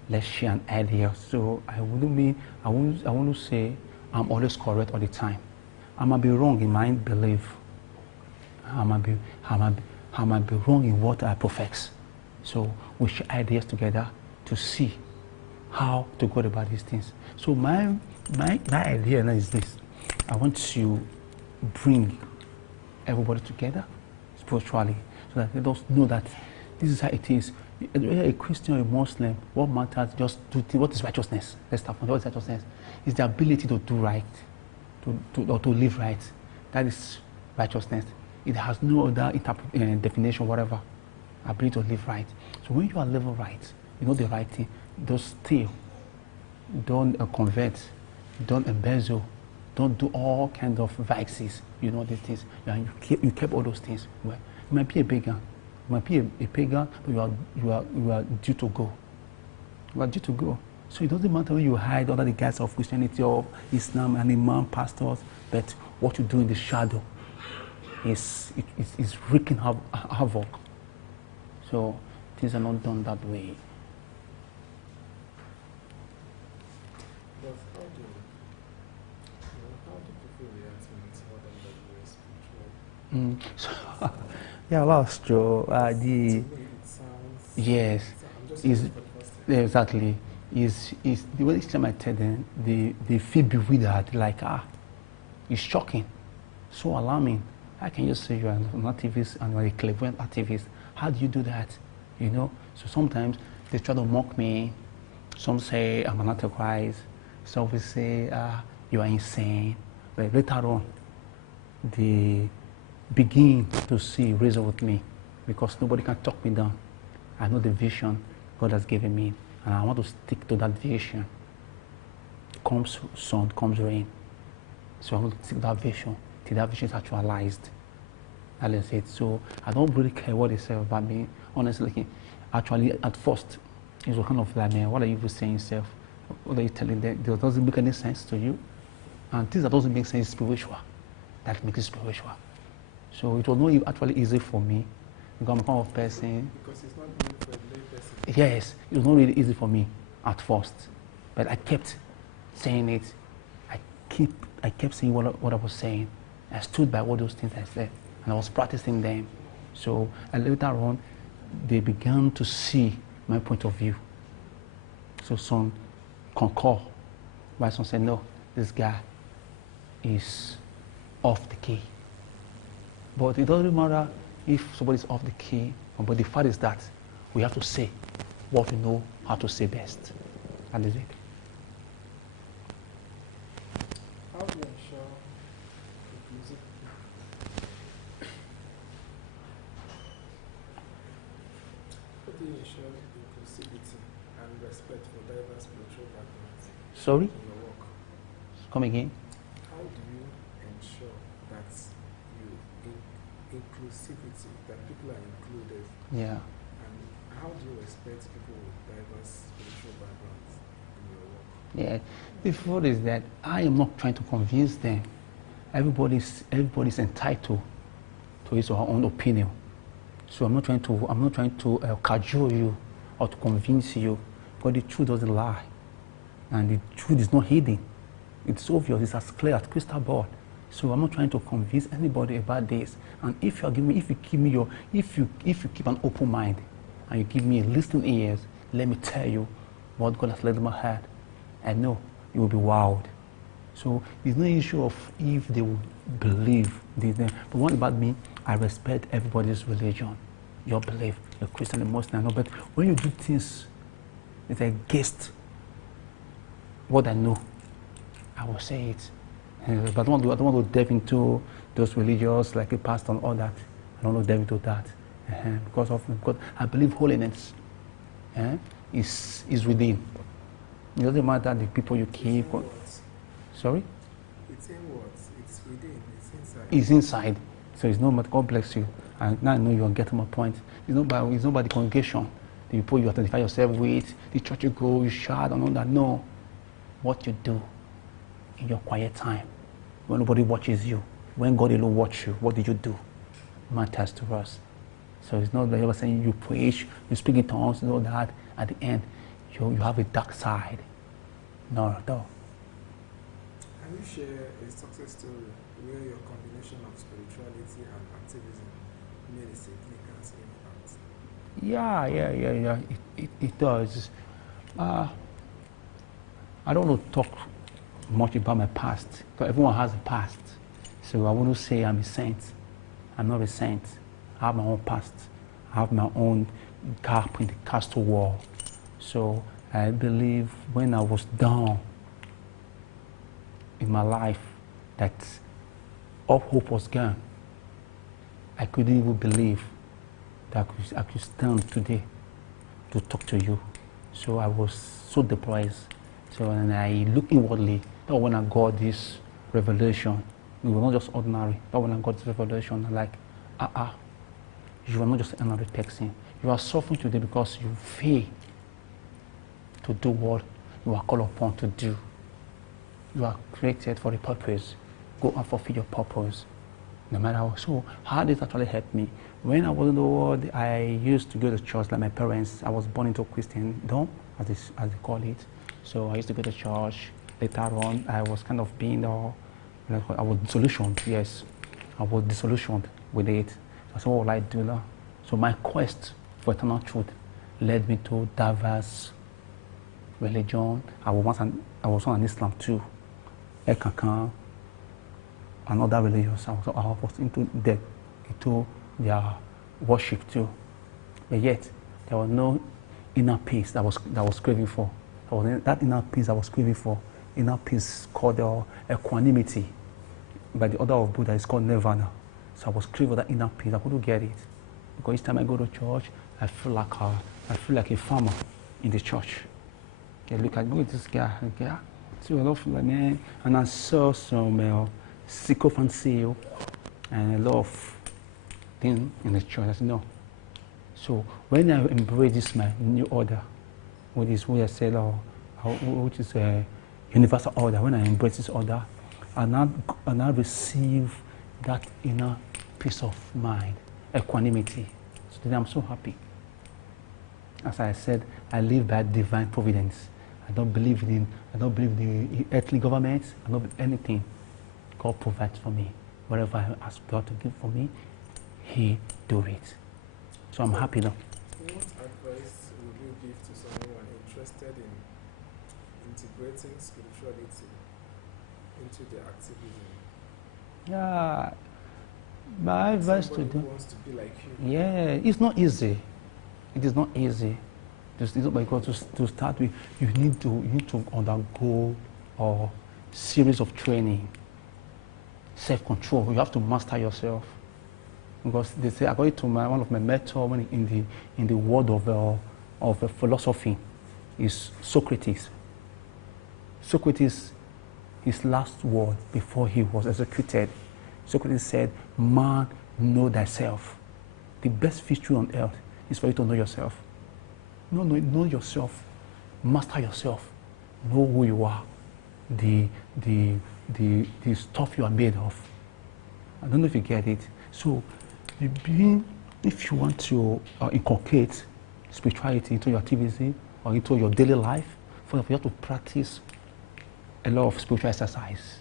Let's share an idea. So I wouldn't say I'm always correct all the time. I might be wrong in my belief. I might be wrong in what I profess. So we share ideas together to see how to go about these things. So my idea now is this. I want to bring everybody together spiritually so that they just know that this is how it is. Whether a Christian or a Muslim, what matters just do things. What is righteousness? Let's start from what is righteousness. It's the ability to do right, to live right. That is righteousness. It has no other definition, whatever. Ability to live right. So when you are living right, you know the right thing. Don't steal, don't convert, don't embezzle, don't do all kinds of vices. You know these things. You keep all those things. Well, you might be a pagan. You might be a pagan, but you are due to go. You are due to go. So it doesn't matter when you hide under the guise of Christianity or Islam and imam, pastors, but what you do in the shadow is wreaking havoc. So things are not done that way. But how do people react when you tell them that you are spiritual? Yeah, well, Joe. Yes, exactly. Is the way each time I tell them, they feel bewildered, like it's shocking, so alarming. I can just say you're an activist and you're a clairvoyant activist. How do you do that? You know. So sometimes they try to mock me. Some say I'm an antichrist. Some will say you are insane. But later on, they begin to see reason with me because nobody can talk me down. I know the vision God has given me, and I want to stick to that vision. Comes sun, comes rain. So I want to stick to that vision till that vision is actualized. That is it. So I don't really care what they say about me. Honestly, actually, at first, it was kind of like, man, what are you even saying yourself? What are you telling them? It doesn't make any sense to you. And things that doesn't make sense is spiritual. That makes it spiritual. So it was not actually easy for me because I'm a kind of person. Because it's not easy for a lay person. Yes, it was not really easy for me at first, but I kept saying it. I kept saying what I was saying. I stood by all those things I said, and I was practicing them. So and later on, they began to see my point of view. So some concur, while some said, no, this guy is off the key. But it doesn't matter if somebody's off the key, but the fact is that we have to say what we know how to say best. That is it. How do you ensure inclusivity? How do you ensure inclusivity and respect for diverse spiritual backgrounds? Sorry? In your work? Come again? How do you ensure that inclusivity, that people are included? Yeah. And how do you respect people with diverse spiritual backgrounds in your work? Yeah. The fact is that I am not trying to convince them. Everybody's entitled to his or her own opinion. So I'm not trying to cajole you or to convince you, but the truth doesn't lie, and the truth is not hidden. It's obvious. It's as clear as crystal ball. So I'm not trying to convince anybody about this. And if you keep an open mind, and you give me listening ears, let me tell you what God has laid in my heart. I know you will be wowed. So it's no issue of if they will believe this. But one about me, I respect everybody's religion, your belief, a Christian, a Muslim. But when you do things that against what I know, I will say it. But I don't want to delve into those religions like a pastor and all that. I don't want to delve into that because I believe holiness is within. It doesn't matter the people you keep. Sorry? It's in words. It's within. It's inside. It's inside. So it's not God bless you. And now I know you are getting my point. It's not by the congregation, the people you identify yourself with, the church you go, you shout and all that. No. What you do in your quiet time, when nobody watches you, when God alone watches you, what did you do? Matters to us. So it's not that you're saying you preach, you speak in tongues, and all that. At the end, you have a dark side. Not at all. Can you share a success story where your combination of spirituality and activism made a significant impact? Yeah. It does. I don't want to talk much about my past, because everyone has a past. So I want to say I'm a saint. I'm not a saint. I have my own past. I have my own gap in the castle wall. So I believe when I was down in my life, that all hope was gone. I couldn't even believe that I could stand today to talk to you. So I was so depressed. So and I looked inwardly. That when I got this revelation, it was not just ordinary. That when I got this revelation, I'm like, you are not just another person. You are suffering today because you fail to do what you are called upon to do. You are created for a purpose. Go and fulfill your purpose. No matter how. So how did it actually help me? When I was in the world, I used to go to church like my parents. I was born into Christendom, as they call it. So I used to go to church. Later on, I was kind of being, I was disillusioned, yes. I was disillusioned with it. So what will I do now? So my quest for eternal truth led me to diverse religion. I was on Islam too. Ekakan, and other religions. I was into their worship too. But yet, there was no inner peace that I was craving for. That inner peace I was craving for, inner peace called equanimity. By the order of Buddha, it's called nirvana. So I was craving for that inner peace. I couldn't get it. Because each time I go to church, I feel like a farmer in the church. They look at this guy, see a lot of man, and I saw some sycophancy and a lot of things in the church. I said, no. So when I embrace this my new order, which is what I said, which is a universal order, when I embrace this order, I now receive that inner peace of mind, equanimity. So then I'm so happy. As I said, I live by divine providence. I don't believe in the earthly government. I don't believe anything. God provides for me. Whatever I ask God to give for me, He do it. So I'm happy now. What advice would you give to someone interested in integrating spirituality into their activism? Yeah, my advice to them. Who wants to be like you? Yeah, it's not easy. It is not easy. It's not because to start with, you need to undergo a series of training, self-control. You have to master yourself. Because they say, according to one of my mentors in the world of philosophy, is Socrates. Socrates, his last word before he was executed, Socrates said, "Man, know thyself." The best victory on earth is for you to know yourself. Know yourself. Master yourself. Know who you are. The stuff you are made of. I don't know if you get it. So, if you want to inculcate spirituality into your activity or into your daily life, you have to practice a lot of spiritual exercise.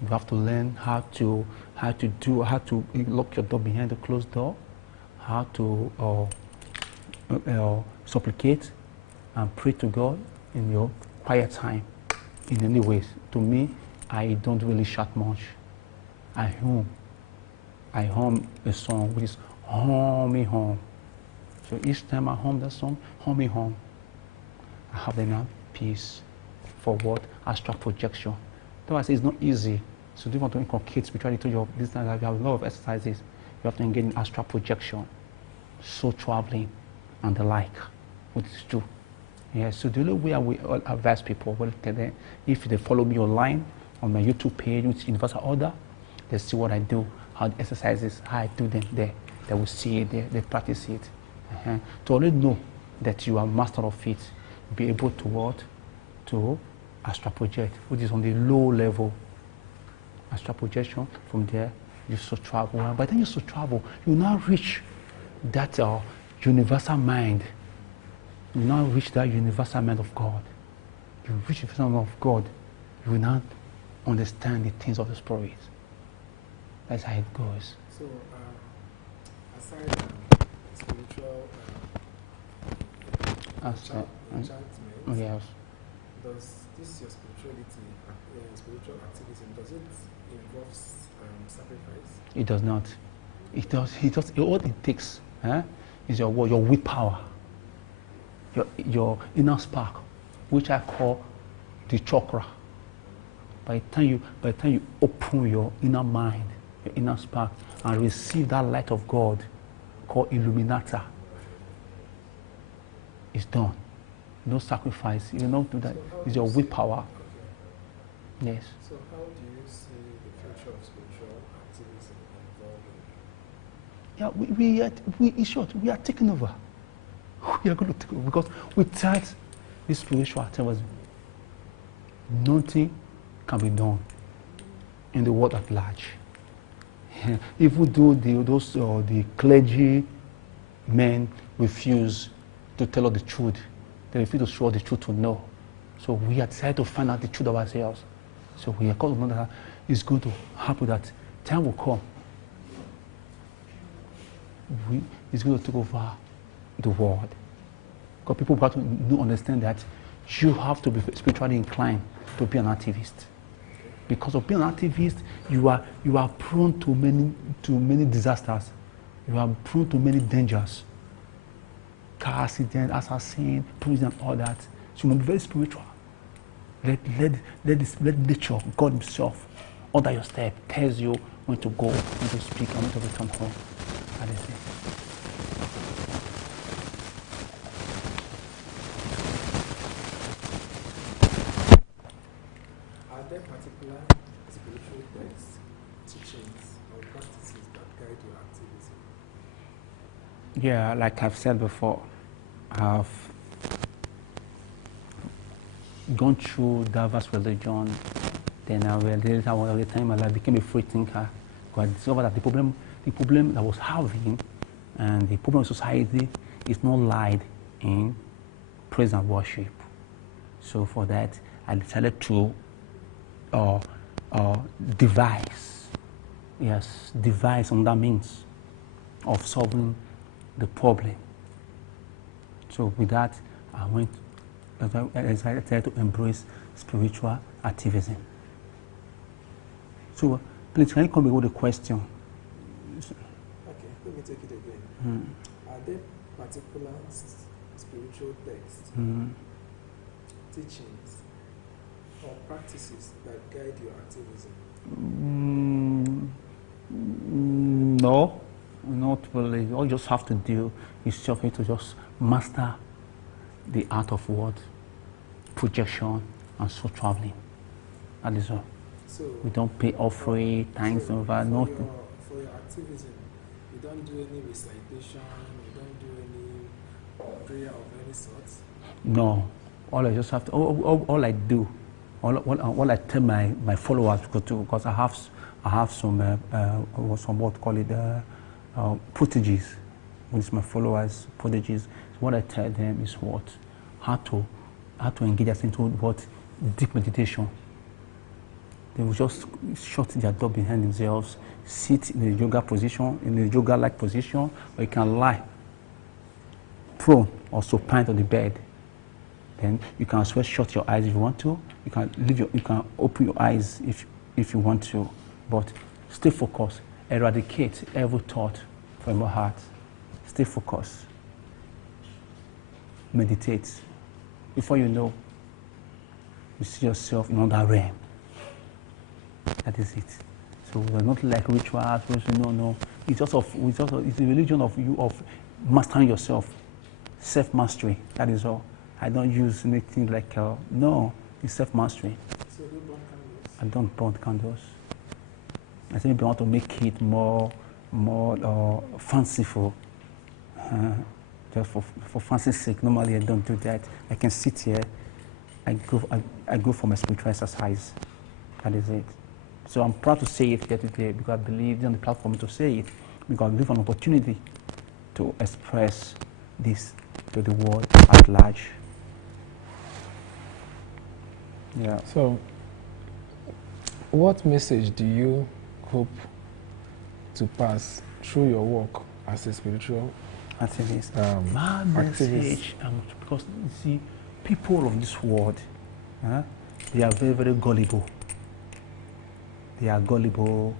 You have to learn how to lock your door behind a closed door, how to supplicate and pray to God in your quiet time. In any ways, to me, I don't really shout much. I hum a song which is hum me home. So each time I hum that song, hum me home, I have enough peace for what? Astral projection. Though I say it's not easy. So if you want to inculcate spirituality to your business, you have a lot of exercises. You have to engage in astral projection, soul traveling, and the like, which is true. Yeah, so the only way I will advise people, if they follow me online on my YouTube page, which is Universal Order, they see what I do, how the exercises, how I do them there. They will see it, they practice it. To already know that you are master of it, be able to what? To astral project, which is on the low level. Astral projection, from there, You should travel. And by the time you should travel, you now reach that universal mind. You now reach that universal mind of God. You reach the universal mind of God. You will now understand the things of the Spirit. That's how it goes. So, aside spiritual enchantment, yes. does this your spirituality, spiritual activism, does it involve sacrifice? It does not. It does. All it takes is your willpower, your inner spark, which I call the chakra. By the time you open your inner mind, your inner spark, and receive that light of God called Illuminata, it's done. No sacrifice. You don't do that. So it's your willpower. Okay. Yes. So how do you see the future of spiritual activism evolving? Yeah, in short, we are taking over. We are going to take over because without this spiritual activism, nothing can be done in the world at large. Even though the clergy men refuse to tell us the truth, they refuse to show us the truth to know. So we have decided to find out the truth of ourselves. So we are going to know that it's going to happen, that time will come. It's going to take over the world. Because people got to understand that you have to be spiritually inclined to be an activist. Because of being an activist, you are prone to many disasters. You are prone to many dangers. Car accident, assassin, prison, all that. So you must be very spiritual. Let nature, God Himself, order your step, tells you when to go, when to speak, and when to return home. That is it. Are there particular spiritual texts, teachings, or practices that guide your activism? Yeah, like I've said before, I've gone through diverse religion. Then every time I became a free thinker. Because I discovered that the problem that I was having and the problem of society is not lied in praise and worship. So for that, I decided to devise another means of solving the problem. So with that, I decided to embrace spiritual activism. So please, can you come with a question? Okay, let me take it again. Are there particular spiritual texts, teachings, or practices that guide your activism? No, not really. All you just have to do is just to just master the art of what? Projection and soul traveling. That is all. So we don't pay offering, thanks over, nothing. For your activism, you don't do any recitation, you don't do any prayer of any sort? No. All I just have to, all I do, all I tell my followers, because I have some what call it, proteges, which my followers, proteges. So what I tell them is what? How to engage us into what? Deep meditation. They will just shut their door behind themselves, sit in a yoga position, in a yoga-like position, or you can lie prone or supine on the bed. Then you can as well shut your eyes if you want to. You can open your eyes if you want to, but stay focused. Eradicate every thought from your heart. Stay focused. Meditate. Before you know, you see yourself in another realm. That is it. So we're not like rituals. No. It's a religion of mastering yourself, self-mastery. That is all. I don't use anything like no. It's self-mastery. So you burn candles? I don't burn candles. I think I want to make it more fanciful, just for fancy's sake. Normally I don't do that. I can sit here. I go for my spiritual exercise. That is it. So I'm proud to say it here today because I believe it's on the platform to say it, because I believe an opportunity to express this to the world at large. Yeah. So, what message do you hope to pass through your work as a spiritual activist? My activist? message, because you see, people of this world, they are very, very gullible. They are gullible.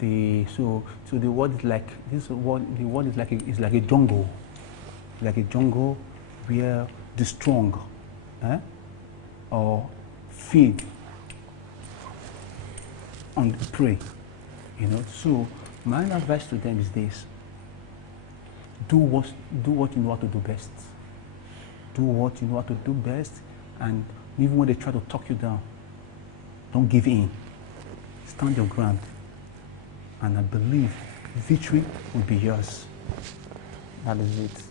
So the world is like this. The world is like a jungle, where the strong, or feed on the prey. So my advice to them is this: do what you know how to do best. Do what you know how to do best, and even when they try to talk you down, don't give in. Stand your ground, and I believe victory will be yours. That is it.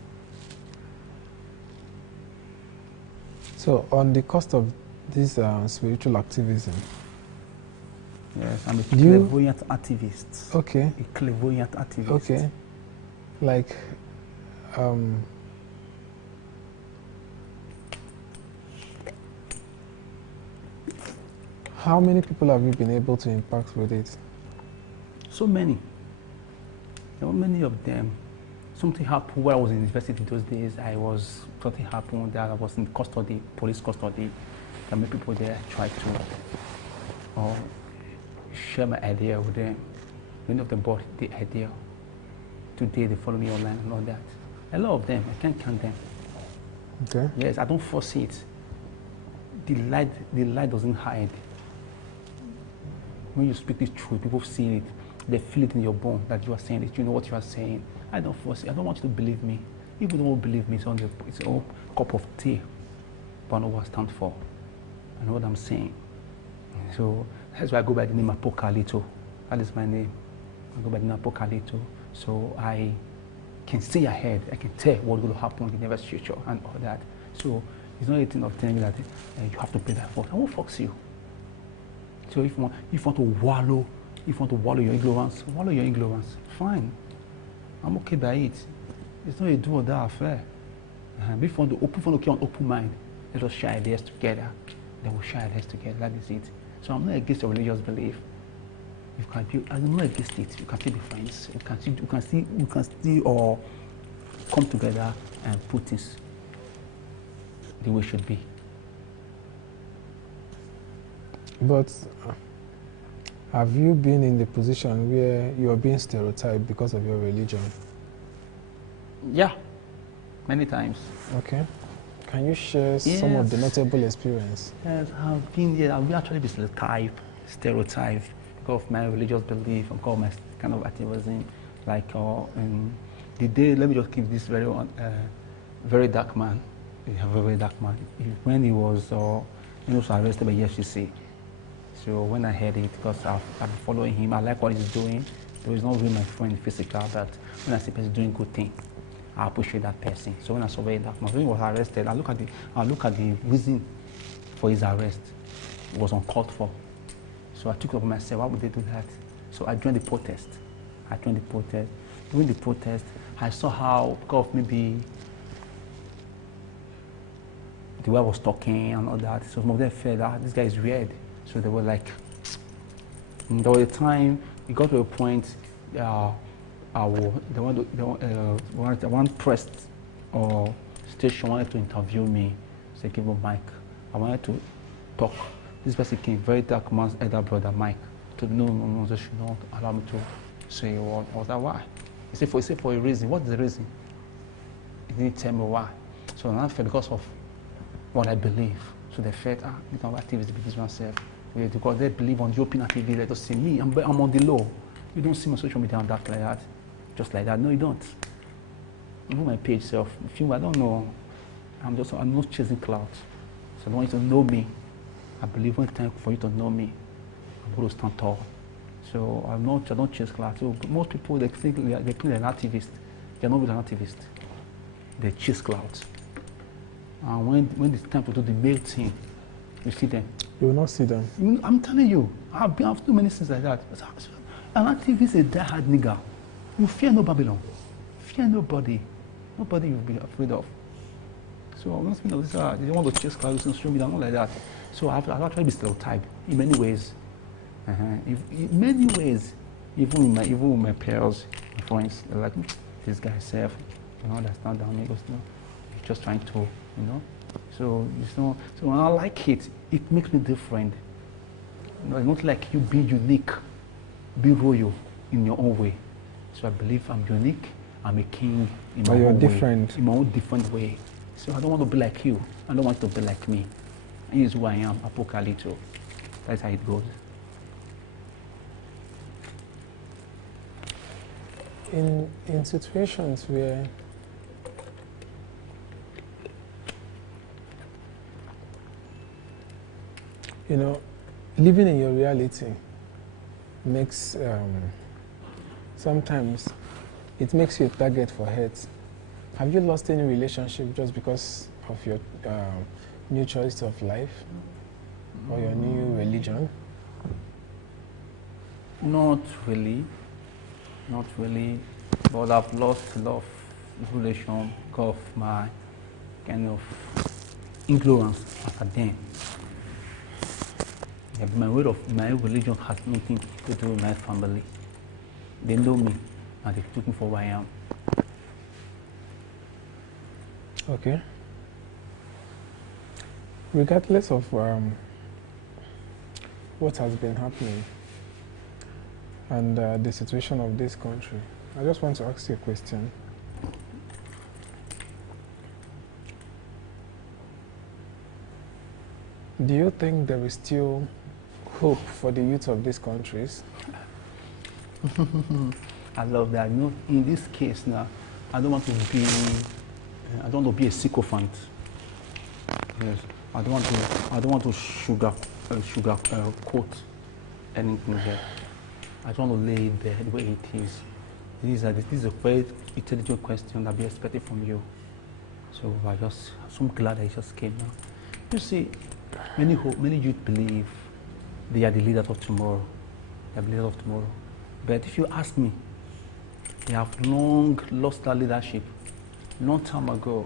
So, on the cost of this spiritual activism, yes, I'm a clairvoyant activist. Okay. A clairvoyant activist. Okay. Like, how many people have you been able to impact with it? So many. There were many of them. Something happened where I was in university those days. Something happened that I was in custody, police custody. There many people there tried to share my idea with them. Many of them bought the idea. Today they follow me online and all that. A lot of them, I can't count them. Okay. Yes, I don't force it. The light doesn't hide. When you speak the truth, people see it. They feel it in your bone that you are saying it. You know what you are saying. I don't force it. I don't want you to believe me. If you don't believe me, it's a cup of tea. But I know what I stand for. I know what I'm saying. So that's why I go by the name Apocalypto. That is my name. I go by the name Apocalypto. So I can see ahead. I can tell what will happen in the near future and all that. So it's not a thing of telling me that you have to pay that force. I won't force you. So if you want to wallow your ignorance, fine. I'm okay by it. It's not a do or die affair. If you want to keep an open mind, let us share ideas together. Then we'll share ideas together. That is it. So I'm not against your religious belief. I'm not against it. You can still be friends. We can still come together and put this the way it should be. But have you been in the position where you are being stereotyped because of your religion? Yeah, many times. Okay. Can you share some of the notable experience? Yes, I've been here. I've actually been stereotyped because of my religious belief, because of my kind of activism. Like the day, let me just keep this very dark man. A very dark man. When he was arrested by FCC. So when I heard it, because I've been following him, I like what he's doing. Though he's not really my friend physical, but when I see person doing good thing, I appreciate that person. So when I saw that man, when he was arrested, I look at the reason for his arrest. It was uncalled for. So I took it upon myself, why would they do that? So I joined the protest. During the protest, I saw how, because of maybe the way I was talking and all that, so some of them felt that this guy is weird. So they were like, there was a time, it got to a point, one press or station wanted to interview me. So they gave me a mic. I wanted to talk. This person came, very dark man's elder brother, Mike. Told me, no, they should not allow me to say a word. I was like, why? He said, for a reason. What is the reason? He didn't tell me why. So I felt because of what I believe. So they felt, you can activists because myself. Because they believe on the open activity, let us see me. I'm on the law. You don't see my social media on that like that. Just like that. No, you don't. You know my page self. I don't know. I'm not chasing clouds. So I don't want you to know me. I believe when it's time for you to know me, I'm going to stand tall. So I don't chase clouds. So most people, they think they're an activist. They're not really an activist. They chase clouds. And when it's time to do the mail thing, You see them. You will not see them. I'm telling you, I've been after too many things like that. An activist is a die-hard nigger. You fear no Babylon. Fear nobody. Nobody you'll be afraid of. So I'm not saying this, they want to chase clouds and show me, not like that. So I've actually been stereotyped in many ways. In many ways, even with my peers, my friends, they're like, this guy safe, that's not down here, he's just trying to, So when I like it, it makes me different. It's not like you be unique, be royal in your own way. So I believe I'm unique, I'm a king in my own way, in my own different way. So I don't want to be like you, I don't want to be like me. And here's who I am, Apocalypto. That's how it goes. In situations where living in your reality makes sometimes it makes you a target for hate. Have you lost any relationship just because of your new choice of life or your new religion? Not really, but I've lost a lot of relation because of my kind of influence after them. Yeah, my religion has nothing to do with my family. They know me and they took me for who I am. Okay. Regardless of what has been happening and the situation of this country, I just want to ask you a question. Do you think there is still hope for the youth of these countries? I love that. In this case now, I don't want to be a sycophant. Yes, I don't want to sugar quote anything here. I just want to lay it there the way it is. This is a very intelligent question I'll be expecting from you. So I'm glad I just came now. You see, many youth believe they are the leaders of tomorrow. They are the leaders of tomorrow. But if you ask me, they have long lost that leadership, long time ago.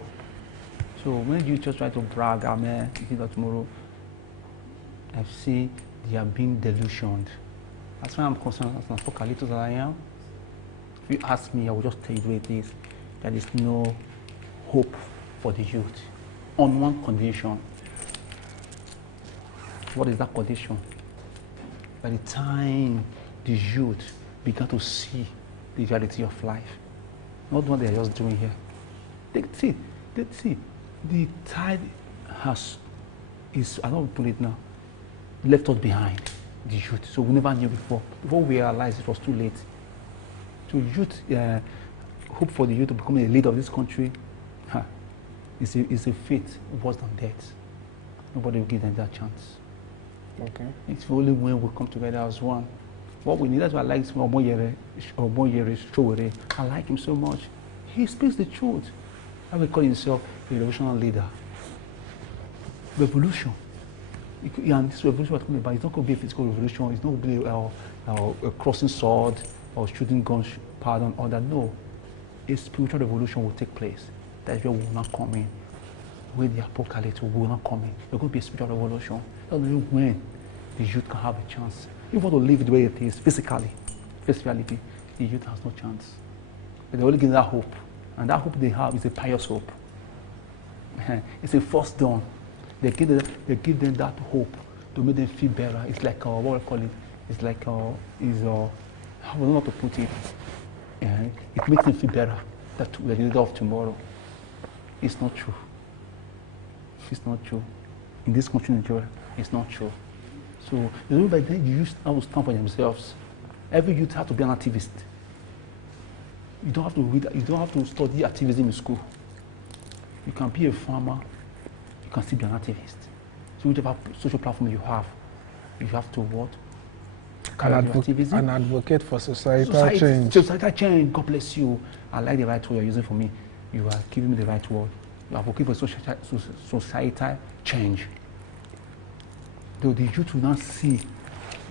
So when you just try to brag, the leader tomorrow, I see they are being delusioned. That's why I'm concerned as an apocalypse as I am. If you ask me, I will just tell you the way it is. There is no hope for the youth on one condition. What is that condition? By the time the youth began to see the reality of life, not what they are just doing here. They see, the tide I don't put it now, left us behind, the youth. So we never knew before. Before we realized it was too late. So youth, hope for the youth to become a leader of this country, is a fate worse than death. Nobody will give them that chance. Okay. It's only when we come together as one. What we need, that's why I like Omoyere Showere. I like him so much. He speaks the truth. I will call himself a revolutionary leader. Revolution. And this revolution we're talking about, it's not going to be a physical revolution. It's not going to be a crossing sword or shooting guns, pardon, or that. No. A spiritual revolution will take place. That's where we will not come in. When the apocalypse will not come in. There's going to be a spiritual revolution. That's when the youth can have a chance. If you want to live the way it is, physically, the youth has no chance. But they only give that hope. And that hope they have is a pious hope. It's a first dawn. They give them that hope to make them feel better. It's like, what I call it? It's like, I don't know how to put it. It makes them feel better that we're the leader of tomorrow. It's not true. It's not true. In this country, Nigeria, it's not true. So, by then, you used to stand for themselves. Every youth has to be an activist. You don't have to read, you don't have to study activism in school. You can be a farmer, you can still be an activist. So whichever social platform you have to what? An advocate for societal change. Societal change, God bless you. I like the right word you're using for me. You are giving me the right word. You advocate for societal change. the youth will not see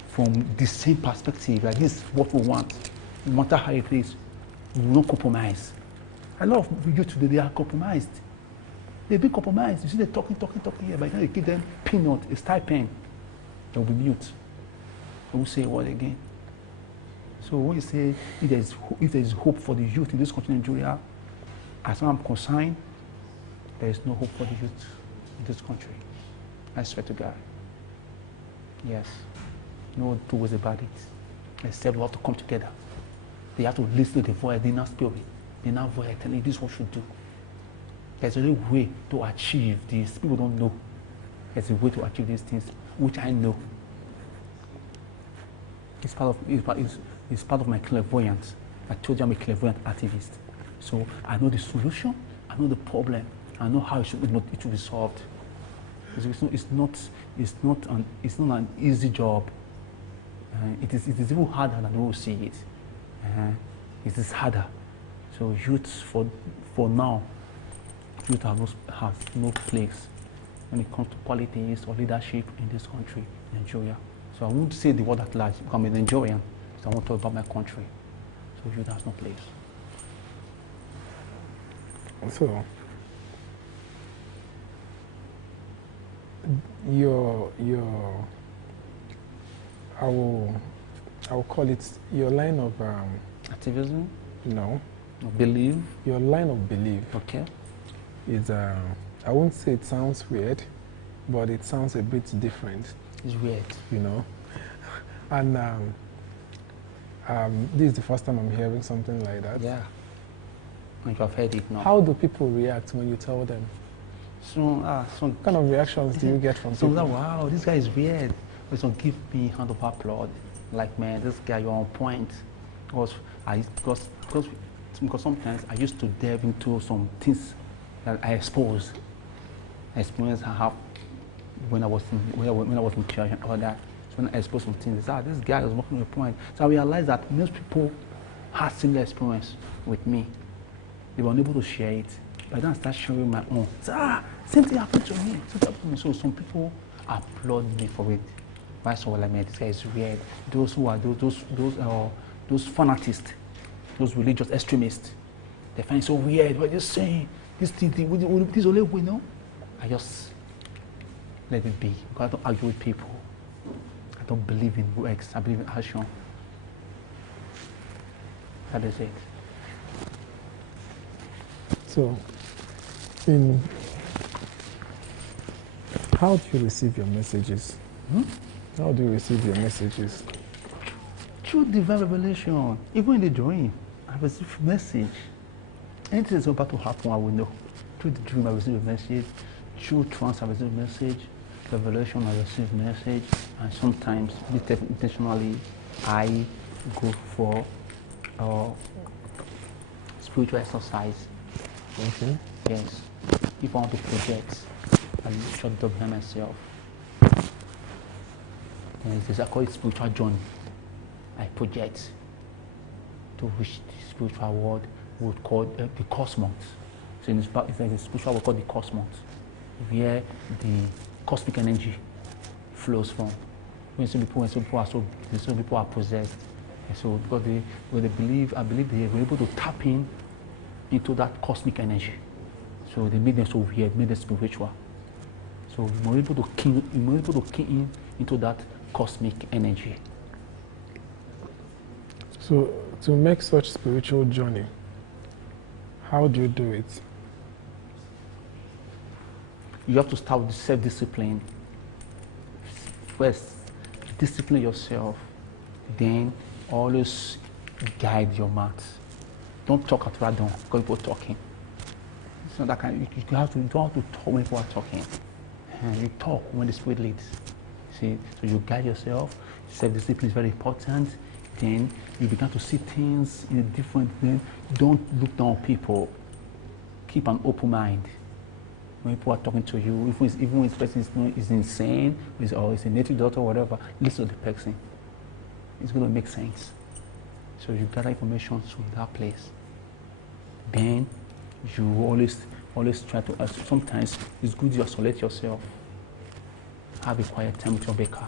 from the same perspective, like this is what we want, no matter how it is, we will not compromise. A lot of youth today, they are compromised. They've been compromised. You see, they're talking here. By the time you give them peanut, a stipend, they'll be mute. They won't say a word again. So when you say if there is hope for the youth in this country, Nigeria, as far as I'm concerned, there is no hope for the youth in this country. I swear to God. Yes. No two ways about it. Except we have to come together. They have to listen to the voice, the inner spirit, the inner voice telling this is what you should do. There's a way to achieve this. People don't know. There's a way to achieve these things, which I know. It's part of my clairvoyance. I told you I'm a clairvoyant activist. So I know the solution, I know the problem, I know how it should be solved. It's not an easy job. It is even harder than we will see it. It is harder. So youth for now, youth have no place when it comes to politics or leadership in this country, Nigeria. So I won't say the word at large because I'm a Nigerian, so I want to talk about my country. So youth has no place. So I will call it your line of activism? No. Belief? Your line of belief. Okay. Is I won't say it sounds weird, but it sounds a bit different. It's weird. You know. And this is the first time I'm hearing something like that. Yeah. And you have heard it now. How do people react when you tell them? What kind of reactions do you get from people? Like, wow, this guy is weird. But some give me hand of applaud. Like, man, this guy, you're on point. Because sometimes I used to delve into some things that I experience I have when I was in church and all that. So when I exposed some things, this guy was working on a point. So I realized that most people had similar experience with me. They were unable to share it. But then I started sharing my own. So, same thing happened to me. So some people applaud me for it. That's what I mean. This guy is weird. Those who are those fanatists, those religious extremists, they find it so weird. But just saying this thing, this only we know. I just let it be. Because I don't argue with people. I don't believe in words. I believe in action. That is it. So, how do you receive your messages? How do you receive your messages? Through divine revelation. Even in the dream, I receive a message. Anything that's about to happen, I will know. Through the dream, I receive a message. Through trance, I receive a message. Revelation, I receive a message. And sometimes, intentionally, I go for spiritual exercise. Okay. Yes. If I want to project, I shut up behind myself. And I call it spiritual journey. I project to reach the spiritual world, we would call the cosmos. So in it's like a spiritual world called the cosmos, where the cosmic energy flows from. When some people are possessed. And so because I believe they were able to tap into that cosmic energy. So they made them so weird, made them spiritual. So you're able to key into that cosmic energy. So to make such spiritual journey, how do you do it? You have to start with self-discipline. First, discipline yourself. Then always guide your mouth. Don't talk at random because people are talking. It's not that kind. You don't have to talk when people are talking. And you talk when the Spirit leads. See, so you guide yourself. Self-discipline is very important. Then you begin to see things in a different way. Don't look down on people. Keep an open mind. When people are talking to you, even when this person is insane, or is a native doctor or whatever, listen to the person. It's going to make sense. So you gather information from that place. Then you always try to, sometimes it's good you isolate yourself. Have a quiet time with your baker.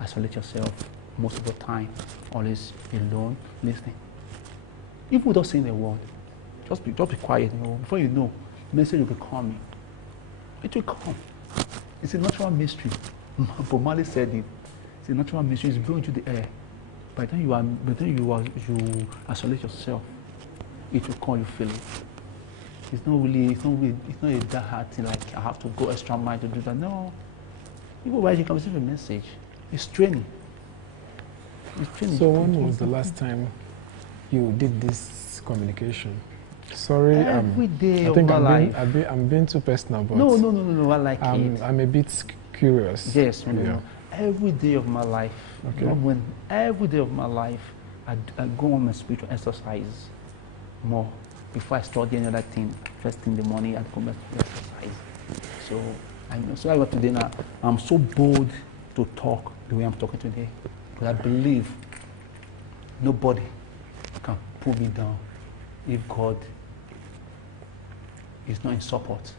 Isolate yourself most of the time. Always alone, listening. Even without saying a word, just be quiet. You know, before you know, message will be coming. It will come. It's a natural mystery. Bob Marley said it. It's a natural mystery. It's blowing into the air. By the time you isolate yourself, it will come. You feel it. It's not a that hard thing like I have to go extra mile to do that. No. Even while you can receive a message, it's training. It's training. So when was the last time you did this communication? Sorry, every day I of think my life. I'm being too personal, but No. I like it. I'm a bit curious. Yes, yeah. Every day of my life. Okay. Every day of my life, I go on my spiritual exercise more. Before I start any other thing, first thing in the morning, I go my exercise. So I got today now. I'm so bold to talk the way I'm talking today, because I believe nobody can pull me down if God is not in support.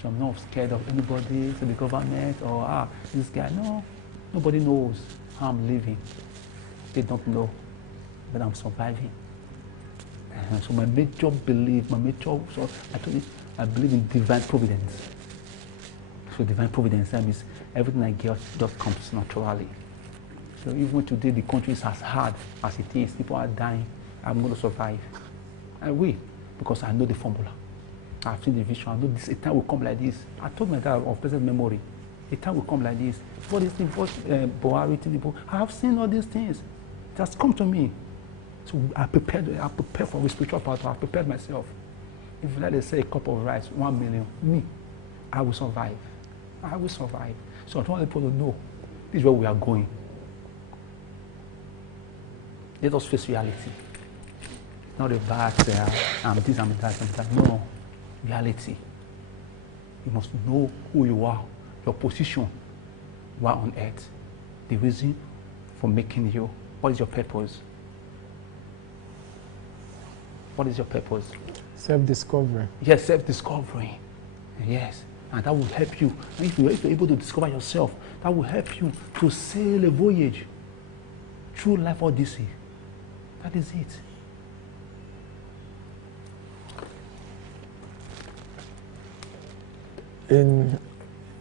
So I'm not scared of anybody, to the government, or this guy. No, nobody knows how I'm living. They don't know, but I'm surviving. So my major belief, so I told you, I believe in divine providence. So divine providence, that means everything I get just comes naturally. So even today the country is as hard as it is, people are dying, I'm going to survive. I will, because I know the formula. I've seen the vision, I know this, a time will come like this. I told my dad of present memory, a time will come like this. What is the Buhari, I have seen all these things. It has come to me. So I prepared for the spiritual part. I prepared myself. If let us say a cup of rice, 1 million, me, I will survive. I will survive. So I want people to know this is where we are going. Let us face reality. Not about I'm this, I'm that. No, reality. You must know who you are, your position, you are on earth, the reason for making you. What is your purpose? What is your purpose? Self-discovery. Yes, self-discovery. Yes, and that will help you. And if you're able to discover yourself, that will help you to sail a voyage through life odyssey. That is it.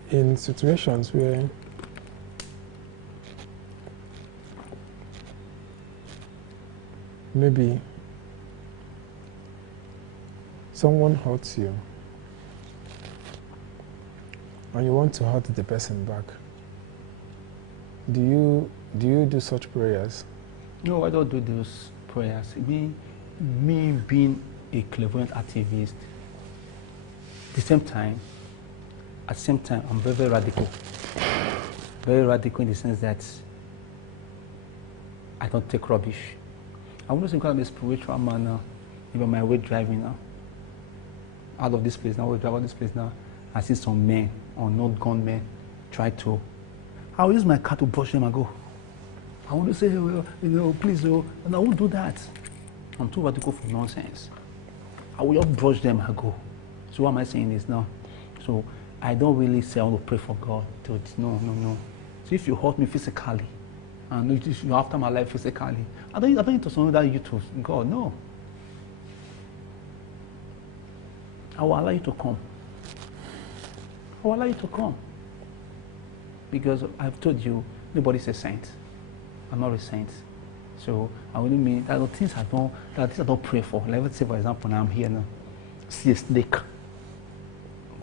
In situations where maybe someone hurts you and you want to hurt the person back, do you do such prayers? No, I don't do those prayers. Me being a clairvoyant activist, at the same time, I'm very, very radical. Very radical in the sense that I don't take rubbish. I wouldn't think I'm a spiritual man now, even my way driving now. Out of this place now, we drive out of this place now. I see some men, unknown gunmen, try to. I'll use my car to brush them and go. I want to say, well, please, and I won't do that. I'm too radical for nonsense. I will just brush them and go. So why am I saying this now? So I don't really say I want to pray for God. No. So if you hurt me physically, and if you're after my life physically, I don't need to surrender you to God. No. I will allow you to come. I will allow you to come. Because I've told you, nobody's a saint. I'm not a saint. So I wouldn't mean that are things I don't pray for. Like let's say for example, now I'm here now, see a snake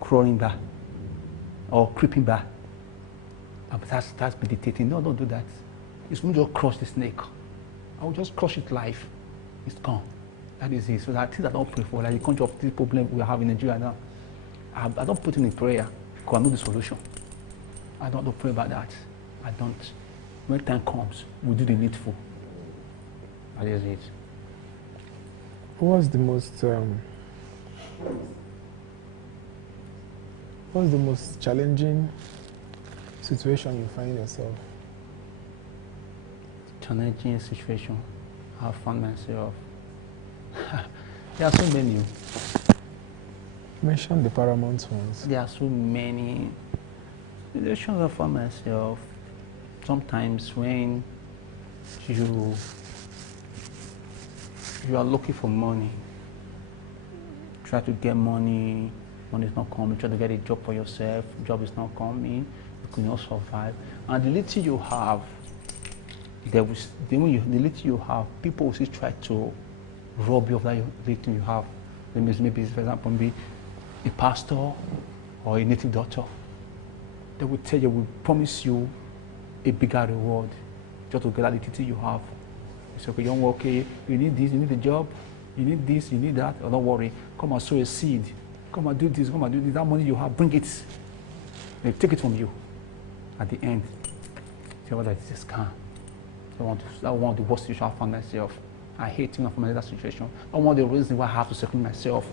crawling back or creeping back. That's meditating. No, don't do that. It's not just crush the snake. I will just crush it live. It's gone. That is it. So that things I don't pray for, like the country of this problem we have in Nigeria now. I don't put in a prayer because I know the solution. I don't pray about that. I don't. When time comes, we do the needful. That is it. What's the most challenging situation you find yourself? Challenging situation I found myself. There are so many. Mention the paramount ones. There are so many. Situations I find myself sometimes when you are looking for money, try to get money, money is not coming, try to get a job for yourself, job is not coming, you cannot survive. And the little you have, the little you have, people will still try to rob you of that little you have. That means maybe, for example, be a pastor or a native doctor. They will tell you, we promise you a bigger reward just to get that little you have. It's okay, young, okay, you need this, you need a job, you need this, you need that. Oh, don't worry, come and sow a seed. Come and do this, come and do this. That money you have, bring it. They take it from you. At the end, say, well, that is a scam. That one of the worst situations I found myself. I hate thinking of that situation. That's one of the reasons why I have to secure myself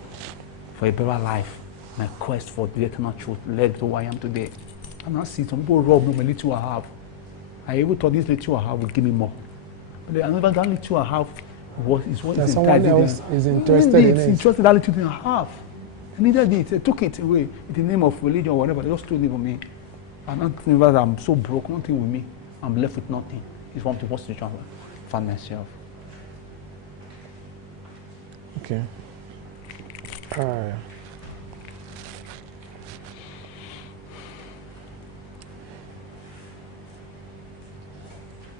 for a better life. My quest for the eternal truth led to who I am today. I'm not seeing some people rob me my little I have. I even thought this little I have would give me more. But another that little I have is what is someone else is interested in it. Interested in that little thing I have. I needed it. They took it away in the name of religion or whatever. They just took it from me. I'm not thinking that I'm so broke, nothing with me. I'm left with nothing. It's one of the worst situations I found myself. Okay.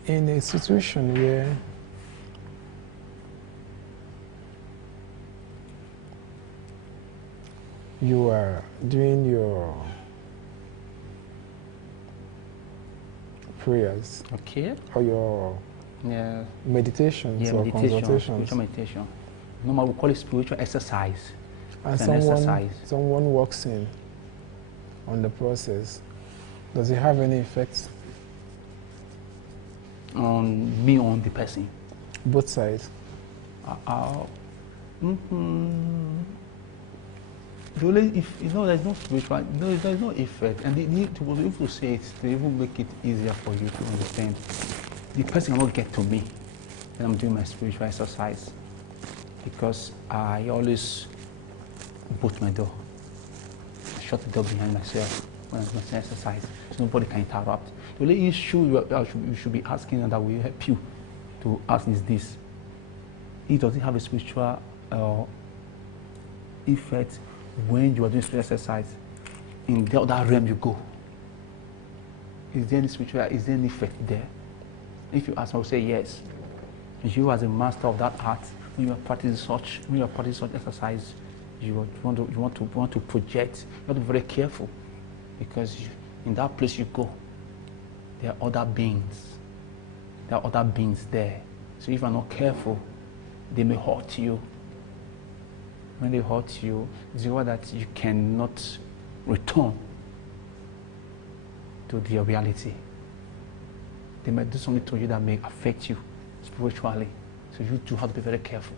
In a situation where you are doing your prayers, okay, or your meditations or consultations, spiritual meditation. Normally we call it spiritual exercise. And someone walks in on the process. Does it have any effects on me, on the person? Both sides. Really, if you know, there's no spiritual, there's no effect, and if you say it, they even make it easier for you to understand. The person cannot get to me when I'm doing my spiritual exercise, because I always bolt my door, shut the door behind myself when I'm doing my exercise, so nobody can interrupt. The only issue you should be asking, and that will help you to ask, is this: it doesn't have a spiritual effect when you are doing spiritual exercise. In the other realm you go, is there any spiritual, is there any effect there? If you ask, I will say yes. You as a master of that art, when you are practicing such exercise, you want to project. You have to be very careful, because in that place you go, there are other beings. There are other beings there. So if you are not careful, they may hurt you. When they hurt you, it's the way that you cannot return to their reality. They might do something to you that may affect you spiritually. So you do have to be very careful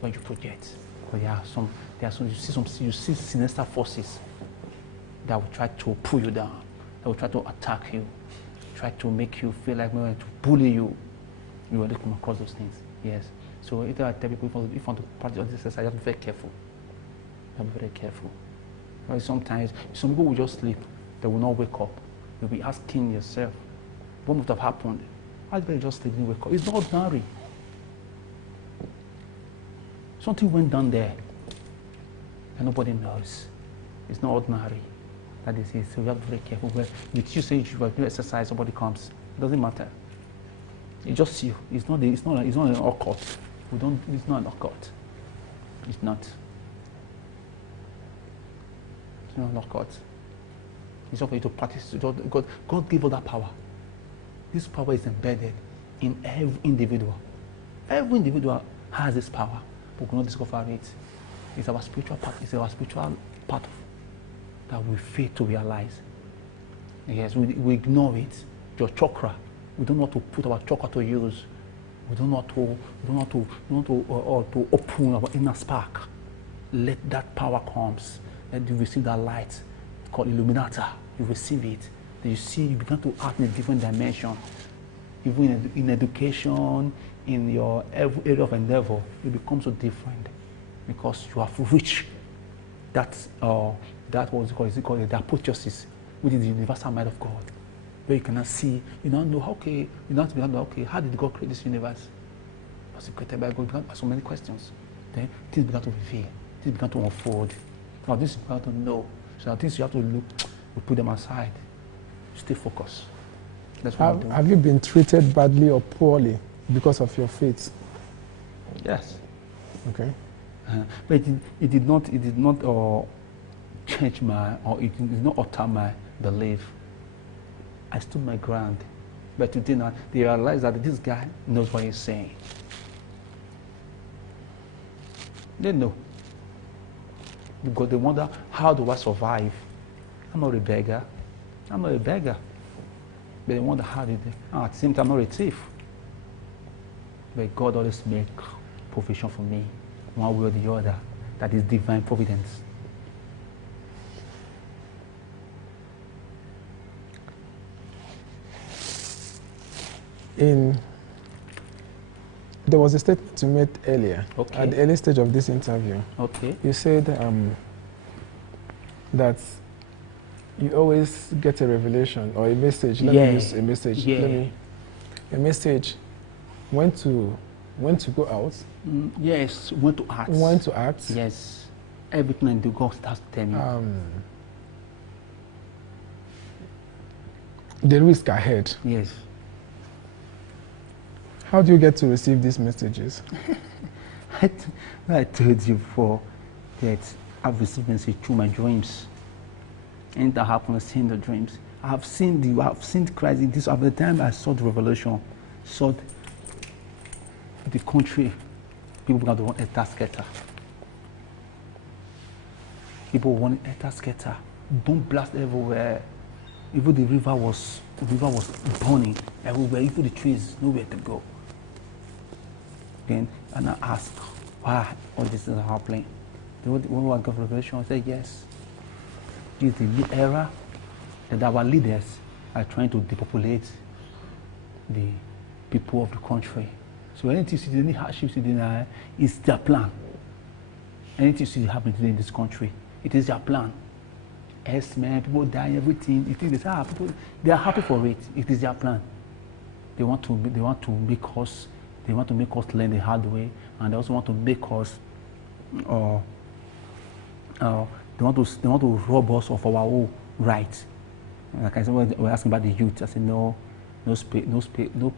when you project. But you see sinister forces that will try to pull you down, that will try to attack you, try to make you feel like to bully you. You will come across those things. Yes. So if I tell people, if you want to practice this exercise, you have to be very careful. You have to be very careful. Because sometimes some people will just sleep, they will not wake up. You'll be asking yourself, what must have happened? Why did they just sleep and wake up? It's not ordinary. Something went down there and nobody knows. It's not ordinary. That is it. So you have to be very careful. When you say you are doing exercise, somebody comes. It doesn't matter. It's just you. It's not an occult. It's not an occult. It's not. It's not an occult. It's not for you to practice. God gave us that power. This power is embedded in every individual. Every individual has this power, but we cannot discover it. It's our spiritual part. It's our spiritual part that we fail to realize. Yes, we ignore it. Your chakra. We don't know how to put our chakra to use. We don't know how to open our inner spark. Let that power comes. Let you receive that light. It's called Illuminata. You receive it. Then you see, you begin to act in a different dimension. Even in education, in your every area of endeavor, you become so different because you have reached that what's called the apotheosis. which is the universal mind of God, where you cannot see, you don't know, okay, you don't know, okay, how did God create this universe? Was it created by God? You began to ask so many questions. Then things began to reveal, things began to unfold. Now this you began to know. So things you have to look, we put them aside. Stay focused. That's what I'm doing. Have you been treated badly or poorly because of your faith? Yes. Okay. But it did not change my, or it did not alter my belief. I stood my ground. But today now, they realize that this guy knows what he's saying. They know. Because they wonder, how do I survive? I'm not a beggar. I'm not a beggar. But they wonder, how did they? At the same time, I'm not a thief. But God always makes provision for me, one way or the other. That is divine providence. There was a statement you made earlier, okay, at the early stage of this interview. Okay. You said that you always get a revelation or a message. Let me use a message. Yeah. A message. When to go out. Yes. When to act. When to act. Yes. Everything I do, God starts to tell me. The risk ahead. Yes. How do you get to receive these messages? I told you before that I've received messages through my dreams. And that happens, I've seen the dreams. I've seen Christ in this. At the time I saw the revelation, saw the country, people began to want a scatter. People wanted a scatter. Bomb blast everywhere. Even the river was burning everywhere. Even the trees, nowhere to go. And I asked, why all this is happening? When I got revelation, I said, yes. It's the new era that our leaders are trying to depopulate the people of the country. So anything you see, any hardships you deny, it's their plan. Anything you see happening today in this country, it is their plan. Yes, man, people die, everything. You think people, they are happy for it. It is their plan. They want to make us learn the hard way, and they also want to make us. They want to rob us of our own rights. Like I said, we're asking about the youth. I said no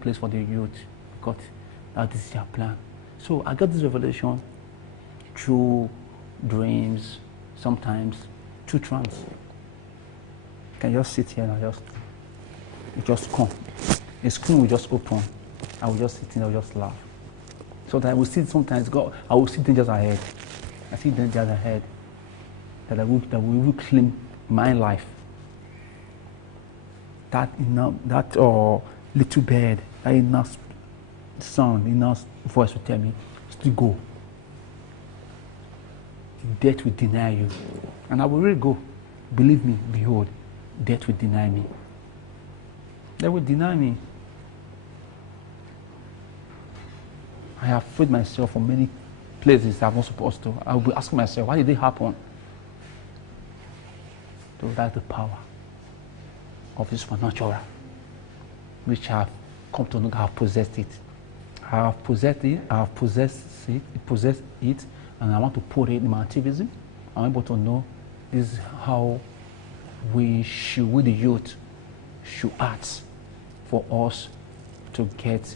place for the youth, because that is their plan. So I got this revelation through dreams, sometimes through trance. You can just sit here and just come. The screen will just open. I will just sit and I will just laugh. Sometimes I will see I will see dangers ahead. I see dangers ahead that will claim my life. That little bird, that enough sound, enough voice will tell me, still go. Death will deny you. And I will really go. Believe me, behold, death will deny me. They will deny me. I have freed myself from many places I'm not supposed to. I will be asking myself, why did it happen? So that's the power of this supernatural, which I have come to know that I have possessed it. I have possessed it, and I want to put it in my activism. I'm able to know this is how we the youth, should act for us to get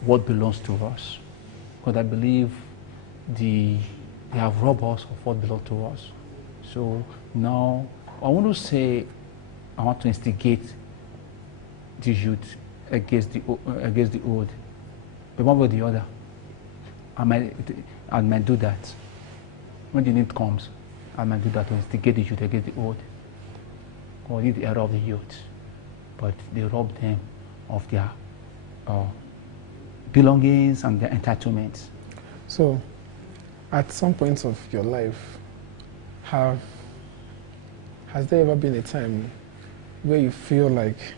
what belongs to us. Because I believe they have robbed us of what belongs to us. So now I want to say, I want to instigate the youth against the old. But one way or the other, I might do that. When the need comes, I might do that to instigate the youth against the old. Or the era of the youth. But they rob them of their belongings and their entitlements. So, at some point of your life, has there ever been a time where you feel like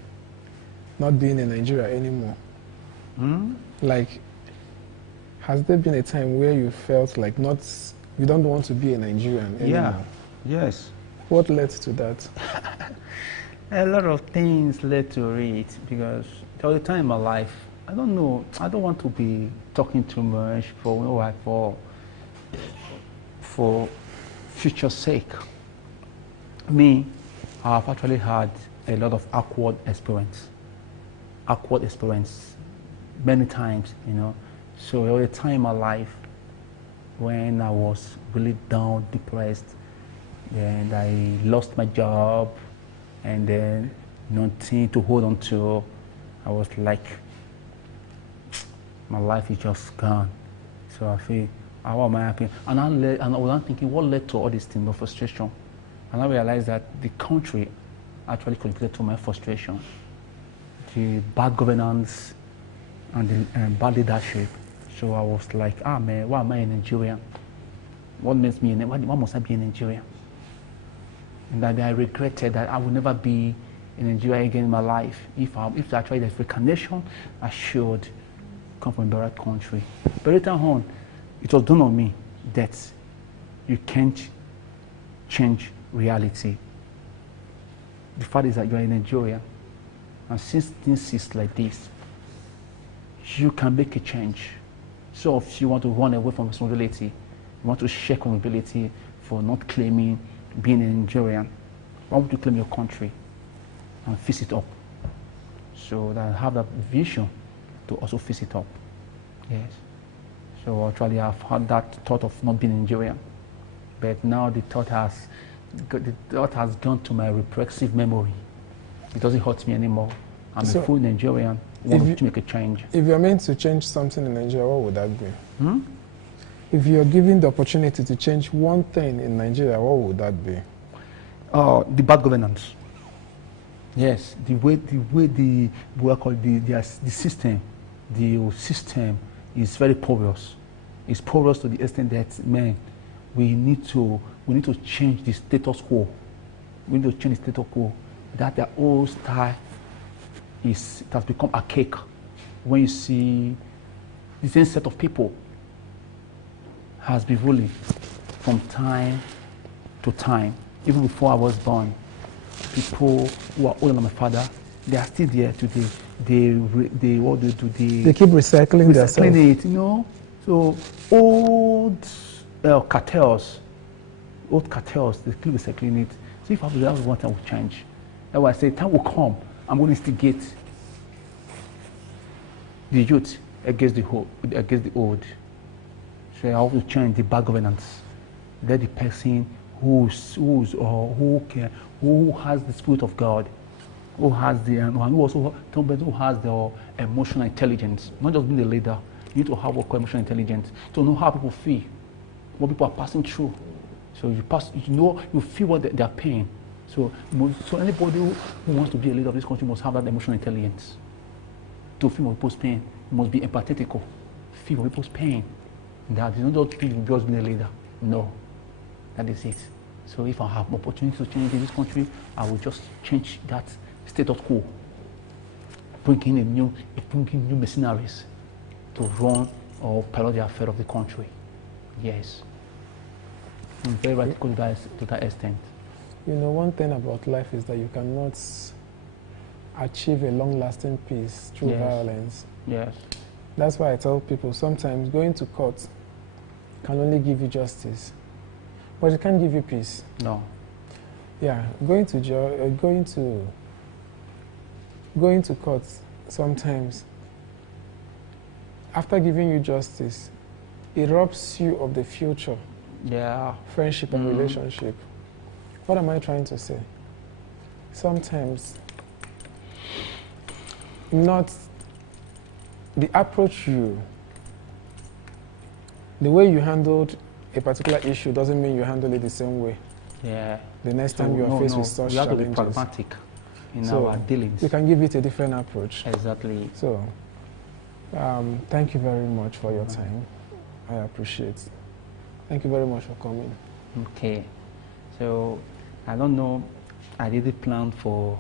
not being in Nigeria anymore? Like, has there been a time where you felt like you don't want to be a Nigerian anymore? Yeah, yes. What led to that? A lot of things led to it because there was a time in my life, I don't know, I don't want to be talking too much for future's sake. Me, I've actually had a lot of awkward experience many times, you know. So there was a time in my life when I was really down, depressed, and I lost my job, and then nothing to hold on to. I was like, my life is just gone. So I feel, how am I happy? And I was thinking, what led to all this thing of frustration? And I realized that the country actually contributed to my frustration. The bad governance and the bad leadership. So I was like, man, why am I in Nigeria? What must I be in Nigeria? And that I regretted that I would never be in Nigeria again in my life. If actually the African nation, I should come from a better country. But later on, it was done on me that you can't change reality. The fact is that you are in Nigeria, and since things is like this, you can make a change. So if you want to run away from responsibility, you want to share accountability for not claiming being a Nigerian, why would you claim your country and fix it up? So that I have that vision to also fix it up. Yes. So actually I've had that thought of not being Nigerian, but now the thought has gone to my repressive memory. It doesn't hurt me anymore. I'm a full Nigerian. Want to make a change. If you're meant to change something in Nigeria, what would that be? If you're given the opportunity to change one thing in Nigeria, what would that be? The bad governance. Yes, the system is very porous. It's porous to the extent that, man, we need to change the status quo. We need to change the status quo. That the old style it has become archaic. When you see the same set of people has been ruling from time to time. Even before I was born, people who are older than my father, they are still there today. They keep recycling it, you know. So old cartels, they keep recycling it. So if I was that one time will change. That's why I say time will come. I'm going to instigate the youth against the old. So I have to change the bad governance. Let the person who has the Spirit of God, who has the emotional intelligence, not just being the leader. You need to have what emotional intelligence to know how people feel, what people are passing through. So you feel what they are paying. So anybody who wants to be a leader of this country must have that emotional intelligence. To feel what people's pain, you must be empathetical. Feel what people's pain. That is not just being a leader. No, that is it. So if I have opportunity to change in this country, I will just change that status quo. Bringing new mercenaries to run or pilot the affair of the country. Yes. I'm very radical to that extent. You know, one thing about life is that you cannot achieve a long-lasting peace through violence. Yes. That's why I tell people sometimes going to court can only give you justice, but it can't give you peace. No. Yeah, going to court sometimes, after giving you justice, it robs you of the future. Yeah. Friendship and relationship. What am I trying to say? Sometimes, not the approach the way you handled a particular issue doesn't mean you handle it the same way. Yeah. The next time you are faced with such challenges. We have to be pragmatic in our dealings. You can give it a different approach. Exactly. So, thank you very much for your time. I appreciate it. Thank you very much for coming. Okay. So, I don't know, I didn't plan for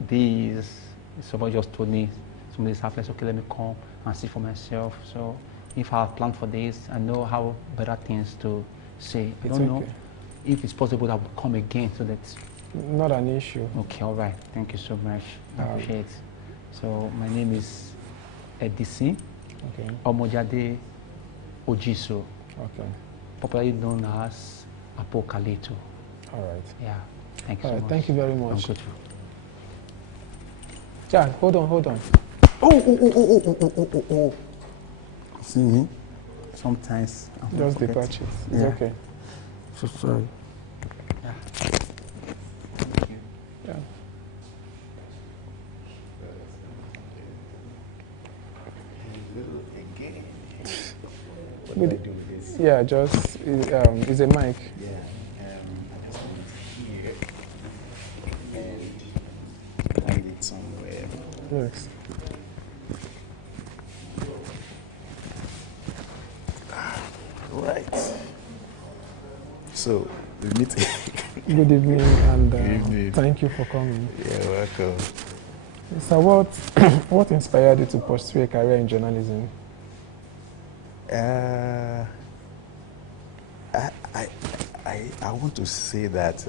this. Somebody just told me, somebody's happening, so okay, let me come and see for myself. So, if I have planned for this, I know how better things to say. I don't know if it's possible that I will come again so that Not an issue. Okay, all right. Thank you so much. I appreciate it. So my name is Edisi Omojade Ojiso. Okay. Popularly known as Apokalito. All right. Yeah. Thank you so much. Thank you very much. I'm grateful. Jack, hold on. Oh. See me? Sometimes I just forget. detach it. It's okay. So sorry. Yeah. Thank you. Yeah. Again. What With do I do with this? Yeah, just it's a mic. Yeah, I just want here and hide it somewhere. Yes. Right. So, we meet. Good evening, and Good evening. thank you for coming. You're welcome. So, what inspired you to pursue a career in journalism? I want to say that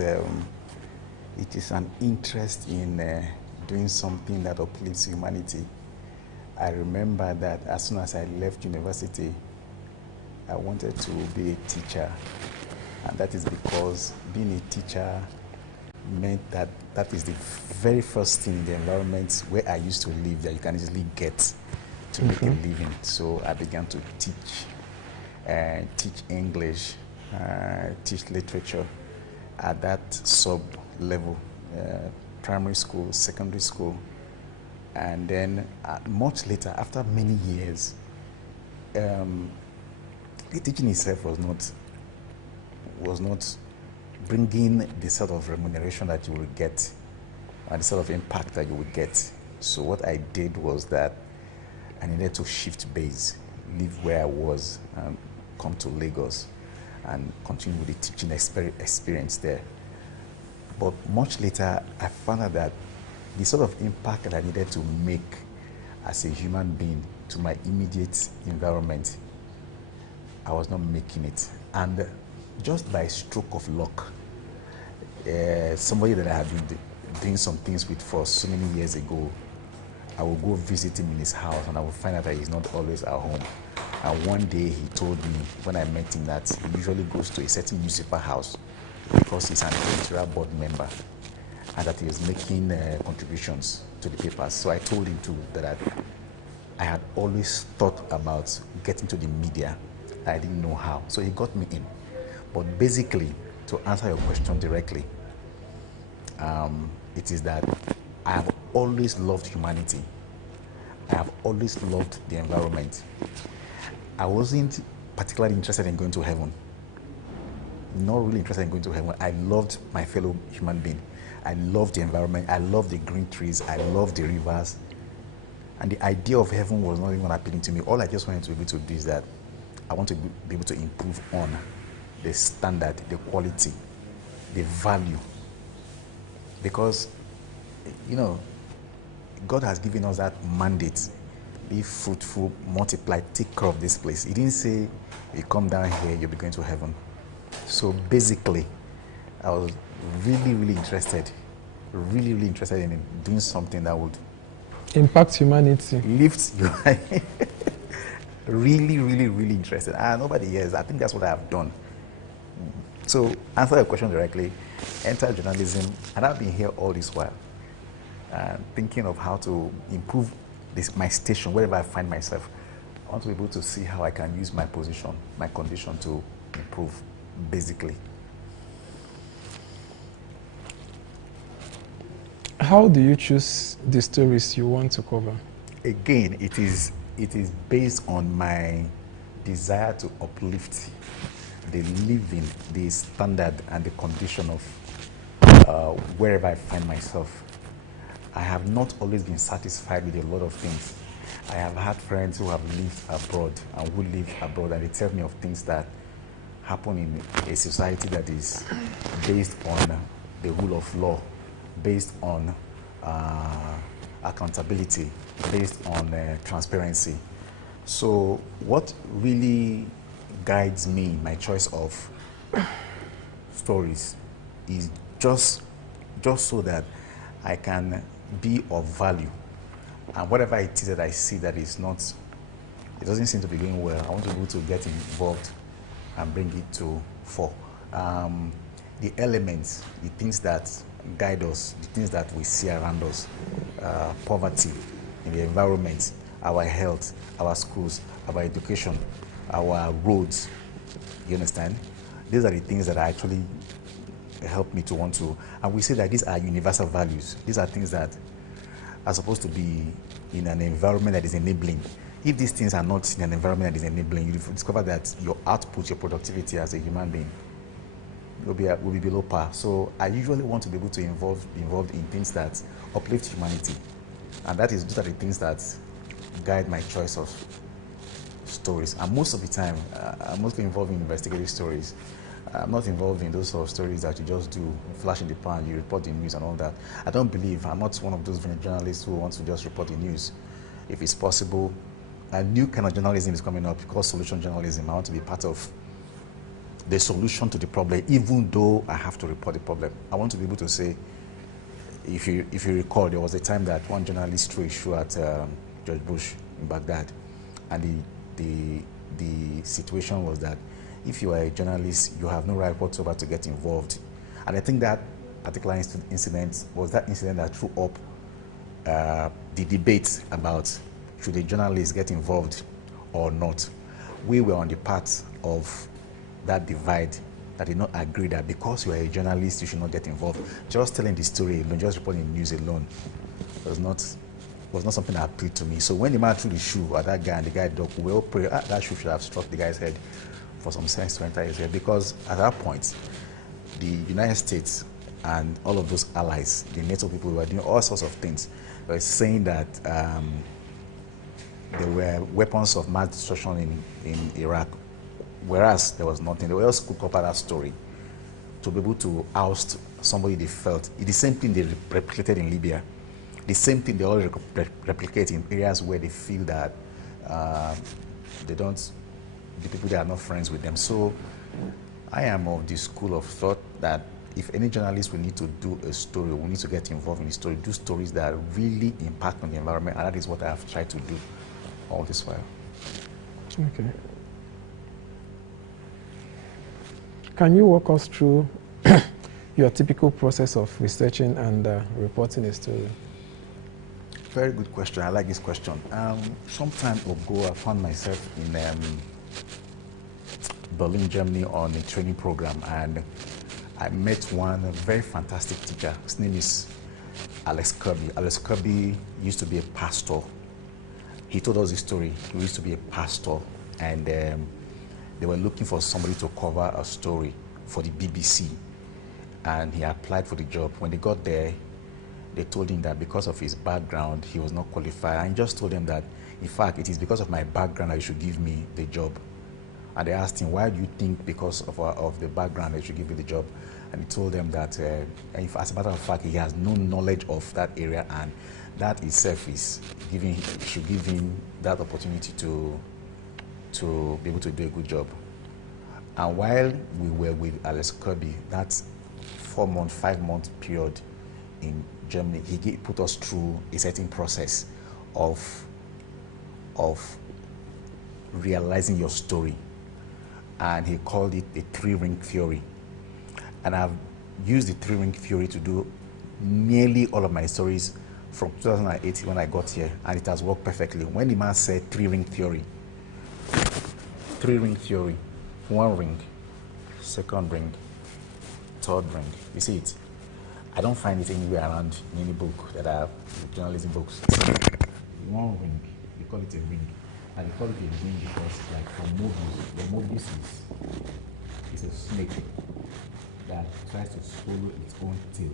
it is an interest in doing something that uplifts humanity. I remember that as soon as I left university, I wanted to be a teacher. And that is because being a teacher meant that that is the very first thing in the environment where I used to live that you can easily get to make a living. So I began to teach English, teach literature at that sub-level, primary school, secondary school. And then much later, after many years, the teaching itself was not bringing the sort of remuneration that you would get and the sort of impact that you would get. So what I did was that I needed to shift base, leave where I was, and come to Lagos and continue with the teaching experience there. But much later, I found out that the sort of impact that I needed to make as a human being to my immediate environment, I was not making it. And just by stroke of luck, somebody that I had been doing some things with for so many years ago, I will go visit him in his house and I will find out that he's not always at home. And one day he told me, when I met him, that he usually goes to a certain newspaper house because he's an editorial board member and that he was making contributions to the papers. So I told him too that I had always thought about getting to the media. I didn't know how. So he got me in. But basically, to answer your question directly, it is that I have always loved humanity. I have always loved the environment. I wasn't particularly interested in going to heaven. Not really interested in going to heaven. I loved my fellow human being. I loved the environment. I loved the green trees. I loved the rivers. And the idea of heaven was not even appealing to me. All I just wanted to be able to do is that I want to be able to improve on the standard, the quality, the value. Because, you know, God has given us that mandate. Be fruitful, multiply, take care of this place. He didn't say, you come down here, you'll be going to heaven. So basically, I was really interested in doing something that would impact humanity. Lift humanity. really interested. And nobody hears. I think that's what I have done. So, answer your question directly, enter journalism, and I've been here all this while, thinking of how to improve my station, wherever I find myself. I want to be able to see how I can use my position, my condition to improve, basically. How do you choose the stories you want to cover? Again, it is based on my desire to uplift the living, the standard and the condition of wherever I find myself. I have not always been satisfied with a lot of things. I have had friends who have lived abroad and who live abroad, and they tell me of things that happen in a society that is based on the rule of law, based on accountability, based on transparency. So what really guides me, my choice of stories, is just just so that I can be of value. And whatever it is that I see that is not, it doesn't seem to be going well, I want to be able to get involved and bring it to fore. The elements, the things that guide us, the things that we see around us, poverty in the environment, our health, our schools, our education, our roads, you understand? These are the things that actually help me to want to, and we say that these are universal values. These are things that are supposed to be in an environment that is enabling. If these things are not in an environment that is enabling, you discover that your output, your productivity as a human being will be below par. So I usually want to be able to be involved in things that uplift humanity. And those are the things that guide my choice of stories. And most of the time, I'm mostly involved in investigative stories. I'm not involved in those sort of stories that you just do, flash in the pan, you report the news and all that. I don't believe, I'm not one of those journalists who wants to just report the news. If it's possible, a new kind of journalism is coming up called solution journalism. I want to be part of the solution to the problem, even though I have to report the problem. I want to be able to say, if you recall, there was a time that one journalist threw a shoe at George Bush in Baghdad, and the situation was that if you are a journalist, you have no right whatsoever to get involved. And I think that particular incident was that incident that threw up the debate about should a journalist get involved or not. We were on the part of that divide that did not agree that because you are a journalist, you should not get involved. Just telling the story alone, just reporting the news alone was not something that appealed to me. So when the man threw the shoe at that guy and the guy ducked, we all pray that shoe should have struck the guy's head for some sense to enter his head, because at that point, the United States and all of those allies, the NATO people, were doing all sorts of things. They were saying that there were weapons of mass destruction in Iraq, whereas there was nothing. They were just cook up that story to be able to oust somebody they felt. It's the same thing they replicated in Libya. The same thing they all replicate in areas where they feel that the people, they are not friends with them. So I am of the school of thought that if any journalist will need to do a story, we need to get involved in the story, do stories that really impact on the environment, and that is what I have tried to do all this while. Okay. Can you walk us through your typical process of researching and reporting a story? Very good question. I like this question. Some time ago, I found myself in Berlin, Germany on a training program, and I met one very fantastic teacher. His name is Alex Kirby. Alex Kirby used to be a pastor. He told us this story. He used to be a pastor, and they were looking for somebody to cover a story for the BBC, and he applied for the job. When they got there, they told him that because of his background, he was not qualified. And he just told them that, in fact, it is because of my background that you should give me the job. And they asked him, why do you think because of the background that you should give me the job? And he told them that, as a matter of fact, he has no knowledge of that area, and that itself should give him that opportunity to be able to do a good job. And while we were with Alex Kirby, that 5-month period in Germany, he put us through a certain process of realizing your story. And he called it a 3-ring theory. And I've used the 3-ring theory to do nearly all of my stories from 2008 when I got here, and it has worked perfectly. When the man said 3-ring theory, 3-ring theory, 1 ring, 2nd ring, 3rd ring. You see it? I don't find it anywhere around in any book that are journalism books. 1 ring, they call it a ring. And they call it a ring because, like, for Mobius, the Mobius is a snake that tries to swallow its own tail.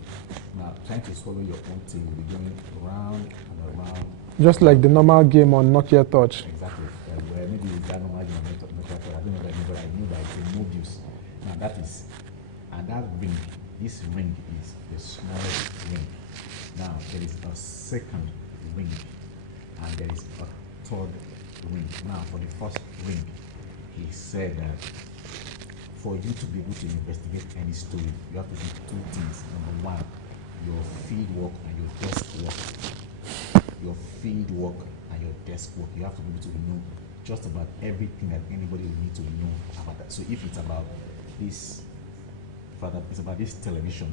Now, trying to swallow your own tail will be going round and around. Just like the normal game on Nokia Touch. Exactly. Where maybe it's that normal game on Nokia Touch. I don't know that, but I know that it's a Mobius. Now, that ring, this ring is the smallest ring. Now, there is a 2nd ring, and there is a 3rd ring. Now, for the 1st ring, he said that for you to be able to investigate any story, you have to do 2 things. Number 1, your field work and your desk work. Your field work and your desk work. You have to be able to know just about everything that anybody will need to know about that. So if it's about this, Father, it's about this television,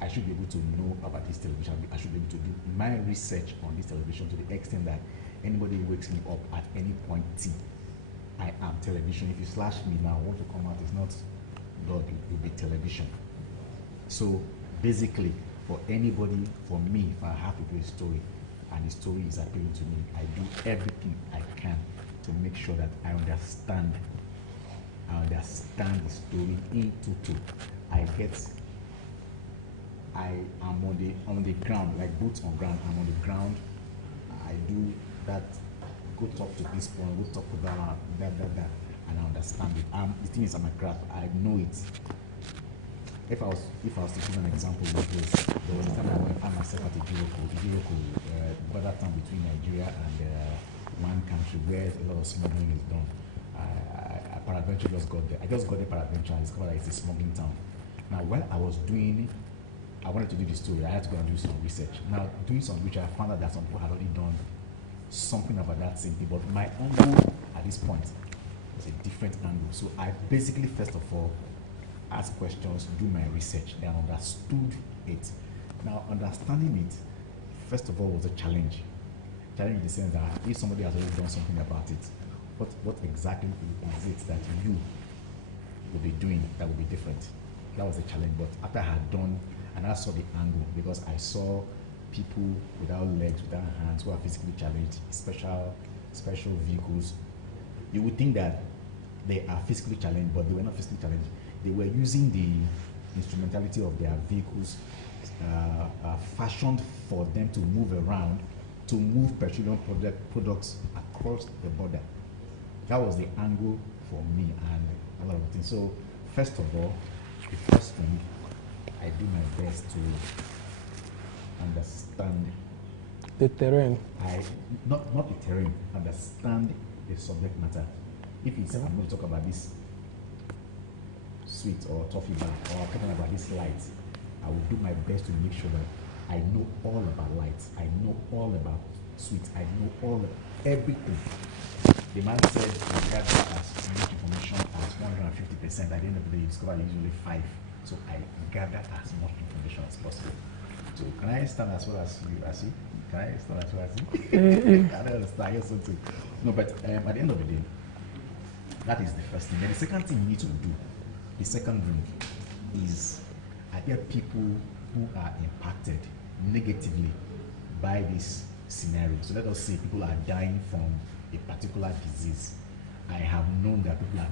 I should be able to know about this television. I should be able to do my research on this television to the extent that anybody wakes me up at any point T, I am television. If you slash me now, what will come out is not God, it will be television. So basically, for anybody, for me, if I have to do a story and the story is appealing to me, I do everything I can to make sure that I understand the story in total. I am on the ground, like boots on ground. I'm on the ground. I do that. Go talk to this one. Go talk to that, and I understand it. The thing is, I'm a craft. I know it. If I was to give an example like this, there was a time I went found myself at Ijiroko, border town between Nigeria and one country where a lot of smuggling is done. Peradventure just got there. I just got there peradventure and discovered that it's a smuggling town. Now, while I was doing, I wanted to do the story. I had to go and do some research. Now, doing some research, I found out that some people had already done something about that same thing, but my angle at this point was a different angle. So I basically, first of all, asked questions, do my research, then understood it. Now, understanding it, first of all, was a challenge. Challenge in the sense that if somebody has already done something about it, what exactly is it that you will be doing that will be different? That was a challenge, but after I had done, and I saw the angle, because I saw people without legs, without hands, who are physically challenged, special vehicles. You would think that they are physically challenged, but they were not physically challenged. They were using the instrumentality of their vehicles fashioned for them to move around, to move petroleum products across the border. That was the angle for me and a lot of things. So first of all, the first thing, I do my best to understand the terrain. Not the terrain, understand the subject matter. If it's, I'm going to talk about this sweet or toffee bar, or talking about this light, I will do my best to make sure that I know all about lights. I know all about sweets. I know all of everything. The man said I got as much information as 150%. At the end of the day, you discover usually 5. So I gather as much information as possible. So can I stand as well as you? Can I stand as well as you? I don't understand. I guess so too. No, but at the end of the day, that is the first thing. Then the second thing you need to do, the second thing is, are there people who are impacted negatively by this scenario? So let us say people are dying from a particular disease. I have known that people are